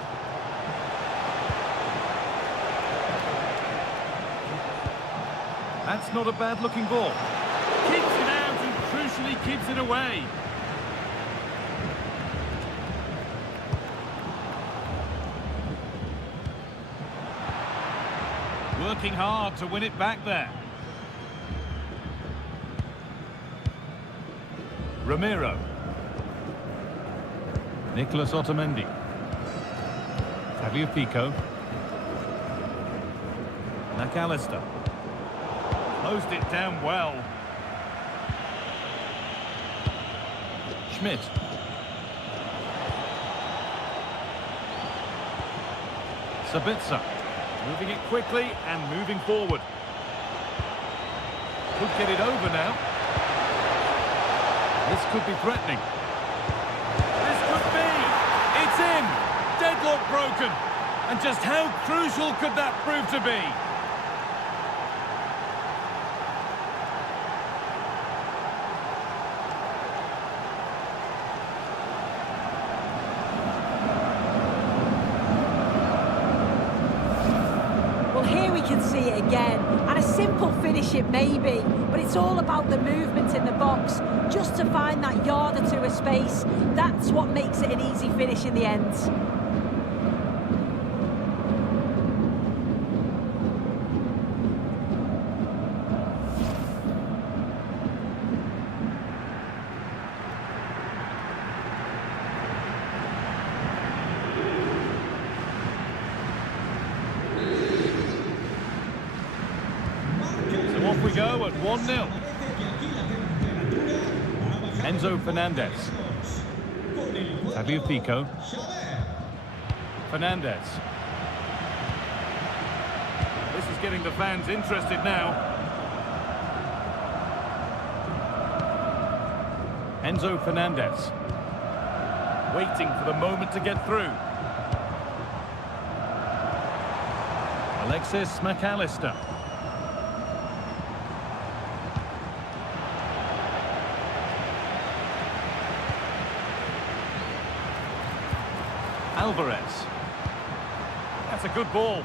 That's not a bad-looking ball. Keeps it out and crucially keeps it away. Working hard to win it back there. Ramiro. Nicolas Otamendi. Tagliafico. McAllister. Closed it down well. Schmidt. Sabitzer. Moving it quickly and moving forward. Could get it over now. This could be threatening. This could be. It's in. Deadlock broken. And just how crucial could that prove to be? Well, here we can see it again, and a simple finish it may be, but it's all about the movement in the box, just to find that yard or two of space. That's what makes it an easy finish in the end. Off we go at 1-0. Enzo Fernandez. Tagliafico. Fernandez. This is getting the fans interested now. Enzo Fernandez. Waiting for the moment to get through. Alexis McAllister. Alvarez. That's a good ball.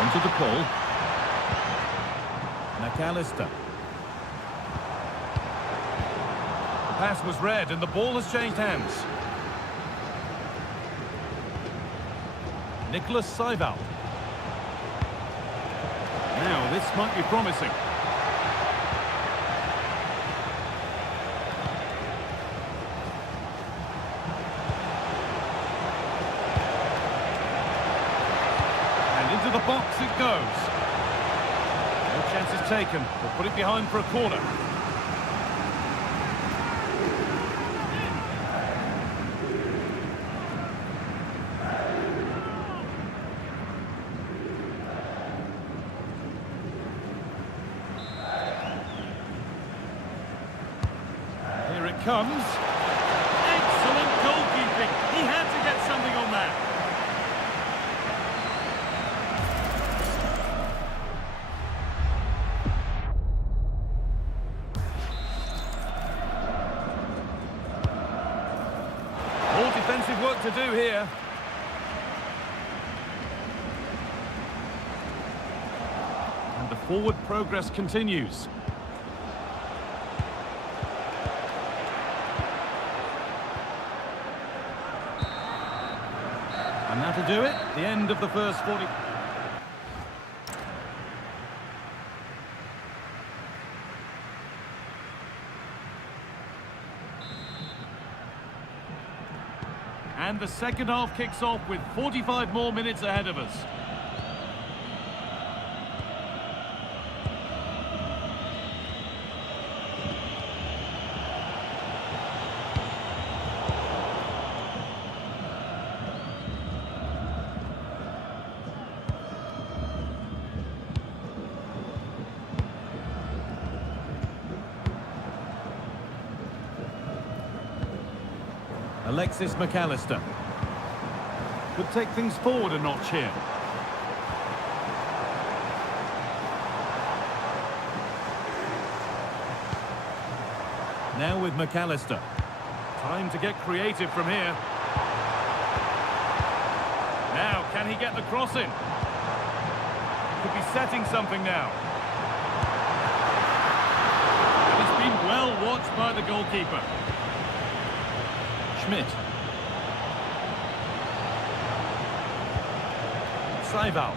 Onto the ball. McAllister. The pass was read and the ball has changed hands. Nicolas Seival. Now this might be promising. Into the box it goes. No chances taken. We'll put it behind for a corner. Here it comes. Excellent goalkeeping. He had to get something on that. Defensive work to do here. And the forward progress continues. And that'll do it. The end of the first 40. And the second half kicks off with 45 more minutes ahead of us. Alexis McAllister could take things forward a notch here. Now with McAllister. Time to get creative from here. Now, can he get the cross in? Could be setting something now. And it's been well watched by the goalkeeper. Schmidt. Seiwald.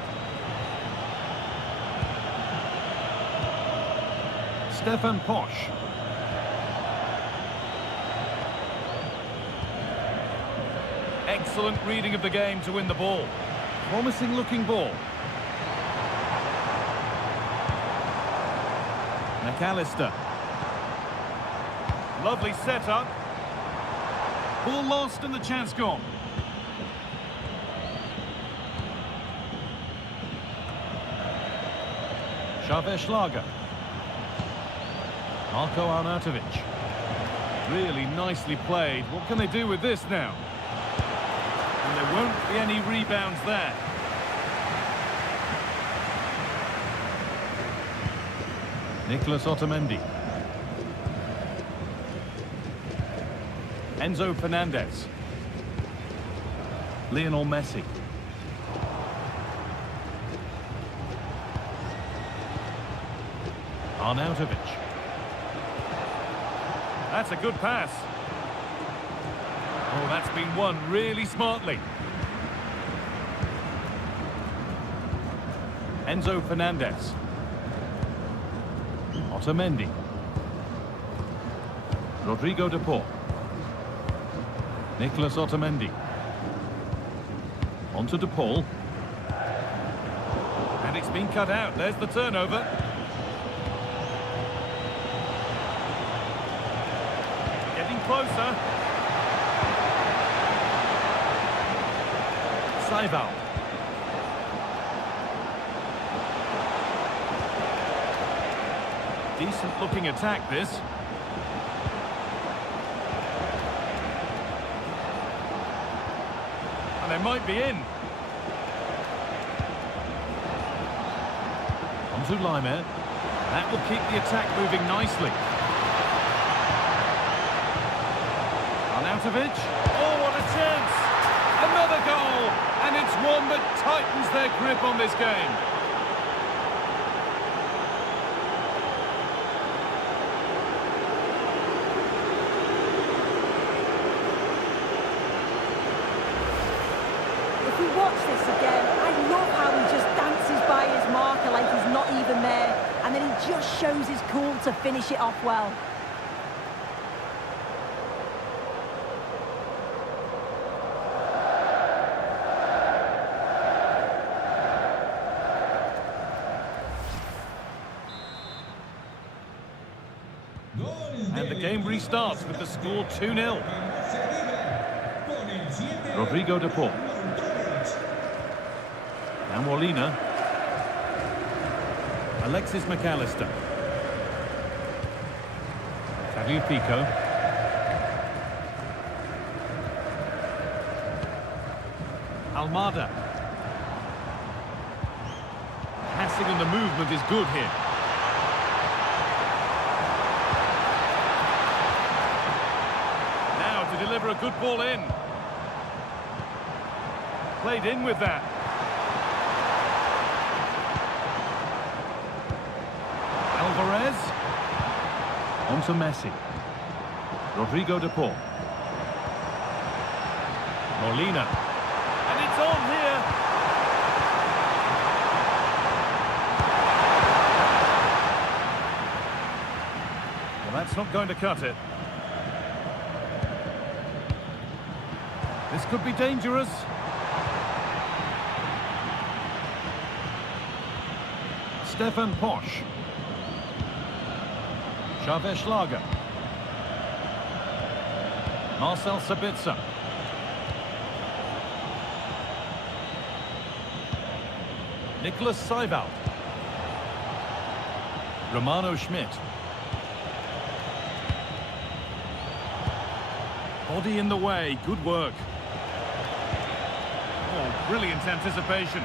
Stefan Posch. Excellent reading of the game to win the ball. Promising looking ball. McAllister. Lovely setup. Ball lost and the chance gone. Schlager. Marko Arnautovic. Really nicely played. What can they do with this now? And there won't be any rebounds there. Nicolas Otamendi. Enzo Fernandez. Lionel Messi. Arnautovic. That's a good pass. Oh, that's been won really smartly. Enzo Fernandez. Otamendi. Rodrigo de Paul. Nicolas Otamendi. On to de Paul. And it's been cut out. There's the turnover. Getting closer. Seiwald. Decent looking attack, this. And they might be in. On to Laimer. That will keep the attack moving nicely. Arnautovic. Oh, what a chance! Another goal! And it's one that tightens their grip on this game. If we watch this again, I love how he just dances by his marker like he's not even there, and then he just shows his cool to finish it off well. And the game restarts with the score 2-0. Rodrigo de Paul. Now Molina. Alexis McAllister. Tagliafico. Almada. Passing and the movement is good here. Now to deliver a good ball in. Played in with that. Alvarez. On to Messi. Rodrigo de Paul. Molina. And it's on here. Well, that's not going to cut it. This could be dangerous. Stefan Posch. Schlager. Marcel Sabitzer. Nicolas Seiwald. Romano Schmidt. Body in the way, good work. Oh, brilliant anticipation.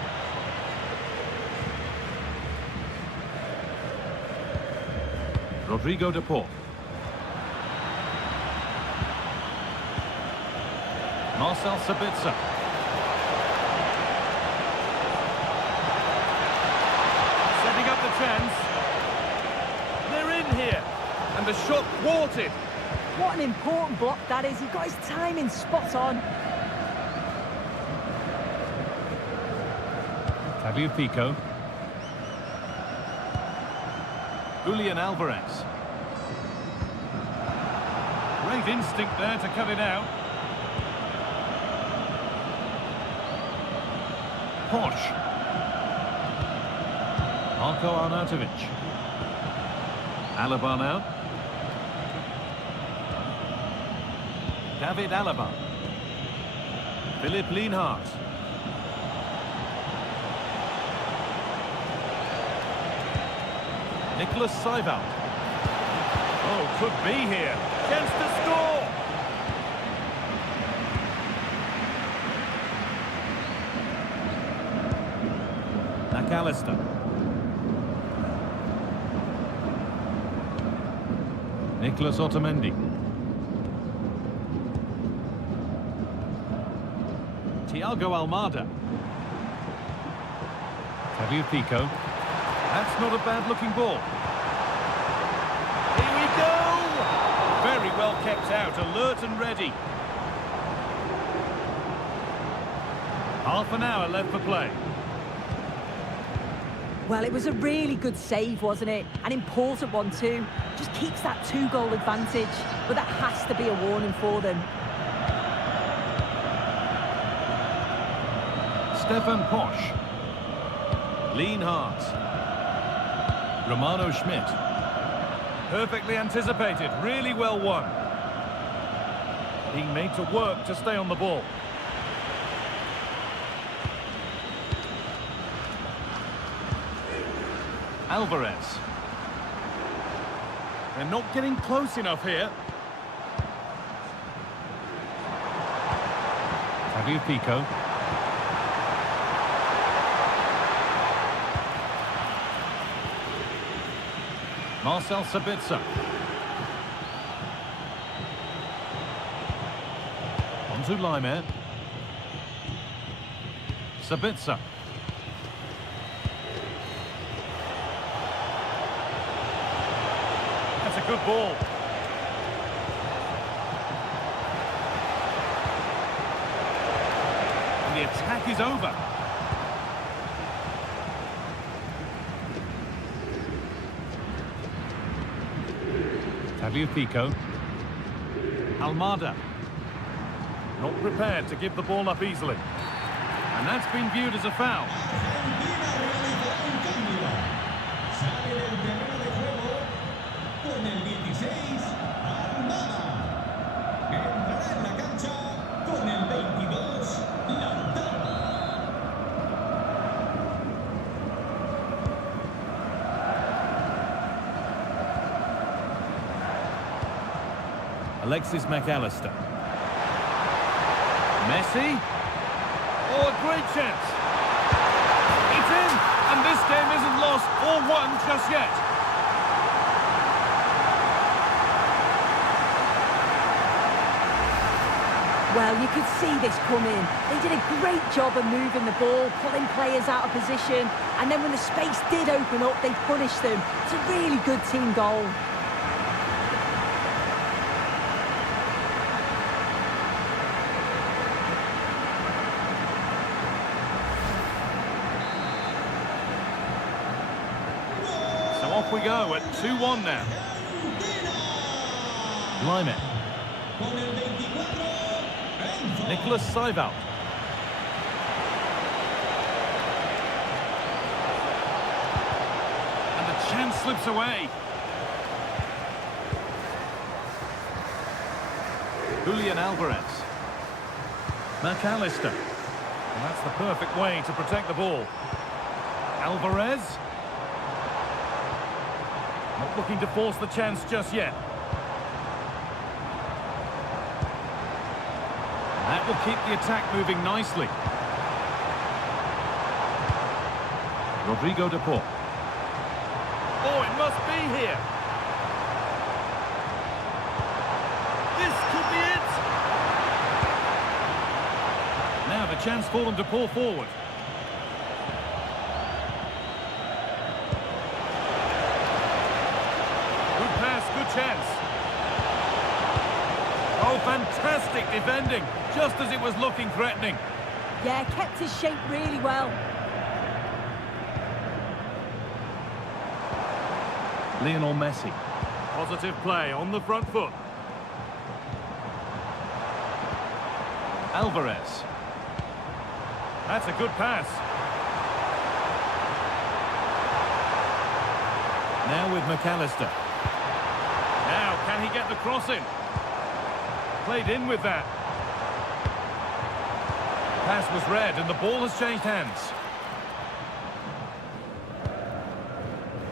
Rodrigo de Paul. Marcel Sabitzer. Setting up the chance. They're in here. And the shot thwarted. What an important block that is. He got his timing spot on. Tagliafico. Julian Alvarez. Great instinct there to cut it out. Posh. Marko Arnautovic. Alaba now. David Alaba. Philipp Lienhardt. Nicholas Seibelt. Oh, could be here. Chance to score. McAllister. Nicholas Otamendi. Thiago Almada. Tagliafico. That's not a bad-looking ball. Here we go! Very well kept out, alert and ready. Half an hour left for play. Well, it was a really good save, wasn't it? An important one too. Just keeps that 2-goal advantage. But that has to be a warning for them. Stefan Posch. Lienhardt. Romano Schmidt. Perfectly anticipated, really well won. Being made to work to stay on the ball. Alvarez. They're not getting close enough here. Tagliafico. Marcel Sabitzer. On to Laimer. Sabitzer. That's a good ball. And the attack is over. Tagliafico. Almada. Not prepared to give the ball up easily. And that's been viewed as a foul. Alexis McAllister. Messi. Oh, a great chance. It's in, and this game isn't lost or won just yet. Well, you could see this coming. They did a great job of moving the ball, pulling players out of position, and then when the space did open up, they punished them. It's a really good team goal. Off we go at 2-1 now. Laimer. Nicholas Seibelt. And the chance slips away. Julian Alvarez. McAllister. And that's the perfect way to protect the ball. Alvarez. Not looking to force the chance just yet. That will keep the attack moving nicely. Rodrigo de Paul. Oh, it must be here. This could be it. And a chance for them to pull forward. Good pass, good chance. Oh, fantastic defending, just as it was looking threatening. Yeah, kept his shape really well. Lionel Messi. Positive play on the front foot. Alvarez. That's a good pass. Now with McAllister. Now, can he get the cross in? Played in with that. Pass was read and the ball has changed hands.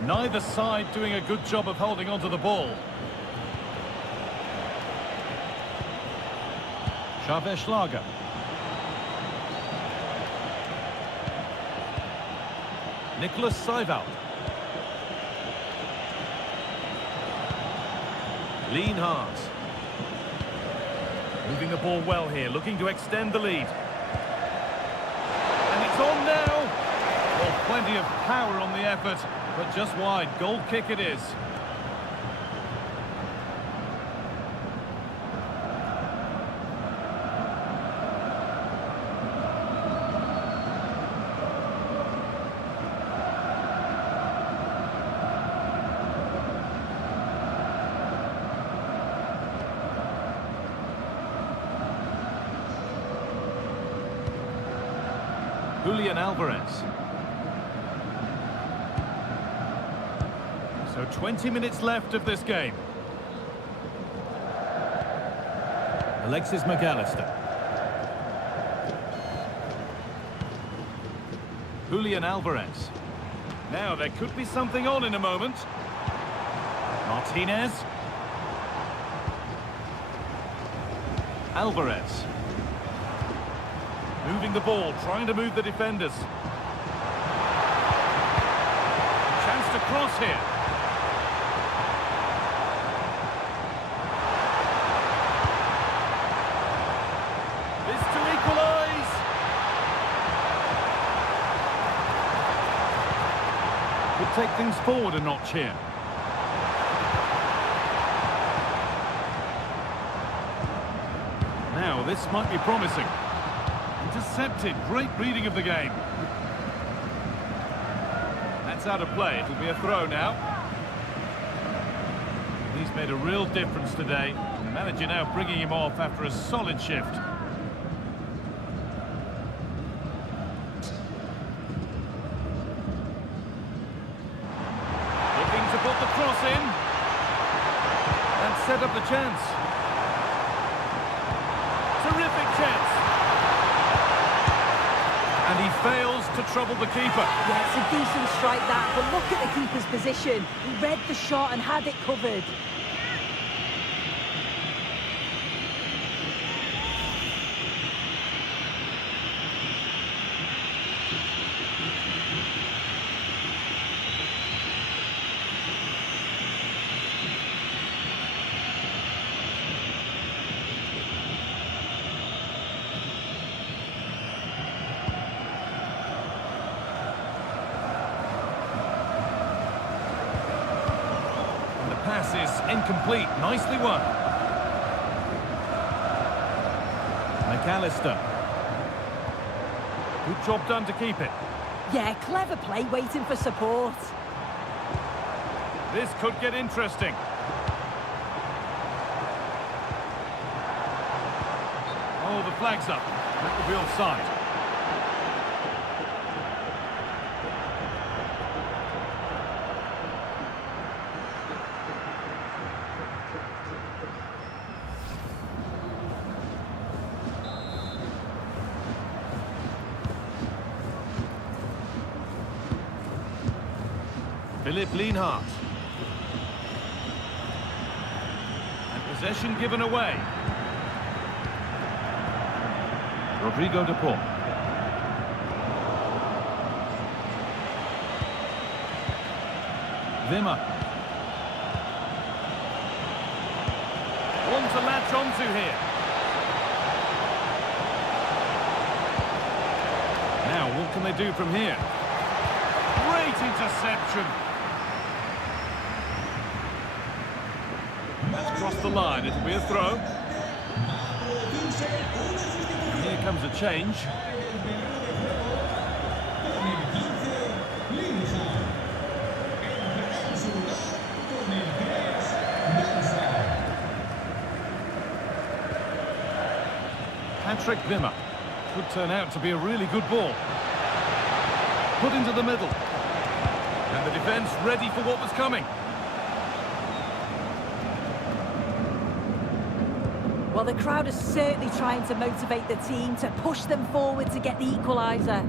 Neither side doing a good job of holding onto the ball. Schlager. Nicholas Seiwald. Lienhardt. Moving the ball well here, looking to extend the lead. And it's on now. Well, plenty of power on the effort, but just wide. Goal kick it is. Julian Alvarez. So 20 minutes left of this game. Alexis McAllister. Julian Alvarez. Now there could be something on in a moment. Martinez. Alvarez. Moving the ball, trying to move the defenders. Chance to cross here. This to equalise. Could take things forward a notch here. Now, this might be promising. Intercepted, great reading of the game. That's out of play, it'll be a throw now. He's made a real difference today. The manager now bringing him off after a solid shift. Looking to put the cross in. And set up the chance. Terrific chance. And he fails to trouble the keeper. Yeah, it's a decent strike that, but look at the keeper's position. He read the shot and had it covered. Pass is incomplete. Nicely won. McAllister. Good job done to keep it. Yeah, clever play waiting for support. This could get interesting. Oh, the flag's up. That will be offside. Philipp Lienhardt. And possession given away. Rodrigo de Paul. Wimmer. One to latch onto here. can they do from here? Great interception. That's crossed the line. It'll be a throw. And here comes a change. Patrick Wimmer. Could turn out to be a really good ball. Put into the middle. And the defence ready for what was coming. Well, the crowd is certainly trying to motivate the team to push them forward to get the equaliser.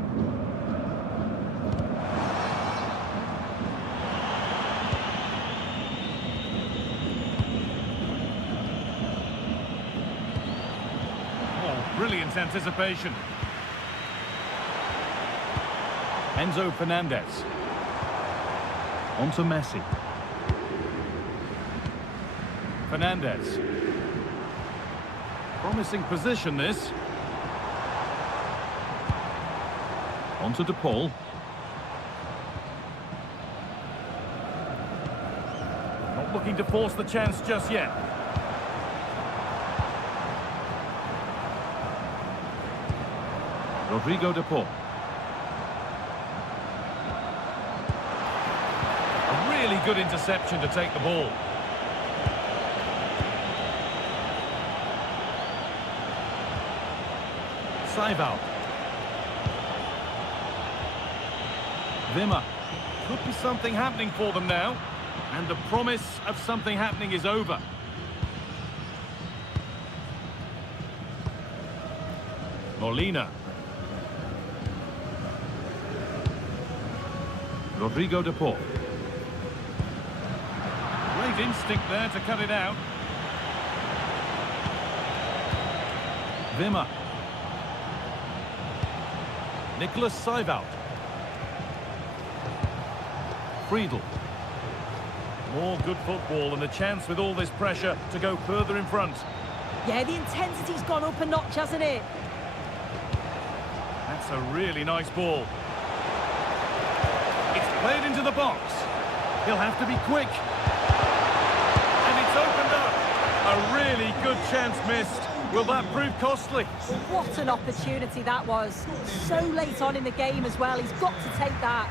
Oh, brilliant anticipation. Enzo Fernandez. On to Messi. Fernandez. Promising position, this. On to De Paul. Not looking to force the chance just yet. Rodrigo De Paul. A really good interception to take the ball. Saival. Wimmer. Could be something happening for them now. And the promise of something happening is over. Molina. Rodrigo De Paul. Great instinct there to cut it out. Wimmer. Nicholas Saival. Friedel. More good football and a chance with all this pressure to go further in front. Yeah, the intensity's gone up a notch, hasn't it? That's a really nice ball. It's played into the box. He'll have to be quick. And it's opened up. A really good chance missed. Will that prove costly? What an opportunity that was. So late on in the game as well. He's got to take that.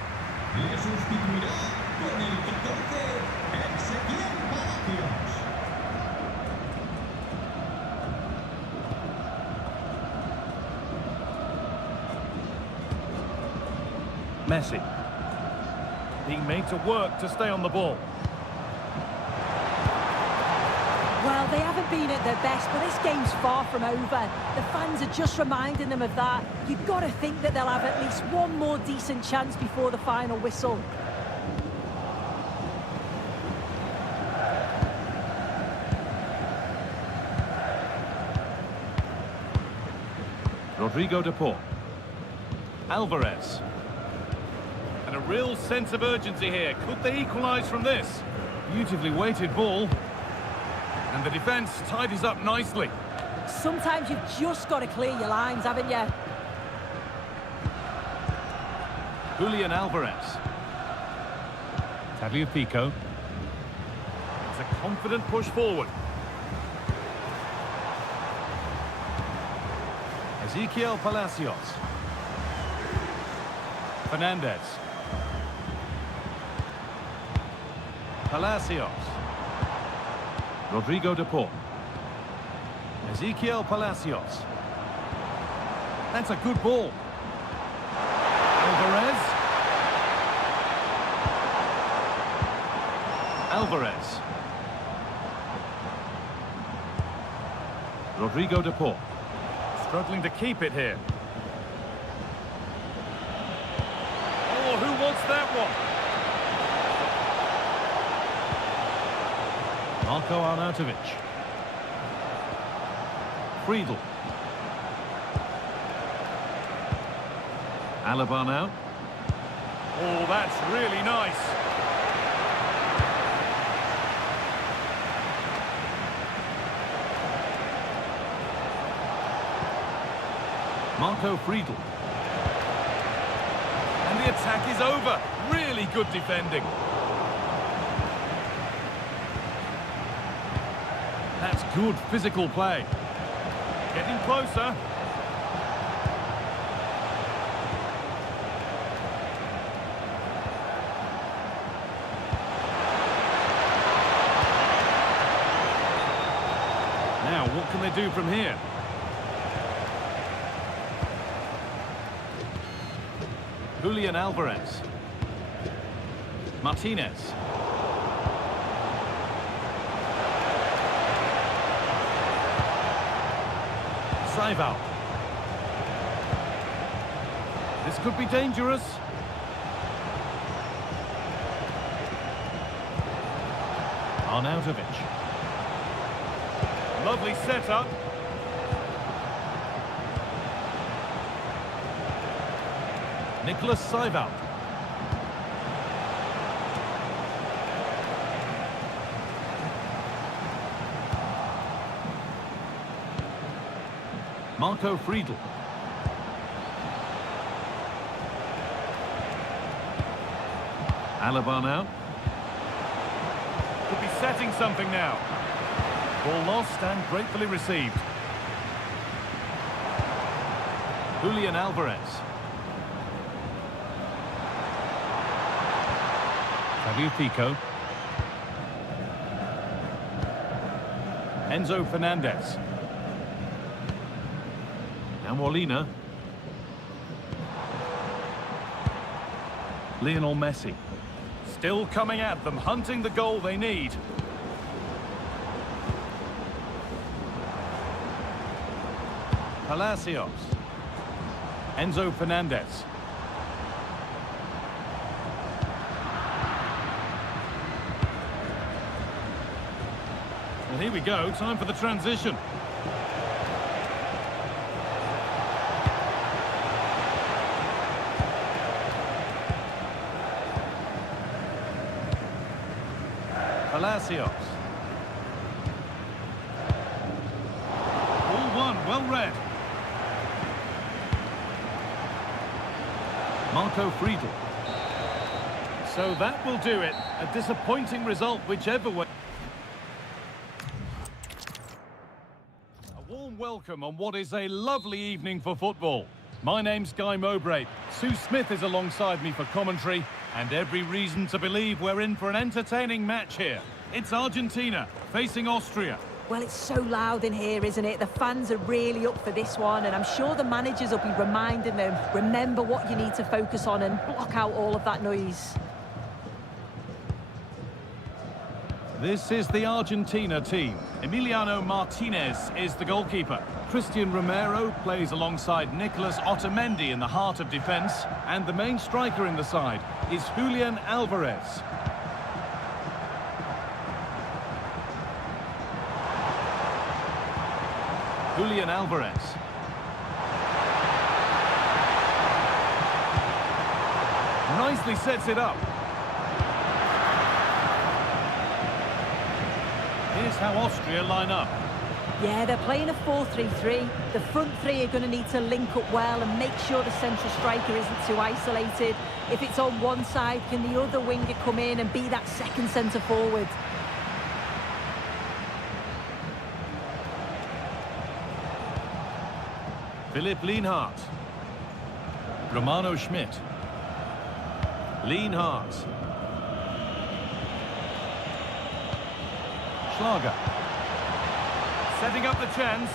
Messi. Being made to work to stay on the ball. Well, they haven't been at their best, but this game's far from over. The fans are just reminding them of that. You've got to think that they'll have at least one more decent chance before the final whistle. Rodrigo De Paul. Alvarez. And a real sense of urgency here. Could they equalise from this? Beautifully weighted ball. And the defence tidies up nicely. Sometimes you've just got to clear your lines, haven't you? Julian Alvarez. Tagliafico. It's a confident push forward. Ezequiel Palacios. Fernandez. Palacios. Rodrigo De Paul. Ezequiel Palacios. That's a good ball. Alvarez. Alvarez. Rodrigo De Paul. Struggling to keep it here. Oh, who wants that one? Marko Arnautovic. Friedel. Alaba now. Oh, that's really nice. Marco Friedel. the attack is over. Really good defending. That's good physical play. Getting closer. Now, what can they do from here? Julian Alvarez. Martinez. Saival. This could be dangerous. Arnautovic. Lovely setup. Nicholas Saival. Marco Friedl. Alaba now. Could be setting something now. Ball lost and gratefully received. Julian Alvarez. Fabio Pico. Enzo Fernandez. And Molina. Lionel Messi. Still coming at them, hunting the goal they need. Palacios. Enzo Fernandez. Well, here we go, time for the transition. Palacios. Ball one, well read. Marco Friedl. So that will do it. A disappointing result, whichever way. A warm welcome on what is a lovely evening for football. My name's Guy Mowbray. Sue Smith is alongside me for commentary, and every reason to believe we're in for an entertaining match here. It's Argentina facing Austria. Well, it's so loud in here, isn't it? The fans are really up for this one, and I'm sure the managers will be reminding them, remember what you need to focus on and block out all of that noise. This is the Argentina team. Emiliano Martinez is the goalkeeper. Christian Romero plays alongside Nicolas Otamendi in the heart of defence, and the main striker in the side is Julian Alvarez. Julian Alvarez. Nicely sets it up. Here's how Austria line up. Yeah, they're playing a 4-3-3. The front three are going to need to link up well and make sure the central striker isn't too isolated. If it's on one side, can the other winger come in and be that second centre forward? Philipp Lienhardt. Romano Schmidt. Lienhardt. Schlager. Setting up the chance.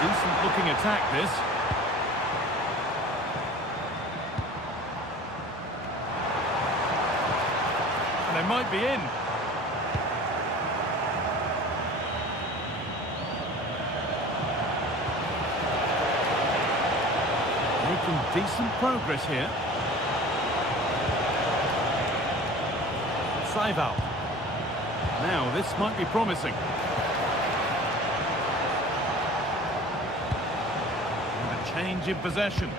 Decent looking attack this. They might be in. Making decent progress here. Saival. Now, this might be promising. And a change in possession.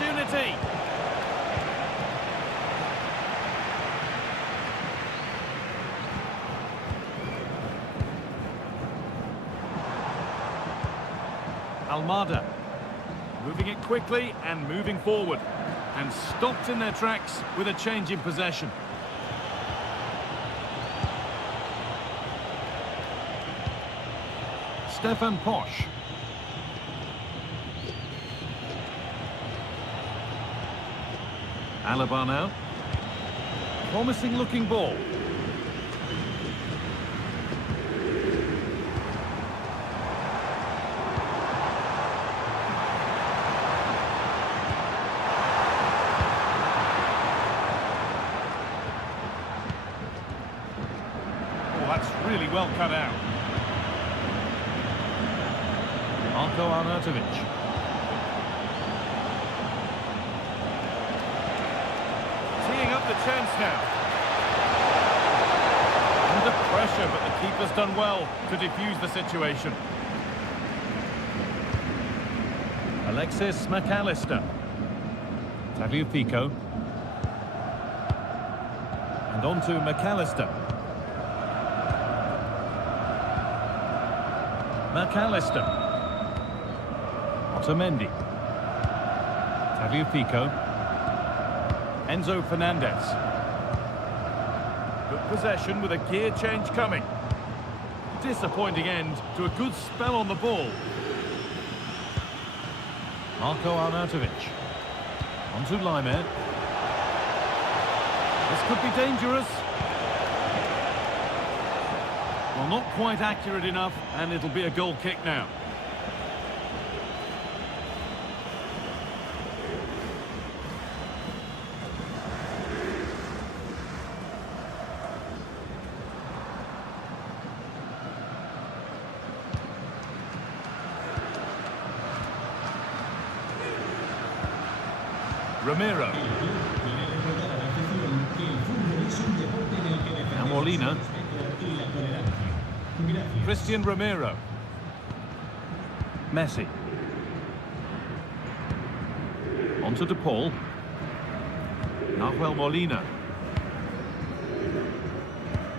opportunity. Almada. Moving it quickly and moving forward. And stopped in their tracks with a change in possession. Stefan Posch. Alaba now. Promising looking ball. Oh, that's really well cut out. Marko Arnautovic. Teeing up the chance now. Under pressure, but the keeper's done well to defuse the situation. Alexis McAllister. Tagliafico. And on to McAllister. McAllister. Otamendi. Tagliafico. Enzo Fernandez. Good possession with a gear change coming. Disappointing end to a good spell on the ball. Marko Arnautovic. On to Laimer. This could be dangerous. Well, not quite accurate enough, and it'll be a goal kick now. Romero. Now Molina. Christian Romero. Messi. On to De Paul. Nahuel Molina.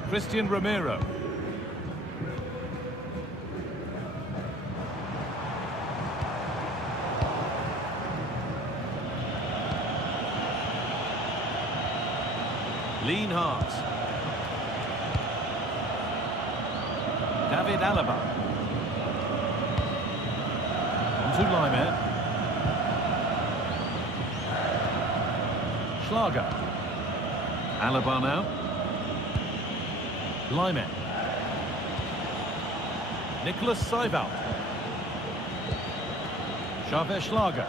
Christian Romero. Lienhart. David Alaba. On to Laimer. Schlager. Alaba now. Laimer. Nicholas Seibald. Xavier Schlager.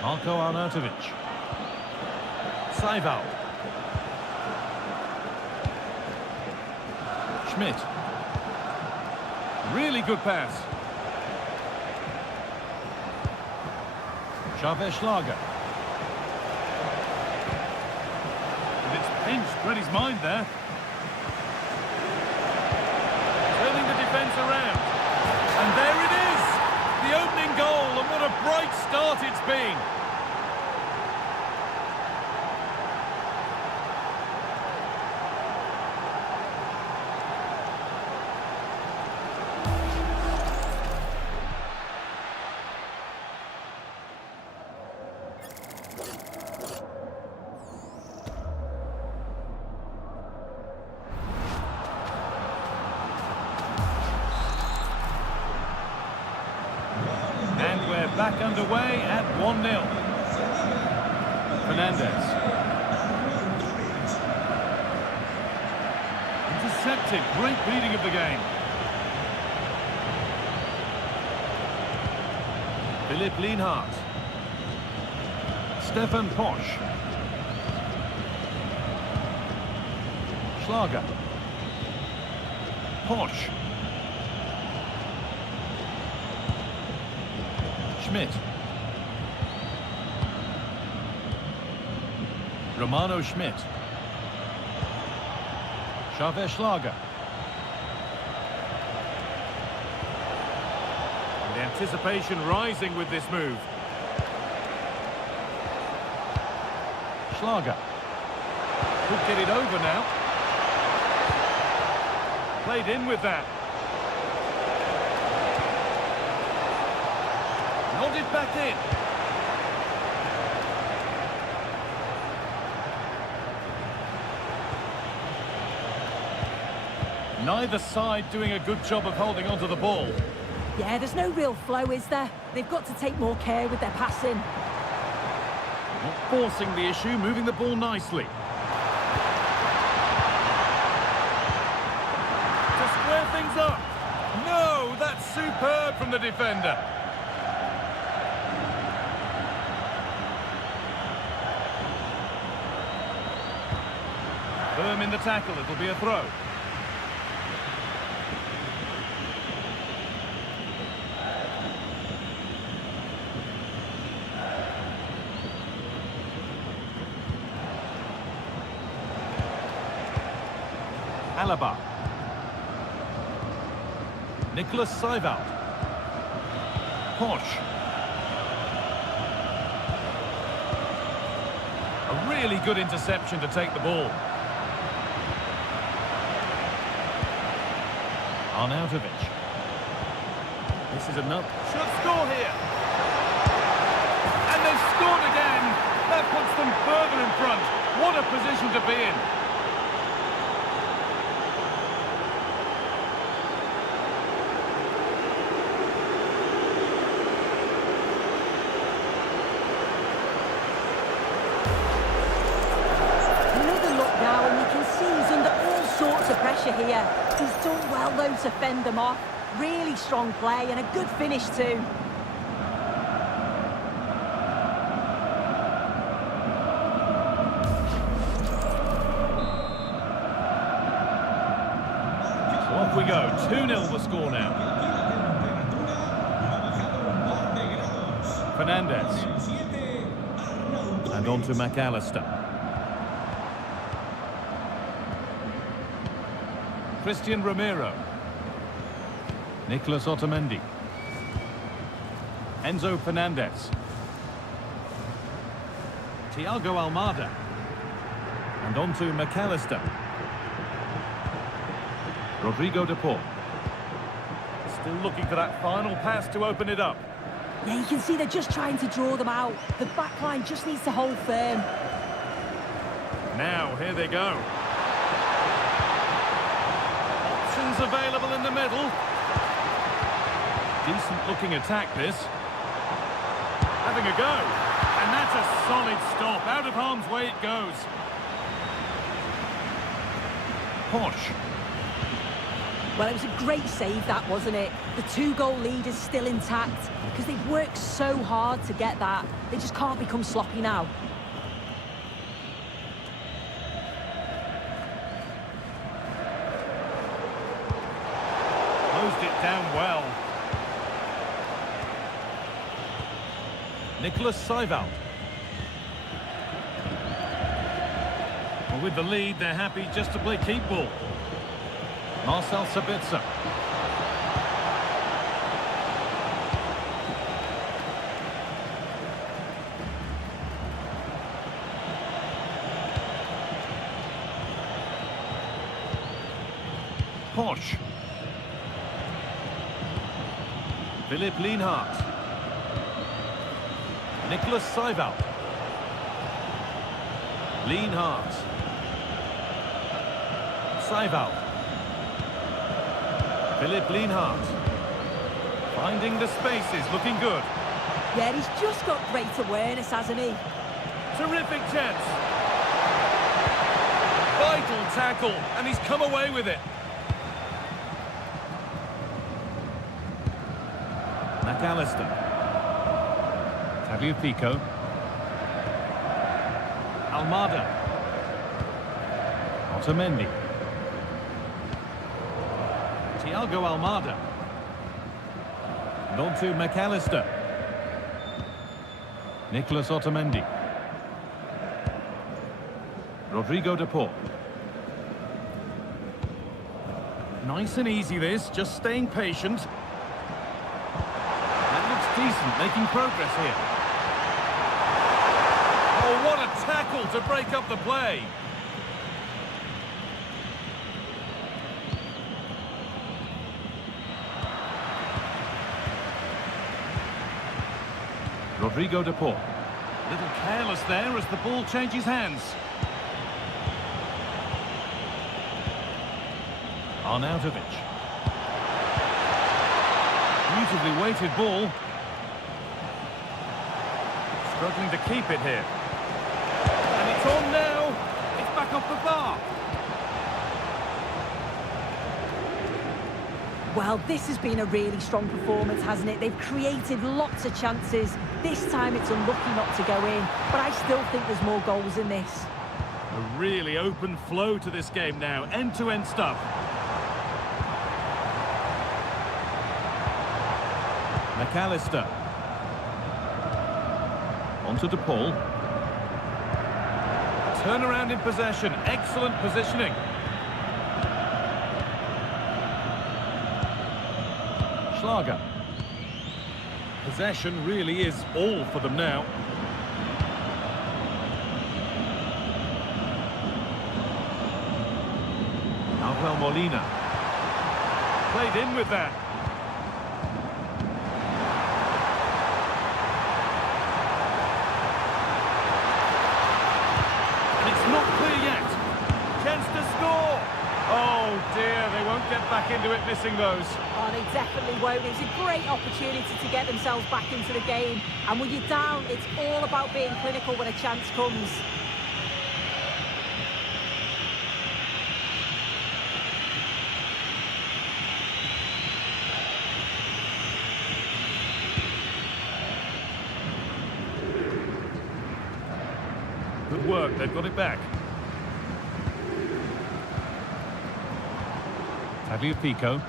Marko Arnautovic. Seibald. Schmidt. Really good pass. Xavier Schlager. And it's pinched, read his mind there. Turning the defence around. And there it is! The opening goal, and what a bright start it's been. And we're back underway at 1-0. Fernandez. Intercepted. Great reading of the game. Philipp Lienhart. Stefan Posch. Schlager. Posch. Schmidt. Romano Schmidt. Xavier Schlager. And Anticipation rising with this move. Schlager. Could get it over now. Played in with that. Nodded back in. Neither side doing a good job of holding onto the ball. Yeah, there's no real flow, is there? They've got to take more care with their passing. Not forcing the issue, moving the ball nicely. To square things up. No, that's superb from the defender. Firm in the tackle, it'll be a throw. Alaba. Nicholas Seiwald. Posch. A really good interception to take the ball. Arnautovic. This is enough. Should score here. And they've scored again. That puts them further in front. What a position to be in. Here. He's done well though to fend them off. Really strong play and a good finish too. So off we go. 2-0 the score now. Fernandez. And on to McAllister. Christian Romero. Nicolas Otamendi. Enzo Fernandez. Thiago Almada. And on to McAllister. Rodrigo de Paul. Still looking for that final pass to open it up. Yeah, you can see they're just trying to draw them out. The back line just needs to hold firm. Now, here they go. Available in the middle. Decent looking attack this. Having a go. And that's a solid stop. Out of harm's way it goes. Posch. Well, it was a great save that, wasn't it? The 2-goal lead is still intact because they've worked so hard to get that. They just can't become sloppy now. Closed it down well. Nicholas Seiwald. Well, with the lead, they're happy just to play keep ball. Marcel Sabitzer. Posch. Philipp Lienhardt. Nicholas Seiwald. Lienhardt. Seiwald. Philipp Lienhardt. Finding the spaces, looking good. Yeah, he's just got great awareness, hasn't he? Terrific chance. Vital tackle, and he's come away with it. McAllister. Tagliafico. Almada. Otamendi. Thiago Almada. And on to McAllister. Nicolas Otamendi. Rodrigo de Paul. Nice and easy this, just staying patient. decent, making progress here. Oh, what a tackle to break up the play. Rodrigo de Paul. Little careless there as the ball changes hands. Arnautovic. Beautifully weighted ball. Struggling to keep it here. And it's on now. It's back off the bar. Well, this has been a really strong performance, hasn't it? They've created lots of chances. This time it's unlucky not to go in, but I still think there's more goals in this. A really open flow to this game now. End-to-end stuff. McAllister. On to De Paul. Turnaround in possession. Excellent positioning. Schlager. Possession really is all for them now. Alvaro Molina. Played in with that. And it's not clear yet. Chance to score. Oh dear, they won't get back into it missing those. Oh, they definitely won't. It's a great opportunity to get themselves back into the game. And when you're down, it's all about being clinical when a chance comes. Good work, they've got it back. Tagliafico.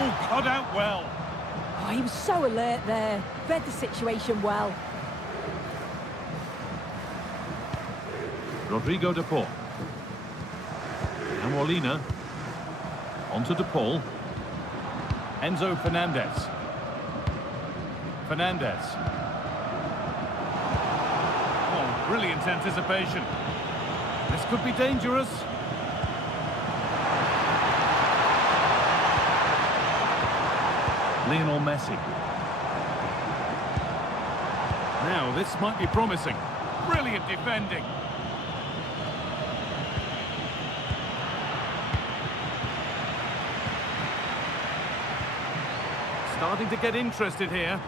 Oh, cut out well. Oh, he was so alert there. Read the situation well. Rodrigo de Paul. And Molina. On to De Paul. Enzo Fernandez. Fernandez. Oh, brilliant anticipation. This could be dangerous. Lionel Messi. Now, this might be promising. Brilliant defending. Starting to get interested here.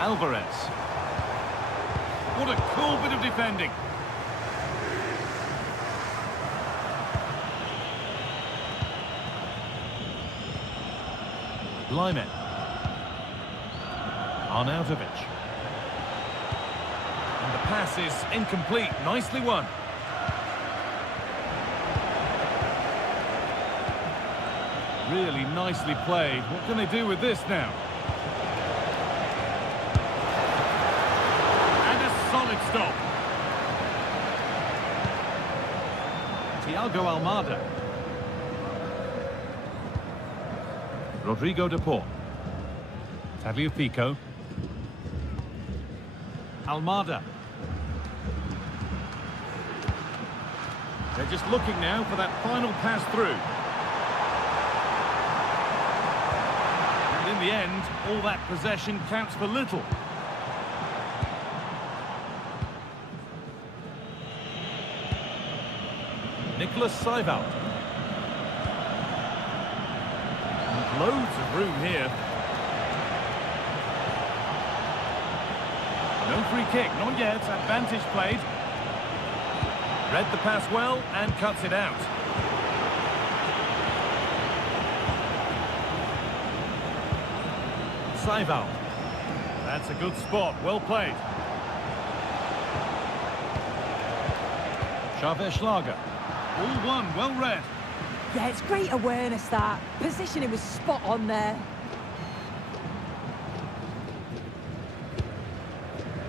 Alvarez. What a cool bit of defending. Lyman. Arnautovic. And the pass is incomplete. Nicely won. Really nicely played. What can they do with this now? And a solid stop. Thiago Almada. Rodrigo de Paul. Tagliafico. Almada. They're just looking now for that final pass through. And in the end, all that possession counts for little. Nicholas Seibold. Loads of room here. No free kick, not yet. Advantage played. Read the pass well and cuts it out. Seibold. That's a good spot. Well played. Xavier Schlager. All one, well read. Yeah, it's great awareness, that. Positioning was spot on there.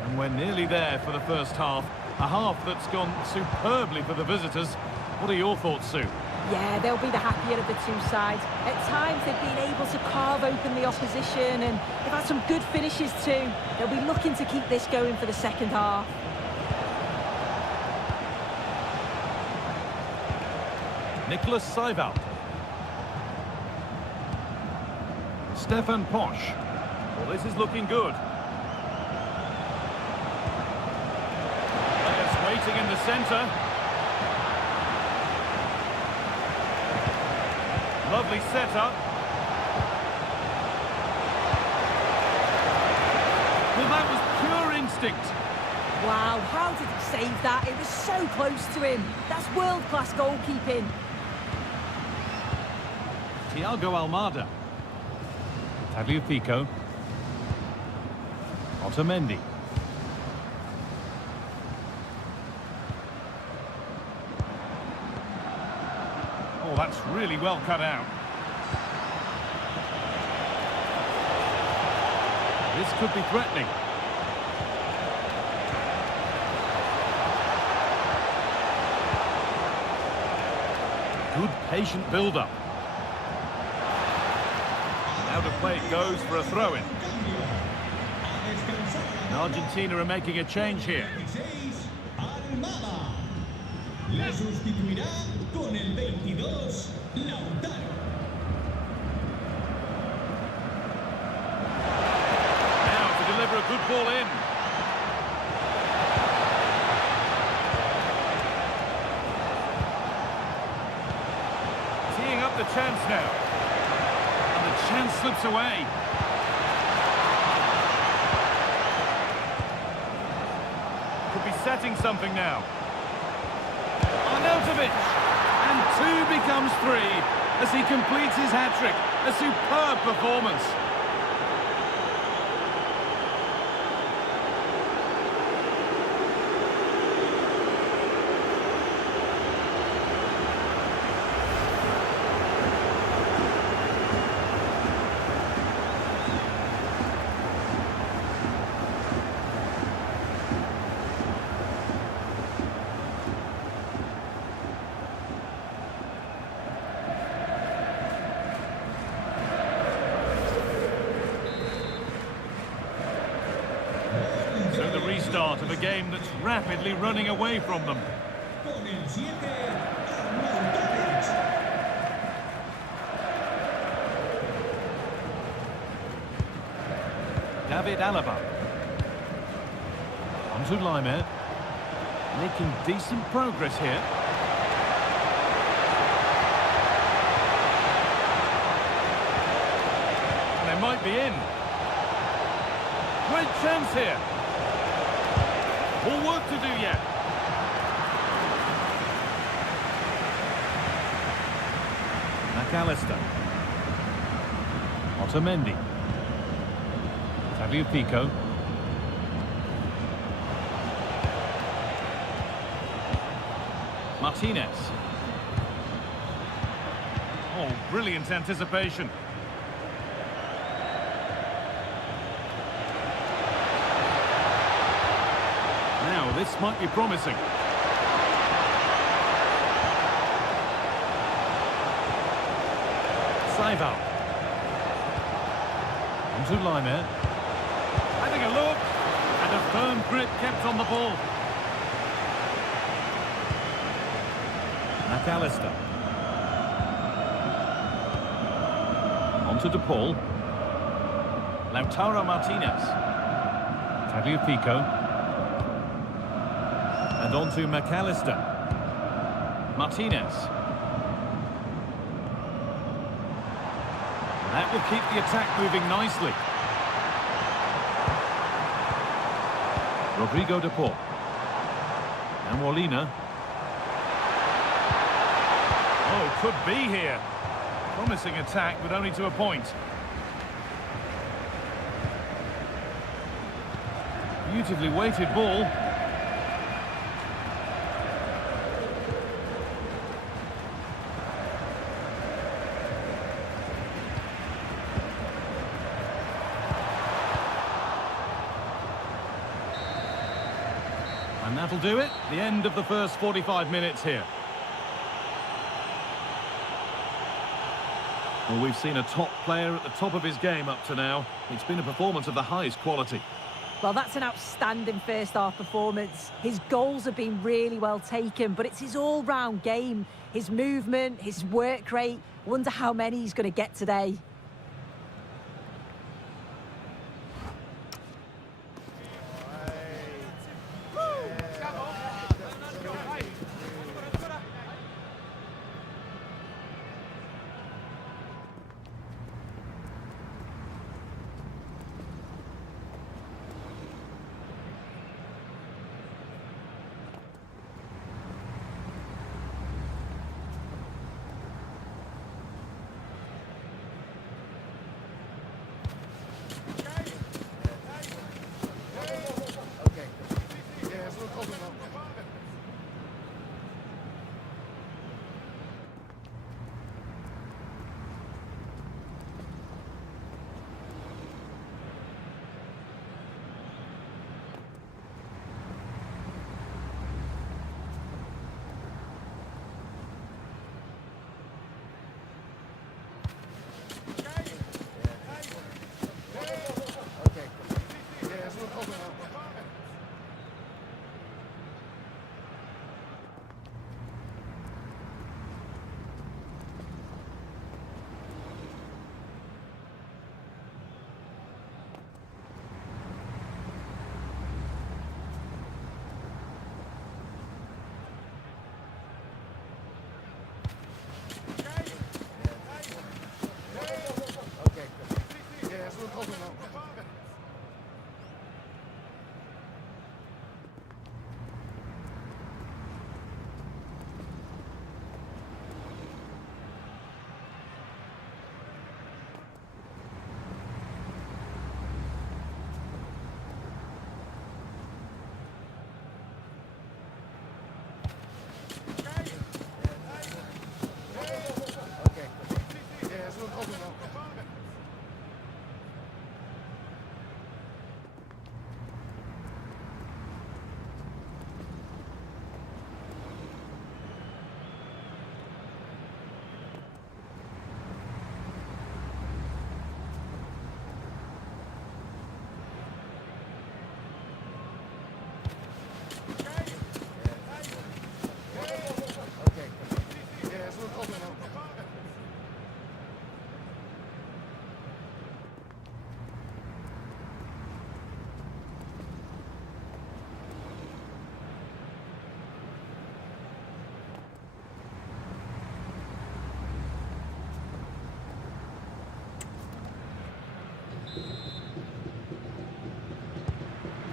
And we're nearly there for the first half. A half that's gone superbly for the visitors. What are your thoughts, Sue? Yeah, they'll be the happier of the two sides. At times, they've been able to carve open the opposition, and they've had some good finishes too. They'll be looking to keep this going for the second half. Nicholas Seival. Stefan Posch. Well, this is looking good. Players waiting in the centre. Lovely setup. Well, that was pure instinct. Wow, how did he save that? It was so close to him. That's world-class goalkeeping. Thiago Almada. Tagliafico. Otamendi. Oh, that's really well cut out. This could be threatening. Good patient build-up. Out of play it goes for a throw-in. Argentina are making a change here. Le sustituirá con el 22, Lautaro. Now to deliver a good ball in. Teeing up the chance now. And the chance slips away. Could be setting something now. Arnautovic, and 2 becomes 3 as he completes his hat-trick. A superb performance. Start of a game that's rapidly running away from them. Con el 7, Arnautovic. David Alaba. On to Laimer. Making decent progress here. And they might be in. Great chance here. More work to do yet. McAllister. Otamendi. Tagliafico. Martinez. Oh, brilliant anticipation. Now, this might be promising. Seival. On to Laimer. Having a look. And a firm grip kept on the ball. McAllister. On to DePaul. Lautaro Martinez. Tagliafico. And on to McAllister. Martinez. That will keep the attack moving nicely. Rodrigo de Paul. And Molina. Oh, could be here. Promising attack, but only to a point. Beautifully weighted ball. And that'll do it. The end of the first 45 minutes here. Well, we've seen a top player at the top of his game up to now. It's been a performance of the highest quality. Well, that's an outstanding first-half performance. His goals have been really well taken, but it's his all-round game. His movement, his work rate. Wonder how many he's going to get today.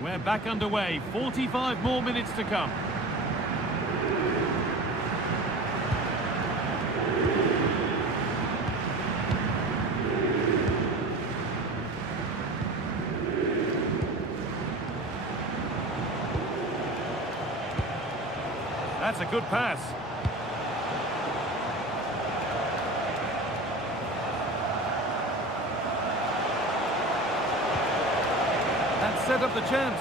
We're back underway. 45 more minutes to come. That's a good pass. That set up the chance.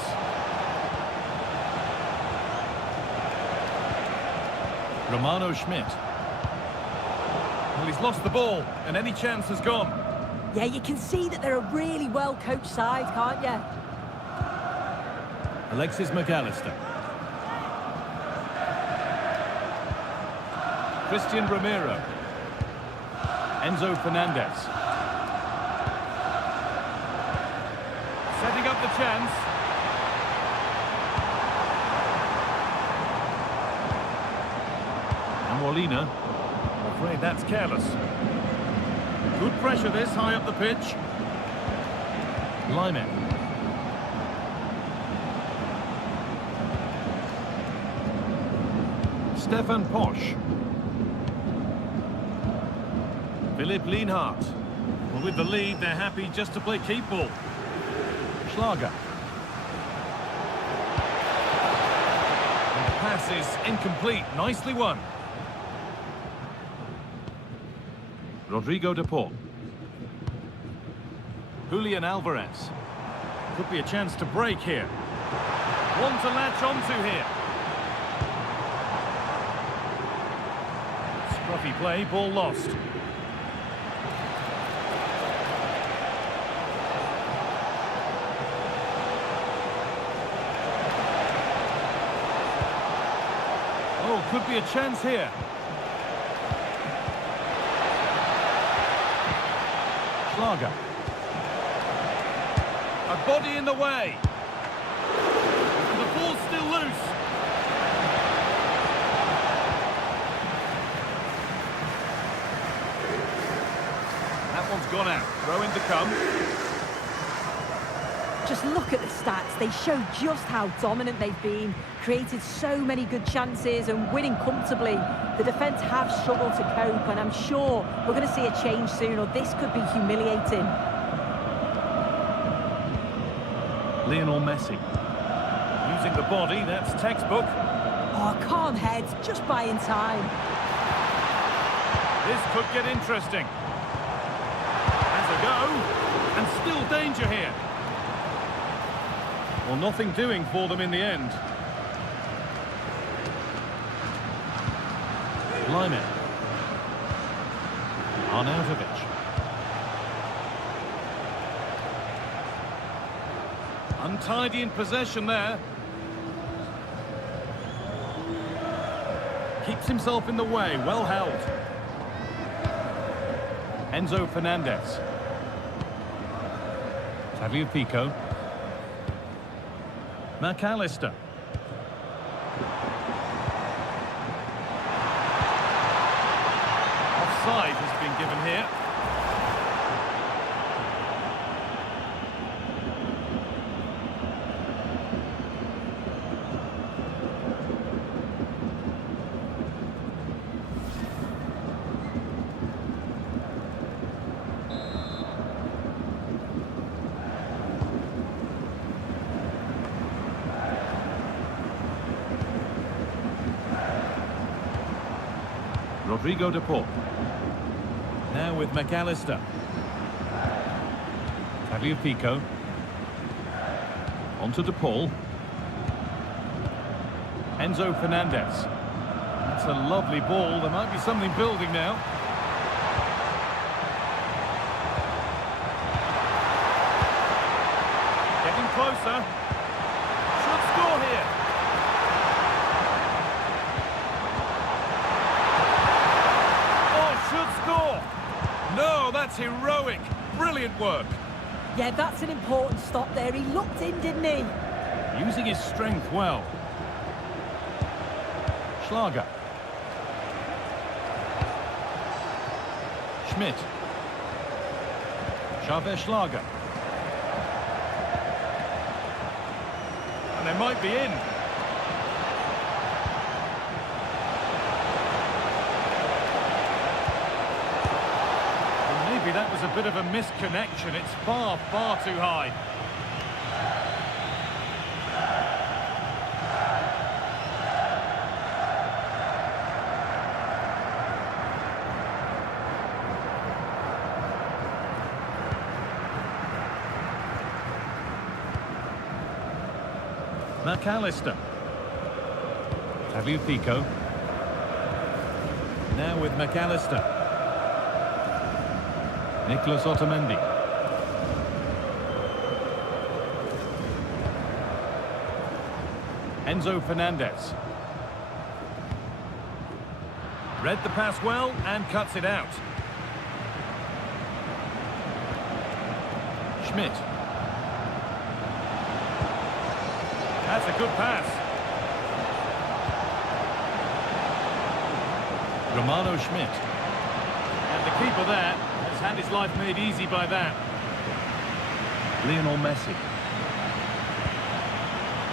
Romano Schmidt. Well, he's lost the ball, and any chance has gone. Yeah, you can see that they're a really well-coached side, can't you? Alexis McAllister. Christian Romero. Enzo Fernandez. Setting up the chance. And Molina. I'm afraid that's careless. Good pressure this, high up the pitch. Lyman. Stefan Posch. Philipp Lienhardt. Well, with the lead, they're happy just to play keep ball. Schlager. And the pass is incomplete. Nicely won. Rodrigo de Paul. Julian Alvarez. Could be a chance to break here. One to latch onto here. Scruffy play, ball lost. could be a chance here. Schlager. A body in the way. The ball's still loose. That one's gone out. Throw in to come. Just look at the stats. They show just how dominant they've been, created so many good chances and winning comfortably. The defence have struggled to cope, and I'm sure we're going to see a change soon, or this could be humiliating. Lionel Messi. Using the body, that's textbook. Oh, calm head, just buying time. This could get interesting. Has a go, and still danger here. Well, nothing doing for them in the end. Lyman. Arnautovic. Untidy in possession there. Keeps himself in the way, well held. Enzo Fernandez. Tagliafico. McAllister. Offside has been given here. Rodrigo de Paul. Now with McAllister. Tagliafico. On to de Paul. Enzo Fernandez. That's a lovely ball. There might be something building now. Getting closer. Should score here. No, that's heroic. Brilliant work. Yeah, that's an important stop there. He looked in, didn't he? Using his strength well. Schlager. Schmidt. Xavier Schlager. And they might be in. Maybe that was a bit of a misconnection. It's far, far too high. McAllister. Tagliafico. Now with McAllister. Nicolas Otamendi. Enzo Fernandez. Read the pass well and cuts it out. Schmidt. That's a good pass. Romano Schmidt. And the keeper there has had his life made easy by that. Lionel Messi.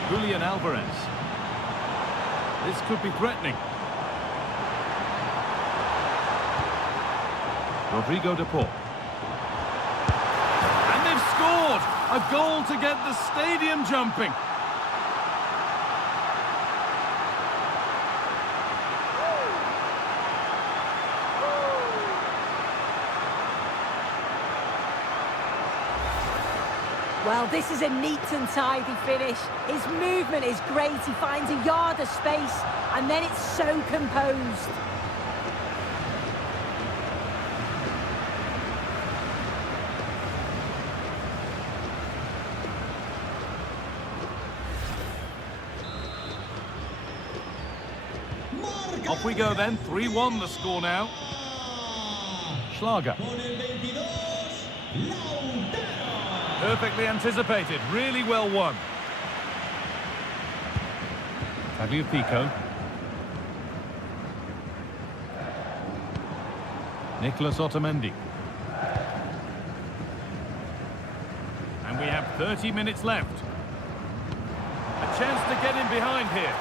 Julian Alvarez. This could be threatening. Rodrigo de Paul. And they've scored! A goal to get the stadium jumping. Well, this is a neat and tidy finish. His movement is great. He finds a yard of space, and then it's so composed. Off we go then, 3-1 the score now. Schlager. Con el 22, Lautaro. Perfectly anticipated, really well won. Tagliafico. Nicolas Otamendi. And we have 30 minutes left. A chance to get in behind here.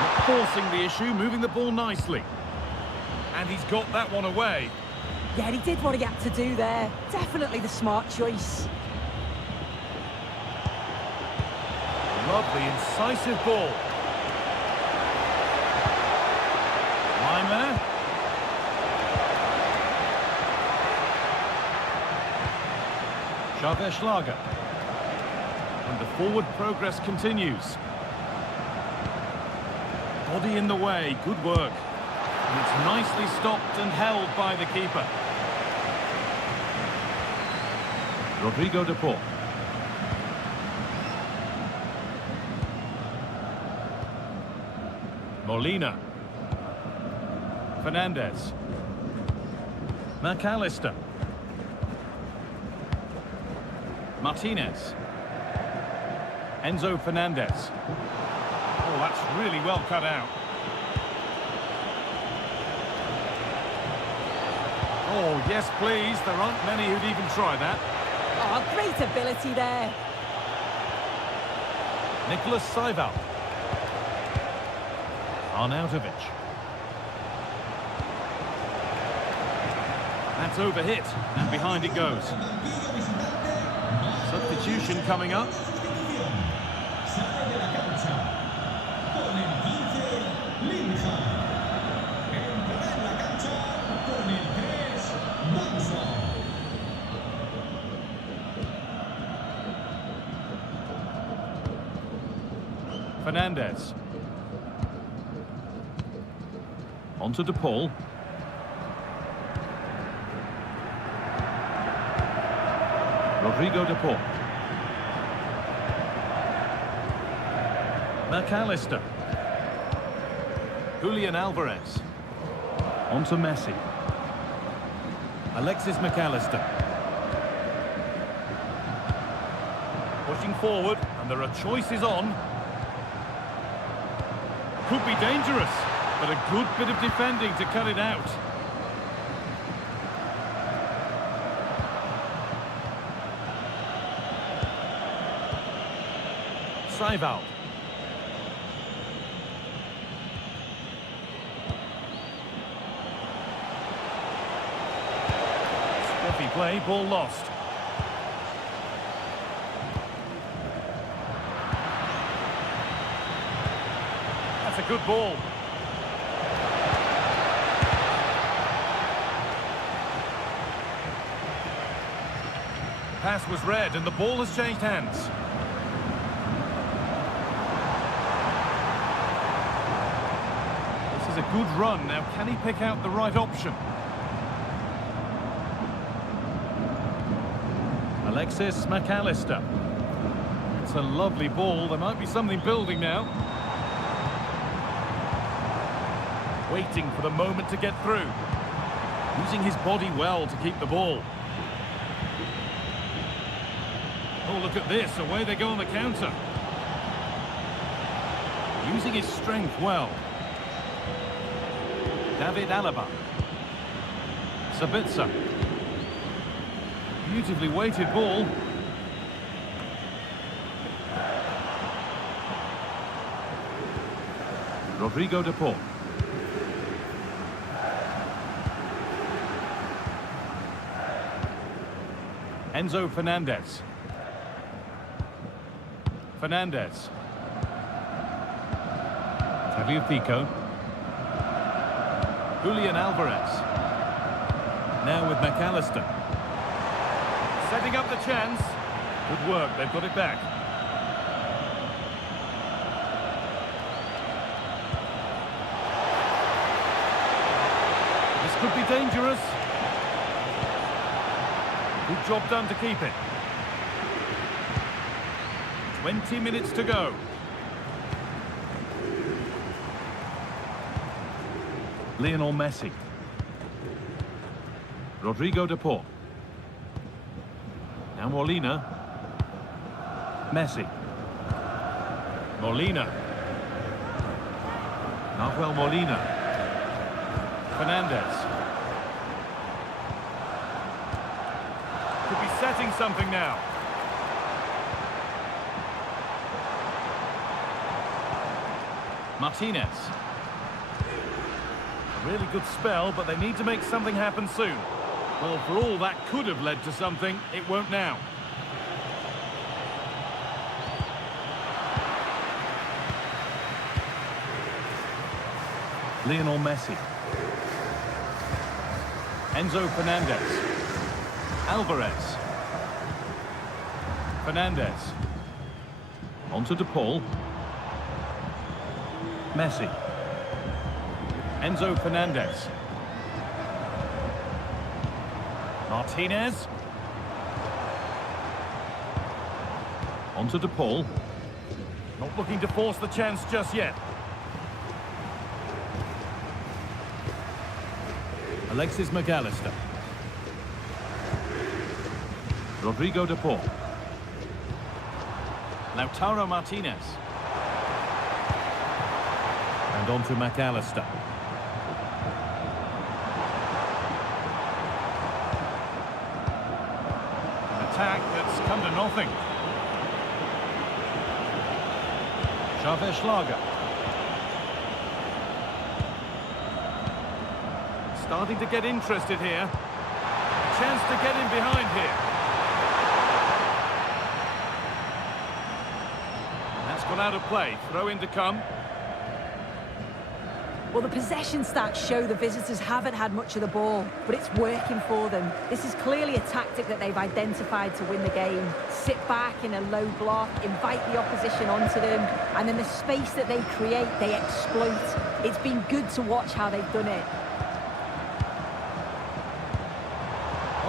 Not forcing the issue, moving the ball nicely. And he's got that one away. Yeah, he did what he had to do there. Definitely the smart choice. Lovely, incisive ball. Lima. Xavier Schlager. And the forward progress continues. Body in the way, good work. And it's nicely stopped and held by the keeper. Rodrigo de Paul. Molina. Fernandez. McAllister. Martinez. Enzo Fernandez. Oh, that's really well cut out. Oh, yes, please. There aren't many who'd even try that. Oh, great ability there. Nicholas Seival. Arnautovic. That's overhit, and behind it goes. Substitution coming up. Sale de la cancha con el 15, Linja. Entrará en la cancha con el 3, Manso. Fernandez. On to De Paul. Rodrigo de Paul. McAllister. Julian Alvarez. On to Messi. Alexis McAllister. Pushing forward, and there are choices on. Could be dangerous, but a good bit of defending to cut it out. Seival. Scruffy play, ball lost. That's a good ball. Pass was read and the ball has changed hands. This is a good run. Now, can he pick out the right option? Alexis McAllister. It's a lovely ball. There might be something building now. Waiting for the moment to get through. Using his body well to keep the ball. Oh, look at this. Away they go on the counter. Using his strength well. David Alaba. Sabitzer. Beautifully weighted ball. Rodrigo de Paul. Enzo Fernandez. Fernandez. Tagliafico. Julian Alvarez. Now with McAllister. Setting up the chance. Good work, they've got it back. This could be dangerous. Good job done to keep it. 20 minutes to go. Lionel Messi. Rodrigo de Paul. Now Molina. Messi. Molina. Nahuel Molina. Fernandez. Could be setting something now. Martinez. A really good spell, but they need to make something happen soon. Well, for all that could have led to something, it won't now. Lionel Messi. Enzo Fernandez. Alvarez. Fernandez. On to De Paul. Messi. Enzo Fernandez. Martinez. On to De Paul. Not looking to force the chance just yet. Alexis McAllister. Rodrigo de Paul. Lautaro Martinez. And on to McAllister. An attack that's come to nothing. Xavier Schlager. Starting to get interested here. Chance to get in behind here. That's gone out of play. Throw in to come. Well, the possession stats show the visitors haven't had much of the ball, but it's working for them. This is clearly a tactic that they've identified to win the game. Sit back in a low block, invite the opposition onto them, and then the space that they create, they exploit. It's been good to watch how they've done it.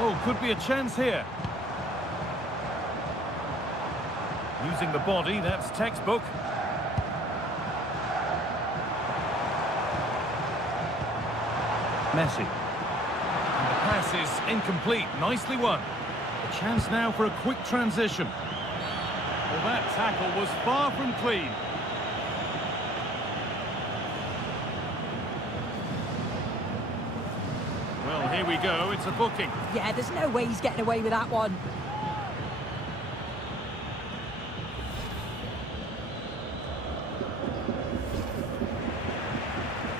Oh, could be a chance here. Using the body, that's textbook. Messi. And the pass is incomplete. Nicely won. A chance now for a quick transition. Well, that tackle was far from clean. Well, here we go. It's a booking. Yeah, there's no way he's getting away with that one.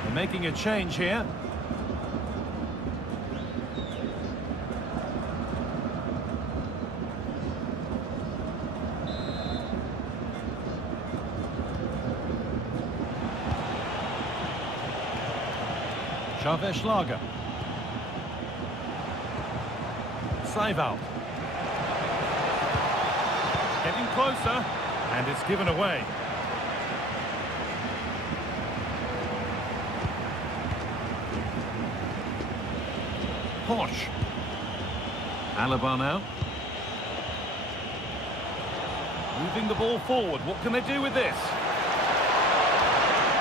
They're making a change here. Xavier Schlager. Seival. Getting closer, and it's given away. Posh. Alaba now. Moving the ball forward. What can they do with this?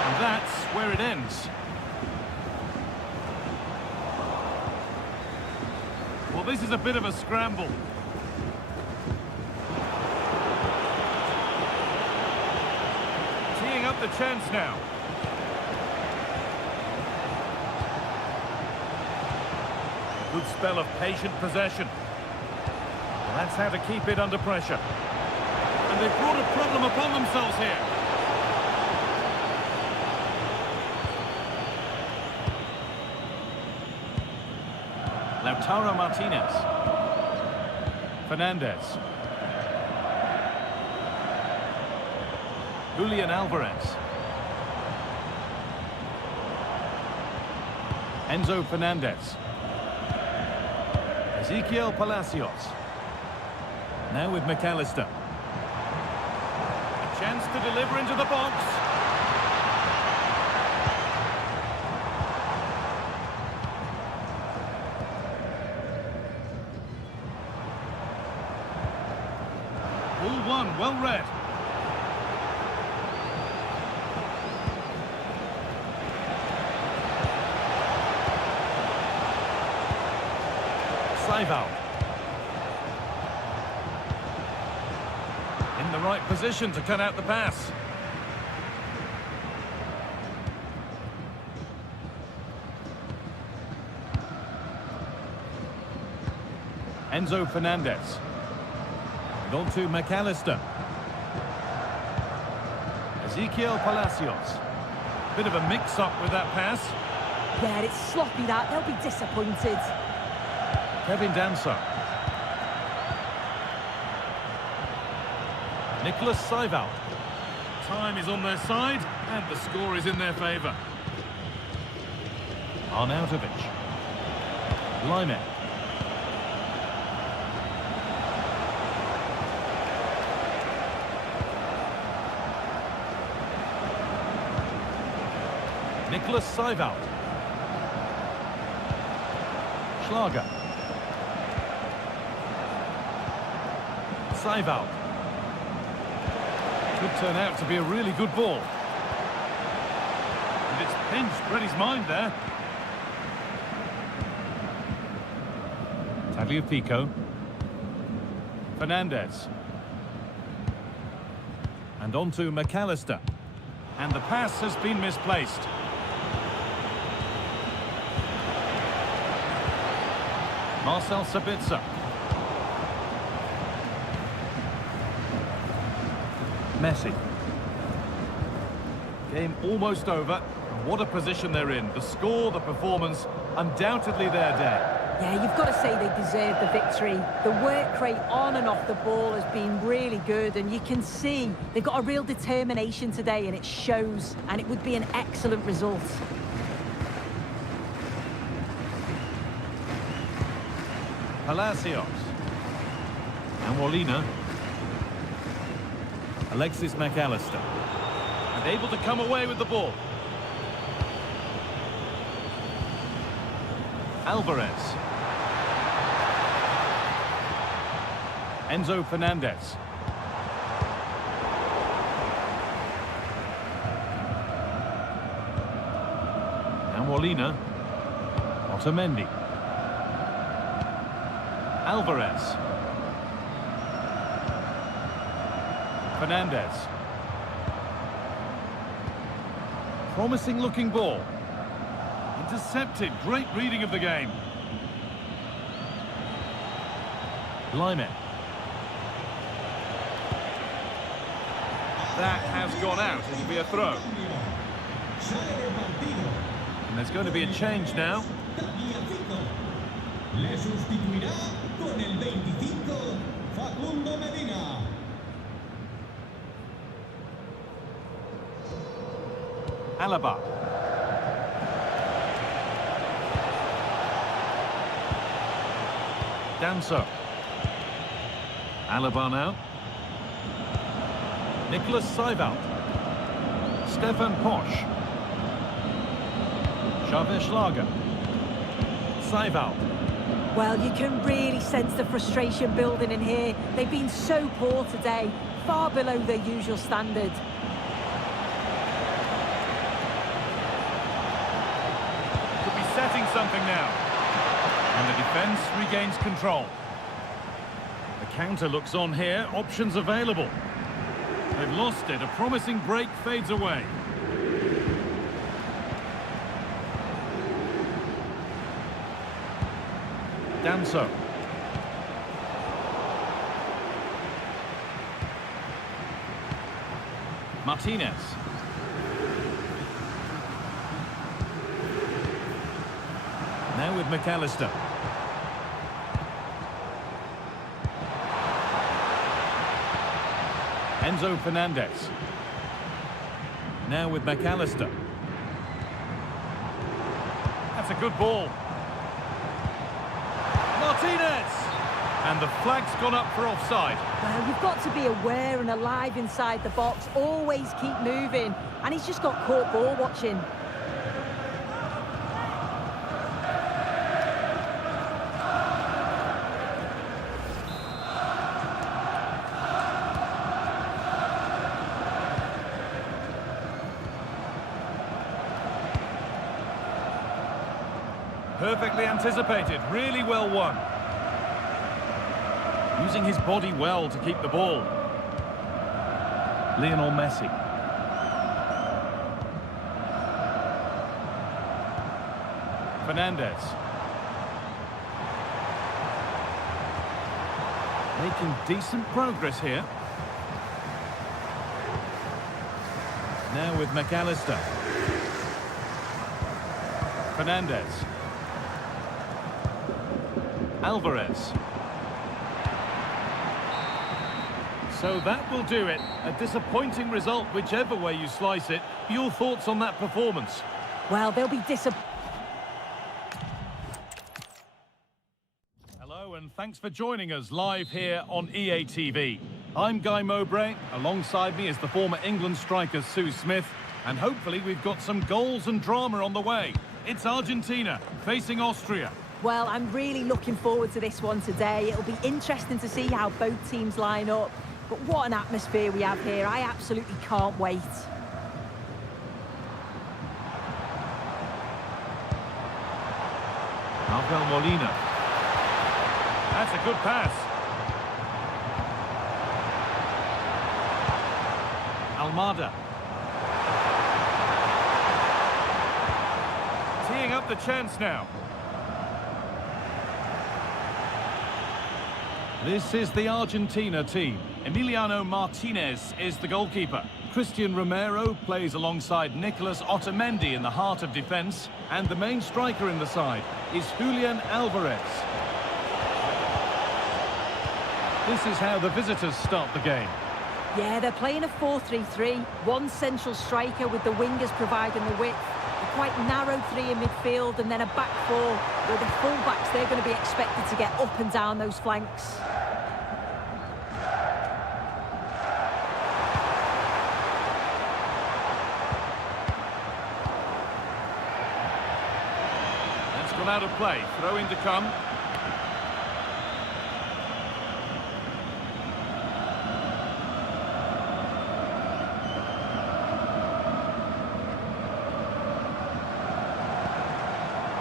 And that's where it ends. Well, this is a bit of a scramble. Teeing up the chance now. Good spell of patient possession. Well, that's how to keep it under pressure. And they've brought a problem upon themselves here. Lautaro Martinez. Fernandez. Julian Alvarez. Enzo Fernandez. Ezequiel Palacios. Now with McAllister. A chance to deliver into the box. Ball one, well read. Saival. In the right position to cut out the pass. Enzo Fernandez. And on to McAllister. Ezequiel Palacios. Bit of a mix-up with that pass. Yeah, it's sloppy that. They'll be disappointed. Kevin Danso. Nicholas Saival. Time is on their side, and the score is in their favour. Arnautovic. Lime. Nicholas Saival. Schlager. Saival. Could turn out to be a really good ball. And it's pinched Reddy's mind there. Tagliafico. Fernandez. And on to McAllister. And the pass has been misplaced. Marcel Sabitzer. Messi. Game almost over. What a position they're in. The score, the performance, undoubtedly their day. Yeah, you've got to say they deserve the victory. The work rate on and off the ball has been really good, and you can see they've got a real determination today, and it shows, and it would be an excellent result. Palacios. And Molina. Alexis McAllister. And able to come away with the ball. Alvarez. Enzo Fernandez. And Molina. Otamendi. Alvarez. Fernandez. Promising looking ball. Intercepted. Great reading of the game. Lime. That has gone out. It'll be a throw. And there's going to be a change now. Le sustituirá con el 25, Facundo Medina. Alaba. Danso. Alaba now. Nicholas Saival. Stefan Posch. Xavier Schlager. Saival. Well, you can really sense the frustration building in here. They've been so poor today, far below their usual standard. Could be setting something now. And the defence regains control. The counter looks on here, options available. They've lost it, a promising break fades away. Danso. Martinez. Now with McAllister. Enzo Fernandez. Now with McAllister. That's a good ball. Martinez! And the flag's gone up for offside. Well, you've got to be aware and alive inside the box. Always keep moving. And he's just got caught ball watching. Perfectly anticipated, really well won. Using his body well to keep the ball. Lionel Messi. Fernandez. Making decent progress here. Now with McAllister. Fernandez. Alvarez. So that will do it. A disappointing result, whichever way you slice it. Your thoughts on that performance? Well, they'll be disappointed. Hello and thanks for joining us live here on EA TV. I'm Guy Mowbray. Alongside me is the former England striker Sue Smith. And hopefully we've got some goals and drama on the way. It's Argentina facing Austria. Well, I'm really looking forward to this one today. It'll be interesting to see how both teams line up. But what an atmosphere we have here. I absolutely can't wait. Rafael Molina. That's a good pass. Almada. Teeing up the chance now. This is the Argentina team. Emiliano Martinez is the goalkeeper. Christian Romero plays alongside Nicolas Otamendi in the heart of defence. And the main striker in the side is Julian Alvarez. This is how the visitors start the game. Yeah, they're playing a 4-3-3. One central striker with the wingers providing the width. A quite narrow three in midfield and then a back four where the full-backs, they're going to be expected to get up and down those flanks. That's gone out of play. Throw in to come.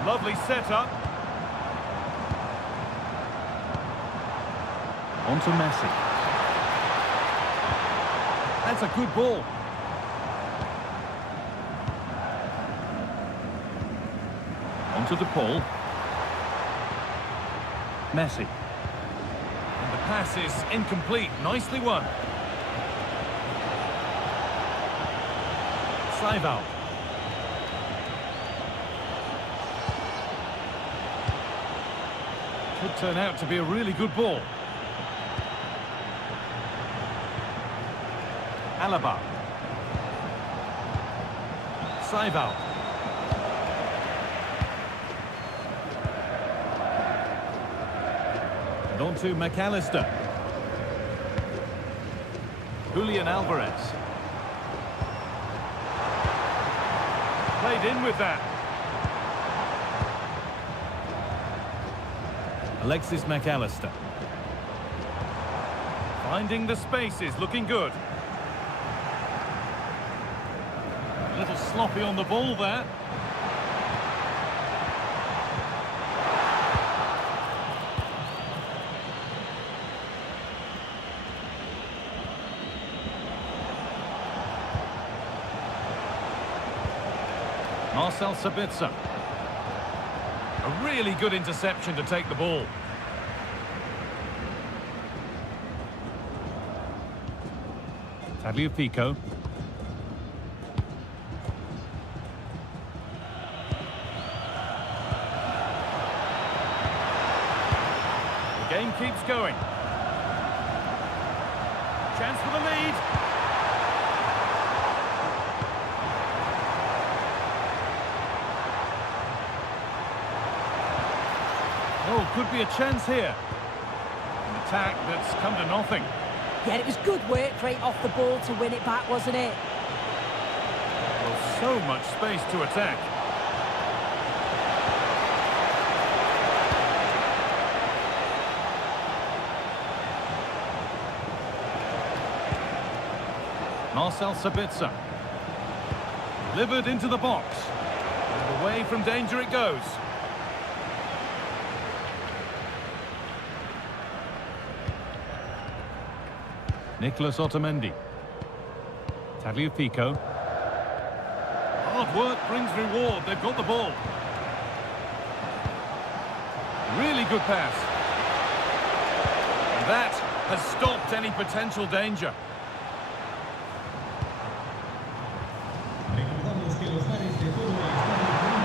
Lovely setup. On to Messi. That's a good ball. On to DePaul. Messi. And the pass is incomplete. Nicely won. Saival. Could turn out to be a really good ball. Alaba. Saival. And on to McAllister. Julian Alvarez. Played in with that. Alexis McAllister. Finding the spaces, looking good. A little sloppy on the ball there. Marcel Sabitzer. A really good interception to take the ball. Tagliafico. The game keeps going. Chance for the lead. Oh, could be a chance here. An attack that's come to nothing. Yeah, it was good work right off the ball to win it back, wasn't it? Well, so much space to attack. Marcel Sabitzer. Delivered into the box. And away from danger it goes. Nicholas Otamendi. Tagliafico. Hard work brings reward. They've got the ball. Really good pass. And that has stopped any potential danger. Recordamos que los bares de todo el estadio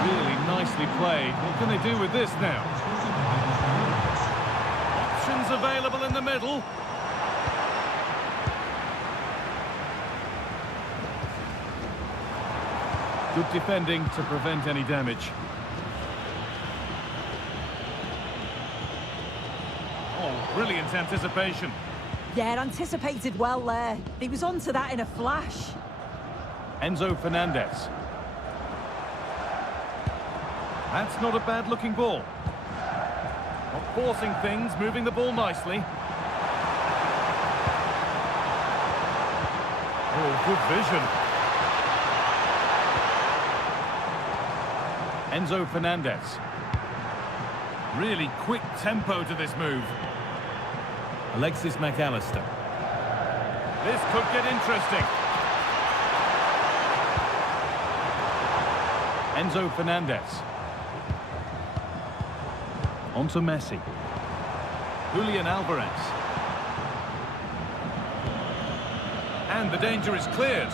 Really nicely played. What can they do with this now? Options available in the middle. Good defending to prevent any damage. Oh, brilliant anticipation. Yeah, anticipated well there. He was onto that in a flash. Enzo Fernandez. That's not a bad-looking ball. Not forcing things, moving the ball nicely. Oh, good vision. Enzo Fernandez. Really quick tempo to this move. Alexis McAllister. This could get interesting. Enzo Fernandez. On to Messi. Julian Alvarez. And the danger is cleared.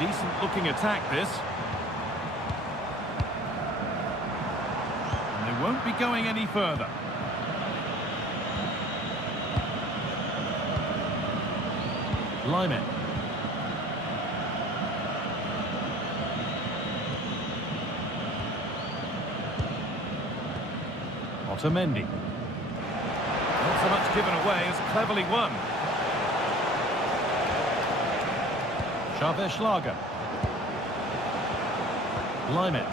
Decent looking attack, this. And they won't be going any further. Lyman. Otamendi. Not so much given away as cleverly won. Schlager. Lyman.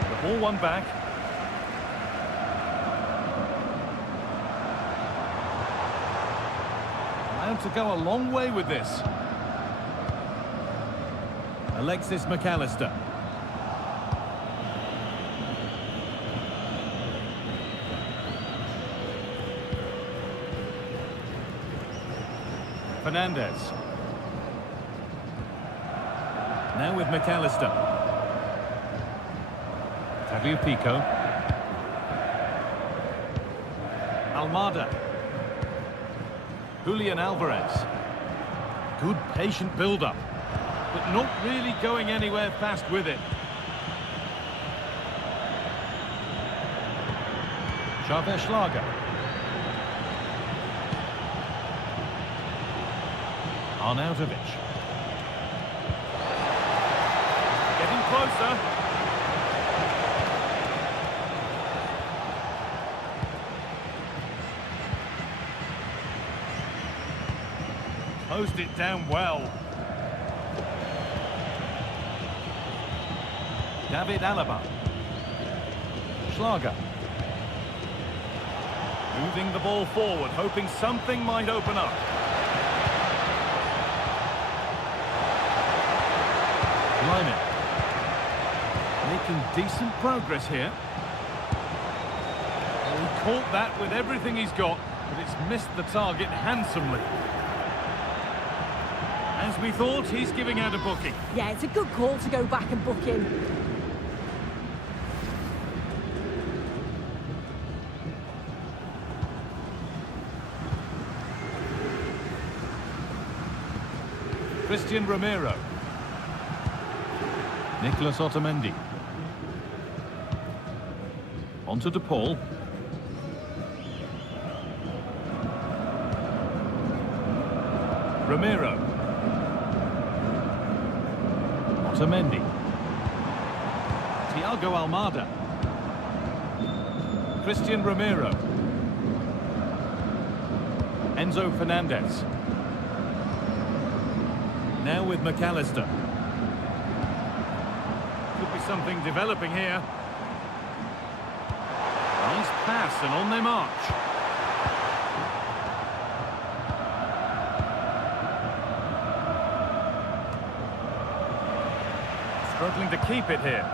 The ball won back. Allowed to go a long way with this. Alexis McAllister. Fernandez. Now with McAllister. Tagliafico. Almada. Julian Alvarez. Good patient build-up, but not really going anywhere fast with it. Schlager. Arnautovic. Getting closer. Closed it down well. David Alaba. Schlager. Moving the ball forward, hoping something might open up. Lyman. Making decent progress here. Well, he caught that with everything he's got, but it's missed the target handsomely. As we thought, he's giving out a booking. Yeah, it's a good call to go back and book him. Christian Romero. Nicholas Otamendi. On to De Paul. Romero. Otamendi. Thiago Almada. Christian Romero. Enzo Fernandez. Now with McAllister. Could be something developing here. Nice pass and on they march. Struggling to keep it here.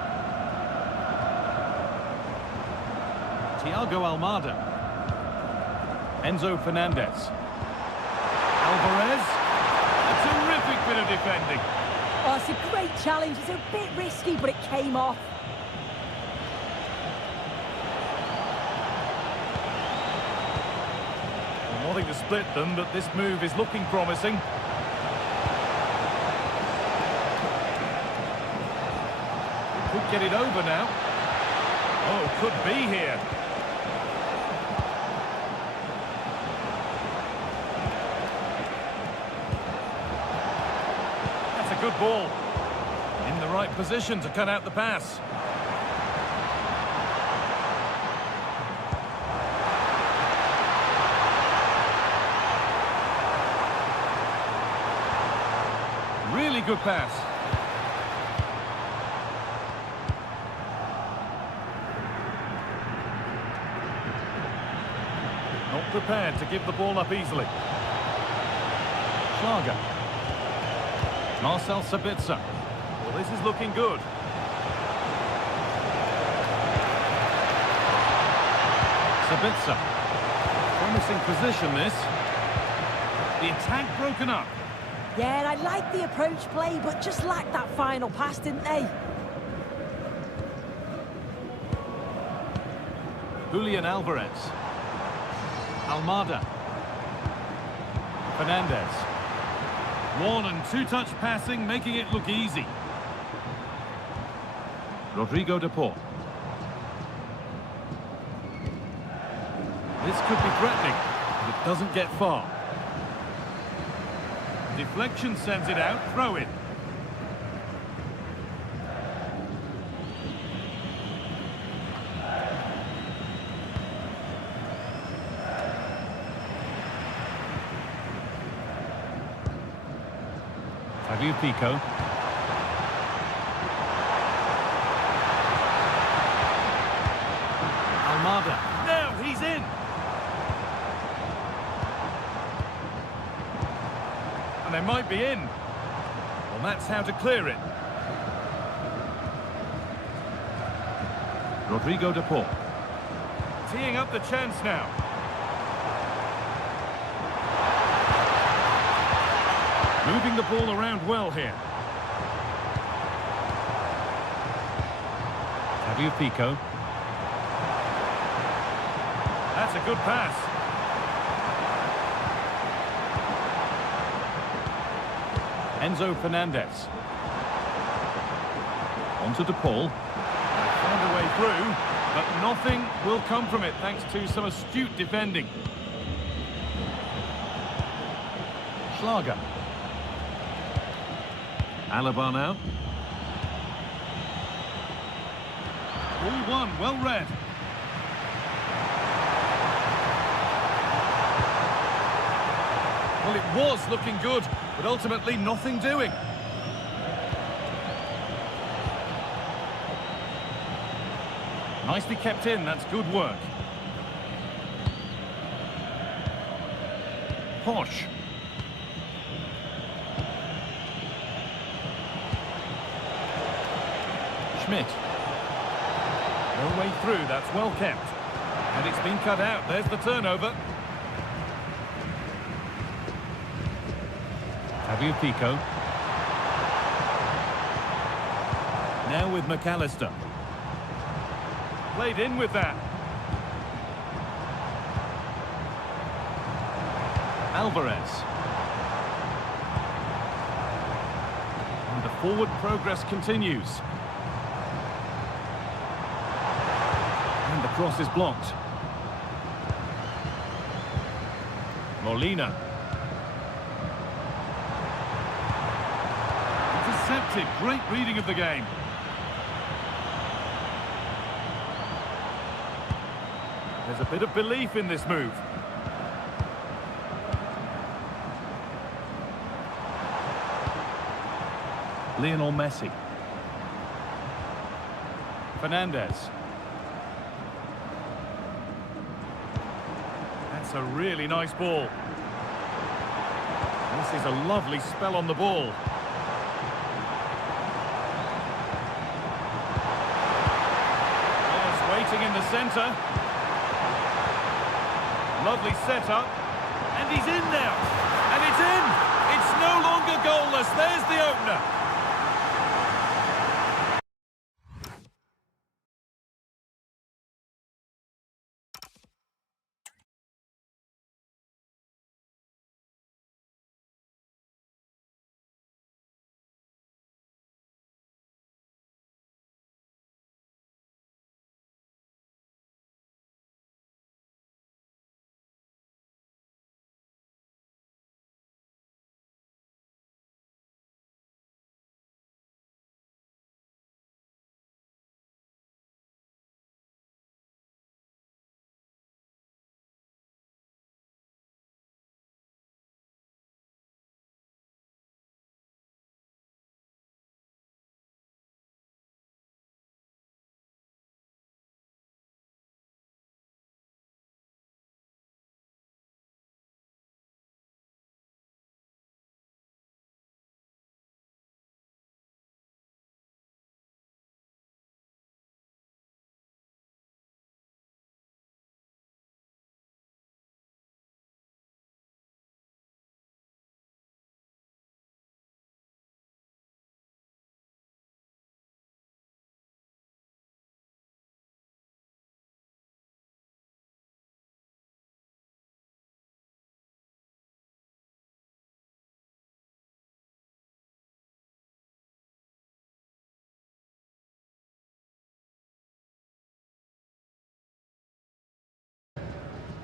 Thiago Almada. Enzo Fernandez. Alvarez. A terrific bit of defending. Oh, it's a great challenge. It's a bit risky, but it came off. Wanting to split them, but this move is looking promising. Could get it over now. Oh, could be here. That's a good ball. In the right position to cut out the pass. Really good pass. Not prepared to give the ball up easily. Schlager. Marcel Sabitzer. Well, this is looking good. Sabitzer. Promising position, this. The attack broken up. Yeah, I like the approach play, but just lacked that final pass, didn't they? Julian Alvarez. Almada. Fernandez. One and two touch passing, making it look easy. Rodrigo de Paul. This could be threatening, but it doesn't get far. Deflection sends it out, throw in. Fabio Pico. Almada. Now he's in. And they might be in. Well, that's how to clear it. Rodrigo de Paul. Teeing up the chance now. Moving the ball around well here. Fabio Pico. That's a good pass. Enzo Fernandez. On to De Paul. Found a way through, but nothing will come from it thanks to some astute defending. Schlager. Alaba now. All one, well read. Well, it was looking good, but ultimately nothing doing. Nicely kept in, that's good work. Posh. Schmidt. No way through, that's well kept. And it's been cut out, there's the turnover. Fabio Pico. Now with McAllister. Played in with that. Alvarez. And the forward progress continues. And the cross is blocked. Molina. Intercepted. Great reading of the game. There's a bit of belief in this move. Lionel Messi. Fernandez. That's a really nice ball. This is a lovely spell on the ball. centre. Lovely setup. And he's in now. And it's in! It's no longer goalless. There's the opener.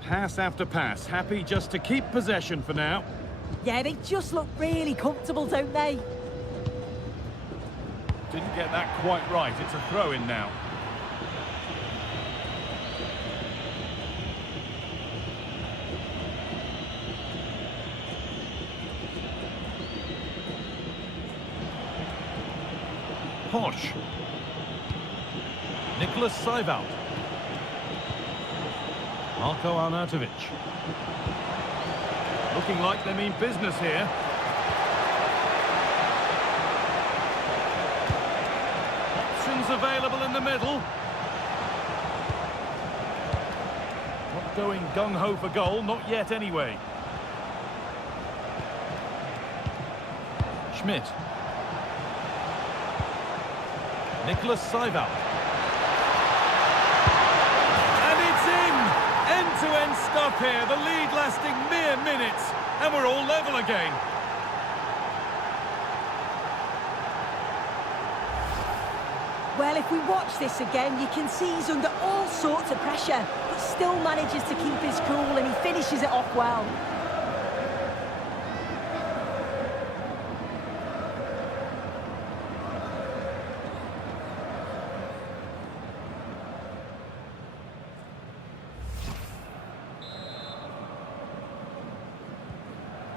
Pass after pass, happy just to keep possession for now. Yeah, they just look really comfortable, don't they? Didn't get that quite right, it's a throw-in now. Posh. Nicholas Seibold. Marko Arnautovic. Looking like they mean business here. Options available in the middle. Not going gung-ho for goal, not yet anyway. Schmidt. Nicholas Seibold. End-to-end stuff here, the lead lasting mere minutes, and we're all level again. Well, if we watch this again, you can see he's under all sorts of pressure, but still manages to keep his cool and he finishes it off well.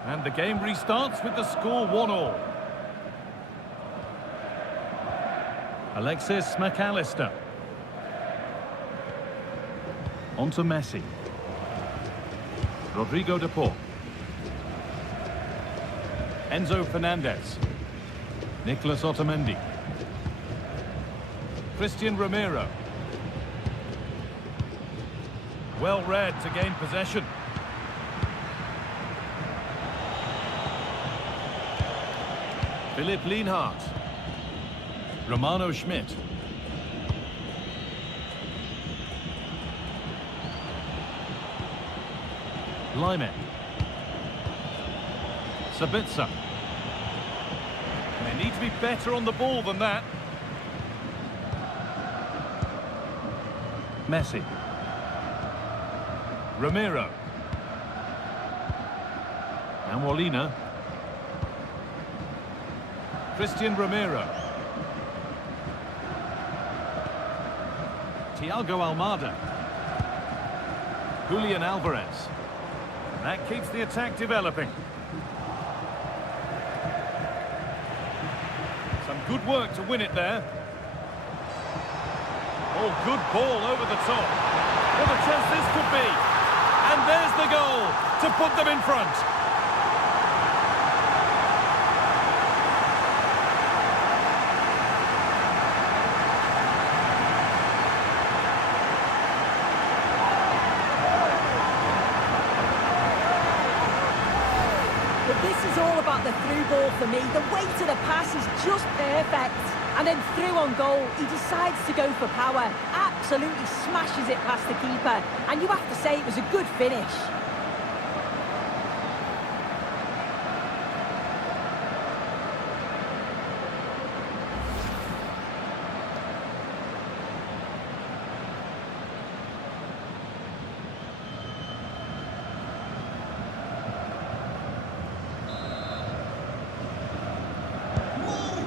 And the game restarts with the score 1-1. Alexis McAllister. On to Messi. Rodrigo de Paul. Enzo Fernandez. Nicolas Otamendi. Christian Romero. Well read to gain possession. Philipp Lienhardt. Romano Schmidt. Lyman. Sabitzer. They need to be better on the ball than that. Messi. Romero. And Molina. Christian Romero. Thiago Almada. Julian Alvarez. That keeps the attack developing. Some good work to win it there. Oh, good ball over the top. What a chance this could be. And there's the goal to put them in front. This is all about the through ball for me. The weight of the pass is just perfect. And then through on goal, he decides to go for power. Absolutely smashes it past the keeper. And you have to say it was a good finish.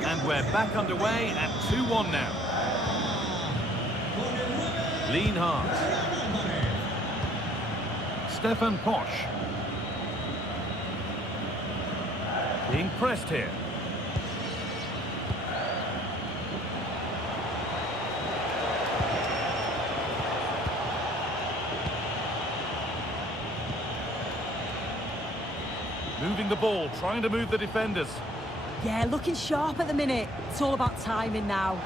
And we're back underway at 2-1 now. Lean hard. Stefan Posch. Being pressed here. Moving the ball, trying to move the defenders. Yeah, looking sharp at the minute. It's all about timing now.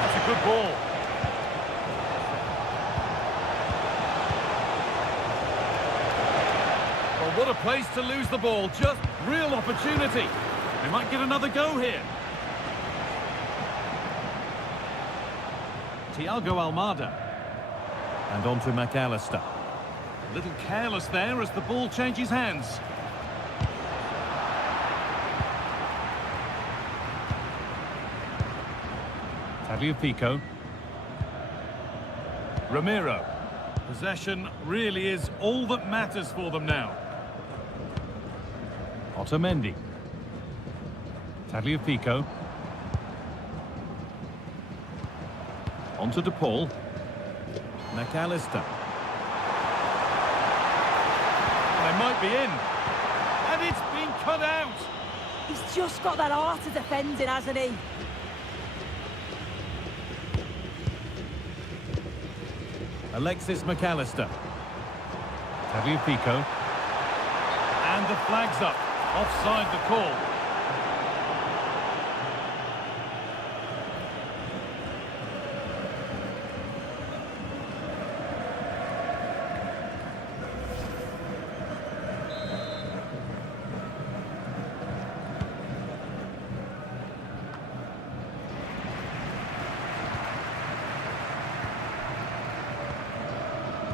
That's a good ball. Well, what a place to lose the ball. Just real opportunity. They might get another go here. Thiago Almada. And on to McAllister. A little careless there as the ball changes hands. Tagliafico. Ramiro. Possession really is all that matters for them now. Otamendi. Tagliafico. On to De Paul. McAllister. They might be in. And it's been cut out. He's just got that art of defending, hasn't he? Alexis McAllister. Tagliafico. And the flag's up. Offside the call.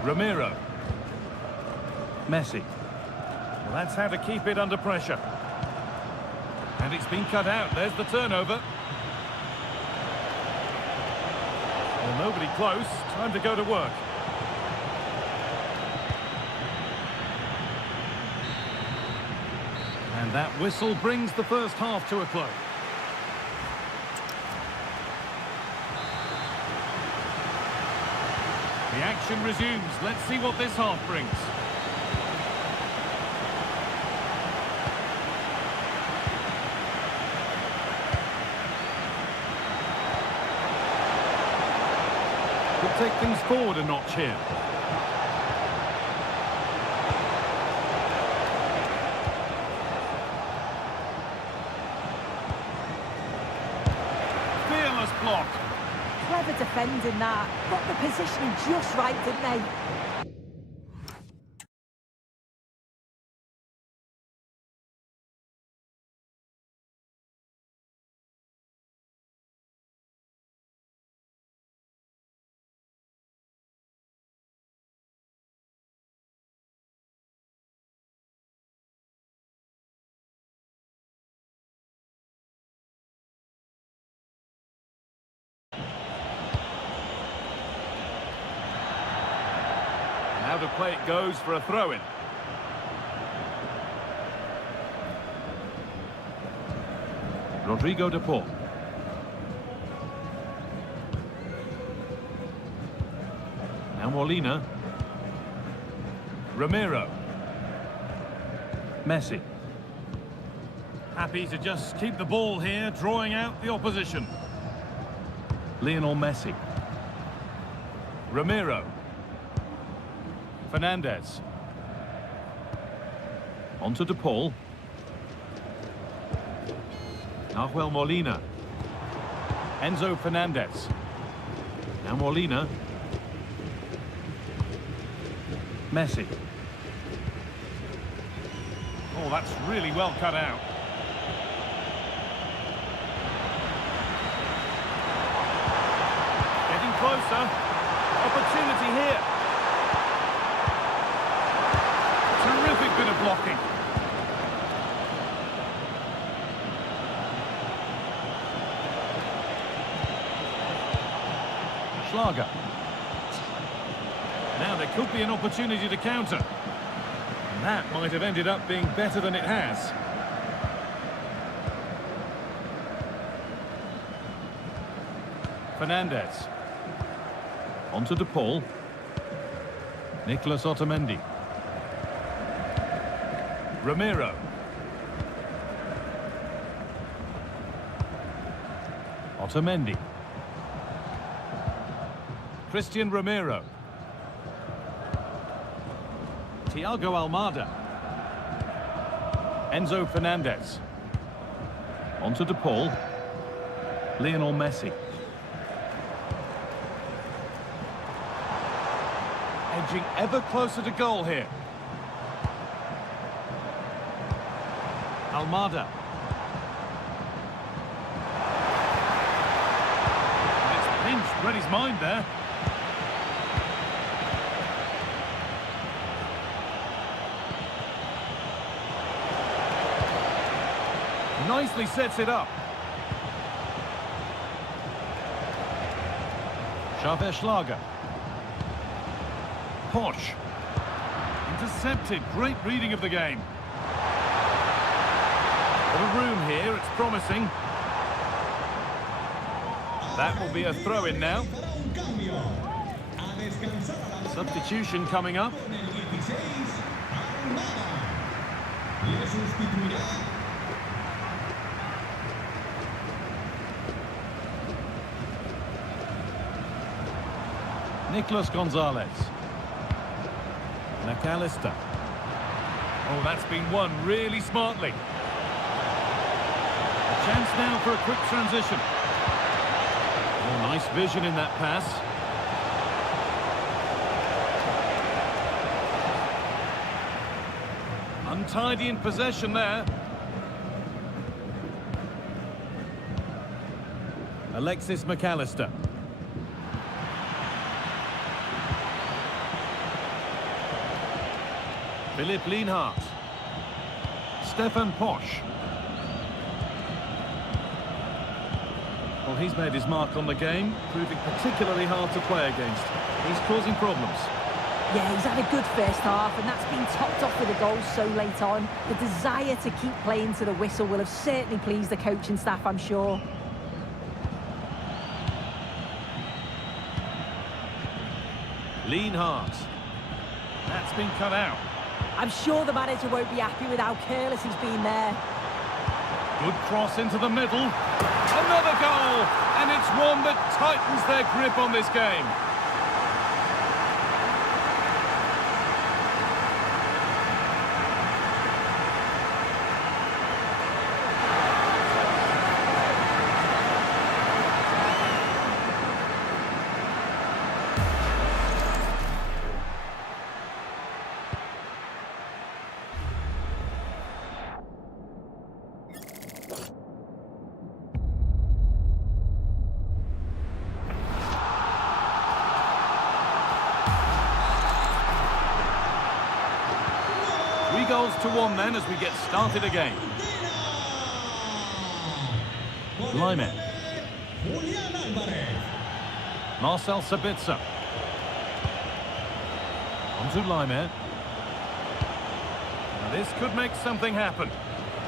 Ramiro. Messi. Well, that's how to keep it under pressure. And it's been cut out. There's the turnover. Well, nobody close. Time to go to work. And that whistle brings the first half to a close. The action resumes. Let's see what this half brings. Could take things forward a notch here. Fearless block. Clever defending that. Got the positioning just right, didn't they? How to play it goes for a throw-in. Rodrigo De Paul. Now Molina. Ramiro. Messi. Happy to just keep the ball here, drawing out the opposition. Lionel Messi. Ramiro. Fernandez. On to De Paul. Nahuel Molina. Enzo Fernandez. Now Molina. Messi. Oh, that's really well cut out. Getting closer. Opportunity here. Terrific bit of blocking. Schlager. Now there could be an opportunity to counter. And that might have ended up being better than it has. Fernandez. On to De Paul. Nicolas Otamendi. Romero. Otamendi. Christian Romero. Thiago Almada. Enzo Fernandez. On to De Paul. Lionel Messi. Edging ever closer to goal here. Almada. And it's pinched, read his mind there. Nicely sets it up. Xavier Schlager. Posch. Intercepted. Great reading of the game. Little room here. It's promising. That will be a throw-in now. Substitution coming up. Nicolas Gonzalez. McAllister. Oh, that's been won really smartly. A chance now for a quick transition. Oh, nice vision in that pass. Untidy in possession there. Alexis McAllister. Philipp Lienhardt. Stefan Posch. Well, he's made his mark on the game, proving particularly hard to play against. He's causing problems. Yeah, he's had a good first half, and that's been topped off with a goal so late on. The desire to keep playing to the whistle will have certainly pleased the coaching staff, I'm sure. Lienhardt. That's been cut out. I'm sure the manager won't be happy with how careless he's been there. Good cross into the middle. Another goal! And it's one that tightens their grip on this game. Goals to 1 then as we get started again. Laimer. Marcel Sabitzer. On to Laimer. This could make something happen.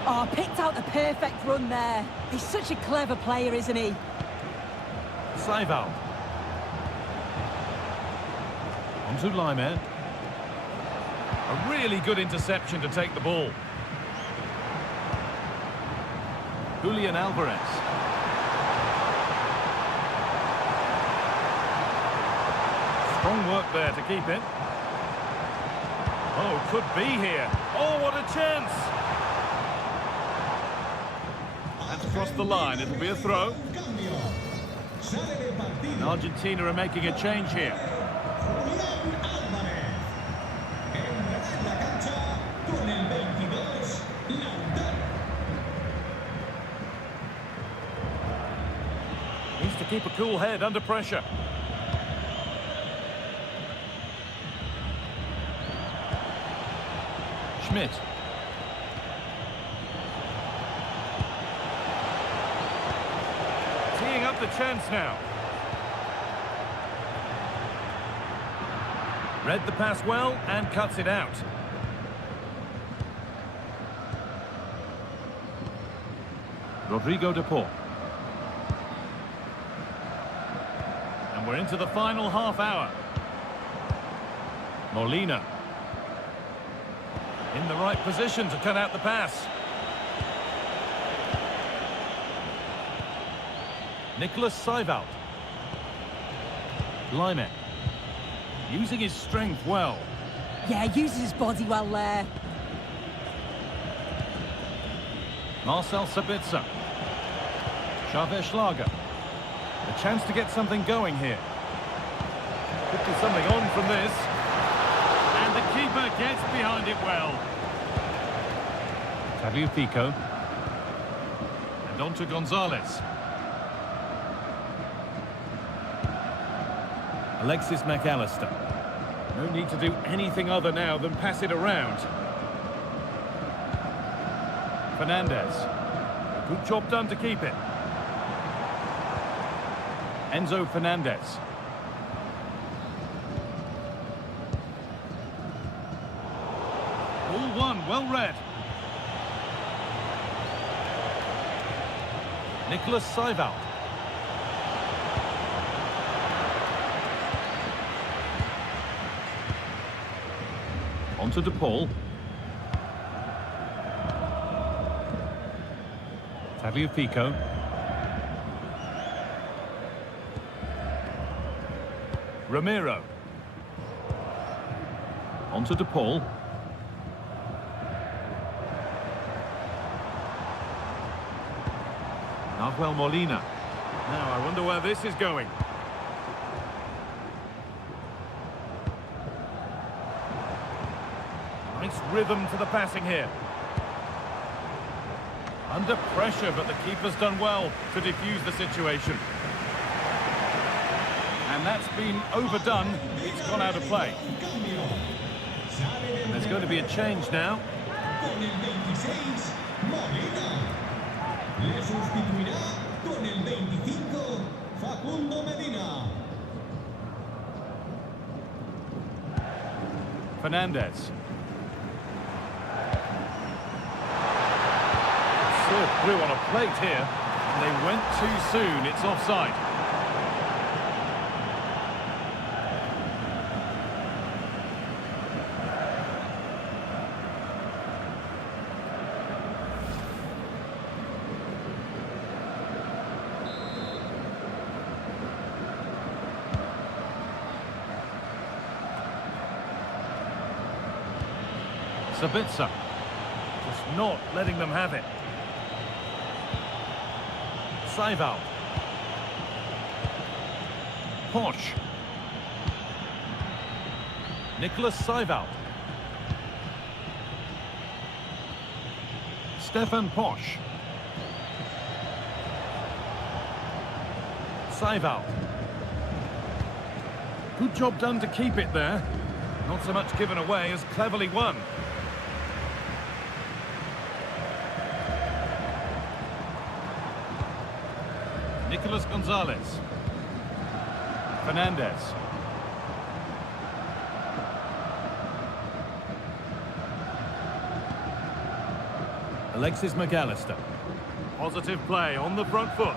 Oh, picked out the perfect run there. He's such a clever player, isn't he? Seival. On to Laimer. A really good interception to take the ball. Julian Alvarez. Strong work there to keep it. Oh, could be here. Oh, what a chance! That's across the line. It'll be a throw. And Argentina are making a change here. con el 22, keep a cool head under pressure. Schmidt. Teeing up the chance now. Read the pass well and cuts it out. Rodrigo de Paul. And we're into the final half hour. Molina. In the right position to cut out the pass. Nicholas Seiwald. Lime. Using his strength well. Yeah, uses his body well there. Marcel Sabitzer. Xavier Schlager. A chance to get something going here. Could be something on from this. And the keeper gets behind it well. Tagliafico. And on to Gonzalez. Alexis McAllister. No need to do anything other now than pass it around. Fernandez. Good job done to keep it. Enzo Fernandez. All one, well read. Nicholas Seiwald. On to De Paul. Tagliafico. Ramiro. On to De Paul. Nahuel Molina. Now, I wonder where this is going. Nice rhythm to the passing here. Under pressure, but the keeper's done well to defuse the situation. And that's been overdone. It's gone out of play. And there's going to be a change now. Con el 26, Molina. Le sustituirá con el 25, Facundo Medina. Fernandez. Served through on a plate here. And they went too soon. It's offside. Sabitzer, just not letting them have it. Seiwald. Posch. Nicholas Seiwald. Stefan Posch. Seiwald. Good job done to keep it there. Not so much given away as cleverly won. Nicolas Gonzalez. Fernandez. Alexis McAllister. Positive play on the front foot.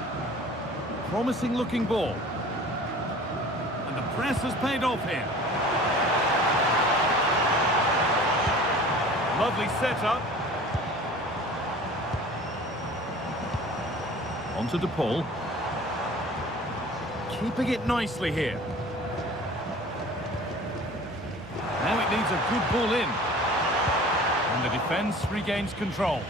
Promising looking ball. And the press has paid off here. Lovely setup. On to De Paul. Keeping it nicely here. Now it needs a good ball in. And the defence regains control.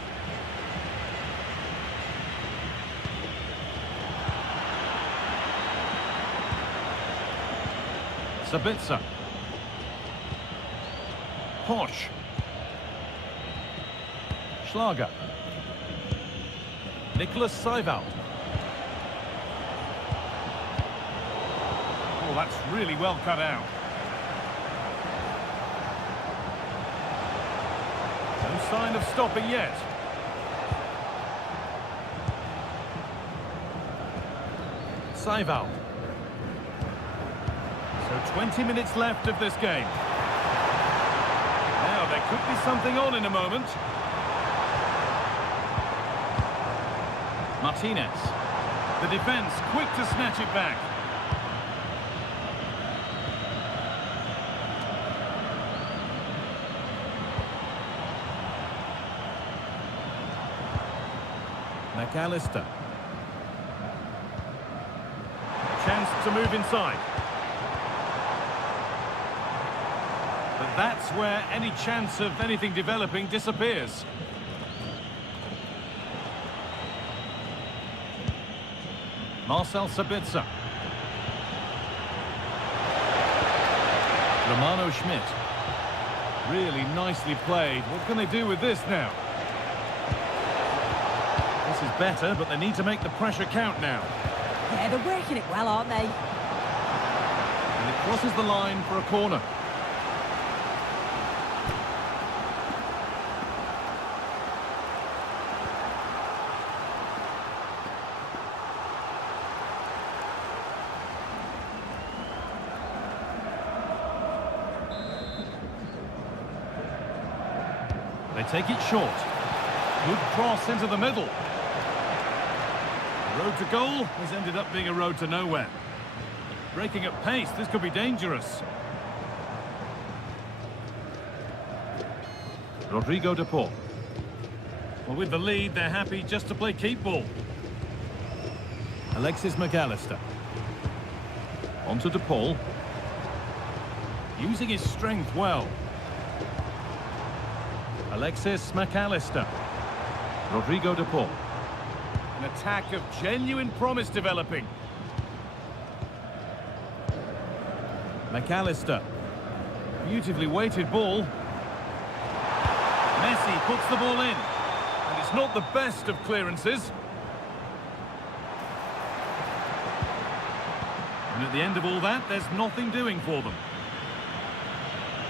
Sabitzer. Posch. Schlager. Nicholas Seiwald. Oh, that's really well cut out. No sign of stopping yet. Seival. So 20 minutes left of this game. Now there could be something on in a moment. Martinez. The defence quick to snatch it back. McAllister. Chance to move inside. But that's where any chance of anything developing disappears. Marcel Sabitzer. Romano Schmidt. Really nicely played. What can they do with this now? This is better, but they need to make the pressure count now. Yeah, they're working it well, aren't they? And it crosses the line for a corner. They take it short. Good cross into the middle. The road to goal has ended up being a road to nowhere. Breaking at pace, this could be dangerous. Rodrigo de Paul. Well, with the lead, they're happy just to play keep ball. Alexis McAllister. On to de Paul. Using his strength well. Alexis McAllister. Rodrigo de Paul. An attack of genuine promise developing. McAllister. Beautifully weighted ball. Messi puts the ball in. And it's not the best of clearances. And at the end of all that, there's nothing doing for them.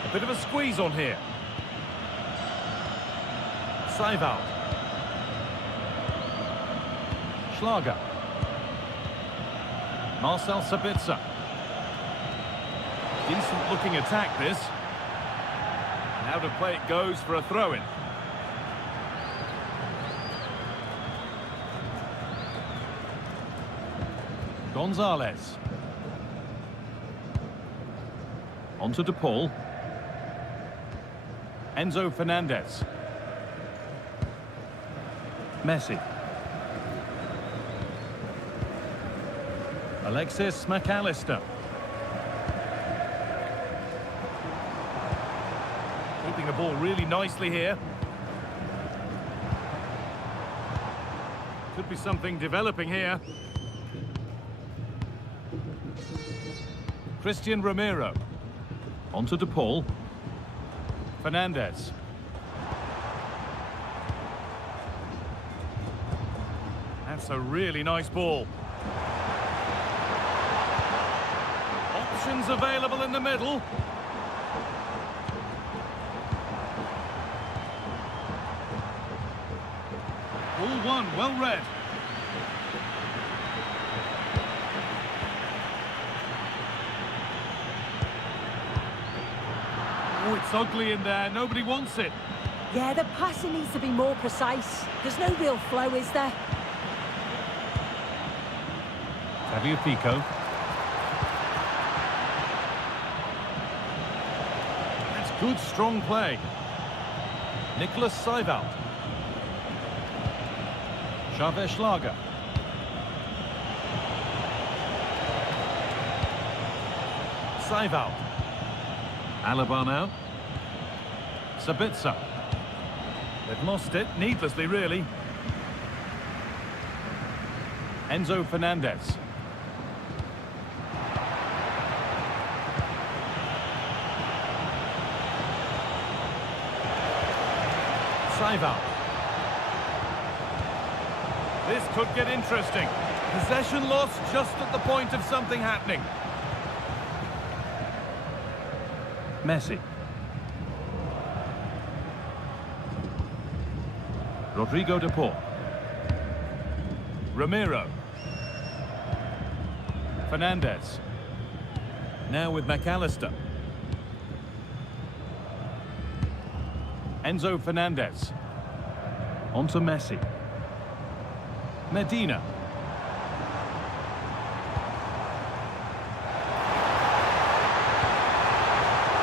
A bit of a squeeze on here. Seival. Schlager. Marcel Sabitzer. Decent looking attack this. And out of play it goes for a throw-in. Gonzalez. On to de Paul. Enzo Fernandez. Messi. Alexis McAllister. Keeping the ball really nicely here. Could be something developing here. Christian Romero. On to de Paul. Fernandez. That's a really nice ball. Options available in the middle. Ball one, well read. Oh, it's ugly in there. Nobody wants it. Yeah, the passing needs to be more precise. There's no real flow, is there? Tagliafico. That's good, strong play. Nicholas Seival. Xavier Schlager. Seival. Alaba now. Sabitzer. They've lost it, needlessly really. Enzo Fernandez. Seival. This could get interesting. Possession lost just at the point of something happening. Messi. Rodrigo de Paul. Ramiro. Fernandez. Now with McAllister. Enzo Fernandez. On to Messi. Medina.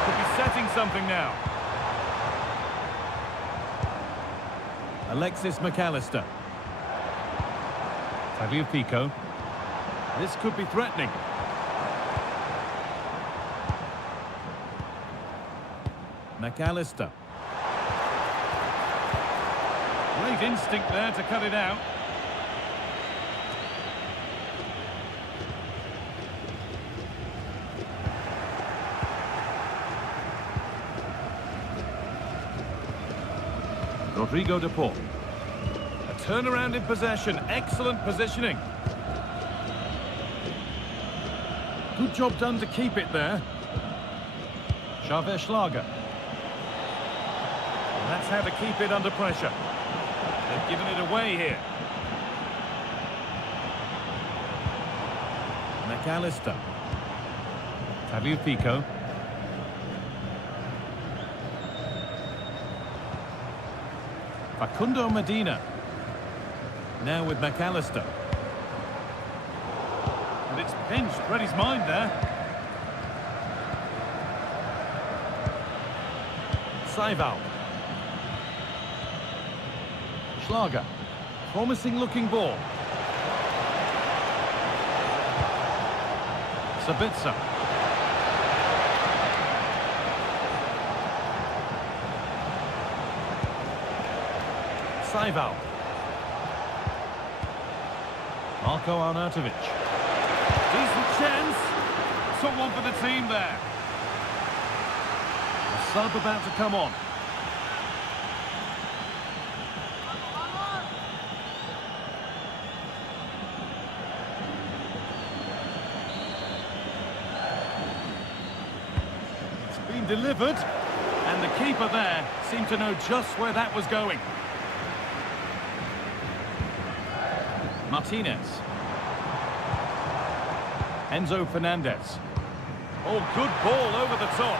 Could be setting something now. Alexis McAllister. Tagliafico. This could be threatening. McAllister. Great instinct there to cut it out. Rodrigo de Paul. A turnaround in possession. Excellent positioning. Good job done to keep it there. Xavier Schlager. And that's how to keep it under pressure. They've given it away here. McAllister. Tagliafico. Facundo Medina. Now with McAllister. And it's pinched. Read his mind there. Seival. Schlager. Promising looking ball. Sabitzer. Seival. Marko Arnautovic. Decent chance. Someone for the team there. A sub about to come on. It's been delivered. And the keeper there seemed to know just where that was going. Martinez. Enzo Fernandez. Oh, good ball over the top.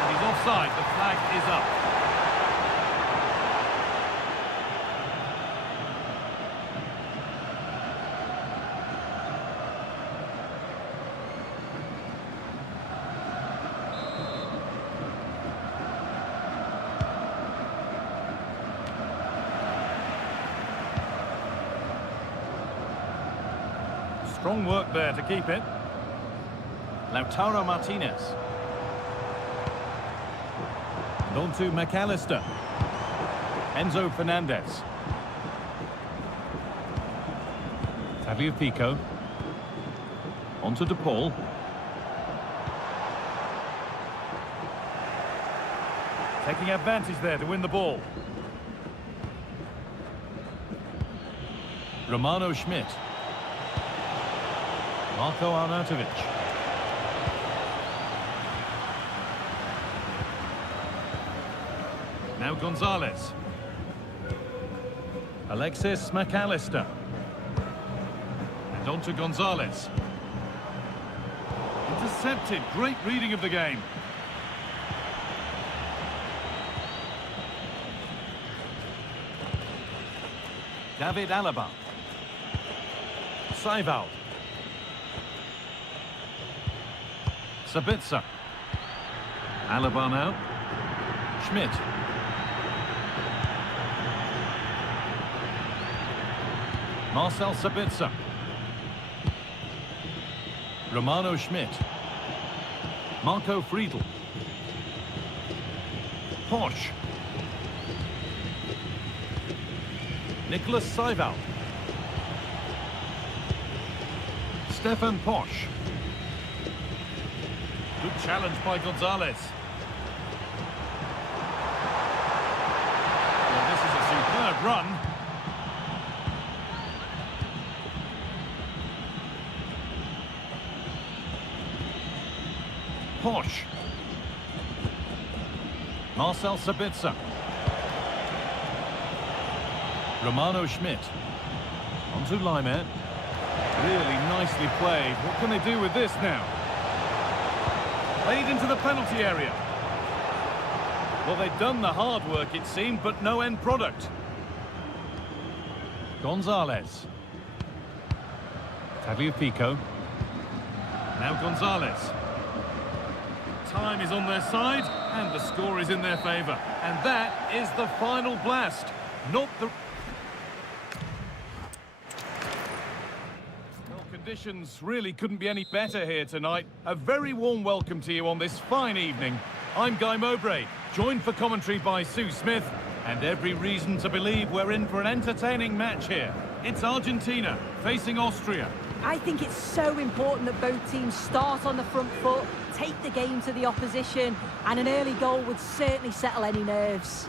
And he's offside. The flag is up. Strong work there to keep it. Lautaro Martinez. And on to McAllister. Enzo Fernandez. Tagliafico. On to De Paul. Taking advantage there to win the ball. Romano Schmidt. Marko Arnautovic. Now Gonzalez. Alexis McAllister. And on to Gonzalez. Intercepted. Great reading of the game. David Alaba. Seival. Sabitzer. Alaba now. Schmidt. Marcel Sabitzer. Romano Schmidt. Marco Friedl. Posch. Nicholas Seival. Stefan Posch. Good challenge by Gonzalez. Well, this is a superb run. Posh. Marcel Sabitzer. Romano Schmidt. Onto Laimer. Really nicely played. What can they do with this now? Played into the penalty area. Well, they've done the hard work, it seemed, but no end product. Gonzalez. Tagliafico. Now Gonzalez. Time is on their side, and the score is in their favour. And that is the final blast. Not the... Well, conditions really couldn't be any better here tonight. A very warm welcome to you on this fine evening. I'm Guy Mowbray, joined for commentary by Sue Smith, and every reason to believe we're in for an entertaining match here. It's Argentina facing Austria. I think it's so important that both teams start on the front foot, take the game to the opposition, and an early goal would certainly settle any nerves.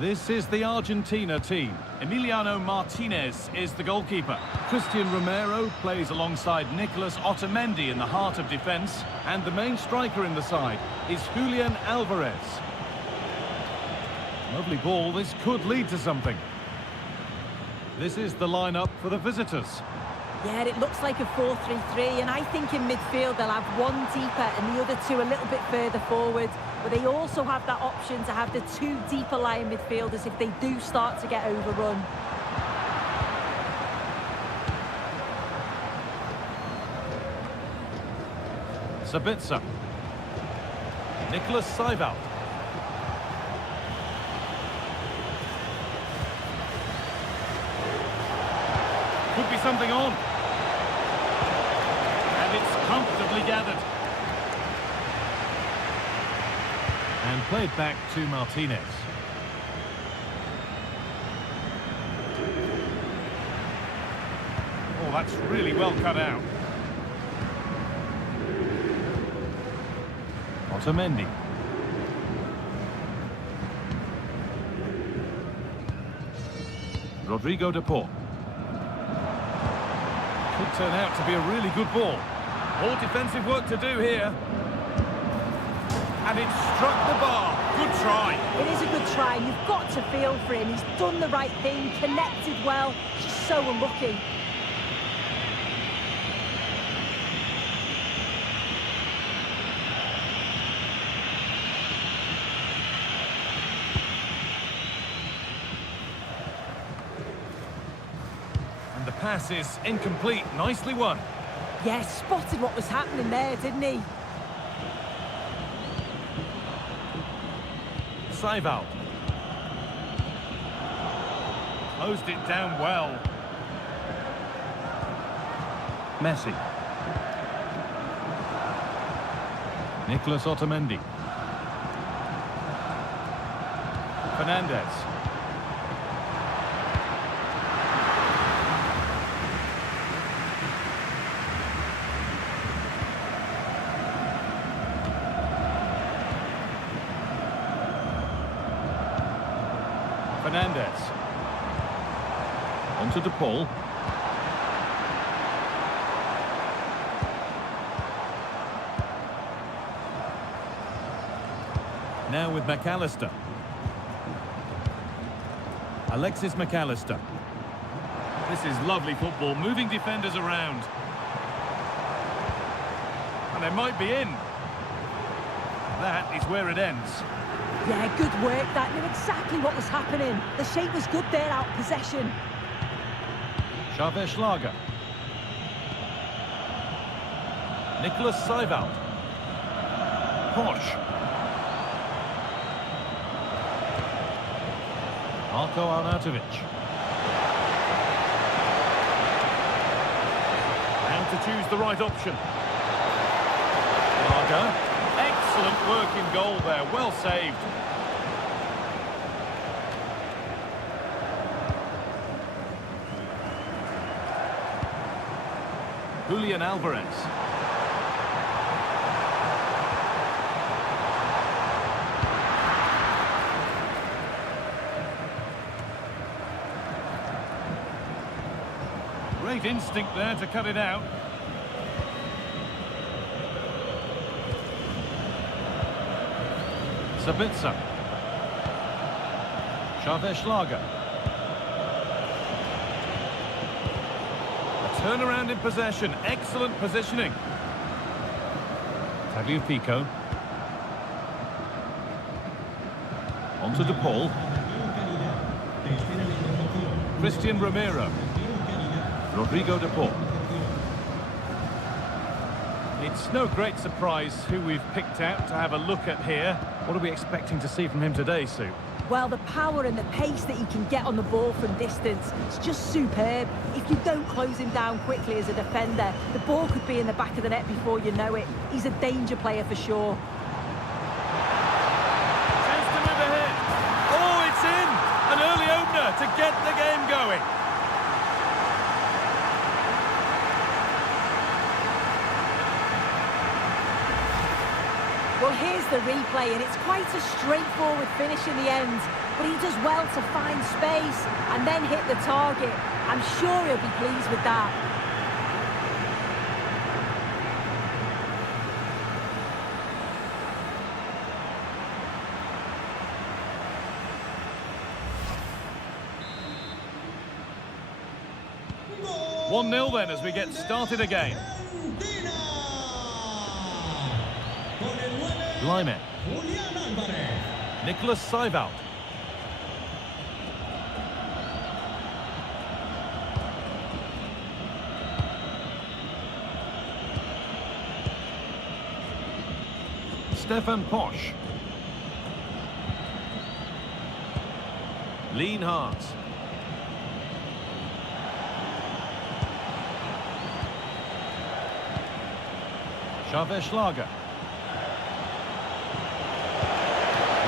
This is the Argentina team. Emiliano Martinez is the goalkeeper. Christian Romero plays alongside Nicolas Otamendi in the heart of defence, and the main striker in the side is Julian Alvarez. Lovely ball, this could lead to something. This is the lineup for the visitors. Yeah, it looks like a 4-3-3, and I think in midfield they'll have one deeper and the other two a little bit further forward. But they also have that option to have the two deeper lying midfielders if they do start to get overrun. Sabitzer. Nicolas Seibald. Could be something on. And it's comfortably gathered. And played back to Martinez. Oh, that's really well cut out. Otamendi. Rodrigo de Paul. Could turn out to be a really good ball. More defensive work to do here. And it struck the bar. Good try. It is a good try. You've got to feel for him. He's done the right thing, connected well. Just so unlucky. And the pass is incomplete. Nicely won. Yeah, spotted what was happening there, didn't he? Seibald. Closed it down well. Messi. Nicolas Otamendi. Fernandez. Fernandez. Onto De Paul. Now with McAllister. Alexis McAllister. This is lovely football, moving defenders around. And they might be in. That is where it ends. Yeah, good work. That knew exactly what was happening. The shape was good there, out possession. Xavier Schlager. Nicolas Seibald. Posh. Marko Arnautovic. And to choose the right option. Schlager. Excellent work in goal there. Well saved. Julian Alvarez. Great instinct there to cut it out. Sabitzer. Schlager. A turnaround in possession. Excellent positioning. Tagliafico. On to De Paul. Christian Romero. Rodrigo De Paul. It's no great surprise who we've picked out to have a look at here. What are we expecting to see from him today, Sue? Well, the power and the pace that he can get on the ball from distance, it's just superb. If you don't close him down quickly as a defender, the ball could be in the back of the net before you know it. He's a danger player for sure. Chance to move ahead. Oh, it's in! An early opener to get the game going. Well, here's the replay, and it's quite a straightforward finish in the end. But he does well to find space and then hit the target. I'm sure he'll be pleased with that. ¡Gol! 1-0 then as we get started again. Argentina. Con el 9, Lyman. Julián Álvarez. Nicholas Seibold. Stefan Posch. Lienhardt. Schlager.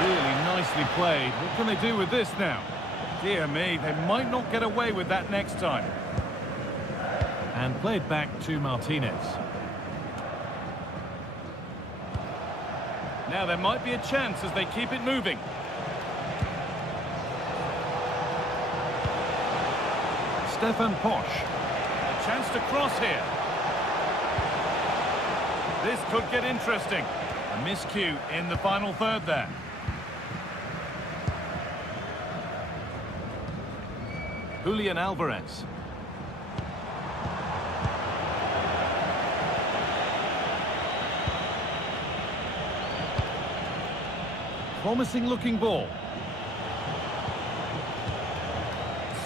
Really nicely played. What can they do with this now? Dear me, they might not get away with that next time. And played back to Martinez. Now there might be a chance as they keep it moving. Stefan Posch. A chance to cross here. This could get interesting. A miscue in the final third there. Julian Alvarez. Promising looking ball.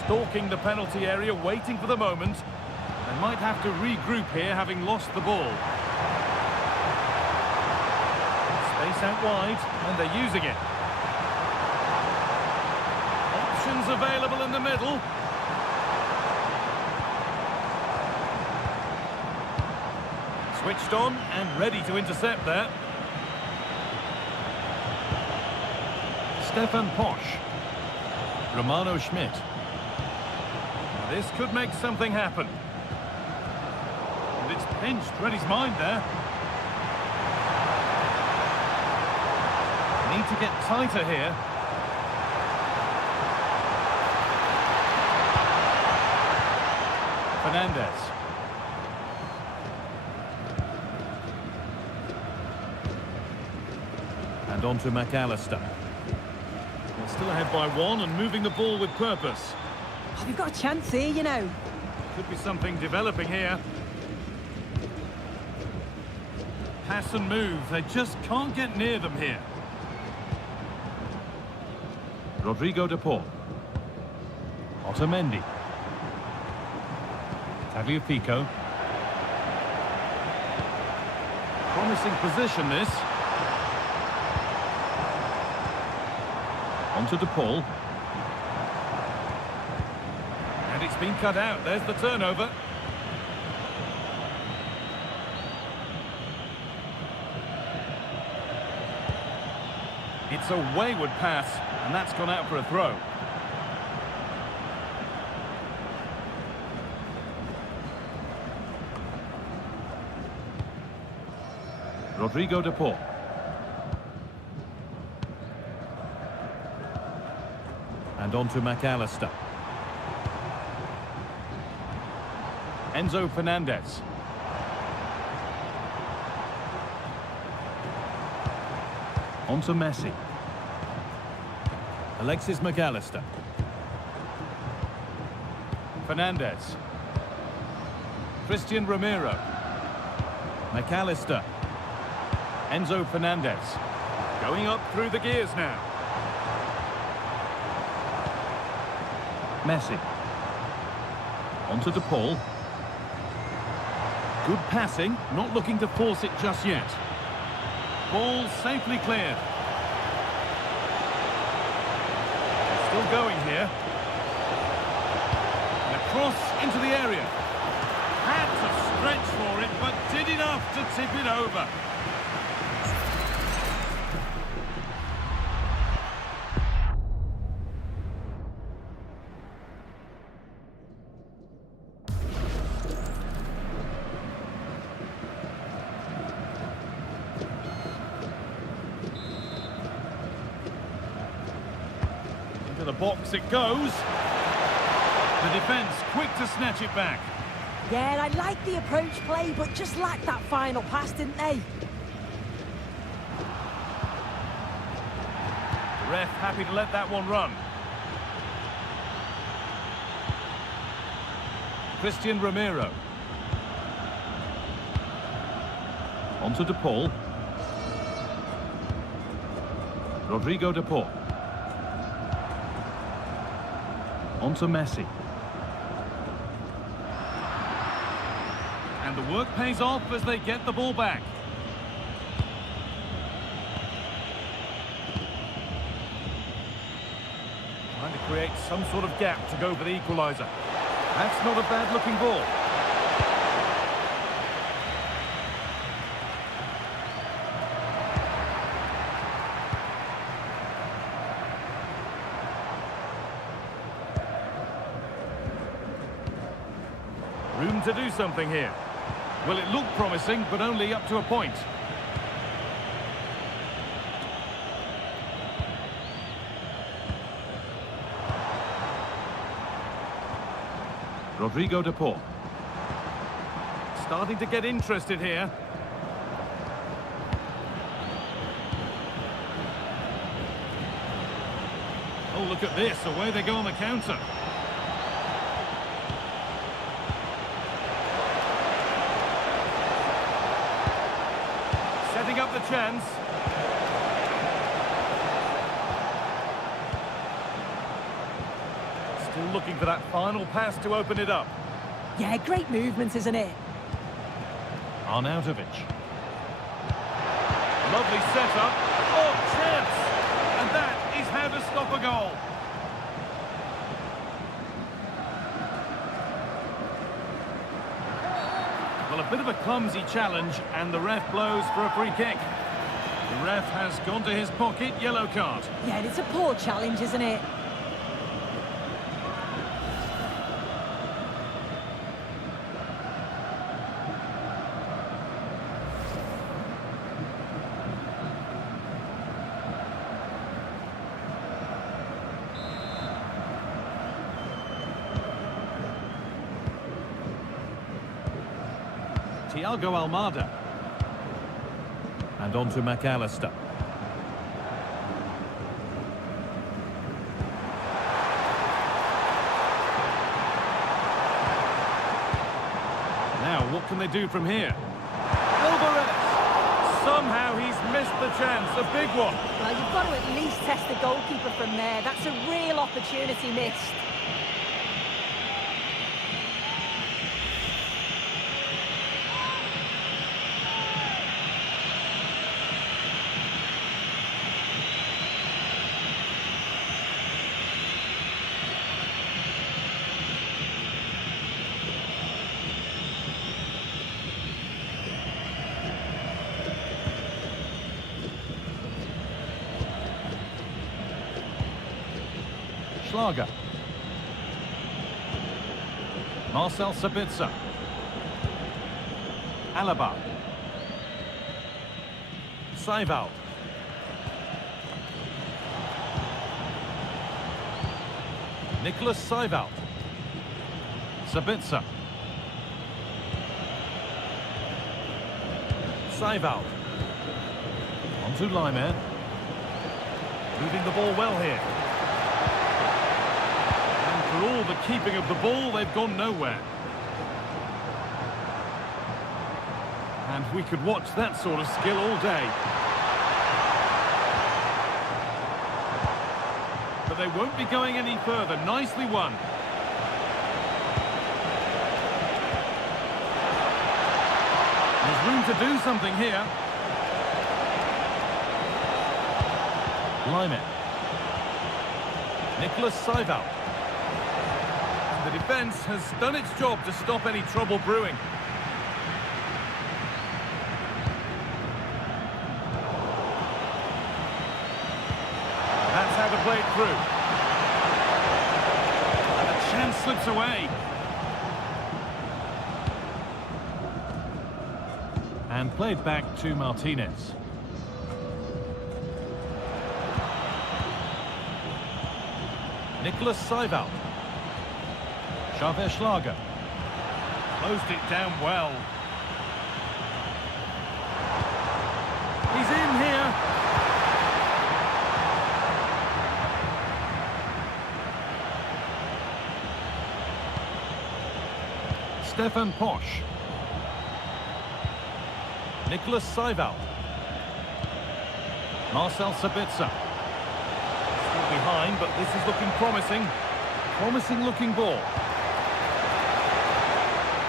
Stalking the penalty area, waiting for the moment. They might have to regroup here, having lost the ball. Space out wide, and they're using it. Options available in the middle. Switched on and ready to intercept there. Stefan Posch. Romano Schmidt. This could make something happen. And it's pinched, read his mind there. Need to get tighter here. Fernandez. And on to McAllister. They're still ahead by one and moving the ball with purpose. Oh, they've got a chance here, you know. Could be something developing here. Pass and move. They just can't get near them here. Rodrigo De Paul. Otamendi. Tagliafico. Promising position this. On to De Paul. And it's been cut out. There's the turnover. It's a wayward pass, and that's gone out for a throw. Rodrigo De Paul. And on to McAllister. Enzo Fernandez. On to Messi. Alexis McAllister. Fernandez. Christian Romero. McAllister. Enzo Fernandez. Going up through the gears now. Messi. Onto De Paul. Good passing, not looking to force it just yet. Ball safely cleared. Still going here. And a cross into the area. Had to stretch for it, but did enough to tip it over. Into the box it goes. The defence quick to snatch it back. Yeah, I like the approach play, but just lacked that final pass, didn't they? The ref happy to let that one run. Christian Romero. Onto De Paul. Rodrigo De Paul. Onto Messi. And the work pays off as they get the ball back. Trying to create some sort of gap to go for the equaliser. That's not a bad looking ball. Room to do something here. Well, it looked promising, but only up to a point. Rodrigo De Paul. Starting to get interested here. Oh, look at this. Away they go on the counter. Setting up the chance. Still looking for that final pass to open it up. Yeah, great movement, isn't it? Arnautovic. Lovely setup. Oh, chance! And that is how to stop a goal. Well, a bit of a clumsy challenge, and the ref blows for a free kick. The ref has gone to his pocket, yellow card. Yeah, and it's a poor challenge, isn't it? Thiago Almada. And on to McAllister. Now, what can they do from here? Alvarez! Somehow he's missed the chance, a big one. Well, you've got to at least test the goalkeeper from there. That's a real opportunity missed. Schlager. Marcel Sabitzer. Alaba. Seiwald. Nicholas Seiwald. Sabitzer. Seiwald. On to Leimer. Moving the ball well here. for all the keeping of the ball, they've gone nowhere. And we could watch that sort of skill all day. But they won't be going any further. Nicely won. There's room to do something here. Lyman. Nicholas Seival. The defence has done its job to stop any trouble brewing. That's how to play it through. And the chance slips away. And played back to Martinez. Nicholas Seival. Xavier Schlager. Closed it down well. He's in here. Stefan Posch. Nicholas Seival. Marcel Sabitzer. Still behind, but this is looking promising. Promising looking ball.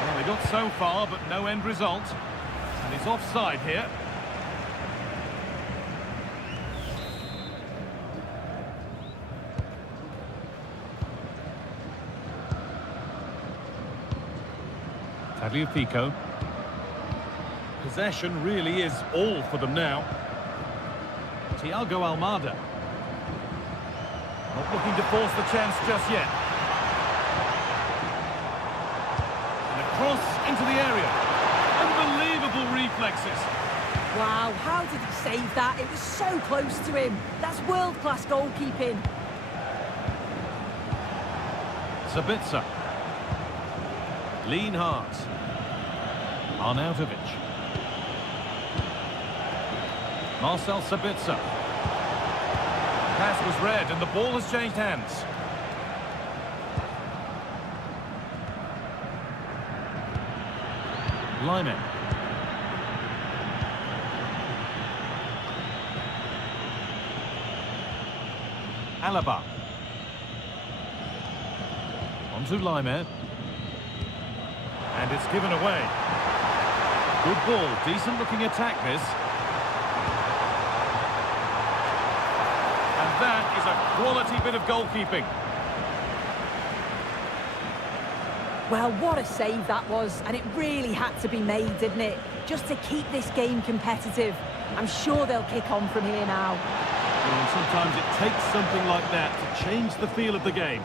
Well, they got so far, but no end result. And he's offside here. Tagliafico. Possession really is all for them now. Thiago Almada. Not looking to force the chance just yet. And a cross into the area. Unbelievable reflexes. Wow, how did he save that? It was so close to him. That's world-class goalkeeping. Sabitzer. Lienhardt. Arnautovic. Marcel Sabitzer. Pass was read and the ball has changed hands. Lyman. Alaba. On to Lyman. And it's given away. Good ball, decent looking attack this. And that is a quality bit of goalkeeping. Well, what a save that was, and it really had to be made, didn't it? Just to keep this game competitive. I'm sure they'll kick on from here now. Well, and sometimes it takes something like that to change the feel of the game.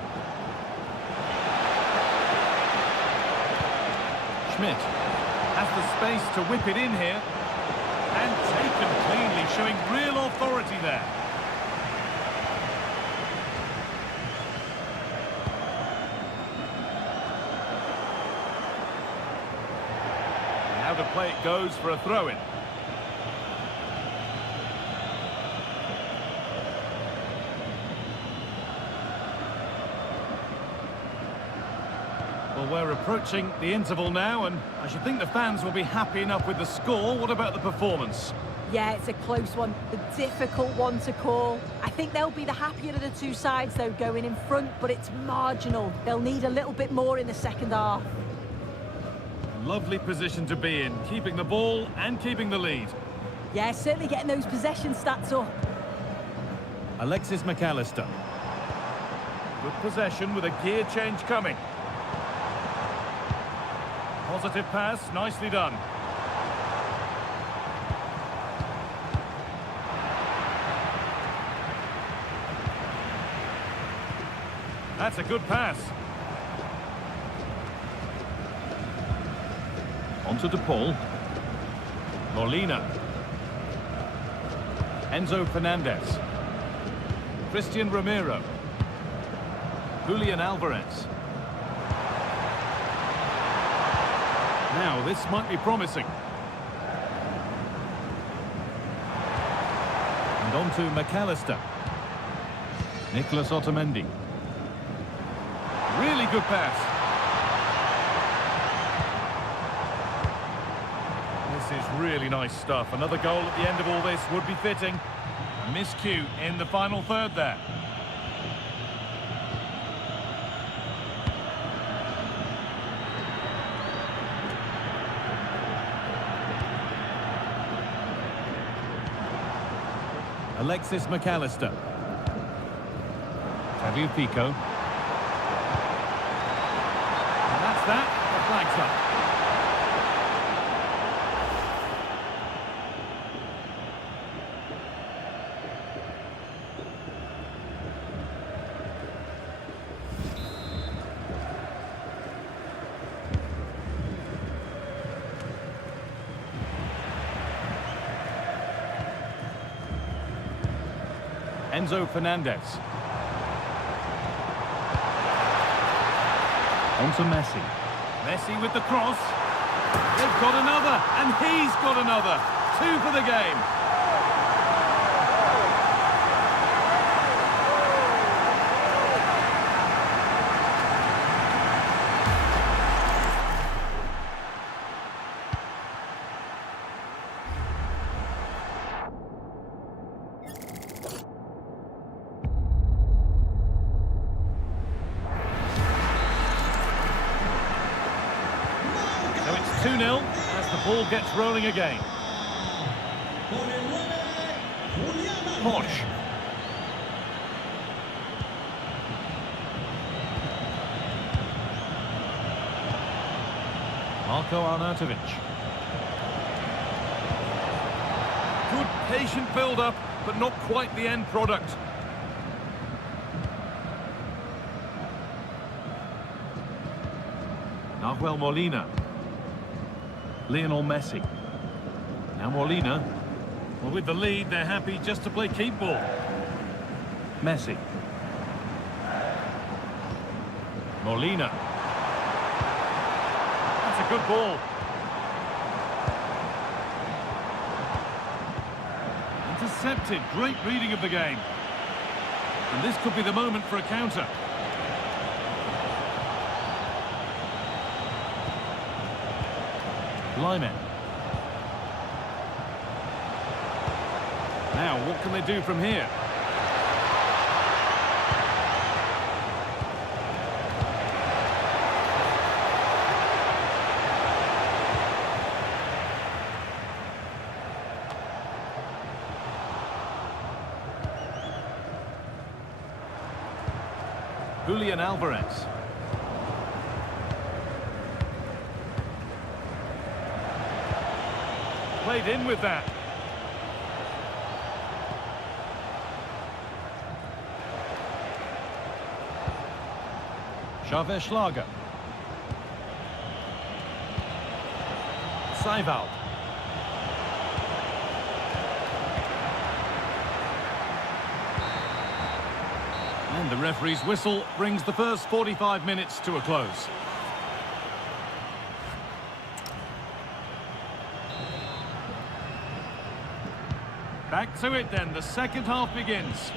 Schmidt has the space to whip it in here. And taken cleanly, showing real authority there. Now to play it goes for a throw-in. Well, we're approaching the interval now, and I should think the fans will be happy enough with the score. What about the performance? Yeah, it's a close one, a difficult one to call. I think they'll be the happier of the two sides, though, going in front, but it's marginal. They'll need a little bit more in the second half. Lovely position to be in, keeping the ball and keeping the lead. Yeah, certainly getting those possession stats up. Alexis McAllister. Good possession with a gear change coming. Positive pass, nicely done. That's a good pass. On to DePaul. Molina. Enzo Fernandez. Christian Romero. Julian Alvarez. Now, this might be promising. And on to McAllister. Nicholas Otamendi. good pass. This is really nice stuff. Another goal at the end of all this would be fitting. A miscue in the final third there. Alexis McAllister. Tagliafico. And that's that. The flag's up. Enzo Fernandez. On to Messi. Messi with the cross. They've got another, and he's got another. 2 for the game. So it's 2-0 as the ball gets rolling again. Posh. Marko Arnautovic. Good patient build-up, but not quite the end product. Nahuel Molina. Lionel Messi. Now Molina. Well, with the lead, they're happy just to play keep ball. Messi. Molina. That's a good ball. Intercepted. Great reading of the game. And this could be the moment for a counter. Lyman. Now, what can they do from here? Julian Alvarez. Played in with that. Xavier Schlager. Seiwald. And the referee's whistle brings the first 45 minutes to a close. Back to it then, the second half begins.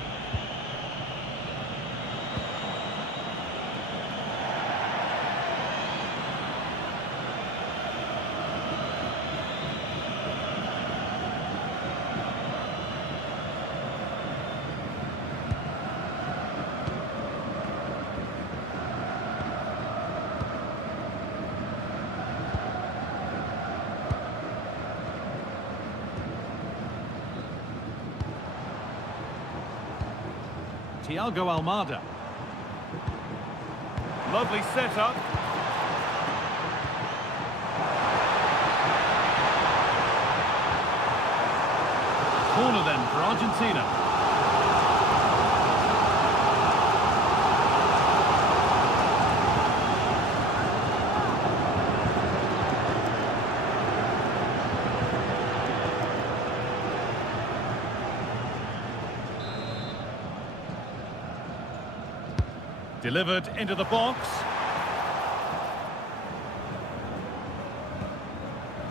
Thiago Almada. Lovely setup. Corner then for Argentina. Delivered into the box.